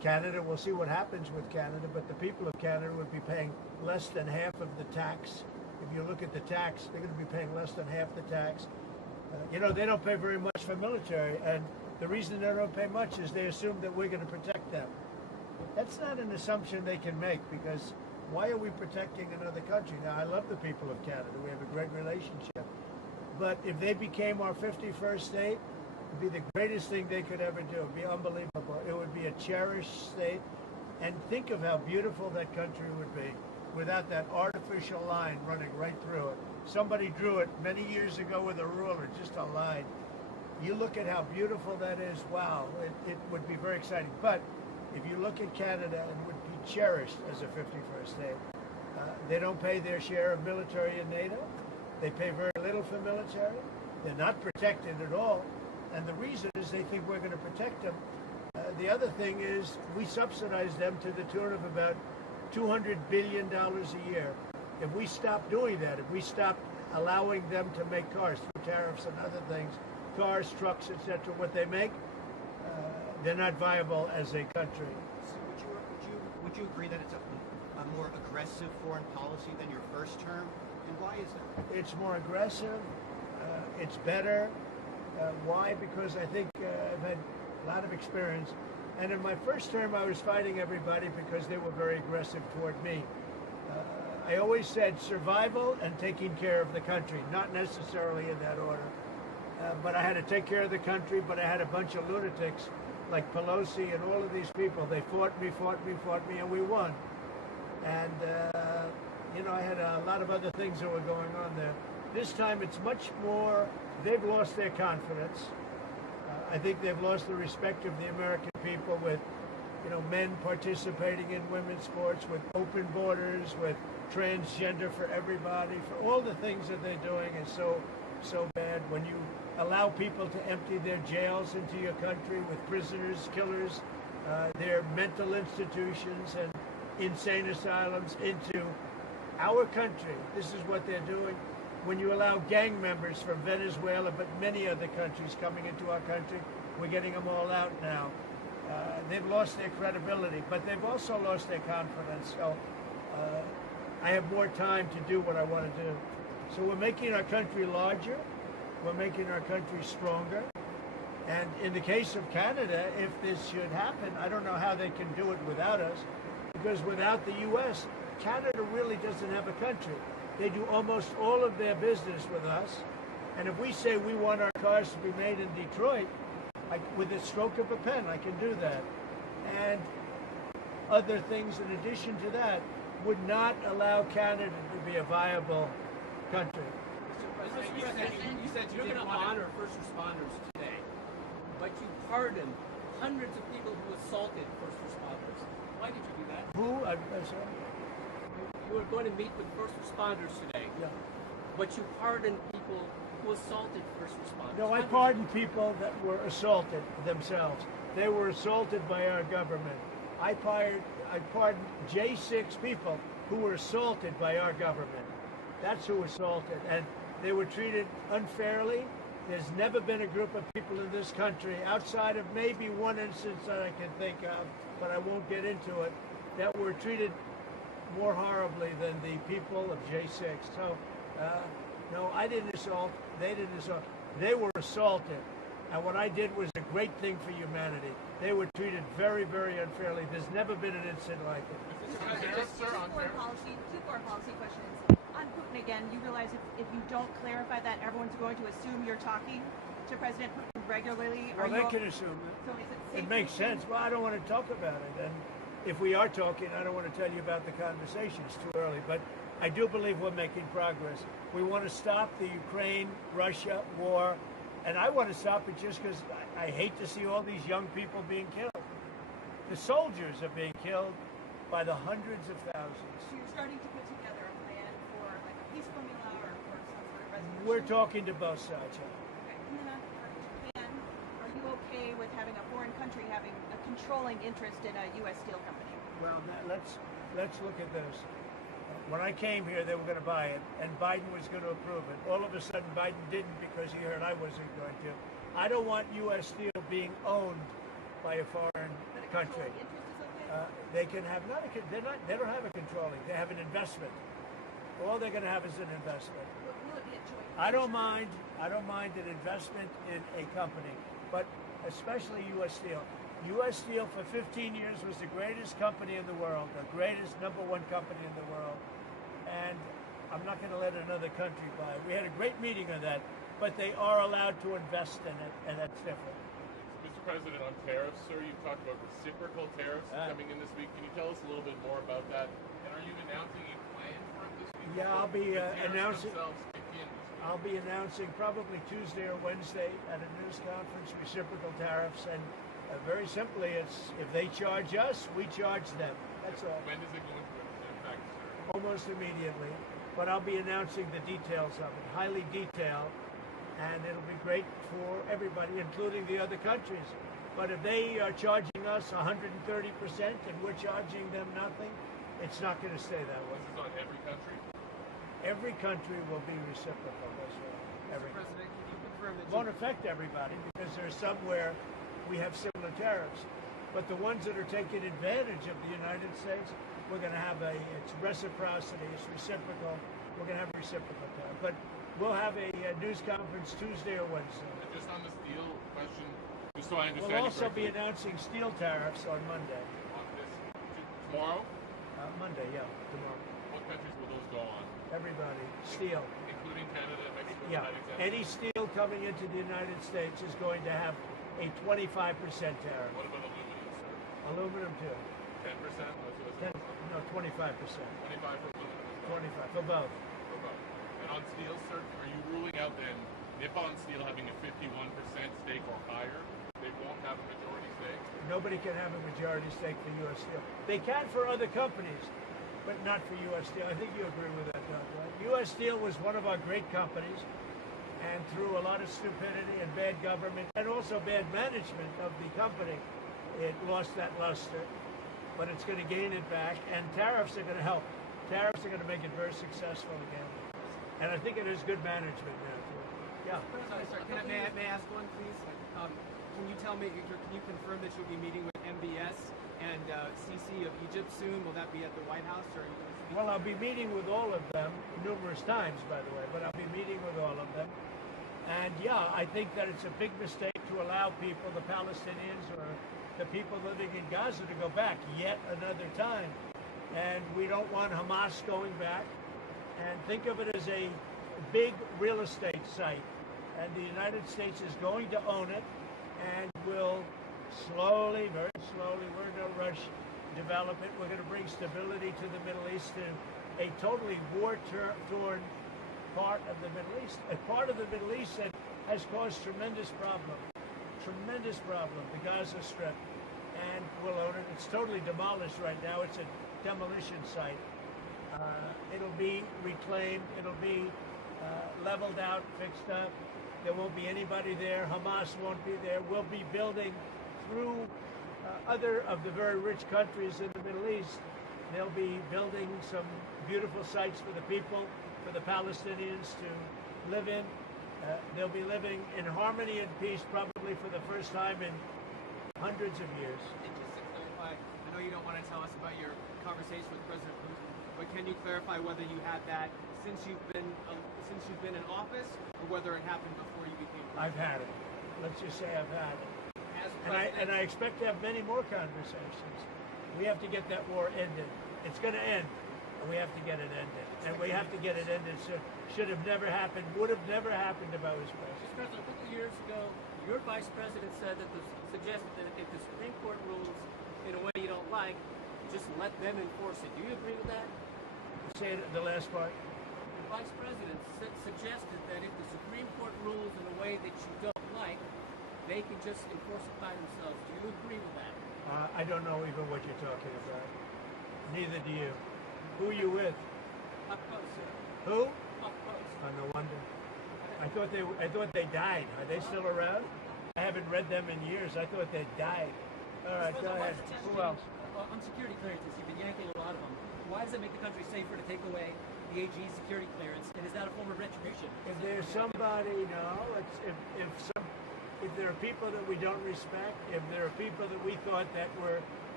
Canada, we'll see what happens with Canada, but the people of Canada would be paying less than half of the tax. If you look at the tax, they're going to be paying less than half the tax. They don't pay very much for military, and the reason they don't pay much is they assume that we're going to protect them. That's not an assumption they can make, because why are we protecting another country? Now, I love the people of Canada. We have a great relationship. But if they became our 51st state, it would be the greatest thing they could ever do. It would be unbelievable. It would be a cherished state. And think of how beautiful that country would be without that artificial line running right through it. Somebody drew it many years ago with a ruler, just a line. You look at how beautiful that is, wow, it would be very exciting. But if you look at Canada, it would be cherished as a 51st state. They don't pay their share of military in NATO. They pay very little for military. They're not protected at all. And the reason is they think we're going to protect them. The other thing is we subsidize them to the tune of about $200 billion a year. If we stop doing that, if we stop allowing them to make cars through tariffs and other things, cars, trucks, etc., what they make, they're not viable as a country. So would you agree that it's a more aggressive foreign policy than your first term? And why is that? It's more aggressive. It's better. Why? Because I think I've had a lot of experience. And in my first term, I was fighting everybody because they were very aggressive toward me. I always said survival and taking care of the country, not necessarily in that order. But I had to take care of the country, but I had a bunch of lunatics like Pelosi and all of these people. They fought me, and we won. And, I had a lot of other things that were going on there. This time it's much more, they've lost their confidence. I think they've lost the respect of the American people with, men participating in women's sports, with open borders, with transgender for everybody, for all the things that they're doing is so bad. When you allow people to empty their jails into your country with prisoners, killers, their mental institutions and insane asylums into our country, this is what they're doing. When you allow gang members from Venezuela, but many other countries coming into our country, we're getting them all out now. They've lost their credibility, but they've also lost their confidence. So I have more time to do what I want to do. So we're making our country larger. We're making our country stronger. And in the case of Canada, if this should happen, I don't know how they can do it without us, because without the U.S., Canada really doesn't have a country. They do almost all of their business with us. And if we say we want our cars to be made in Detroit, with a stroke of a pen, I can do that. And other things in addition to that would not allow Canada to be a viable country. You said you're going to honor first responders today, but you pardoned hundreds of people who assaulted first responders. Why did you do that? Who? I'm sorry? You were going to meet with first responders today, but you pardoned people who assaulted first responders. No, I pardoned people that were assaulted themselves. They were assaulted by our government. I pardoned J6 people who were assaulted by our government. That's who assaulted. And they were treated unfairly. There's never been a group of people in this country, outside of maybe one instance that I can think of, but I won't get into it, that were treated more horribly than the people of J6. So, no, I didn't assault. They didn't assault. They were assaulted. And what I did was a great thing for humanity. They were treated very, very unfairly. There's never been an incident like it. Two foreign policy questions. On Putin again, you realize if you don't clarify that, everyone's going to assume you're talking to President Putin regularly? Well, they can assume it. So is it It makes sense. Well, I don't want to talk about it. And if we are talking, I don't want to tell you about the conversation. It's too early. But I do believe we're making progress. We want to stop the Ukraine-Russia war. And I want to stop it just because I hate to see all these young people being killed. The soldiers are being killed by the hundreds of thousands. So you're starting to put together a plan for like a peace formula or for some sort of resolution? We're talking to both sides. Okay. And then on Japan, are you okay with having a foreign country having a controlling interest in a U.S. steel company? Well, let's look at this. When I came here, they were going to buy it, and Biden was going to approve it. All of a sudden, Biden didn't because he heard I wasn't going to. I don't want U.S. steel being owned by a foreign country. Interest is They can have they don't have a controlling. They have an investment. All they're going to have is an investment. Will it be a joint I don't venture? mind an investment in a company, but especially U.S. Steel. U.S. Steel for 15 years was the greatest company in the world, the greatest #1 company in the world, and I'm not going to let another country buy it. We had a great meeting on that, but they are allowed to invest in it, and that's different. Mr. President, on tariffs, sir, you've talked about reciprocal tariffs coming in this week. Can you tell us a little bit more about that? And are you announcing a plan for it this week? Yeah, I'll be The tariffs announcing. themselves kick in this week. I'll be announcing probably Tuesday or Wednesday at a news conference reciprocal tariffs, and very simply, it's if they charge us, we charge them. That's all. When does it go into effect, sir? Almost immediately. But I'll be announcing the details of it, highly detailed, and it'll be great for everybody, including the other countries. But if they are charging us 130% and we're charging them nothing, it's not going to stay that way. This is on every country? Every country will be reciprocal. That's right. Mr. President, can you confirm that Won't affect everybody because there's some where we have similar tariffs. But the ones that are taking advantage of the United States, we're going to have it's reciprocity, it's reciprocal. We're going to have reciprocal tariff. But we'll have a news conference Tuesday or Wednesday. And just on the steel question, just so I understand We'll you also be correctly, announcing steel tariffs on Monday. on this tomorrow, Monday, yeah, tomorrow. what countries will those go on? Everybody, steel. Including Canada, Mexico, Yeah, United States? any steel coming into the United States is going to have a 25% tariff. What about aluminum, sir? Aluminum too. 10%? No, 25%. 25 for aluminum as well. 25 for both. For both. And on steel, sir, are you ruling out then Nippon Steel having a 51% stake or higher? They won't have a majority stake? Nobody can have a majority stake for U.S. Steel. They can for other companies, but not for U.S. Steel. I think you agree with that, Doug, right? U.S. Steel was one of our great companies, and through a lot of stupidity and bad government, and also bad management of the company, it lost that luster. But it's going to gain it back, and tariffs are going to help. Tariffs are going to make it very successful again. And I think it is good management now, too. Yeah. Sorry, may I ask one, please? Can you tell me, can you confirm that you'll be meeting with MBS and CC of Egypt soon? Will that be at the White House? Or are you going to speak? Well, I'll be meeting with all of them numerous times, by the way, but I'll be meeting with all of them. And yeah, I think that it's a big mistake to allow people, the Palestinians or the people living in Gaza, to go back yet another time. And we don't want Hamas going back. And think of it as a big real estate site. And the United States is going to own it and will slowly, very slowly, we're in no rush, develop it. We're going to bring stability to the Middle East, to a totally war-torn part of the Middle East, a part of the Middle East that has caused tremendous problem, the Gaza Strip, and we'll own it. It's totally demolished right now. It's a demolition site. It'll be reclaimed. It'll be leveled out, fixed up. There won't be anybody there. Hamas won't be there. We'll be building through other of the very rich countries in the Middle East. They'll be building some beautiful sites for the people, for the Palestinians to live in. They'll be living in harmony and peace probably for the first time in hundreds of years. And just to clarify, I know you don't want to tell us about your conversation with President Putin, but can you clarify whether you had that since you've been in office, or whether it happened before you became president? I've had it. Let's just say I've had it. As And I expect to have many more conversations. We have to get that war ended. It's going to end, and we have to get it ended. And we have to get it ended. So should have never happened, would have never happened if I was president. Mr. President, a couple of years ago, your vice president said that suggested that if the Supreme Court rules in a way you don't like, just let them enforce it. Do you agree with that? Say the last part. The vice president suggested that if the Supreme Court rules in a way that you don't like, they can just enforce it by themselves. Do you agree with that? I don't know even what you're talking about. Neither do you. Who are you with? Up close, sir. Who? Up close. No wonder. I thought they died. Are they still around? I haven't read them in years. I thought they died. All right, go ahead. Who else? On security clearances, you've been yanking a lot of them. Why does it make the country safer to take away the AG security clearance? And is that a form of retribution? If there's somebody, no. If there are people that we don't respect, if there are people that we thought that were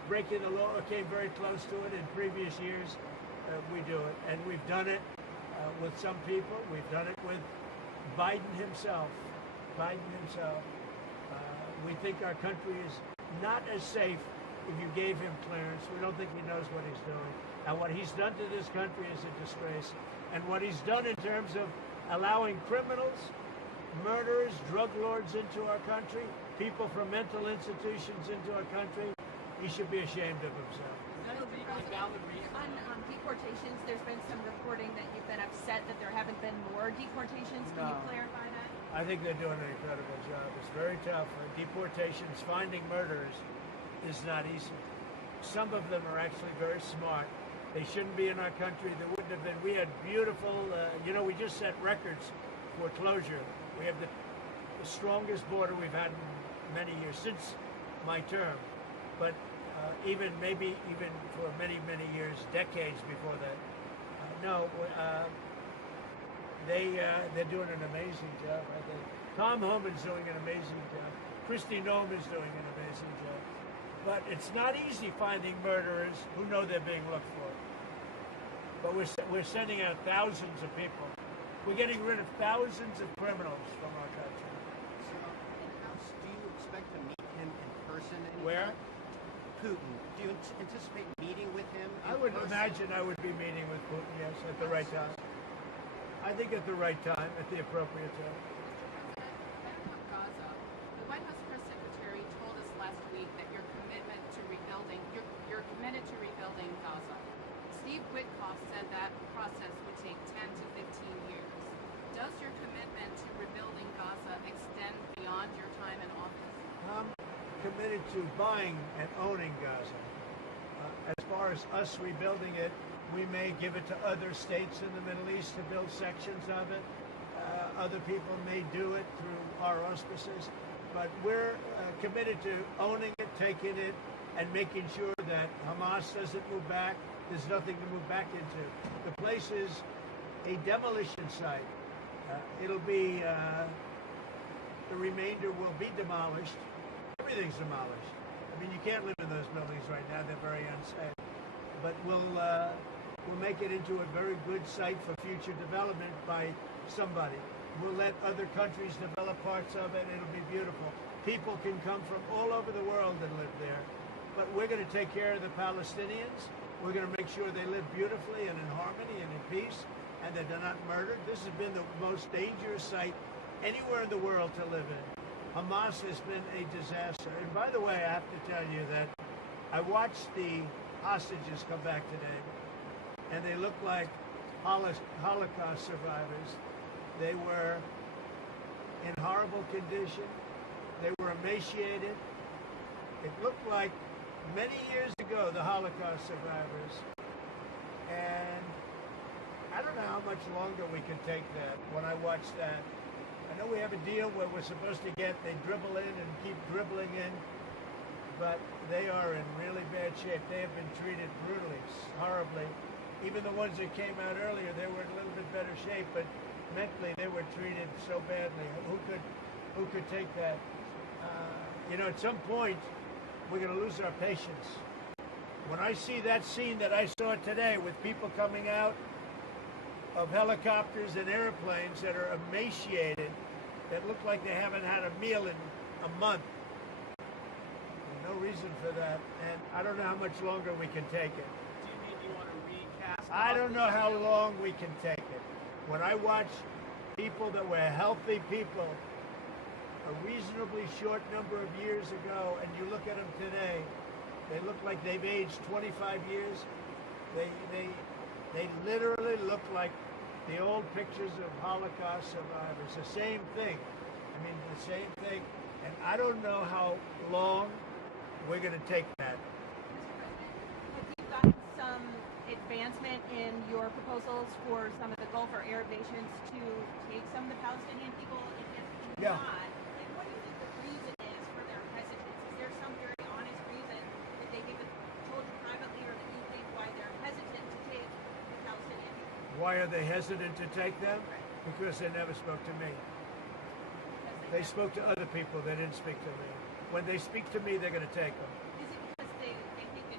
breaking the law or came very close to it in previous years, we do it. And we've done it with some people. We've done it with Biden himself. We think our country is not as safe if you gave him clearance. We don't think he knows what he's doing. And what he's done to this country is a disgrace. And what he's done in terms of allowing criminals, murderers, drug lords into our country, people from mental institutions into our country, he should be ashamed of himself. On deportations, there's been some reporting that you've been upset that there haven't been more deportations. Can you clarify that? I think they're doing an incredible job. It's very tough. Deportations, finding murderers is not easy. Some of them are actually very smart. They shouldn't be in our country. There wouldn't have been. We had beautiful, we just set records for closure. We have the strongest border we've had in many years, since my term. But even for many, many years, decades before that. They're doing an amazing job, I think. Tom Homan's doing an amazing job. Kristi Noem is doing an amazing job. But it's not easy finding murderers who know they're being looked for. But we're sending out thousands of people. We're getting rid of thousands of criminals from our country. So, do you expect to meet him in person anytime? Where? Putin. Do you anticipate meeting with him? I would imagine I would be meeting with Putin, yes, at the right time. I think at the right time, at the appropriate time. Gaza. The White House press secretary told us last week that you're committed to rebuilding Gaza. Steve Witkoff said that process would take 10 to 15 years. Does your commitment to rebuilding Gaza extend beyond your time in office? I'm committed to buying and owning Gaza. As far as us rebuilding it, we may give it to other states in the Middle East to build sections of it. Other people may do it through our auspices. But we're committed to owning it, taking it, and making sure that Hamas doesn't move back. There's nothing to move back into. The place is a demolition site. It'll be, the remainder will be demolished. Everything's demolished. I mean, you can't live in those buildings right now. They're very unsafe. But we'll make it into a very good site for future development by somebody. We'll let other countries develop parts of it. It'll be beautiful. People can come from all over the world and live there. But we're going to take care of the Palestinians. We're going to make sure they live beautifully and in harmony and in peace, and that they're not murdered. This has been the most dangerous site anywhere in the world to live in. Hamas has been a disaster. And by the way, I have to tell you that I watched the hostages come back today, and they look like Holocaust survivors. They were in horrible condition. They were emaciated. It looked like many years ago, the Holocaust survivors. And I don't know how much longer we can take that. When I watch that, I know we have a deal where we're supposed to they dribble in and keep dribbling in, but they are in really bad shape. They have been treated brutally, horribly. Even the ones that came out earlier, they were in a little bit better shape, but mentally they were treated so badly. Who could take that? At some point, we're going to lose our patience. When I see that scene that I saw today with people coming out of helicopters and airplanes that are emaciated, that look like they haven't had a meal in a month, there's no reason for that. And I don't know how much longer we can take it. Do you mean you want to recast? I don't know how long we can take it. When I watch people that were healthy people a reasonably short number of years ago, and you look at them today, they look like they've aged 25 years. They literally look like the old pictures of Holocaust survivors. The same thing. I mean, the same thing. And I don't know how long we're going to take that. Have you gotten some advancement in your proposals for some of the Gulf or Arab nations to take some of the Palestinian people? And if Yeah. not, what do you think the reason is for their hesitance? Is there some very honest reason that they haven't told you privately, or that you think why they're hesitant to take the Palestinian people? Why are they hesitant to take them? Because they never spoke to me. They spoke to other people. They didn't speak to me. When they speak to me, they're going to take them. Is it because they think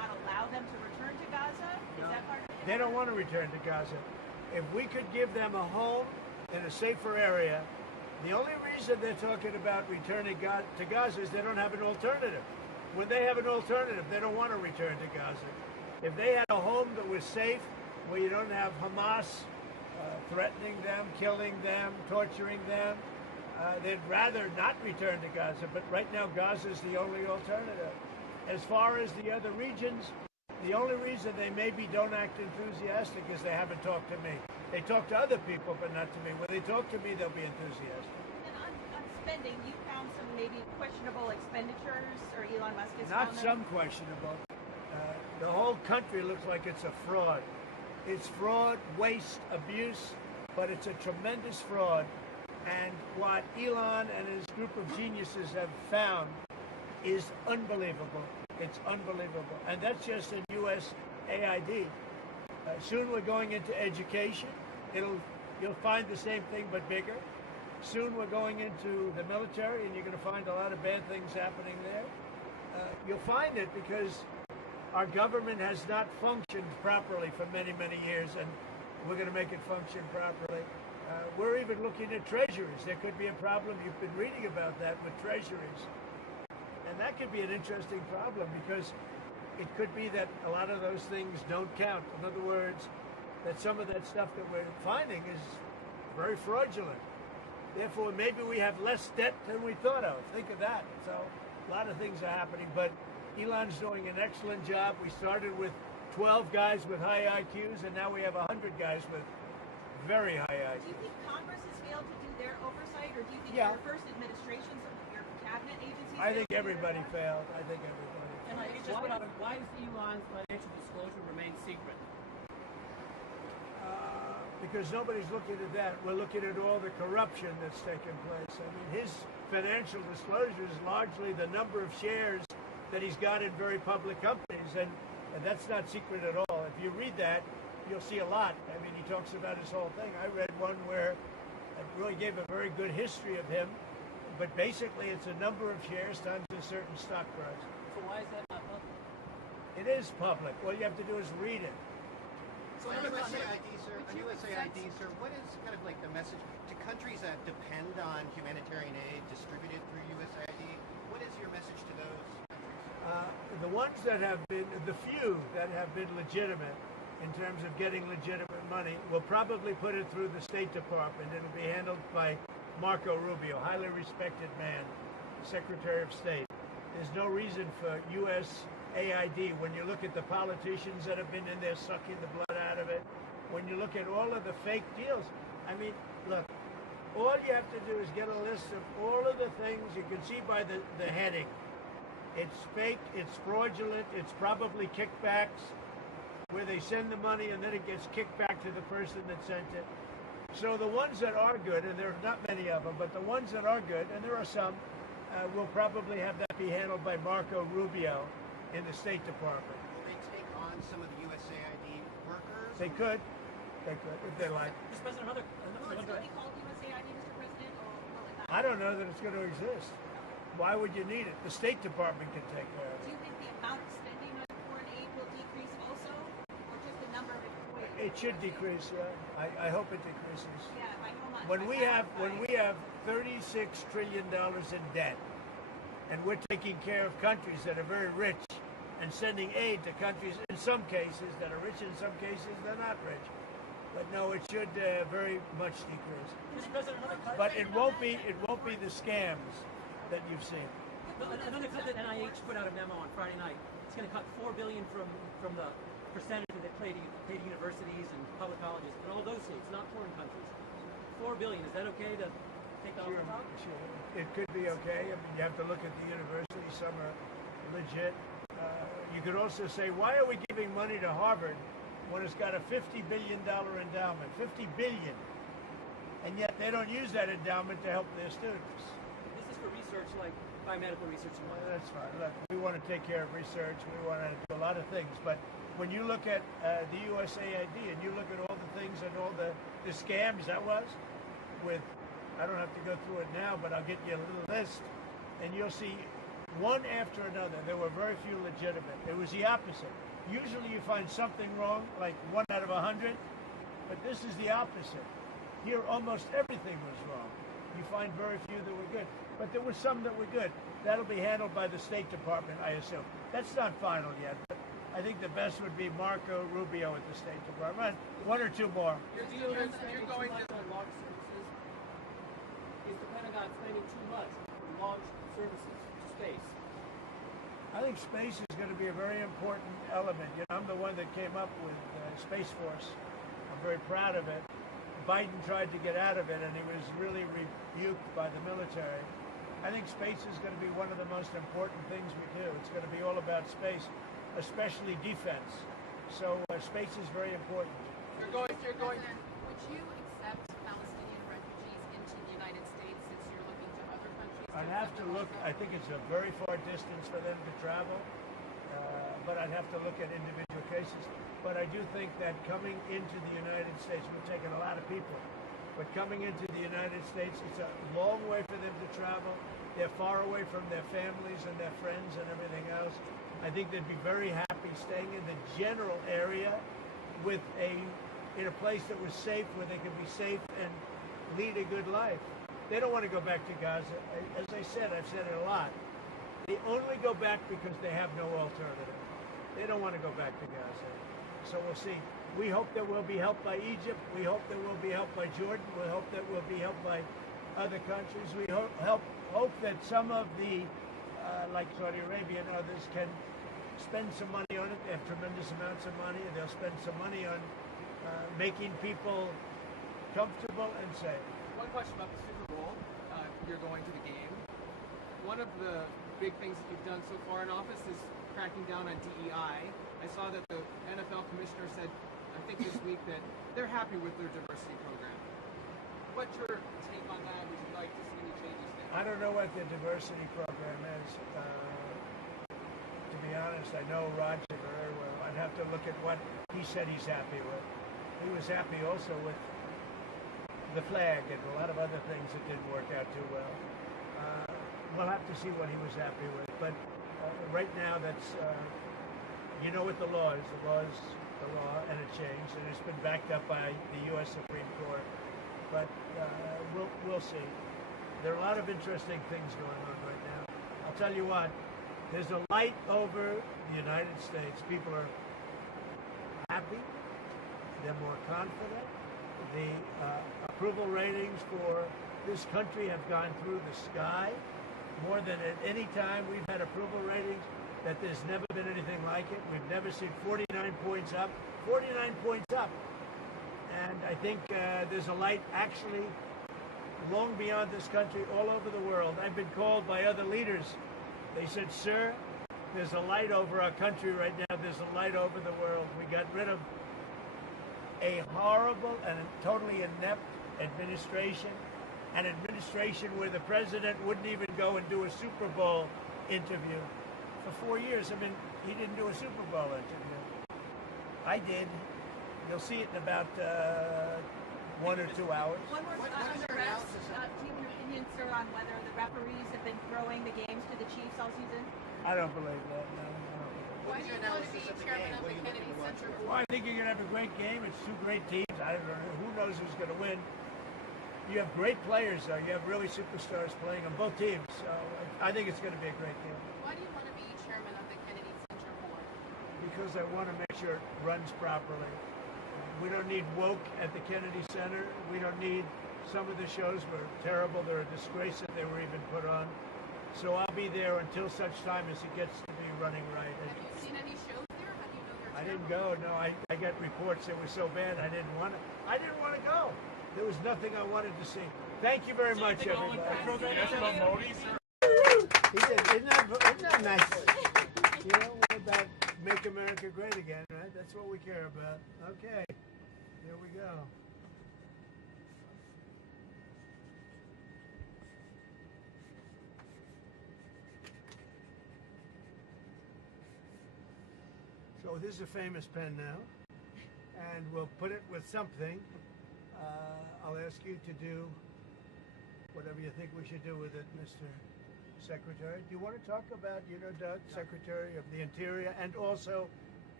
allow them to return to Gaza? Is No. that part of it? They don't want to return to Gaza. If we could give them a home in a safer area, the only reason they're talking about returning to Gaza is they don't have an alternative. When they have an alternative, they don't want to return to Gaza. If they had a home that was safe, where you don't have Hamas threatening them, killing them, torturing them, they'd rather not return to Gaza. But right now, Gaza is the only alternative. As far as the other regions, the only reason they maybe don't act enthusiastic is they haven't talked to me. They talk to other people, but not to me. When they talk to me, they'll be enthusiastic. And on spending, you found some maybe questionable expenditures, or Elon Musk has Not found some them? questionable. The whole country looks like it's a fraud. It's fraud, waste, abuse, but it's a tremendous fraud. And what Elon and his group of geniuses have found is unbelievable. It's unbelievable. And that's just in U.S. AID. Soon we're going into education. You'll find the same thing but bigger. Soon we're going into the military, and you're going to find a lot of bad things happening there. You'll find it because our government has not functioned properly for many, many years, and we're going to make it function properly. We're even looking at treasuries. There could be a problem. You've been reading about that with treasuries. And that could be an interesting problem because it could be that a lot of those things don't count. In other words, that some of that stuff that we're finding is very fraudulent. Therefore, maybe we have less debt than we thought of. Think of that. So a lot of things are happening, but Elon's doing an excellent job. We started with 12 guys with high IQs, and now we have 100 guys with very high IQs. Do you think Congress has failed to do their oversight, or do you think Yeah. your first administration, some of your cabinet agencies? I think failed to do their everybody part? failed. I think everybody. NIH just put out why does Elon's financial disclosure remain secret? Because nobody's looking at that. We're looking at all the corruption that's taken place. I mean, his financial disclosure is largely the number of shares that he's got in very public companies, and that's not secret at all. If you read that, you'll see a lot. I mean, he talks about his whole thing. I read one where it really gave a very good history of him, but basically it's a number of shares times a certain stock price. So why is that not public? It is public. All you have to do is read it. So on USAID, sir, what is kind of like the message to countries that depend on humanitarian aid distributed through USAID? What is your message to those countries? The ones that have been, the few that have been legitimate in terms of getting legitimate money, will probably put it through the State Department. It'll be handled by Marco Rubio, highly respected man, Secretary of State. There's no reason for USAID, when you look at the politicians that have been in there sucking the blood out of it, when you look at all of the fake deals, I mean, look, all you have to do is get a list of all of the things you can see by the heading. It's fake, it's fraudulent, it's probably kickbacks, where they send the money and then it gets kicked back to the person that sent it. So the ones that are good, and there are not many of them, but the ones that are good, and there are some, will probably have that be handled by Marco Rubio in the State Department. Will they take on some of the USAID workers? They could, if they like. Mr. President, another Will it still be called USAID, Mr. President, or will it not? I don't know that it's going to exist. Why would you need it? The State Department can take care of Do it. you think the amount of spending on foreign aid will decrease also, or just the number of employees? It should decrease, yeah. I hope it decreases. Yeah, by how much? When By we have $36 trillion in debt, and we're taking care of countries that are very rich and sending aid to countries in some cases that are rich, in some cases they're not rich. But no, it should very much decrease. Mr. President, another cut. But it won't be the scams that you've seen. Another cut that NIH put out a memo on Friday night. It's going to cut $4 billion from the percentage that they pay to universities and public colleges in all those states, not foreign countries. $4 billion. Is that okay to take that off the top? Sure. It could be okay. I mean, you have to look at the universities. Some are legit. You could also say, why are we giving money to Harvard when it's got a $50 billion endowment? $50 billion. And yet they don't use that endowment to help their students. This is for research like biomedical research and Well, whatnot. that's fine. Look, we want to take care of research. We want to do a lot of things. But when you look at the USAID and you look at all the things and all the scams that was with, I don't have to go through it now, but I'll get you a little list, and you'll see one after another. There were very few legitimate. It was the opposite. Usually you find something wrong, like 1 out of 100, but this is the opposite. Here almost everything was wrong. You find very few that were good, but there were some that were good. That'll be handled by the State Department, I assume. That's not final yet, but I think the best would be Marco Rubio at the State Department. 1 or 2 more. You're going to launch services. Is the Pentagon spending too much on launch services to space? I think space is going to be a very important element. You know, I'm the one that came up with Space Force. I'm very proud of it. Biden tried to get out of it, and he was really rebuked by the military. I think space is going to be one of the most important things we do. It's going to be all about space, especially defense. So space is very important. You're going. Would you accept Palestinian refugees into the United States since you're looking to other countries? I'd have to look. I think it's a very far distance for them to travel, but I'd have to look at individual cases. But I do think that coming into the United States, we're taking a lot of people, but coming into the United States, it's a long way for them to travel. They're far away from their families and their friends and everything else. I think they'd be very happy staying in the general area in a place that was safe, where they could be safe and lead a good life. They don't want to go back to Gaza. As I said, I've said it a lot. They only go back because they have no alternative. They don't want to go back to Gaza. So we'll see. We hope that we'll be helped by Egypt. We hope that we'll be helped by Jordan. We hope that we'll be helped by other countries. We hope that some of the, like Saudi Arabia and others, can spend some money on it. They have tremendous amounts of money, and they'll spend some money on making people comfortable and safe. One question about the Super Bowl. You're going to the game. One of the big things that you've done so far in office is cracking down on DEI. I saw that the NFL commissioner said, I think this week, that they're happy with their diversity program. What's your take on that? Would you like to see any changes there? I don't know what the diversity program is. To be honest, I know Roger very well. I'd have to look at what he said he's happy with. He was happy also with the flag and a lot of other things that didn't work out too well. We'll have to see what he was happy with. But right now, that's, you know what the law is. The law is the law, and it changed, and it's been backed up by the U.S. Supreme Court. But we'll see. There are a lot of interesting things going on right now. I'll tell you what, there's a light over the United States. People are happy. They're more confident. The approval ratings for this country have gone through the sky. More than at any time we've had approval ratings that there's never been anything like it. We've never seen 49 points up. 49 points up. And I think there's a light actually long beyond this country, all over the world. I've been called by other leaders. They said, sir, there's a light over our country right now. There's a light over the world. We got rid of a horrible and totally inept administration, an administration where the president wouldn't even go and do a Super Bowl interview. For 4 years, I mean, he didn't do a Super Bowl interview. I did. You'll see it in about 1 or 2 hours. One more on the refs. Do you have an opinion, sir, on whether the referees have been throwing the games to the Chiefs all season? I don't believe that, no. Why do you want to be chairman of the Kennedy Center Board? Well, I think you're going to have a great game. It's 2 great teams. I don't know. Who knows who's going to win? You have great players, though. You have really superstars playing on both teams. So I think it's going to be a great game. Why do you want to be chairman of the Kennedy Center Board? Because I want to make sure it runs properly. We don't need woke at the Kennedy Center. We don't need, some of the shows were terrible. They're a disgrace that they were even put on. So I'll be there until such time as it gets to be running right. Have you seen any shows there? How do you know they're I terrible? didn't go. No, I got reports it was so bad. I didn't want to go. There was nothing I wanted to see. Thank you very much, everybody. Yes, about Modi, sir. He said, isn't that nice? You know, we're about make America great again, right? That's what we care about. Okay, here we go. So this is a famous pen now, and we'll put it with something. I'll ask you to do whatever you think we should do with it, Mr. Secretary. Do you want to talk about, Doug, Secretary of the Interior, and also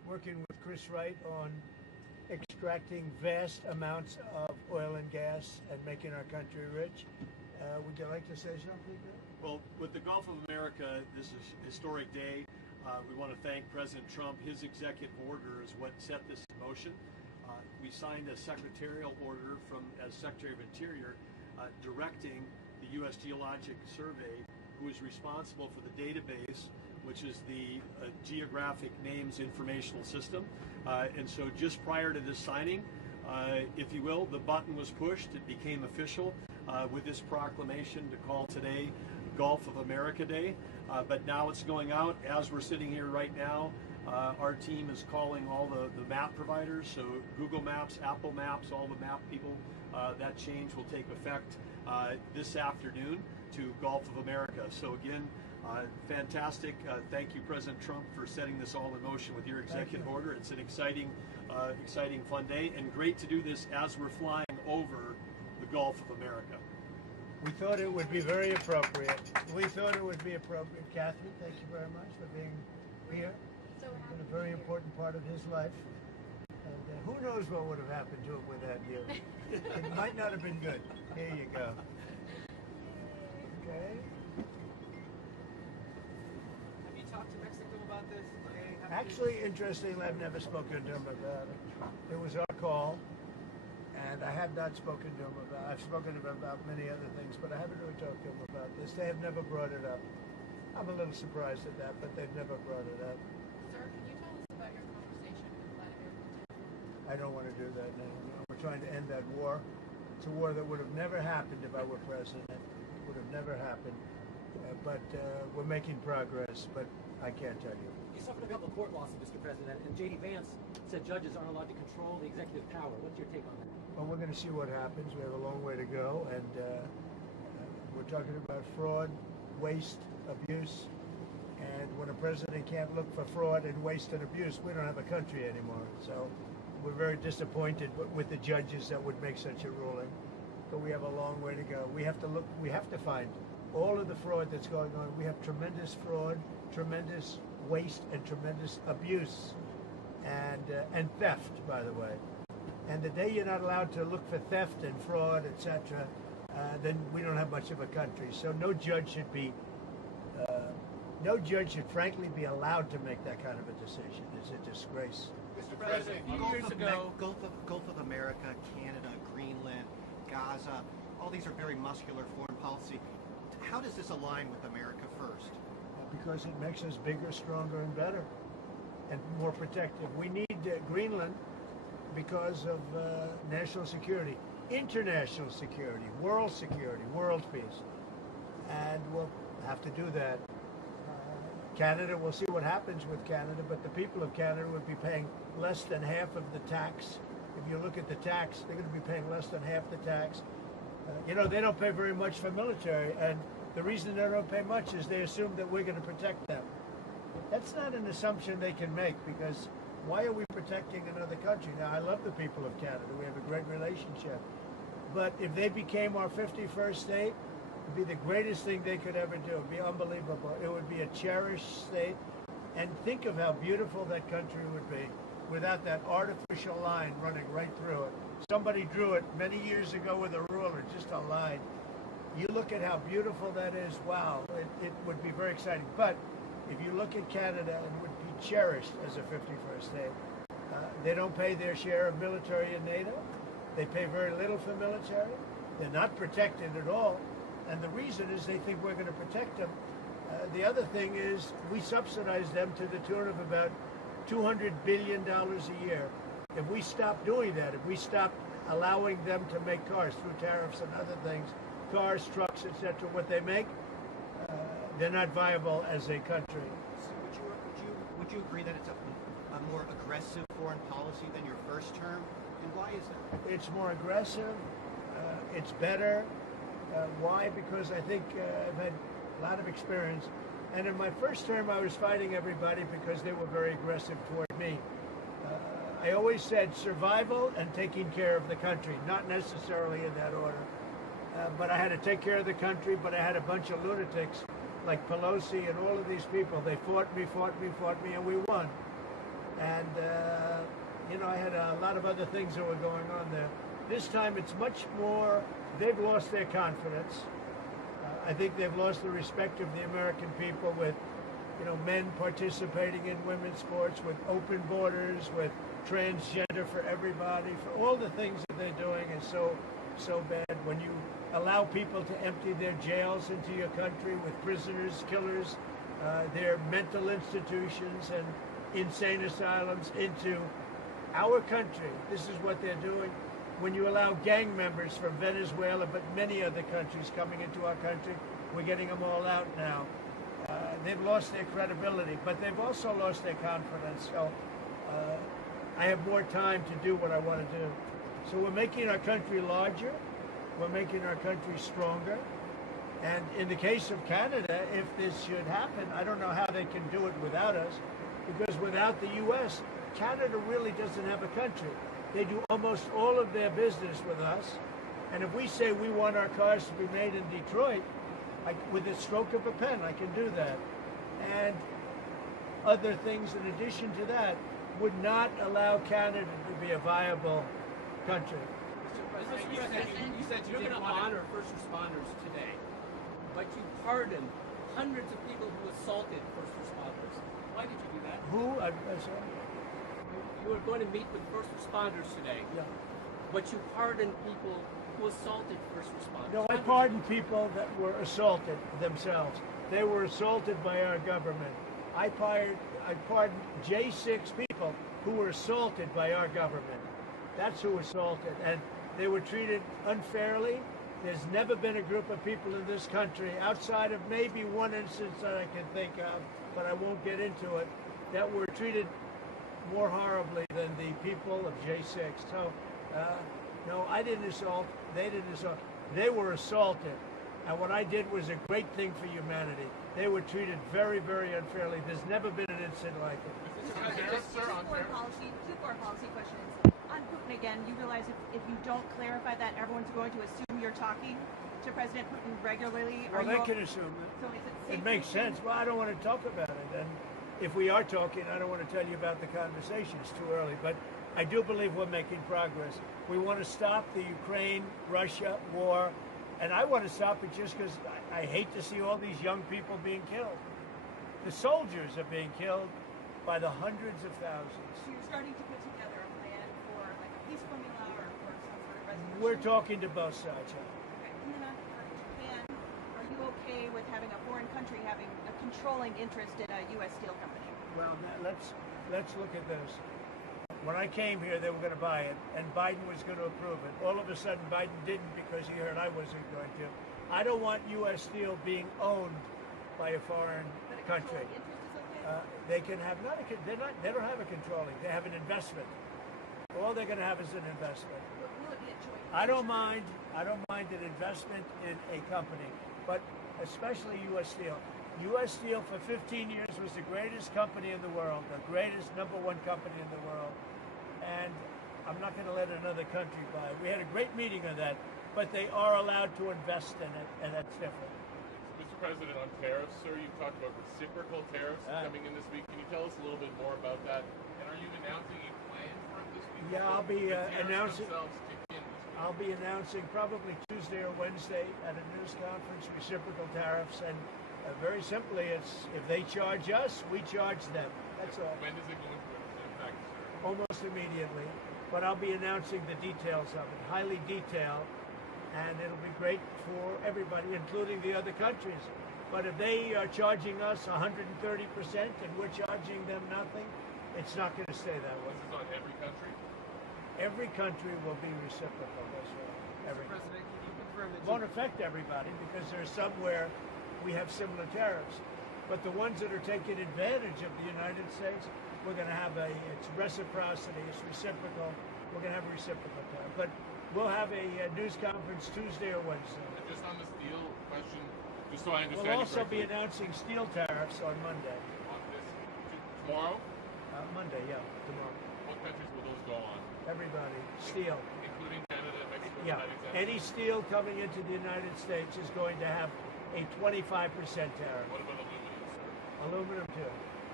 working with Chris Wright on extracting vast amounts of oil and gas and making our country rich. Would you like to say something? Well, with the Gulf of America, this is a historic day. We want to thank President Trump. His executive order is what set this in motion. We signed a secretarial order as Secretary of Interior directing the U.S. Geologic Survey, who is responsible for the database, which is the Geographic Names Informational System. And so just prior to this signing, if you will, the button was pushed. It became official with this proclamation to call today Gulf of America Day. But now it's going out. As we're sitting here right now, our team is calling all the map providers, so Google Maps, Apple Maps, all the map people. That change will take effect this afternoon to Gulf of America. So again, fantastic. Thank you, President Trump, for setting this all in motion with your executive order. It's an exciting, fun day, and great to do this as we're flying over the Gulf of America. We thought it would be very appropriate. Kathy, thank you very much for being here. It's been a very important part of his life. And who knows what would have happened to him without you. It might not have been good. Here you go. Okay. Have you talked to Mexico about this? Actually, interestingly, I've never spoken to him about it. It was our call, and I have not spoken to him about it. I've spoken to him about many other things, but I haven't really talked to him about this. They have never brought it up. I'm a little surprised at that, but they've never brought it up. Sir, can you tell us about your conversation with Vladimir Putin? I don't want to do that now. No. We're trying to end that war. It's a war that would have never happened if I were president. It would have never happened. But we're making progress, but I can't tell you. You suffered a couple of court losses, Mr. President, and J.D. Vance said judges aren't allowed to control the executive power. What's your take on that? Well, we're going to see what happens. We have a long way to go, and we're talking about fraud, waste, abuse, and when a president can't look for fraud and waste and abuse, we don't have a country anymore. So we're very disappointed with the judges that would make such a ruling, but we have a long way to go. We have to find all of the fraud that's going on. We have tremendous fraud, tremendous waste, and tremendous abuse, and theft, by the way. And the day you're not allowed to look for theft and fraud, etc., then we don't have much of a country. So no judge should frankly be allowed to make that kind of a decision. It's a disgrace. Mr. President, a few years ago, Gulf of America, Canada, Greenland, Gaza, all these are very muscular foreign policy. How does this align with America first? Because it makes us bigger, stronger, and better, and more protective. We need Greenland because of national security, international security, world peace. And we'll have to do that. Canada, we'll see what happens with Canada, but the people of Canada would be paying less than half of the tax. If you look at the tax, they're going to be paying less than half the tax. They don't pay very much for military, and the reason they don't pay much is they assume that we're going to protect them. That's not an assumption they can make, because why are we protecting another country? Now, I love the people of Canada. We have a great relationship. But if they became our 51st state, it would be the greatest thing they could ever do. It would be unbelievable. It would be a cherished state. And think of how beautiful that country would be without that artificial line running right through it. Somebody drew it many years ago with a ruler, just a line. You look at how beautiful that is, wow, it would be very exciting. But if you look at Canada, it would be cherished as a 51st state. They don't pay their share of military in NATO. They pay very little for military. They're not protected at all. And the reason is they think we're going to protect them. The other thing is we subsidize them to the tune of about $200 billion a year. If we stop doing that, if we stop allowing them to make cars through tariffs and other things, cars, trucks, etc., what they make, they're not viable as a country. So would you agree that it's a more aggressive foreign policy than your first term? And why is that? It's more aggressive. It's better. Why? Because I think I've had a lot of experience. And in my first term, I was fighting everybody because they were very aggressive toward me. I always said survival and taking care of the country, not necessarily in that order. But I had to take care of the country, but I had a bunch of lunatics like Pelosi and all of these people. They fought me, and we won. And, I had a lot of other things that were going on there. This time it's much more, they've lost their confidence. I think they've lost the respect of the American people with, men participating in women's sports, with open borders, with transgender for everybody, for all the things that they're doing is so bad. When you allow people to empty their jails into your country with prisoners, killers, their mental institutions and insane asylums into our country, this is what they're doing. When you allow gang members from Venezuela, but many other countries coming into our country, we're getting them all out now. They've lost their credibility, but they've also lost their confidence. So I have more time to do what I want to do. So we're making our country larger. We're making our country stronger. And in the case of Canada, if this should happen, I don't know how they can do it without us, because without the U.S., Canada really doesn't have a country. They do almost all of their business with us. And if we say we want our cars to be made in Detroit, with a stroke of a pen, I can do that. And other things in addition to that would not allow Canada to be a viable country. You said you're going to honor first responders today, but you pardoned hundreds of people who assaulted first responders. Why did you do that? Who? I'm sorry. You were going to meet with first responders today, but you pardoned people who assaulted first responders. No, I pardoned people that were assaulted themselves. They were assaulted by our government. I pardoned J6 people who were assaulted by our government. That's who assaulted, and they were treated unfairly. There's never been a group of people in this country, outside of maybe one instance that I can think of, but I won't get into it, that were treated more horribly than the people of J6. So, no, I didn't assault. They didn't assault. They were assaulted. And what I did was a great thing for humanity. They were treated very, very unfairly. There's never been an incident like it. Two foreign policy questions. On Putin again, you realize if you don't clarify that, everyone's going to assume you're talking to President Putin regularly? Well, they can assume it. So is it safe It makes sense. Well, I don't want to talk about it. And if we are talking, I don't want to tell you about the conversation. It's too early. But I do believe we're making progress. We want to stop the Ukraine-Russia war. And I want to stop it just because I hate to see all these young people being killed. The soldiers are being killed by the hundreds of thousands. So you're starting to put together a plan for like a peace formula or for some sort of resolution? We're talking to both sides. Okay. And then on Japan, are you okay with having a foreign country having a controlling interest in a U.S. steel company? Well, let's look at this. When I came here, they were going to buy it, and Biden was going to approve it. All of a sudden, Biden didn't because he heard I wasn't going to. I don't want U.S. steel being owned by a foreign country. They can have they don't have a controlling. They have an investment. All they're going to have is an investment. Will it be a joint I don't mind an investment in a company, but especially U.S. Steel. U.S. Steel for 15 years was the greatest company in the world, the greatest #1 company in the world. And I'm not going to let another country buy it. We had a great meeting on that, but they are allowed to invest in it, and that's different. Mr. President, on tariffs, sir, you talked about reciprocal tariffs coming in this week. Can you tell us a little bit more about that? And are you announcing a plan for it this week? Yeah, I'll be announcing. I'll I'll be announcing probably Tuesday or Wednesday at a news conference, reciprocal tariffs, and very simply, it's if they charge us, we charge them. That's all. When does it go into effect, sir? Almost immediately. But I'll be announcing the details of it, highly detailed, and it'll be great for everybody, including the other countries. But if they are charging us 130% and we're charging them nothing, it's not going to stay that way. This is on every country? Every country will be reciprocal. That's right. Every President, can you confirm that won't affect everybody because there's somewhere we have similar tariffs. But the ones that are taking advantage of the United States, we're going to have it's reciprocity, it's reciprocal. We're going to have a reciprocal tariff. But we'll have a news conference Tuesday or Wednesday. And just on the steel question, just so I understand. We'll also be announcing steel tariffs on Monday. On this, tomorrow? Monday, yeah, tomorrow. What countries will those go on? Everybody, steel. Including Canada, Mexico, Yeah, United States? any steel coming into the United States is going to have a 25% tariff. What about aluminum, sir? Aluminum too.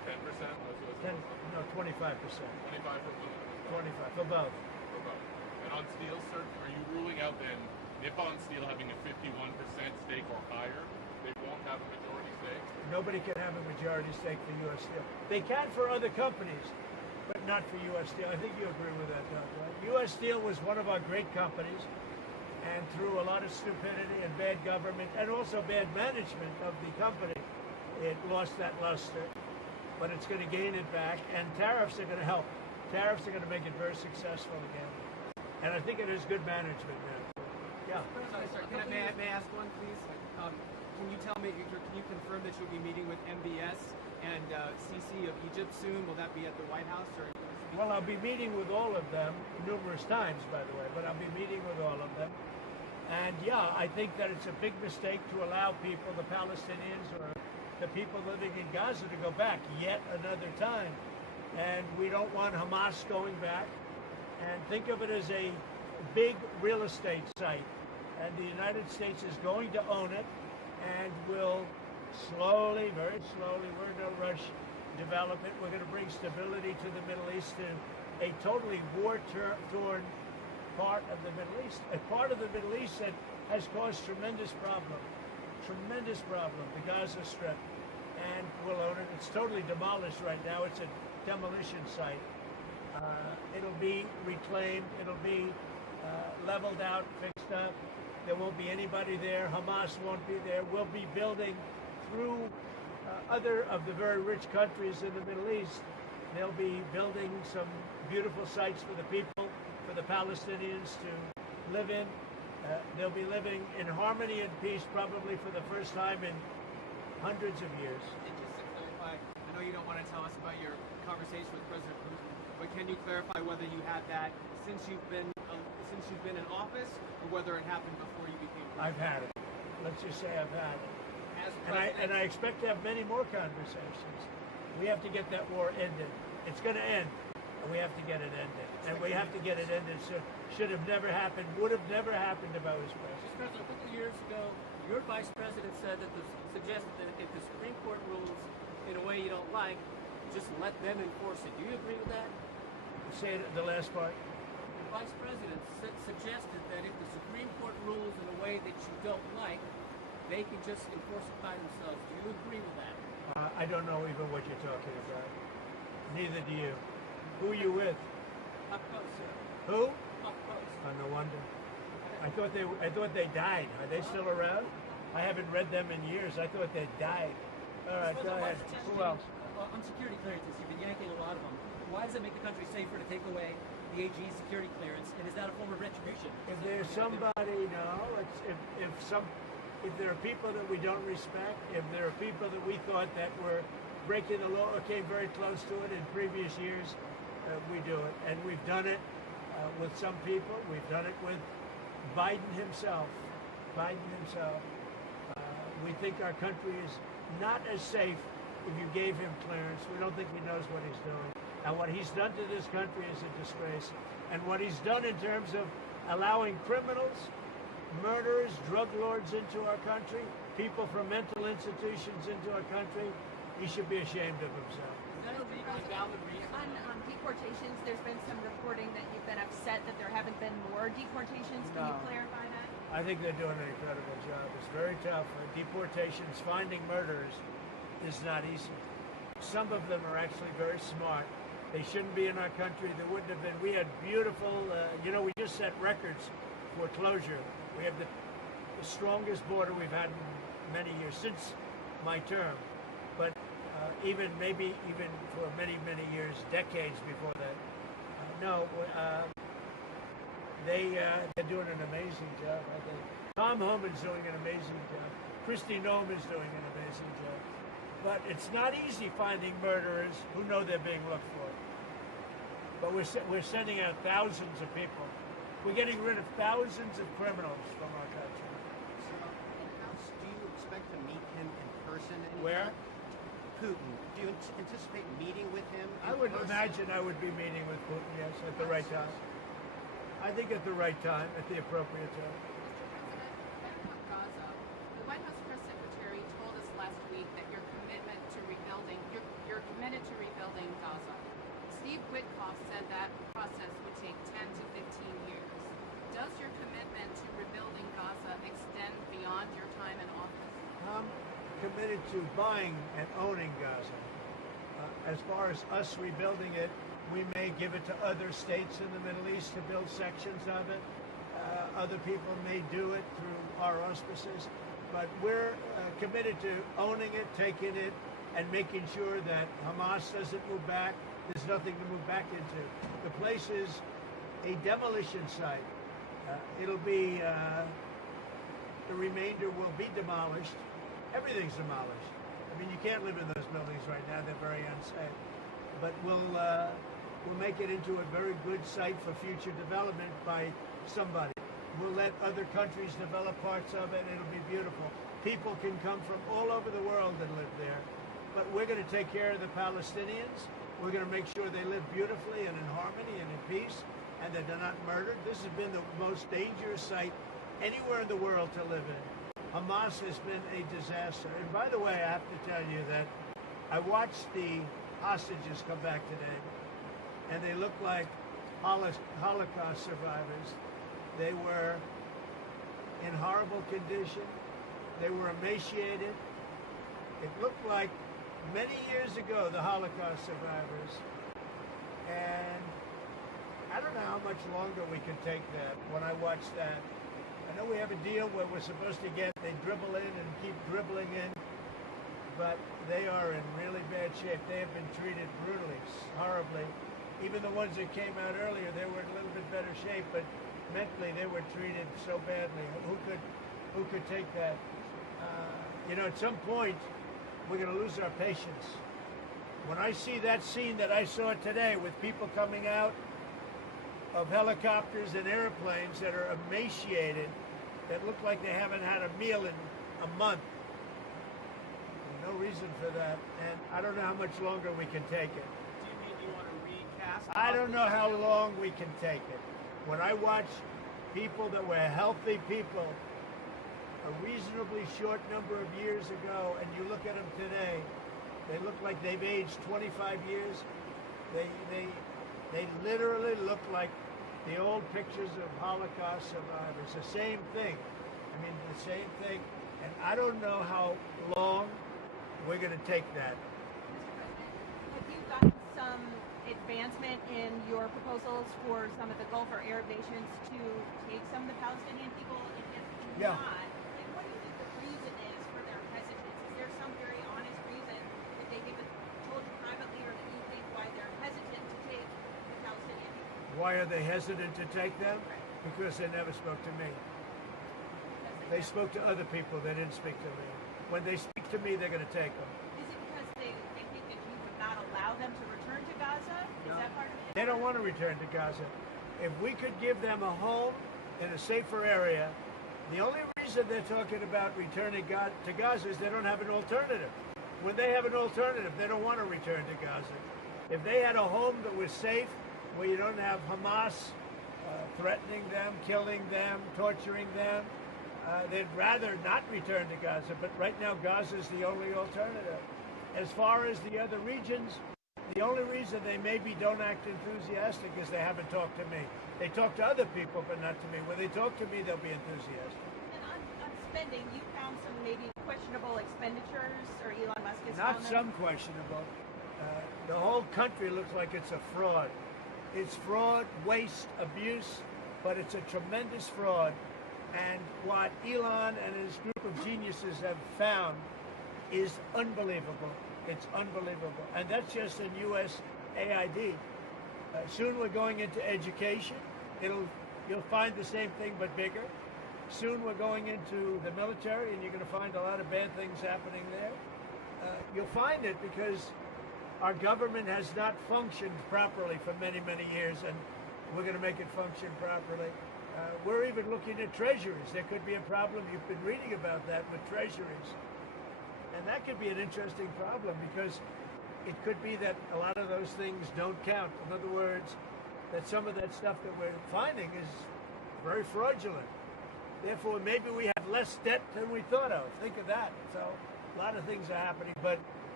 10%? 25%. 25 for both. 25 for both. For both. And on steel, sir, are you ruling out then Nippon Steel having a 51% stake or higher? They won't have a majority stake? Nobody can have a majority stake for U.S. Steel. They can for other companies, but not for U.S. Steel. I think you agree with that, Doug, right? U.S. Steel was one of our great companies, and through a lot of stupidity and bad government and also bad management of the company, it lost that luster. But it's going to gain it back, and tariffs are going to help. Tariffs are going to make it very successful again. And I think it is good management now. Yeah. Sorry, may I ask one, please? Can you tell me, can you confirm that you'll be meeting with MBS and CC of Egypt soon? Will that be at the White House? Or? Well, I'll be meeting with all of them numerous times, by the way, but I'll be meeting with all of them. And yeah, I think that it's a big mistake to allow people, the Palestinians or the people living in Gaza, to go back yet another time. And we don't want Hamas going back. And think of it as a big real estate site. And the United States is going to own it and will slowly, very slowly, we're in no rush, develop it. We're going to bring stability to the Middle East, to a totally war-torn part of the Middle East, a part of the Middle East that has caused tremendous problem, the Gaza Strip, and we'll own it. It's totally demolished right now. It's a demolition site. It'll be reclaimed. It'll be leveled out, fixed up. There won't be anybody there. Hamas won't be there. We'll be building through other of the very rich countries in the Middle East. They'll be building some beautiful sites for the people, for the Palestinians to live in. They'll be living in harmony and peace probably for the first time in hundreds of years. And just to clarify, I know you don't want to tell us about your conversation with President Putin, but can you clarify whether you had that since you've been in office, or whether it happened before you became president? I've had it. Let's just say I've had it. As And I expect to have many more conversations. We have to get that war ended. It's going to end, and we have to get it ended. And we have to get it ended. So should have never happened, would have never happened if I was president. Mr. President, a couple of years ago, your vice president suggested that if the Supreme Court rules in a way you don't like, just let them enforce it. Do you agree with that? Say the last part. The vice president suggested that if the Supreme Court rules in a way that you don't like, they can just enforce it by themselves. Do you agree with that? I don't know even what you're talking about. Neither do you. Who are you with? Up close, sir. Who? Up close. No wonder. I thought they died. Are they still around? I haven't read them in years. I thought they died. All right, go ahead. Who else? On security clearances, you've been yanking a lot of them. Why does it make the country safer to take away the AG's security clearance? And is that a form of retribution? If there's somebody, no. If there are people that we don't respect, if there are people that we thought that were breaking the law or came very close to it in previous years, we do it. And we've done it with some people. We've done it with Biden himself. We think our country is not as safe if you gave him clearance. We don't think he knows what he's doing. And what he's done to this country is a disgrace. And what he's done in terms of allowing criminals, murderers, drug lords into our country, people from mental institutions into our country, he should be ashamed of himself. Is that a legally valid reason? On deportations, there's been some reporting that you've been upset that there haven't been more deportations. Can you No. clarify that? I think they're doing an incredible job. It's very tough. Deportations, finding murderers is not easy. Some of them are actually very smart. They shouldn't be in our country. There wouldn't have been. We had beautiful, we just set records for closure. We have the strongest border we've had in many years, since my term. But even for many, many years, decades before that. They're doing an amazing job, I think. Tom Homan's doing an amazing job. Kristi Noem is doing an amazing job. But it's not easy finding murderers who know they're being looked for. But we're sending out thousands of people. We're getting rid of thousands of criminals from our country. Do you expect to meet him in person anytime? Where? Putin. Do you anticipate meeting with him in I would person? imagine I would be meeting with Putin, yes, at the right time. I think at the right time, at the appropriate time. Mr. President, back on Gaza, the White House press secretary told us last week that your commitment to rebuilding, you're committed committed to rebuilding Gaza. Steve Witkoff said that process would take 10 to 15 years. Does your commitment to rebuilding Gaza extend beyond your time in office? I'm committed to buying and owning Gaza. As far as us rebuilding it, we may give it to other states in the Middle East to build sections of it. Other people may do it through our auspices. But we're committed to owning it, taking it, and making sure that Hamas doesn't move back. There's nothing to move back into. The place is a demolition site. It'll be, the remainder will be demolished. Everything's demolished. I mean, you can't live in those buildings right now. They're very unsafe. But we'll make it into a very good site for future development by somebody. We'll let other countries develop parts of it. It'll be beautiful. People can come from all over the world and live there. But we're going to take care of the Palestinians. We're going to make sure they live beautifully and in harmony and in peace, and that they're not murdered. This has been the most dangerous site anywhere in the world to live in. Hamas has been a disaster. And by the way, I have to tell you that I watched the hostages come back today, and they look like Holocaust survivors. They were in horrible condition. They were emaciated. It looked like many years ago, the Holocaust survivors. And I don't know how much longer we can take that when I watch that. I know we have a deal where we're supposed to they dribble in and keep dribbling in, but they are in really bad shape. They have been treated brutally, horribly. Even the ones that came out earlier, they were in a little bit better shape, but mentally they were treated so badly. Who could take that? At some point, we're going to lose our patience. When I see that scene that I saw today with people coming out of helicopters and airplanes that are emaciated, that look like they haven't had a meal in a month, no reason for that. And I don't know how much longer we can take it. Do you mean you want to recast? I don't know how long we can take it. When I watch people that were healthy people a reasonably short number of years ago, and you look at them today, they look like they've aged 25 years. They literally look like the old pictures of Holocaust survivors. The same thing. I mean, the same thing. And I don't know how long we're going to take that. Have you gotten some advancement in your proposals for some of the Gulf or Arab nations to take some of the Palestinian people? And if Yeah. not, what do you think the reason is for their hesitance? Is there some very honest reason that they haven't told you privately or that you think why they're hesitant to take the Palestinian people? Why are they hesitant to take them? Because they never spoke to me. They spoke to other people. They didn't speak to me. When they speak to me, they're going to take them. Is it because they think that you would not allow them to return to Gaza? Is that part of it? They don't want to return to Gaza. If we could give them a home in a safer area, the only reason they're talking about returning to Gaza is they don't have an alternative. When they have an alternative, they don't want to return to Gaza. If they had a home that was safe, where you don't have Hamas threatening them, killing them, torturing them, they'd rather not return to Gaza. But right now, Gaza is the only alternative. As far as the other regions, the only reason they maybe don't act enthusiastic is they haven't talked to me. They talk to other people, but not to me. When they talk to me, they'll be enthusiastic. And on spending, you found some maybe questionable expenditures, or Elon Musk has Not found some them? questionable. The whole country looks like it's a fraud. It's fraud, waste, abuse, but it's a tremendous fraud. And what Elon and his group of geniuses have found is unbelievable. It's unbelievable. And that's just in USAID. Soon we're going into education. You'll find the same thing but bigger. Soon we're going into the military, and you're going to find a lot of bad things happening there. You'll find it because our government has not functioned properly for many, many years, and we're going to make it function properly. We're even looking at treasuries. There could be a problem. You've been reading about that with treasuries. And that could be an interesting problem because it could be that a lot of those things don't count. In other words, that some of that stuff that we're finding is very fraudulent. Therefore, maybe we have less debt than we thought of. Think of that. So a lot of things are happening. But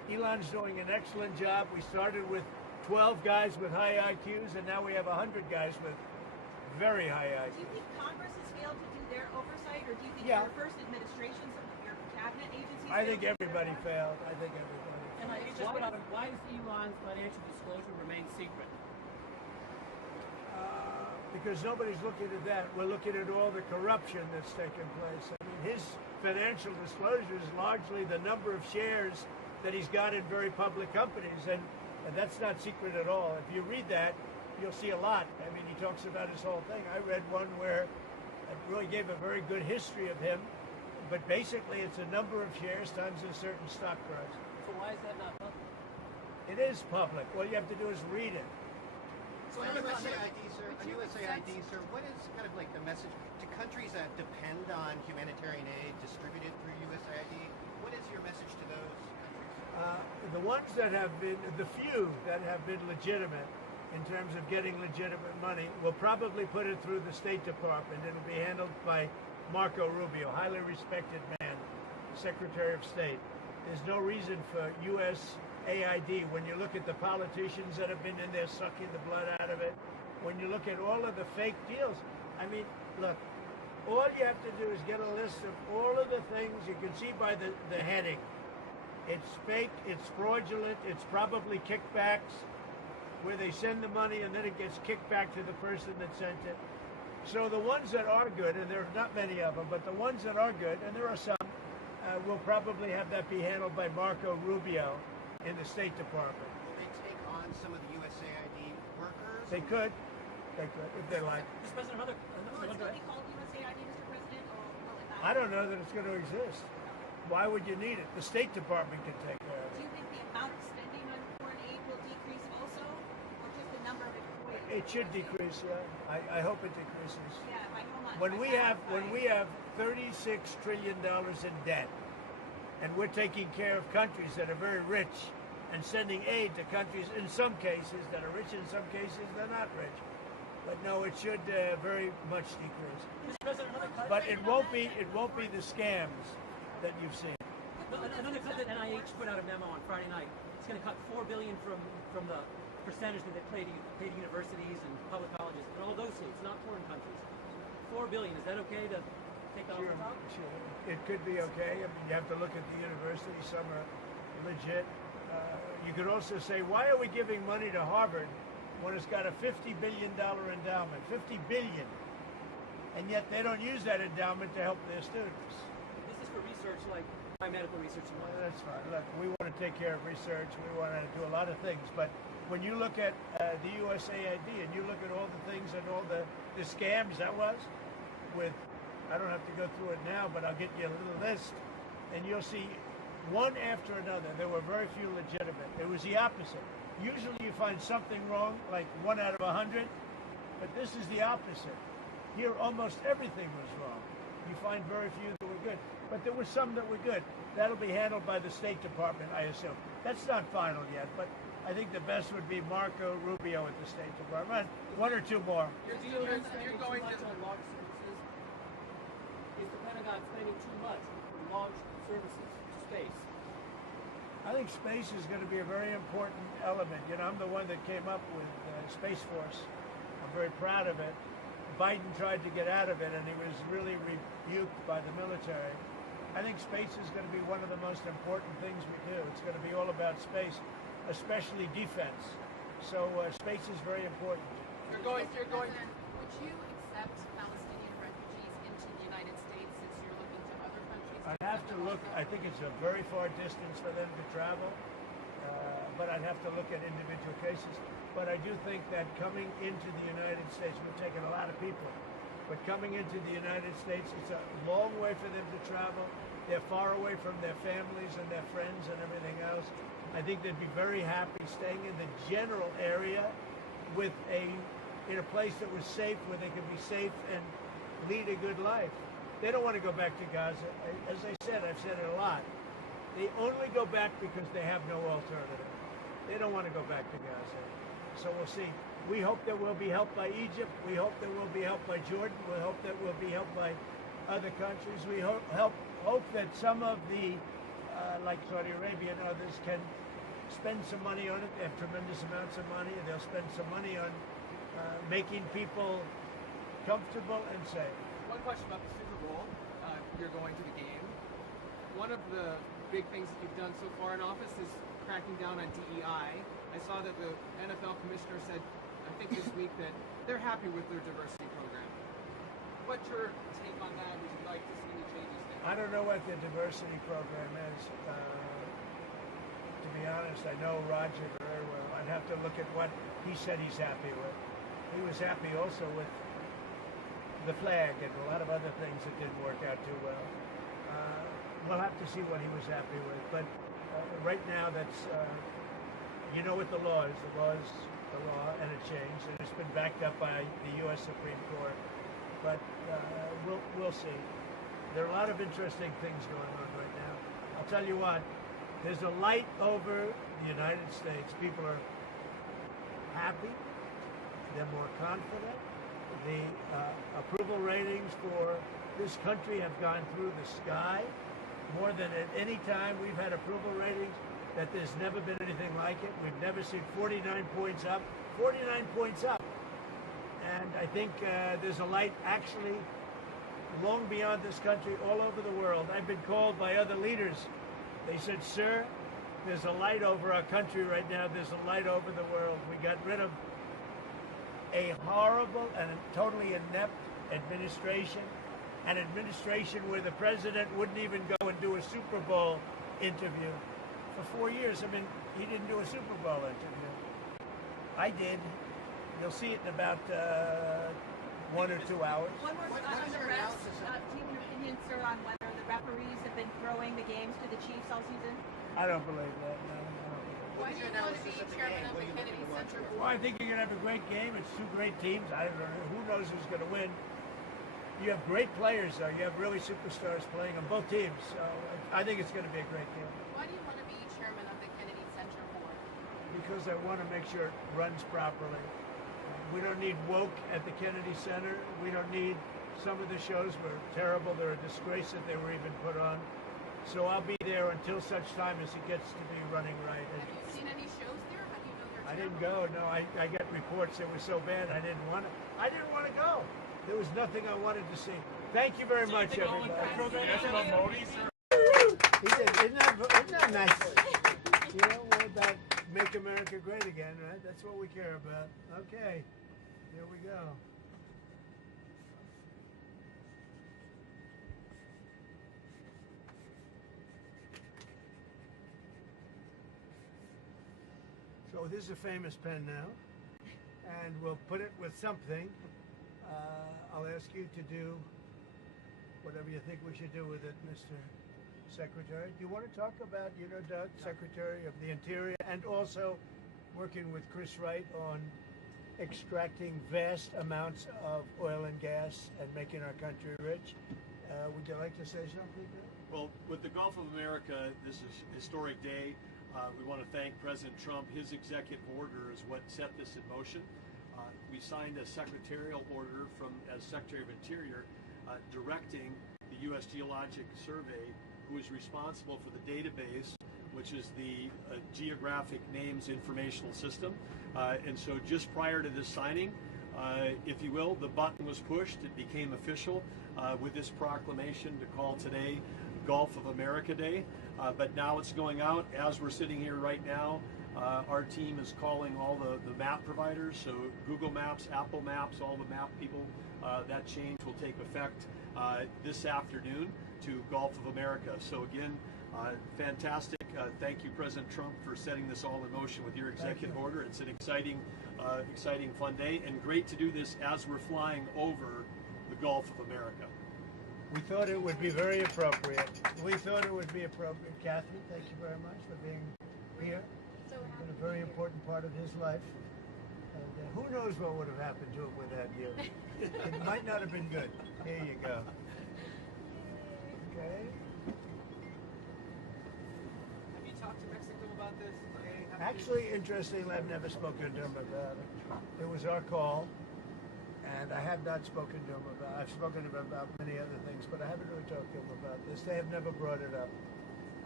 Elon's doing an excellent job. We started with 12 guys with high IQs, and now we have 100 guys with very high IQs. Do you think Congress has failed to do their oversight, or do you think Yeah. your first administration, some of your cabinet agencies? I think failed to do their everybody part? failed. I think everybody And I just put out why does Elon's financial disclosure remain secret? Because nobody's looking at that. We're looking at all the corruption that's taken place. I mean, his financial disclosure is largely the number of shares that he's got in very public companies, and that's not secret at all. If you read that, you'll see a lot. I mean, he talks about his whole thing. I read one where it really gave a very good history of him, but basically it's a number of shares times a certain stock price. So why is that not public? It is public. All you have to do is read it. So on USAID, sir, what is kind of like the message to countries that depend on humanitarian aid distributed through USAID? What is your message to those countries? The ones that have been, the few that have been legitimate in terms of getting legitimate money, will probably put it through the State Department. It'll be handled by Marco Rubio, highly respected man, Secretary of State. There's no reason for USAID, when you look at the politicians that have been in there sucking the blood out of it, when you look at all of the fake deals, I mean, look, all you have to do is get a list of all of the things you can see by the heading. It's fake, it's fraudulent, it's probably kickbacks, where they send the money and then it gets kicked back to the person that sent it. So the ones that are good, and there are not many of them, but the ones that are good, and there are some, will probably have that be handled by Marco Rubio in the State Department. Will they take on some of the USAID workers? They could, if they like. Mr. President, Will it still be called USAID, Mr. President, or will it not? I don't know that it's going to exist. Why would you need it? The State Department can take care of Do it. you think the amount of spending on foreign aid will decrease also, or just the number of employees? It should decrease, yeah. I hope it decreases. Yeah, by how much? When By we have $36 trillion in debt, and we're taking care of countries that are very rich and sending aid to countries in some cases that are rich, in some cases they're not rich. But no, it should very much decrease. Mr. President, another cut. But it won't be the scams that you've seen. Another cut that NIH put out a memo on Friday night. It's going to cut $4 billion from the percentage that they pay to universities and public colleges in all those states, not foreign countries. $4 billion. Is that okay to take that off the top? Sure. It could be okay. I mean, you have to look at the universities. Some are legit. You could also say, why are we giving money to Harvard when it's got a $50 billion endowment? $50 billion. And yet they don't use that endowment to help their students. This is for research like biomedical research. Well, that's fine. Look, we want to take care of research. We want to do a lot of things. But when you look at the USAID and you look at all the things and all the scams that was with, I don't have to go through it now, but I'll get you a little list, and you'll see one after another. There were very few legitimate. It was the opposite. Usually you find something wrong, like 1 out of 100, but this is the opposite. Here, almost everything was wrong. You find very few that were good, but there were some that were good. That'll be handled by the State Department, I assume. That's not final yet, but I think the best would be Marco Rubio at the State Department. One or two more. You're too going much to on launch services. Is the Pentagon spending too much on launch services to space? I think space is going to be a very important element. You know, I'm the one that came up with Space Force. I'm very proud of it. Biden tried to get out of it, and he was really rebuked by the military. I think space is going to be one of the most important things we do. It's going to be all about space, especially defense. So space is very important. You're going. Would you accept Palestinian refugees into the United States since you're looking to other countries? I'd have to look. I think it's a very far distance for them to travel, but I'd have to look at individual cases. But I do think that coming into the United States, we're taking a lot of people, but coming into the United States, it's a long way for them to travel. They're far away from their families and their friends and everything else. I think they'd be very happy staying in the general area in a place that was safe, where they could be safe and lead a good life. They don't want to go back to Gaza. As I said, I've said it a lot. They only go back because they have no alternative. They don't want to go back to Gaza. So we'll see. We hope that we'll be helped by Egypt. We hope that we'll be helped by Jordan. We hope that we'll be helped by other countries. We hope that some of the like Saudi Arabia and others, can spend some money on it. They have tremendous amounts of money, and they'll spend some money on making people comfortable and safe. One question about the Super Bowl. You're going to the game. One of the big things that you've done so far in office is cracking down on DEI. I saw that the NFL commissioner said, I think this week, that they're happy with their diversity program. What's your take on that? Would you like to see any changes there? I don't know what the diversity program is. To be honest, I know Roger very well. I'd have to look at what he said he's happy with. He was happy also with the flag and a lot of other things that didn't work out too well. We'll have to see what he was happy with. But right now, that's, you know what the law is. The law is the law, and it changed, and it's been backed up by the U.S. Supreme Court. But we'll see. There are a lot of interesting things going on right now. I'll tell you what, there's a light over the United States. People are happy. They're more confident. The approval ratings for this country have gone through the sky. More than at any time we've had approval ratings that there's never been anything like it. We've never seen 49 points up. 49 points up. And I think there's a light actually long beyond this country, all over the world. I've been called by other leaders. They said, sir, there's a light over our country right now. There's a light over the world. We got rid of a horrible and totally inept administration, an administration where the president wouldn't even go and do a Super Bowl interview. For 4 years, I mean, he didn't do a Super Bowl interview. I did. You'll see it in about 1 or 2 hours. One more on the refs. Do you have an opinion, sir, on whether the referees have been throwing the games to the Chiefs all season? I don't believe that. No, I don't believe that. Why do you want to be chairman of the Kennedy Center Board? Well, I think you're going to have a great game. It's two great teams. I don't know. Who knows who's going to win? You have great players, though. You have really superstars playing on both teams. So I think it's going to be a great game. Why do you want to be chairman of the Kennedy Center Board? Because I want to make sure it runs properly. We don't need woke at the Kennedy Center. We don't need, some of the shows were terrible. They're a disgrace that they were even put on. So I'll be there until such time as it gets to be running right. Have you seen any shows there? How do you know they're I didn't terrible? go. No, I get reports it was so bad. I didn't want to go. There was nothing I wanted to see. Thank you very much, everybody. Yes, about Modi, sir. He did. Isn't that nice? You know, we're about make America great again, right? That's what we care about. Okay, here we go. So this is a famous pen now, and we'll put it with something. I'll ask you to do whatever you think we should do with it, Mr. Secretary. Do you want to talk about, Doug, Secretary of the Interior, and also working with Chris Wright on extracting vast amounts of oil and gas and making our country rich? Would you like to say something? Well, with the Gulf of America, this is a historic day. We want to thank President Trump. His executive order is what set this in motion. We signed a secretarial order as Secretary of Interior directing the U.S. Geologic Survey, who is responsible for the database, which is the Geographic Names Informational System. And so just prior to this signing, if you will, the button was pushed. It became official with this proclamation to call today Gulf of America Day. But now it's going out. As we're sitting here right now, our team is calling all the map providers, so Google Maps, Apple Maps, all the map people. That change will take effect this afternoon to Gulf of America. So again, fantastic. Thank you, President Trump, for setting this all in motion with your executive order. It's an exciting, fun day, and great to do this as we're flying over the Gulf of America. We thought it would be very appropriate. Kathy, thank you very much for being here. It's been a very important part of his life. And who knows what would have happened to him without you. It might not have been good. Here you go. Okay. Have you talked to Mexico about this? Actually, interestingly, I've never spoken to him about it. It was our call, and I have not spoken to him about it. I've spoken to him about many other things, but I haven't really talked to him about this. They have never brought it up.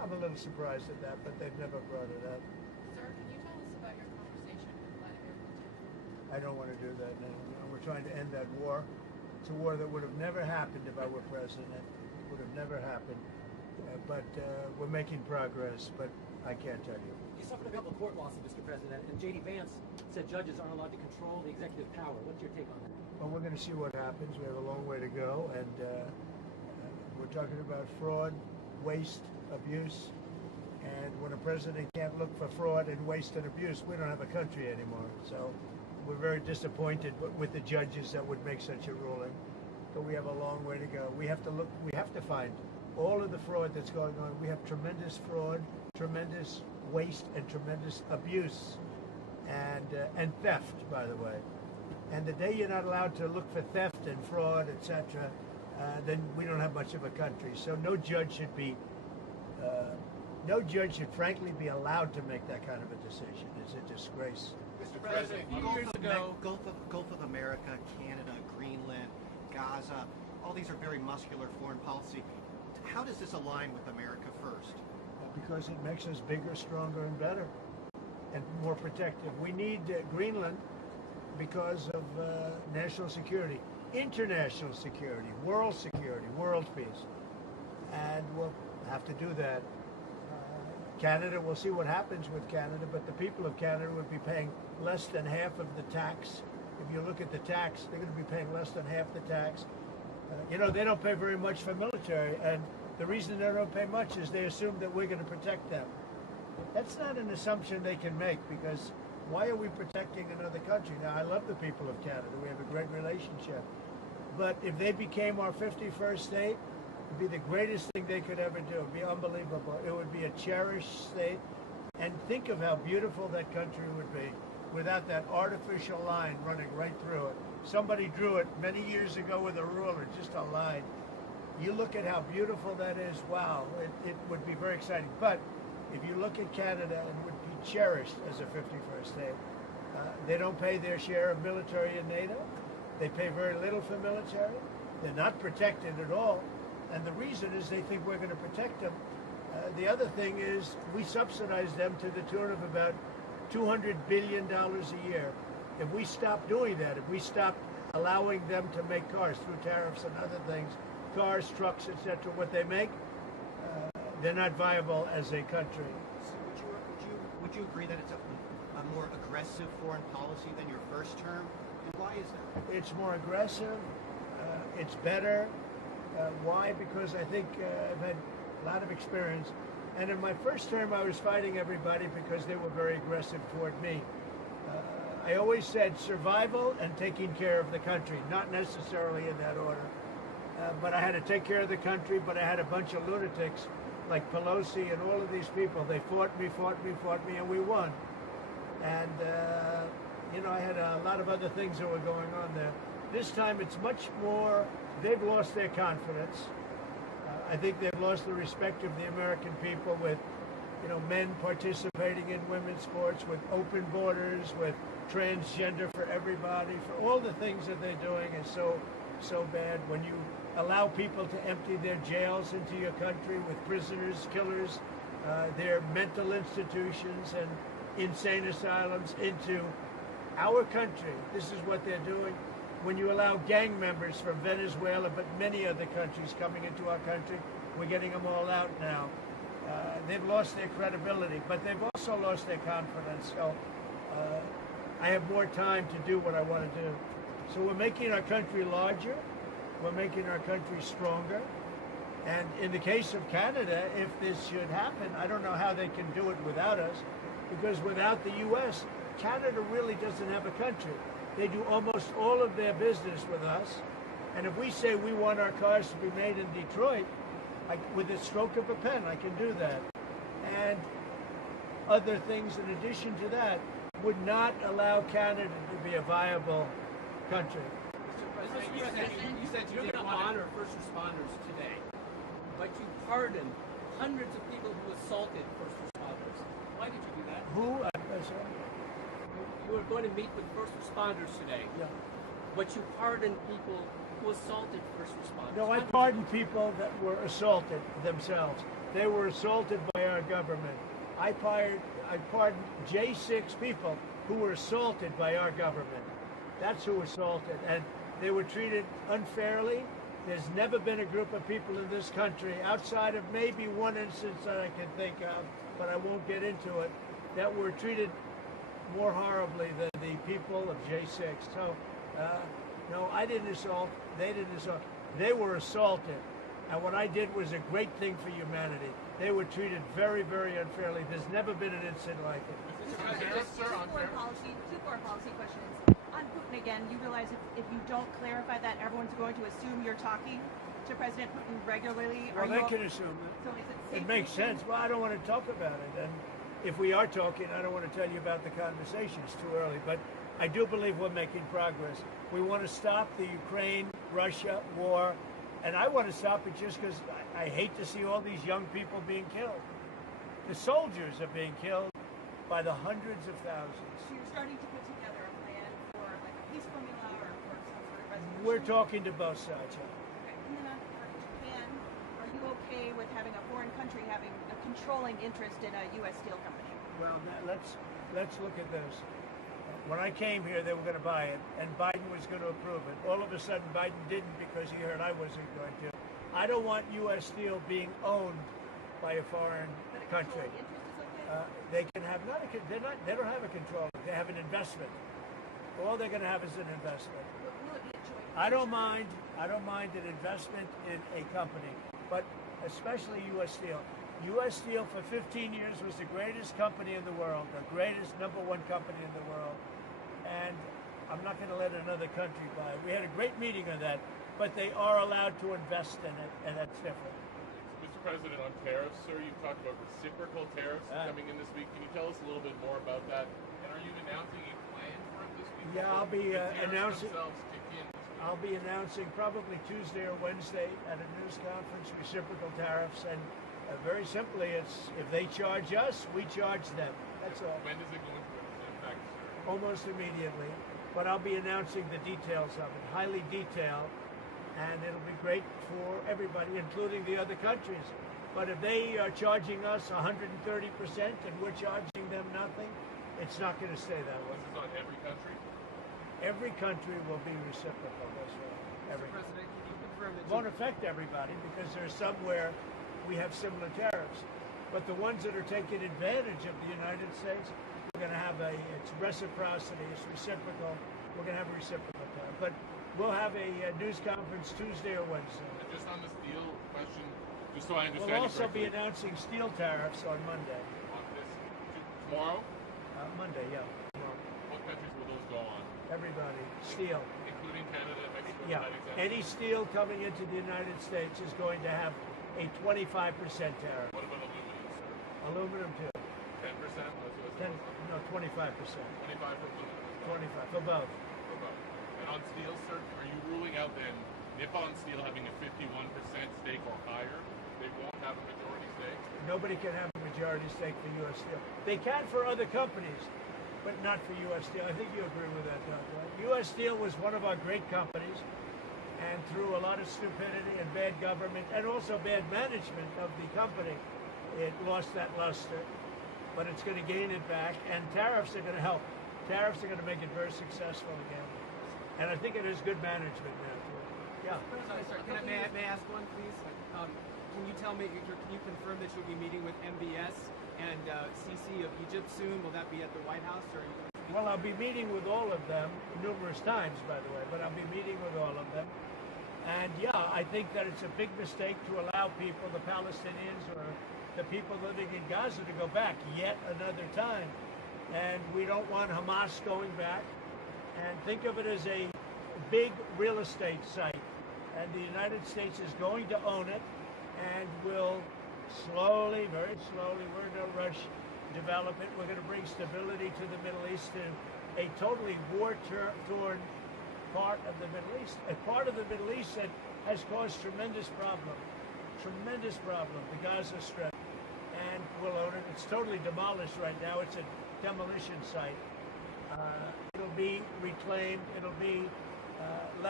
I'm a little surprised at that, but they've never brought it up. Sir, can you tell us about your conversation with Vladimir Putin? I don't want to do that now. We're trying to end that war. It's a war that would have never happened if I were president. It would have never happened. But we're making progress, but I can't tell you. You suffered a couple of court losses, Mr. President, and J.D. Vance said judges aren't allowed to control the executive power. What's your take on that? Well, we're going to see what happens. We have a long way to go, and we're talking about fraud, waste, abuse, and when a president can't look for fraud and waste and abuse, we don't have a country anymore. So we're very disappointed with the judges that would make such a ruling, but we have a long way to go. We have to find all of the fraud that's going on. We have tremendous fraud, tremendous waste, and tremendous abuse, and theft, by the way. And the day you're not allowed to look for theft and fraud, etc., then we don't have much of a country. So no judge should frankly be allowed to make that kind of a decision. It's a disgrace. Mr. President, a few years ago, Gulf of America, Canada, Greenland, Gaza, all these are very muscular foreign policy. How does this align with America first? Because it makes us bigger, stronger, and better, and more protective. We need Greenland because of national security, international security, world peace, and we'll have to do that. Canada, we'll see what happens with Canada, but the people of Canada would be paying less than half of the tax. If you look at the tax, they're going to be paying less than half the tax. They don't pay very much for military, and the reason they don't pay much is they assume that we're going to protect them. That's not an assumption they can make, because why are we protecting another country? Now, I love the people of Canada. We have a great relationship. But if they became our 51st state, it would be the greatest thing they could ever do. It would be unbelievable. It would be a cherished state. And think of how beautiful that country would be without that artificial line running right through it. Somebody drew it many years ago with a ruler, just a line. You look at how beautiful that is, wow, it would be very exciting. But if you look at Canada, it would be cherished as a 51st state. They don't pay their share of military in NATO. They pay very little for military. They're not protected at all. And the reason is they think we're going to protect them. The other thing is we subsidize them to the tune of about $200 billion a year. If we stop doing that, if we stop allowing them to make cars through tariffs and other things, cars, trucks, etc., what they make, they're not viable as a country. So would you agree that it's a more aggressive foreign policy than your first term? And why is that? It's more aggressive. It's better. Why? Because I think I've had a lot of experience. And in my first term, I was fighting everybody because they were very aggressive toward me. I always said survival and taking care of the country, not necessarily in that order. But I had to take care of the country, but I had a bunch of lunatics like Pelosi and all of these people. They fought me, and we won. And, I had a lot of other things that were going on there. This time it's much more, they've lost their confidence. I think they've lost the respect of the American people with, men participating in women's sports, with open borders, with transgender for everybody, for all the things that they're doing is so bad. When you allow people to empty their jails into your country with prisoners, killers, their mental institutions and insane asylums into our country, this is what they're doing. When you allow gang members from Venezuela, but many other countries coming into our country, we're getting them all out now. They've lost their credibility, but they've also lost their confidence. So I have more time to do what I want to do. So we're making our country larger. We're making our country stronger. And in the case of Canada, if this should happen, I don't know how they can do it without us, because without the U.S., Canada really doesn't have a country. They do almost all of their business with us. And if we say we want our cars to be made in Detroit, with the stroke of a pen, I can do that. And other things in addition to that would not allow Canada to be a viable country. You said you didn't honor first responders today, but you pardoned hundreds of people who assaulted first responders. Why did you do that? Who? You were going to meet with first responders today. Yeah. but you pardon people who assaulted first responders. No, I pardon people that were assaulted themselves. They were assaulted by our government. I pardoned J6 people who were assaulted by our government. That's who assaulted, and they were treated unfairly. There's never been a group of people in this country, outside of maybe one instance that I can think of, but I won't get into it, that were treated more horribly than the people of J6. So, no, I didn't assault. They didn't assault. They were assaulted. And what I did was a great thing for humanity. They were treated very, very unfairly. There's never been an incident like it. Two foreign policy questions. On Putin again, you realize if you don't clarify that, everyone's going to assume you're talking to President Putin regularly? Well, they can assume it. So is it It makes sense. Well, I don't want to talk about it. And if we are talking, I don't want to tell you about the conversation. It's too early. But I do believe we're making progress. We want to stop the Ukraine-Russia war. And I want to stop it just because I hate to see all these young people being killed. The soldiers are being killed by the hundreds of thousands. So you're starting to put together a plan for like a peace formula or for some sort of resolution? We're talking to both sides. Okay. And then for Japan, are you okay with having a foreign country having a controlling interest in a U.S. steel company? Well, let's look at this. When I came here, they were going to buy it, and Biden was going to approve it. All of a sudden, Biden didn't because he heard I wasn't going to. I don't want U.S. steel being owned by a foreign country. Interest is okay? They can have they don't have a control. They have an investment. All they're going to have is an investment. Will it be a joint I don't venture? mind an investment in a company, but especially U.S. Steel. U.S. Steel for 15 years was the greatest company in the world, the greatest #1 company in the world, and I'm not going to let another country buy it. We had a great meeting on that, but they are allowed to invest in it, and that's different. Mr. President, on tariffs, sir, you've talked about reciprocal tariffs coming in this week. Can you tell us a little bit more about that? And are you announcing a plan for it this week? Yeah, I'll be announcing. Themselves kick in this week? I'll be announcing probably Tuesday or Wednesday at a news conference, reciprocal tariffs, and very simply, it's if they charge us, we charge them. That's all. When is it going to impact, sir? Almost immediately. But I'll be announcing the details of it, highly detailed, and it'll be great for everybody, including the other countries. But if they are charging us 130% and we're charging them nothing, it's not going to stay that way. This is on every country? Every country will be reciprocal. That's right. Every. Mr. President, can you confirm that Won't affect everybody because there's somewhere we have similar tariffs. But the ones that are taking advantage of the United States, we're going to have it's reciprocity, it's reciprocal. We're going to have a reciprocal tariff. But we'll have a news conference Tuesday or Wednesday. And just on the steel question, just so I understand We'll also be correctly, announcing steel tariffs on Monday. on this tomorrow, Monday, yeah. Tomorrow. what countries will those go on? Everybody, steel. Including Canada, Mexico, Yeah, United States? any steel coming into the United States is going to have a 25% tariff. What about aluminum, sir? Aluminum too. 10%? That's what it's 25%. 25 for aluminum. 25 for both. For both. And on steel, sir, are you ruling out then Nippon Steel having a 51% stake or higher? They won't have a majority stake? Nobody can have a majority stake for U.S. Steel. They can for other companies, but not for U.S. Steel. I think you agree with that, don't you? U.S. Steel was one of our great companies, and through a lot of stupidity and bad government, and also bad management of the company, it lost that luster. But it's going to gain it back, and tariffs are going to help. Tariffs are going to make it very successful again. And I think it is good management now, too. Yeah. Sorry, may I ask one, please? Can you tell me, can you confirm that you'll be meeting with MBS and CC of Egypt soon? Will that be at the White House? Or are you going to Well, I'll be meeting with all of them numerous times, by the way, but I'll be meeting with all of them. And yeah, I think that it's a big mistake to allow people, the Palestinians or the people living in Gaza, to go back yet another time. And we don't want Hamas going back. And think of it as a big real estate site. And the United States is going to own it and will slowly, very slowly, we're in no rush, develop it. We're going to bring stability to the Middle East, to a totally war-torn part of the Middle East, a part of the Middle East that has caused tremendous problem, the Gaza Strip, and we'll own it. It's totally demolished right now. It's a demolition site. It'll be reclaimed. It'll be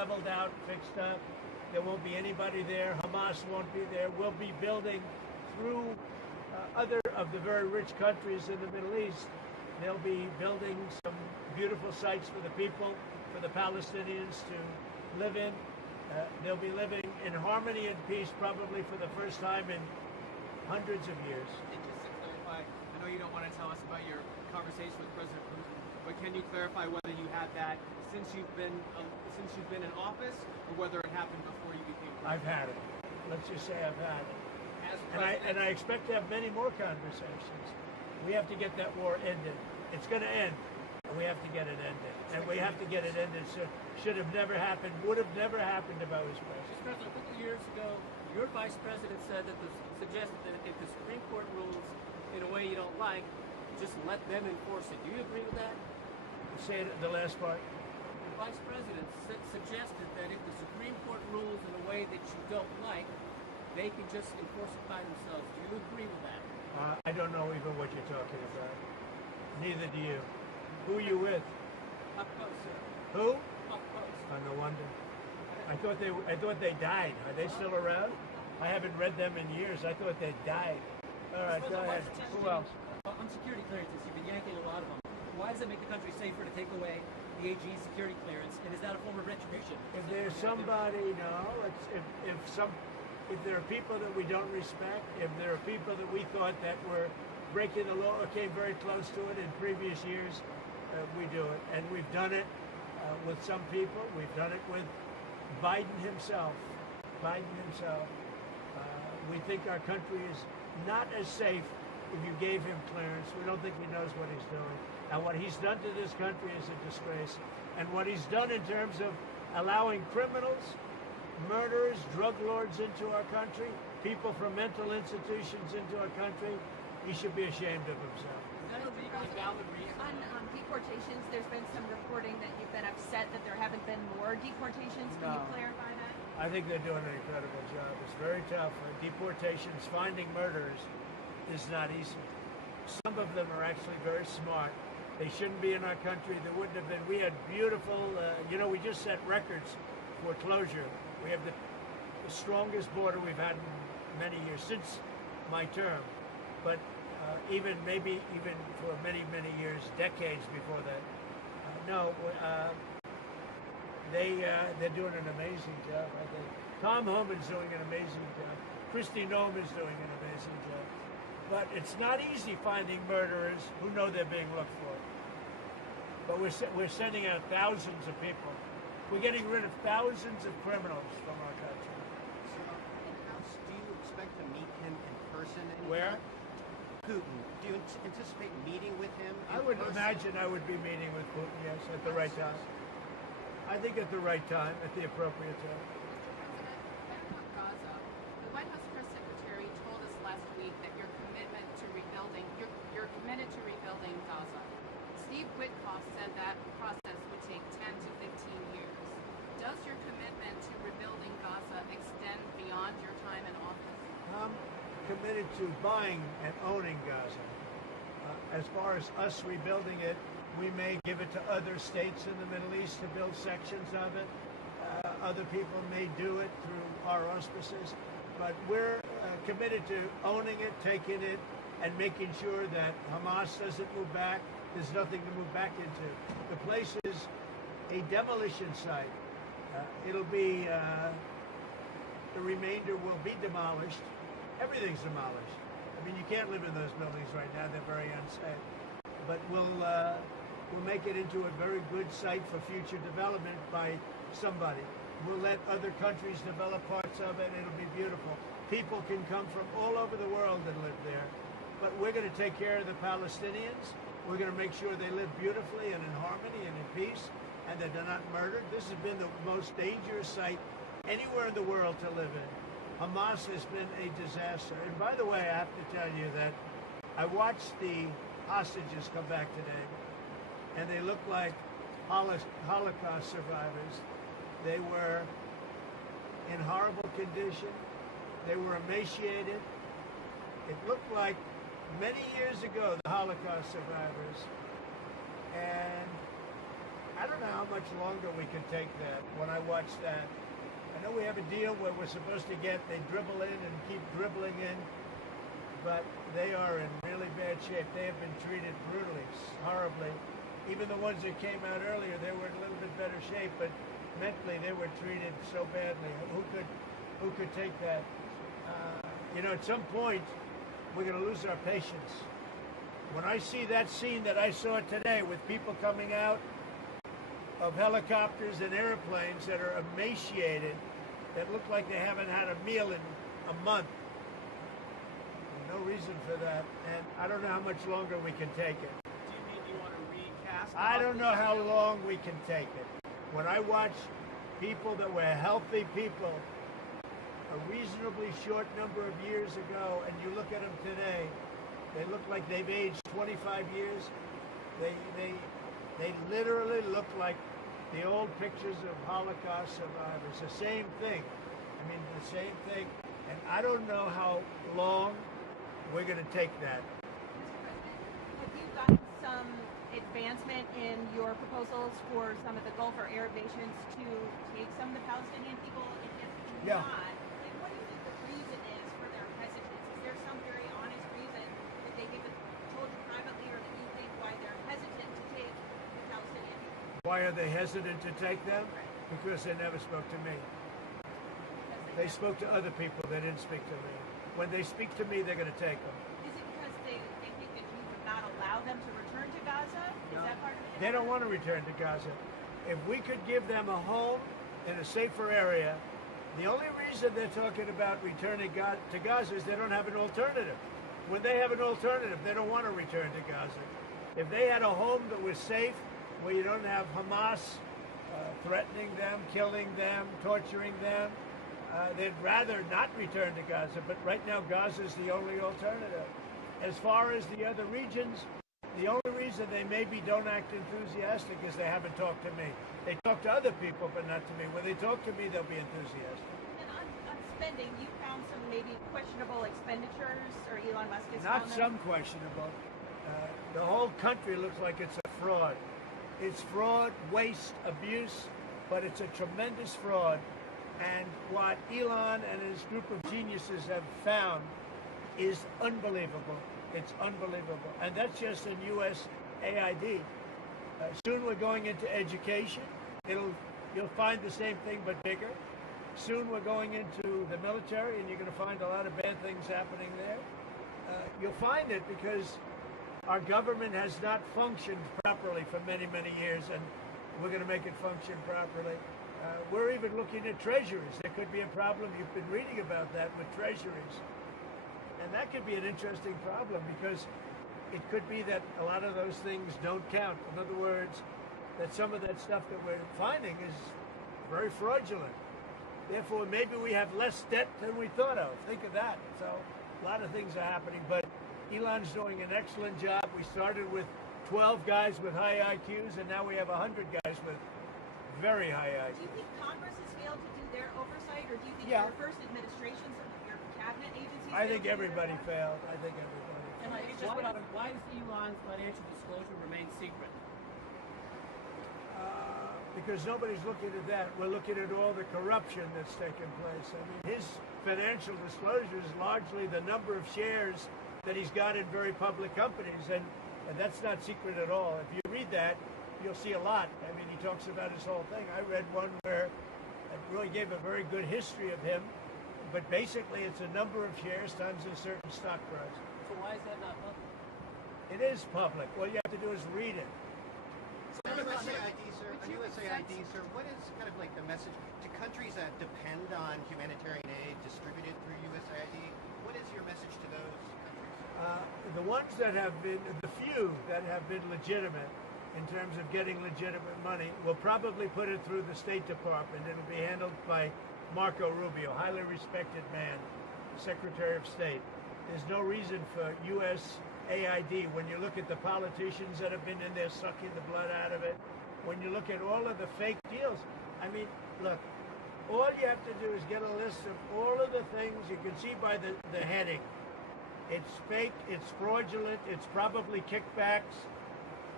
leveled out, fixed up. There won't be anybody there. Hamas won't be there. We'll be building through other of the very rich countries in the Middle East. They'll be building some beautiful sites for the people, for the Palestinians to live in. They'll be living in harmony and peace probably for the first time in hundreds of years. And just to clarify, I know you don't want to tell us about your conversation with President Putin, but can you clarify whether you had that since you've been in office, or whether it happened before you became president? I've had it. Let's just say I've had it. As And I expect to have many more conversations. We have to get that war ended. It's going to end, and we have to get it ended. And we have to get it ended. So should have never happened, would have never happened if I was president. Mr. President, a couple of years ago, your vice president said that suggested that if the Supreme Court rules in a way you don't like, just let them enforce it. Do you agree with that? Say the last part. The vice president suggested that if the Supreme Court rules in a way that you don't like, they can just enforce it by themselves. Do you agree with that? I don't know even what you're talking about. Neither do you. Who are you with? Up close, sir. Who? Up close. Oh, no wonder. I thought they died. Are they still around? I haven't read them in years. I thought they died. All right, go ahead. Who else? On security clearances, you've been yanking a lot of them. Why does it make the country safer to take away the AG security clearance? And is that a form of retribution? If there's somebody, no. If there are people that we don't respect, if there are people that we thought that were breaking the law or came very close to it in previous years, we do it. And we've done it with some people. We've done it with Biden himself. We think our country is not as safe if you gave him clearance. We don't think he knows what he's doing. And what he's done to this country is a disgrace. And what he's done in terms of allowing criminals, murderers, drug lords into our country, people from mental institutions into our country, he should be ashamed of himself. Is that a legally valid reason? On deportations, there's been some reporting that you've been upset that there haven't been more deportations. Can you No. clarify that? I think they're doing an incredible job. It's very tough. Deportations, finding murderers is not easy. Some of them are actually very smart. They shouldn't be in our country. There wouldn't have been. We had beautiful, we just set records for closure. We have the strongest border we've had in many years, since my term. But even for many, many years, decades before that. They're doing an amazing job, I think. Tom Homan's doing an amazing job. Kristi Noem is doing an amazing job. But it's not easy finding murderers who know they're being looked for. But we're sending out thousands of people. We're getting rid of thousands of criminals from our country. So, in-house, do you expect to meet him in person anytime? Where? Putin. Do you anticipate meeting with him in I would person? imagine I would be meeting with Putin, yes, at the right time. I think at the right time, at the appropriate time. Mr. President, back on Gaza, the White House press secretary told us last week that you're committed to rebuilding Gaza. Steve Witkoff said that process would take 10 to 15 years. Does your commitment to rebuilding Gaza extend beyond your time in office? I'm committed to buying and owning Gaza. As far as us rebuilding it, we may give it to other states in the Middle East to build sections of it. Other people may do it through our auspices. But we're committed to owning it, taking it, and making sure that Hamas doesn't move back. There's nothing to move back into. The place is a demolition site. It'll be, the remainder will be demolished. Everything's demolished. I mean, you can't live in those buildings right now. They're very unsafe. But we'll make it into a very good site for future development by somebody. We'll let other countries develop parts of it. It'll be beautiful. People can come from all over the world and live there. But we're going to take care of the Palestinians. We're going to make sure they live beautifully and in harmony and in peace, and that they're not murdered. This has been the most dangerous site anywhere in the world to live in. Hamas has been a disaster. And by the way, I have to tell you that I watched the hostages come back today, and they look like Holocaust survivors. They were in horrible condition. They were emaciated. It looked like many years ago, the Holocaust survivors. And I don't know how much longer we can take that. When I watch that, I know we have a deal where we're supposed to they dribble in and keep dribbling in, but they are in really bad shape. They have been treated brutally, horribly. Even the ones that came out earlier, they were in a little bit better shape, but mentally they were treated so badly. Who could take that? At some point, we're going to lose our patience. When I see that scene that I saw today with people coming out of helicopters and airplanes that are emaciated, that look like they haven't had a meal in a month, no reason for that, and I don't know how much longer we can take it. Do you mean you want to recast? I don't know how long we can take it. When I watch people that were healthy people a reasonably short number of years ago, and you look at them today, they look like they've aged 25 years. They literally look like the old pictures of Holocaust survivors. The same thing. I mean, the same thing. And I don't know how long we're going to take that. Have you gotten some advancement in your proposals for some of the Gulf or Arab nations to take some of the Palestinian people? And if Yeah. not, like, what do you think the reason is for their hesitance? Is there some very honest reason that they haven't told you privately, or that you think why they're hesitant to take the Palestinian people? Why are they hesitant to take them? Because they never spoke to me. They spoke to other people. They didn't speak to me. When they speak to me, they're going to take them. Is it because they think that you would not allow them to return to Gaza? Is that part of it? They don't want to return to Gaza. If we could give them a home in a safer area, the only reason they're talking about returning to Gaza is they don't have an alternative. When they have an alternative, they don't want to return to Gaza. If they had a home that was safe, where you don't have Hamas threatening them, killing them, torturing them, they'd rather not return to Gaza. But right now, Gaza is the only alternative. As far as the other regions, the only reason they maybe don't act enthusiastic is they haven't talked to me. They talk to other people, but not to me. When they talk to me, they'll be enthusiastic. And on spending, you found some maybe questionable expenditures, or Elon Musk has Not found some them? questionable. The whole country looks like it's a fraud. It's fraud, waste, abuse, but it's a tremendous fraud. And what Elon and his group of geniuses have found is unbelievable. It's unbelievable. And that's just in U.S. AID. Soon we're going into education. You'll find the same thing but bigger. Soon we're going into the military, and you're going to find a lot of bad things happening there. You'll find it because our government has not functioned properly for many, many years, and we're going to make it function properly. We're even looking at treasuries. There could be a problem. You've been reading about that with treasuries. And that could be an interesting problem, because it could be that a lot of those things don't count. In other words, that some of that stuff that we're finding is very fraudulent. Therefore, maybe we have less debt than we thought of. Think of that. So a lot of things are happening. But Elon's doing an excellent job. We started with 12 guys with high IQs, and now we have 100 guys with very high IQs. Do you think Congress has failed to do their oversight, or do you think Yeah. your first administration, some of your cabinet agencies? I think failed to do their everybody part? failed. I think everybody failed. And why does Elon's financial disclosure remain secret? Because nobody's looking at that. We're looking at all the corruption that's taken place. I mean, his financial disclosure is largely the number of shares that he's got in very public companies, and that's not secret at all. If you read that, you'll see a lot. I mean, he talks about his whole thing. I read one where it really gave a very good history of him, but basically it's a number of shares times a certain stock price. So why is that not public? It is public. All you have to do is read it. On USAID, sir, what is kind of like the message to countries that depend on humanitarian aid distributed through USAID? What is your message to those countries? The ones that have been, the few that have been legitimate in terms of getting legitimate money, will probably put it through the State Department. It'll be handled by Marco Rubio, highly respected man, Secretary of State. There's no reason for USAID, when you look at the politicians that have been in there sucking the blood out of it, when you look at all of the fake deals, I mean, look, all you have to do is get a list of all of the things you can see by the heading. It's fake, it's fraudulent, it's probably kickbacks.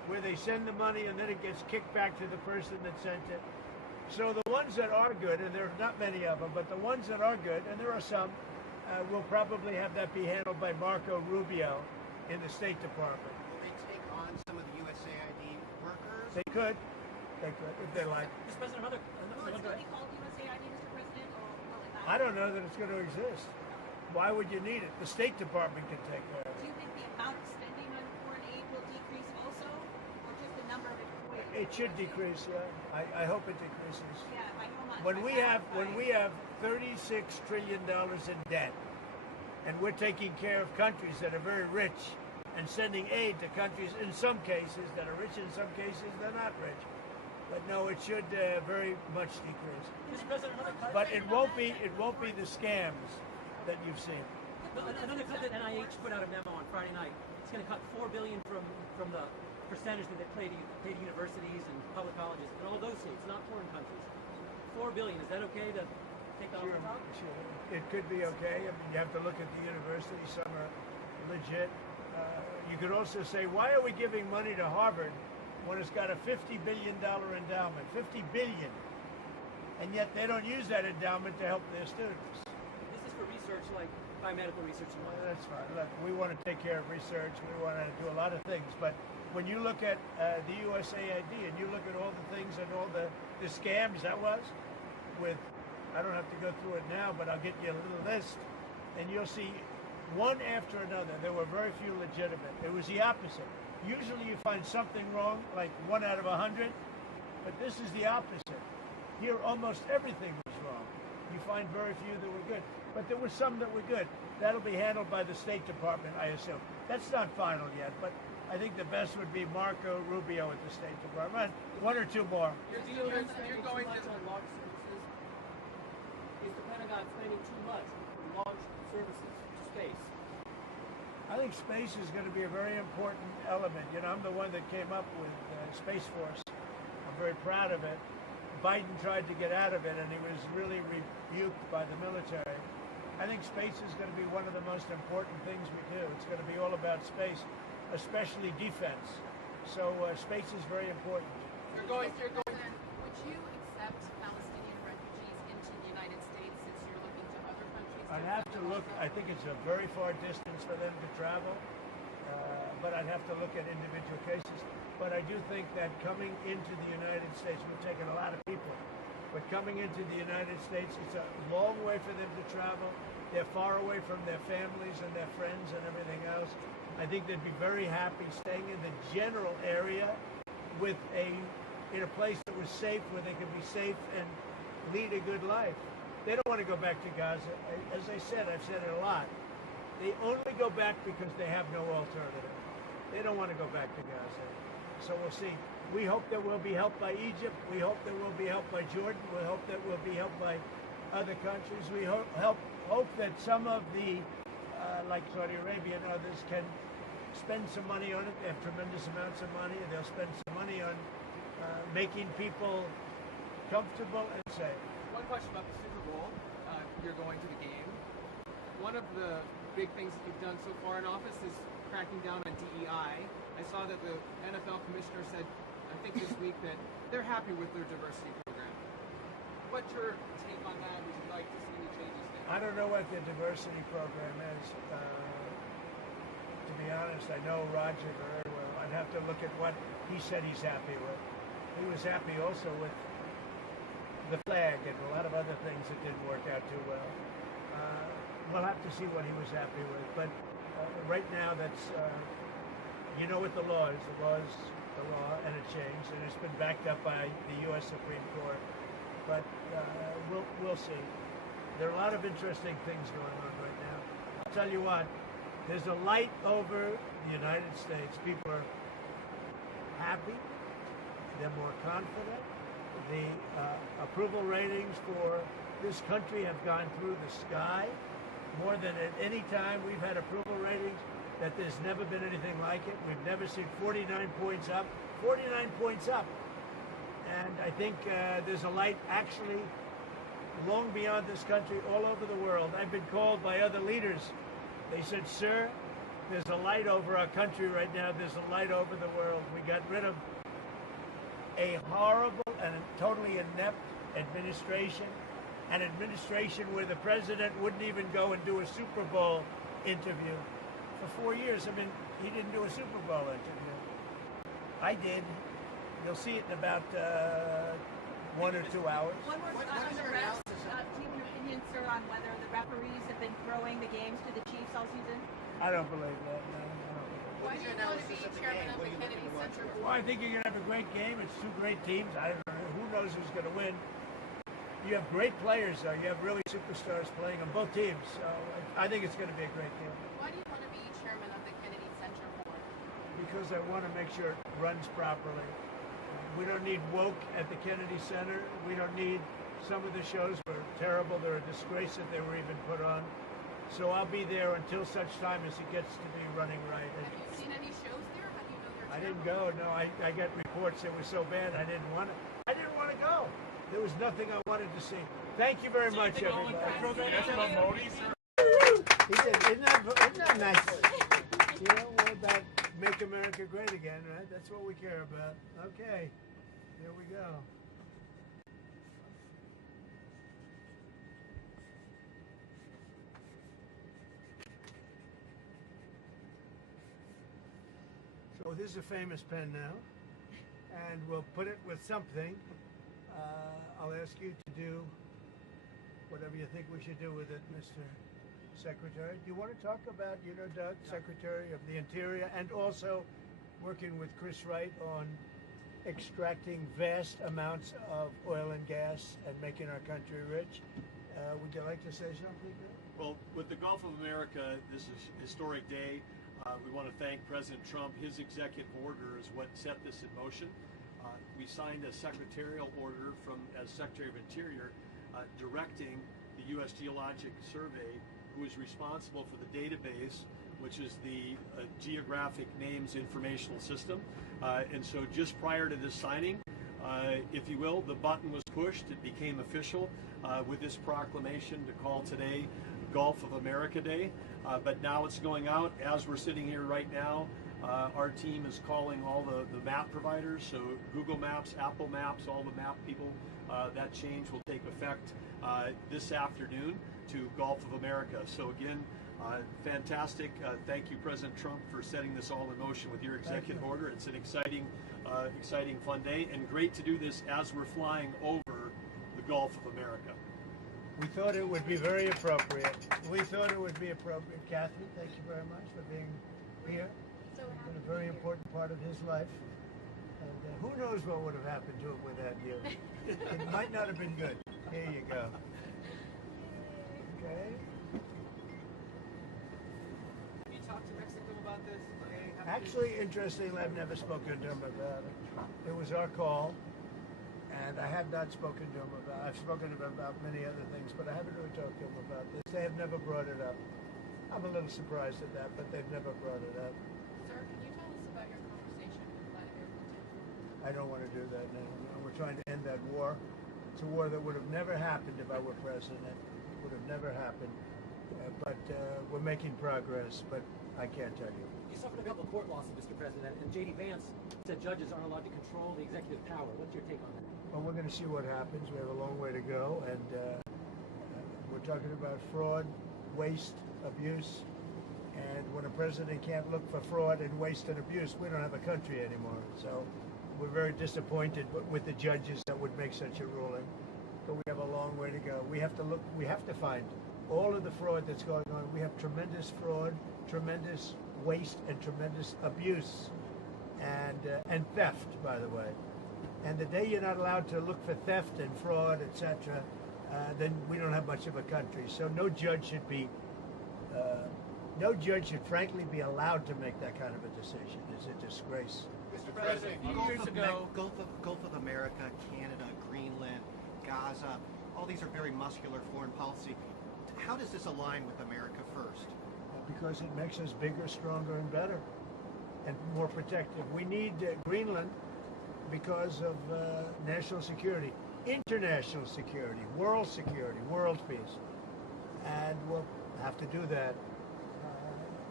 where they send the money and then it gets kicked back to the person that sent it. So the ones that are good, and there are not many of them, but the ones that are good, and there are some, will probably have that be handled by Marco Rubio in the State Department. Will they take on some of the USAID workers? They could, if they like. Mr. President, another Will it still be called USAID, Mr. President, or will it not? I don't know that it's going to exist. Why would you need it? The State Department can take care of Do it. you think the amount of spending on foreign aid will decrease also, or just the number of employees? It should decrease, yeah. I hope it decreases. Yeah, by how much? When By we have $36 trillion in debt, and we're taking care of countries that are very rich and sending aid to countries in some cases that are rich, in some cases they're not rich. But no, it should very much decrease. Mr. President, another cut. But it won't be the scams that you've seen. Another cut that NIH put out a memo on Friday night. It's going to cut $4 billion from the percentage that they pay to universities and public colleges in all those states, not foreign countries. $4 billion. Is that okay to take that off the top? Sure. It could be okay. I mean, you have to look at the universities. Some are legit. You could also say, why are we giving money to Harvard when it's got a $50 billion endowment? $50 billion. And yet they don't use that endowment to help their students. This is for research like biomedical research and Well, whatnot. that's fine. Look, we want to take care of research. We want to do a lot of things. But when you look at the USAID and you look at all the things and all the scams that was with, I don't have to go through it now, but I'll get you a little list, and you'll see one after another. There were very few legitimate. It was the opposite. Usually you find something wrong, like 1 out of 100, but this is the opposite. Here almost everything was wrong. You find very few that were good. But there were some that were good. That'll be handled by the State Department, I assume. That's not final yet, but I think the best would be Marco Rubio at the State Department. One or two more. You're Spending going too much to on launch services. Is the Pentagon spending too much on launch services to space? I think space is going to be a very important element. You know, I'm the one that came up with Space Force. I'm very proud of it. Biden tried to get out of it, and he was really rebuked by the military. I think space is going to be one of the most important things we do. It's going to be all about space, especially defense. So space is very important. You're going. Would you accept Palestinian refugees into the United States since you're looking to other countries? I'd have to look. I think it's a very far distance for them to travel, but I'd have to look at individual cases. But I do think that coming into the United States, we're taking a lot of people, but coming into the United States, it's a long way for them to travel. They're far away from their families and their friends and everything else. I think they'd be very happy staying in the general area with in a place that was safe, where they could be safe and lead a good life. They don't want to go back to Gaza. As I said, I've said it a lot. They only go back because they have no alternative. They don't want to go back to Gaza. So we'll see. We hope that we'll be helped by Egypt. We hope that we'll be helped by Jordan. We hope that we'll be helped by other countries. We hope that some of the, like Saudi Arabia and others, can spend some money on it. They have tremendous amounts of money. They'll spend some money on making people comfortable and safe. One question about the Super Bowl. You're going to the game. One of the big things that you've done so far in office is cracking down on DEI. I saw that the NFL commissioner said, I think this week, that they're happy with their diversity program. What's your take on that? Would you like to see any changes there? I don't know what the diversity program is. To be honest, I know Roger very well. I'd have to look at what he said he's happy with. He was happy also with the flag and a lot of other things that didn't work out too well. We'll have to see what he was happy with. But right now, that's, you know what the law is. The law is the law, and it changed, and it's been backed up by the U.S. Supreme Court. But we'll see. There are a lot of interesting things going on right now. I'll tell you what, there's a light over the United States. People are happy. They're more confident. The approval ratings for this country have gone through the sky. More than at any time we've had approval ratings, that there's never been anything like it. We've never seen 49 points up. 49 points up. And I think there's a light actually long beyond this country, all over the world. I've been called by other leaders. They said, sir, There's a light over our country right now. There's a light over the world. We got rid of a horrible and totally inept administration, an administration where the president wouldn't even go and do a Super Bowl interview. For 4 years, I mean, he didn't do a Super Bowl interview. I did. You'll see it in about 1 or 2 hours. One more What on is the your refs. analysis Do you have an opinion, sir, on whether the referees have been throwing the games to the Chiefs all season? I don't believe that. No, I don't believe that. Why is do your you want to analysis be of the chairman game? of What the are you Kennedy looking to watch Center for? Board? Well, I think you're going to have a great game. It's two great teams. I don't know. Who knows who's going to win? You have great players, though. You have really superstars playing on both teams. So I think it's going to be a great game. Why do you want to be chairman of the Kennedy Center Board? Because I want to make sure it runs properly. We don't need woke at the Kennedy Center. We don't need some of the shows were terrible. They're a disgrace that they were even put on. So I'll be there until such time as it gets to be running right. Have you seen any shows there? How do you know they're I terrible? didn't go. No, I got reports it was so bad I didn't want to. I didn't want to go. There was nothing I wanted to see. Thank you very much, everybody. Yes, but Modi, sir. He said, isn't that nice? You know, we're about make America great again, right? That's what we care about. Okay, here we go. So this is a famous pen now, and we'll put it with something. I'll ask you to do whatever you think we should do with it, Mr. Secretary. Do you want to talk about, Doug, Secretary of the Interior, and also working with Chris Wright on extracting vast amounts of oil and gas and making our country rich? Would you like to say something? Well, with the Gulf of America, this is a historic day. We want to thank President Trump. His executive order is what set this in motion. We signed a secretarial order as Secretary of Interior directing the U.S. Geologic Survey, who is responsible for the database, which is the Geographic Names Informational System. And so just prior to this signing, if you will, the button was pushed. It became official with this proclamation to call today Gulf of America Day. But now it's going out. As we're sitting here right now, our team is calling all the map providers, so Google Maps, Apple Maps, all the map people. That change will take effect this afternoon to Gulf of America. So again, fantastic. Thank you, President Trump, for setting this all in motion with your executive order. It's an exciting, fun day, and great to do this as we're flying over the Gulf of America. We thought it would be very appropriate. Kathy, thank you very much for being here. It's been a very important part of his life. And who knows what would have happened to him without you. It might not have been good. Here you go. Okay. Have you talked to Mexico about this? Actually, interestingly, I've never spoken to him about it. It was our call, and I have not spoken to him about it. I've spoken to him about many other things, but I haven't really talked to him about this. They have never brought it up. I'm a little surprised at that, but they've never brought it up. Sir, can you tell us about your conversation with Vladimir Putin? I don't want to do that now. We're trying to end that war. It's a war that would have never happened if I were president. It would have never happened. But we're making progress, but I can't tell you. You suffered a couple of court losses, Mr. President, and J.D. Vance said judges aren't allowed to control the executive power. What's your take on that? Well, we're going to see what happens. We have a long way to go, and we're talking about fraud, waste, abuse, and when a president can't look for fraud and waste and abuse, we don't have a country anymore. So we're very disappointed with the judges that would make such a ruling, but we have a long way to go. We have to find all of the fraud that's going on. We have tremendous fraud, tremendous waste, and tremendous abuse, and theft, by the way. And the day you're not allowed to look for theft and fraud, etc., then we don't have much of a country. So no judge should frankly be allowed to make that kind of a decision. It's a disgrace. Mr. President, Gulf of America, Canada, Greenland, Gaza, all these are very muscular foreign policy. How does this align with America first? Because it makes us bigger, stronger, and better, and more protective. We need Greenland because of national security, international security, world peace. And we'll have to do that.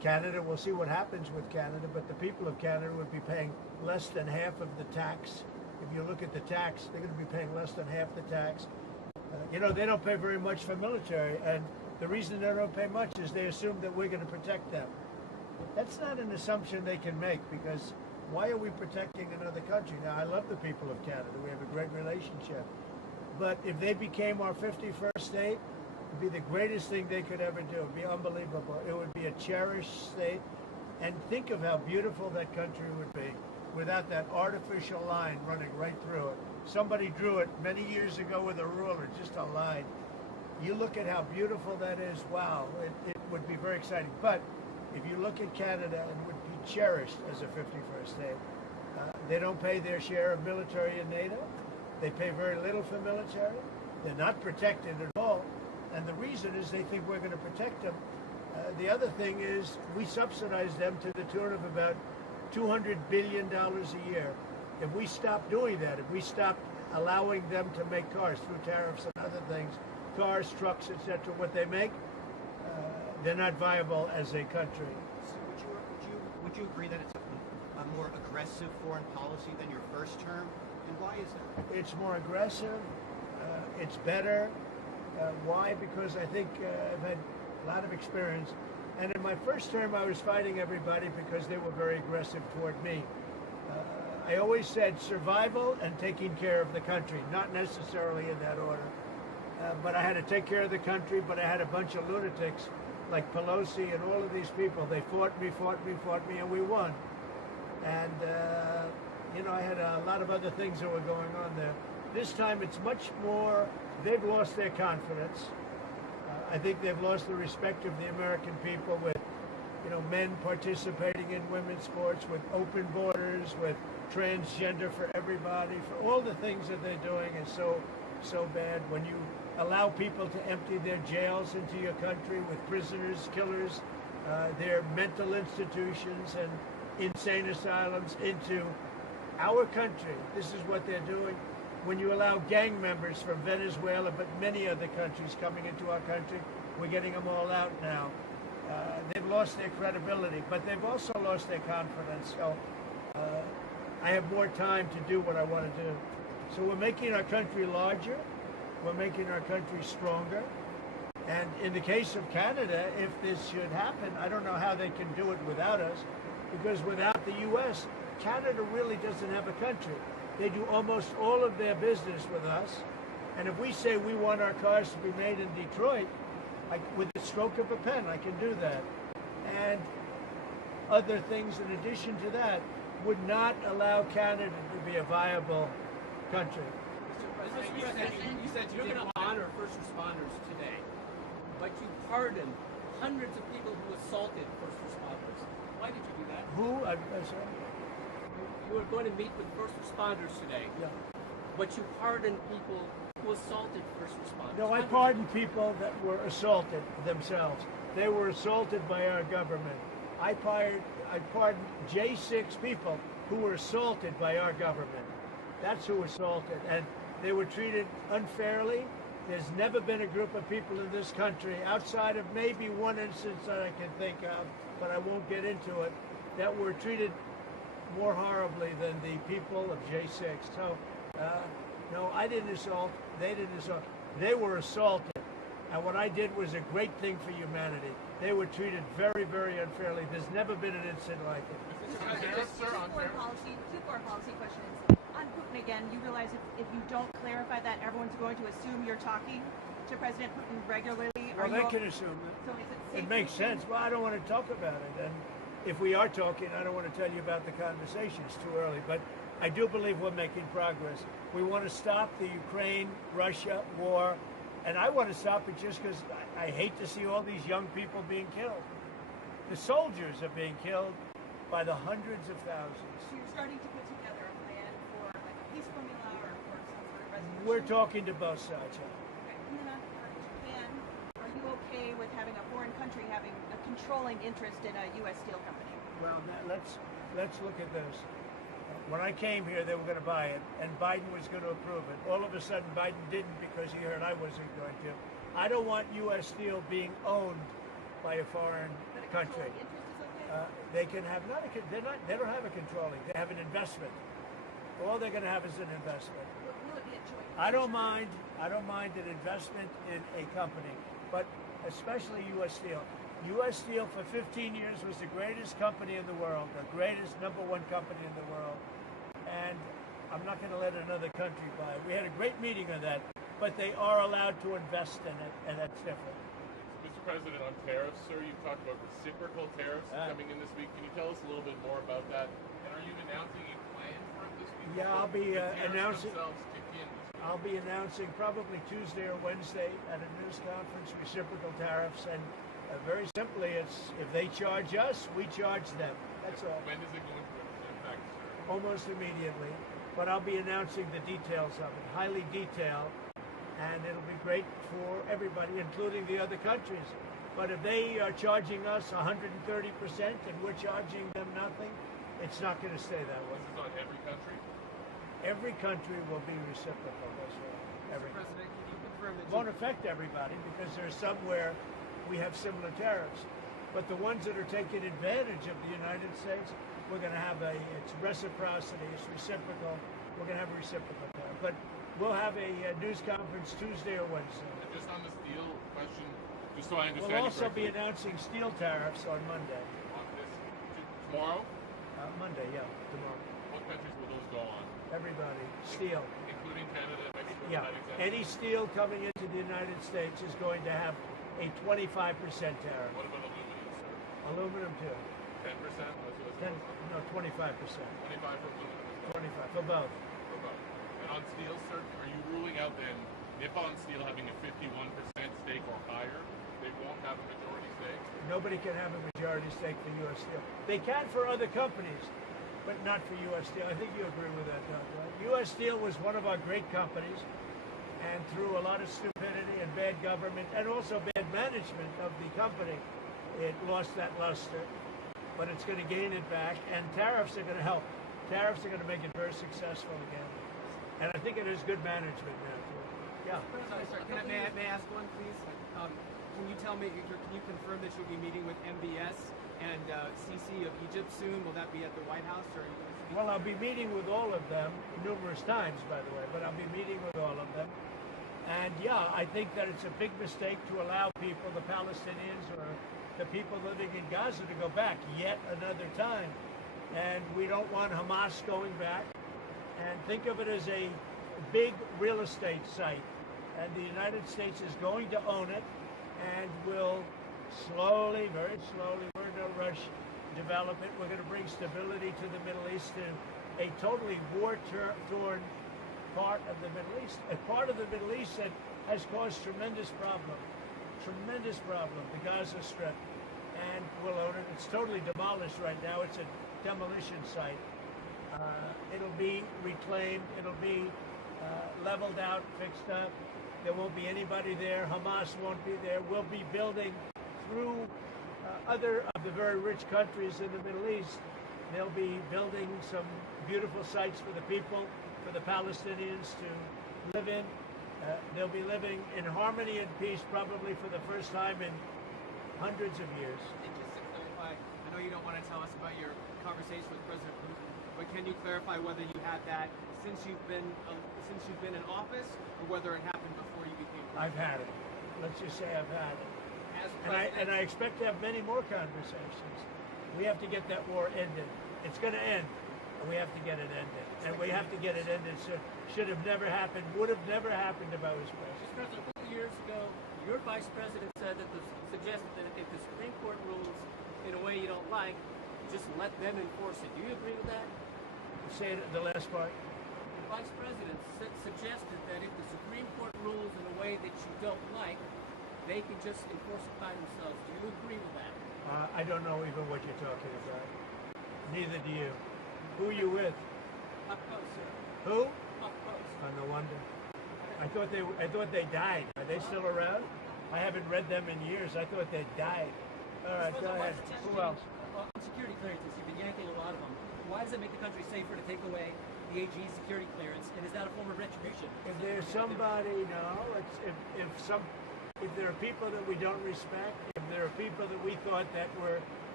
Canada, we'll see what happens with Canada, but the people of Canada would be paying less than half of the tax. If you look at the tax, they're going to be paying less than half the tax. They don't pay very much for military, and the reason they don't pay much is they assume that we're going to protect them. That's not an assumption they can make, because why are we protecting another country? Now, I love the people of Canada. We have a great relationship. But if they became our 51st state, it would be the greatest thing they could ever do. It would be unbelievable. It would be a cherished state. And think of how beautiful that country would be without that artificial line running right through it. Somebody drew it many years ago with a ruler, just a line. You look at how beautiful that is, wow, it would be very exciting. But if you look at Canada, it would be cherished as a 51st state. They don't pay their share of military in NATO. They pay very little for military. They're not protected at all. And the reason is they think we're going to protect them. The other thing is we subsidize them to the tune of about $200 billion a year. If we stop doing that, if we stop allowing them to make cars through tariffs and other things, cars, trucks, etc., what they make, they're not viable as a country. So would you agree that it's a more aggressive foreign policy than your first term? And why is that? It's more aggressive. It's better. Why? Because I think I've had a lot of experience. And in my first term, I was fighting everybody because they were very aggressive toward me. I always said survival and taking care of the country, not necessarily in that order. But I had to take care of the country, but I had a bunch of lunatics like Pelosi and all of these people. They fought me, and we won. And, I had a lot of other things that were going on there. This time it's much more, they've lost their confidence. I think they've lost the respect of the American people with, men participating in women's sports, with open borders, with transgender for everybody, for all the things that they're doing is so bad. When you allow people to empty their jails into your country with prisoners, killers, their mental institutions and insane asylums into our country, this is what they're doing. When you allow gang members from Venezuela, but many other countries coming into our country, we're getting them all out now. They've lost their credibility, but they've also lost their confidence. So I have more time to do what I want to do. So we're making our country larger. We're making our country stronger. And in the case of Canada, if this should happen, I don't know how they can do it without us, because without the U.S., Canada really doesn't have a country. They do almost all of their business with us. And if we say we want our cars to be made in Detroit, with the stroke of a pen, I can do that. And other things in addition to that would not allow Canada to be a viable country. You said you didn't honor first responders today, but you pardoned hundreds of people who assaulted first responders. Why did you do that? Who? I'm sorry? You were going to meet with first responders today, but you pardoned people who assaulted first responders. No, I pardoned people that were assaulted themselves. They were assaulted by our government. I pardoned J6 people who were assaulted by our government. That's who assaulted. And they were treated unfairly. There's never been a group of people in this country, outside of maybe one instance that I can think of, but I won't get into it, that were treated more horribly than the people of J6. So, no, I didn't assault. They didn't assault. They were assaulted. And what I did was a great thing for humanity. They were treated very, very unfairly. There's never been an incident like it. Two foreign policy questions. On Putin again, you realize if you don't clarify that, everyone's going to assume you're talking to President Putin regularly? Well, they can assume that. So is it It makes sense. Well, I don't want to talk about it. And if we are talking, I don't want to tell you about the conversation. It's too early. But I do believe we're making progress. We want to stop the Ukraine-Russia war. And I want to stop it just because I hate to see all these young people being killed. The soldiers are being killed by the hundreds of thousands. So you're starting to put together a plan for like a peace formula or for some sort of resolution? We're talking to both sides. Okay. And then on Japan, are you okay with having a foreign country having a controlling interest in a U.S. steel company? Well, let's look at this. When I came here, they were going to buy it, and Biden was going to approve it. All of a sudden, Biden didn't because he heard I wasn't going to. I don't want U.S. steel being owned by a foreign country. Interest is they can have not a, they don't have a controlling. They have an investment. All they're going to have is an investment. Will it be a joint I don't venture? mind. I don't mind an investment in a company, but especially U.S. Steel. U.S. Steel for 15 years was the greatest company in the world, the greatest #1 company in the world, and I'm not going to let another country buy it. We had a great meeting on that, but they are allowed to invest in it, and that's different. Mr. President, on tariffs, sir, you've talked about reciprocal tariffs coming in this week. Can you tell us a little bit more about that? And are you announcing a plan for it this week? Yeah, I'll be The tariffs announcing. themselves kick in this week. I'll be announcing probably Tuesday or Wednesday at a news conference reciprocal tariffs, and very simply, it's if they charge us, we charge them. That's all. When is it going to effect, sir? Almost immediately. But I'll be announcing the details of it, highly detailed, and it'll be great for everybody, including the other countries. But if they are charging us 130% and we're charging them nothing, it's not going to stay that way. This is on every country? Every country will be reciprocal. That's right. Every Mr. President, can you confirm that won't affect everybody because there's some where we have similar tariffs. But the ones that are taking advantage of the United States, we're going to have it's reciprocity, it's reciprocal. We're going to have a reciprocal tariff. But we'll have a news conference Tuesday or Wednesday. And just on the steel question, just so I understand We'll you also be correctly, announcing steel tariffs on Monday. on this tomorrow, Monday, yeah, tomorrow. what countries will those go on? Everybody, steel. Including Canada, Mexico, Yeah, United States? any steel coming into the United States is going to have a 25% tariff. What about aluminum, sir? Aluminum too. 10%? 10, no, 25%. 25 for aluminum as well. 25 for both. For both. And on steel, sir, are you ruling out then Nippon Steel having a 51% stake or higher? They won't have a majority stake? Nobody can have a majority stake for U.S. Steel. They can for other companies, but not for U.S. Steel. I think you agree with that, Doug, right? U.S. Steel was one of our great companies, and through a lot of stupidity and bad government, and also bad management of the company, it lost that luster. But it's going to gain it back, and tariffs are going to help. Tariffs are going to make it very successful again. And I think it is good management now, too. Yeah. Sorry, may I ask one, please? Can you tell me, can you confirm that you'll be meeting with MBS and CC of Egypt soon? Will that be at the White House? Or are you going to speak? Well, I'll be meeting with all of them numerous times, by the way, but I'll be meeting with all of them. And yeah, I think that it's a big mistake to allow people, the Palestinians or the people living in Gaza, to go back yet another time. And we don't want Hamas going back. And think of it as a big real estate site. And the United States is going to own it and will slowly, very slowly, we're in no rush, develop it. We're going to bring stability to the Middle East, to a totally war-torn part of the Middle East, a part of the Middle East that has caused tremendous problem, the Gaza Strip, and we'll own it. It's totally demolished right now. It's a demolition site. It'll be reclaimed. It'll be leveled out, fixed up. There won't be anybody there. Hamas won't be there. We'll be building through other of the very rich countries in the Middle East. They'll be building some beautiful sites for the people, for the Palestinians to live in. They'll be living in harmony and peace probably for the first time in hundreds of years. And just to clarify, I know you don't want to tell us about your conversation with President Putin, but can you clarify whether you had that since you've been in office, or whether it happened before you became president? I've had it. Let's just say I've had it. As And I expect to have many more conversations. We have to get that war ended. It's going to end, and we have to get it ended. And we have to get it ended. So should have never happened, would have never happened if I was president. Mr. President, a couple years ago, your vice president said that suggested that if the Supreme Court rules in a way you don't like, just let them enforce it. Do you agree with that? Say the last part. The vice president suggested that if the Supreme Court rules in a way that you don't like, they can just enforce it by themselves. Do you agree with that? I don't know even what you're talking about. Neither do you. Who are you with? Up close, sir. Who? Up close. Oh, no wonder. I thought they died. Are they still around? I haven't read them in years. I thought they died. All right, go ahead. Who else? On security clearances, you've been yanking a lot of them. Why does it make the country safer to take away the AG security clearance? And is that a form of retribution? If there's somebody, no. If there are people that we don't respect, if there are people that we thought that were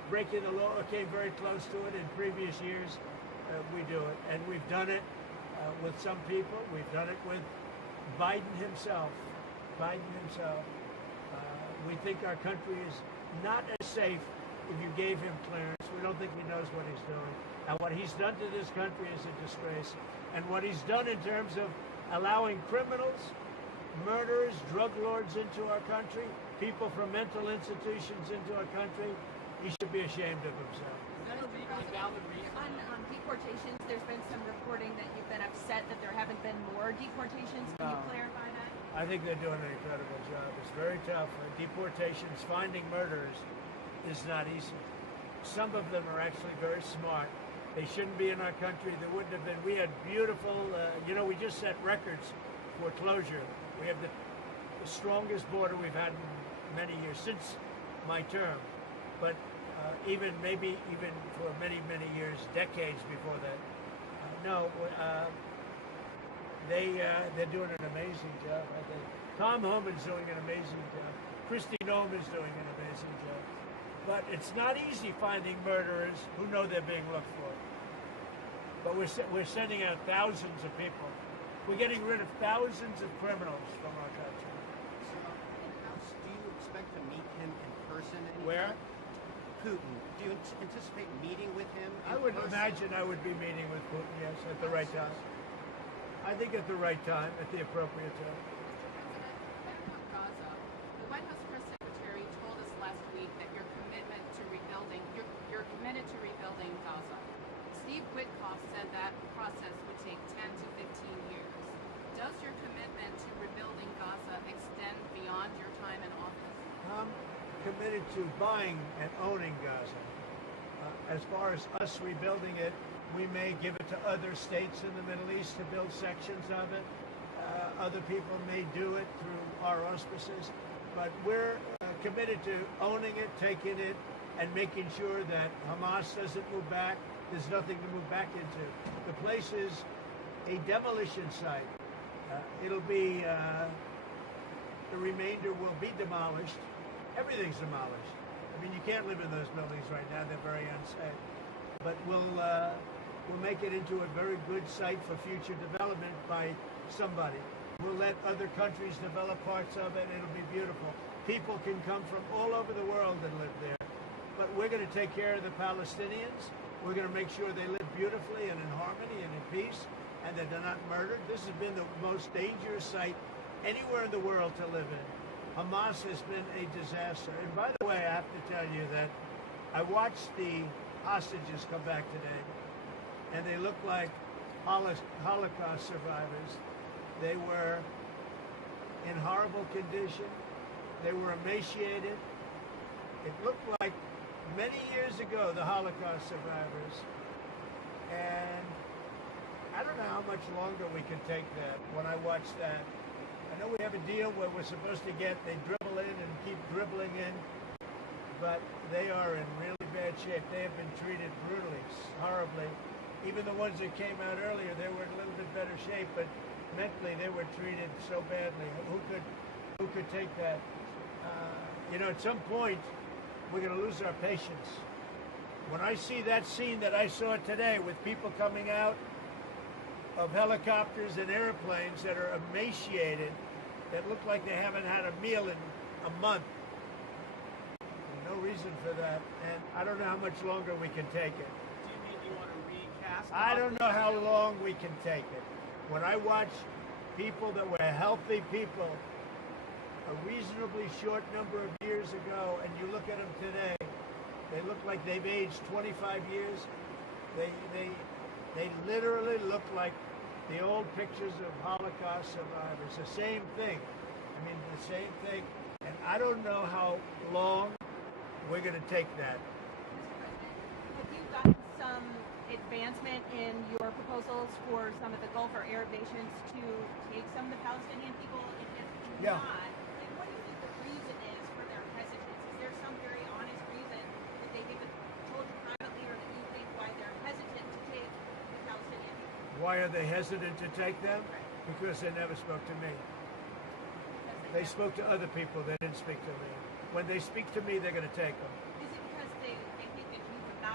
breaking the law or came very close to it in previous years, we do it. And we've done it with some people. We've done it with Biden himself. We think our country is not as safe if you gave him clearance. We don't think he knows what he's doing. And what he's done to this country is a disgrace. And what he's done in terms of allowing criminals, murderers, drug lords into our country, people from mental institutions into our country, he should be ashamed of himself. Is that a legally valid reason? On deportations, there's been some reporting that you've been upset that there haven't been more deportations. Can you clarify that? I think they're doing an incredible job. It's very tough. Deportations, finding murderers is not easy. Some of them are actually very smart. They shouldn't be in our country. There wouldn't have been. We had beautiful, we just set records for closure. We have the strongest border we've had in many years, since my term. But even for many, many years, decades before that. They're doing an amazing job, I think. Tom Homan's doing an amazing job. Kristi Noem is doing an amazing job. But it's not easy finding murderers who know they're being looked for. But we're sending out thousands of people. We're getting rid of thousands of criminals from our country. So, do you expect to meet him in person anytime? Where? Putin. Do you anticipate meeting with him in I would person? imagine I would be meeting with Putin, yes, at the right time. I think at the right time, at the appropriate time. Mr. President, Gaza. The White House press secretary told us last week that you're committed to rebuilding Gaza. Steve Witkoff said that process would take 10 to 15 years. Does your commitment to rebuilding Gaza extend beyond your time in office? I'm committed to buying and owning Gaza. As far as us rebuilding it, we may give it to other states in the Middle East to build sections of it. Other people may do it through our auspices. But we're committed to owning it, taking it, and making sure that Hamas doesn't move back. There's nothing to move back into. The place is a demolition site. It'll be, the remainder will be demolished. Everything's demolished. I mean, you can't live in those buildings right now. They're very unsafe. But we'll make it into a very good site for future development by somebody. We'll let other countries develop parts of it. It'll be beautiful. People can come from all over the world and live there. But we're going to take care of the Palestinians. We're going to make sure they live beautifully and in harmony and in peace, and that they're not murdered. This has been the most dangerous site anywhere in the world to live in. Hamas has been a disaster. And by the way, I have to tell you that I watched the hostages come back today, and they look like Holocaust survivors. They were in horrible condition. They were emaciated. It looked like many years ago, the Holocaust survivors. And I don't know how much longer we can take that. When I watch that, I know we have a deal where we're supposed to they dribble in and keep dribbling in, but they are in really bad shape. They have been treated brutally, horribly. Even the ones that came out earlier, they were in a little bit better shape, but mentally they were treated so badly. Who could take that? At some point, we're going to lose our patience. When I see that scene that I saw today with people coming out of helicopters and airplanes that are emaciated, that look like they haven't had a meal in a month, no reason for that. And I don't know how much longer we can take it. Do you mean you want to recast? I don't know how long we can take it. When I watch people that were healthy people a reasonably short number of years ago, and you look at them today, they look like they've aged 25 years. They literally look like the old pictures of Holocaust survivors. The same thing. I mean, the same thing. And I don't know how long we're going to take that. Have you gotten some advancement in your proposals for some of the Gulf or Arab nations to take some of the Palestinian people? And if Yeah. not, what do you think the reason is for their hesitance? Is there some very honest reason that they haven't told you privately, or that you think why they're hesitant to take the Palestinian people? Why are they hesitant to take them? Because they never spoke to me. They spoke to other people. They didn't speak to me. When they speak to me, they're going to take them. Is it because they think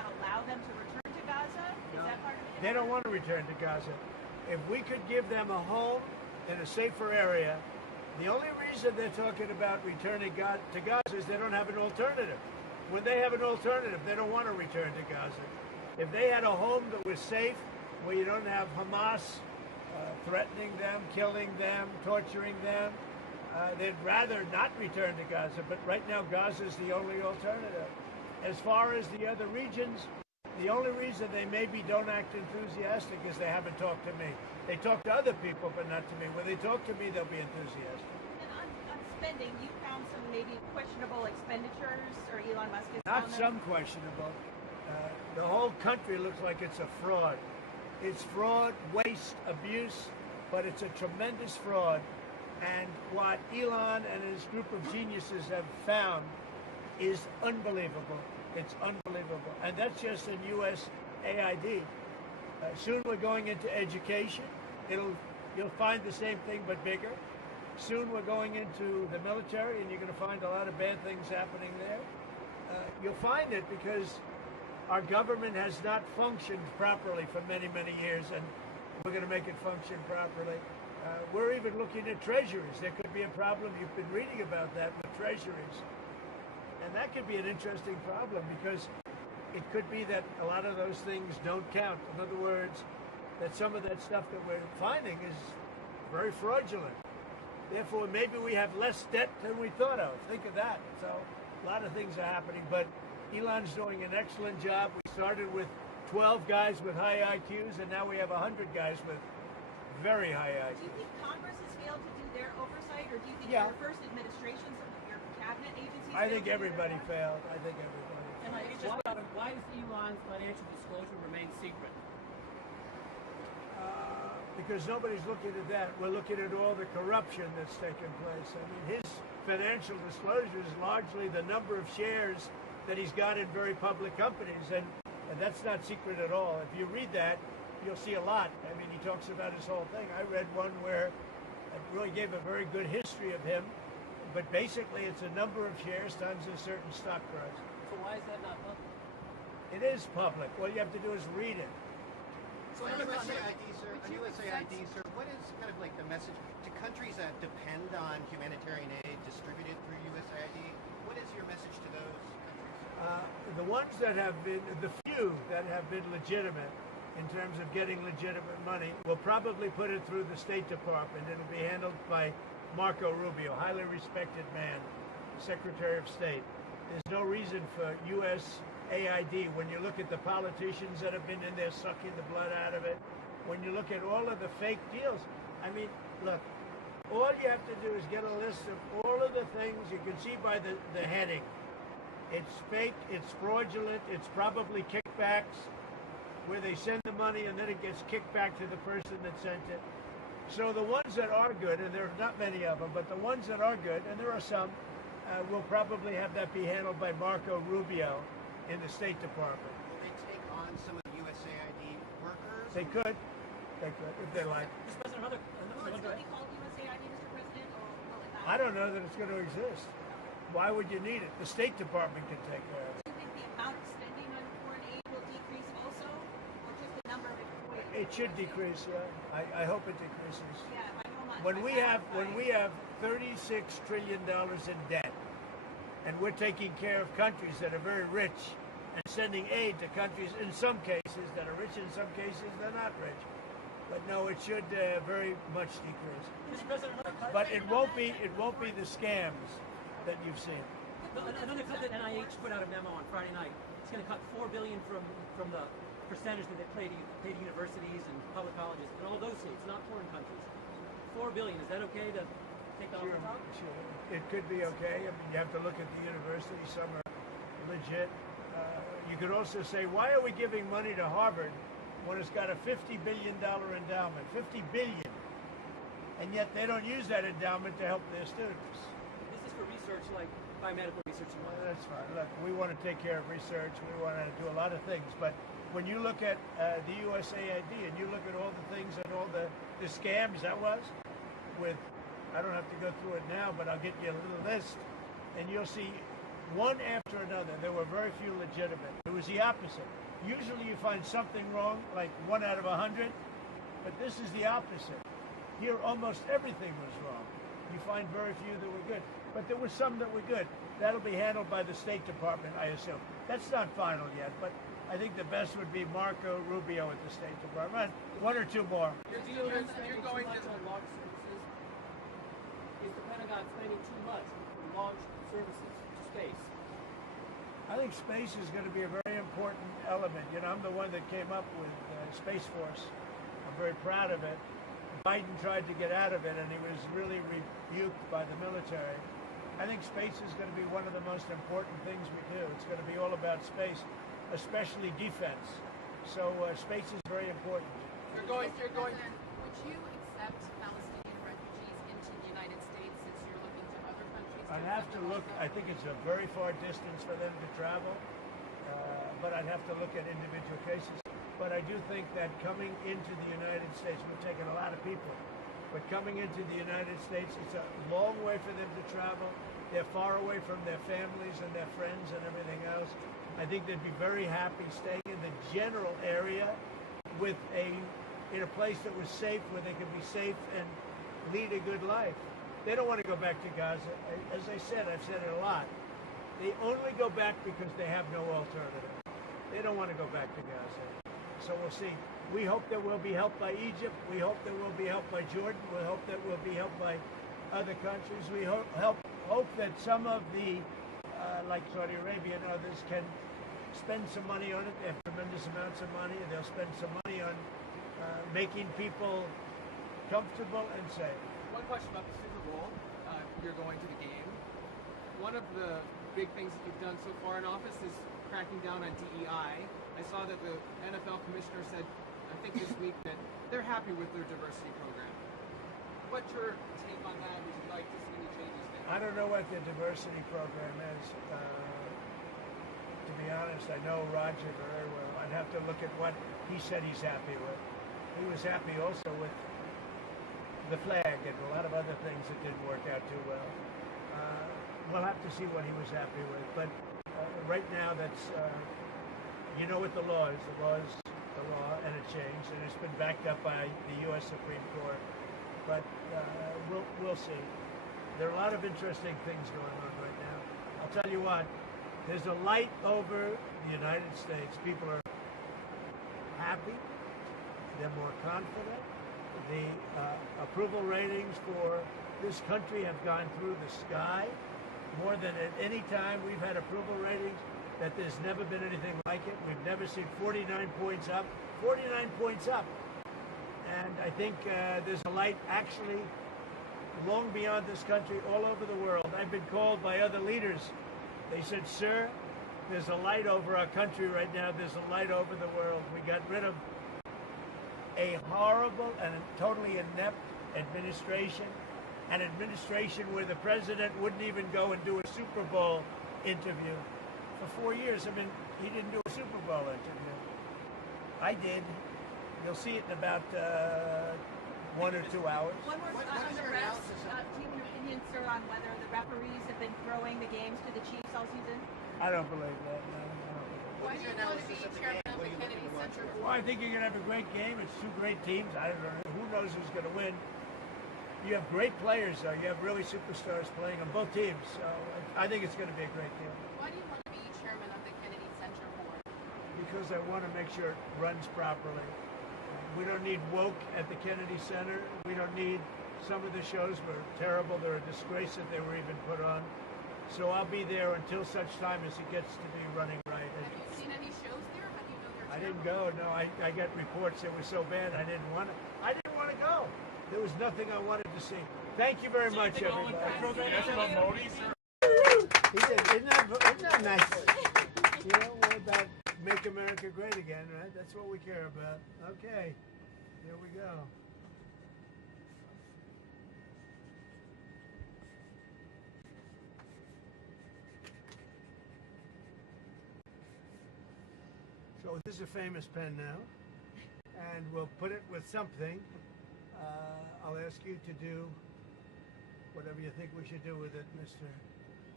not allow them to return to Gaza? Is that part of it? They don't want to return to Gaza. If we could give them a home in a safer area, the only reason they're talking about returning to Gaza is they don't have an alternative. When they have an alternative, they don't want to return to Gaza. If they had a home that was safe, where you don't have Hamas threatening them, killing them, torturing them, they'd rather not return to Gaza. But right now, Gaza is the only alternative. As far as the other regions, the only reason they maybe don't act enthusiastic is they haven't talked to me. They talk to other people, but not to me. When they talk to me, they'll be enthusiastic. And on spending, you found some maybe questionable expenditures, or Elon Musk has Not found some them? questionable. The whole country looks like it's a fraud. It's fraud, waste, abuse, but it's a tremendous fraud. And what Elon and his group of geniuses have found is unbelievable. It's unbelievable. And that's just in U.S. AID. Soon we're going into education. You'll find the same thing but bigger. Soon we're going into the military, and you're going to find a lot of bad things happening there. You'll find it because our government has not functioned properly for many, many years, and we're going to make it function properly. We're even looking at treasuries. There could be a problem. You've been reading about that with treasuries. And that could be an interesting problem because it could be that a lot of those things don't count. In other words, that some of that stuff that we're finding is very fraudulent. Therefore, maybe we have less debt than we thought of. Think of that. So a lot of things are happening, but Elon's doing an excellent job. We started with 12 guys with high IQs, and now we have 100 guys with very high IQs. Do you think Congress has failed to do their oversight, or do you think Yeah. your first administration, some of your cabinet agencies? I think failed to do their everybody part? failed. I think everybody failed. And why does Elon's financial disclosure remain secret? Because nobody's looking at that. We're looking at all the corruption that's taken place. I mean, his financial disclosure is largely the number of shares that he's got in very public companies, and that's not secret at all. If you read that, you'll see a lot. I mean, he talks about his whole thing. I read one where it really gave a very good history of him, but basically it's a number of shares times a certain stock price. So why is that not public? It is public. All you have to do is read it. So on USAID, sir, what is kind of like the message to countries that depend on humanitarian aid distributed through USAID? What is your message to those countries? The ones that have been, the few that have been legitimate in terms of getting legitimate money, will probably put it through the State Department. It'll be handled by Marco Rubio, highly respected man, Secretary of State. There's no reason for USAID, when you look at the politicians that have been in there sucking the blood out of it, when you look at all of the fake deals, I mean, look, all you have to do is get a list of all of the things you can see by the heading. It's fake, it's fraudulent, it's probably kickbacks, where they send the money and then it gets kicked back to the person that sent it. So the ones that are good, and there are not many of them, but the ones that are good, and there are some, will probably have that be handled by Marco Rubio in the State Department. Will they take on some of the USAID workers? They could, if they like. Will Mr. President, it still be called USAID, Mr. President, or will it not? I don't know that it's going to exist. Why would you need it? The State Department can take care of it. Do you think the amount of spending on foreign aid will decrease also, or just the number of employees? It should decrease, yeah. I hope it decreases. Yeah, if I know much. When we have $36 trillion in debt, and we're taking care of countries that are very rich and sending aid to countries in some cases that are rich, in some cases they're not rich. But no, it should very much decrease. Mr. President, another cut. But it won't be the scams that you've seen. Another cut that NIH put out a memo on Friday night. It's going to cut $4 billion from the percentage that they pay to universities and public colleges in all those states, not foreign countries. $4 billion. Is that okay to take that off the top? Sure. It could be okay. I mean, you have to look at the universities. Some are legit. You could also say, why are we giving money to Harvard when it's got a $50 billion endowment? $50 billion. And yet they don't use that endowment to help their students. This is for research like biomedical research. Well, that's fine. Look, we want to take care of research. We want to do a lot of things. But when you look at the USAID and you look at all the things and all the scams that was with, I don't have to go through it now, but I'll get you a little list, and you'll see one after another. There were very few legitimate. It was the opposite. Usually you find something wrong, like 1 out of 100, but this is the opposite. Here almost everything was wrong. You find very few that were good, but there were some that were good. That'll be handled by the State Department, I assume. That's not final yet, but I think the best would be Marco Rubio at the State Department. One or two more. You're going much on launch services. Is the Pentagon spending too much on launch services to space? I think space is going to be a very important element. You know, I'm the one that came up with Space Force. I'm very proud of it. Biden tried to get out of it, and he was really rebuked by the military. I think space is going to be one of the most important things we do. It's going to be all about space, especially defense. So space is very important. You're going. Would you accept Palestinian refugees into the United States since you're looking to other countries? I'd have to look. I think it's a very far distance for them to travel, but I'd have to look at individual cases. But I do think that coming into the United States, we're taking a lot of people, but coming into the United States, it's a long way for them to travel. They're far away from their families and their friends and everything else. I think they'd be very happy staying in the general area with in a place that was safe, where they could be safe and lead a good life. They don't want to go back to Gaza. As I said, I've said it a lot. They only go back because they have no alternative. They don't want to go back to Gaza. So we'll see. We hope that we'll be helped by Egypt. We hope that we'll be helped by Jordan. We hope that we'll be helped by other countries. We hope that some of the, like Saudi Arabia and others, can spend some money on it. They have tremendous amounts of money. They'll spend some money on making people comfortable and safe. One question about the Super Bowl. You're going to the game. One of the big things that you've done so far in office is cracking down on DEI. I saw that the NFL commissioner said, I think this week, that they're happy with their diversity program. What's your take on that? Would you like to see any changes there? I don't know what the diversity program is. To be honest, I know Roger very well. I'd have to look at what he said he's happy with. He was happy also with the flag and a lot of other things that didn't work out too well. We'll have to see what he was happy with. But right now, that's, you know what the law is. The law is the law, and it changed, and it's been backed up by the U.S. Supreme Court. But we'll see. There are a lot of interesting things going on right now. I'll tell you what, there's a light over the United States. People are happy. They're more confident. The approval ratings for this country have gone through the sky. More than at any time we've had approval ratings, that there's never been anything like it. We've never seen 49 points up. 49 points up. And I think there's a light actually long beyond this country, all over the world. I've been called by other leaders. They said, sir, there's a light over our country right now. There's a light over the world. We got rid of a horrible and totally inept administration, an administration where the president wouldn't even go and do a Super Bowl interview. For 4 years, I mean, he didn't do a Super Bowl interview. I did. You'll see it in about 1 or 2 hours. One more on the refs. Do you have an opinion, sir, on whether the referees have been throwing the games to the Chiefs all season? I don't believe that. No, I don't believe that. Why do you want to be chairman of the Kennedy Center Well, I think you're going to have a great game. It's two great teams. I don't know. Who knows who's going to win? You have great players, though. You have really superstars playing on both teams. So I think it's going to be a great game. Why do you want to be chairman of the Kennedy Center Board? Because I want to make sure it runs properly. We don't need woke at the Kennedy Center. We don't need, some of the shows were terrible. They're a disgrace that they were even put on. So I'll be there until such time as it gets to be running right. Have you seen any shows there? How do you know they're I didn't terrible? go. No, I got reports. It was so bad. I didn't want to go. There was nothing I wanted to see. Thank you very much, everybody. Yes, about Modi, sir. He said, isn't that nice? You know, we're about make America great again, right? That's what we care about. Okay, here we go. So this is a famous pen now, and we'll put it with something. I'll ask you to do whatever you think we should do with it, Mr.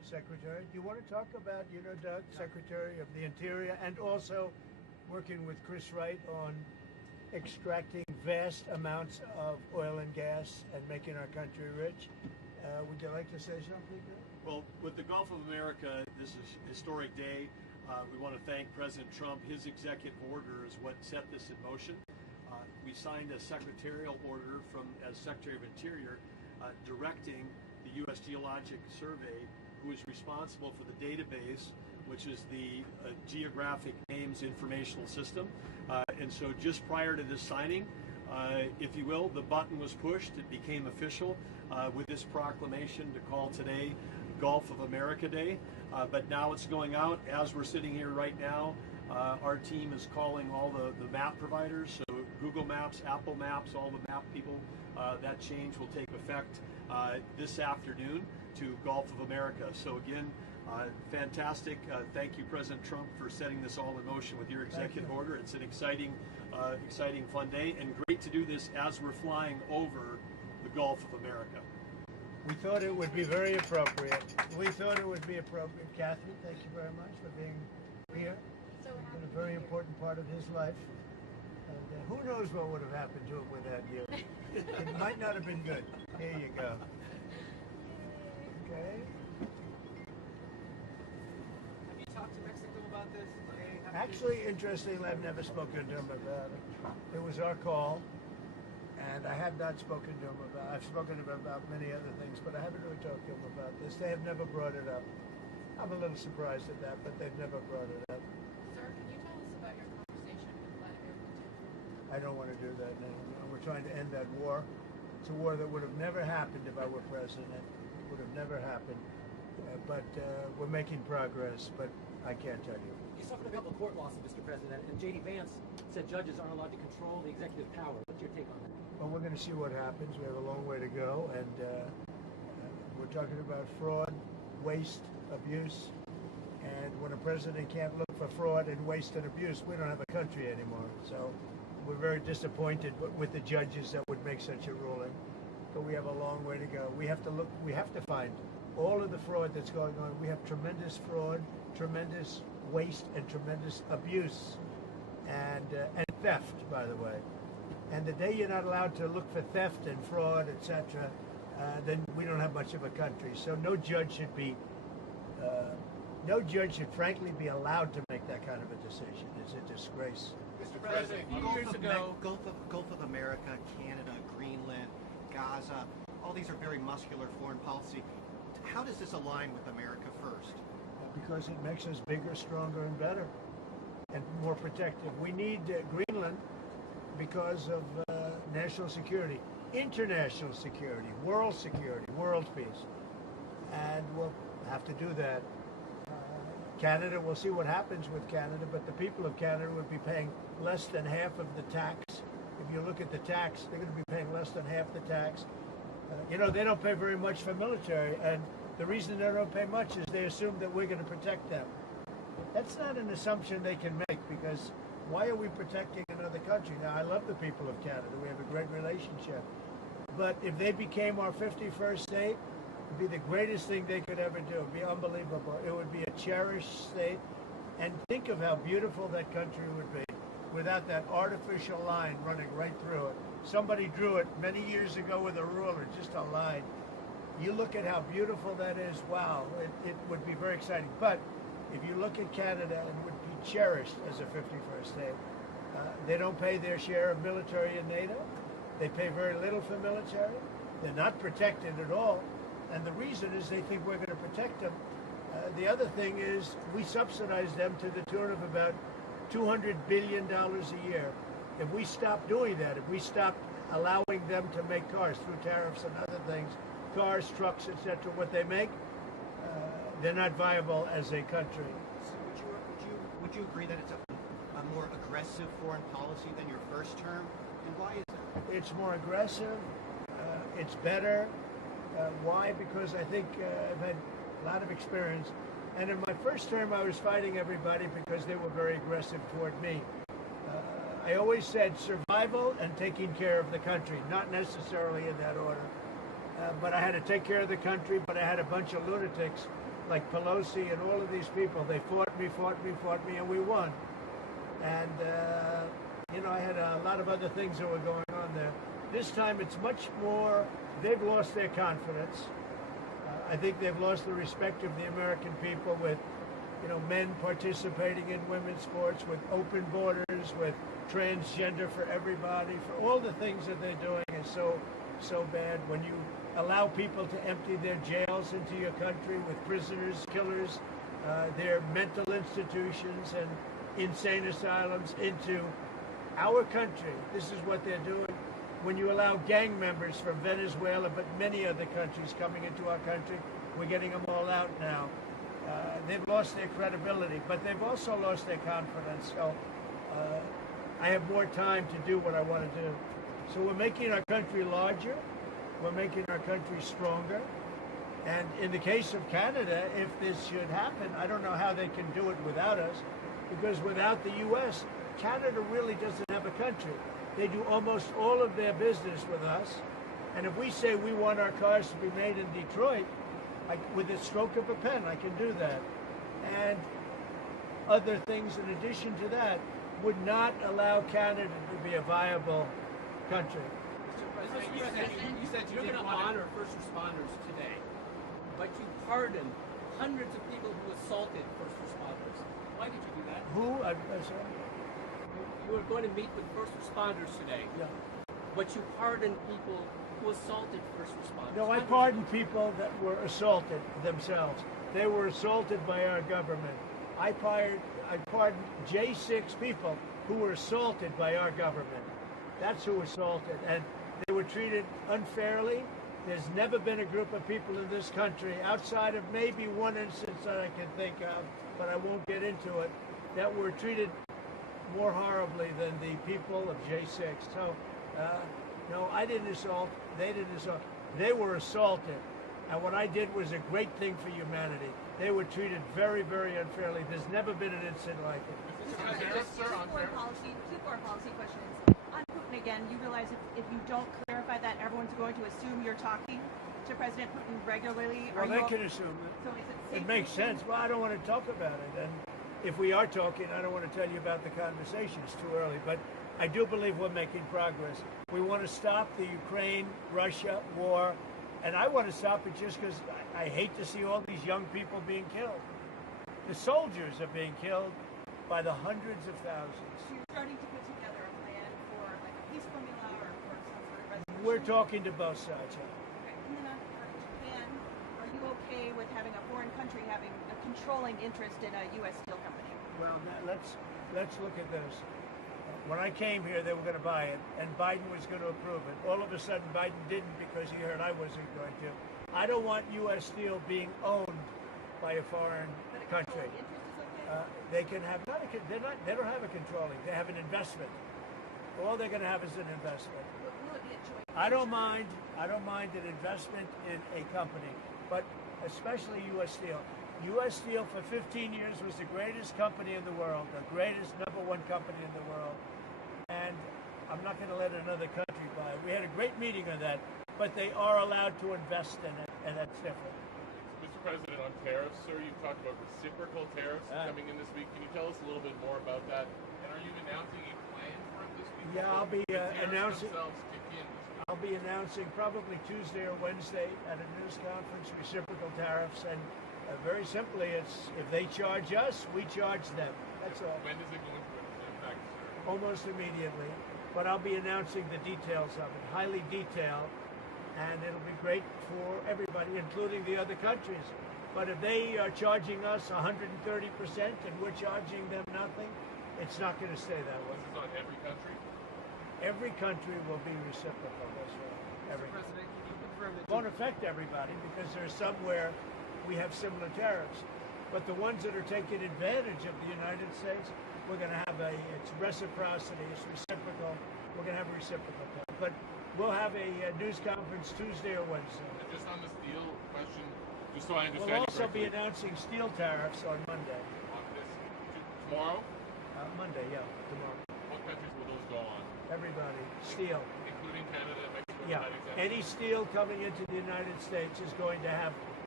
Secretary. Do you want to talk about, Doug, Secretary of the Interior, and also working with Chris Wright on extracting vast amounts of oil and gas and making our country rich? Would you like to say something? Well, with the Gulf of America, this is a historic day. We want to thank President Trump. His executive order is what set this in motion. We signed a secretarial order as Secretary of Interior directing the U.S. Geologic Survey, who is responsible for the database, which is the Geographic Names Informational System. And so just prior to this signing, if you will, the button was pushed. It became official with this proclamation to call today Gulf of America Day. But now it's going out. As we're sitting here right now, our team is calling all the map providers, so Google Maps, Apple Maps, all the map people. That change will take effect this afternoon to Gulf of America. So again, fantastic. Thank you, President Trump, for setting this all in motion with your executive order. It's an exciting, fun day, and great to do this as we're flying over the Gulf of America. We thought it would be very appropriate. Kathy, thank you very much for being here. So It's been a very important part of his life. And who knows what would have happened to him without you. It might not have been good. Here you go. Okay. Have you talked to Mexico about this? Actually, interestingly, I've never spoken to him about it. It was our call, and I have not spoken to him about it. I've spoken to him about many other things, but I haven't really talked to him about this. They have never brought it up. I'm a little surprised at that, but they've never brought it up. Sir, can you tell us about your conversation with Vladimir Putin? I don't want to do that now. We're trying to end that war. It's a war that would have never happened if I were president. It would have never happened. But we're making progress, but I can't tell you. You suffered a couple of court losses, Mr. President, and J.D. Vance said judges aren't allowed to control the executive power. What's your take on that? Well, we're going to see what happens. We have a long way to go, and we're talking about fraud, waste, abuse, and when a president can't look for fraud and waste and abuse, we don't have a country anymore. So we're very disappointed with the judges that would make such a ruling, but we have a long way to go. We have to find all of the fraud that's going on. We have tremendous fraud, tremendous waste, and tremendous abuse, and theft, by the way. And the day you're not allowed to look for theft and fraud, etc., then we don't have much of a country. So no judge should frankly be allowed to make that kind of a decision. It's a disgrace. Mr. President, a few years ago, Gulf of America, Canada, Greenland, Gaza, all these are very muscular foreign policy. How does this align with America first? Because it makes us bigger, stronger, and better, and more protective. We need Greenland because of national security, international security, world peace. And we'll have to do that. Canada, we'll see what happens with Canada, but the people of Canada would be paying less than half of the tax. If you look at the tax, they're going to be paying less than half the tax. They don't pay very much for military, and the reason they don't pay much is they assume that we're going to protect them. That's not an assumption they can make, because why are we protecting another country? Now, I love the people of Canada. We have a great relationship. But if they became our 51st state, it would be the greatest thing they could ever do. It would be unbelievable. It would be a cherished state. And think of how beautiful that country would be without that artificial line running right through it. Somebody drew it many years ago with a ruler, just a line. You look at how beautiful that is, wow, it would be very exciting. But if you look at Canada, it would be cherished as a 51st state. They don't pay their share of military in NATO. They pay very little for military. They're not protected at all. And the reason is they think we're going to protect them. The other thing is we subsidize them to the tune of about $200 billion a year. If we stop doing that, if we stop allowing them to make cars through tariffs and other things, cars, trucks, etc., what they make, they're not viable as a country. So would you agree that it's a more aggressive foreign policy than your first term? And why is that? It's more aggressive. It's better. Why? Because I think I've had a lot of experience. And in my first term, I was fighting everybody because they were very aggressive toward me. I always said survival and taking care of the country, not necessarily in that order. But I had to take care of the country, but I had a bunch of lunatics like Pelosi and all of these people. They fought me, and we won. And, I had a lot of other things that were going on there. This time it's much more, they've lost their confidence. I think they've lost the respect of the American people with, men participating in women's sports, with open borders, with transgender for everybody, for all the things that they're doing is so bad. When you allow people to empty their jails into your country with prisoners, killers, their mental institutions and insane asylums into our country, this is what they're doing. When you allow gang members from Venezuela, but many other countries coming into our country, we're getting them all out now. They've lost their credibility, but they've also lost their confidence. So I have more time to do what I want to do. So we're making our country larger. We're making our country stronger. And in the case of Canada, if this should happen, I don't know how they can do it without us, because without the U.S., Canada really doesn't have a country. They do almost all of their business with us. And if we say we want our cars to be made in Detroit, with the stroke of a pen, I can do that. And other things in addition to that would not allow Canada to be a viable country. Mr. President, you said you're going to honor first responders today, but you pardoned hundreds of people who assaulted first responders. Why did you do that? Who? I'm sorry? You were going to meet with first responders today, Yeah. but you pardoned people who assaulted first responders. No, I pardoned people that were assaulted themselves. They were assaulted by our government. I pardoned J6 people who were assaulted by our government. That's who assaulted. And they were treated unfairly. There's never been a group of people in this country, outside of maybe one instance that I can think of, but I won't get into it, that were treated more horribly than the people of J6. So, no, I didn't assault. They didn't assault. They were assaulted. And what I did was a great thing for humanity. They were treated very, very unfairly. There's never been an incident like it. Two foreign policy questions. On Putin again, you realize if you don't clarify that, everyone's going to assume you're talking to President Putin regularly. Well, they can assume it. So is it safe It makes to assume? sense. Well, I don't want to talk about it. And if we are talking, I don't want to tell you about the conversation. It's too early. But I do believe we're making progress. We want to stop the Ukraine-Russia war. And I want to stop it just because I hate to see all these young people being killed. The soldiers are being killed by the hundreds of thousands. So you're starting to put together a plan for like a peace formula or for some sort of resolution? We're talking to both sides. Yeah. Okay. And then on Japan, are you okay with having a foreign country having a controlling interest in a U.S. steel company? Well, let's look at this. When I came here, they were going to buy it, and Biden was going to approve it. All of a sudden, Biden didn't because he heard I wasn't going to. I don't want U.S. steel being owned by a foreign country. Interest is okay? They can have they don't have a controlling. They have an investment. All they're going to have is an investment. Will it be a joint I don't mind an investment in a company, but especially U.S. Steel. U.S. Steel for 15 years was the greatest company in the world, the greatest #1 company in the world. And I'm not going to let another country buy it. We had a great meeting on that, but they are allowed to invest in it, and that's different. Mr. President, on tariffs, sir, you talked about reciprocal tariffs coming in this week. Can you tell us a little bit more about that? And are you announcing a plan for it this week? Yeah, I'll be announcing. Themselves kick in this week? I'll be announcing probably Tuesday or Wednesday at a news conference, reciprocal tariffs, and very simply, it's if they charge us, we charge them. That's all. When does it go into effect, sir? Almost immediately. But I'll be announcing the details of it, highly detailed, and it'll be great for everybody, including the other countries. But if they are charging us 130% and we're charging them nothing, it's not going to stay that way. This is on every country? Every country will be reciprocal. That's right. Every. Mr. President, can you confirm that It won't affect everybody because there's somewhere we have similar tariffs. But the ones that are taking advantage of the United States, we're going to have it's reciprocity, it's reciprocal. We're going to have a reciprocal tariff. But we'll have a news conference Tuesday or Wednesday. And just on the steel question, just so I understand We'll also be correctly, announcing steel tariffs on Monday. on this tomorrow, Monday, yeah, tomorrow. what countries will those go on? Everybody, steel. Including Canada, Mexico, Yeah, United States? any steel coming into the United States is going to have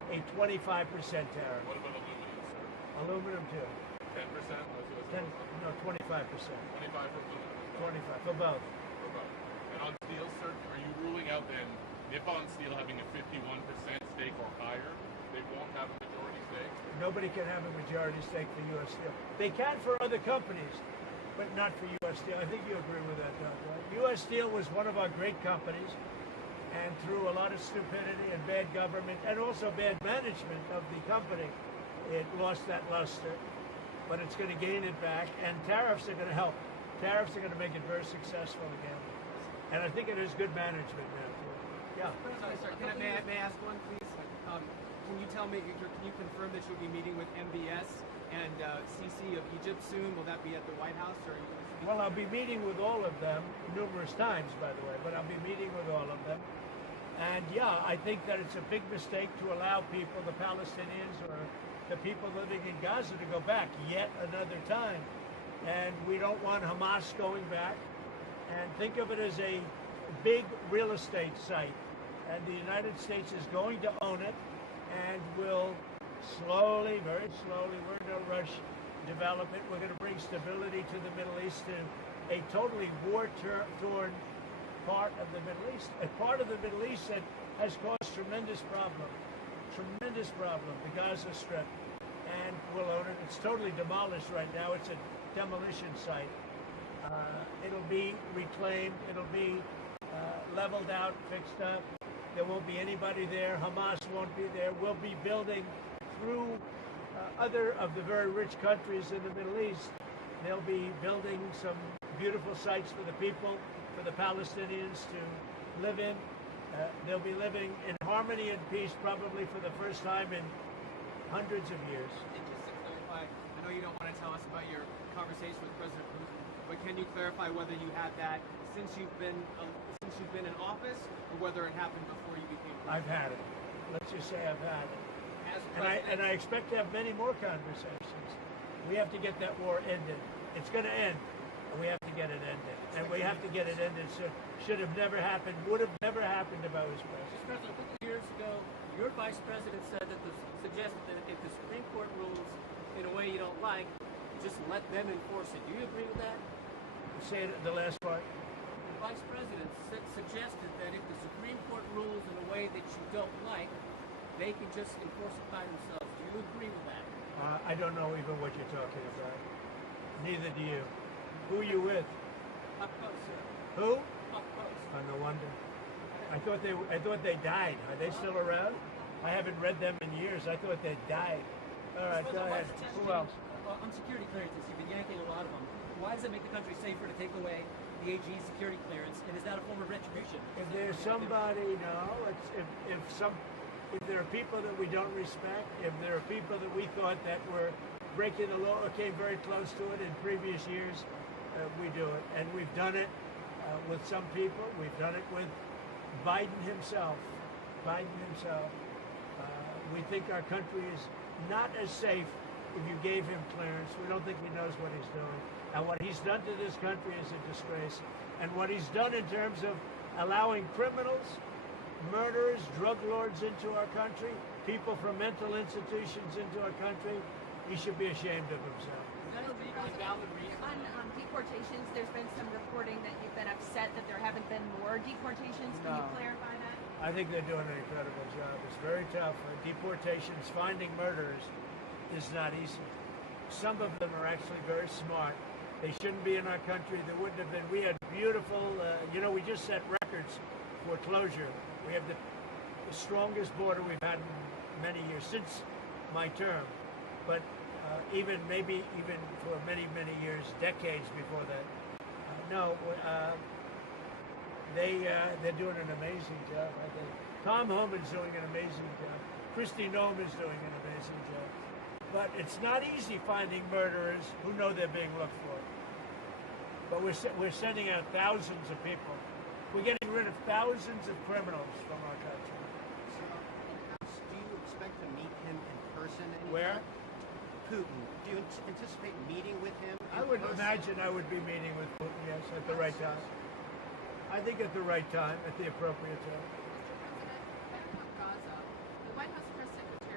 a 25% tariff. What about aluminum, sir? Aluminum too. 10%? 25%. 25 for aluminum. 25 for both. For both. And on steel, sir, are you ruling out then Nippon Steel having a 51% stake or higher? They won't have a majority stake? Nobody can have a majority stake for U.S. Steel. They can for other companies, but not for U.S. Steel. I think you agree with that, Doug, right? U.S. Steel was one of our great companies, and through a lot of stupidity and bad government, and also bad management of the company, it lost that luster. But it's going to gain it back, and tariffs are going to help. Tariffs are going to make it very successful again. And I think it is good management now, too. Yeah. Sorry, may I ask one, please? Can you tell me, can you confirm that you'll be meeting with MBS and Sisi of Egypt soon? Will that be at the White House? Or are you going to Well, I'll be meeting with all of them numerous times, by the way, but I'll be meeting with all of them. And yeah, I think that it's a big mistake to allow people, the Palestinians or the people living in Gaza, to go back yet another time. And we don't want Hamas going back. And think of it as a big real estate site. And the United States is going to own it and will slowly, very slowly, we're in no rush, develop it. We're going to bring stability to the Middle East, to a totally war-torn part of the Middle East. A part of the Middle East that has caused tremendous problem, the Gaza Strip. And we'll own it. It's totally demolished right now. It's a demolition site. It'll be reclaimed. It'll be leveled out, fixed up. There won't be anybody there. Hamas won't be there. We'll be building through other of the very rich countries in the Middle East. They'll be building some beautiful sites for the people, for the Palestinians to live in. They'll be living in harmony and peace probably for the first time in hundreds of years. And just to clarify, I know you don't want to tell us about your conversation with President Putin, but can you clarify whether you had that since you've been in office, or whether it happened before you became president? I've had it. Let's just say I've had it. As And I expect to have many more conversations. We have to get that war ended. It's going to end, and we have to get it ended. And we have to get it ended. Should have never happened, would have never happened if I was president. Mr. President, a couple of years ago, your vice president suggested that if the Supreme Court rules in a way you don't like, just let them enforce it. Do you agree with that? Say it, the last part. The vice president suggested that if the Supreme Court rules in a way that you don't like, they can just enforce it by themselves. Do you agree with that? I don't know even what you're talking about. Neither do you. Who are you with? Up close, sir. Who? Up close. Oh, no wonder. I thought they died. Are they still around? I haven't read them in years. I thought they died. All right, go ahead. Who else? On security clearances, you've been yanking a lot of them. Why does it make the country safer to take away the AG's security clearance? And is that a form of retribution? If there's somebody, no. If there are people that we don't respect, if there are people that we thought that were breaking the law or came very close to it in previous years, we do it. And we've done it with some people. We've done it with Biden himself. We think our country is not as safe if you gave him clearance. We don't think he knows what he's doing. And what he's done to this country is a disgrace. And what he's done in terms of allowing criminals, murderers, drug lords into our country, people from mental institutions into our country, he should be ashamed of himself. Is that a legally valid reason? On deportations, there's been some reporting that you've been upset that there haven't been more deportations. Can you No. clarify that? I think they're doing an incredible job. It's very tough. Deportations, finding murderers is not easy. Some of them are actually very smart. They shouldn't be in our country. There wouldn't have been. We had beautiful, we just set records for closure. We have the strongest border we've had in many years, since my term. But even for many, many years, decades before that. They're doing an amazing job, I think. Tom Homan's doing an amazing job. Kristi Noem is doing an amazing job. But it's not easy finding murderers who know they're being looked for. But we're sending out thousands of people. We're getting rid of thousands of criminals from our country. So, do you expect to meet him in person anytime? Where? Putin. Do you anticipate meeting with him? I would imagine I would be meeting with Putin, yes, at the right time. I think at the right time, at the appropriate time. Mr. President, back on Gaza, the White House press secretary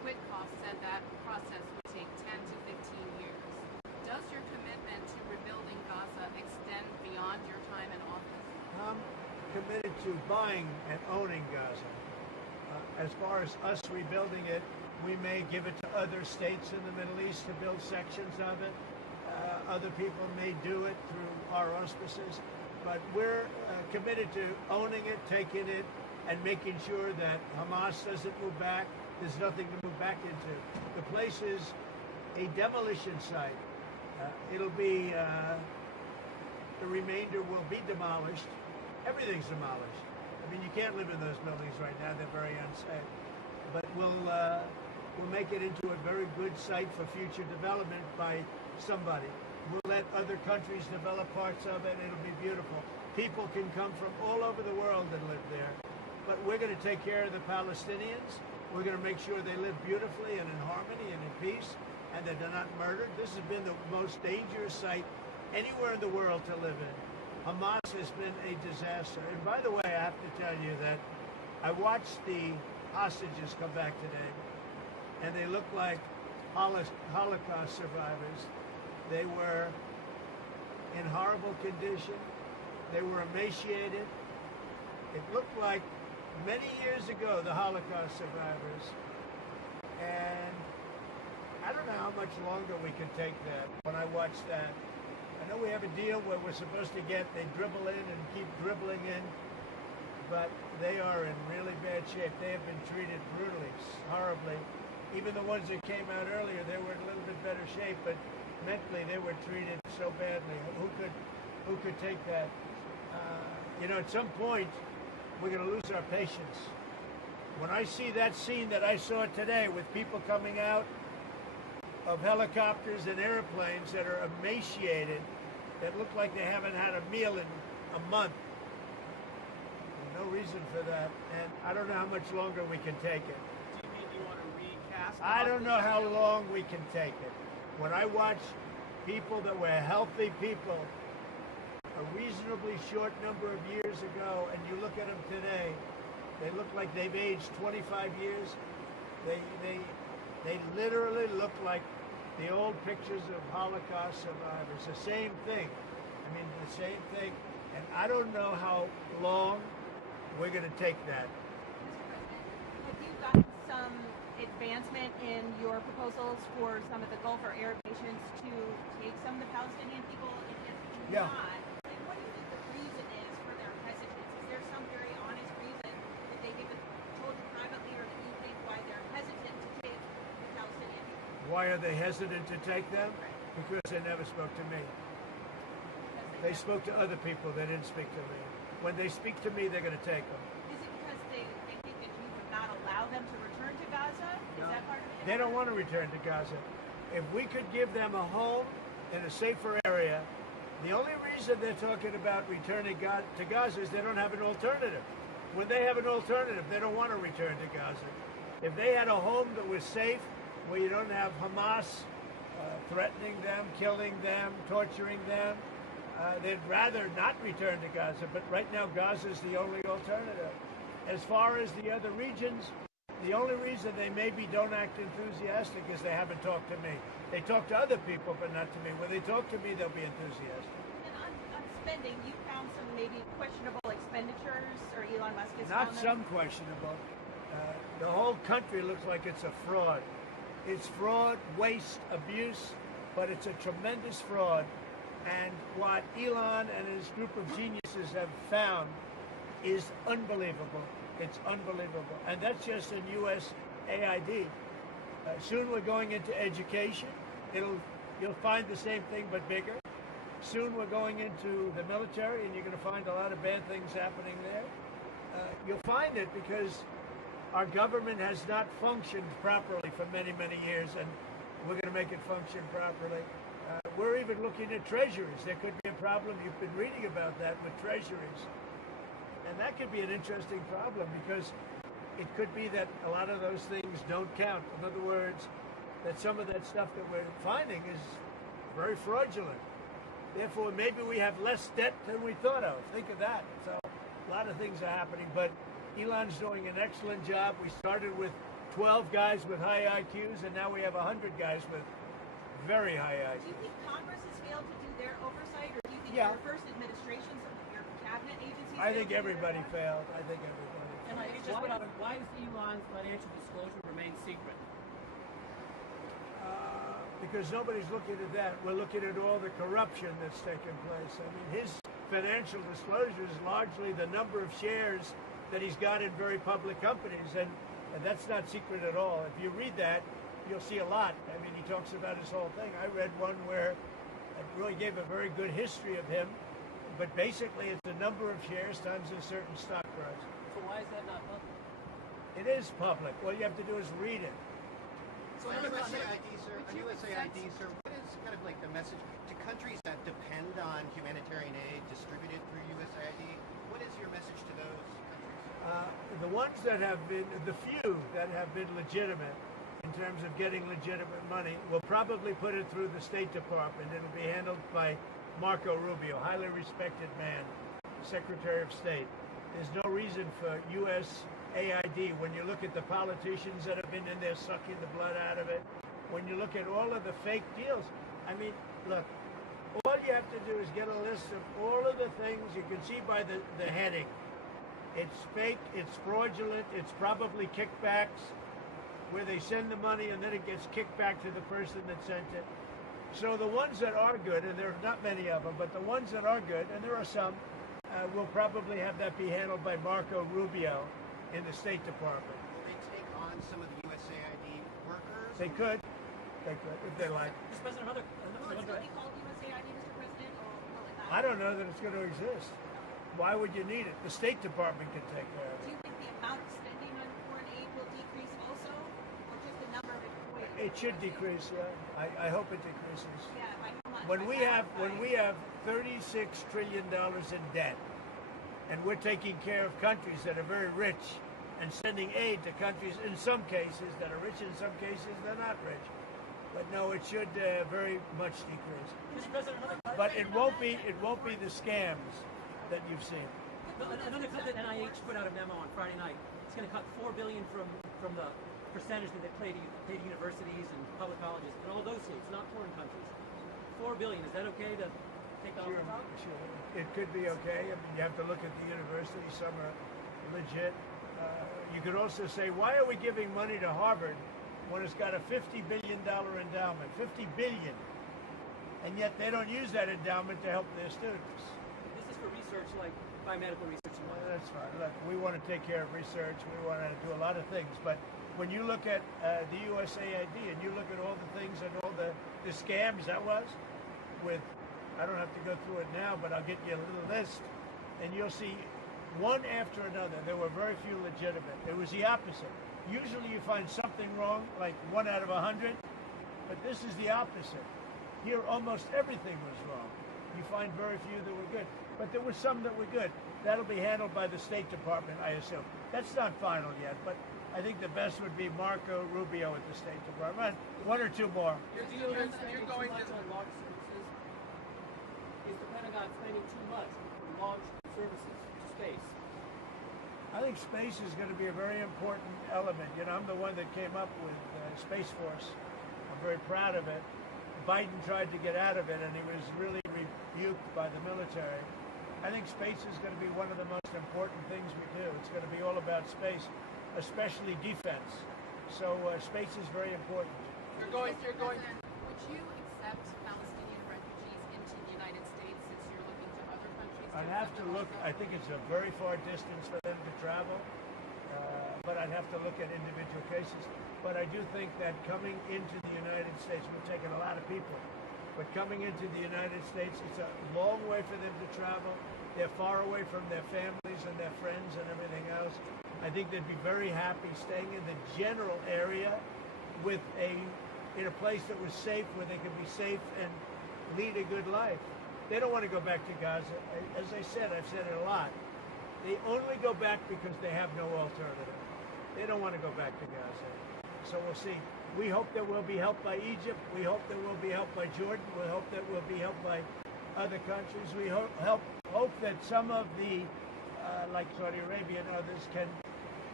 Witkoff said that process would take 10 to 15 years. Does your commitment to rebuilding Gaza extend beyond your time in office? I'm committed to buying and owning Gaza. As far as us rebuilding it, we may give it to other states in the Middle East to build sections of it. Other people may do it through our auspices. But we're committed to owning it, taking it, and making sure that Hamas doesn't move back. There's nothing to move back into. The place is a demolition site. It'll be, the remainder will be demolished. Everything's demolished. I mean, you can't live in those buildings right now. They're very unsafe. But we'll make it into a very good site for future development by somebody. We'll let other countries develop parts of it. It'll be beautiful. People can come from all over the world and live there. But we're going to take care of the Palestinians. We're going to make sure they live beautifully and in harmony and in peace, and that they're not murdered. This has been the most dangerous site anywhere in the world to live in. Hamas has been a disaster. And by the way, I have to tell you that I watched the hostages come back today, and they look like Holocaust survivors. They were in horrible condition. They were emaciated. It looked like many years ago, the Holocaust survivors. And I don't know how much longer we can take that. When I watch that, I know we have a deal where we're supposed to get, they dribble in and keep dribbling in, but they are in really bad shape. They have been treated brutally, horribly. Even the ones that came out earlier, they were in a little bit better shape, but mentally they were treated so badly. Who could take that? At some point, we're going to lose our patience. When I see that scene that I saw today with people coming out of helicopters and airplanes that are emaciated, that look like they haven't had a meal in a month, there's no reason for that. And I don't know how much longer we can take it. Do you mean you want to recast? I don't know how long we can take it. When I watch people that were healthy people a reasonably short number of years ago, and you look at them today, they look like they've aged 25 years. They literally look like the old pictures of Holocaust survivors. The same thing. I mean, the same thing. And I don't know how long we're going to take that. Have you gotten some advancement in your proposals for some of the Gulf or Arab nations to take some of the Palestinian people? And if Yeah. not, then what do you think the reason is for their hesitance? Is there some very honest reason that they haven't told you privately or that you think why they're hesitant to take the Palestinian people? Why are they hesitant to take them? Because they never spoke to me. They spoke to other people. They didn't speak to me. When they speak to me, they're going to take them. Is it because they think that you would not allow them to return to Gaza? Is that part of it? They don't want to return to Gaza. If we could give them a home in a safer area, the only reason they're talking about returning to Gaza is they don't have an alternative. When they have an alternative, they don't want to return to Gaza. If they had a home that was safe, where you don't have Hamas threatening them, killing them, torturing them, they'd rather not return to Gaza. But right now, Gaza is the only alternative. As far as the other regions, the only reason they maybe don't act enthusiastic is they haven't talked to me. They talk to other people, but not to me. When they talk to me, they'll be enthusiastic. And on spending, you found some maybe questionable expenditures, or Elon Musk has Not found them? some questionable. The whole country looks like it's a fraud. It's fraud, waste, abuse, but it's a tremendous fraud. And what Elon and his group of geniuses have found is unbelievable. It's unbelievable. And that's just in USAID. Soon we're going into education. You'll find the same thing but bigger. Soon we're going into the military, and you're going to find a lot of bad things happening there. You'll find it because our government has not functioned properly for many, many years, and we're going to make it function properly. We're even looking at treasuries. There could be a problem. You've been reading about that with treasuries. And that could be an interesting problem because it could be that a lot of those things don't count. In other words, that some of that stuff that we're finding is very fraudulent. Therefore, maybe we have less debt than we thought of. Think of that. So a lot of things are happening, but Elon's doing an excellent job. We started with 12 guys with high IQs, and now we have 100 guys with very high IQs. Do you think Congress has failed to do their oversight, or do you think Yeah. your first administration, some of your cabinet agencies? I think failed to do their everybody part? failed. I think everybody. And I just put out, why does Elon's financial disclosure remain secret? Because nobody's looking at that. We're looking at all the corruption that's taken place. I mean, his financial disclosure is largely the number of shares that he's got in very public companies, and that's not secret at all. If you read that, you'll see a lot. I mean, he talks about his whole thing. I read one where it really gave a very good history of him, but basically it's the number of shares times a certain stock price. So why is that not public? It is public. All you have to do is read it. So on USAID, sir, what is kind of like the message to countries that depend on humanitarian aid distributed through USAID? What is your message to those countries? The ones that have been, the few that have been legitimate in terms of getting legitimate money, will probably put it through the State Department. It'll be handled by Marco Rubio, highly respected man, Secretary of State. There's no reason for USAID, when you look at the politicians that have been in there sucking the blood out of it, when you look at all of the fake deals, I mean, look, all you have to do is get a list of all of the things you can see by the heading. It's fake, it's fraudulent, it's probably kickbacks, where they send the money and then it gets kicked back to the person that sent it. So the ones that are good, and there are not many of them, but the ones that are good, and there are some, will probably have that be handled by Marco Rubio in the State Department. Will they take on some of the USAID workers? They could, if they like. Mr. President, Will it still be called USAID, Mr. President, or will it not? I don't know that it's going to exist. Why would you need it? The State Department can take care of Do it. you think the amount of spending on foreign aid will decrease also, or just the number of employees? It should decrease, yeah. I hope it decreases. Yeah, by how much? When By we have $36 trillion in debt, and we're taking care of countries that are very rich and sending aid to countries in some cases that are rich, in some cases they're not rich. But no, it should very much decrease. Mr. President, But it won't be the scams that you've seen. another cut that NIH put out a memo on Friday night. It's going to cut $4 billion from the percentage that they pay to universities and public colleges in all those states, not foreign countries. $4 billion. Is that okay to take that Sure. off? It could be okay. I mean, you have to look at the universities. Some are legit. You could also say, why are we giving money to Harvard when it's got a $50 billion endowment? $50 billion. And yet they don't use that endowment to help their students. This is for research like biomedical research and Well, whatnot. that's fine. Look, we want to take care of research. We want to do a lot of things. But when you look at the USAID and you look at all the things and all the scams that was with, I don't have to go through it now, but I'll get you a little list, and you'll see one after another. There were very few legitimate. It was the opposite. Usually you find something wrong, like 1 out of 100, but this is the opposite. Here, almost everything was wrong. You find very few that were good, but there were some that were good. That'll be handled by the State Department, I assume. That's not final yet, but I think the best would be Marco Rubio at the State Department. One or two more. You're You're going too much to on launch services. Is the Pentagon spending too much on launch services to space? I think space is going to be a very important element. You know, I'm the one that came up with Space Force. I'm very proud of it. Biden tried to get out of it, and he was really rebuked by the military. I think space is going to be one of the most important things we do. It's going to be all about space, especially defense. So space is very important. You're going. Would you accept Palestinian refugees into the United States since you're looking to other countries? I'd have to look. I think it's a very far distance for them to travel, but I'd have to look at individual cases. But I do think that coming into the United States, we're taking a lot of people, but coming into the United States, it's a long way for them to travel. They're far away from their families and their friends and everything else. I think they'd be very happy staying in the general area with in a place that was safe, where they could be safe and lead a good life. They don't want to go back to Gaza. As I said, I've said it a lot. They only go back because they have no alternative. They don't want to go back to Gaza. So we'll see. We hope that we'll be helped by Egypt. We hope that we'll be helped by Jordan. We hope that we'll be helped by other countries. We hope that some of the, like Saudi Arabia and others, can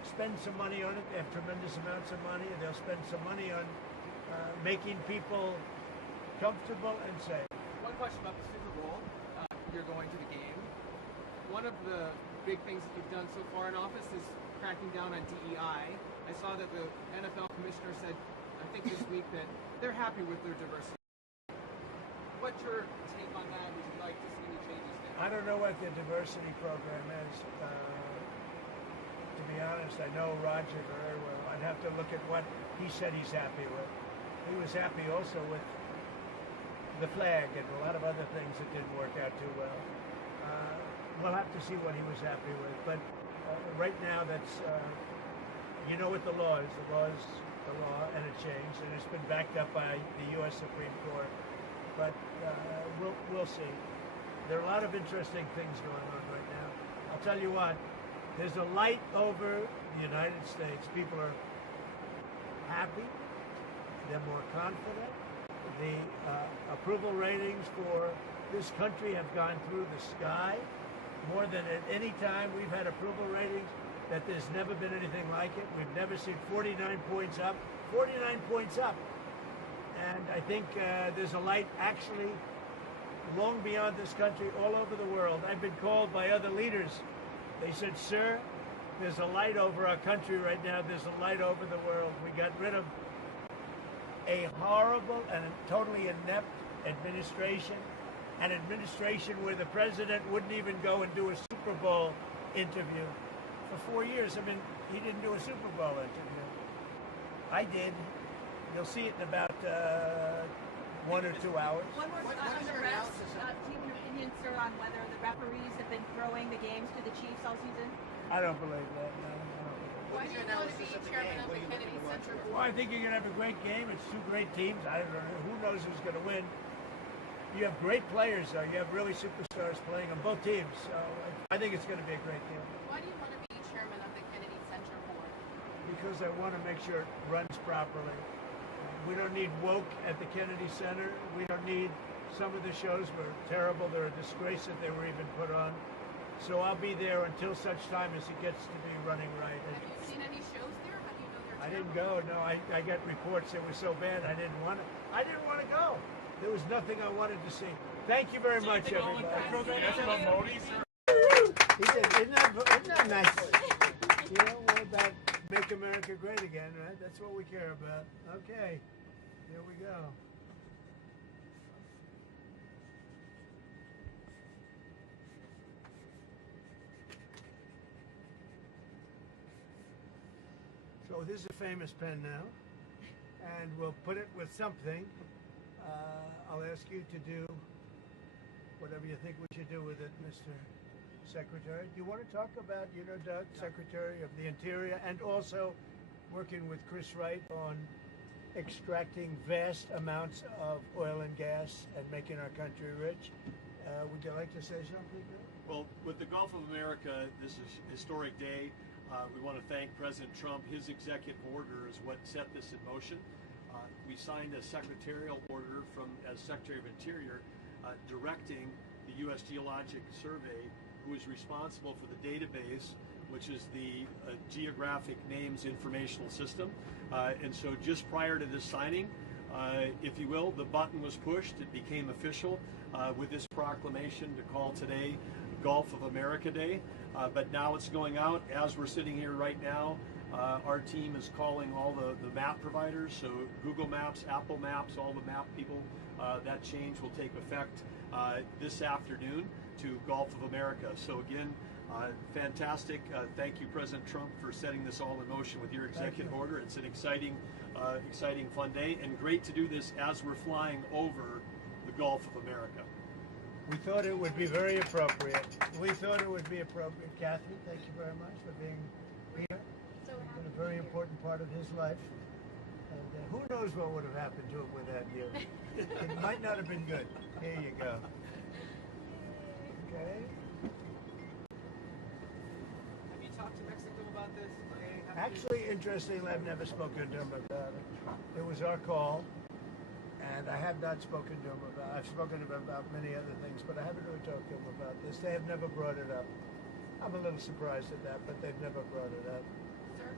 spend some money on it. They have tremendous amounts of money, and they'll spend some money on making people comfortable and safe. One question about the Super Bowl. You're going to the game. One of the big things that you've done so far in office is cracking down on DEI. I saw that the NFL commissioner said, I think this week, that they're happy with their diversity. What's your take on that? Would you like to see any changes there? I don't know what the diversity program is. To be honest, I know Roger very well. I'd have to look at what he said he's happy with. He was happy also with the flag and a lot of other things that didn't work out too well. We'll have to see what he was happy with. But right now, that's, you know what the law is. The law is the law, and it changed, and it's been backed up by the U.S. Supreme Court. But we'll see. There are a lot of interesting things going on right now. I'll tell you what, there's a light over the United States. People are happy. They're more confident. The approval ratings for this country have gone through the sky. More than at any time we've had approval ratings that there's never been anything like it. We've never seen 49 points up. 49 points up. And I think there's a light actually long beyond this country, all over the world. I've been called by other leaders. They said, sir, there's a light over our country right now. There's a light over the world. We got rid of a horrible and totally inept administration, an administration where the president wouldn't even go and do a Super Bowl interview. For 4 years, I mean, he didn't do a Super Bowl interview. I did. You'll see it in about 1 or 2 hours. One more on the refs. Do you have your opinion, sir, on whether the referees have been throwing the games to the Chiefs all season? I don't believe that. No. Why do you want to be chairman of the Kennedy Center Well, I think you're going to have a great game. It's two great teams. I don't know. Who knows who's going to win? You have great players, though. You have really superstars playing on both teams. So I think it's going to be a great game. Why do you want to be chairman of the Kennedy Center Board? Because I want to make sure it runs properly. We don't need woke at the Kennedy Center. We don't need, some of the shows were terrible. They're a disgrace that they were even put on. So I'll be there until such time as it gets to be running right. Have you seen any shows there? How do you know they're I didn't terrible? go. No, I got reports that were so bad I didn't want to go. There was nothing I wanted to see. Thank you very much, everybody. Yes, Modi, sir. He said, isn't that nice? You know, we're about make America great again, right? That's what we care about. Okay, here we go. So this is a famous pen now, and we'll put it with something. I'll ask you to do whatever you think we should do with it, Mr. Secretary. Do you want to talk about, Doug, Secretary of the Interior, and also working with Chris Wright on extracting vast amounts of oil and gas and making our country rich? Would you like to say something? Well, with the Gulf of America, this is a historic day. We want to thank President Trump. His executive order is what set this in motion. We signed a secretarial order as Secretary of Interior directing the U.S. Geologic Survey, who is responsible for the database, which is the Geographic Names Informational System. And so just prior to this signing, if you will, the button was pushed. It became official with this proclamation to call today Gulf of America Day. But now it's going out. As we're sitting here right now, our team is calling all the map providers, so Google Maps, Apple Maps, all the map people. That change will take effect this afternoon to Gulf of America. So again, fantastic. Thank you, President Trump, for setting this all in motion with your executive order. It's an exciting, fun day, and great to do this as we're flying over the Gulf of America. We thought it would be very appropriate. Kathy, thank you very much for being here. So It's been a very important part of his life. And who knows what would have happened to him without you. It might not have been good. Here you go. Okay. Have you talked to Mexico about this? Actually, interestingly, I've never spoken to him about it. It was our call, and I have not spoken to him about it. I've spoken to him about many other things, but I haven't really talked to him about this. They have never brought it up. I'm a little surprised at that, but they've never brought it up. Sir,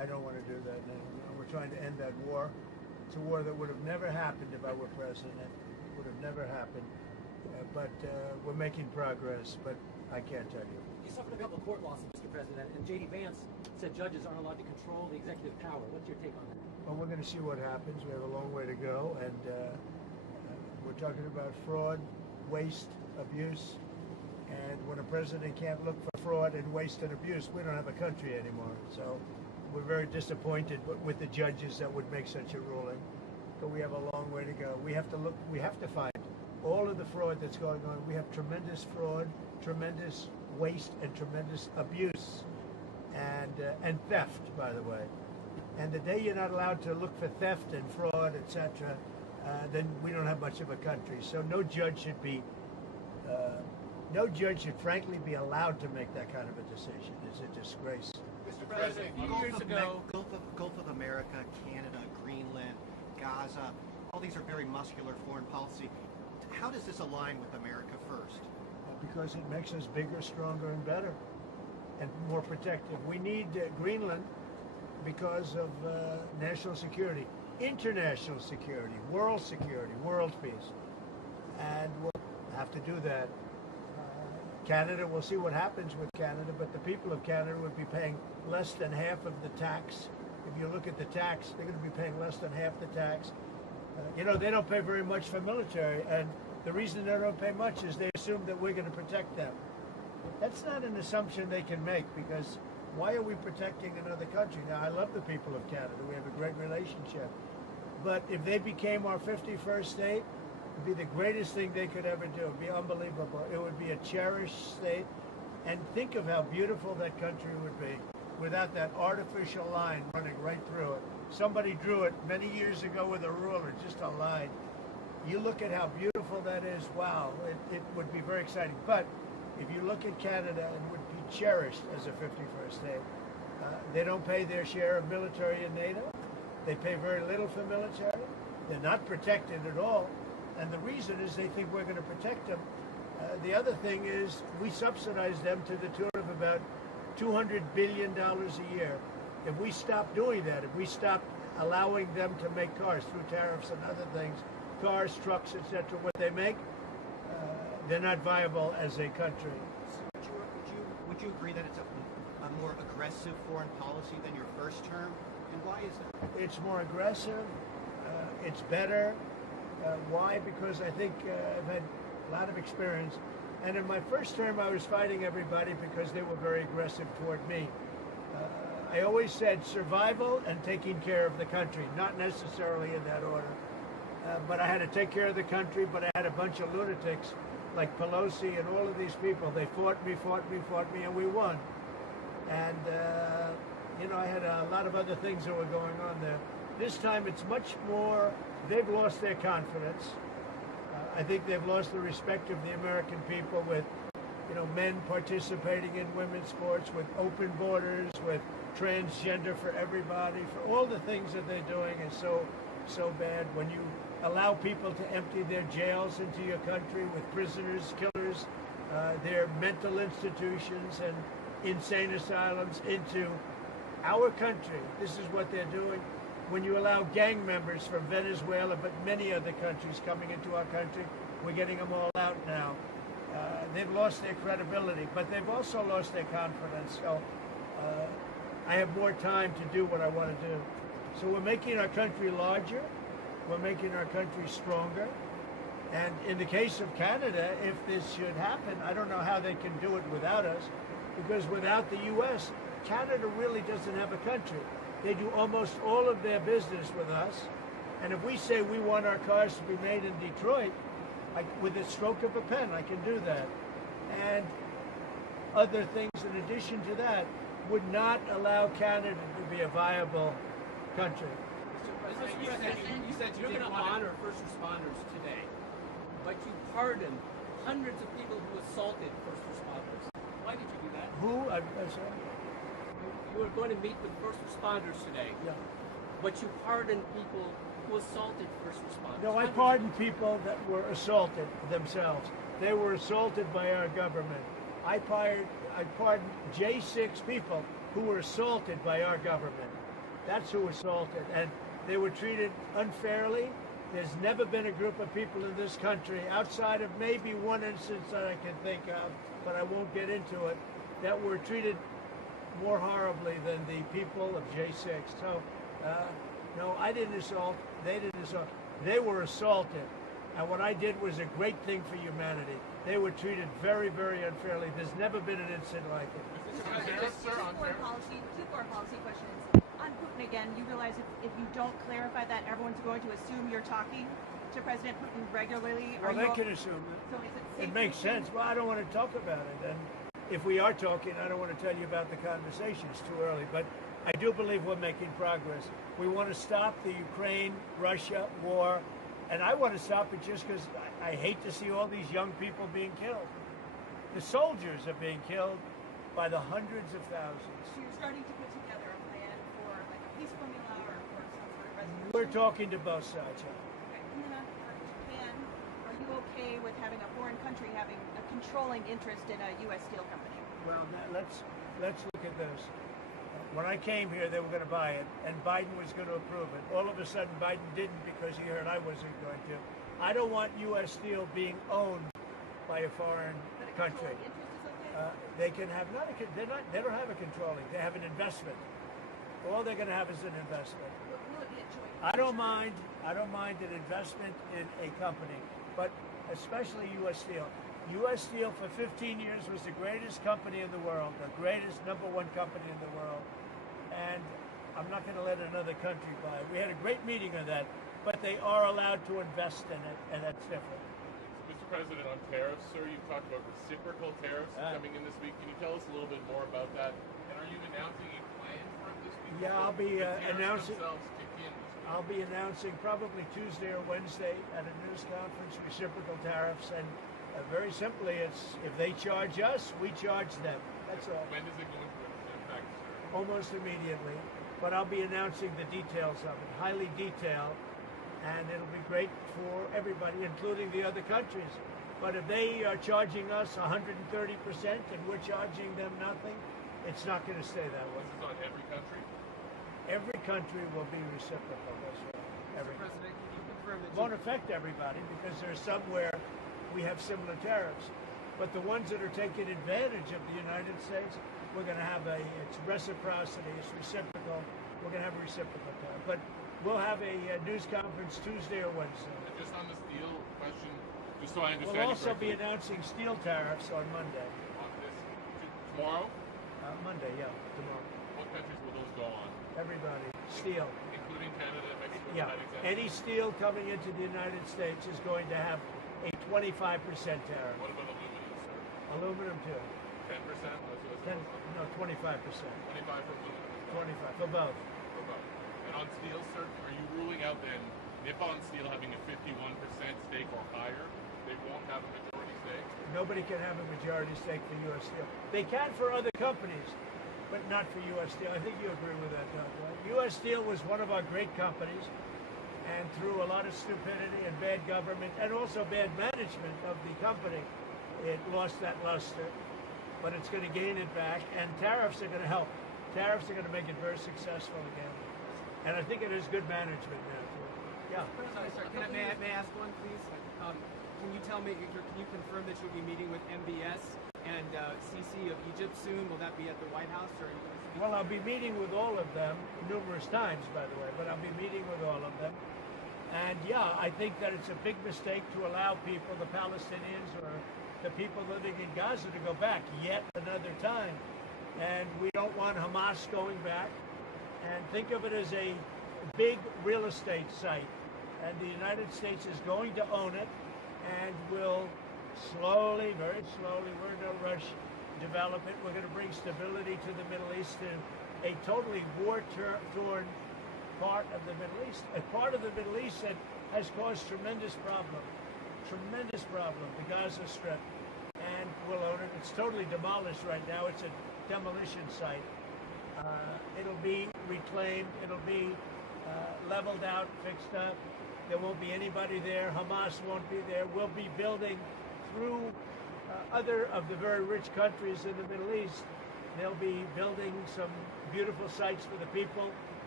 I don't want to do that now. We're trying to end that war. It's a war that would have never happened if I were president. Would have never happened. But we're making progress, but I can't tell you. You suffered a couple of court losses, Mr. President, and J.D. Vance said judges aren't allowed to control the executive power. What's your take on that? Well, we're going to see what happens. We have a long way to go, and we're talking about fraud, waste, abuse, and when a president can't look for fraud and waste and abuse, we don't have a country anymore. So we're very disappointed with the judges that would make such a ruling, but we have a long way to go. We have to find all of the fraud that's going on. We have tremendous fraud, tremendous waste, and tremendous abuse, and theft, by the way. And the day you're not allowed to look for theft and fraud, etc., then we don't have much of a country. So no judge should frankly be allowed to make that kind of a decision. It's a disgrace. Mr. President, a few years ago, Gulf of America, Canada, Greenland, Gaza, all these are very muscular foreign policy. How does this align with America first? Because it makes us bigger, stronger, and better, and more protective. We need Greenland because of national security, international security, world peace. And we'll have to do that. Canada, we'll see what happens with Canada, but the people of Canada would be paying less than half of the tax. If you look at the tax, they're going to be paying less than half the tax. They don't pay very much for military, and the reason they don't pay much is they assume that we're going to protect them. That's not an assumption they can make, because why are we protecting another country? Now, I love the people of Canada. We have a great relationship. But if they became our 51st state, it would be the greatest thing they could ever do. It would be unbelievable. It would be a cherished state. And think of how beautiful that country would be without that artificial line running right through it. Somebody drew it many years ago with a ruler, just a line. You look at how beautiful that is, wow, it would be very exciting. But if you look at Canada, it would be cherished as a 51st state. They don't pay their share of military in NATO. They pay very little for military. They're not protected at all. And the reason is they think we're going to protect them. The other thing is we subsidize them to the tune of about $200 billion a year. If we stop doing that, if we stop allowing them to make cars through tariffs and other things, cars, trucks, etc., what they make, they're not viable as a country. Would you agree that it's a more aggressive foreign policy than your first term? And why is that? It's more aggressive. It's better. Why? Because I think I've had a lot of experience. And in my first term, I was fighting everybody because they were very aggressive toward me. I always said survival and taking care of the country, not necessarily in that order. But I had to take care of the country, but I had a bunch of lunatics like Pelosi and all of these people. They fought me, and we won. And, I had a lot of other things that were going on there. This time it's much more, they've lost their confidence. I think they've lost the respect of the American people with, men participating in women's sports, with open borders, with transgender for everybody, for all the things that they're doing is so bad. When you allow people to empty their jails into your country with prisoners, killers, their mental institutions and insane asylums into our country, this is what they're doing. When you allow gang members from Venezuela, but many other countries coming into our country, we're getting them all out now. They've lost their credibility, but they've also lost their confidence. So I have more time to do what I want to do. So we're making our country larger. We're making our country stronger. And in the case of Canada, if this should happen, I don't know how they can do it without us, because without the U.S., Canada really doesn't have a country. They do almost all of their business with us. And if we say we want our cars to be made in Detroit, with a stroke of a pen, I can do that. And other things in addition to that would not allow Canada to be a viable country. You said you're going to honor first responders today, but you pardoned hundreds of people who assaulted first responders. Why did you do that? Who? I'm sorry? You were going to meet with first responders today, Yeah. but you pardoned people who assaulted first responders. No, I pardoned people that were assaulted themselves. They were assaulted by our government. I pardoned J6 people who were assaulted by our government. That's who assaulted, and they were treated unfairly. There's never been a group of people in this country, outside of maybe one instance that I can think of, but I won't get into it, that were treated more horribly than the people of J6. So, no, I didn't assault. They didn't assault. They were assaulted. And what I did was a great thing for humanity. They were treated very, very unfairly. There's never been an incident like it. Two foreign policy questions. On Putin again, you realize if you don't clarify that, everyone's going to assume you're talking to President Putin regularly. Well, they can assume it. So is it It makes sense. Well, I don't want to talk about it. And if we are talking, I don't want to tell you about the conversation. It's too early. But I do believe we're making progress. We want to stop the Ukraine-Russia war. And I want to stop it just because I hate to see all these young people being killed. The soldiers are being killed by the hundreds of thousands. So you're starting to put together a plan for like a peace formula or for some sort of resolution? We're talking to both sides. Okay. And then on Japan, are you okay with having a foreign country having a controlling interest in a U.S. steel company? Well, let's look at this. When I came here, they were going to buy it, and Biden was going to approve it. All of a sudden, Biden didn't because he heard I wasn't going to. I don't want U.S. steel being owned by a foreign country. They can have they don't have a controlling. They have an investment. All they're going to have is an investment. Will it be a joint? I don't mind an investment in a company, but especially U.S. Steel. U.S. Steel for 15 years was the greatest company in the world, the greatest #1 company in the world, and I'm not going to let another country buy it. We had a great meeting on that, but they are allowed to invest in it, and that's different. Mr. President, on tariffs, sir, you've talked about reciprocal tariffs coming in this week. Can you tell us a little bit more about that? And are you announcing a plan for it this week? Yeah, I'll be announcing. Kick in I'll be announcing probably Tuesday or Wednesday at a news conference, reciprocal tariffs, and very simply, it's if they charge us, we charge them. That's all. When does it go into effect, sir? Almost immediately. But I'll be announcing the details of it, highly detailed, and it'll be great for everybody, including the other countries. But if they are charging us 130% and we're charging them nothing, it's not going to stay that way. This is on every country? Every country will be reciprocal. That's right. Mr. President, can you confirm that Won't affect everybody because there's somewhere we have similar tariffs. But the ones that are taking advantage of the United States, we're going to have it's reciprocity, it's reciprocal. We're going to have a reciprocal tariff. But we'll have a news conference Tuesday or Wednesday. And just on the steel question, just so I understand. We'll also be announcing steel tariffs on Monday. On this, tomorrow? Monday, yeah, tomorrow. What countries will those go on? Everybody. Steel. Including Canada and Mexico? Yeah. Any steel coming into the United States is going to have a 25% tariff. What about aluminum, sir? Aluminum too. 10%? No, 25%. 25 for aluminum. 25 for both. For both. And on steel, sir, are you ruling out then Nippon Steel having a 51% stake or higher? They won't have a majority stake? Nobody can have a majority stake for U.S. Steel. They can for other companies, but not for U.S. Steel. I think you agree with that, don't you? U.S. Steel was one of our great companies, and through a lot of stupidity and bad government, and also bad management of the company, it lost that luster. But it's going to gain it back, and tariffs are going to help. Tariffs are going to make it very successful again. And I think it is good management now, too. Yeah. Sir, may I ask one, please? Can you tell me, can you confirm that you'll be meeting with MBS and Sisi of Egypt soon? Will that be at the White House? Or are you going to speak? Well, I'll be meeting with all of them numerous times, by the way, but I'll be meeting with all of them. And yeah, I think that it's a big mistake to allow people, the Palestinians or the people living in Gaza, to go back yet another time. And we don't want Hamas going back. And think of it as a big real estate site. And the United States is going to own it and will slowly, very slowly, we're in no rush, develop it. We're going to bring stability to the Middle East, in a totally war-torn part of the Middle East. A part of the Middle East that has caused tremendous problem, the Gaza Strip. And we'll own it. It's totally demolished right now. It's a demolition site. It'll be reclaimed. It'll be leveled out, fixed up. There won't be anybody there. Hamas won't be there. We'll be building through other of the very rich countries in the Middle East. They'll be building some beautiful sites for the people,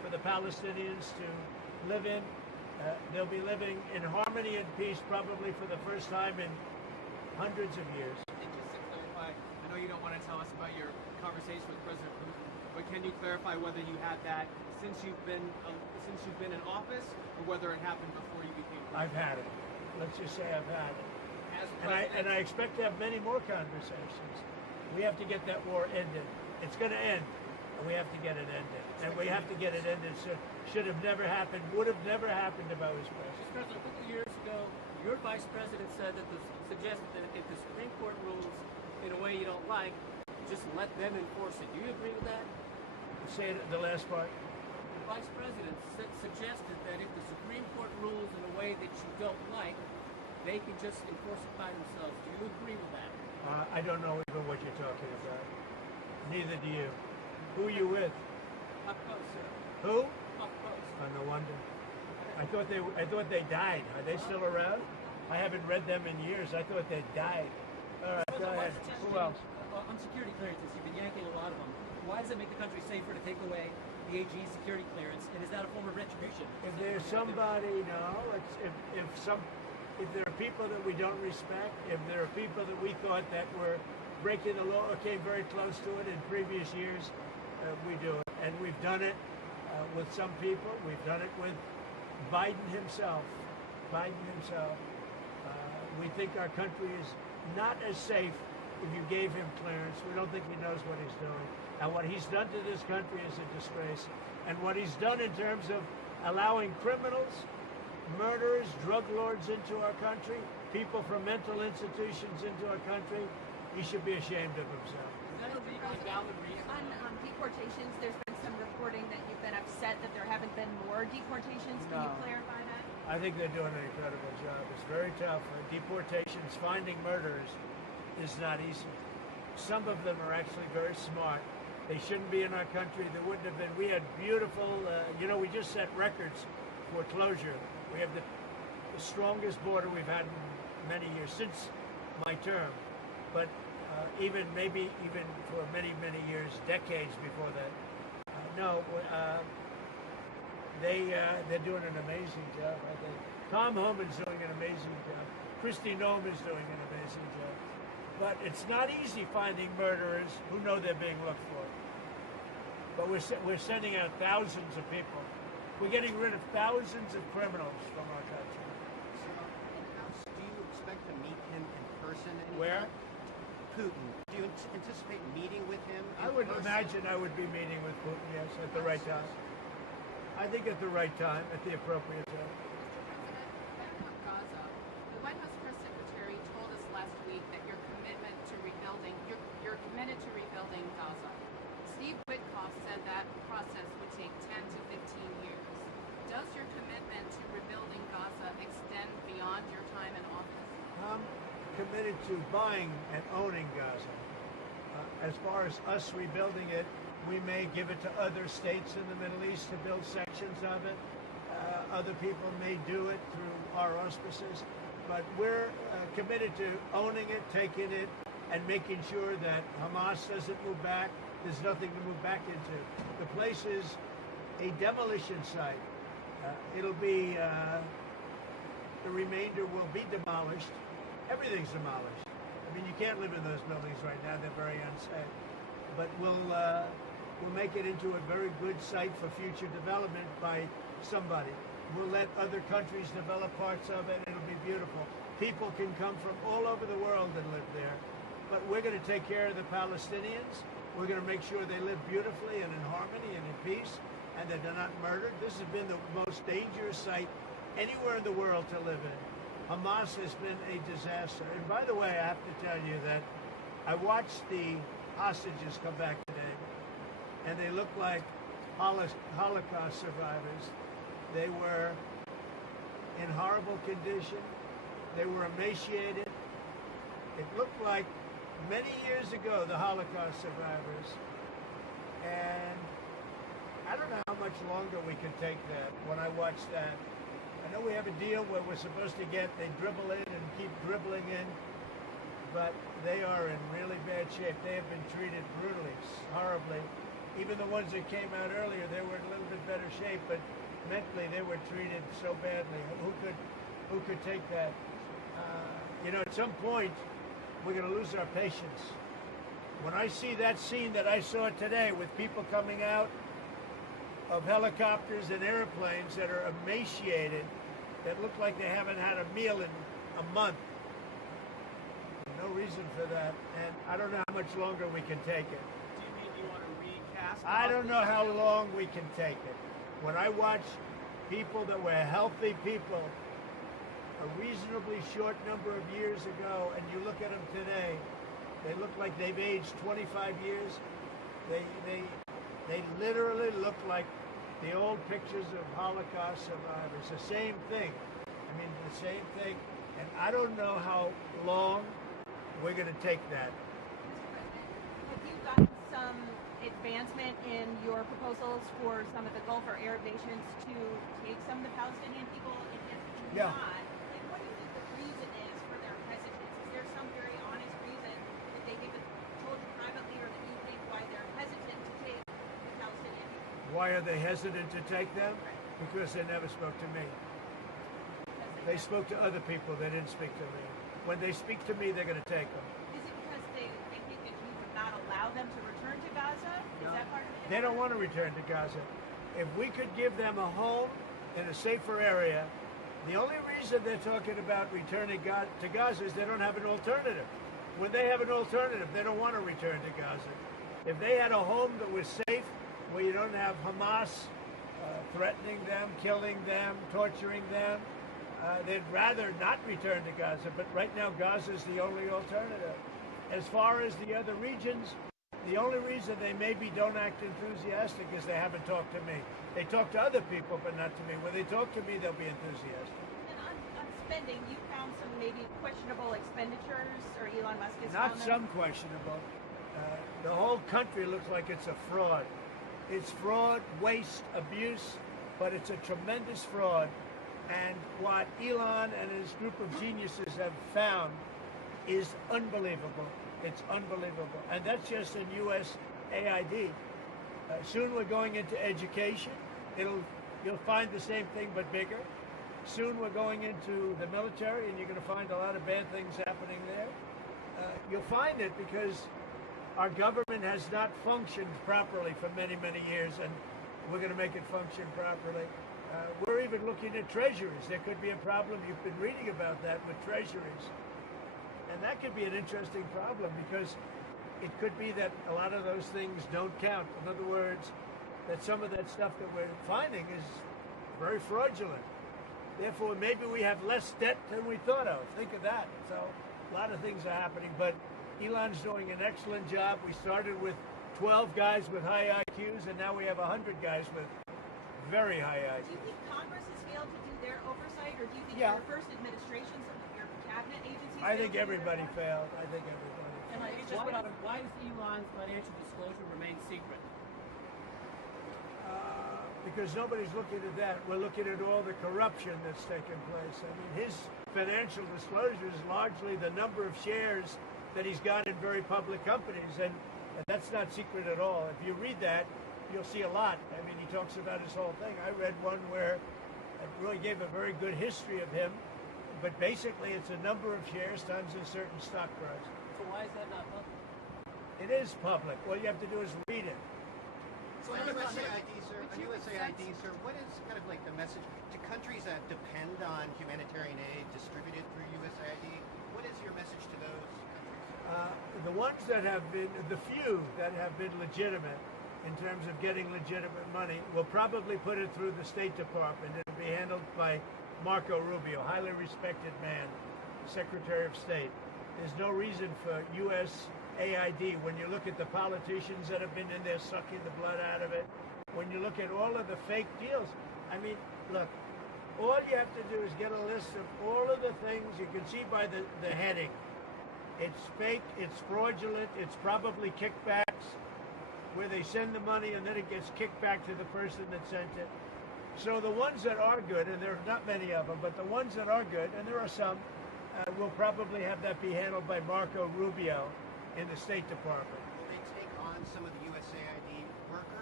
for the Palestinians to live in. They'll be living in harmony and peace probably for the first time in hundreds of years. And just to clarify, I know you don't want to tell us about your conversation with President Putin, but can you clarify whether you had that since you've been in office, or whether it happened before you became president? I've had it. Let's just say I've had it. As And I expect to have many more conversations. We have to get that war ended. It's going to end, and we have to get it ended. And we have to get it ended. Should have never happened. Would have never happened if I was president. Mr. President, a couple of years ago, your vice president said that suggested that if the Supreme Court rules in a way you don't like, just let them enforce it. Do you agree with that? Say it, the last part. The vice president suggested that if the Supreme Court rules in a way that you don't like, they can just enforce it by themselves. Do you agree with that? I don't know even what you're talking about. Neither do you. Who are you with? Up close, sir. Who? Up close. Oh, no wonder. I thought they died. Are they still around? I haven't read them in years. I thought they died. All right, go ahead. Who else? On security clearances, you've been yanking a lot of them. Why does it make the country safer to take away the AG's security clearance? And is that a form of retribution? If there's somebody, no. If there are people that we don't respect, if there are people that we thought that were breaking the law or came very close to it in previous years, we do it. And we've done it with some people. We've done it with Biden himself. We think our country is not as safe if you gave him clearance. We don't think he knows what he's doing. And what he's done to this country is a disgrace. And what he's done in terms of allowing criminals, murderers, drug lords into our country, people from mental institutions into our country, he should be ashamed of himself. Is that a legally valid reason? On deportations, there's been some reporting that you've been upset that there haven't been more deportations. Can you No. clarify that? I think they're doing an incredible job. It's very tough. Deportations, finding murderers is not easy. Some of them are actually very smart. They shouldn't be in our country. There wouldn't have been. We had beautiful, we just set records for closure. We have the strongest border we've had in many years, since my term. But even for many, many years, decades before that. They're doing an amazing job, I think. Tom Homan's doing an amazing job. Kristi Noem is doing an amazing job. But it's not easy finding murderers who know they're being looked for. But we're sending out thousands of people. We're getting rid of thousands of criminals from our country. So, do you expect to meet him in person anytime? Where? Putin. Do you anticipate meeting with him in I would person? imagine I would be meeting with Putin, yes, at the right time. I think at the right time, at the appropriate time. Mr. President, back on Gaza, the White House press secretary told us last week that you're committed to rebuilding Gaza. Steve Witkoff said that process would take 10 to 15 years. Does your commitment to rebuilding Gaza extend beyond your time in office? I'm committed to buying and owning Gaza. As far as us rebuilding it, we may give it to other states in the Middle East to build sections of it. Other people may do it through our auspices. But we're committed to owning it, taking it, and making sure that Hamas doesn't move back. There's nothing to move back into. The place is a demolition site. It'll be, the remainder will be demolished. Everything's demolished. I mean, you can't live in those buildings right now. They're very unsafe. But we'll make it into a very good site for future development by somebody. We'll let other countries develop parts of it. It'll be beautiful. People can come from all over the world and live there. But we're going to take care of the Palestinians. We're going to make sure they live beautifully and in harmony and in peace, and that they're not murdered. This has been the most dangerous site anywhere in the world to live in. Hamas has been a disaster. And by the way, I have to tell you that I watched the hostages come back today, and they look like Holocaust survivors. They were in horrible condition. They were emaciated. It looked like many years ago, the Holocaust survivors. And I don't know how much longer we can take that when I watch that. I know we have a deal where we're supposed to they dribble in and keep dribbling in, but they are in really bad shape. They have been treated brutally, horribly. Even the ones that came out earlier, they were in a little bit better shape, but mentally they were treated so badly. Who could take that? At some point, we're going to lose our patience. When I see that scene that I saw today with people coming out of helicopters and airplanes that are emaciated, that look like they haven't had a meal in a month, no reason for that. And I don't know how much longer we can take it. Do you mean you want to recast? I don't know how long we can take it. When I watch people that were healthy people a reasonably short number of years ago, and you look at them today, they look like they've aged 25 years. They literally look like the old pictures of Holocaust survivors. The same thing. I mean, the same thing. And I don't know how long we're going to take that. Mr. President, have you gotten some advancement in your proposals for some of the Gulf or Arab nations to take some of the Palestinian people? And if Yeah. not, like, what do you think the reason is for their hesitance? Is there some very honest reason that they haven't told you privately or that you think why they're hesitant to take the Palestinian people? Why are they hesitant to take them? Because they never spoke to me. They spoke to other people. They didn't speak to me. When they speak to me, they're going to take them. Is it because they think that you would not allow them to return to Gaza? Is that part of it? They don't want to return to Gaza. If we could give them a home in a safer area, the only reason they're talking about returning to Gaza is they don't have an alternative. When they have an alternative, they don't want to return to Gaza. If they had a home that was safe, where you don't have Hamas threatening them, killing them, torturing them, they'd rather not return to Gaza. But right now, Gaza is the only alternative. As far as the other regions, the only reason they maybe don't act enthusiastic is they haven't talked to me. They talk to other people, but not to me. When they talk to me, they'll be enthusiastic. And on spending, you found some maybe questionable expenditures, or Elon Musk has Not found them? some questionable. The whole country looks like it's a fraud. It's fraud, waste, abuse, but it's a tremendous fraud. And what Elon and his group of geniuses have found is unbelievable. It's unbelievable. And that's just in U.S. AID. Soon we're going into education. You'll find the same thing but bigger. Soon we're going into the military, and you're going to find a lot of bad things happening there. You'll find it because our government has not functioned properly for many, many years, and we're going to make it function properly. We're even looking at treasuries. There could be a problem. You've been reading about that with treasuries. And that could be an interesting problem because it could be that a lot of those things don't count. In other words, that some of that stuff that we're finding is very fraudulent. Therefore, maybe we have less debt than we thought of. Think of that. So a lot of things are happening, but Elon's doing an excellent job. We started with 12 guys with high IQs, and now we have 100 guys with very high IQs. Do you think Congress has failed to do their oversight, or do you think Yeah. your first administration, some of your cabinet agencies? I think failed to do their everybody part? failed. I think everybody. And I just put out, why does Elon's financial disclosure remain secret? Because nobody's looking at that. We're looking at all the corruption that's taken place. I mean, his financial disclosure is largely the number of shares that he's got in very public companies, and that's not secret at all. If you read that, you'll see a lot. I mean, he talks about his whole thing. I read one where it really gave a very good history of him, but basically it's a number of shares times a certain stock price. So why is that not public? It is public. All you have to do is read it. So on USAID, sir, what is kind of like the message to countries that depend on humanitarian aid distributed through USAID? What is your message to those countries? The ones that have been, the few that have been legitimate in terms of getting legitimate money, will probably put it through the State Department. It'll be handled by Marco Rubio, highly respected man, Secretary of State. There's no reason for USAID, when you look at the politicians that have been in there sucking the blood out of it, when you look at all of the fake deals, I mean, look, all you have to do is get a list of all of the things you can see by the heading. It's fake, it's fraudulent, it's probably kickbacks, where they send the money and then it gets kicked back to the person that sent it. So the ones that are good, and there are not many of them, but the ones that are good, and there are some, will probably have that be handled by Marco Rubio in the State Department. Will they take on some of the USAID workers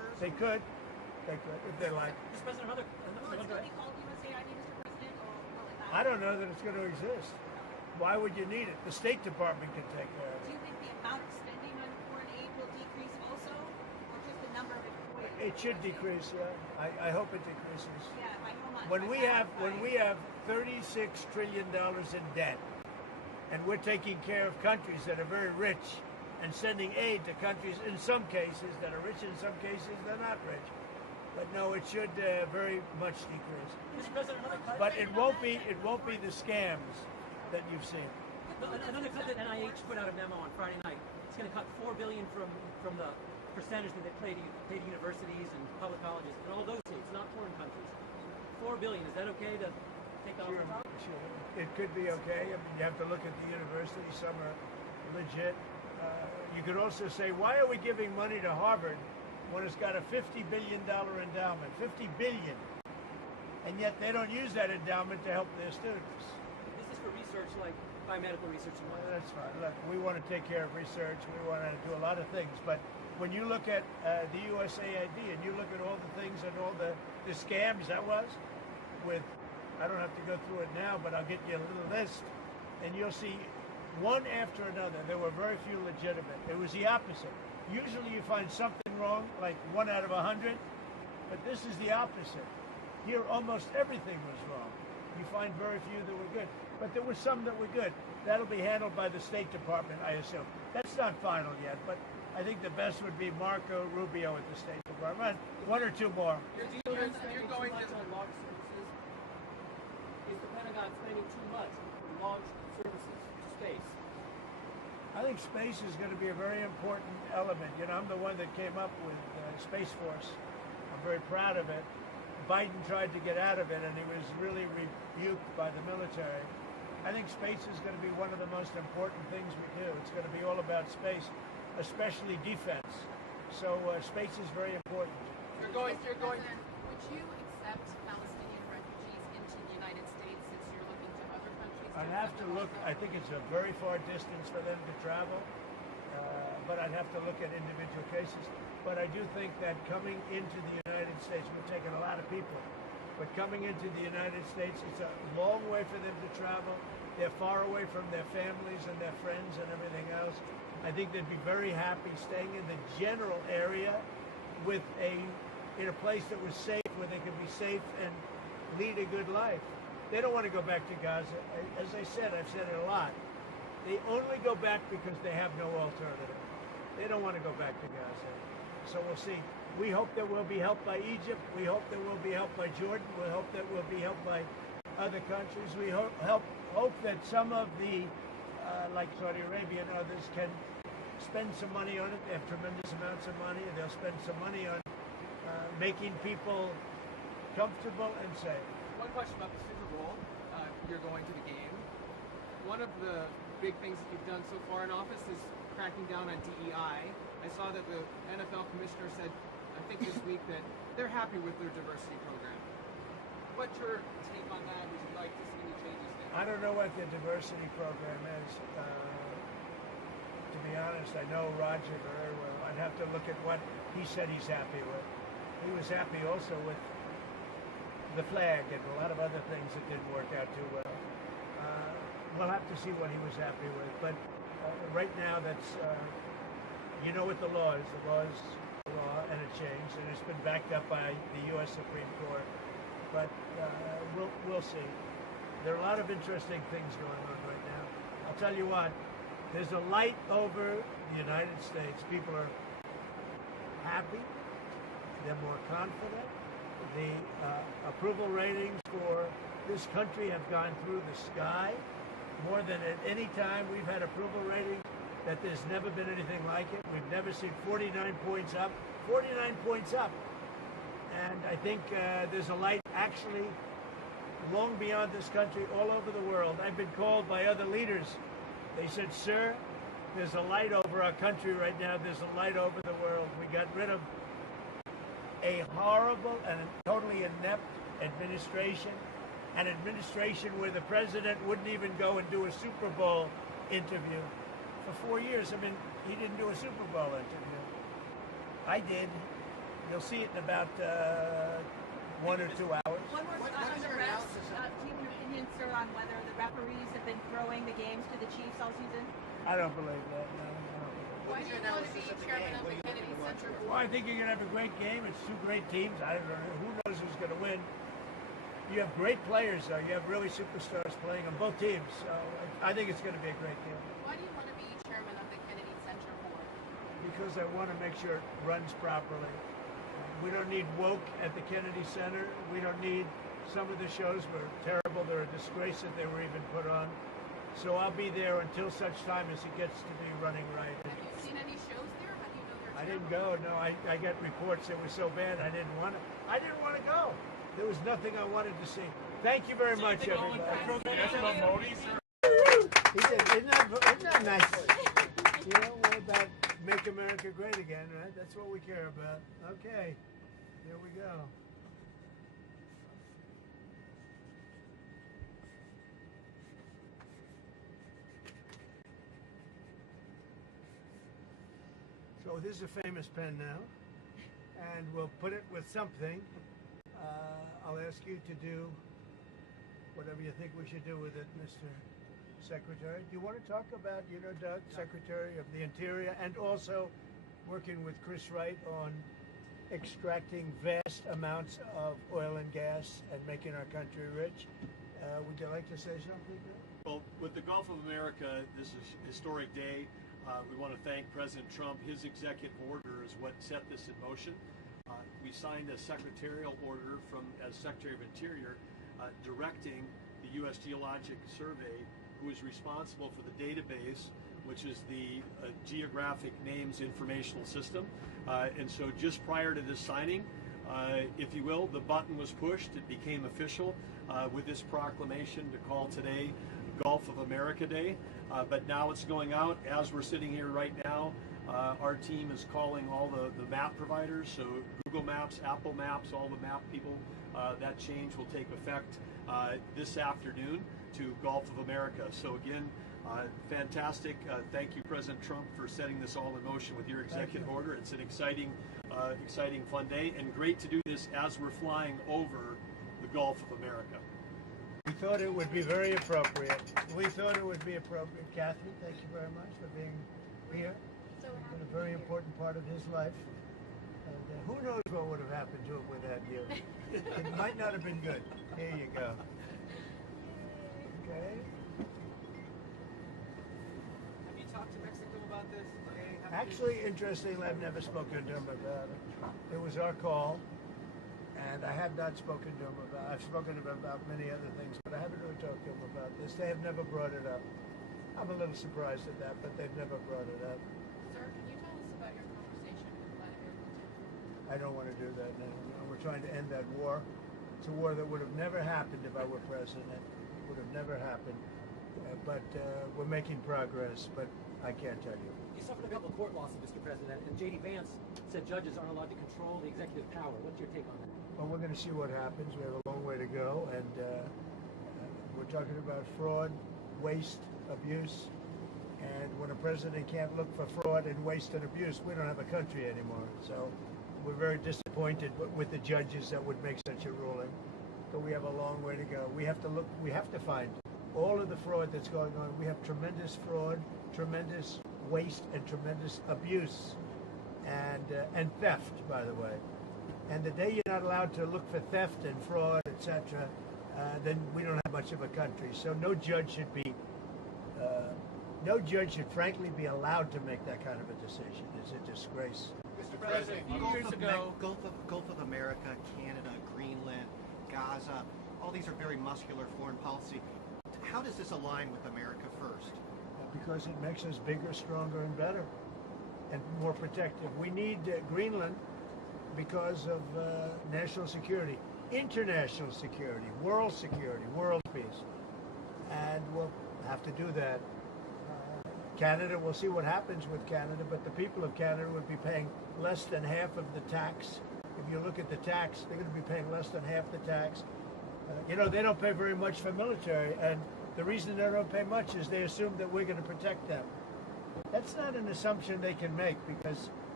They could if they like. Mr. President, Will it still be called USAID, Mr. President, or will it not? I don't know that it's going to exist. Why would you need it? The State Department can take care of Do it. you think the amount of spending on foreign aid will decrease also, or just the number of employees? It should decrease. Yeah, I hope it decreases. Yeah, by how much? When By we have $36 trillion in debt, and we're taking care of countries that are very rich and sending aid to countries in some cases that are rich, in some cases they're not rich. But no, it should very much decrease. Mr. President, But it won't be the scams that you've seen. another cut that NIH put out a memo on Friday night. It's going to cut $4 billion from the percentage that they pay to universities and public colleges in all those states, not foreign countries. $4 billion. Is that okay to take that off the top? Sure. It could be okay. I mean, you have to look at the universities. Some are legit. You could also say, why are we giving money to Harvard when it's got a $50 billion endowment? $50 billion. And yet they don't use that endowment to help their students. This is for research like biomedical research and whatnot. That's fine. Look, we want to take care of research. We want to do a lot of things. But when you look at the USAID and you look at all the things and all the scams that was with, I don't have to go through it now, but I'll get you a little list, and you'll see one after another. There were very few legitimate. It was the opposite. Usually you find something wrong, like 1 out of 100, but this is the opposite. Here, almost everything was wrong. You find very few that were good, but there were some that were good. That'll be handled by the State Department, I assume. That's not final yet, but I think the best would be Marco Rubio at the State Department. One or two more. You're going to launch services. Is the Pentagon spending too much on launch services to space? I think space is going to be a very important element. You know, I'm the one that came up with Space Force. I'm very proud of it. Biden tried to get out of it, and he was really rebuked by the military. I think space is going to be one of the most important things we do. It's going to be all about space, especially defense. So space is very important. You're going. President, would you accept Palestinian refugees into the United States since you're looking to other countries? I'd have to look. I think it's a very far distance for them to travel, but I'd have to look at individual cases. But I do think that coming into the United States, we're taking a lot of people, but coming into the United States, it's a long way for them to travel. They're far away from their families and their friends and everything else. I think they'd be very happy staying in the general area with in a place that was safe, where they could be safe and lead a good life. They don't want to go back to Gaza. As I said, I've said it a lot. They only go back because they have no alternative. They don't want to go back to Gaza. So we'll see. We hope that we'll be helped by Egypt. We hope that we'll be helped by Jordan. We hope that we'll be helped by other countries. We hope that some of the, like Saudi Arabia and others, can spend some money on it. They have tremendous amounts of money, and they'll spend some money on making people comfortable and safe. One question about the Super Bowl. You're going to the game. One of the big things that you've done so far in office is cracking down on DEI. I saw that the NFL commissioner said, I think this week, that they're happy with their diversity program. What's your take on that? Would you like to see any changes there? I don't know what the diversity program is. To be honest, I know Roger very well. I'd have to look at what he said he's happy with. He was happy also with the flag and a lot of other things that didn't work out too well. We'll have to see what he was happy with. But right now, that's, you know what the law is. The law is law, and it changed, and it's been backed up by the U.S. Supreme Court. But we'll see. There are a lot of interesting things going on right now. I'll tell you what, there's a light over the United States. People are happy. They're more confident. The approval ratings for this country have gone through the sky. More than at any time we've had approval ratings that there's never been anything like it. We've never seen 49 points up. 49 points up. And I think there's a light actually long beyond this country, all over the world. I've been called by other leaders. They said, sir, there's a light over our country right now. There's a light over the world. We got rid of a horrible and totally inept administration, an administration where the president wouldn't even go and do a Super Bowl interview. For 4 years, I mean, he didn't do a Super Bowl interview. I did. You'll see it in about 1 or 2 hours. One more What on is the your refs. analysis Do you have an opinion, sir, on whether the referees have been throwing the games to the Chiefs all season? I don't believe that. No, I don't believe that. Why do you want to be chairman of the Kennedy Center Well, I think you're going to have a great game. It's two great teams. I don't know. Who knows who's going to win? You have great players, though. You have really superstars playing on both teams. So I think it's going to be a great game. Why do you want to be chairman of the Kennedy Center board? Because I want to make sure it runs properly. We don't need woke at the Kennedy Center. We don't need some of the shows were terrible. They're a disgrace that they were even put on. So I'll be there until such time as it gets to be running right. Have you seen any shows there? How do you know they're I didn't terrible? go. No, I got reports that were so bad I didn't want to. I didn't want to go. There was nothing I wanted to see. Thank you very much, everybody. Yes, about Modi, sir. He said, isn't that nice? You know, we're about make America great again, right? That's what we care about. Okay, here we go. So this is a famous pen now, and we'll put it with something. I'll ask you to do whatever you think we should do with it, Mr. Secretary. Do you want to talk about, Doug, Secretary of the Interior, and also working with Chris Wright on extracting vast amounts of oil and gas and making our country rich? Would you like to say something? Well, with the Gulf of America, this is a historic day. We want to thank President Trump. His executive order is what set this in motion. We signed a secretarial order as Secretary of Interior directing the U.S. Geologic Survey, who is responsible for the database, which is the Geographic Names Informational System. And so just prior to this signing, if you will, the button was pushed. It became official with this proclamation to call today Gulf of America Day. But now it's going out. As we're sitting here right now, our team is calling all the map providers, so Google Maps, Apple Maps, all the map people. That change will take effect this afternoon to Gulf of America. So again, fantastic. Thank you, President Trump, for setting this all in motion with your executive order. It's an exciting, fun day, and great to do this as we're flying over the Gulf of America. We thought it would be very appropriate. Kathy, thank you very much for being here. It's been a very important part of his life. And who knows what would have happened to him without you. It might not have been good. Here you go. Okay. Have you talked to Mexico about this? Actually, interestingly, I've never spoken to him about it. It was our call, and I have not spoken to him about. I've spoken to him about many other things, but I haven't really talked to him about this. They have never brought it up. I'm a little surprised at that, but they've never brought it up. Sir, can you tell us about your conversation with Vladimir Putin? I don't want to do that now. We're trying to end that war. It's a war that would have never happened if I were president. It would have never happened. But we're making progress, but I can't tell you. You suffered a couple of court losses, Mr. President, and J.D. Vance said judges aren't allowed to control the executive power. What's your take on that? Well, we're going to see what happens. We have a long way to go, and we're talking about fraud, waste, abuse, and when a president can't look for fraud and waste and abuse, we don't have a country anymore. So we're very disappointed with the judges that would make such a ruling, but we have a long way to go. We have to find all of the fraud that's going on. We have tremendous fraud, tremendous waste, and tremendous abuse, and theft, by the way. And the day you're not allowed to look for theft and fraud, etc., then we don't have much of a country. So no judge should frankly be allowed to make that kind of a decision. It's a disgrace. Mr. President, a few years ago, Gulf of America, Canada, Greenland, Gaza, all these are very muscular foreign policy. How does this align with America first? Because it makes us bigger, stronger, and better, and more protective. We need Greenland because of national security, international security, world peace. And we'll have to do that. Canada, we'll see what happens with Canada, but the people of Canada would be paying less than half of the tax. If you look at the tax, they're going to be paying less than half the tax. They don't pay very much for military, and the reason they don't pay much is they assume that we're going to protect them. That's not an assumption they can make, because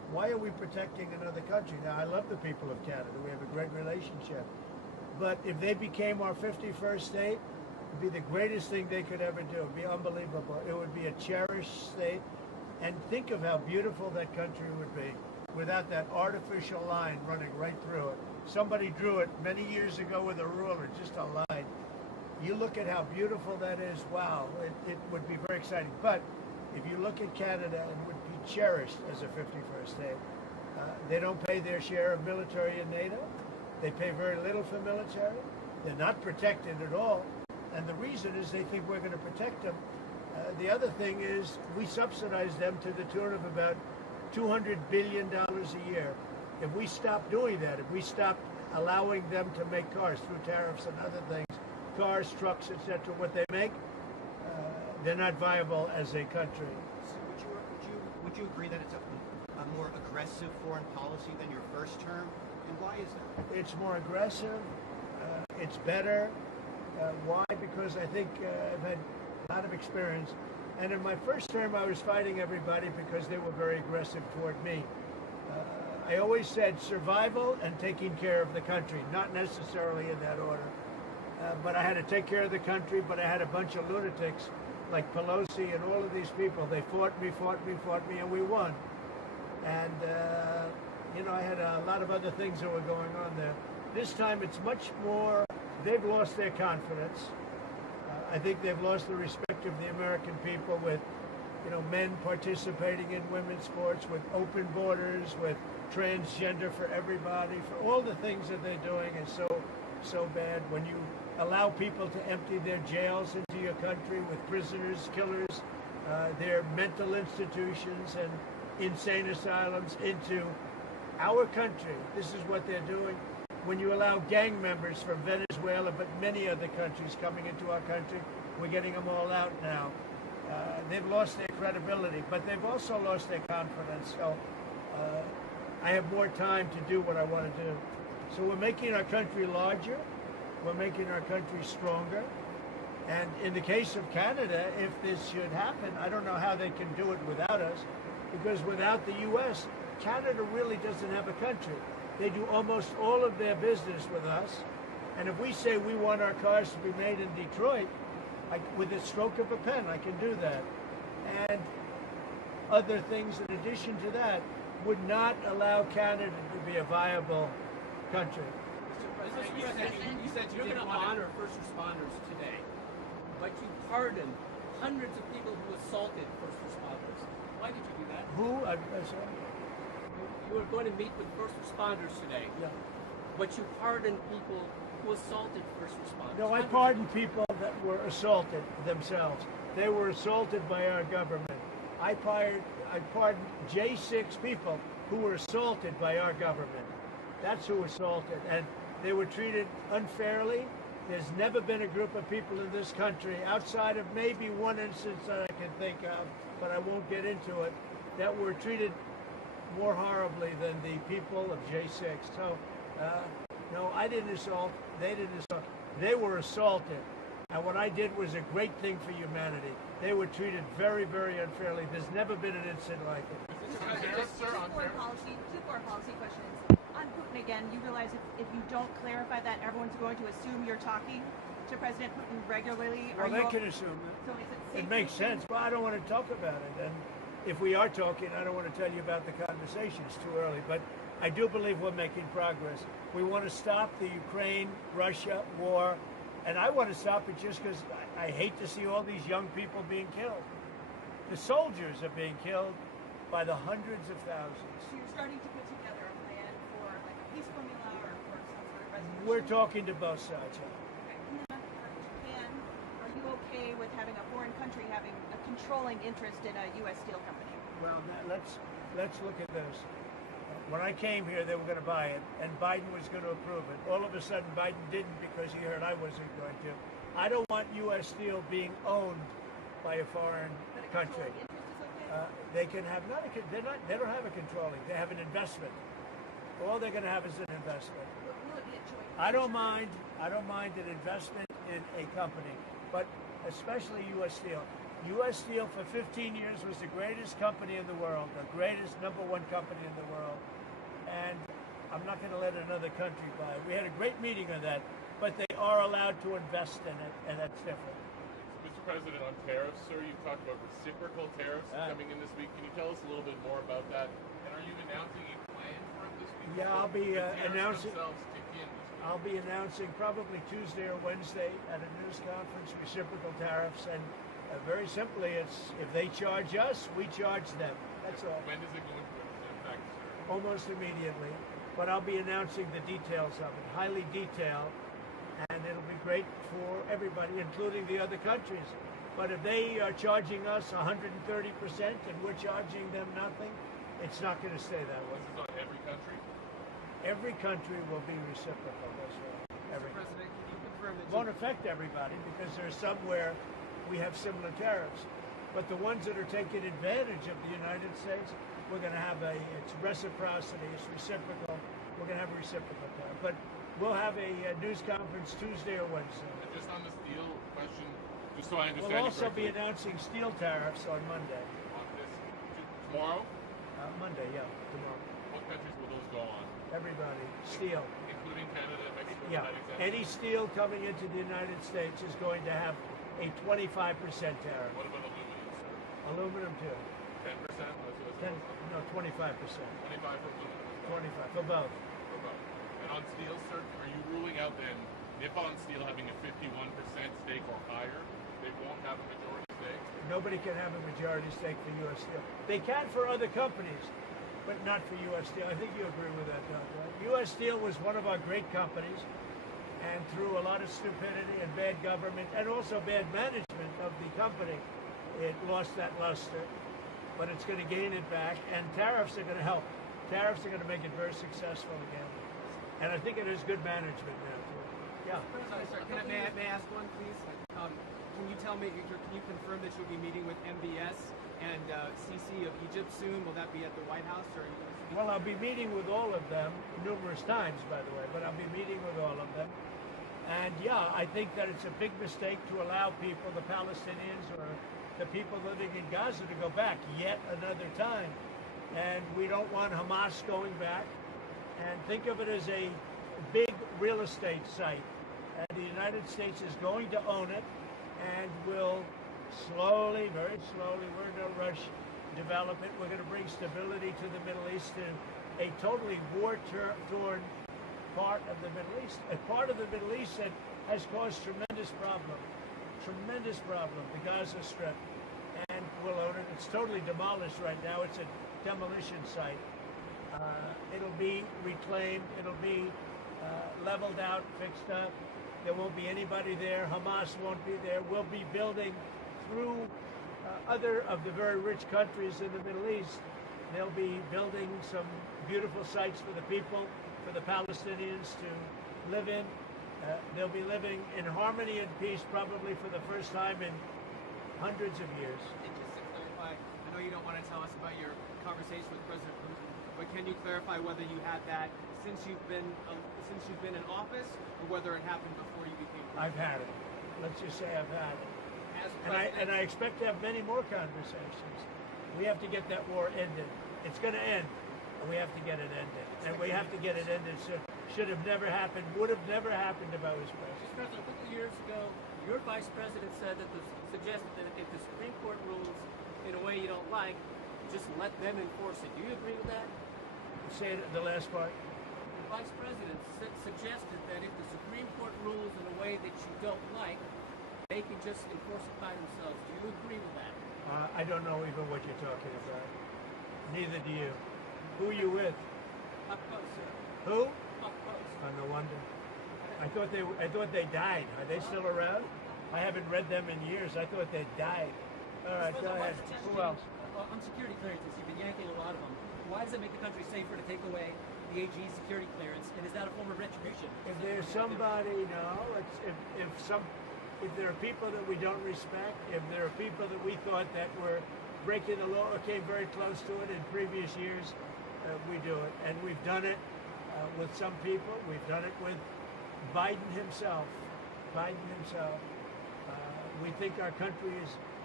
Why are we protecting another country? Now, I love the people of Canada. We have a great relationship. But if they became our 51st state, it would be the greatest thing they could ever do. It would be unbelievable. It would be a cherished state. And think of how beautiful that country would be without that artificial line running right through it. Somebody drew it many years ago with a ruler, just a line. You look at how beautiful that is, wow, it would be very exciting. But if you look at Canada, it would be cherished as a 51st state. They don't pay their share of military in NATO. They pay very little for military. They're not protected at all. And the reason is they think we're going to protect them. The other thing is we subsidize them to the tune of about $200 billion a year. If we stop doing that, if we stop allowing them to make cars through tariffs and other things, cars, trucks, etc., what they make, they're not viable as a country. So would you agree that it's a more aggressive foreign policy than your first term? And why is that? It's more aggressive. It's better. Why? Because I think I've had a lot of experience. And in my first term, I was fighting everybody because they were very aggressive toward me. I always said survival and taking care of the country, not necessarily in that order. But I had to take care of the country, but I had a bunch of lunatics like Pelosi and all of these people. They fought me, and we won. And, I had a lot of other things that were going on there. This time it's much more, they've lost their confidence. I think they've lost the respect of the American people with, men participating in women's sports, with open borders, with transgender for everybody, for all the things that they're doing is so bad. When you allow people to empty their jails into your country with prisoners, killers, their mental institutions and insane asylums into our country, this is what they're doing. When you allow gang members from Venezuela, but many other countries coming into our country, we're getting them all out now. They've lost their credibility, but they've also lost their confidence. So I have more time to do what I want to do. So we're making our country larger. We're making our country stronger. And in the case of Canada, if this should happen, I don't know how they can do it without us, because without the U.S., Canada really doesn't have a country. They do almost all of their business with us. And if we say we want our cars to be made in Detroit, with a stroke of a pen, I can do that. And other things in addition to that would not allow Canada to be a viable country. Mr. President, you said you're going to honor first responders today, but you pardoned hundreds of people who assaulted first responders. Why did you do that? Who? I'm sorry. You were going to meet with first responders today, Yeah. but you pardoned people who assaulted first responders. No, I pardoned people that were assaulted themselves. They were assaulted by our government. I pardoned J6 people who were assaulted by our government. That's who assaulted, and they were treated unfairly. There's never been a group of people in this country, outside of maybe one instance that I can think of, but I won't get into it, that were treated more horribly than the people of J6. So, no, I didn't assault. They didn't assault. They were assaulted. And what I did was a great thing for humanity. They were treated very, very unfairly. There's never been an incident like it. Two foreign policy questions. On Putin again, you realize if you don't clarify that, everyone's going to assume you're talking to President Putin regularly. Well, they can assume that. So is it It makes sense, but I don't want to talk about it. And if we are talking, I don't want to tell you about the conversation. It's too early. But I do believe we're making progress. We want to stop the Ukraine-Russia war. And I want to stop it just because I hate to see all these young people being killed. The soldiers are being killed by the hundreds of thousands. So you're starting to put together a plan for like a peace formula or for some sort of resolution? We're talking to both sides. Okay. And then Japan, are you okay with having a foreign country having a controlling interest in a U.S. steel company? Well, let's look at this. When I came here, they were going to buy it, and Biden was going to approve it. All of a sudden, Biden didn't because he heard I wasn't going to. I don't want U.S. steel being owned by a foreign country. They can have they don't have a controlling. They have an investment. All they're going to have is an investment. Will it be a joint I don't mind an investment in a company, but especially U.S. Steel. U.S. Steel for 15 years was the greatest company in the world, the greatest #1 company in the world. And I'm not going to let another country buy it. We had a great meeting on that, but they are allowed to invest in it, and that's different. Mr. President, on tariffs, sir, you've talked about reciprocal tariffs coming in this week. Can you tell us a little bit more about that? And are you announcing a plan for it this week? Yeah, I'll be announcing. Themselves kick in this week? I'll be announcing probably Tuesday or Wednesday at a news conference, reciprocal tariffs, and very simply, it's if they charge us, we charge them. That's all. When does it go into effect, sir? Almost immediately. But I'll be announcing the details of it, highly detailed, and it'll be great for everybody, including the other countries. But if they are charging us 130% and we're charging them nothing, it's not going to stay that way. This is on every country? Every country will be reciprocal. That's right. Mr. President, can you confirm that Won't affect everybody because there's somewhere we have similar tariffs. But the ones that are taking advantage of the United States, we're going to have it's reciprocity, it's reciprocal. We're going to have a reciprocal tariff. But we'll have a news conference Tuesday or Wednesday. And just on the steel question, just so I understand We'll also be correctly, announcing steel tariffs on Monday. on this tomorrow, Monday, yeah, tomorrow. what countries will those go on? Everybody, steel. Including Canada and Mexico? Yeah, Is that exempt? any steel coming into the United States is going to have a 25% tariff. What about aluminum, sir? Aluminum too. 10%? That's what 10, it's no, 25%. 25 for aluminum. 25 for both. For both. And on steel, sir, are you ruling out then Nippon Steel having a 51% stake or higher? They won't have a majority stake? Nobody can have a majority stake for U.S. Steel. They can for other companies, but not for U.S. Steel. I think you agree with that, don't you? U.S. Steel was one of our great companies, and through a lot of stupidity and bad government, and also bad management of the company, it lost that luster. But it's going to gain it back, and tariffs are going to help. Tariffs are going to make it very successful again. And I think it is good management now, too. Yeah. Sorry, may I ask one, please? Can you tell me, can you confirm that you'll be meeting with MBS and CC of Egypt soon? Will that be at the White House, or are you going to speak? Well, I'll be meeting with all of them numerous times, by the way, but I'll be meeting with all of them. And yeah, I think that it's a big mistake to allow people, the Palestinians or the people living in Gaza, to go back yet another time. And we don't want Hamas going back. And think of it as a big real estate site. And the United States is going to own it and will slowly, very slowly, we're in no rush, develop it. We're going to bring stability to the Middle East, in a totally war-torn part of the Middle East. A part of the Middle East that has caused tremendous problem, the Gaza Strip. And we'll own it. It's totally demolished right now. It's a demolition site. It'll be reclaimed. It'll be leveled out, fixed up. There won't be anybody there. Hamas won't be there. We'll be building through other of the very rich countries in the Middle East. They'll be building some beautiful sites for the people, for the Palestinians to live in. They'll be living in harmony and peace probably for the first time in hundreds of years. And just to clarify, I know you don't want to tell us about your conversation with President Putin, but can you clarify whether you had that since you've been in office, or whether it happened before you became president? I've had it. Let's just say I've had it. As And I expect to have many more conversations. We have to get that war ended. It's going to end, and we have to get it ended. And we have to get it ended. So should have never happened, would have never happened if I was president. Mr. President, a couple of years ago, your vice president suggested that if the Supreme Court rules in a way you don't like, just let them enforce it. Do you agree with that? Say the last part. The vice president suggested that if the Supreme Court rules in a way that you don't like, they can just enforce it by themselves. Do you agree with that? I don't know even what you're talking about. Neither do you. Who are you with? Up close, sir. Who? Up close. Oh, no wonder. I thought they died. Are they still around? I haven't read them in years. I thought they died. All right, go ahead. Who else? On security clearances, you've been yanking a lot of them. Why does it make the country safer to take away the AG's security clearance? And is that a form of retribution? If there's somebody, no. If there are people that we don't respect, if there are people that we thought that were breaking the law or came very close to it in previous years, we do it. And we've done it with some people. We've done it with Biden himself. We think our country is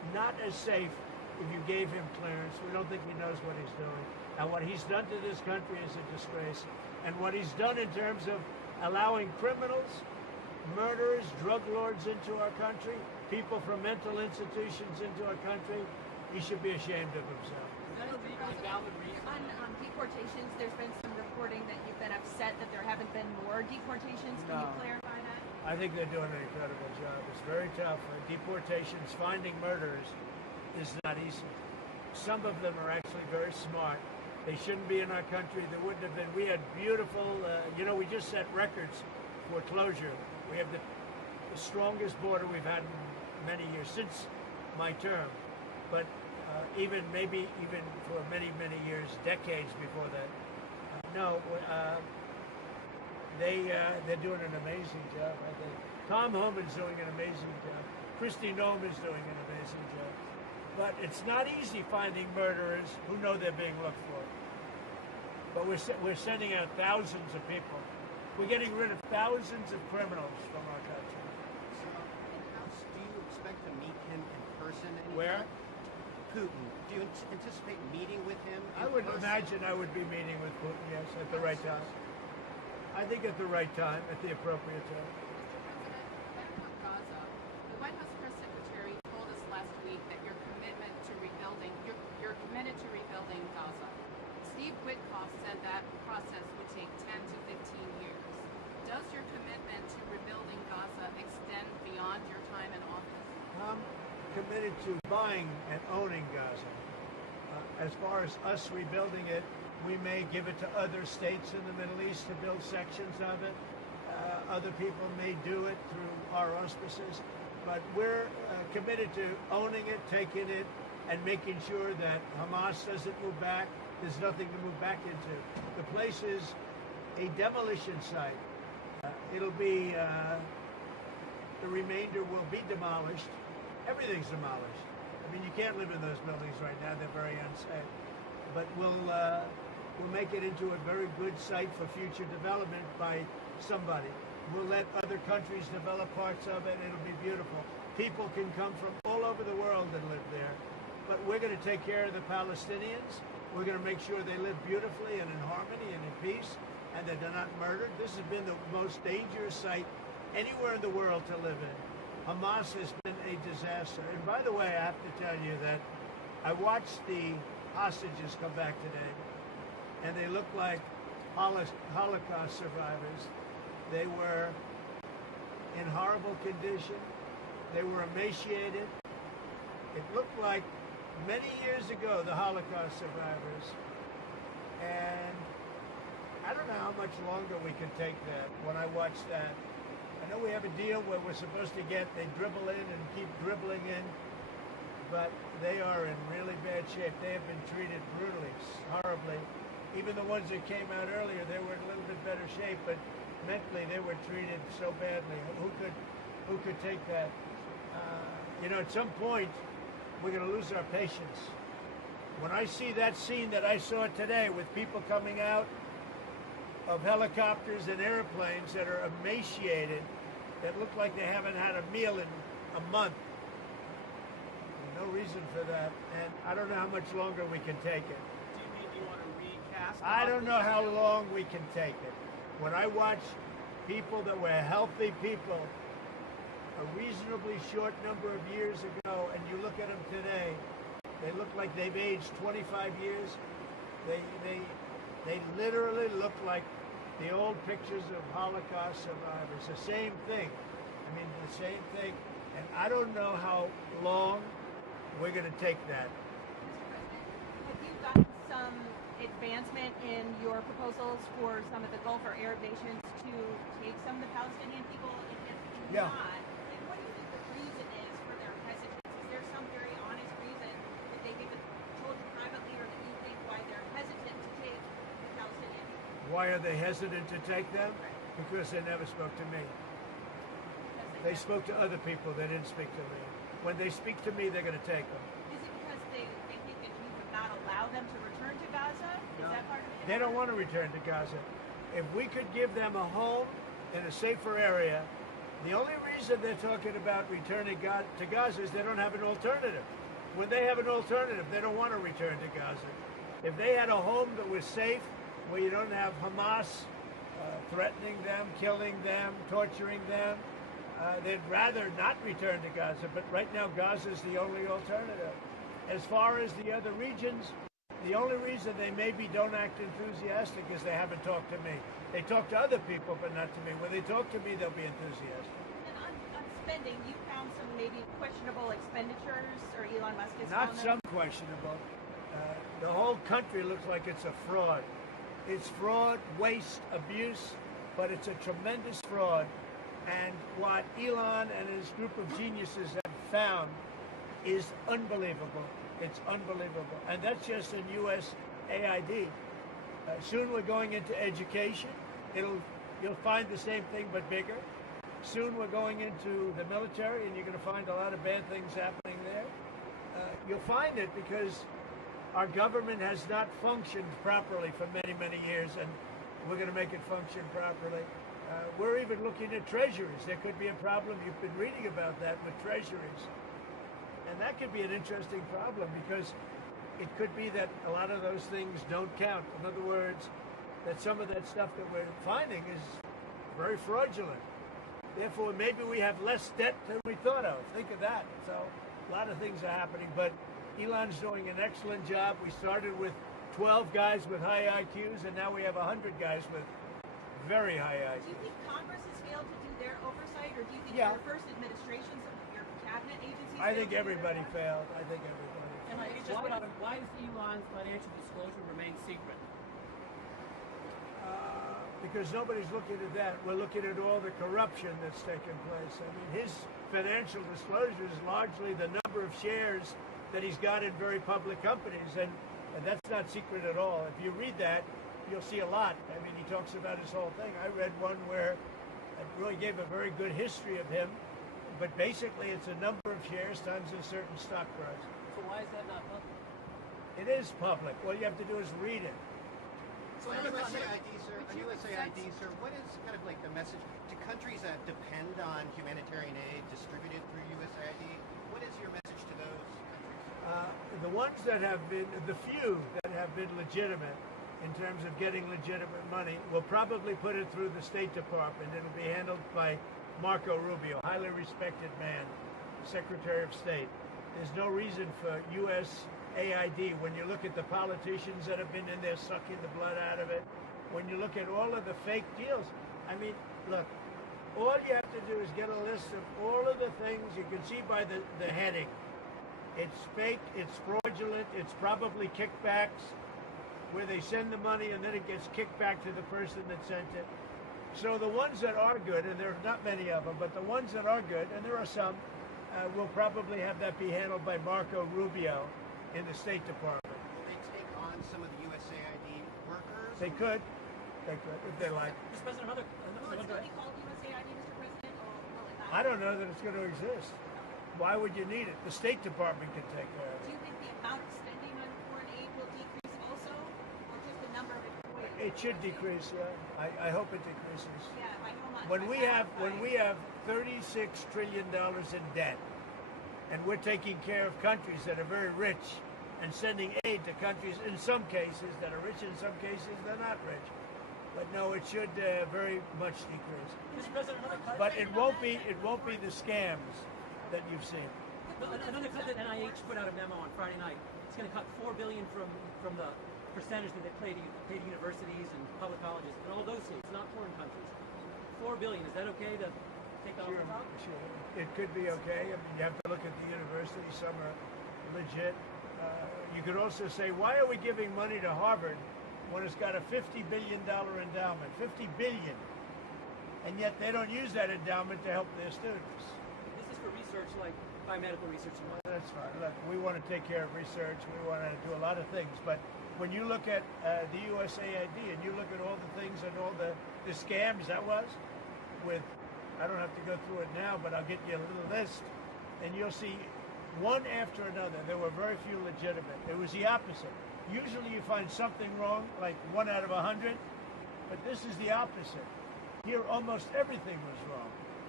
not as safe if you gave him clearance. We don't think he knows what he's doing. And what he's done to this country is a disgrace. And what he's done in terms of allowing criminals, murderers, drug lords into our country, people from mental institutions into our country, he should be ashamed of himself. On deportations, there's been some reporting that you've been upset that there haven't been more deportations. Can you clarify that? I think they're doing an incredible job. It's very tough. Deportations, finding murderers is not easy. Some of them are actually very smart. They shouldn't be in our country. There wouldn't have been. We had beautiful, we just set records for closure. We have the strongest border we've had in many years, since my term. But even for many, many years, decades before that. They're doing an amazing job, I think. Tom Homan's doing an amazing job. Kristi Noem is doing an amazing job. But it's not easy finding murderers who know they're being looked for. But we're sending out thousands of people. We're getting rid of thousands of criminals from our country. So, do you expect to meet him in person anytime? Where? Putin. Do you anticipate meeting with him? I would imagine I would be meeting with Putin, yes, at the right time. I think at the right time, at the appropriate time. Mr. President, back on Gaza, the White House press secretary told us last week that you're committed to rebuilding Gaza. Steve Witkoff said that process would take 10 to 15 years. Does your commitment to rebuilding Gaza extend beyond your time in office? I'm committed to buying and owning Gaza. As far as us rebuilding it, we may give it to other states in the Middle East to build sections of it. Other people may do it through our auspices. But we're committed to owning it, taking it, and making sure that Hamas doesn't move back. There's nothing to move back into. The place is a demolition site. It'll be, the remainder will be demolished. Everything's demolished. I mean, you can't live in those buildings right now. They're very unsafe. But we'll make it into a very good site for future development by somebody. We'll let other countries develop parts of it. It'll be beautiful. People can come from all over the world and live there. But we're going to take care of the Palestinians. We're going to make sure they live beautifully and in harmony and in peace, and that they're not murdered. This has been the most dangerous site anywhere in the world to live in. Hamas has been a disaster. And by the way, I have to tell you that I watched the hostages come back today, and they look like Holocaust survivors. They were in horrible condition. They were emaciated. It looked like many years ago, the Holocaust survivors. And I don't know how much longer we can take that. When I watch that, I know we have a deal where we're supposed to get, they dribble in and keep dribbling in, but they are in really bad shape. They have been treated brutally, horribly. Even the ones that came out earlier, they were in a little bit better shape, but mentally they were treated so badly. Who could take that? At some point, we're going to lose our patience. When I see that scene that I saw today with people coming out of helicopters and airplanes that are emaciated, that look like they haven't had a meal in a month, there's no reason for that. And I don't know how much longer we can take it. Do you mean you want to recast? I don't know how long we can take it. When I watch people that were healthy people a reasonably short number of years ago, and you look at them today, they look like they've aged 25 years. They literally look like the old pictures of Holocaust survivors. The same thing. I mean, the same thing. And I don't know how long we're going to take that. Have you gotten some advancement in your proposals for some of the Gulf or Arab nations to take some of the Palestinian people? And if Yeah. not, then what do you think the reason is for their hesitance? Is there some very honest reason that they've even told you privately, or that you think why they're hesitant to take the Palestinian people? Why are they hesitant to take them? Because they never spoke to me. They spoke to other people. They didn't speak to me. When they speak to me, they're going to take them. Is it because they think that you would not allow them to return to Gaza? Is that part of it? They don't want to return to Gaza. If we could give them a home in a safer area, The only reason they're talking about returning to Gaza is they don't have an alternative. When they have an alternative, they don't want to return to Gaza. If they had a home that was safe, where you don't have Hamas threatening them, killing them, torturing them, they'd rather not return to Gaza. But right now, Gaza is the only alternative. As far as the other regions, the only reason they maybe don't act enthusiastic is they haven't talked to me. They talk to other people, but not to me. When they talk to me, they'll be enthusiastic. And on spending, you found some maybe questionable expenditures, or Elon Musk has Not found some them? questionable. The whole country looks like it's a fraud. It's fraud, waste, abuse, but it's a tremendous fraud. And what Elon and his group of geniuses have found is unbelievable. It's unbelievable. And that's just in U.S. AID. Soon we're going into education. You'll find the same thing but bigger. Soon we're going into the military, and you're going to find a lot of bad things happening there. You'll find it because our government has not functioned properly for many, many years, and we're going to make it function properly. We're even looking at treasuries. There could be a problem. You've been reading about that with treasuries. And that could be an interesting problem because it could be that a lot of those things don't count. In other words, that some of that stuff that we're finding is very fraudulent. Therefore, maybe we have less debt than we thought of. Think of that. So a lot of things are happening, but Elon's doing an excellent job. We started with 12 guys with high IQs, and now we have 100 guys with very high IQs. Do you think Congress has failed to do their oversight, or do you think Yeah. your first administrations, your cabinet agencies? I think failed to do their everybody part? failed. I think everybody. And why does Elon's financial disclosure remain secret? Because nobody's looking at that. We're looking at all the corruption that's taken place. I mean, his financial disclosure is largely the number of shares that he's got in very public companies, and that's not secret at all. If you read that, you'll see a lot. I mean, he talks about his whole thing. I read one where it really gave a very good history of him, but basically it's a number of shares times a certain stock price. So why is that not public? It is public. All you have to do is read it. So on USAID, sir, what is kind of like the message to countries that depend on humanitarian aid distributed through USAID? What is your message to those countries? The ones that have been, the few that have been legitimate in terms of getting legitimate money, will probably put it through the State Department. It'll be handled by Marco Rubio, highly respected man, Secretary of State. There's no reason for USAID, when you look at the politicians that have been in there sucking the blood out of it, when you look at all of the fake deals, I mean, look, all you have to do is get a list of all of the things you can see by the heading. It's fake, it's fraudulent, it's probably kickbacks, where they send the money and then it gets kicked back to the person that sent it. So the ones that are good, and there are not many of them, but the ones that are good, and there are some, will probably have that be handled by Marco Rubio in the State Department. Will they take on some of the USAID workers? They could, if they like. Mr. President, another Will it still be called USAID, Mr. President, or will it not? I don't know that it's going to exist. Why would you need it? The State Department can take care of Do it. you think the amount of spending on foreign aid will decrease also, or just the number of employees? It should decrease, yeah. I hope it decreases. Yeah, by how much? When By we have $36 trillion in debt, and we're taking care of countries that are very rich and sending aid to countries in some cases that are rich, in some cases they're not rich. But no, it should very much decrease. Mr. President, But it won't be the scams that you've seen. another cut that NIH put out a memo on Friday night. It's going to cut $4 billion from the percentage that they pay to universities and public colleges and all those states, not foreign countries. $4 billion. Is that okay to take off the top? Sure. It could be okay. I mean, you have to look at the universities. Some are legit. You could also say, why are we giving money to Harvard when it's got a $50 billion endowment? $50 billion. And yet they don't use that endowment to help their students. This is for research like biomedical research and whatnot. That's fine. Look, we want to take care of research. We want to do a lot of things. But when you look at the USAID and you look at all the things and all the scams that was with, I don't have to go through it now, but I'll get you a little list, and you'll see one after another. There were very few legitimate. It was the opposite. Usually you find something wrong, like 1 out of 100, but this is the opposite. Here, almost everything was wrong.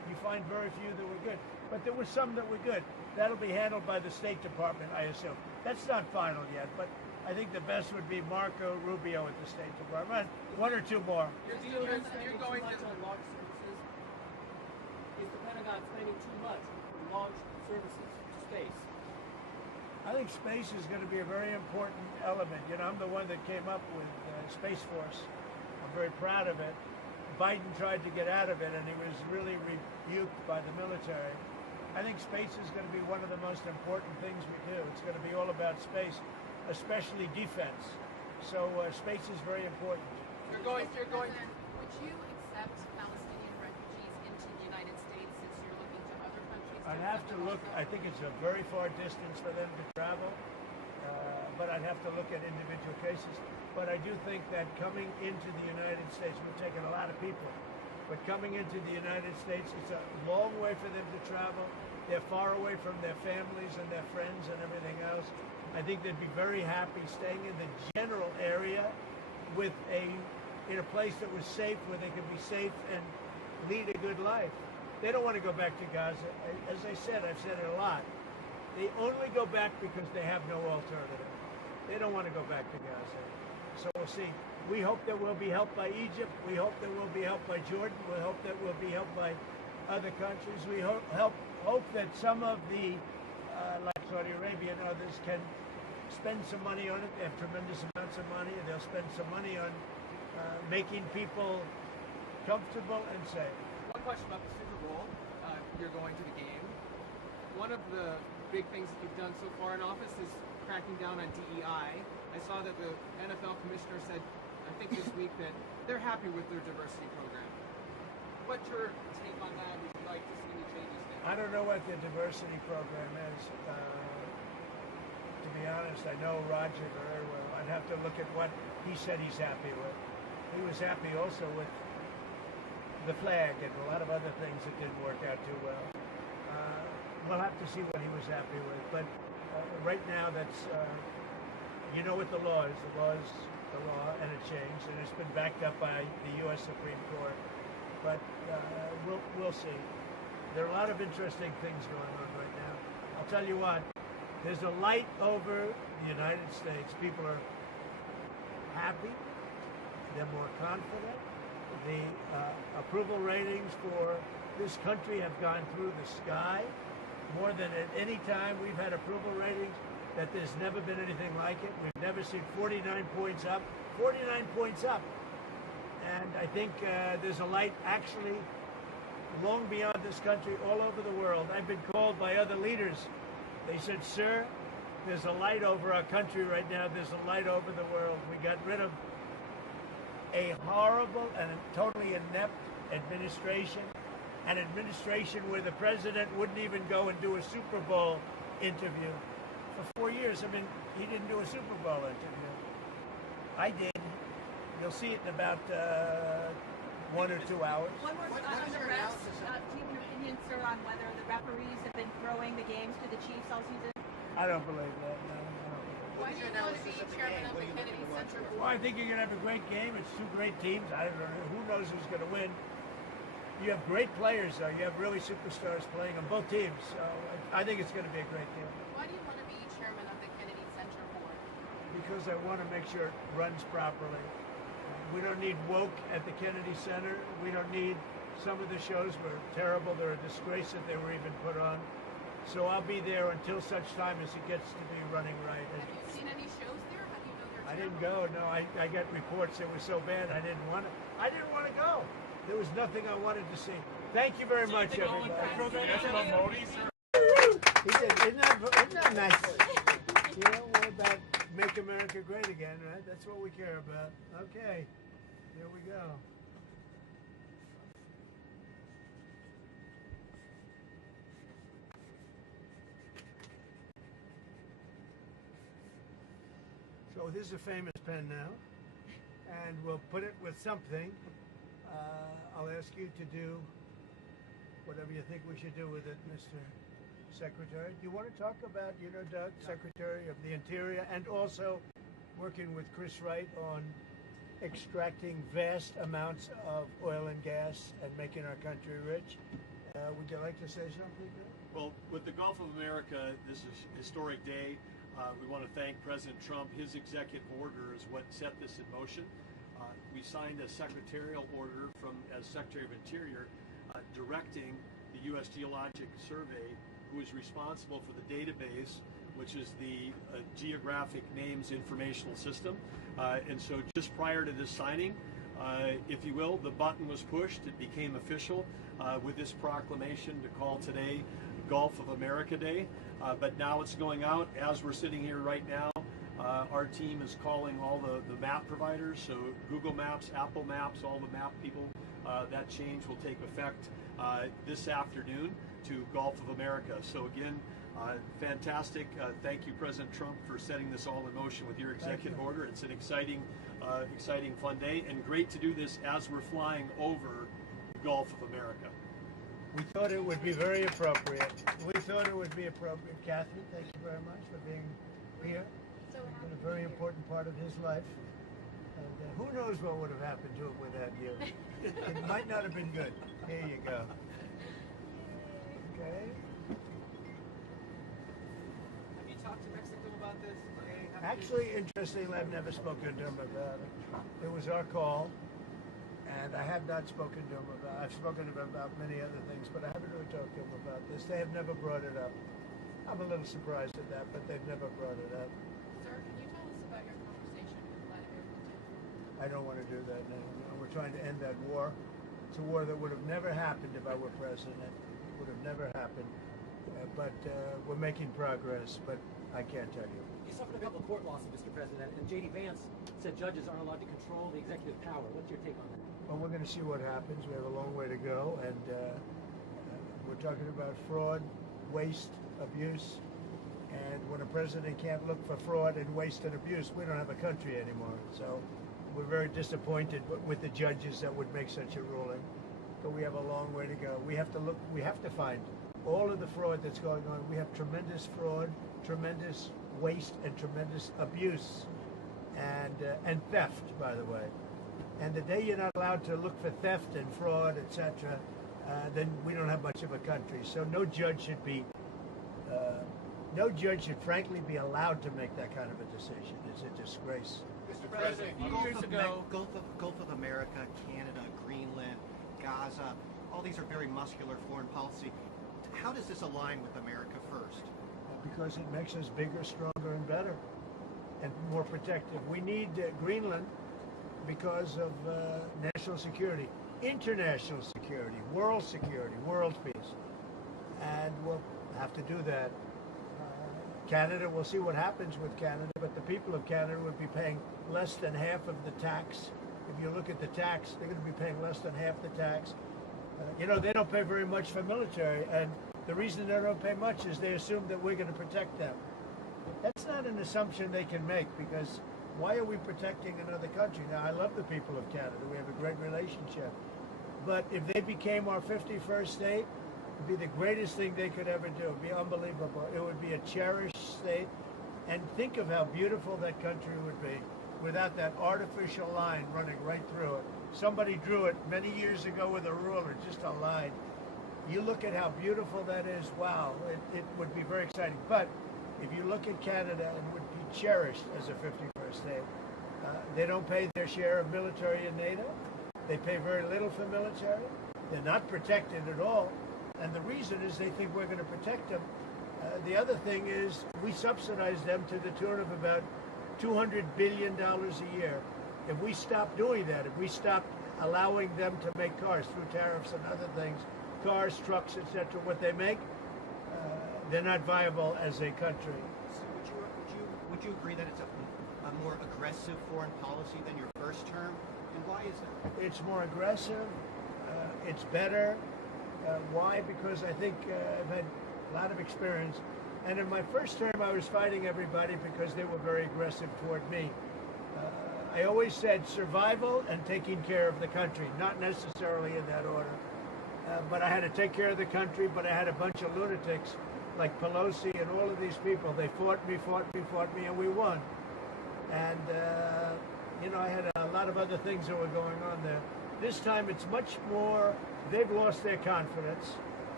You find very few that were good. But there were some that were good. That'll be handled by the State Department, I assume. That's not final yet, but I think the best would be Marco Rubio at the State Department. One or two more. You're going to on launch services. Is the Pentagon spending too much on launch services to space? I think space is going to be a very important element. You know, I'm the one that came up with Space Force. I'm very proud of it. Biden tried to get out of it, and he was really rebuked by the military. I think space is going to be one of the most important things we do. It's going to be all about space, especially defense. So space is very important. You're going. Would you accept Palestinian refugees into the United States since you're looking to other countries? I'd have to look. I think it's a very far distance for them to travel, but I'd have to look at individual cases. But I do think that coming into the United States, we're taking a lot of people, but coming into the United States, it's a long way for them to travel. They're far away from their families and their friends and everything else. I think they'd be very happy staying in the general area with in a place that was safe, where they could be safe and lead a good life. They don't want to go back to Gaza. As I said, I've said it a lot. They only go back because they have no alternative. They don't want to go back to Gaza. So we'll see. We hope that we'll be helped by Egypt. We hope that we'll be helped by Jordan. We hope that we'll be helped by other countries. We hope that some of the, like Saudi Arabia and others, can spend some money on it. They have tremendous amounts of money, and they'll spend some money on making people comfortable and safe. One question about the Super Bowl. You're going to the game. One of the big things that you've done so far in office is cracking down on DEI. I saw that the NFL commissioner said, I think this week, that they're happy with their diversity program. What's your take on that? Would you like to see any changes there? I don't know what the diversity program is. To be honest, I know Roger very well. I'd have to look at what he said he's happy with. He was happy also with the flag and a lot of other things that didn't work out too well. We'll have to see what he was happy with. But right now, that's, you know what the law is. The law is the law, and it changed, and it's been backed up by the U.S. Supreme Court. But we'll see. There are a lot of interesting things going on right now. I'll tell you what, there's a light over the United States. People are happy. They're more confident. The approval ratings for this country have gone through the sky. More than at any time we've had approval ratings that there's never been anything like it. We've never seen 49 points up. 49 points up. And I think there's a light actually long beyond this country, all over the world. I've been called by other leaders. They said, sir, there's a light over our country right now. There's a light over the world. We got rid of a horrible and totally inept administration, an administration where the president wouldn't even go and do a Super Bowl interview. For 4 years, I mean, he didn't do a Super Bowl interview. I did. You'll see it in about 1 or 2 hours. One more on the refs. Do you have an opinion, sir, on whether the referees have been throwing the games to the Chiefs all season? I don't believe that. No, I don't believe that. Why do you want to be chairman of the Kennedy Center Board? Well, I think you're going to have a great game. It's two great teams. I don't know. Who knows who's going to win? You have great players, though. You have really superstars playing on both teams. So I think it's going to be a great game. Why do you want to be chairman of the Kennedy Center Board? Because I want to make sure it runs properly. We don't need woke at the Kennedy Center. We don't need, some of the shows were terrible. They're a disgrace that they were even put on. So I'll be there until such time as it gets to be running right. Have you seen any shows there? How do you know they're I terrible? didn't go. No, I got reports it was so bad I didn't want to go. There was nothing I wanted to see. Thank you very much, everybody. Yes, about Modi, sir. He said, isn't that nice? You know, we're about make America great again, right? That's what we care about. Okay, here we go. So this is a famous pen now, and we'll put it with something. I'll ask you to do whatever you think we should do with it, Mr. Secretary. Do you want to talk about, Doug, Secretary of the Interior, and also working with Chris Wright on extracting vast amounts of oil and gas and making our country rich? Would you like to say something? Well, with the Gulf of America, this is a historic day. We want to thank President Trump. His executive order is what set this in motion. We signed a secretarial order as Secretary of Interior directing the U.S. Geologic Survey, who is responsible for the database, which is the Geographic Names Informational System. And so just prior to this signing, if you will, the button was pushed. It became official with this proclamation to call today Gulf of America Day. But now it's going out as we're sitting here right now. Our team is calling all the map providers, so Google Maps, Apple Maps, all the map people. That change will take effect this afternoon to Gulf of America. So again, fantastic. Thank you, President Trump, for setting this all in motion with your executive order. It's an exciting, fun day, and great to do this as we're flying over the Gulf of America. We thought it would be very appropriate. Kathy, thank you very much for being here. It's been a very important part of his life. And who knows what would have happened to him without you. It might not have been good. Here you go. Okay. Have you talked to Mexico about this? Actually, interestingly, I've never spoken to him about it. It was our call, and I have not spoken to him about it. I've spoken to him about many other things, but I haven't really talked to him about this. They have never brought it up. I'm a little surprised at that, but they've never brought it up. Sir, can you tell us about your conversation with Vladimir Putin? I don't want to do that now. We're trying to end that war. It's a war that would have never happened if I were president. It would have never happened. But we're making progress, but I can't tell you. You suffered a couple of court losses, Mr. President, and J.D. Vance said judges aren't allowed to control the executive power. What's your take on that? Well, we're going to see what happens. We have a long way to go, and we're talking about fraud, waste, abuse, and when a president can't look for fraud and waste and abuse, we don't have a country anymore. So we're very disappointed with the judges that would make such a ruling, but we have a long way to go. We have to find all of the fraud that's going on. We have tremendous fraud, tremendous waste, and tremendous abuse, and theft, by the way. And the day you're not allowed to look for theft and fraud, etc., then we don't have much of a country. So no judge should frankly be allowed to make that kind of a decision. It's a disgrace. Mr. President, a few years ago, Gulf of America, Canada, Greenland, Gaza, all these are very muscular foreign policy. How does this align with America first? Because it makes us bigger, stronger, and better, and more protective. We need Greenland because of national security, international security, world peace, and we'll have to do that. Canada, we'll see what happens with Canada, but the people of Canada would be paying less than half of the tax. If you look at the tax, they're going to be paying less than half the tax. They don't pay very much for military, and the reason they don't pay much is they assume that we're going to protect them. That's not an assumption they can make, because why are we protecting another country? Now, I love the people of Canada. We have a great relationship. But if they became our 51st state, it would be the greatest thing they could ever do. It would be unbelievable. It would be a cherished state. And think of how beautiful that country would be without that artificial line running right through it. Somebody drew it many years ago with a ruler, just a line. You look at how beautiful that is, wow, it would be very exciting. But if you look at Canada, it would be cherished as a 51st state. They don't pay their share of military in NATO. They pay very little for military. They're not protected at all. And the reason is they think we're going to protect them. The other thing is we subsidize them to the tune of about $200 billion a year. If we stop doing that, if we stop allowing them to make cars through tariffs and other things, cars, trucks, etc., what they make, they're not viable as a country. So would you agree that it's a more aggressive foreign policy than your first term? And why is that? It's more aggressive. It's better. Why? Because I think I've had a lot of experience. And in my first term, I was fighting everybody because they were very aggressive toward me. I always said survival and taking care of the country, not necessarily in that order. But I had to take care of the country, but I had a bunch of lunatics like Pelosi and all of these people. They fought me, and we won. And, I had a lot of other things that were going on there. This time it's much more, they've lost their confidence.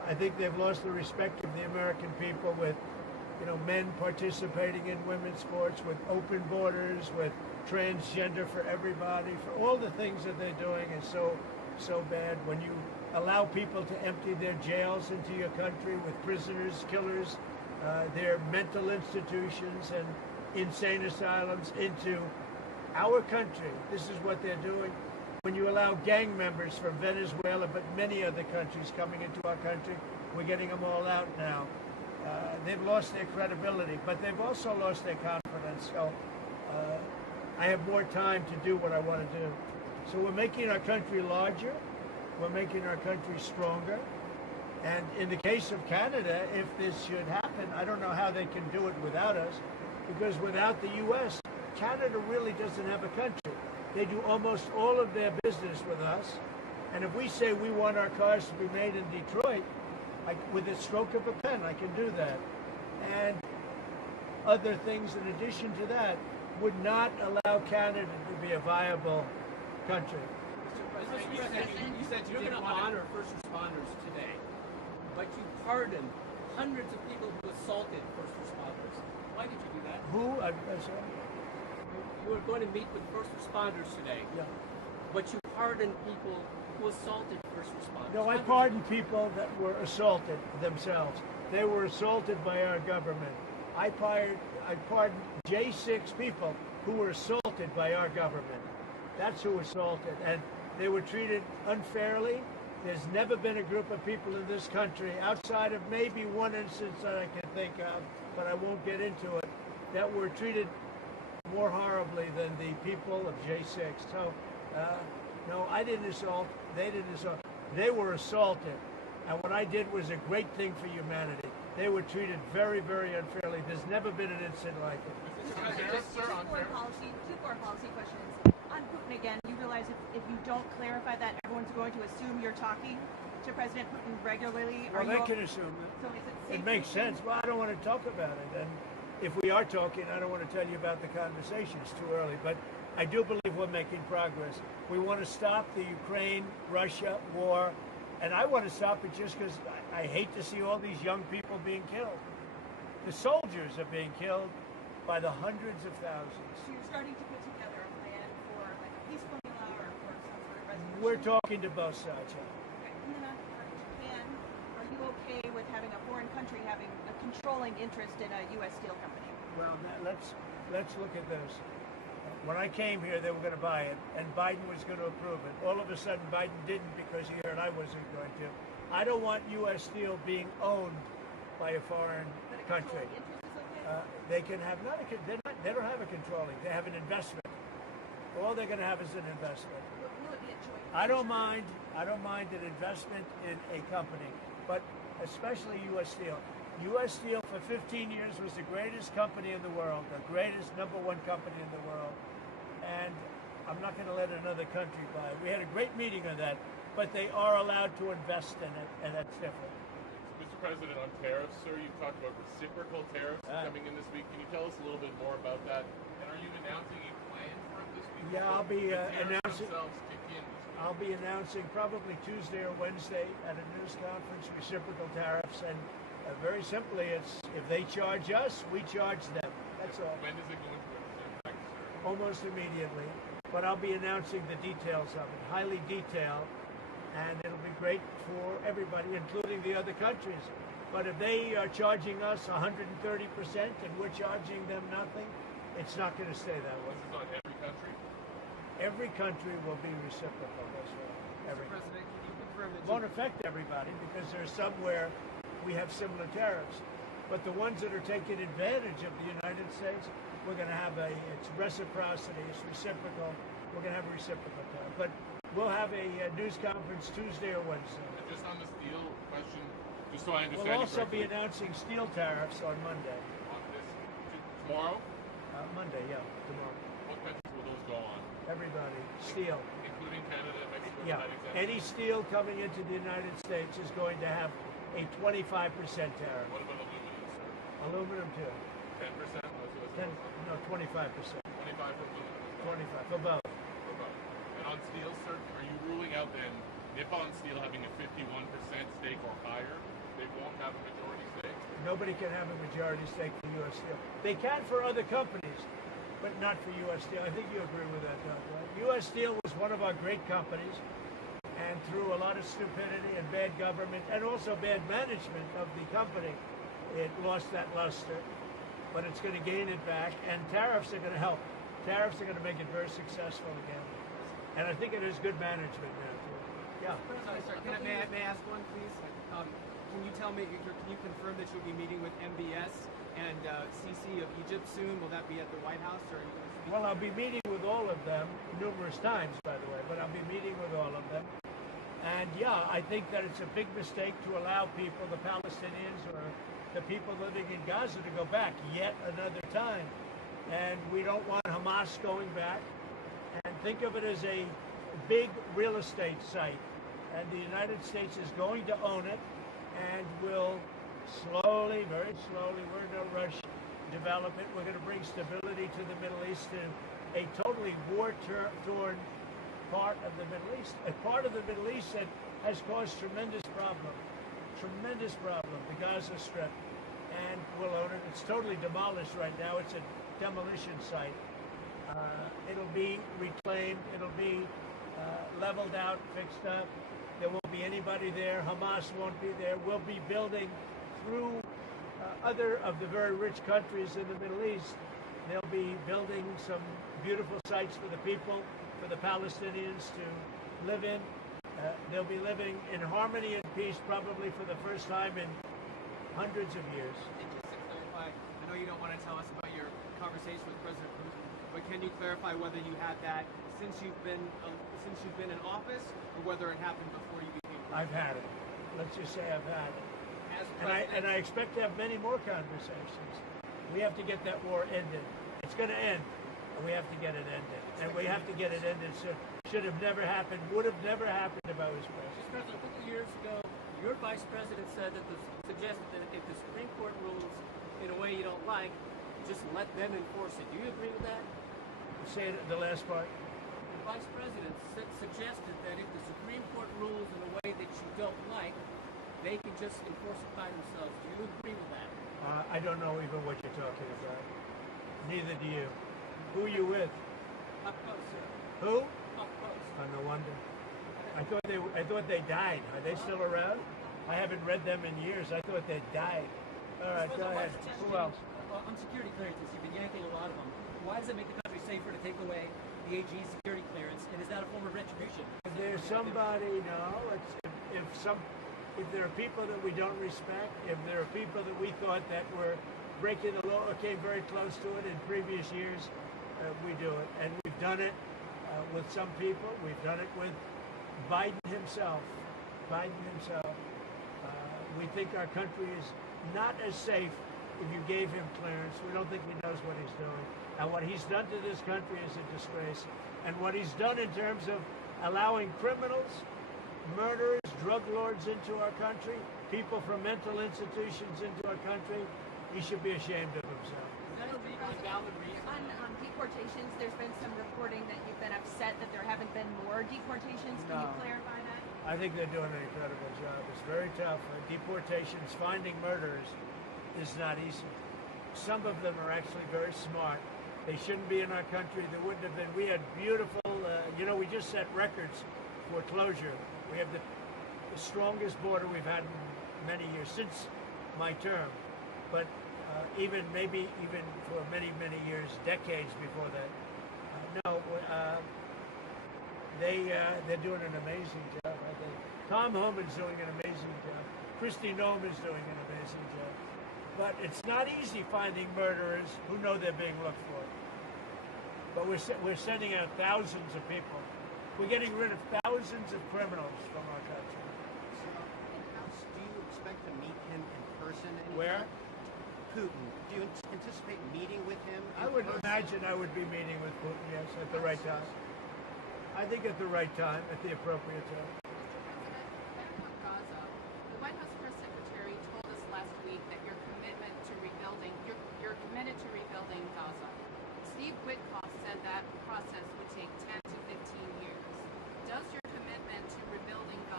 I think they've lost the respect of the American people with, men participating in women's sports, with open borders, with transgender for everybody, for all the things that they're doing is so bad. When you allow people to empty their jails into your country with prisoners, killers, their mental institutions and insane asylums into our country, this is what they're doing. When you allow gang members from Venezuela, but many other countries coming into our country, we're getting them all out now. They've lost their credibility, but they've also lost their confidence. So I have more time to do what I want to do. So we're making our country larger. We're making our country stronger. And in the case of Canada, if this should happen, I don't know how they can do it without us, because without the U.S., Canada really doesn't have a country. They do almost all of their business with us. And if we say we want our cars to be made in Detroit, with a stroke of a pen, I can do that. And other things in addition to that would not allow Canada to be a viable country. Mr. President, you said you're going to honor first responders today, but you pardoned hundreds of people who assaulted first responders. Why did you do that? Who? I'm sorry? You were going to meet with first responders today, Yeah. but you pardoned people who assaulted first responders. No, I pardoned people that were assaulted themselves. They were assaulted by our government. I pardoned J6 people who were assaulted by our government. That's who assaulted, and they were treated unfairly. There's never been a group of people in this country, outside of maybe one instance that I can think of, but I won't get into it, that were treated more horribly than the people of J6. So, no, I didn't assault. They didn't assault. They were assaulted, and what I did was a great thing for humanity. They were treated very, very unfairly. There's never been an incident like it. Two foreign policy questions. On Putin again, you realize if you don't clarify that, everyone's going to assume you're talking to President Putin regularly. Well, they can assume that. So is it It makes sense. Well, I don't want to talk about it. And if we are talking, I don't want to tell you about the conversation. It's too early. But I do believe we're making progress. We want to stop the Ukraine-Russia war. And I want to stop it just because I hate to see all these young people being killed. The soldiers are being killed by the hundreds of thousands. So you're starting to put together a plan for like a peace formula or for some sort of resolution? We're talking to both sides. Okay. And then for Japan, are you okay with having a foreign country having a controlling interest in a U.S. steel company? Well, let's look at this. When I came here, they were going to buy it, and Biden was going to approve it. All of a sudden, Biden didn't because he heard I wasn't going to. I don't want U.S. steel being owned by a foreign country. They can have they don't have a controlling. They have an investment. All they're going to have is an investment. Will it be a joint I don't mind an investment in a company, but especially U.S. Steel. U.S. Steel for 15 years was the greatest company in the world, the greatest #1 company in the world, and I'm not going to let another country buy it. We had a great meeting on that, but they are allowed to invest in it, and that's different. Mr. President, on tariffs, sir, you've talked about reciprocal tariffs coming in this week. Can you tell us a little bit more about that? And are you announcing a plan for it this week? Yeah, I'll be announcing. Kick in. I'll be announcing probably Tuesday or Wednesday at a news conference, reciprocal tariffs, and very simply, it's if they charge us, we charge them. That's all. When does it go into effect, sir? Almost immediately. But I'll be announcing the details of it, highly detailed, and it'll be great for everybody, including the other countries. But if they are charging us 130% and we're charging them nothing, it's not going to stay that way. This is on every country? Every country will be reciprocal. That's right. Every. Mr. President, can you confirm that Won't affect everybody because there's somewhere we have similar tariffs. But the ones that are taking advantage of the United States, we're going to have it's reciprocity, it's reciprocal. We're going to have a reciprocal tariff. But we'll have a news conference Tuesday or Wednesday. And just on the steel question, just so I understand We'll also correctly, be announcing steel tariffs on Monday. on this tomorrow, Monday, yeah, tomorrow. what countries will those go on? Everybody, steel. Including Canada, Mexico, Yeah, United States? any steel coming into the United States is going to have a 25% tariff. What about aluminum, sir? Aluminum too. 10%? 25%. 25 for aluminum. 25 for both. For both. And on steel, sir, are you ruling out then Nippon Steel having a 51% stake or higher, they won't have a majority stake? Nobody can have a majority stake for U.S. Steel. They can for other companies, but not for U.S. Steel. I think you agree with that, Doug, right? U.S. Steel was one of our great companies, and through a lot of stupidity and bad government and also bad management of the company, it lost that luster. But it's going to gain it back, and tariffs are going to help. Tariffs are going to make it very successful again. And I think it is good management now, too. Yeah. Sorry, may I ask one, please? Can you tell me, can you confirm that you'll be meeting with MBS and CC of Egypt soon? Will that be at the White House? Or are you going to speak? Well, I'll be meeting with all of them numerous times, by the way, but I'll be meeting with all of them. And yeah, I think that it's a big mistake to allow people, the Palestinians or the people living in Gaza, to go back yet another time. And we don't want Hamas going back. And think of it as a big real estate site. And the United States is going to own it and will slowly, very slowly, we're in no rush, develop it. We're going to bring stability to the Middle East, in a totally war-torn part of the Middle East. A part of the Middle East that has caused tremendous problem, the Gaza Strip. And we'll own it. It's totally demolished right now. It's a demolition site. It'll be reclaimed. It'll be leveled out, fixed up. There won't be anybody there. Hamas won't be there. We'll be building through other of the very rich countries in the Middle East. They'll be building some beautiful sites for the people, for the Palestinians to live in. They'll be living in harmony and peace probably for the first time in hundreds of years. And just to clarify, I know you don't want to tell us about your conversation with President Putin, but can you clarify whether you had that since you've been in office, or whether it happened before you became president? I've had it. Let's just say I've had it. As And I expect to have many more conversations. We have to get that war ended. It's going to end, and we have to get it ended. And we have to get it ended soon. Should have never happened, would have never happened if I was president. Mr. President, a couple of years ago, your vice president suggested that if the Supreme Court rules in a way you don't like, just let them enforce it. Do you agree with that? Say the last part. The vice president suggested that if the Supreme Court rules in a way that you don't like, they can just enforce it by themselves. Do you agree with that? I don't know even what you're talking about. Neither do you. Who are you with? Up close, sir. Who? Up close. Oh, no wonder. I thought they died. Are they still around? I haven't read them in years. I thought they died. All right, go ahead. Who else? On security clearances, you've been yanking a lot of them. Why does it make the country safer to take away the AG security clearance? And is that a form of retribution? If there's somebody, no. If there are people that we don't respect, if there are people that we thought that were breaking the law or came very close to it in previous years, we do it. And we've done it with some people. We've done it with Biden himself. We think our country is not as safe if you gave him clearance. We don't think he knows what he's doing. And what he's done to this country is a disgrace. And what he's done in terms of allowing criminals, murderers, drug lords into our country, people from mental institutions into our country, he should be ashamed of himself. Is that a legally valid reason? On deportations, there's been some reporting that you've been upset that there haven't been more deportations. Can you No. clarify that? I think they're doing an incredible job. It's very tough. Deportations, finding murderers is not easy. Some of them are actually very smart. They shouldn't be in our country. There wouldn't have been. We had beautiful, we just set records for closure. We have the strongest border we've had in many years, since my term. But even for many, many years, decades before that. They're doing an amazing job, I think. Tom Homan's doing an amazing job. Kristi Noem is doing an amazing job. But it's not easy finding murderers who know they're being looked for. But we're sending out thousands of people. We're getting rid of thousands of criminals from our country. Do you expect to meet him in person anytime? Where? Putin. Do you anticipate meeting with him? I would imagine I would be meeting with Putin, yes, at the right time. I think at the right time, at the appropriate time. Mr. President, back on Gaza, the White House press secretary told us last week that you're committed to rebuilding Gaza. Steve Witkoff said that process would take 10 to 15 years. Does your commitment to rebuilding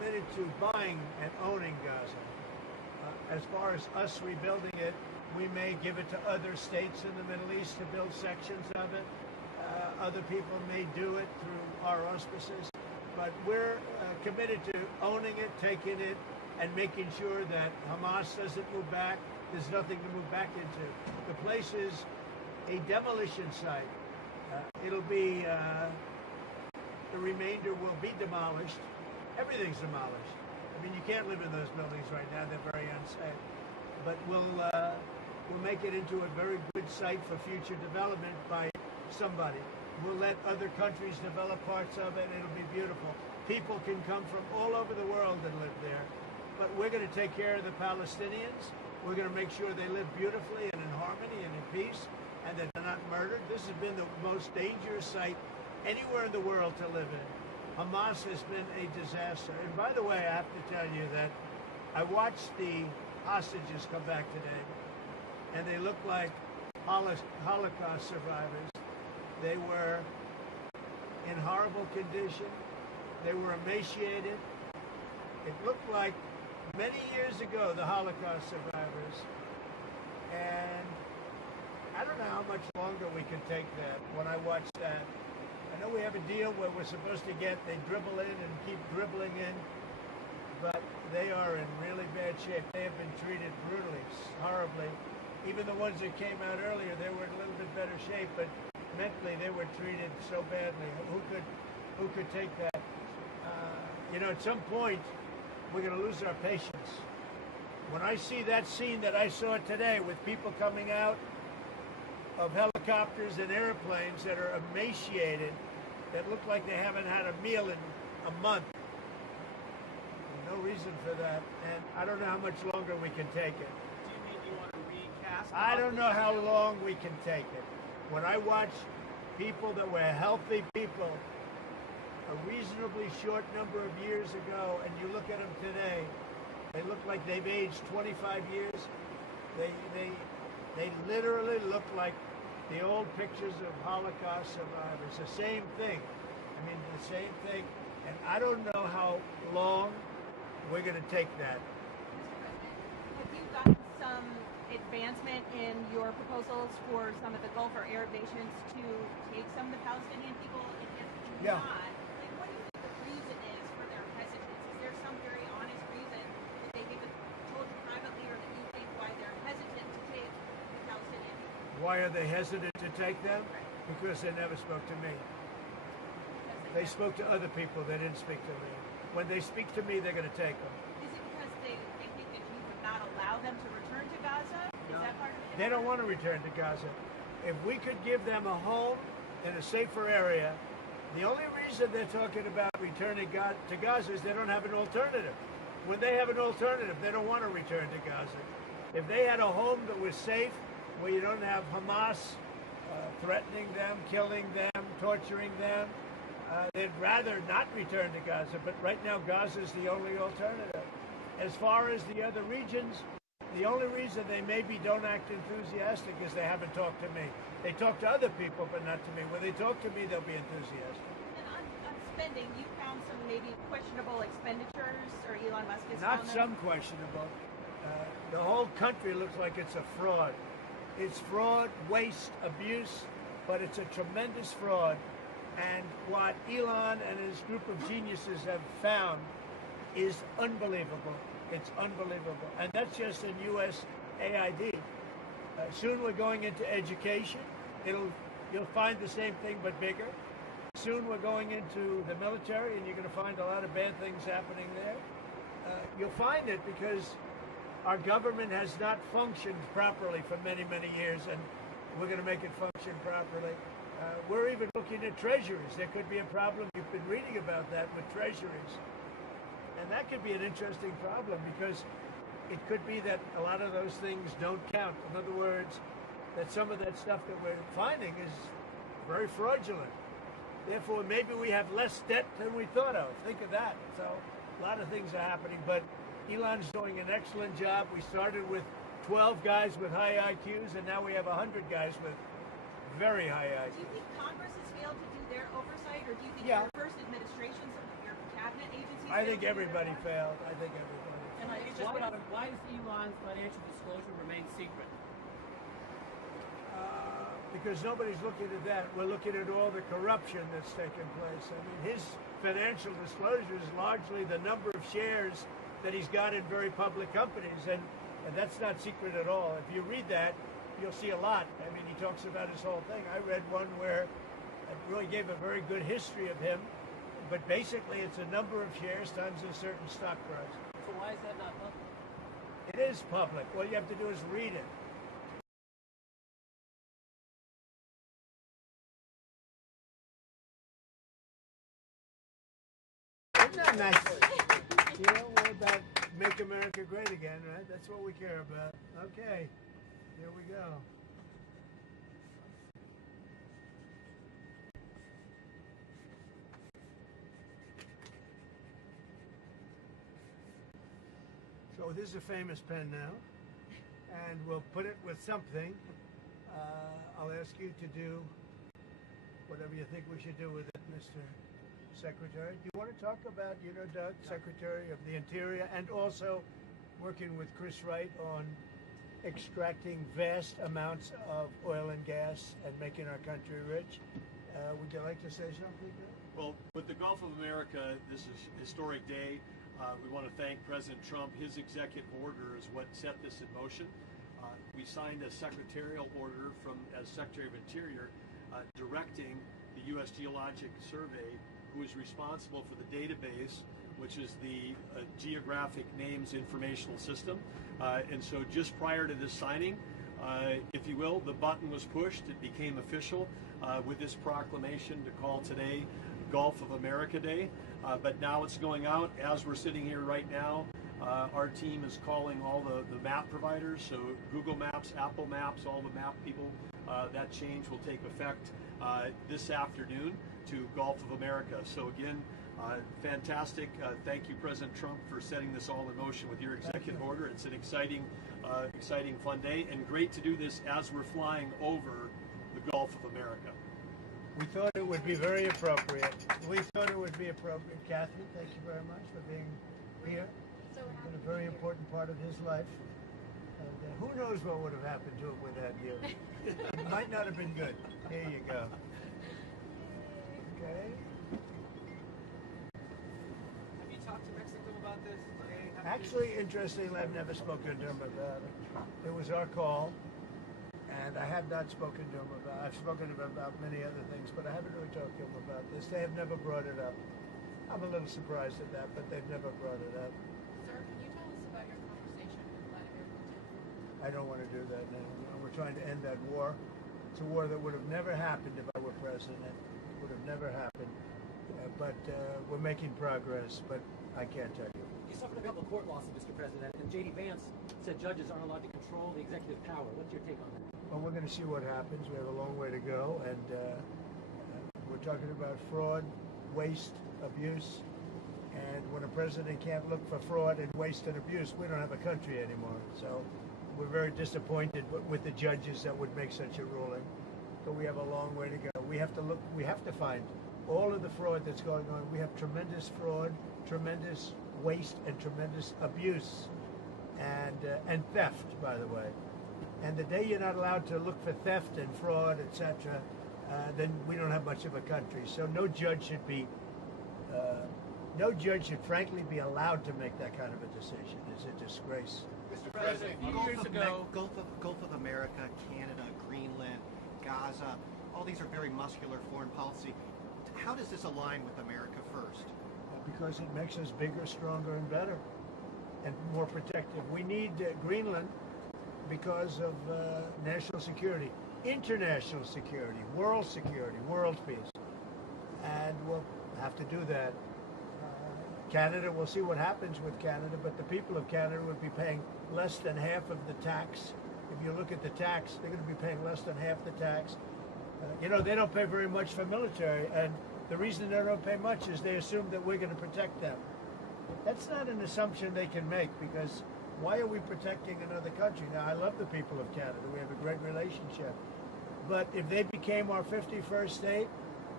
committed to buying and owning Gaza. As far as us rebuilding it, we may give it to other states in the Middle East to build sections of it. Other people may do it through our auspices. But we're committed to owning it, taking it, and making sure that Hamas doesn't move back. There's nothing to move back into. The place is a demolition site. It'll be, the remainder will be demolished. Everything's demolished. I mean, you can't live in those buildings right now. They're very unsafe. But we'll make it into a very good site for future development by somebody. We'll let other countries develop parts of it. It'll be beautiful. People can come from all over the world and live there. But we're going to take care of the Palestinians. We're going to make sure they live beautifully and in harmony and in peace, and that they're not murdered. This has been the most dangerous site anywhere in the world to live in. Hamas has been a disaster. And by the way, I have to tell you that I watched the hostages come back today, and they look like Holocaust survivors. They were in horrible condition. They were emaciated. It looked like many years ago, the Holocaust survivors. And I don't know how much longer we can take that. When I watch that, I know we have a deal where we're supposed to they dribble in and keep dribbling in, but they are in really bad shape. They have been treated brutally, horribly. Even the ones that came out earlier, they were in a little bit better shape, but mentally they were treated so badly. Who could take that? At some point, we're going to lose our patience. When I see that scene that I saw today with people coming out of helicopters and airplanes that are emaciated, that look like they haven't had a meal in a month, no reason for that. And I don't know how much longer we can take it. Do you mean you want to recast? I don't know how long we can take it. When I watch people that were healthy people a reasonably short number of years ago, and you look at them today, they look like they've aged 25 years. They literally look like the old pictures of Holocaust survivors. The same thing. I mean, the same thing. And I don't know how long we're going to take that. Have you gotten some advancement in your proposals for some of the Gulf or Arab nations to take some of the Palestinian people? And if Yeah. not, like, what do you think the reason is for their hesitance? Is there some very honest reason that they haven't told you privately, or that you think why they're hesitant to take the Palestinian people? Why are they hesitant to take them? Because they never spoke to me. They spoke to other people. They didn't speak to me. When they speak to me, they're going to take them. Is it because they think that you would not allow them to return to Gaza? Is that part of it? They don't want to return to Gaza. If we could give them a home in a safer area, the only reason they're talking about returning to Gaza is they don't have an alternative. When they have an alternative, they don't want to return to Gaza. If they had a home that was safe, where you don't have Hamas threatening them, killing them, torturing them, they'd rather not return to Gaza. But right now, Gaza is the only alternative. As far as the other regions, the only reason they maybe don't act enthusiastic is they haven't talked to me. They talk to other people, but not to me. When they talk to me, they'll be enthusiastic. And on spending, you found some maybe questionable expenditures, or Elon Musk has Not found some them? questionable. The whole country looks like it's a fraud. It's fraud, waste, abuse, but it's a tremendous fraud. And what Elon and his group of geniuses have found is unbelievable. It's unbelievable. And that's just in USAID. Soon we're going into education. You'll find the same thing but bigger. Soon we're going into the military, and you're going to find a lot of bad things happening there. You'll find it because our government has not functioned properly for many, many years, and we're going to make it function properly. We're even looking at treasuries. There could be a problem. You've been reading about that with treasuries. And that could be an interesting problem, because it could be that a lot of those things don't count. In other words, that some of that stuff that we're finding is very fraudulent. Therefore, maybe we have less debt than we thought of. Think of that. So a lot of things are happening, but Elon's doing an excellent job. We started with 12 guys with high IQs, and now we have 100 guys with very high IQs. Do you think Congress has failed to do their oversight, or do you think Yeah. your first administration, some of your cabinet agencies. I think failed to do their everybody work? failed. I think everybody. NIH just put out why does Elon's financial disclosure remain secret? Because nobody's looking at that. We're looking at all the corruption that's taken place. I mean, his financial disclosure is largely the number of shares that he's got in very public companies, and that's not secret at all. If you read that, you'll see a lot. I mean, he talks about his whole thing. I read one where it really gave a very good history of him, but basically it's a number of shares times a certain stock price. So why is that not public? It is public. All you have to do is read it. Isn't that nice? You know, we're about make America great again, right? That's what we care about. Okay, here we go. So this is a famous pen now, and we'll put it with something. I'll ask you to do whatever you think we should do with it, Mr. Secretary. Do you want to talk about, Doug, Secretary of the Interior, and also working with Chris Wright on extracting vast amounts of oil and gas and making our country rich? Would you like to say something? Well, with the Gulf of America, this is a historic day. We want to thank President Trump. His executive order is what set this in motion. We signed a secretarial order as Secretary of Interior directing the U.S. Geologic Survey, who is responsible for the database, which is the Geographic Names Informational System. And so just prior to this signing, if you will, the button was pushed. It became official with this proclamation to call today Gulf of America Day. But now it's going out. As we're sitting here right now, our team is calling all the map providers, so Google Maps, Apple Maps, all the map people. That change will take effect this afternoon to Gulf of America. So again, fantastic. Thank you, President Trump, for setting this all in motion with your executive order. It's an exciting, fun day, and great to do this as we're flying over the Gulf of America. We thought it would be very appropriate. Catherine, thank you very much for being here. It's been a very important part of his life. And who knows what would have happened to him without you. It might not have been good. Here you go. Okay. Have you talked to Mexico about this? Actually, interestingly, I've never spoken to him about it. It was our call, and I have not spoken to him about it. I've spoken to him about many other things, but I haven't really talked to him about this. They have never brought it up. I'm a little surprised at that, but they've never brought it up. Sir, can you tell us about your conversation with Vladimir Putin? I don't want to do that now. We're trying to end that war. It's a war that would have never happened if I were president. It would have never happened. But we're making progress, but I can't tell you. You suffered a couple of court losses, Mr. President, and J.D. Vance said judges aren't allowed to control the executive power. What's your take on that? Well, we're going to see what happens. We have a long way to go, and we're talking about fraud, waste, abuse, and when a president can't look for fraud and waste and abuse, we don't have a country anymore. So we're very disappointed with the judges that would make such a ruling. So we have a long way to go. We have to find all of the fraud that's going on. We have tremendous fraud, tremendous waste, and tremendous abuse, and theft, by the way. And the day you're not allowed to look for theft and fraud, etc., then we don't have much of a country. So no judge should frankly be allowed to make that kind of a decision. It's a disgrace. Mr. President, a few years ago, Gulf of America, Canada, Greenland, Gaza, all these are very muscular foreign policy. How does this align with America first? Because it makes us bigger, stronger, and better, and more protective. We need Greenland because of national security, international security, world peace. And we'll have to do that. Canada, we'll see what happens with Canada, but the people of Canada would be paying less than half of the tax. If you look at the tax, they're going to be paying less than half the tax. They don't pay very much for military, and the reason they don't pay much is they assume that we're going to protect them. That's not an assumption they can make, because why are we protecting another country? Now, I love the people of Canada. We have a great relationship. But if they became our 51st state,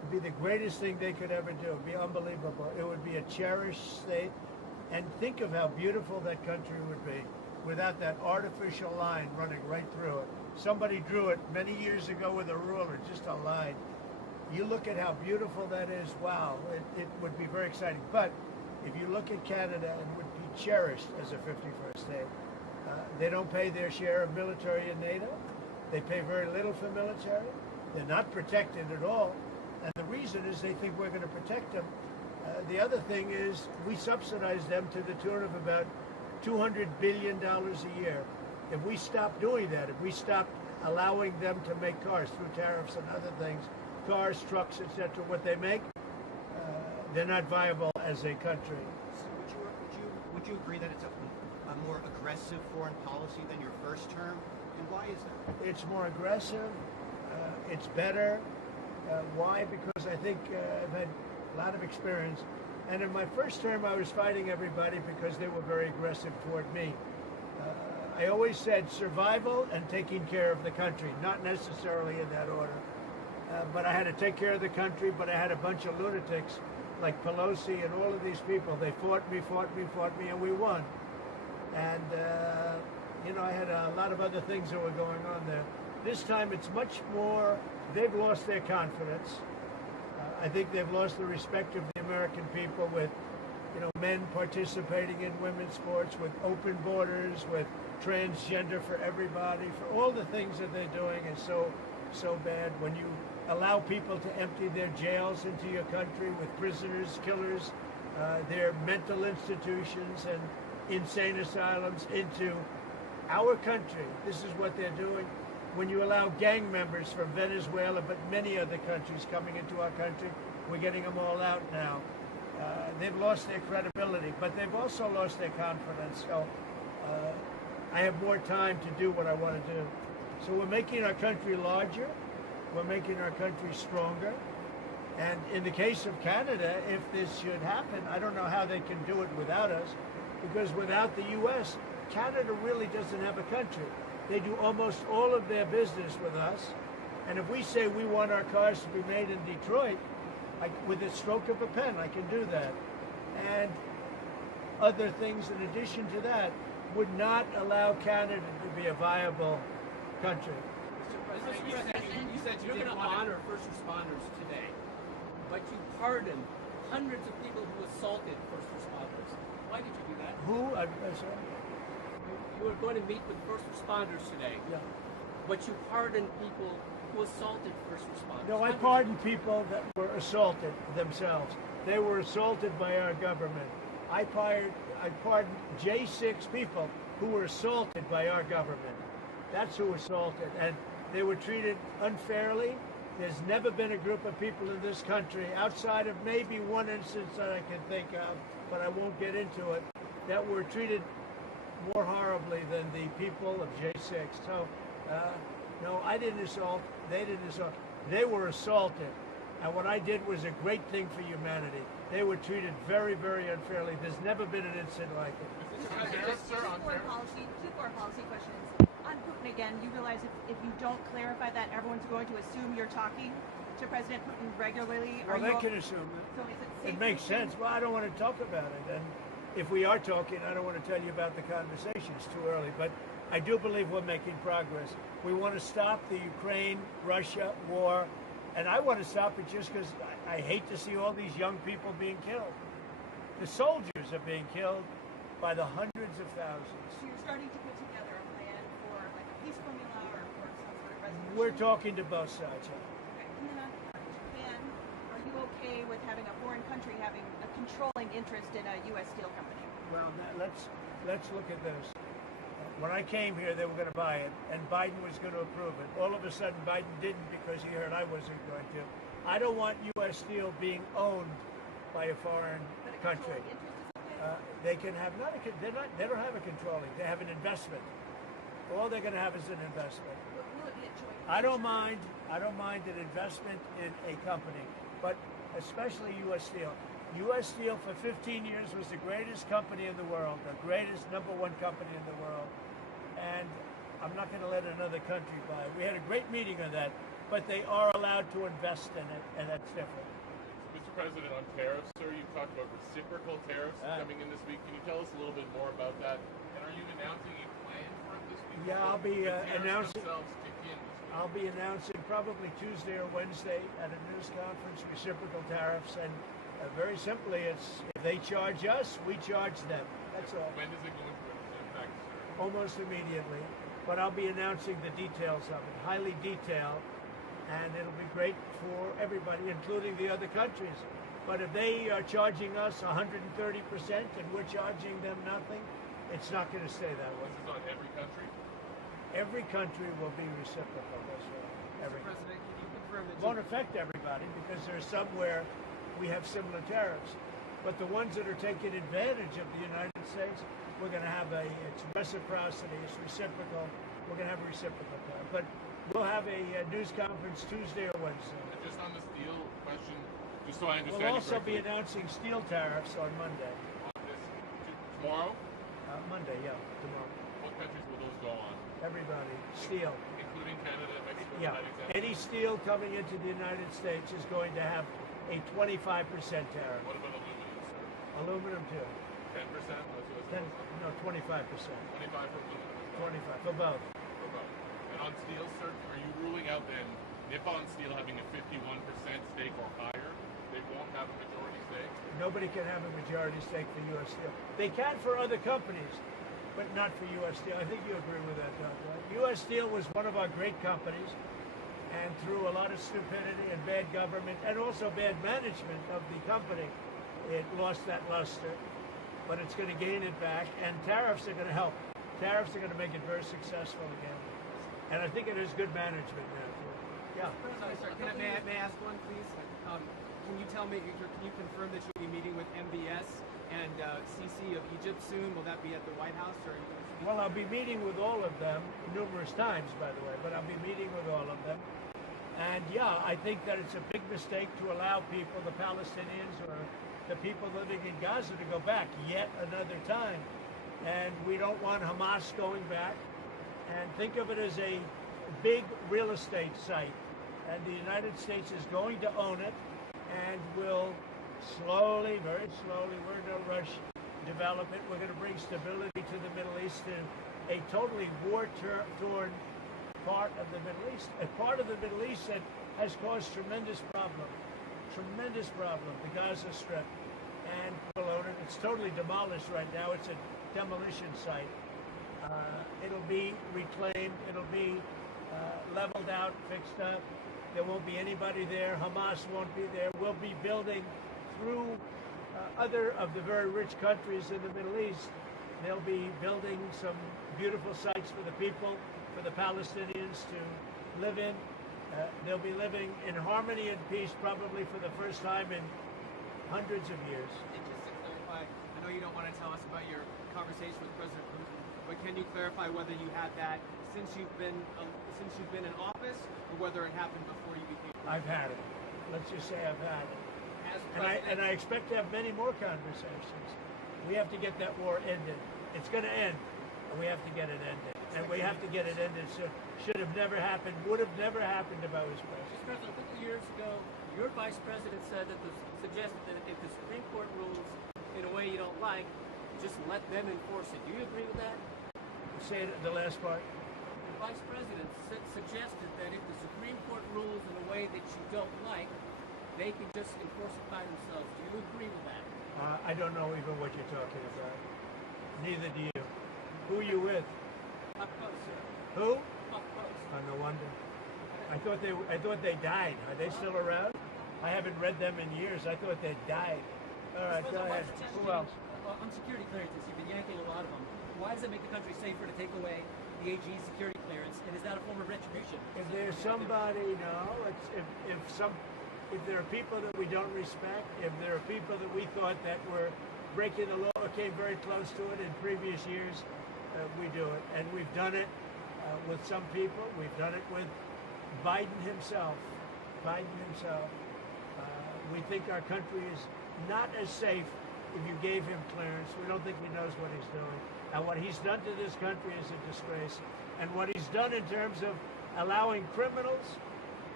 It'd be the greatest thing they could ever do. It'd be unbelievable. It would be a cherished state. And think of how beautiful that country would be without that artificial line running right through it. Somebody drew it many years ago with a ruler, just a line. You look at how beautiful that is, wow, it would be very exciting. But if you look at Canada, it would be cherished as a 51st state. They don't pay their share of military in NATO. They pay very little for military. They're not protected at all. And the reason is they think we're going to protect them. The other thing is we subsidize them to the tune of about $200 billion a year. If we stop doing that, if we stop allowing them to make cars through tariffs and other things, cars, trucks, etc., what they make, they're not viable as a country. So would you agree that it's a more aggressive foreign policy than your first term? And why is that? It's more aggressive. It's better. Why? Because I think I've had a lot of experience. And in my first term, I was fighting everybody because they were very aggressive toward me. I always said survival and taking care of the country, not necessarily in that order. But I had to take care of the country, but I had a bunch of lunatics like Pelosi and all of these people. They fought me, and we won. And, I had a lot of other things that were going on there. This time it's much more, they've lost their confidence. I think they've lost the respect of the American people with, men participating in women's sports, with open borders, with transgender for everybody, for all the things that they're doing is so bad. When you allow people to empty their jails into your country with prisoners, killers, their mental institutions and insane asylums into our country, this is what they're doing. When you allow gang members from Venezuela, but many other countries coming into our country, we're getting them all out now. They've lost their credibility, but they've also lost their confidence. So I have more time to do what I want to do. So we're making our country larger. We're making our country stronger. And in the case of Canada, if this should happen, I don't know how they can do it without us, because without the U.S., Canada really doesn't have a country. They do almost all of their business with us. And if we say we want our cars to be made in Detroit, with a stroke of a pen, I can do that. And other things in addition to that would not allow Canada to be a viable country. Mr. President, you said you're going to honor first responders today, but you pardoned hundreds of people who assaulted first responders. Why did you do that? Who? I'm sorry. You were going to meet with first responders today, but you pardoned people who assaulted first responders. No, I pardoned people that were assaulted themselves. They were assaulted by our government. I pardoned J6 people who were assaulted by our government. That's who assaulted, and they were treated unfairly. There's never been a group of people in this country, outside of maybe one instance that I can think of, but I won't get into it, that were treated more horribly than the people of J6. So, no, I didn't assault. They didn't assault. They were assaulted. And what I did was a great thing for humanity. They were treated very, very unfairly. There's never been an incident like it. Two foreign policy questions. On Putin again, you realize if you don't clarify that, everyone's going to assume you're talking to President Putin regularly? Well, they can assume it. So is it It makes sense. Well, I don't want to talk about it. And if we are talking, I don't want to tell you about the conversation. It's too early. But I do believe we're making progress. We want to stop the Ukraine-Russia war. And I want to stop it just because I hate to see all these young people being killed. The soldiers are being killed by the hundreds of thousands. So you're starting to put together a plan for like a peace formula or for some sort of resolution? We're talking to both sides. Okay. And then on Japan, are you okay with having a foreign country having a controlling interest in a U.S. steel company? Well, let's look at this. When I came here, they were going to buy it, and Biden was going to approve it. All of a sudden, Biden didn't because he heard I wasn't going to. I don't want U.S. steel being owned by a foreign country. They can have they don't have a controlling. They have an investment. All they're going to have is an investment. Will it be a joint I don't mind an investment in a company, but especially U.S. Steel. U.S. Steel for 15 years was the greatest company in the world, the greatest #1 company in the world, and I'm not going to let another country buy it. We had a great meeting on that. but they are allowed to invest in it, and that's different. Mr. President, on tariffs, sir, you talked about reciprocal tariffs coming in this week. Can you tell us a little bit more about that? And are you announcing a plan for it this week? Yeah, I'll be announcing. Themselves kick in this week. I'll be announcing probably Tuesday or Wednesday at a news conference, reciprocal tariffs, and very simply, it's if they charge us, we charge them. That's all. When is it going to impact, sir? Almost immediately. But I'll be announcing the details of it, highly detailed, and it'll be great for everybody, including the other countries. But if they are charging us 130% and we're charging them nothing, it's not going to stay that way. This is on every country? Every country will be reciprocal. That's right. Mr. President, can you confirm that Won't affect everybody because there's somewhere we have similar tariffs. But the ones that are taking advantage of the United States, we're going to have it's reciprocity, it's reciprocal. We're going to have a reciprocal tariff. But we'll have a news conference Tuesday or Wednesday. And just on the steel question, just so I understand. We'll also be announcing steel tariffs on Monday. On this, tomorrow? Monday, yeah, tomorrow. What countries will those go on? Everybody, steel. Including Canada, Mexico, Yeah, United States? any steel coming into the United States is going to have a 25% tariff. What about aluminum, sir? Aluminum too. 10%? That's what it's 25%. 25 for aluminum. 25 for both. For both. And on steel, sir, are you ruling out then Nippon Steel having a 51% stake or higher? They won't have a majority stake? Nobody can have a majority stake for U.S. Steel. They can for other companies, but not for U.S. Steel. I think you agree with that, Doug, right? U.S. Steel was one of our great companies, and through a lot of stupidity and bad government and also bad management of the company, it lost that luster. But it's going to gain it back, and tariffs are going to help. Tariffs are going to make it very successful again. And I think it is good management now. Yeah. Sorry, may I ask one, please? Can you tell me, can you confirm that you'll be meeting with MBS and CC of Egypt soon? Will that be at the White House? Or Well, I'll be meeting with all of them numerous times, by the way, but I'll be meeting with all of them. And yeah, I think that it's a big mistake to allow people, the Palestinians or the people living in Gaza, to go back yet another time. And we don't want Hamas going back. And think of it as a big real estate site. And the United States is going to own it and will slowly, very slowly, we're in no rush, develop it. We're going to bring stability to the Middle East, to a totally war-torn part of the Middle East, a part of the Middle East that has caused tremendous problem, the Gaza Strip. And we'll own it. It's totally demolished right now. It's a demolition site. It'll be reclaimed. It'll be leveled out, fixed up. There won't be anybody there. Hamas won't be there. We'll be building through other of the very rich countries in the Middle East. They'll be building some beautiful sites for the people, for the Palestinians to live in. They'll be living in harmony and peace probably for the first time in hundreds of years. And just to clarify, I know you don't want to tell us about your conversation with President Putin, but can you clarify whether you had that since you've been in office, or whether it happened before you became president? I've had it. Let's just say I've had it. As And I expect to have many more conversations. We have to get that war ended. It's going to end, and we have to get it ended. And we have to get it ended soon. Should have never happened, would have never happened if I was president. Mr. President, a couple of years ago, your vice president suggested that if the Supreme Court rules in a way you don't like, just let them enforce it. Do you agree with that? Say it, the last part. The vice president suggested that if the Supreme Court rules in a way that you don't like, they can just enforce it by themselves. Do you agree with that? I don't know even what you're talking about. Neither do you. Who are you with? Up close, sir. Who? Up close. No wonder. I thought they died. Are they still around? I haven't read them in years. I thought they died. All right, go ahead. Who else? On security clearances, you've been yanking a lot of them. Why does it make the country safer to take away the AG security clearance? And is that a form of retribution? If there's somebody, no. If there are people that we don't respect, if there are people that we thought that were breaking the law or came very close to it in previous years, we do it. And we've done it with some people. We've done it with Biden himself. We think our country is not as safe if you gave him clearance. We don't think he knows what he's doing. And what he's done to this country is a disgrace. And what he's done in terms of allowing criminals,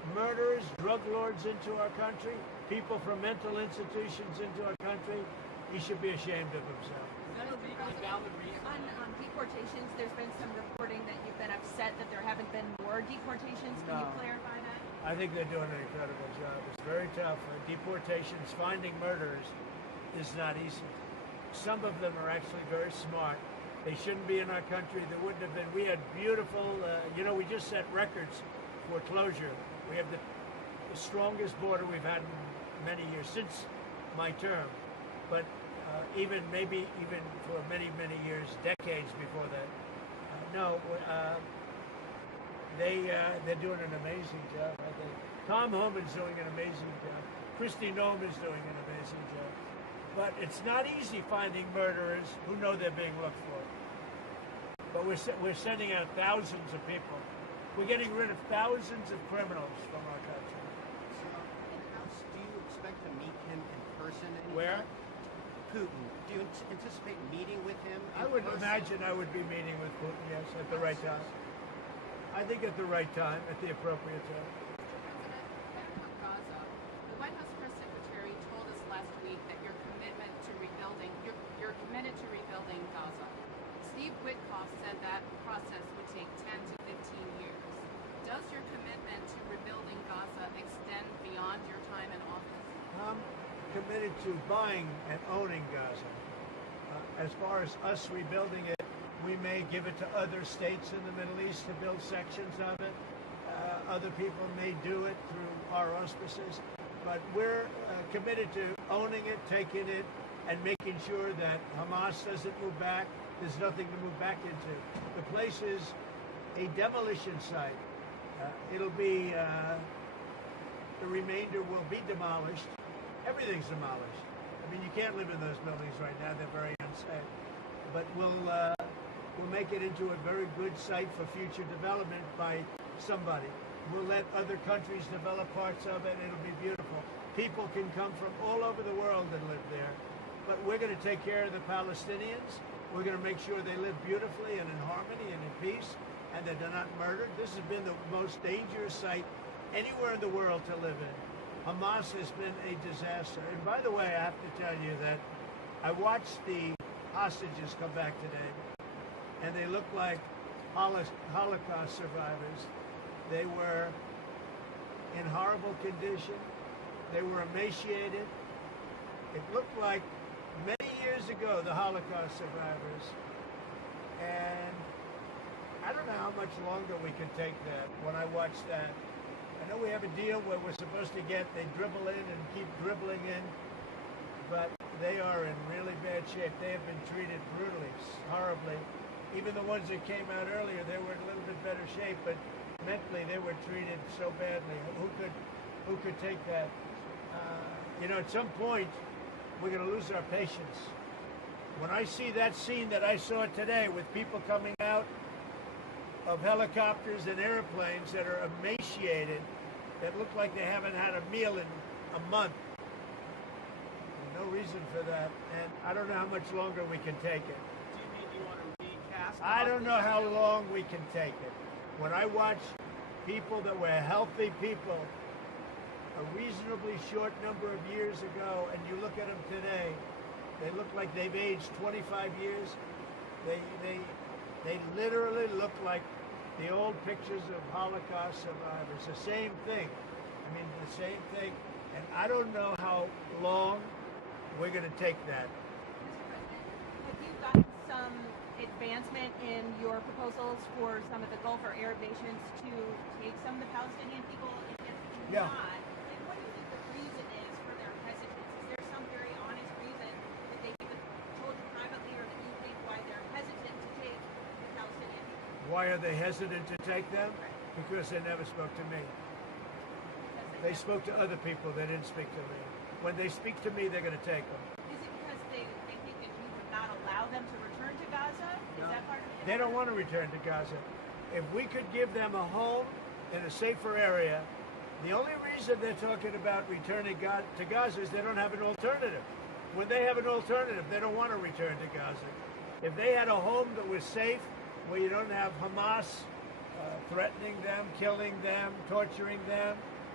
murderers, drug lords into our country, people from mental institutions into our country, he should be ashamed of himself. Is that a legally valid reason? On deportations, there's been some reporting that you've been upset that there haven't been more deportations. Can you No. clarify that? I think they're doing an incredible job. It's very tough. Deportations, finding murderers is not easy. Some of them are actually very smart. They shouldn't be in our country. There wouldn't have been. We had beautiful, we just set records for closure. We have the strongest border we've had in many years, since my term. But even for many, many years, decades before that. They're doing an amazing job, I think. Tom Homan's doing an amazing job. Kristi Noem is doing an amazing job. But it's not easy finding murderers who know they're being looked for. But we're sending out thousands of people. We're getting rid of thousands of criminals from our country. So, do you expect to meet him in person anytime? Where? Putin. Do you anticipate meeting with him in I would person? imagine I would be meeting with Putin, yes, at the right time. I think at the right time, at the appropriate time. President, Gaza. The White House press secretary told us last week that you're committed to rebuilding Gaza. Steve Witkoff said that process would take 10 to 15 years. Does your commitment to rebuilding Gaza extend beyond your time in office? I'm committed to buying and owning Gaza. As far as us rebuilding it, we may give it to other states in the Middle East to build sections of it. Other people may do it through our auspices. But we're committed to owning it, taking it, and making sure that Hamas doesn't move back. There's nothing to move back into. The place is a demolition site. It'll be, the remainder will be demolished. Everything's demolished. I mean, you can't live in those buildings right now. They're very unsafe. But we'll make it into a very good site for future development by somebody. We'll let other countries develop parts of it. It'll be beautiful. People can come from all over the world and live there. But we're going to take care of the Palestinians. We're going to make sure they live beautifully and in harmony and in peace, and that they're not murdered. This has been the most dangerous site anywhere in the world to live in. Hamas has been a disaster. And by the way, I have to tell you that I watched the hostages come back today, and they look like Holocaust survivors. They were in horrible condition. They were emaciated. It looked like many years ago, the Holocaust survivors. And I don't know how much longer we can take that. When I watch that, I know we have a deal where we're supposed to they dribble in and keep dribbling in, but they are in really bad shape. They have been treated brutally, horribly. Even the ones that came out earlier, they were in a little bit better shape, but mentally they were treated so badly. Who could take that? At some point, we're going to lose our patience. When I see that scene that I saw today with people coming out of helicopters and airplanes that are emaciated, that look like they haven't had a meal in a month, no reason for that. And I don't know how much longer we can take it. Do you mean you want to recast? I don't know how long we can take it. When I watch people that were healthy people a reasonably short number of years ago, and you look at them today, they look like they've aged 25 years. They literally look like the old pictures of Holocaust survivors. The same thing. I mean, the same thing. And I don't know how long we're going to take that. Mr. President, have you gotten some advancement in your proposals for some of the Gulf or Arab nations to take some of the Palestinian people? And if Yeah. not, what do you think the reason is for their hesitance? Is there some very honest reason that they even told you privately or that you think why they're hesitant to take the Palestinian people? Why are they hesitant to take them? Because they never spoke to me. They spoke to other people. They didn't speak to me. When they speak to me, they're going to take them. Is it because they think that you would not allow them to return to Gaza? Is that part of it? They don't want to return to Gaza. If we could give them a home in a safer area, the only reason they're talking about returning to Gaza is they don't have an alternative. When they have an alternative, they don't want to return to Gaza. If they had a home that was safe, where you don't have Hamas threatening them, killing them, torturing them,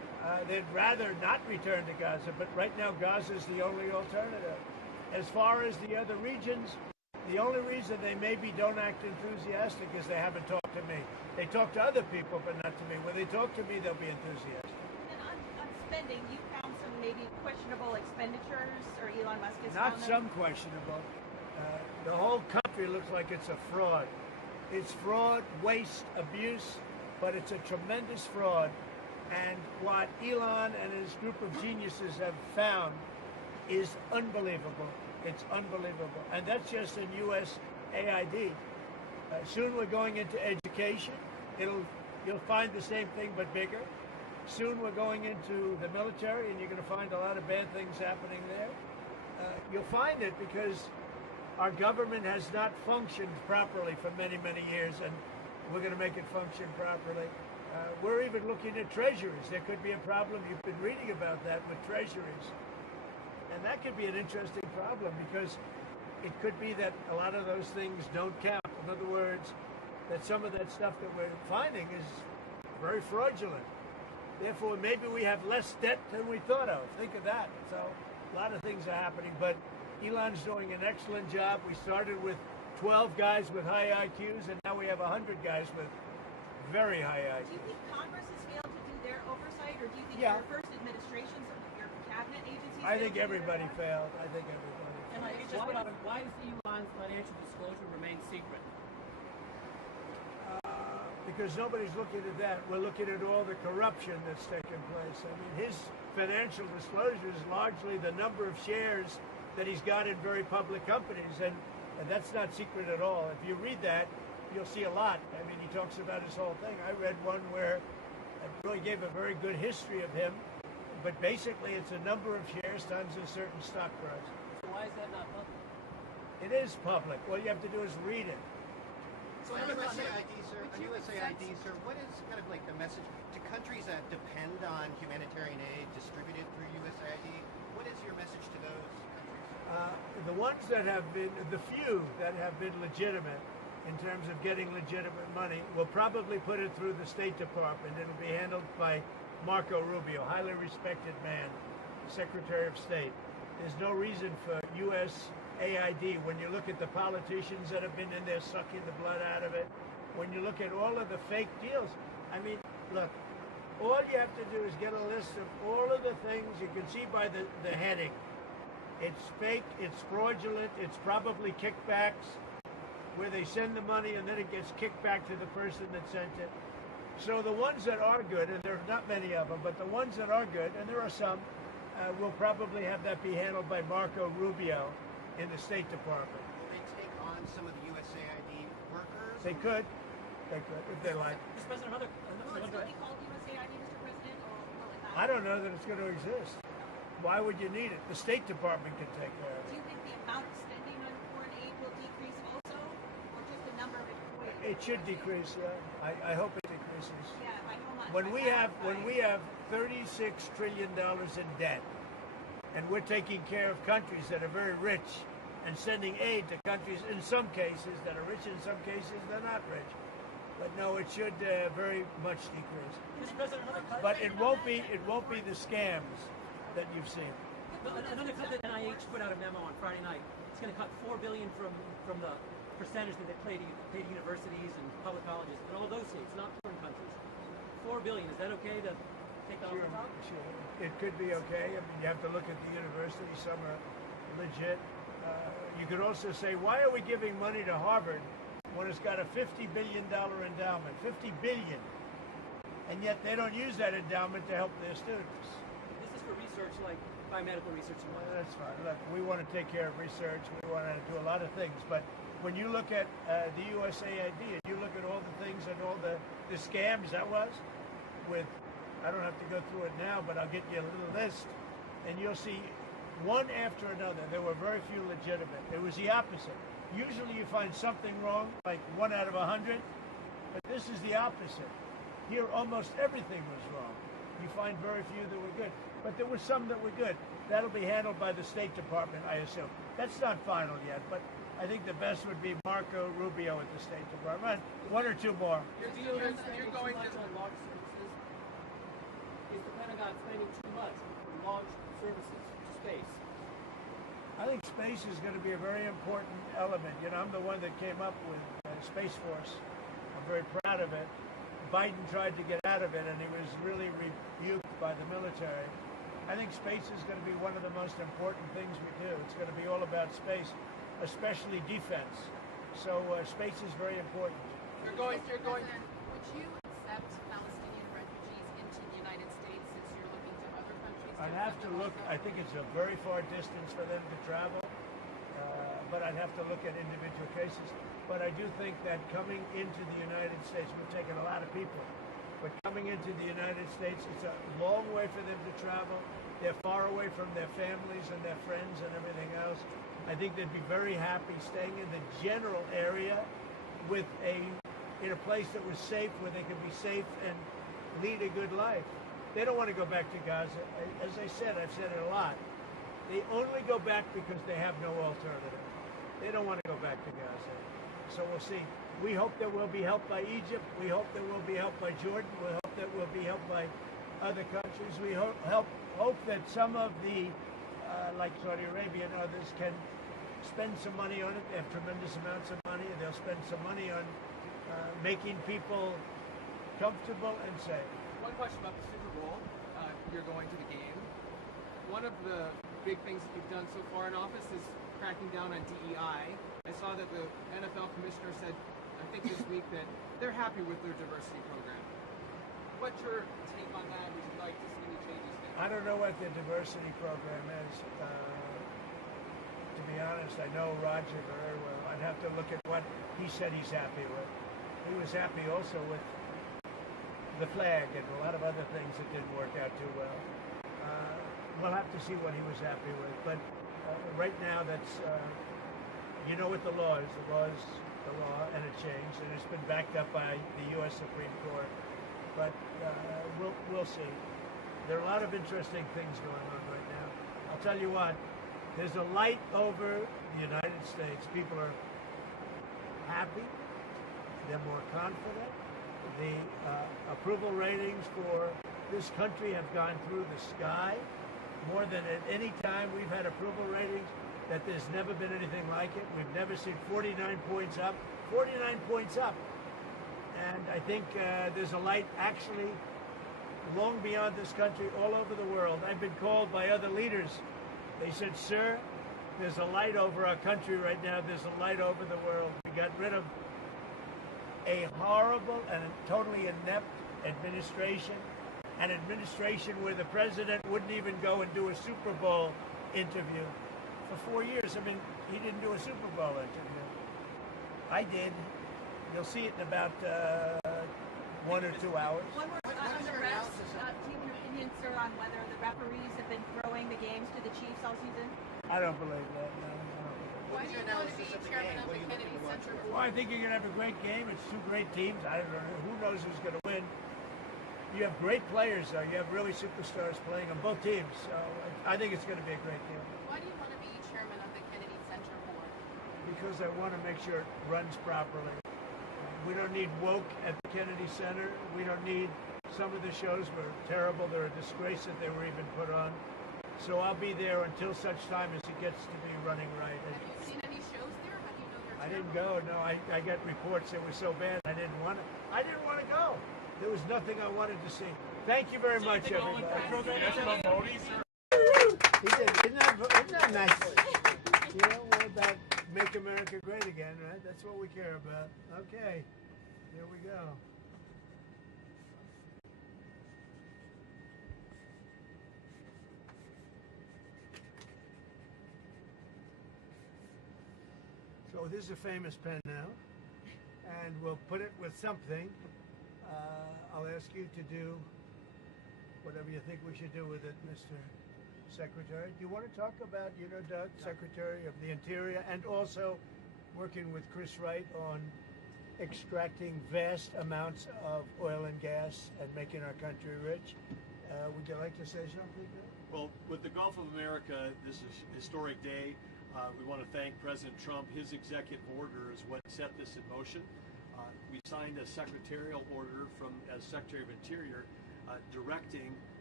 They'd rather not return to Gaza, but right now Gaza is the only alternative. As far as the other regions, the only reason they maybe don't act enthusiastic is they haven't talked to me. They talk to other people, but not to me. When they talk to me, they'll be enthusiastic. And on spending, you found some maybe questionable expenditures, or Elon Musk has Not found some them? questionable. The whole country looks like it's a fraud. It's fraud, waste, abuse, but it's a tremendous fraud. And what Elon and his group of geniuses have found is unbelievable. It's unbelievable. And that's just in U.S. AID. Soon we're going into education. You'll find the same thing but bigger. Soon we're going into the military, and you're going to find a lot of bad things happening there. You'll find it because our government has not functioned properly for many, many years, and we're going to make it function properly. We're even looking at treasuries. There could be a problem. You've been reading about that with treasuries. And that could be an interesting problem because it could be that a lot of those things don't count. In other words, that some of that stuff that we're finding is very fraudulent. Therefore, maybe we have less debt than we thought of. Think of that. So a lot of things are happening, but Elon's doing an excellent job. We started with 12 guys with high IQs, and now we have 100 guys with very high IQs. Do you think Congress has failed to do their oversight, or do you think Yeah. your first administrations or your cabinet agencies? I failed think to do their everybody part? failed. I think everybody failed. Why does Elon's financial disclosure remain secret? Because nobody's looking at that. We're looking at all the corruption that's taken place. I mean, his financial disclosure is largely the number of shares that he's got in very public companies, and that's not secret at all. If you read that, you'll see a lot. I mean, he talks about his whole thing. I read one where it really gave a very good history of him, but basically it's a number of shares times a certain stock price. So why is that not public? It is public. All you have to do is read it. So on USAID, sir, what is kind of like the message to countries that depend on humanitarian aid distributed through USAID? What is your message to those countries? The ones that have been, the few that have been legitimate in terms of getting legitimate money, will probably put it through the State Department. It'll be handled by Marco Rubio, highly respected man, Secretary of State. There's no reason for USAID, when you look at the politicians that have been in there sucking the blood out of it, when you look at all of the fake deals, I mean, look, all you have to do is get a list of all of the things you can see by the heading. It's fake, it's fraudulent, it's probably kickbacks, where they send the money and then it gets kicked back to the person that sent it. So the ones that are good, and there are not many of them, but the ones that are good, and there are some, will probably have that be handled by Marco Rubio in the State Department. Will they take on some of the USAID workers? They could, if they like. Mr. President, Will it still be called USAID, Mr. President, or will it not? I don't know that it's going to exist. Why would you need it? The State Department can take care of Do it. you think the amount of spending on foreign aid will decrease also, or just the number of employees? It should decrease, yeah. I hope it decreases. Yeah, by how much? When By we have $36 trillion in debt, and we're taking care of countries that are very rich and sending aid to countries in some cases that are rich, in some cases they're not rich. But no, it should very much decrease. Mr. President, another cut. But it won't be the scams that you've seen. Another cut that NIH put out a memo on Friday night. It's going to cut $4 billion from the percentage that they pay to universities and public colleges in all those states, not foreign countries. $4 billion. Is that okay to take off the top? Sure. It could be okay. I mean, you have to look at the universities. Some are legit. You could also say, why are we giving money to Harvard when it's got a $50 billion endowment? $50 billion. And yet they don't use that endowment to help their students. This is for research like biomedical research and Well, whatnot. that's fine. Look, we want to take care of research. We want to do a lot of things. But when you look at the USAID and you look at all the things and all the scams that was with, I don't have to go through it now, but I'll get you a little list, and you'll see one after another. There were very few legitimate. It was the opposite. Usually you find something wrong, like 1 out of 100, but this is the opposite. Here almost everything was wrong. You find very few that were good. But there were some that were good. That'll be handled by the State Department, I assume. That's not final yet, but I think the best would be Marco Rubio at the State Department. One or two more. You're going to On large services, is the Pentagon not spending too much to launch services to space? I think space is going to be a very important element. You know, I'm the one that came up with Space Force. I'm very proud of it. Biden tried to get out of it, and he was really rebuked by the military. I think space is going to be one of the most important things we do. It's going to be all about space, especially defense. So space is very important. You're going. Would you accept Palestinian refugees into the United States since you're looking to other countries? I'd have to look. I think it's a very far distance for them to travel, but I'd have to look at individual cases. But I do think that coming into the United States, we're taking a lot of people, but coming into the United States, it's a long way for them to travel. They're far away from their families and their friends and everything else. I think they'd be very happy staying in the general area with in a place that was safe, where they could be safe and lead a good life. They don't want to go back to Gaza. As I said, I've said it a lot. They only go back because they have no alternative. They don't want to go back to Gaza. So we'll see. We hope that we'll be helped by Egypt. We hope that we'll be helped by Jordan. We hope that we'll be helped by other countries. We hope that some of the, like Saudi Arabia and others, can spend some money on it. They have tremendous amounts of money. They'll spend some money on making people comfortable and safe. One question about the Super Bowl. You're going to the game. One of the big things that you've done so far in office is cracking down on DEI. I saw that the NFL commissioner said, I think this week, that they're happy with their diversity program. What's your take on that? Would you like to see any changes there? I don't know what the diversity program is. To be honest, I know Roger very well. I'd have to look at what he said he's happy with. He was happy also with the flag and a lot of other things that didn't work out too well. We'll have to see what he was happy with. But right now, that's... you know what the law is. The law is the law, and it changed, and it's been backed up by the U.S. Supreme Court. But we'll see. There are a lot of interesting things going on right now. I'll tell you what, there's a light over the United States. People are happy. They're more confident. The approval ratings for this country have gone through the sky. More than at any time we've had approval ratings, that there's never been anything like it. We've never seen 49 points up. 49 points up. And I think there's a light actually long beyond this country, all over the world. I've been called by other leaders. They said, sir, there's a light over our country right now. There's a light over the world. We got rid of a horrible and totally inept administration, an administration where the president wouldn't even go and do a Super Bowl interview. For 4 years, I mean, he didn't do a Super Bowl interview. I did. You'll see it in about 1 or 2 hours. One more on the refs. Do you have your opinion, sir, on whether the referees have been throwing the games to the Chiefs all season? I don't believe that. No, I don't believe that. Why do you want to be chairman of the Kennedy Center Board? Well, I think you're going to have a great game. It's two great teams. I don't know. Who knows who's going to win? You have great players, though. You have really superstars playing on both teams. So I think it's going to be a great game. Why do you want to be chairman of the Kennedy Center Board? Because I want to make sure it runs properly. We don't need woke at the Kennedy Center. We don't need some of the shows were terrible. They're a disgrace that they were even put on. So I'll be there until such time as it gets to be running right. Have you seen any shows there? How do you know they're I didn't terrible? go. No, I got reports it was so bad. I didn't want to go. There was nothing I wanted to see. Thank you very much, everybody. Isn't that nice? You know, we're about make America great again, right? That's what we care about. Okay, here we go. So this is a famous pen now, and we'll put it with something. I'll ask you to do whatever you think we should do with it, Mr. Secretary. Do you want to talk about, Doug, Secretary of the Interior, and also working with Chris Wright on extracting vast amounts of oil and gas and making our country rich? Would you like to say something? Well, with the Gulf of America, this is a historic day. We want to thank President Trump. His executive order is what set this in motion. We signed a secretarial order as Secretary of Interior directing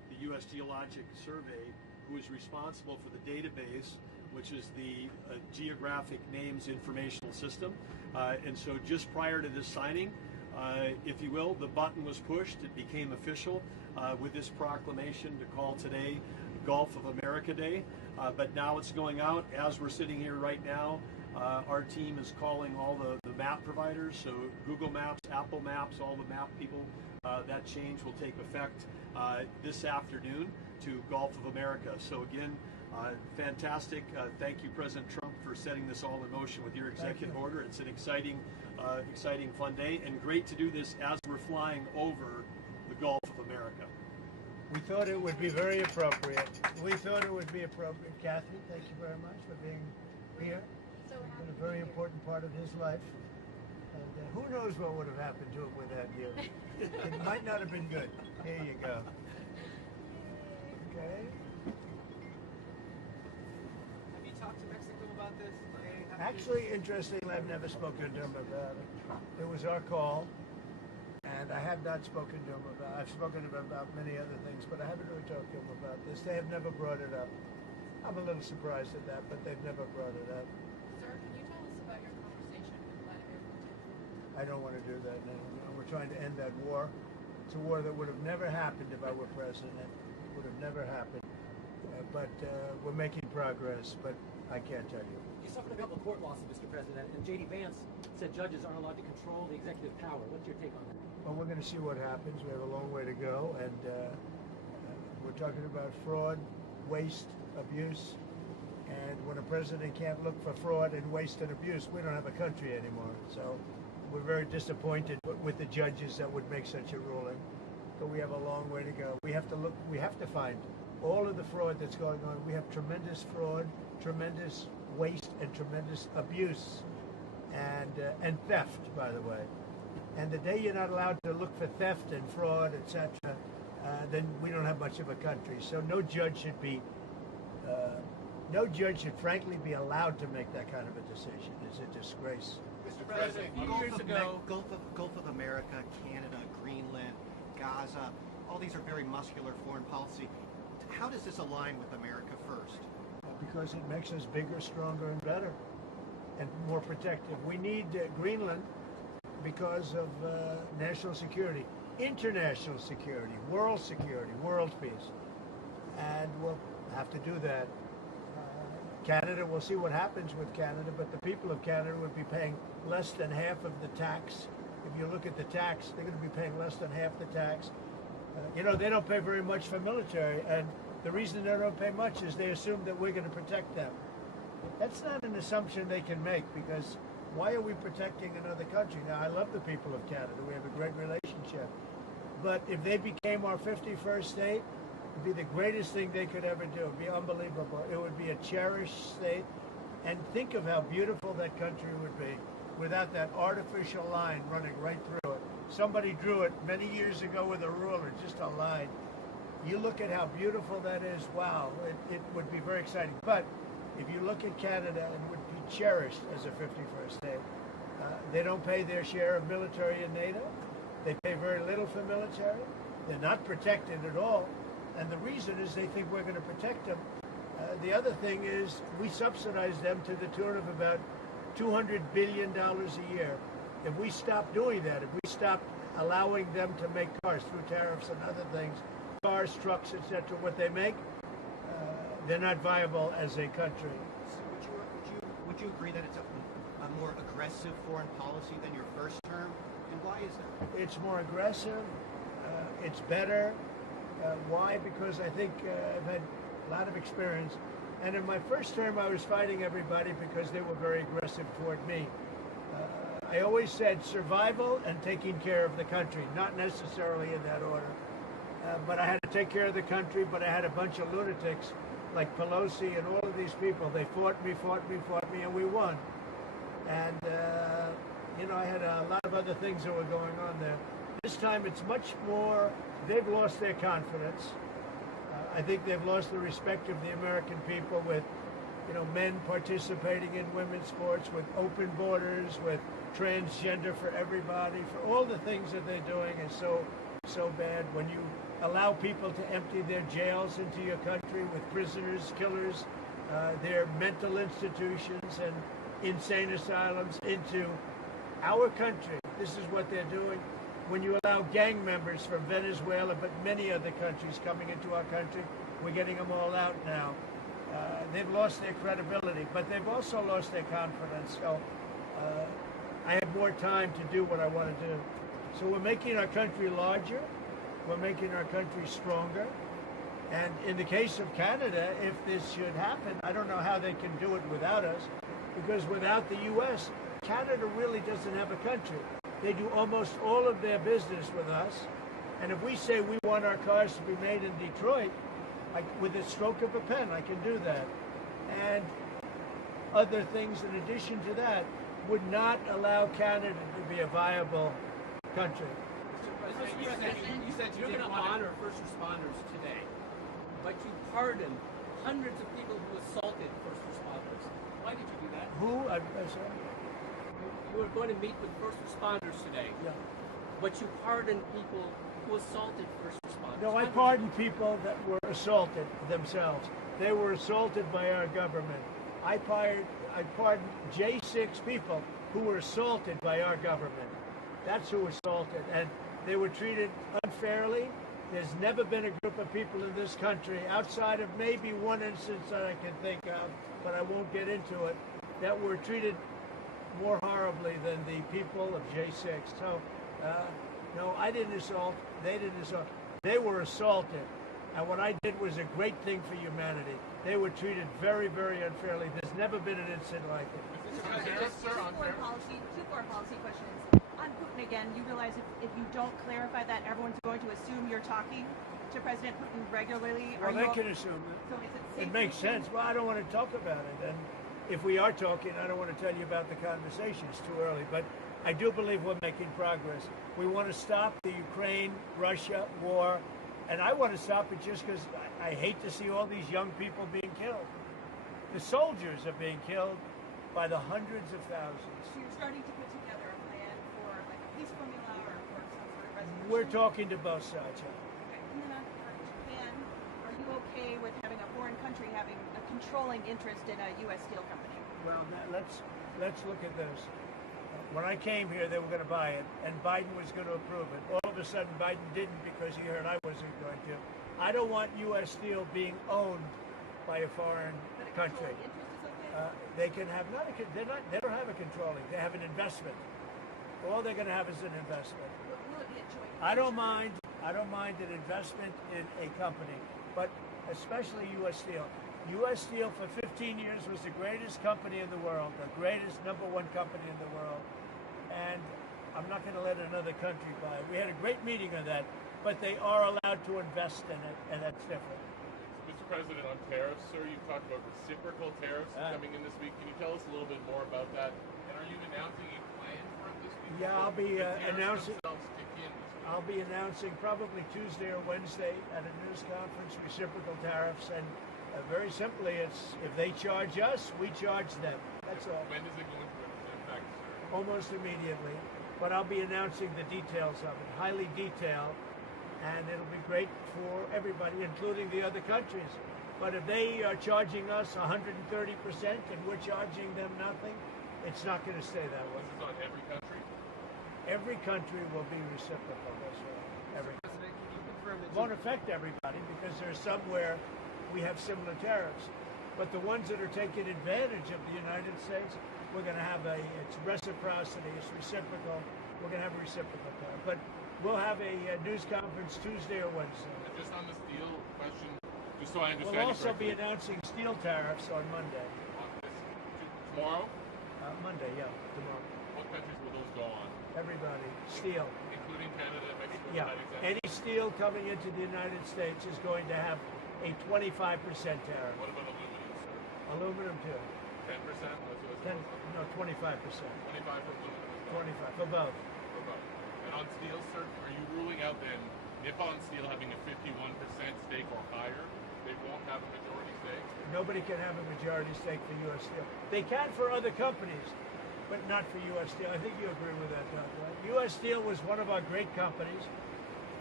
the U.S. Geologic Survey, who is responsible for the database, which is the Geographic Names Informational System. And so just prior to this signing, if you will, the button was pushed. It became official with this proclamation to call today Gulf of America Day. But now it's going out. As we're sitting here right now, our team is calling all the map providers, so Google Maps, Apple Maps, all the map people. That change will take effect this afternoon to Gulf of America. So again, fantastic. Thank you, President Trump, for setting this all in motion with your executive order. It's an exciting, fun day, and great to do this as we're flying over the Gulf of America. We thought it would be very appropriate. Kathy, thank you very much for being here. It's been a very important part of his life. And who knows what would have happened to him without you. It might not have been good. Here you go. Okay. Have you talked to Mexico about this? Actually, interestingly, I've never spoken to him about it. It was our call, and I have not spoken to him about it. I've spoken to him about many other things, but I haven't really talked to him about this. They have never brought it up. I'm a little surprised at that, but they've never brought it up. Sir, can you tell us about your conversation with Vladimir Putin? I don't want to do that now. We're trying to end that war. It's a war that would have never happened if I were president. It would have never happened. But we're making progress, but I can't tell you. You suffered a couple of court losses, Mr. President, and J.D. Vance said judges aren't allowed to control the executive power. What's your take on that? Well, we're going to see what happens. We have a long way to go, and we're talking about fraud, waste, abuse, and when a president can't look for fraud and waste and abuse, we don't have a country anymore. So we're very disappointed with the judges that would make such a ruling, but we have a long way to go. We have to find all of the fraud that's going on. We have tremendous fraud, tremendous waste, and tremendous abuse, and theft, by the way. And the day you're not allowed to look for theft and fraud, etc., then we don't have much of a country. So no judge should frankly be allowed to make that kind of a decision. It's a disgrace. Mr. President, a few years ago, Gulf of America, Canada, Greenland, Gaza, all these are very muscular foreign policy. How does this align with America first? Because it makes us bigger, stronger, and better, and more protective. We need Greenland because of national security, international security, world peace. And we'll have to do that. Canada, we'll see what happens with Canada, but the people of Canada would be paying less than half of the tax. If you look at the tax, they're going to be paying less than half the tax. They don't pay very much for military, and the reason they don't pay much is they assume that we're going to protect them. That's not an assumption they can make, because why are we protecting another country? Now, I love the people of Canada. We have a great relationship. But if they became our 51st state, it would be the greatest thing they could ever do. It would be unbelievable. It would be a cherished state. And think of how beautiful that country would be without that artificial line running right through it. Somebody drew it many years ago with a ruler, just a line. You look at how beautiful that is, wow, it would be very exciting. But if you look at Canada, it would be cherished as a 51st state. They don't pay their share of military in NATO. They pay very little for military. They're not protected at all. And the reason is they think we're going to protect them. The other thing is we subsidize them to the tune of about $200 billion a year. If we stop doing that, if we stop allowing them to make cars through tariffs and other things, cars, trucks, etc., what they make, they're not viable as a country. So would you agree that it's a more aggressive foreign policy than your first term? And why is that? It's more aggressive. It's better. Why? Because I think I've had a lot of experience. And in my first term, I was fighting everybody because they were very aggressive toward me. I always said survival and taking care of the country, not necessarily in that order. But I had to take care of the country, but I had a bunch of lunatics like Pelosi and all of these people. They fought me, and we won. And, I had a lot of other things that were going on there. This time it's much more, they've lost their confidence. I think they've lost the respect of the American people with, men participating in women's sports, with open borders, with transgender for everybody, for all the things that they're doing is so bad. When you allow people to empty their jails into your country with prisoners, killers, their mental institutions and insane asylums into our country. This is what they're doing. When you allow gang members from Venezuela, but many other countries coming into our country, we're getting them all out now. They've lost their credibility, but they've also lost their confidence. So I have more time to do what I want to do. So we're making our country larger. We're making our country stronger. And in the case of Canada, if this should happen, I don't know how they can do it without us, because without the U.S., Canada really doesn't have a country. They do almost all of their business with us. And if we say we want our cars to be made in Detroit, with a stroke of a pen, I can do that. And other things in addition to that would not allow Canada to be a viable country. You said you're going to honor first responders today, but you pardoned hundreds of people who assaulted first responders. Why did you do that? Who? I'm sorry. You were going to meet with first responders today, Yeah. but you pardoned people who assaulted first responders. No, I pardoned people that were assaulted themselves. They were assaulted by our government. I pardoned J6 people who were assaulted by our government. That's who assaulted, and they were treated unfairly. There's never been a group of people in this country, outside of maybe one instance that I can think of, but I won't get into it, that were treated more horribly than the people of J6. So, no, I didn't assault. They didn't assault. They were assaulted. And what I did was a great thing for humanity. They were treated very, very unfairly. There's never been an incident like it. Two foreign policy questions. On Putin again, you realize if you don't clarify that, everyone's going to assume you're talking to President Putin regularly. Well, they can assume that. So is it safe It makes to assume? sense. Well, I don't want to talk about it. And if we are talking, I don't want to tell you about the conversation. It's too early. But I do believe we're making progress. We want to stop the Ukraine-Russia war. And I want to stop it just because I hate to see all these young people being killed. The soldiers are being killed by the hundreds of thousands. So you're starting to put together a plan for like a peace formula or for some sort of resolution? We're talking to both sides. Okay. And then on Japan, are you okay with having a foreign country having a controlling interest in a U.S. steel company? Well, let's look at this. When I came here, they were going to buy it, and Biden was going to approve it. All of a sudden, Biden didn't because he heard I wasn't going to. I don't want U.S. steel being owned by a foreign country. Interest is okay? They can have they don't have a controlling. They have an investment. All they're going to have is an investment. Will it be a joint I don't mind an investment in a company, but especially U.S. Steel. U.S. Steel for 15 years was the greatest company in the world, the greatest #1 company in the world, and I'm not going to let another country buy it. We had a great meeting on that, but they are allowed to invest in it, and that's different. Mr. President, on tariffs, sir, you talked about reciprocal tariffs coming in this week. Can you tell us a little bit more about that? And are you announcing a plan for it this week? Yeah, I'll be announcing. Kick in this week? I'll be announcing probably Tuesday or Wednesday at a news conference, reciprocal tariffs, and very simply, it's if they charge us, we charge them. That's all. When does it go into effect, sir? Almost immediately. But I'll be announcing the details of it, highly detailed, and it'll be great for everybody, including the other countries. But if they are charging us 130% and we're charging them nothing, it's not going to stay that way. This is on every country? Every country will be reciprocal. That's right. Every. President, can you confirm that It won't affect everybody because there's somewhere we have similar tariffs. But the ones that are taking advantage of the United States, we're going to have it's reciprocity, it's reciprocal. We're going to have a reciprocal tariff. But we'll have a news conference Tuesday or Wednesday. And just on the steel question, just so I understand We'll also be correctly, announcing steel tariffs on Monday. on this, tomorrow, Monday, yeah, tomorrow. what countries will those go on? Everybody, steel. Including Canada and Mexico? Yeah, is that exempt? any steel coming into the United States is going to have a 25% tariff. What about aluminum, sir? Aluminum too. 10%? That's what it's 25%. 25 for aluminum as well. 25 for both. For both. And on steel, sir, are you ruling out then Nippon Steel having a 51% stake or higher? They won't have a majority stake? Nobody can have a majority stake for U.S. Steel. They can for other companies, but not for U.S. Steel. I think you agree with that, Doug, right? U.S. Steel was one of our great companies,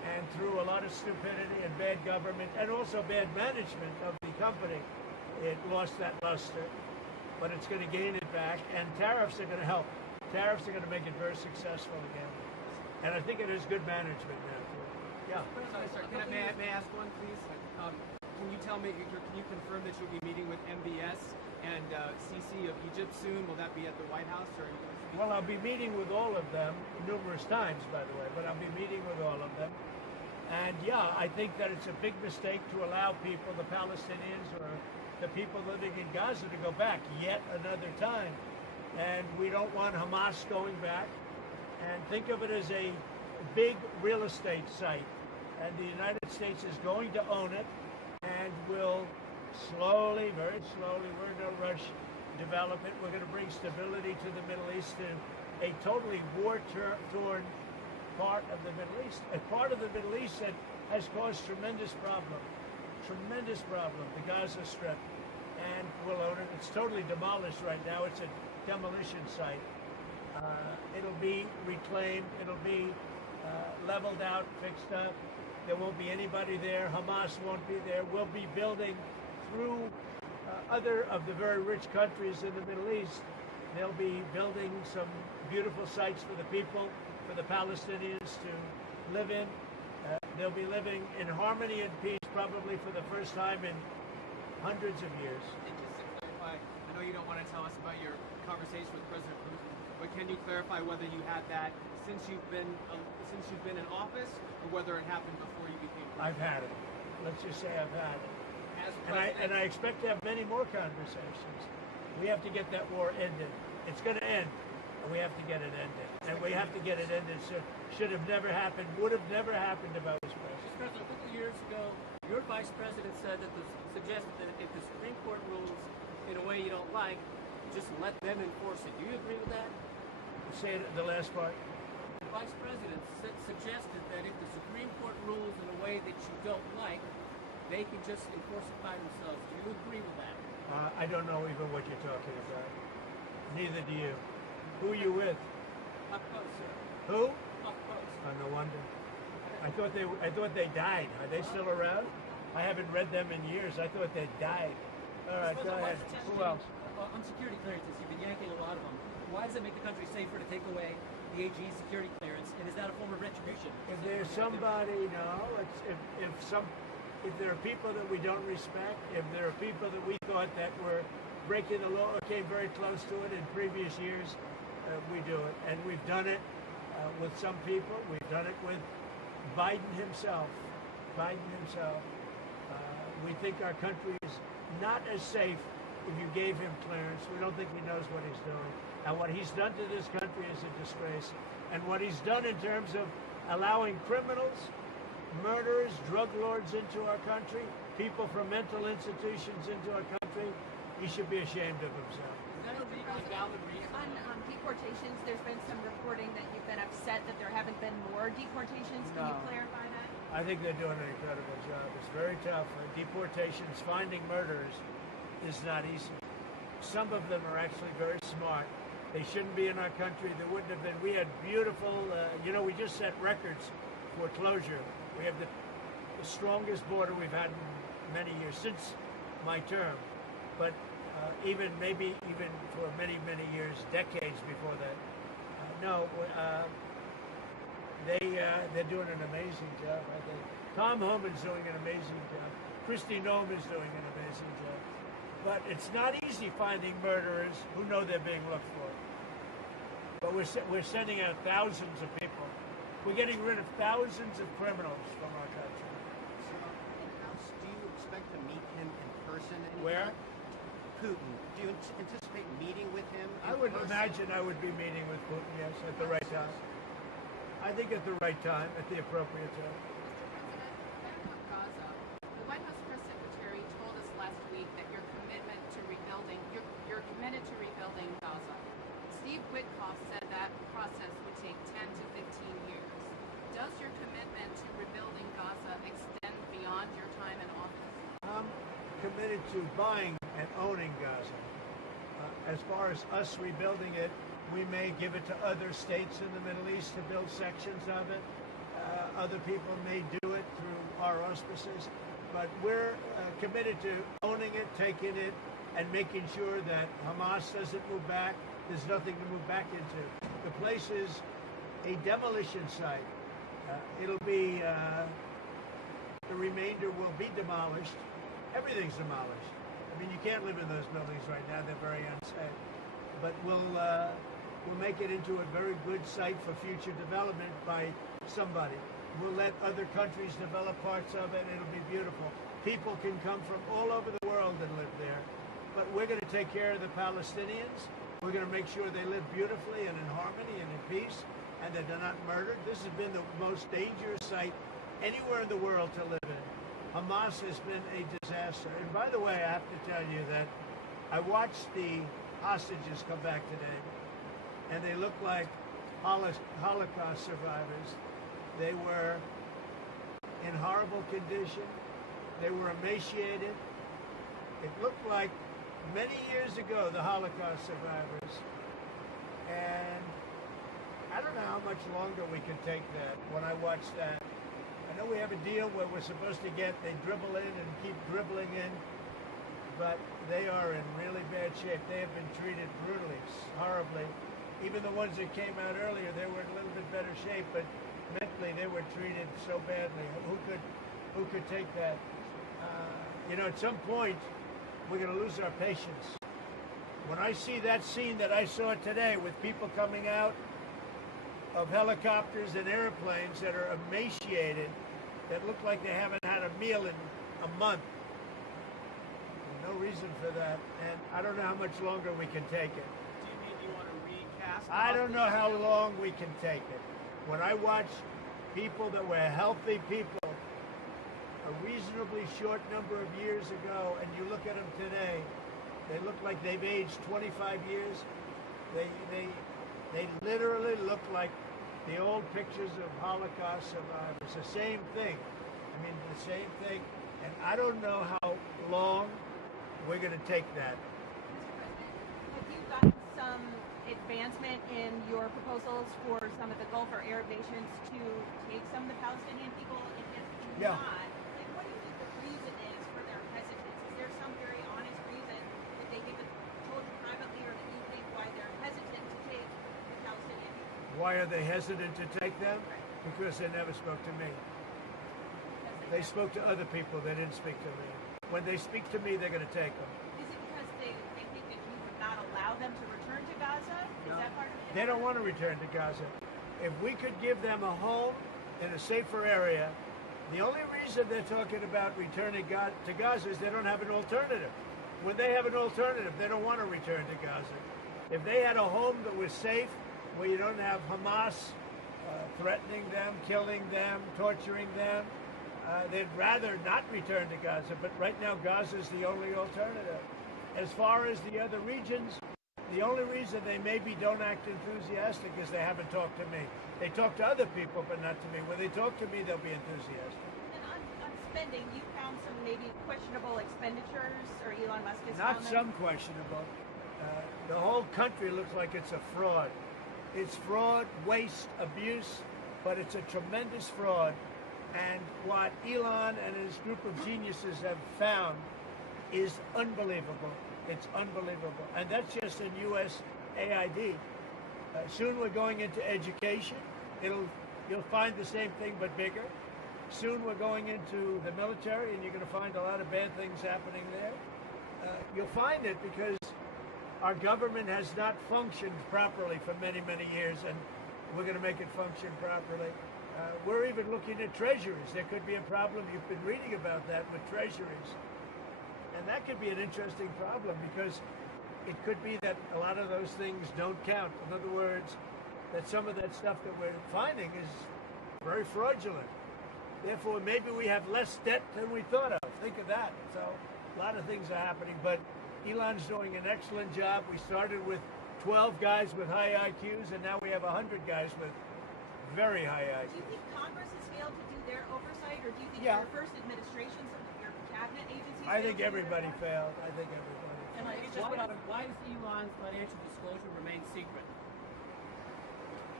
and through a lot of stupidity and bad government and also bad management of the company, it lost that luster. But it's going to gain it back, and tariffs are going to help. Tariffs are going to make it very successful again. And I think it is good management now, too. Yeah. Sorry, may I ask one, please? Can you tell me, can you confirm that you'll be meeting with MBS and Sisi of Egypt soon? Will that be at the White House? Or are you going to speak? Well, I'll be meeting with all of them numerous times, by the way, but I'll be meeting with all of them. And yeah, I think that it's a big mistake to allow people, the Palestinians or the people living in Gaza, to go back yet another time. And we don't want Hamas going back. And think of it as a big real estate site. And the United States is going to own it and will slowly, very slowly, we're in no rush, develop it. We're going to bring stability to the Middle East, to a totally war-torn part of the Middle East. A part of the Middle East that has caused tremendous problem, the Gaza Strip. And we'll own it. It's totally demolished right now. It's a demolition site. It'll be reclaimed. It'll be leveled out, fixed up. There won't be anybody there. Hamas won't be there. We'll be building through other of the very rich countries in the Middle East. They'll be building some beautiful sites for the people, for the Palestinians to live in. They'll be living in harmony and peace probably for the first time in hundreds of years. And just to clarify, I know you don't want to tell us about your conversation with President Putin, but can you clarify whether you had that since you've been in office, or whether it happened before you became president? I've had it. Let's just say I've had it. As And I expect to have many more conversations. We have to get that war ended. It's going to end, and we have to get it ended. And we have to get it ended. Should have never happened, would have never happened if I was president. Mr. President, a couple of years ago, your vice president suggested that if the Supreme Court rules in a way you don't like, just let them enforce it. Do you agree with that? Say the last part. The vice president suggested that if the Supreme Court rules in a way that you don't like, they can just enforce it by themselves. Do you agree with that? I don't know even what you're talking about. Neither do you. Who are you with? Up close, sir. Who? Up close. Oh, no wonder. I thought they died. Are they still around? I haven't read them in years. I thought they died. All right, go ahead. Who else? On security clearances, you've been yanking a lot of them. Why does it make the country safer to take away the AG's security clearance? And is that a form of retribution? If there's somebody, no. If there are people that we don't respect, if there are people that we thought that were breaking the law or came very close to it in previous years, we do it. And we've done it with some people. We've done it with Biden himself. We think our country is not as safe if you gave him clearance. We don't think he knows what he's doing. And what he's done to this country is a disgrace. And what he's done in terms of allowing criminals, murderers, drug lords into our country, people from mental institutions into our country, he should be ashamed of himself. Is that a legally valid reason? On deportations, there's been some reporting that you've been upset that there haven't been more deportations. Can you No. clarify that? I think they're doing an incredible job. It's very tough. Deportations, finding murderers is not easy. Some of them are actually very smart. They shouldn't be in our country. There wouldn't have been. We had beautiful, we just set records for closure. We have the strongest border we've had in many years, since my term. But even for many, many years, decades before that. They're doing an amazing job, I think. Tom Homan's doing an amazing job. Kristi Noem is doing an amazing job. But it's not easy finding murderers who know they're being looked for. But we're sending out thousands of people. We're getting rid of thousands of criminals from our country. So, do you expect to meet him in person? Where? Putin. Do you anticipate meeting with him? I would imagine I would be meeting with Putin, yes, at the right time. I think at the right time, at the appropriate time. Back on Gaza, the White House press secretary told us last week that you're committed to rebuilding Gaza. Steve Witkoff said that process would take 10 to 15 years. Does your commitment to rebuilding Gaza extend beyond your time in office? I'm committed to buying and owning Gaza. As far as us rebuilding it, we may give it to other states in the Middle East to build sections of it. Other people may do it through our auspices, but we're committed to owning it, taking it, and making sure that Hamas doesn't move back. There's nothing to move back into. The place is a demolition site. It'll be, the remainder will be demolished. Everything's demolished. I mean, you can't live in those buildings right now. They're very unsafe. But we'll make it into a very good site for future development by somebody. We'll let other countries develop parts of it. It'll be beautiful. People can come from all over the world and live there. But we're going to take care of the Palestinians. We're going to make sure they live beautifully and in harmony and in peace, and that they're not murdered. This has been the most dangerous site anywhere in the world to live in. Hamas has been a disaster. And by the way, I have to tell you that I watched the hostages come back today, and they look like Holocaust survivors. They were in horrible condition. They were emaciated. It looked like many years ago, the Holocaust survivors. And I don't know how much longer we can take that when I watch that. I know we have a deal where we're supposed to get, they dribble in and keep dribbling in, but they are in really bad shape. They have been treated brutally, horribly. Even the ones that came out earlier, they were in a little bit better shape, but mentally they were treated so badly. Who could take that? At some point, we're going to lose our patience. When I see that scene that I saw today with people coming out of helicopters and airplanes that are emaciated, that look like they haven't had a meal in a month, no reason for that. And I don't know how much longer we can take it. Do you mean you want to recast? I don't know how long we can take it. When I watch people that were healthy people a reasonably short number of years ago, and you look at them today, they look like they've aged 25 years. They literally look like the old pictures of Holocaust survivors. The same thing. I mean, the same thing. And I don't know how long we're going to take that. Mr. President, have you gotten some advancement in your proposals for some of the Gulf or Arab nations to take some of the Palestinian people? And if Yeah. not, like, what do you think the reason is for their hesitance? Is there some very honest reason that they haven't told you privately or that you think why they're hesitant to take the Palestinian people? Why are they hesitant to take them? Because they never spoke to me. They spoke to other people. They didn't speak to me. When they speak to me, they're going to take them. Is it because they think that you would not allow them to return to Gaza? Is that part of it? They don't want to return to Gaza. If we could give them a home in a safer area, the only reason they're talking about returning to Gaza is they don't have an alternative. When they have an alternative, they don't want to return to Gaza. If they had a home that was safe, where you don't have Hamas threatening them, killing them, torturing them, they'd rather not return to Gaza. But right now, Gaza is the only alternative. As far as the other regions, the only reason they maybe don't act enthusiastic is they haven't talked to me. They talk to other people, but not to me. When they talk to me, they'll be enthusiastic. And on spending, you found some maybe questionable expenditures, or Elon Musk has Not found them? some questionable. The whole country looks like it's a fraud. It's fraud, waste, abuse, but it's a tremendous fraud. And what Elon and his group of geniuses have found is unbelievable. It's unbelievable. And that's just in U.S. AID. Soon we're going into education. You'll find the same thing but bigger. Soon we're going into the military, and you're going to find a lot of bad things happening there. You'll find it because our government has not functioned properly for many, many years, and we're going to make it function properly. We're even looking at treasuries. There could be a problem. You've been reading about that with treasuries. And that could be an interesting problem because it could be that a lot of those things don't count. In other words, that some of that stuff that we're finding is very fraudulent. Therefore, maybe we have less debt than we thought of. Think of that. So a lot of things are happening, but Elon's doing an excellent job. We started with 12 guys with high IQs, and now we have 100 guys with very high IQs. Do you think Congress has failed to do their oversight, or do you think Yeah. your first administration, some of your cabinet agencies? I think failed to do their everybody part? failed. I think everybody. And why does Elon's financial disclosure remain secret?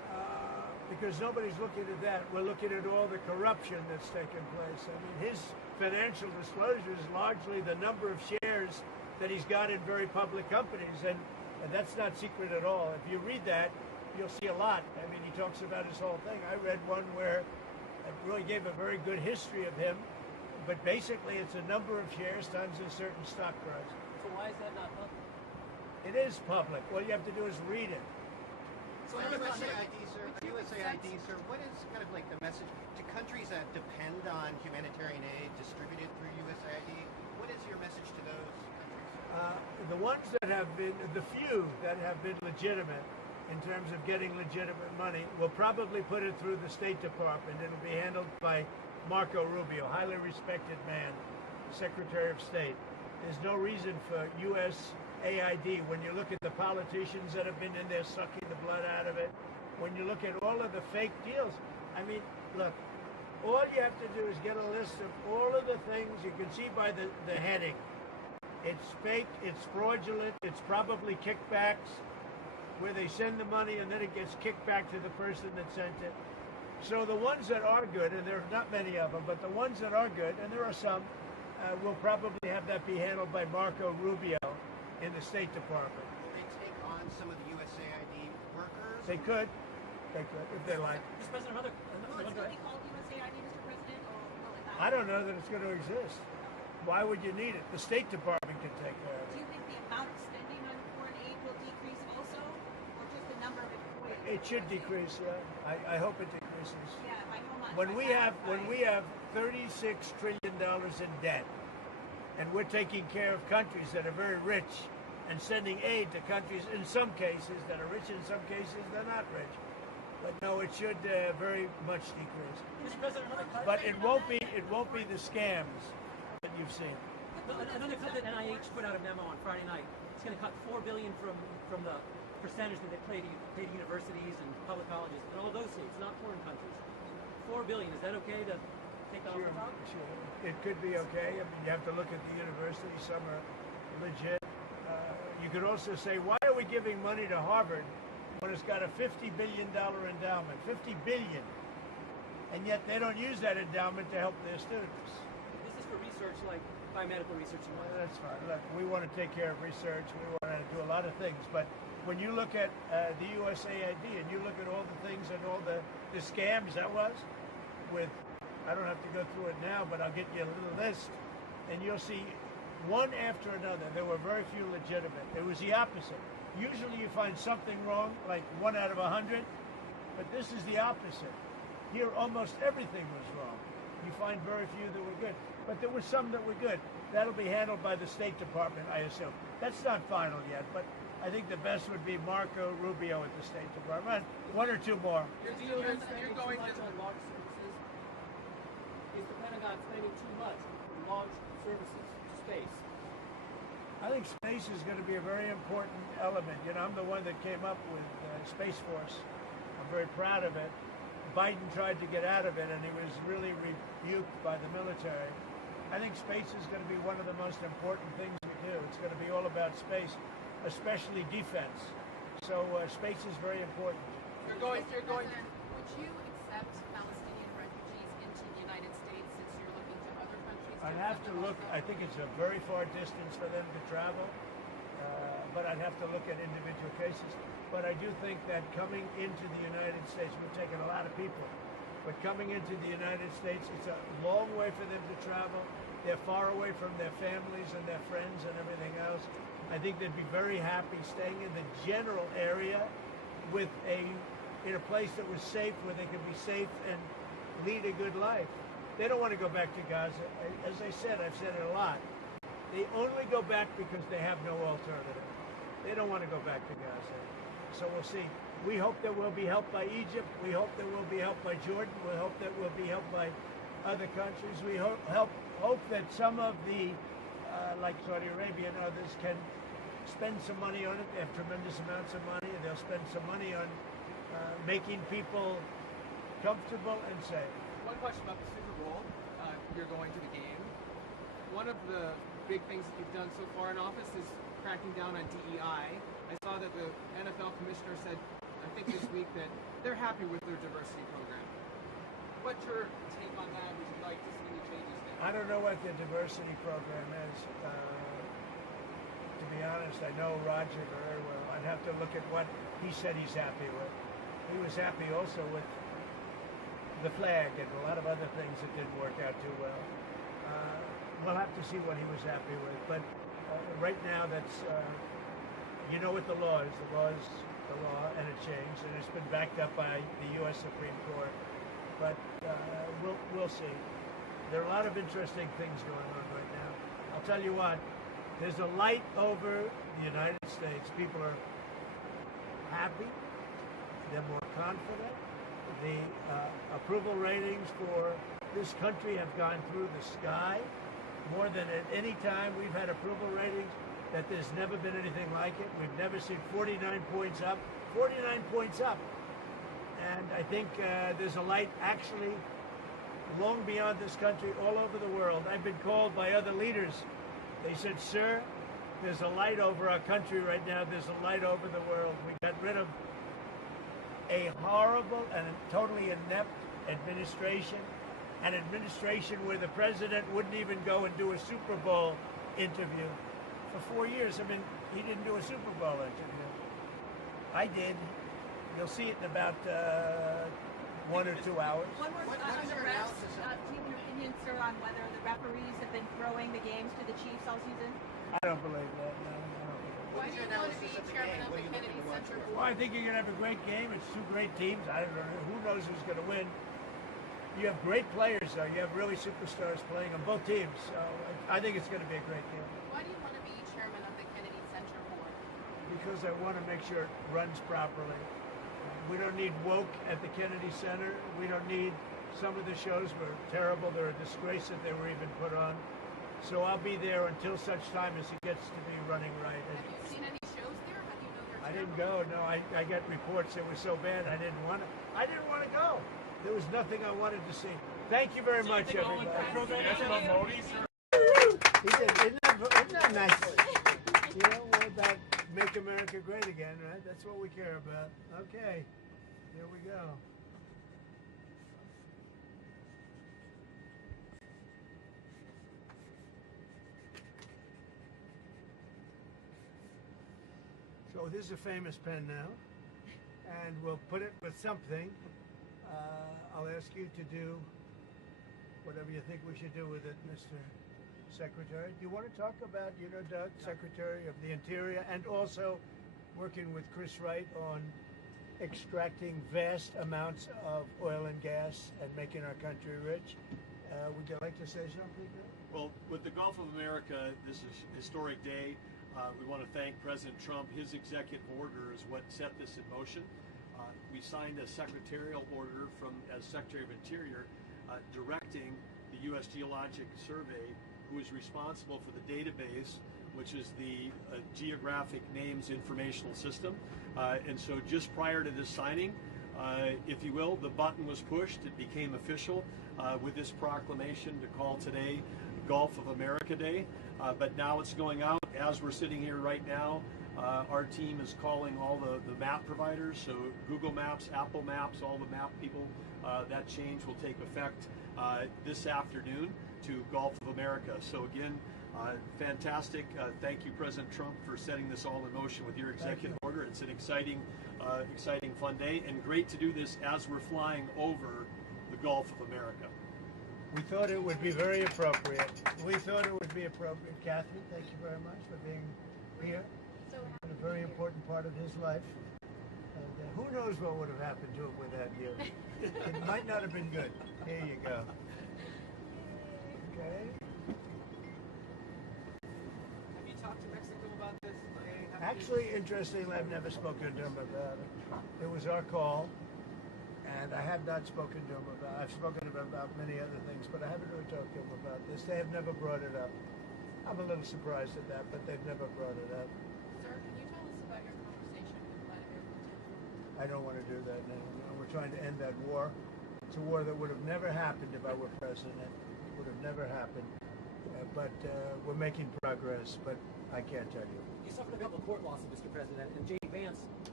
Because nobody's looking at that. We're looking at all the corruption that's taken place. I mean, his financial disclosure is largely the number of shares that he's got in very public companies, and that's not secret at all. If you read that, you'll see a lot. I mean, he talks about his whole thing. I read one where it really gave a very good history of him, but basically it's a number of shares times a certain stock price. So why is that not public? It is public. All you have to do is read it. So on USAID, sir, what is kind of like the message to countries that depend on humanitarian aid distributed through USAID? What is your message to those countries? The ones that have been, the few that have been legitimate in terms of getting legitimate money, will probably put it through the State Department. It'll be handled by Marco Rubio, highly respected man, Secretary of State. There's no reason for USAID, when you look at the politicians that have been in there sucking the blood out of it, when you look at all of the fake deals, I mean, look, all you have to do is get a list of all of the things you can see by the heading. It's fake, it's fraudulent, it's probably kickbacks, where they send the money and then it gets kicked back to the person that sent it. So the ones that are good, and there are not many of them, but the ones that are good, and there are some, will probably have that be handled by Marco Rubio in the State Department. Will they take on some of the USAID workers? They could, if they like. Mr. President, another Will it still be called USAID, Mr. President, or will it not? I don't know that it's going to exist. Why would you need it? The State Department can take care of Do it. you think the amount of spending on foreign aid will decrease also, or just the number of employees? It should decrease, yeah. I hope it decreases. Yeah, by how much? When By we have $36 trillion in debt, and we're taking care of countries that are very rich and sending aid to countries in some cases that are rich, in some cases they're not rich. But no, it should very much decrease. Mr. President, But it won't be the scams that you've seen. another cut that NIH put out a memo on Friday night. It's going to cut $4 billion from the percentage that they pay to universities and public colleges and all those states, not foreign countries. $4 billion. Is that okay to take that off the top? Sure. It could be okay. I mean, you have to look at the universities. Some are legit. You could also say, why are we giving money to Harvard when it's got a $50 billion endowment? $50 billion. And yet they don't use that endowment to help their students. This is for research like biomedical research and Well, that's fine. Look, we want to take care of research. We want to do a lot of things. But when you look at the USAID and you look at all the things and all the scams that was with, I don't have to go through it now, but I'll get you a little list, and you'll see one after another. There were very few legitimate. It was the opposite. Usually you find something wrong, like 1 out of 100, but this is the opposite. Here, almost everything was wrong. You find very few that were good, but there were some that were good. That'll be handled by the State Department, I assume. That's not final yet, but I think the best would be Marco Rubio at the State Department. One or two more. You're going to on launch services. Is the Pentagon spending too much on launch services to space? I think space is going to be a very important element. You know, I'm the one that came up with Space Force. I'm very proud of it. Biden tried to get out of it, and he was really rebuked by the military. I think space is going to be one of the most important things we do. It's going to be all about space, especially defense. So space is very important. You're going. Would you accept Palestinian refugees into the United States since you're looking to other countries? I'd have to look. I think it's a very far distance for them to travel, but I'd have to look at individual cases. But I do think that coming into the United States, we've taken a lot of people, but coming into the United States, it's a long way for them to travel. They're far away from their families and their friends and everything else. I think they'd be very happy staying in the general area with in a place that was safe, where they could be safe and lead a good life. They don't want to go back to Gaza. As I said, I've said it a lot. They only go back because they have no alternative. They don't want to go back to Gaza. So we'll see. We hope that we'll be helped by Egypt. We hope that we'll be helped by Jordan. We hope that we'll be helped by other countries. We hope that some of the, like Saudi Arabia and others, can spend some money on it. They have tremendous amounts of money, and they'll spend some money on making people comfortable and safe. One question about the Super Bowl. You're going to the game. One of the big things that you've done so far in office is cracking down on DEI. I saw that the NFL commissioner said, I think this week that they're happy with their diversity program. What's your take on that? Would you like to see any changes there? I don't know what the diversity program is. To be honest, I know Roger very well. I'd have to look at what he said he's happy with. He was happy also with the flag and a lot of other things that didn't work out too well. We'll have to see what he was happy with. But right now, that's, you know what the law is. The law is the law, and it changed, and it's been backed up by the U.S. Supreme Court. But we'll see. There are a lot of interesting things going on right now. I'll tell you what, there's a light over the United States. People are happy. They're more confident. The approval ratings for this country have gone through the sky. More than at any time we've had approval ratings that there's never been anything like it. We've never seen 49 points up. 49 points up. And I think there's a light actually long beyond this country, all over the world. I've been called by other leaders. They said, sir, there's a light over our country right now. There's a light over the world. We got rid of a horrible and totally inept administration, an administration where the president wouldn't even go and do a Super Bowl interview for 4 years. I mean, he didn't do a Super Bowl interview. I did. You'll see it in about 1 or 2 hours. One more on the refs. Do you have your opinion, sir, on whether the referees have been throwing the games to the Chiefs all season? I don't believe that. No, I don't believe that. Why do you want to be chairman of the Kennedy Center Well, I think you're going to have a great game. It's two great teams. I don't know. Who knows who's going to win? You have great players, though. You have really superstars playing on both teams. So I think it's going to be a great game. Why do you want to be chairman of the Kennedy Center Board? Because I want to make sure it runs properly. We don't need woke at the Kennedy Center. We don't need, some of the shows were terrible. They're a disgrace that they were even put on. So I'll be there until such time as it gets to be running right. Have you seen any shows there? How do you know they're I didn't terrible? go. No, I got reports it was so bad I didn't want to go. There was nothing I wanted to see. Thank you very much, everybody. Yes, about Modi, sir. He did. Isn't that nice? You know, we're about make America great again, right? That's what we care about. Okay, here we go. So this is a famous pen now, and we'll put it with something. I'll ask you to do whatever you think we should do with it, Mr. Secretary. Do you want to talk about, Doug, Secretary of the Interior, and also working with Chris Wright on extracting vast amounts of oil and gas and making our country rich? Would you like to say something? Well, with the Gulf of America, this is a historic day. We want to thank President Trump. His executive order is what set this in motion. We signed a secretarial order as Secretary of Interior directing the U.S. Geologic Survey, who is responsible for the database, which is the Geographic Names Informational System. And so just prior to this signing, if you will, the button was pushed. It became official with this proclamation to call today Gulf of America Day. But now it's going out. As we're sitting here right now, our team is calling all the map providers, so Google Maps, Apple Maps, all the map people. That change will take effect this afternoon to Gulf of America. So again, fantastic. Thank you, President Trump, for setting this all in motion with your executive order. It's an exciting, fun day, and great to do this as we're flying over the Gulf of America. We thought it would be very appropriate. Kathy, thank you very much for being here. A very important part of his life. And who knows what would have happened to him without you? It might not have been good. Here you go. Okay. Have you talked to Mexico about this? Actually, interestingly, I've never spoken to him about it. It was our call, and I have not spoken to him about it. I've spoken to him about many other things, but I haven't really talked to him about this. They have never brought it up. I'm a little surprised at that, but they've never brought it up. Sir, can you tell us about your conversation with Vladimir Putin? I don't want to do that now. We're trying to end that war. It's a war that would have never happened if I were president. It would have never happened. But we're making progress, but I can't tell you. You suffered a couple of court losses, Mr. President, and J.D. Vance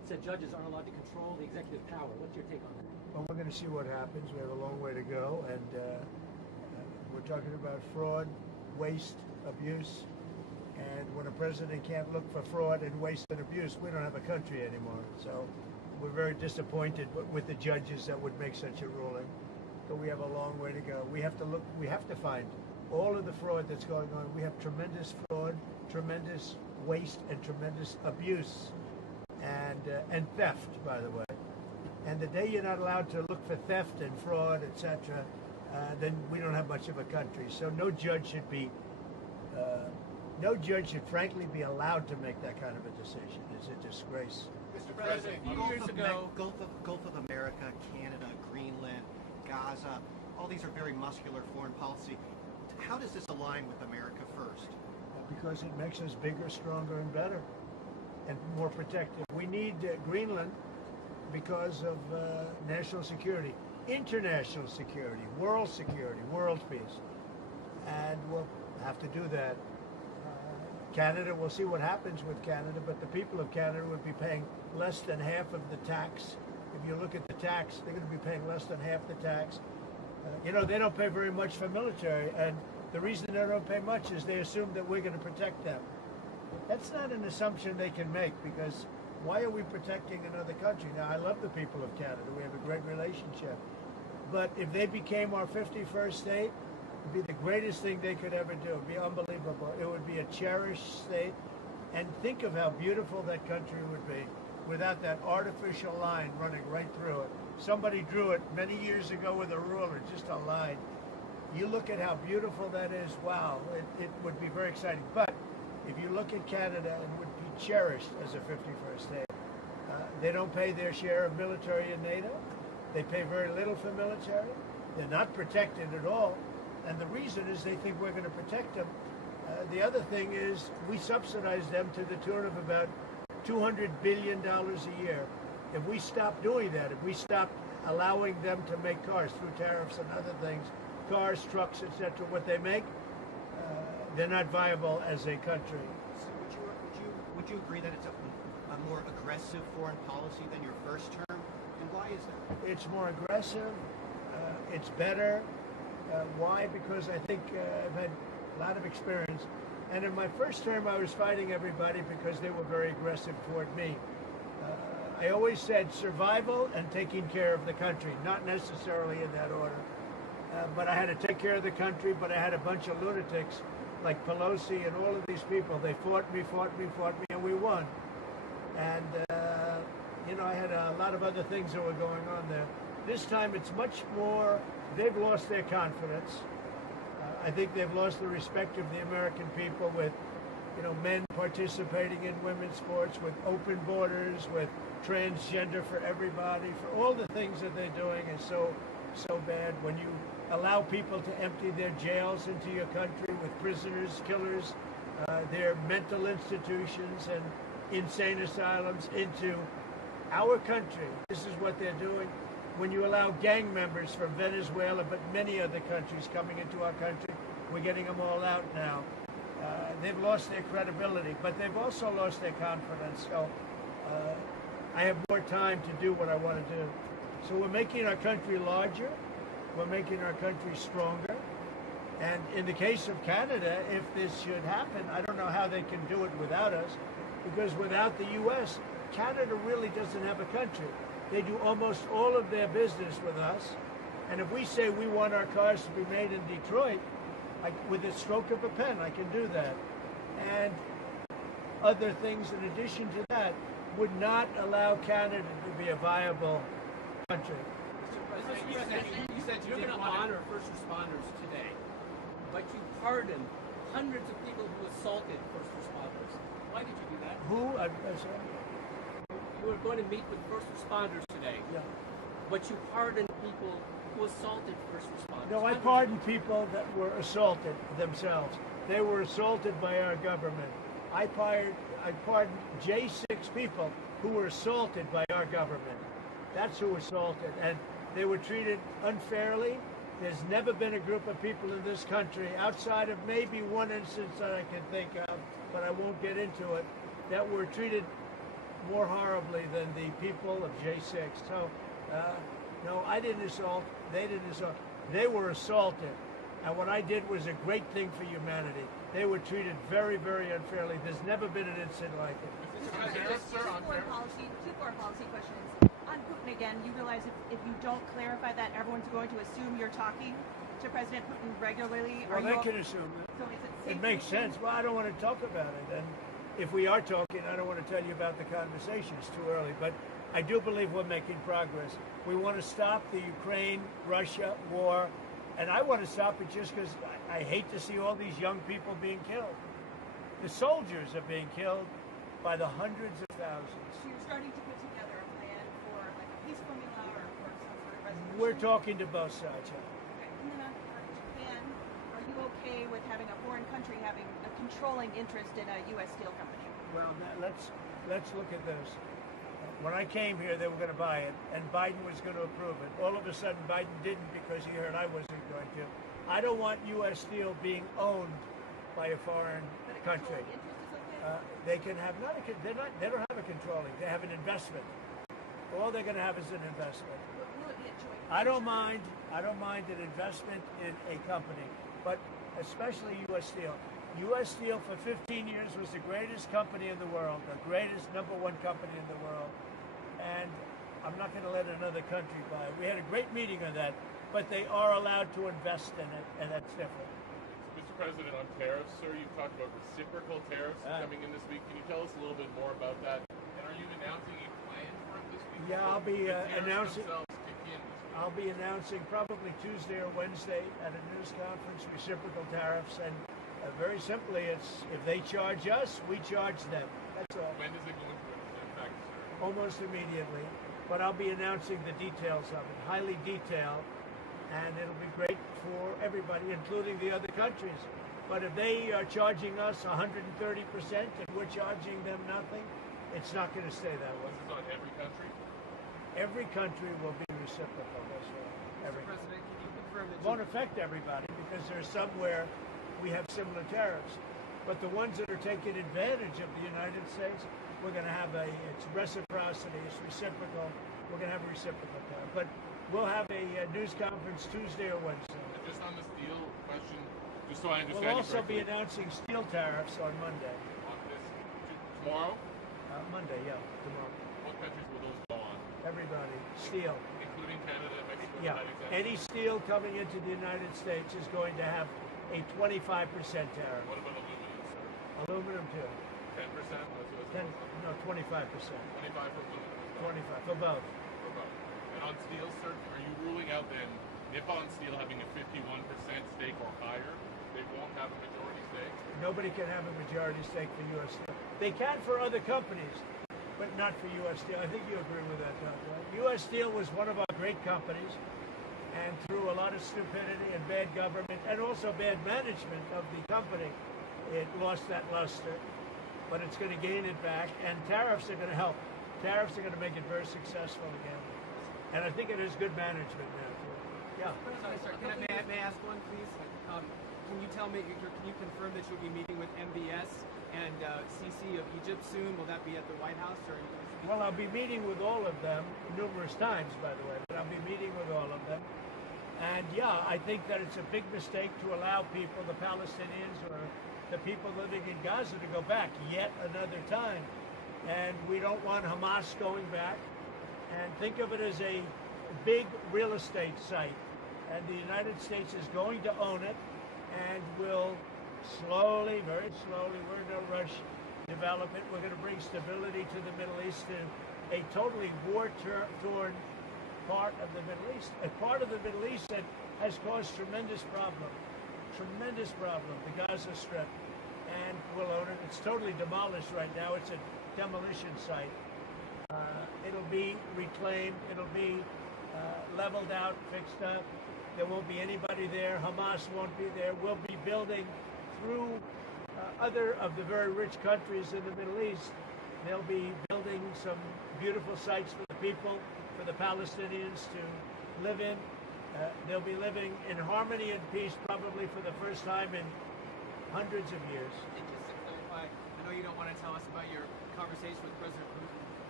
said judges aren't allowed to control the executive power. What's your take on that? Well, we're going to see what happens. We have a long way to go, and we're talking about fraud, waste, abuse, and when a president can't look for fraud and waste and abuse, we don't have a country anymore. So we're very disappointed with the judges that would make such a ruling. But we have a long way to go. We have to find all of the fraud that's going on. We have tremendous fraud, tremendous waste, and tremendous abuse, and theft, by the way. And the day you're not allowed to look for theft and fraud, etc., then we don't have much of a country. So no judge should frankly be allowed to make that kind of a decision. It's a disgrace. Mr. President, a few years ago, Gulf of America, Canada, Greenland, Gaza, all these are very muscular foreign policy. How does this align with America first? Because it makes us bigger, stronger, and better, and more protective. We need Greenland because of national security, international security, world peace, and we'll have to do that. Canada, we'll see what happens with Canada, but the people of Canada would be paying less than half of the tax. If you look at the tax, they're going to be paying less than half the tax. They don't pay very much for military, and the reason they don't pay much is they assume that we're going to protect them. That's not an assumption they can make, because why are we protecting another country? Now, I love the people of Canada. We have a great relationship. But if they became our 51st state, it would be the greatest thing they could ever do. It would be unbelievable. It would be a cherished state. And think of how beautiful that country would be without that artificial line running right through it. Somebody drew it many years ago with a ruler, just a line. You look at how beautiful that is, wow, it would be very exciting. But if you look at Canada, it would be cherished as a 51st state. They don't pay their share of military in NATO. They pay very little for military. They're not protected at all. And the reason is they think we're going to protect them. The other thing is we subsidize them to the tune of about $200 billion a year. If we stop doing that, if we stop allowing them to make cars through tariffs and other things, cars, trucks, etc., what they make, they're not viable as a country. So would you agree that it's a more aggressive foreign policy than your first term? And why is that? It's more aggressive. It's better. Why? Because I think I've had a lot of experience. And in my first term, I was fighting everybody because they were very aggressive toward me. I always said survival and taking care of the country, not necessarily in that order. But I had to take care of the country, but I had a bunch of lunatics like Pelosi and all of these people. They fought me, and we won. And, I had a lot of other things that were going on there. This time it's much more, they've lost their confidence. I think they've lost the respect of the American people with, men participating in women's sports, with open borders, with transgender for everybody, for all the things that they're doing is so bad. When you allow people to empty their jails into your country with prisoners, killers, their mental institutions and insane asylums into our country, this is what they're doing. When you allow gang members from Venezuela, but many other countries coming into our country, we're getting them all out now. They've lost their credibility, but they've also lost their confidence. So I have more time to do what I want to do. So we're making our country larger. We're making our country stronger. And in the case of Canada, if this should happen, I don't know how they can do it without us, because without the U.S., Canada really doesn't have a country. They do almost all of their business with us. And if we say we want our cars to be made in Detroit, with a stroke of a pen, I can do that. And other things in addition to that would not allow Canada to be a viable country. Mr. President, you said you're going to honor first responders today, but you pardoned hundreds of people who assaulted first responders. Why did you do that? Who? I'm sorry. You were going to meet with first responders today, Yeah. but you pardoned people who assaulted first responders. No, I pardon people that were assaulted themselves. They were assaulted by our government. I pardoned J6 people who were assaulted by our government. That's who assaulted. And they were treated unfairly. There's never been a group of people in this country, outside of maybe one instance that I can think of, but I won't get into it, that were treated more horribly than the people of J6. So, no, I didn't assault. They didn't assault. They were assaulted. And what I did was a great thing for humanity. They were treated very, very unfairly. There's never been an incident like it. Two foreign policy questions. On Putin again, you realize if you don't clarify that, everyone's going to assume you're talking to President Putin regularly? Well, they can assume it. So is it It makes sense. Well, I don't want to talk about it. And if we are talking, I don't want to tell you about the conversation. It's too early. But I do believe we're making progress. We want to stop the Ukraine-Russia war. And I want to stop it just because I hate to see all these young people being killed. The soldiers are being killed by the hundreds of thousands. So you're starting to put together a plan for like a peace formula or for some sort of resolution? We're talking to both sides. Okay. And then on Japan, are you okay with having a foreign country having a controlling interest in a U.S. steel company? Well, let's look at this. When I came here, they were going to buy it, and Biden was going to approve it. All of a sudden, Biden didn't because he heard I wasn't going to. I don't want U.S. steel being owned by a foreign country. They can have they don't have a controlling. They have an investment. All they're going to have is an investment. Will it be a joint I don't mind an investment in a company, but especially U.S. Steel. U.S. Steel for 15 years was the greatest company in the world, the greatest #1 company in the world. And I'm not going to let another country buy it. We had a great meeting on that, but they are allowed to invest in it, and that's different. Mr. President, on tariffs, sir, you've talked about reciprocal tariffs coming in this week. Can you tell us a little bit more about that? And are you announcing a plan for it this week? Yeah, I'll be announcing. I'll be announcing probably Tuesday or Wednesday at a news conference, reciprocal tariffs, and very simply, it's if they charge us, we charge them. That's all. When does it go into effect, sir? Almost immediately. But I'll be announcing the details of it, highly detailed, and it'll be great for everybody, including the other countries. But if they are charging us 130% and we're charging them nothing, it's not going to stay that way. This is on every country? Every country will be reciprocal. That's right. Mr. President, can you confirm that It won't affect everybody because there's somewhere we have similar tariffs. But the ones that are taking advantage of the United States, we're going to have it's reciprocity, it's reciprocal. We're going to have a reciprocal tariff. But we'll have a news conference Tuesday or Wednesday. And just on the steel question, just so I understand. We'll also be announcing steel tariffs on Monday. On this, tomorrow? Monday, yeah, tomorrow. What countries will those go on? Everybody. Steel. Including Canada, Mexico, Yeah. Any steel coming into the United States is going to have a 25% tariff. What about aluminum, sir? Aluminum too. 10%? 25%. 25 for aluminum. 25 for both. For both. And on steel, sir, are you ruling out then Nippon Steel having a 51% stake or higher? They won't have a majority stake? Nobody can have a majority stake for U.S. Steel. They can for other companies, but not for U.S. Steel. I think you agree with that, Tom, right? U.S. Steel was one of our great companies, and through a lot of stupidity and bad government and also bad management of the company, it lost that luster. But it's going to gain it back, and tariffs are going to help. Tariffs are going to make it very successful again. And I think it is good management now, too. Yeah. Sorry, may I ask one, please? Can you tell me, can you confirm that you'll be meeting with MBS and CC of Egypt soon? Will that be at the White House? Or? Well, I'll be meeting with all of them numerous times, by the way, but I'll be meeting with all of them. And yeah, I think that it's a big mistake to allow people, the Palestinians or the people living in Gaza, to go back yet another time. And we don't want Hamas going back. And think of it as a big real estate site. And the United States is going to own it and will slowly, very slowly, we're in no rush, develop it. We're going to bring stability to the Middle East, to a totally war-torn part of the Middle East, a part of the Middle East that has caused tremendous problem, the Gaza Strip, and we'll own it. It's totally demolished right now. It's a demolition site. It'll be reclaimed. It'll be leveled out, fixed up. There won't be anybody there. Hamas won't be there. We'll be building through other of the very rich countries in the Middle East. They'll be building some beautiful sites for the people, for the Palestinians to live in. They'll be living in harmony and peace probably for the first time in hundreds of years. And just to clarify, I know you don't want to tell us about your conversation with President Putin,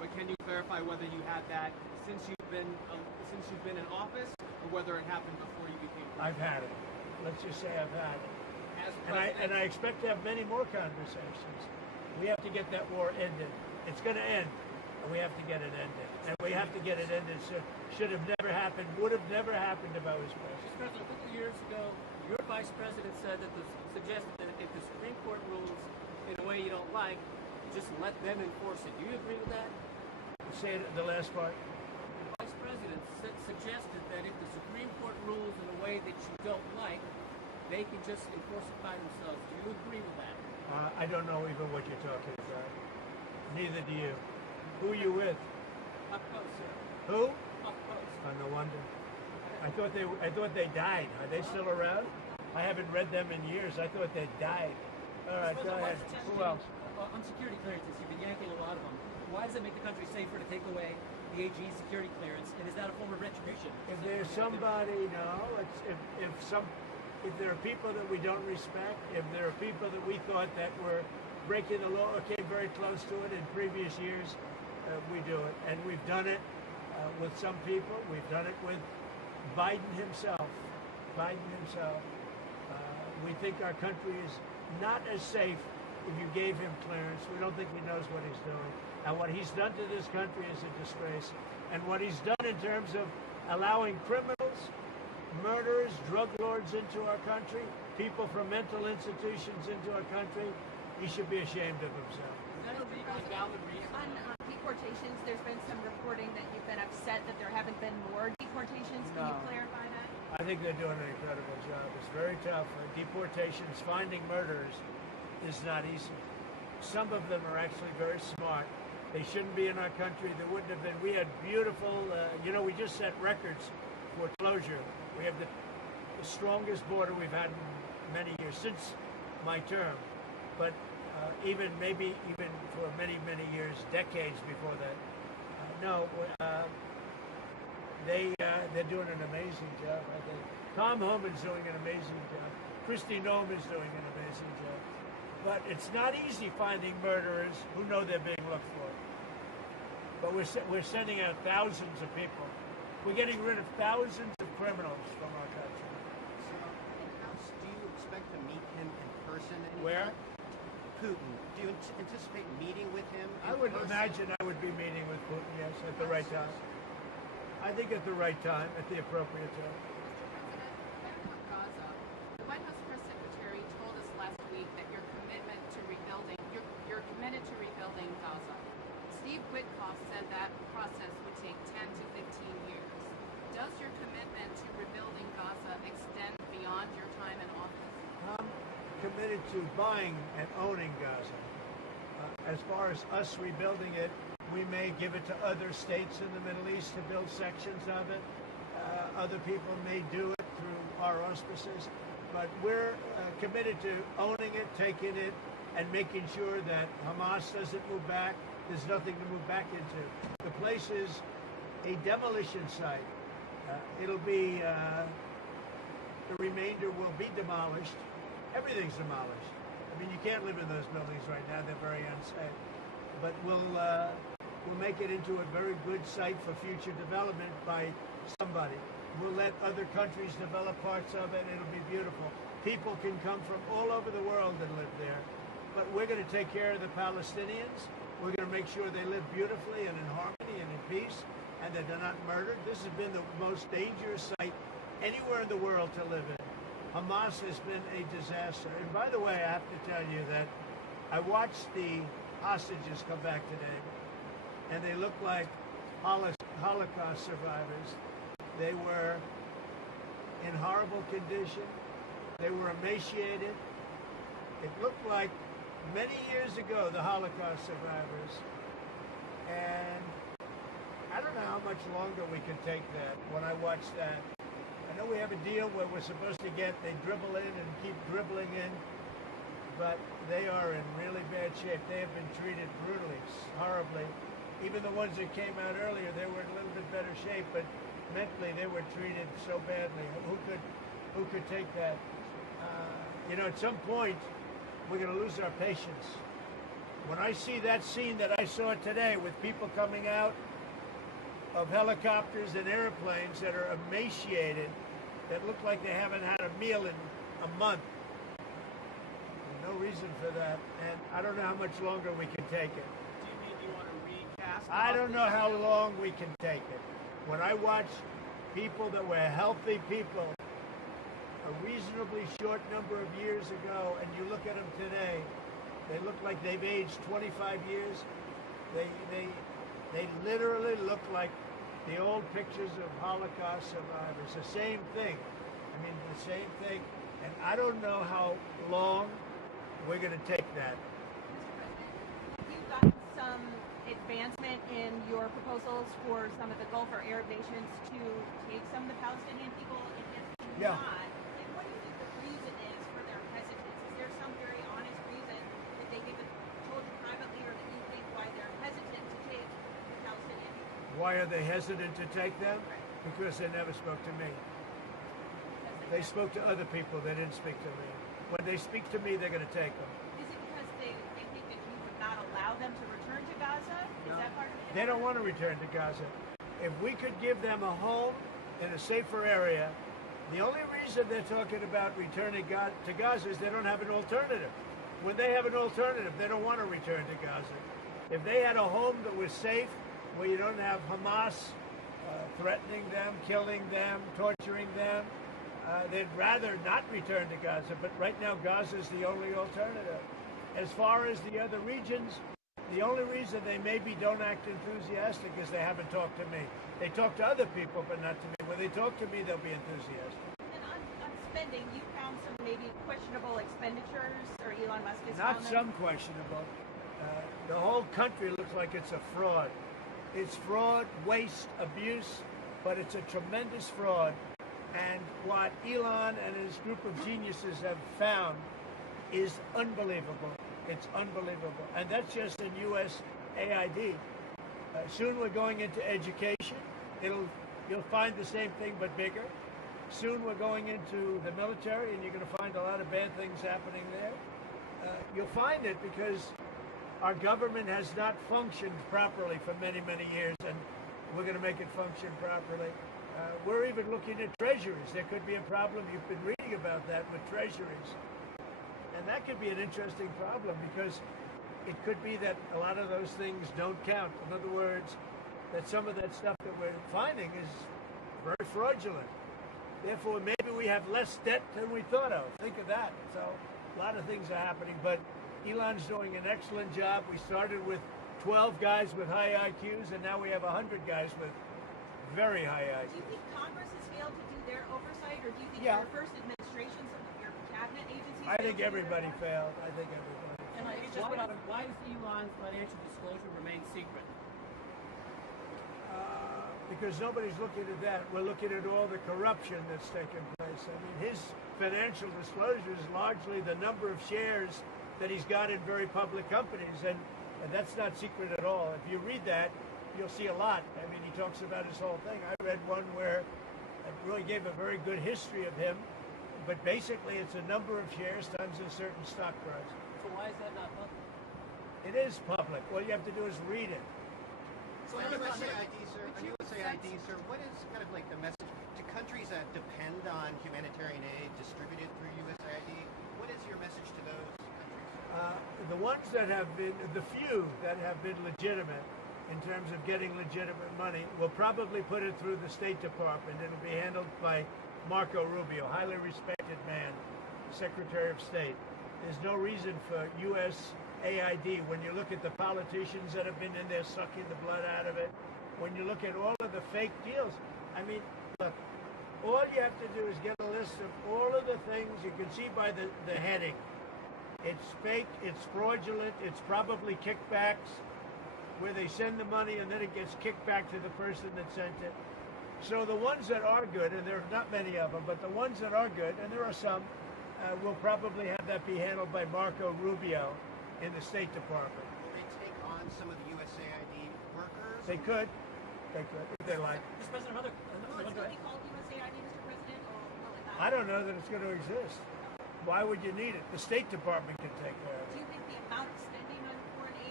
clarify whether you had that since you've been in office, or whether it happened before you became president. I've had it. Let's just say I've had it. As And I expect to have many more conversations. We have to get that war ended. It's going to end, and we have to get it ended. And we have to get it ended soon. Should have never happened, would have never happened if I was president. Mr. President, a couple of years ago, your vice president said that suggested that if the Supreme Court rules in a way you don't like, just let them enforce it. Do you agree with that? Say the last part. The vice president suggested that if the Supreme Court rules in a way that you don't like, they can just enforce it by themselves. Do you agree with that? I don't know even what you're talking about. Neither do you. Who are you with? Up close, sir. Who? Up close. Oh, no wonder. I thought they died. Are they still around? I haven't read them in years. I thought they died. All right, go ahead. Who else? On security clearances, you've been yanking a lot of them. Why does it make the country safer to take away the AG security clearance? And is that a form of retribution? If there's somebody, no. If there are people that we don't respect, if there are people that we thought that were breaking the law or came very close to it in previous years, we do it. And we've done it with some people. We've done it with Biden himself. We think our country is not as safe if you gave him clearance. We don't think he knows what he's doing. And what he's done to this country is a disgrace. And what he's done in terms of allowing criminals, murderers, drug lords into our country, people from mental institutions into our country, he should be ashamed of himself. Is that a valid reason? On deportations, there's been some reporting that you've been upset that there haven't been more deportations. Can you clarify that? I think they're doing an incredible job. It's very tough. Deportations, finding murderers is not easy. Some of them are actually very smart. They shouldn't be in our country. There wouldn't have been. We had beautiful, we just set records for closure. We have the strongest border we've had in many years, since my term. But even for many, many years, decades before that. They're doing an amazing job, I think. Tom Homan's doing an amazing job. Kristi Noem is doing an amazing job. But it's not easy finding murderers who know they're being looked for. But we're sending out thousands of people. We're getting rid of thousands of criminals from our country. So, do you expect to meet him in person anytime? Where? Putin. Do you anticipate meeting with him in I would person? imagine I would be meeting with Putin, yes, at the right time. I think at the right time, at the appropriate time. Mr. President, Gaza. The White House press secretary told us last week that you're committed to rebuilding Gaza. Steve Witkoff said that process would take 10 to 15 years. Does your commitment to rebuilding Gaza extend beyond your time in office? I'm committed to buying and owning Gaza. As far as us rebuilding it, we may give it to other states in the Middle East to build sections of it. Other people may do it through our auspices. But we're committed to owning it, taking it, and making sure that Hamas doesn't move back. There's nothing to move back into. The place is a demolition site. It'll be, the remainder will be demolished. Everything's demolished. I mean, you can't live in those buildings right now. They're very unsafe. But we'll make it into a very good site for future development by somebody. We'll let other countries develop parts of it. It'll be beautiful. People can come from all over the world and live there. But we're going to take care of the Palestinians. We're going to make sure they live beautifully and in harmony and in peace, and that they're not murdered. This has been the most dangerous site anywhere in the world to live in. Hamas has been a disaster. And by the way, I have to tell you that I watched the hostages come back today, and they look like Holocaust survivors. They were in horrible condition. They were emaciated. It looked like many years ago, the Holocaust survivors. And I don't know how much longer we can take that when I watch that. I know we have a deal where we're supposed to they dribble in and keep dribbling in, but they are in really bad shape. They have been treated brutally, horribly. Even the ones that came out earlier, they were in a little bit better shape, but mentally they were treated so badly. Who could take that? At some point, we're going to lose our patience. When I see that scene that I saw today with people coming out of helicopters and airplanes that are emaciated, that look like they haven't had a meal in a month, no reason for that. And I don't know how much longer we can take it. Do you mean you want to recast? I don't know how long we can take it. When I watch people that were healthy people a reasonably short number of years ago, and you look at them today, they look like they've aged 25 years. They literally look like the old pictures of Holocaust survivors. The same thing. I mean, the same thing. And I don't know how long we're going to take that. Have you gotten some advancement in your proposals for some of the Gulf or Arab nations to take some of the Palestinian people? And if Yeah. not, then what do you think the reason is for their hesitance? Is there some very honest reason that they haven't told you privately, or that you think why they're hesitant to take the Palestinian people? Why are they hesitant to take them? Because they never spoke to me. They spoke to other people. They didn't speak to me. When they speak to me, they're going to take them. Is it because they think that you would not allow them to return to Gaza? Is that part of it? They don't want to return to Gaza. If we could give them a home in a safer area, the only reason they're talking about returning to Gaza is they don't have an alternative. When they have an alternative, they don't want to return to Gaza. If they had a home that was safe, where you don't have Hamas threatening them, killing them, torturing them, they'd rather not return to Gaza. But right now, Gaza is the only alternative. As far as the other regions, the only reason they maybe don't act enthusiastic is they haven't talked to me. They talk to other people, but not to me. When they talk to me, they'll be enthusiastic. And on spending, you found some maybe questionable expenditures, or Elon Musk has Not found some questionable. The whole country looks like it's a fraud. It's fraud, waste, abuse, but it's a tremendous fraud. And what Elon and his group of geniuses have found is unbelievable. It's unbelievable. And that's just in U.S. AID. Soon we're going into education. You'll find the same thing but bigger. Soon we're going into the military, and you're going to find a lot of bad things happening there. You'll find it because our government has not functioned properly for many, many years, and we're going to make it function properly. We're even looking at treasuries. There could be a problem. You've been reading about that with treasuries. And that could be an interesting problem, because it could be that a lot of those things don't count. In other words, that some of that stuff that we're finding is very fraudulent. Therefore, maybe we have less debt than we thought of. Think of that. So a lot of things are happening, but Elon's doing an excellent job. We started with 12 guys with high IQs, and now we have 100 guys with very high IQs. Do you think Congress has failed to do their oversight, or do you think Yeah. your first administration, some of your cabinet agencies? I think everybody failed. I think everybody. And why does Elon's financial disclosure remain secret? Because nobody's looking at that. We're looking at all the corruption that's taken place. I mean, his financial disclosure is largely the number of shares that he's got in very public companies, and that's not secret at all. If you read that, you'll see a lot. I mean, he talks about his whole thing. I read one where it really gave a very good history of him, but basically it's a number of shares times a certain stock price. So why is that not public? It is public. All you have to do is read it. So on USAID, sir, what is kind of like the message to countries that depend on humanitarian aid distributed through USAID? What is your message to those countries? The ones that have been, the few that have been legitimate in terms of getting legitimate money, will probably put it through the State Department. It'll be handled by Marco Rubio, highly respected man, Secretary of State. There's no reason for USAID, when you look at the politicians that have been in there sucking the blood out of it, when you look at all of the fake deals, I mean, look, all you have to do is get a list of all of the things you can see by the heading. It's fake, it's fraudulent, it's probably kickbacks, where they send the money and then it gets kicked back to the person that sent it. So the ones that are good, and there are not many of them, but the ones that are good, and there are some, will probably have that be handled by Marco Rubio in the State Department. Will they take on some of the USAID workers? They could, if they like. Mr. President, another Will it still be called USAID, Mr. President, or will it not? I don't know that it's going to exist. Why would you need it? The State Department can take care of Do it. you think the amount of spending on foreign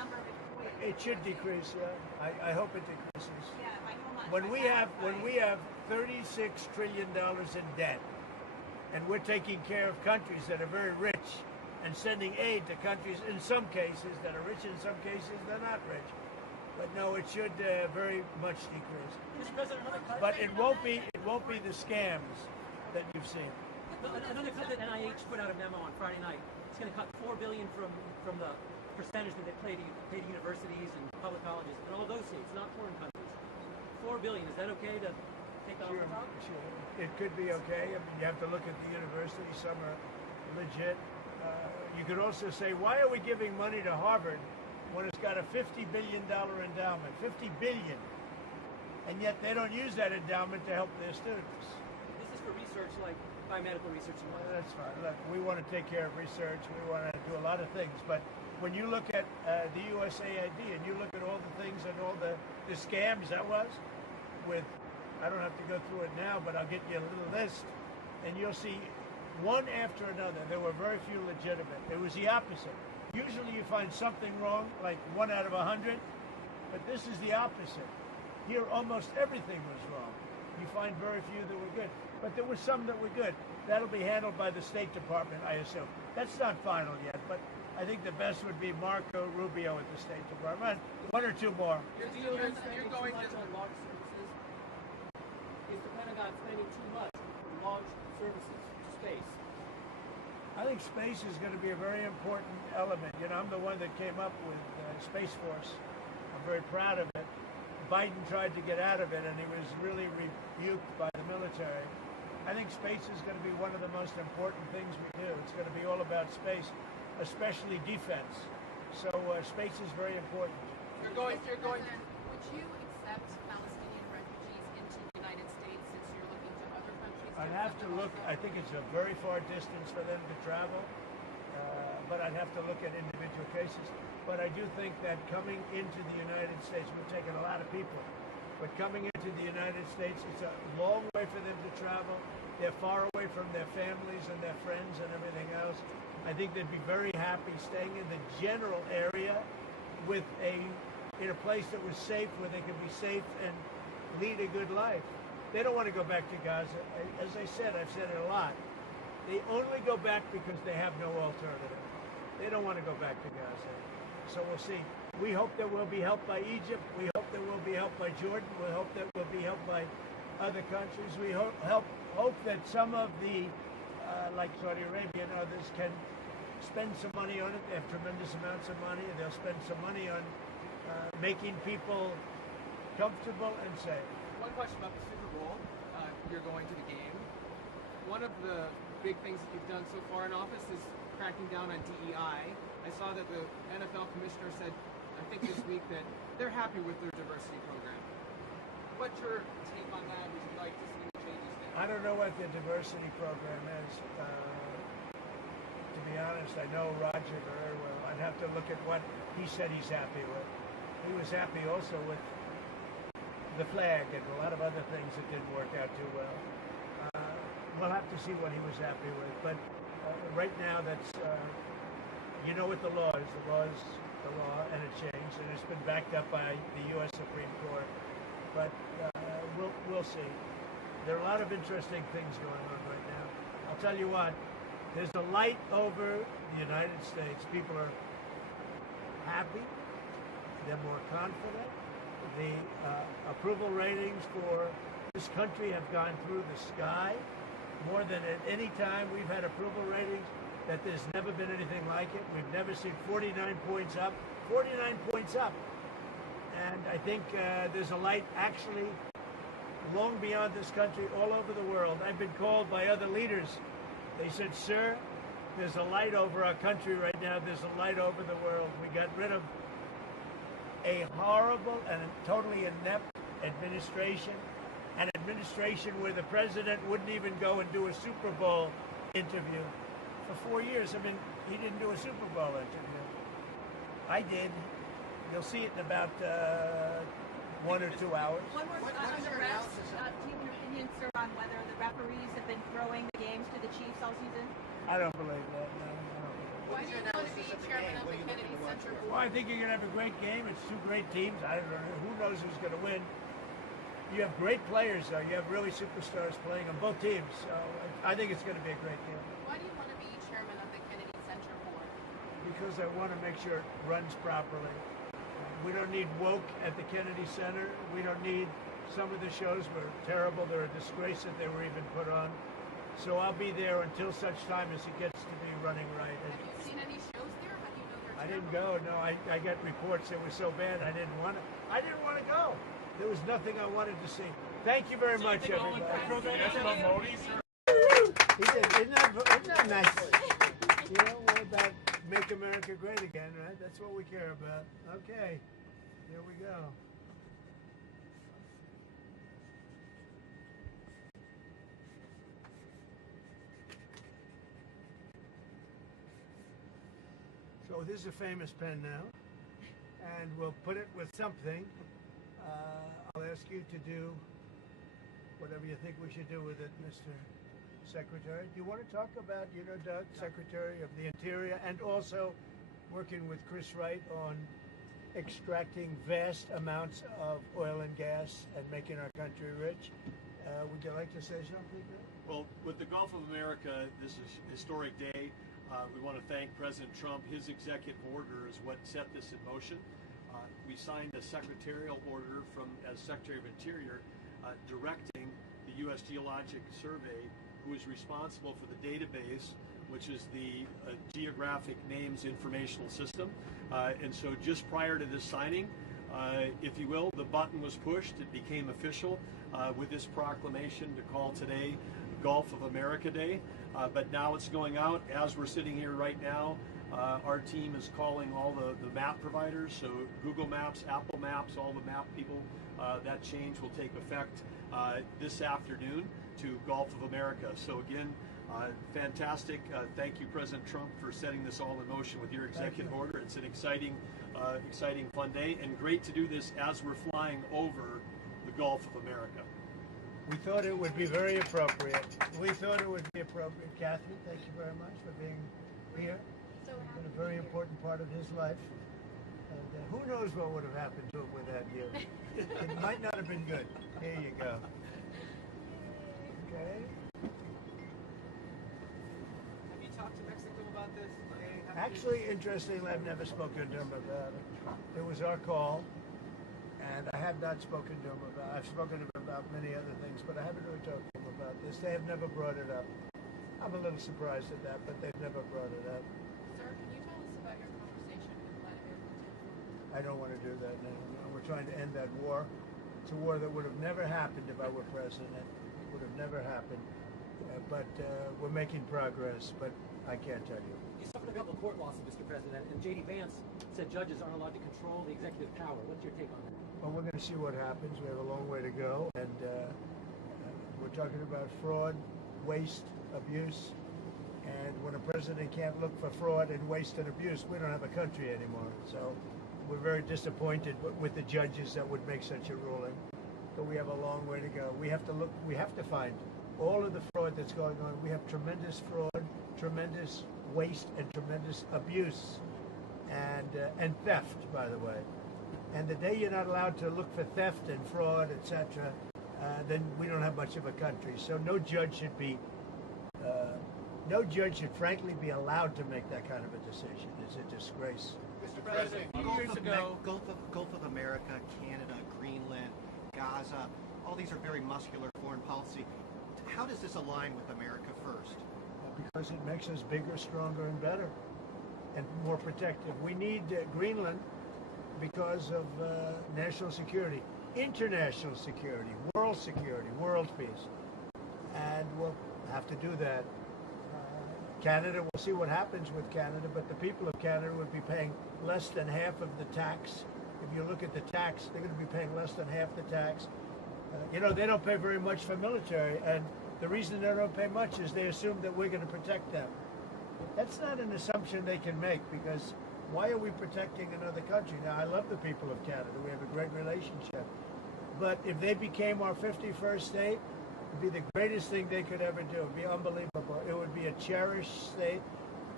number of employees. It should decrease. Yeah, I hope it decreases. Yeah, by how much? When By we have $36 trillion in debt, and we're taking care of countries that are very rich and sending aid to countries in some cases that are rich, in some cases they're not rich. But no, it should very much decrease. Mr. President, another cut. But it won't be the scams that you've seen. Another cut that NIH put out a memo on Friday night. It's going to cut $4 billion from the percentage that they pay to universities and public colleges and all those states, not foreign countries. $4 billion. Is that okay to take that off the top? Sure. It could be okay. I mean, you have to look at the universities. Some are legit. You could also say, why are we giving money to Harvard when it's got a $50 billion endowment? $50 billion. And yet they don't use that endowment to help their students. This is for research like biomedical research and Well, whatnot. that's fine. Look, we want to take care of research. We want to do a lot of things. But when you look at the USAID and you look at all the things and all the scams that was with, I don't have to go through it now, but I'll get you a little list, and you'll see one after another. There were very few legitimate. It was the opposite. Usually you find something wrong, like 1 out of 100, but this is the opposite. Here almost everything was wrong. You find very few that were good. But there were some that were good. That'll be handled by the State Department, I assume. That's not final yet, but I think the best would be Marco Rubio at the State Department. One or two more. You're You're going too much to on launch services. Is the Pentagon spending too much on launch services to space? I think space is going to be a very important element. You know, I'm the one that came up with Space Force. I'm very proud of it. Biden tried to get out of it, and he was really rebuked by the military. I think space is going to be one of the most important things we do. It's going to be all about space, especially defense. So space is very important. You're going. President, would you accept Palestinian refugees into the United States since you're looking to other countries? I'd have to look. I think it's a very far distance for them to travel, but I'd have to look at individual cases. But I do think that coming into the United States, we're taking a lot of people, but coming into the United States, it's a long way for them to travel. They're far away from their families and their friends and everything else. I think they'd be very happy staying in the general area with in a place that was safe, where they could be safe and lead a good life. They don't want to go back to Gaza. As I said, I've said it a lot. They only go back because they have no alternative. They don't want to go back to Gaza. So we'll see. We hope that we'll be helped by Egypt. We hope that we'll be helped by Jordan. We hope that we'll be helped by other countries. We hope that some of the, like Saudi Arabia and others, can spend some money on it. They have tremendous amounts of money. They'll spend some money on making people comfortable and safe. One question about the Super Bowl. You're going to the game. One of the big things that you've done so far in office is cracking down on DEI. I saw that the NFL commissioner said, I think this week, that they're happy with their diversity program. What's your take on that? Would you like to see any changes there? I don't know what the diversity program is. To be honest, I know Roger very well. I'd have to look at what he said he's happy with. He was happy also with the flag and a lot of other things that didn't work out too well. We'll have to see what he was happy with. But right now, that's you know what the law is. The law is the law, and it changed, and it's been backed up by the U.S. Supreme Court. But we'll see. There are a lot of interesting things going on right now. I'll tell you what. There's a light over the United States. People are happy. They're more confident. The approval ratings for this country have gone through the sky. More than at any time we've had approval ratings, that there's never been anything like it. We've never seen 49 points up. 49 points up. And I think there's a light actually long beyond this country, all over the world. I've been called by other leaders. They said, sir, there's a light over our country right now. There's a light over the world. We got rid of a horrible and totally inept administration, an administration where the president wouldn't even go and do a Super Bowl interview. For 4 years, I mean, he didn't do a Super Bowl interview. I did. You'll see it in about 1 or 2 hours. One more What on is the your refs. analysis of- Do you have an opinion, sir, on whether the referees have been throwing the games to the Chiefs all season? I don't believe that. No, I don't believe that. Why do you want to be chairman of the Kennedy Center Well, I think you're going to have a great game. It's two great teams. I don't know. Who knows who's going to win? You have great players, though. You have really superstars playing on both teams. So I think it's going to be a great game. Why do you want to be chairman of the Kennedy Center board? Because I want to make sure it runs properly. We don't need woke at the Kennedy Center. We don't need some of the shows were terrible. They're a disgrace that they were even put on. So I'll be there until such time as it gets to be running right. Have you seen any shows there? How do you know they're I terrible? didn't go. No, I got reports it was so bad I didn't want to go. There was nothing I wanted to see. Thank you very much, everybody. Yes, about Modi, sir. Isn't that nice? You know, we're about make America great again, right? That's what we care about. Okay, here we go. So this is a famous pen now, and we'll put it with something. I'll ask you to do whatever you think we should do with it, Mr. Secretary. Do you want to talk about, Doug, Secretary of the Interior, and also working with Chris Wright on extracting vast amounts of oil and gas and making our country rich? Would you like to say something? Well, with the Gulf of America, this is a historic day. We want to thank President Trump. His executive order is what set this in motion. We signed a secretarial order as Secretary of Interior directing the U.S. Geologic Survey, who is responsible for the database, which is the Geographic Names Informational System. And so just prior to this signing, if you will, the button was pushed. It became official with this proclamation to call today Gulf of America Day. But now it's going out. As we're sitting here right now, our team is calling all the map providers, so Google Maps, Apple Maps, all the map people. That change will take effect this afternoon to Gulf of America. So again, fantastic. Thank you, President Trump, for setting this all in motion with your executive order. It's an exciting, fun day, and great to do this as we're flying over the Gulf of America. We thought it would be very appropriate. Kathy, thank you very much for being here. It's been a very important part of his life. And who knows what would have happened to him without you. It might not have been good. Here you go. Okay. Have you talked to Mexico about this? Actually, interestingly, I've never spoken to him about it. It was our call, and I have not spoken to him about it. I've spoken to him about many other things, but I haven't really talked to him about this. They have never brought it up. I'm a little surprised at that, but they've never brought it up. Sir, can you tell us about your conversation with Vladimir Putin? I don't want to do that now. No, we're trying to end that war. It's a war that would have never happened if I were president. It would have never happened. But we're making progress, but I can't tell you. You suffered a couple of court losses, Mr. President, and J.D. Vance said judges aren't allowed to control the executive power. What's your take on that? Well, we're going to see what happens. We have a long way to go, and we're talking about fraud, waste, abuse, and when a president can't look for fraud and waste and abuse, we don't have a country anymore. So we're very disappointed with the judges that would make such a ruling, but we have a long way to go. We have to find all of the fraud that's going on. We have tremendous fraud, tremendous waste, and tremendous abuse, and theft, by the way. And the day you're not allowed to look for theft and fraud, etc., then we don't have much of a country. So no judge should frankly be allowed to make that kind of a decision. It's a disgrace. Mr. President, years ago, Gulf of America, Canada, Greenland, Gaza, all these are very muscular foreign policy. How does this align with America first? Because it makes us bigger, stronger, and better, and more protective. We need Greenland because of national security, international security, world peace. And we'll have to do that. Canada, we'll see what happens with Canada, but the people of Canada would be paying less than half of the tax. If you look at the tax, they're going to be paying less than half the tax. They don't pay very much for military, and the reason they don't pay much is they assume that we're going to protect them. That's not an assumption they can make, because why are we protecting another country? Now, I love the people of Canada. We have a great relationship. But if they became our 51st state, it would be the greatest thing they could ever do. It would be unbelievable. It would be a cherished state.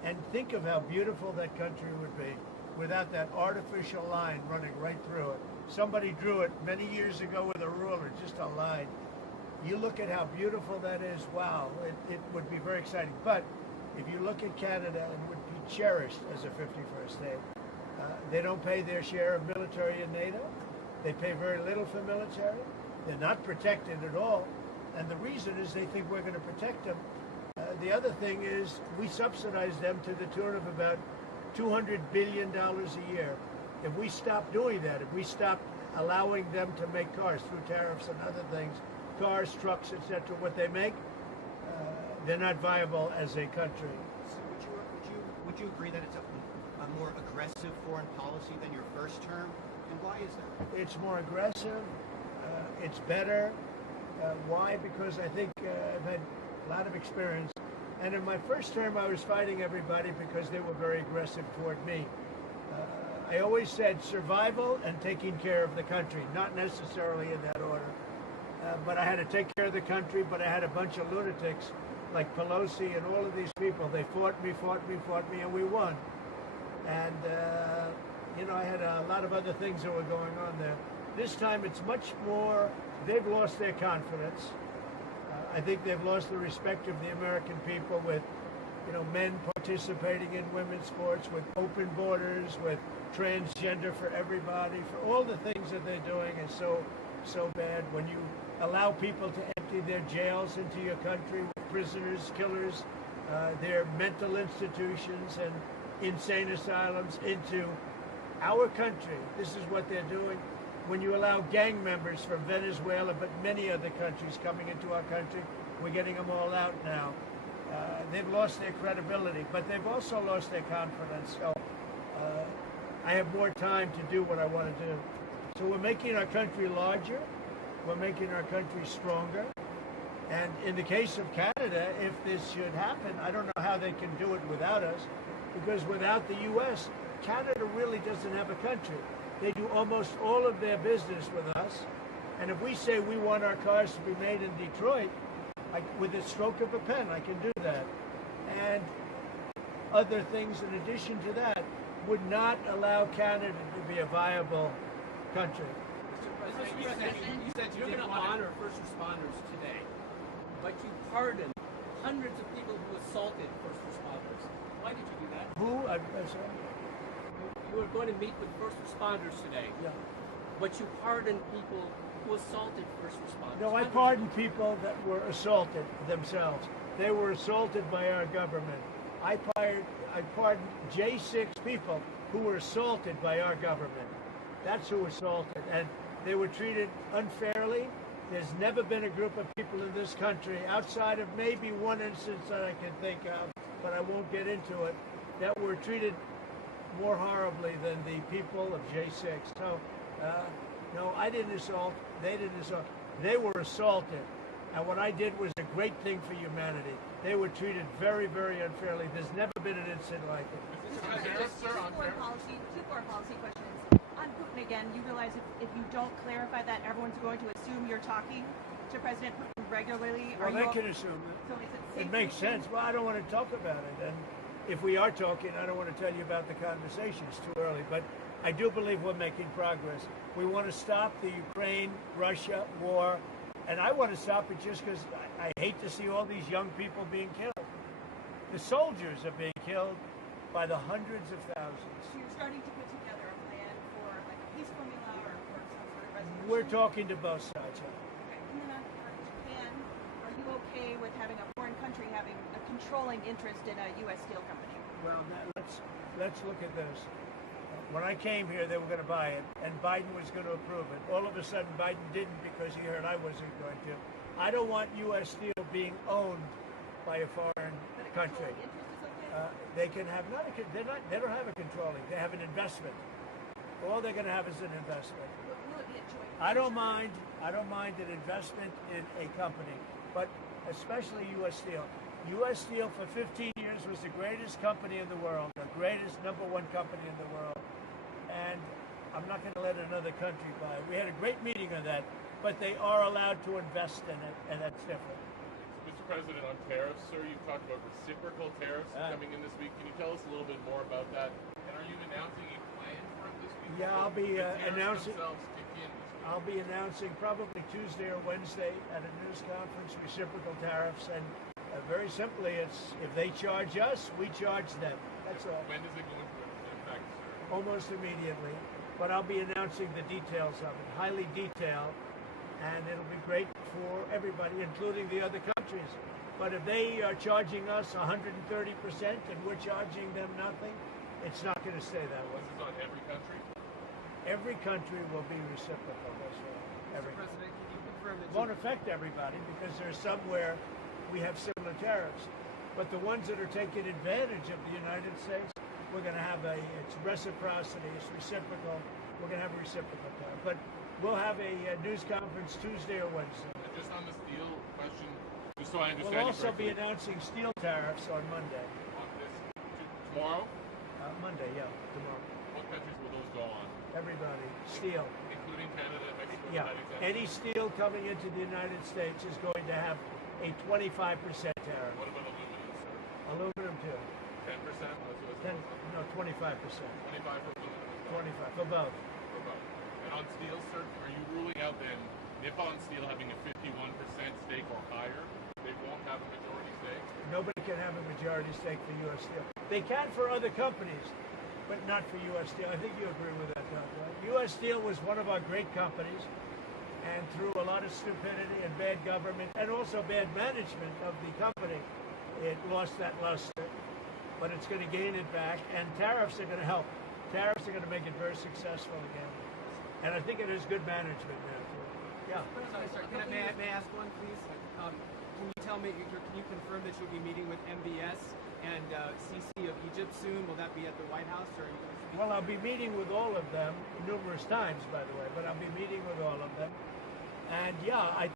And think of how beautiful that country would be without that artificial line running right through it. Somebody drew it many years ago with a ruler, just a line. You look at how beautiful that is, wow, it would be very exciting. But if you look at Canada, it would be cherished as a 51st state. They don't pay their share of military in NATO. They pay very little for military. They're not protected at all. And the reason is they think we're going to protect them. The other thing is we subsidize them to the tune of about $200 billion a year. If we stop doing that, if we stop allowing them to make cars through tariffs and other things, cars, trucks, etc., what they make, they're not viable as a country. So would you agree that it's a more aggressive foreign policy than your first term? And why is that? It's more aggressive. It's better. Why? Because I think I've had a lot of experience. And in my first term, I was fighting everybody because they were very aggressive toward me. I always said survival and taking care of the country, not necessarily in that order. But I had to take care of the country, but I had a bunch of lunatics like Pelosi and all of these people. They fought me, and we won. And, I had a lot of other things that were going on there. This time it's much more, they've lost their confidence. I think they've lost the respect of the American people with, men participating in women's sports, with open borders, with transgender for everybody, for all the things that they're doing is so bad. When you allow people to empty their jails into your country with prisoners, killers, their mental institutions and insane asylums into our country, this is what they're doing. When you allow gang members from Venezuela, but many other countries coming into our country, we're getting them all out now. They've lost their credibility, but they've also lost their confidence. So I have more time to do what I want to do. So we're making our country larger. We're making our country stronger. And in the case of Canada, if this should happen, I don't know how they can do it without us, because without the U.S., Canada really doesn't have a country. They do almost all of their business with us. And if we say we want our cars to be made in Detroit, with a stroke of a pen, I can do that. And other things in addition to that would not allow Canada to be a viable country. You said you're going to honor first responders today, but you pardoned hundreds of people who assaulted first responders. Why did you do that? Who? I'm sorry. You were going to meet with first responders today, but you pardoned people who assaulted first responders. No, I pardoned people that were assaulted themselves. They were assaulted by our government. I pardoned J6 people who were assaulted by our government. That's who assaulted. And they were treated unfairly. There's never been a group of people in this country, outside of maybe one instance that I can think of, but I won't get into it, that were treated more horribly than the people of J6. So, no, I didn't assault. They didn't assault. They were assaulted. And what I did was a great thing for humanity. They were treated very, very unfairly. There's never been an incident like it. Two foreign policy questions. On Putin again, you realize if you don't clarify that, everyone's going to assume you're talking to President Putin regularly. Well, they can assume it. So is it safe It makes sense. Well, I don't want to talk about it. And if we are talking, I don't want to tell you about the conversation. It's too early. But I do believe we're making progress. We want to stop the Ukraine-Russia war. And I want to stop it just because I hate to see all these young people being killed. The soldiers are being killed by the hundreds of thousands. So you're starting to put together a plan for like a peace formula or for some sort of resolution? We're talking to both sides. Okay. And then on Japan, are you okay with having a foreign country having a controlling interest in a U.S. steel company? Well, let's look at this. When I came here, they were going to buy it, and Biden was going to approve it. All of a sudden, Biden didn't because he heard I wasn't going to. I don't want U.S. steel being owned by a foreign country. They can have they don't have a controlling. They have an investment. All they're going to have is an investment. Will it be a joint I don't mind an investment in a company, but especially U.S. Steel. U.S. Steel for 15 years was the greatest company in the world, the greatest #1 company in the world. And I'm not going to let another country buy it. We had a great meeting on that, but they are allowed to invest in it, and that's different. Mr. Mr. President, on tariffs, sir, you've talked about reciprocal tariffs coming in this week. Can you tell us a little bit more about that? And are you announcing a plan for it this week? Yeah, I'll be announcing. Themselves kick in this week? I'll be announcing probably Tuesday or Wednesday at a news conference reciprocal tariffs, and very simply, it's if they charge us, we charge them. That's all. When does it go into effect, sir? Almost immediately. But I'll be announcing the details of it, highly detailed, and it'll be great for everybody, including the other countries. But if they are charging us 130% and we're charging them nothing, it's not going to stay that way. This is on every country? Every country will be reciprocal. That's right. Mr. President, can you confirm that It won't affect everybody because there's some where we have similar tariffs. But the ones that are taking advantage of the United States, we're going to have it's reciprocity, it's reciprocal. We're going to have a reciprocal tariff. But we'll have a news conference Tuesday or Wednesday. And just on the steel question, just so I understand. We'll also be announcing steel tariffs on Monday. On this, tomorrow? Monday, yeah, tomorrow. What countries will those go on? Everybody, steel. Including Canada, Mexico, Yeah, United States? any steel coming into the United States is going to have a 25% tariff. What about aluminum, sir? Aluminum too. 10%? That's what it's 25%. 25 for aluminum. 25 for both. For both. And on steel, sir, are you ruling out then Nippon Steel having a 51% stake or higher? They won't have a majority stake? Nobody can have a majority stake for U.S. Steel. They can for other companies, but not for U.S. Steel. I think you agree with that, Tom, right? U.S. Steel was one of our great companies, and through a lot of stupidity and bad government, and also bad management of the company, it lost that luster. But it's going to gain it back, and tariffs are going to help. Tariffs are going to make it very successful again. And I think it is good management now, too. Yeah. Sorry, may I ask one, please? Can you tell me, can you confirm that you'll be meeting with MBS and CC of Egypt soon? Will that be at the White House? Or are you going to speak? Well, I'll be meeting with all of them numerous times, by the way, but I'll be meeting with all of them. And yeah, I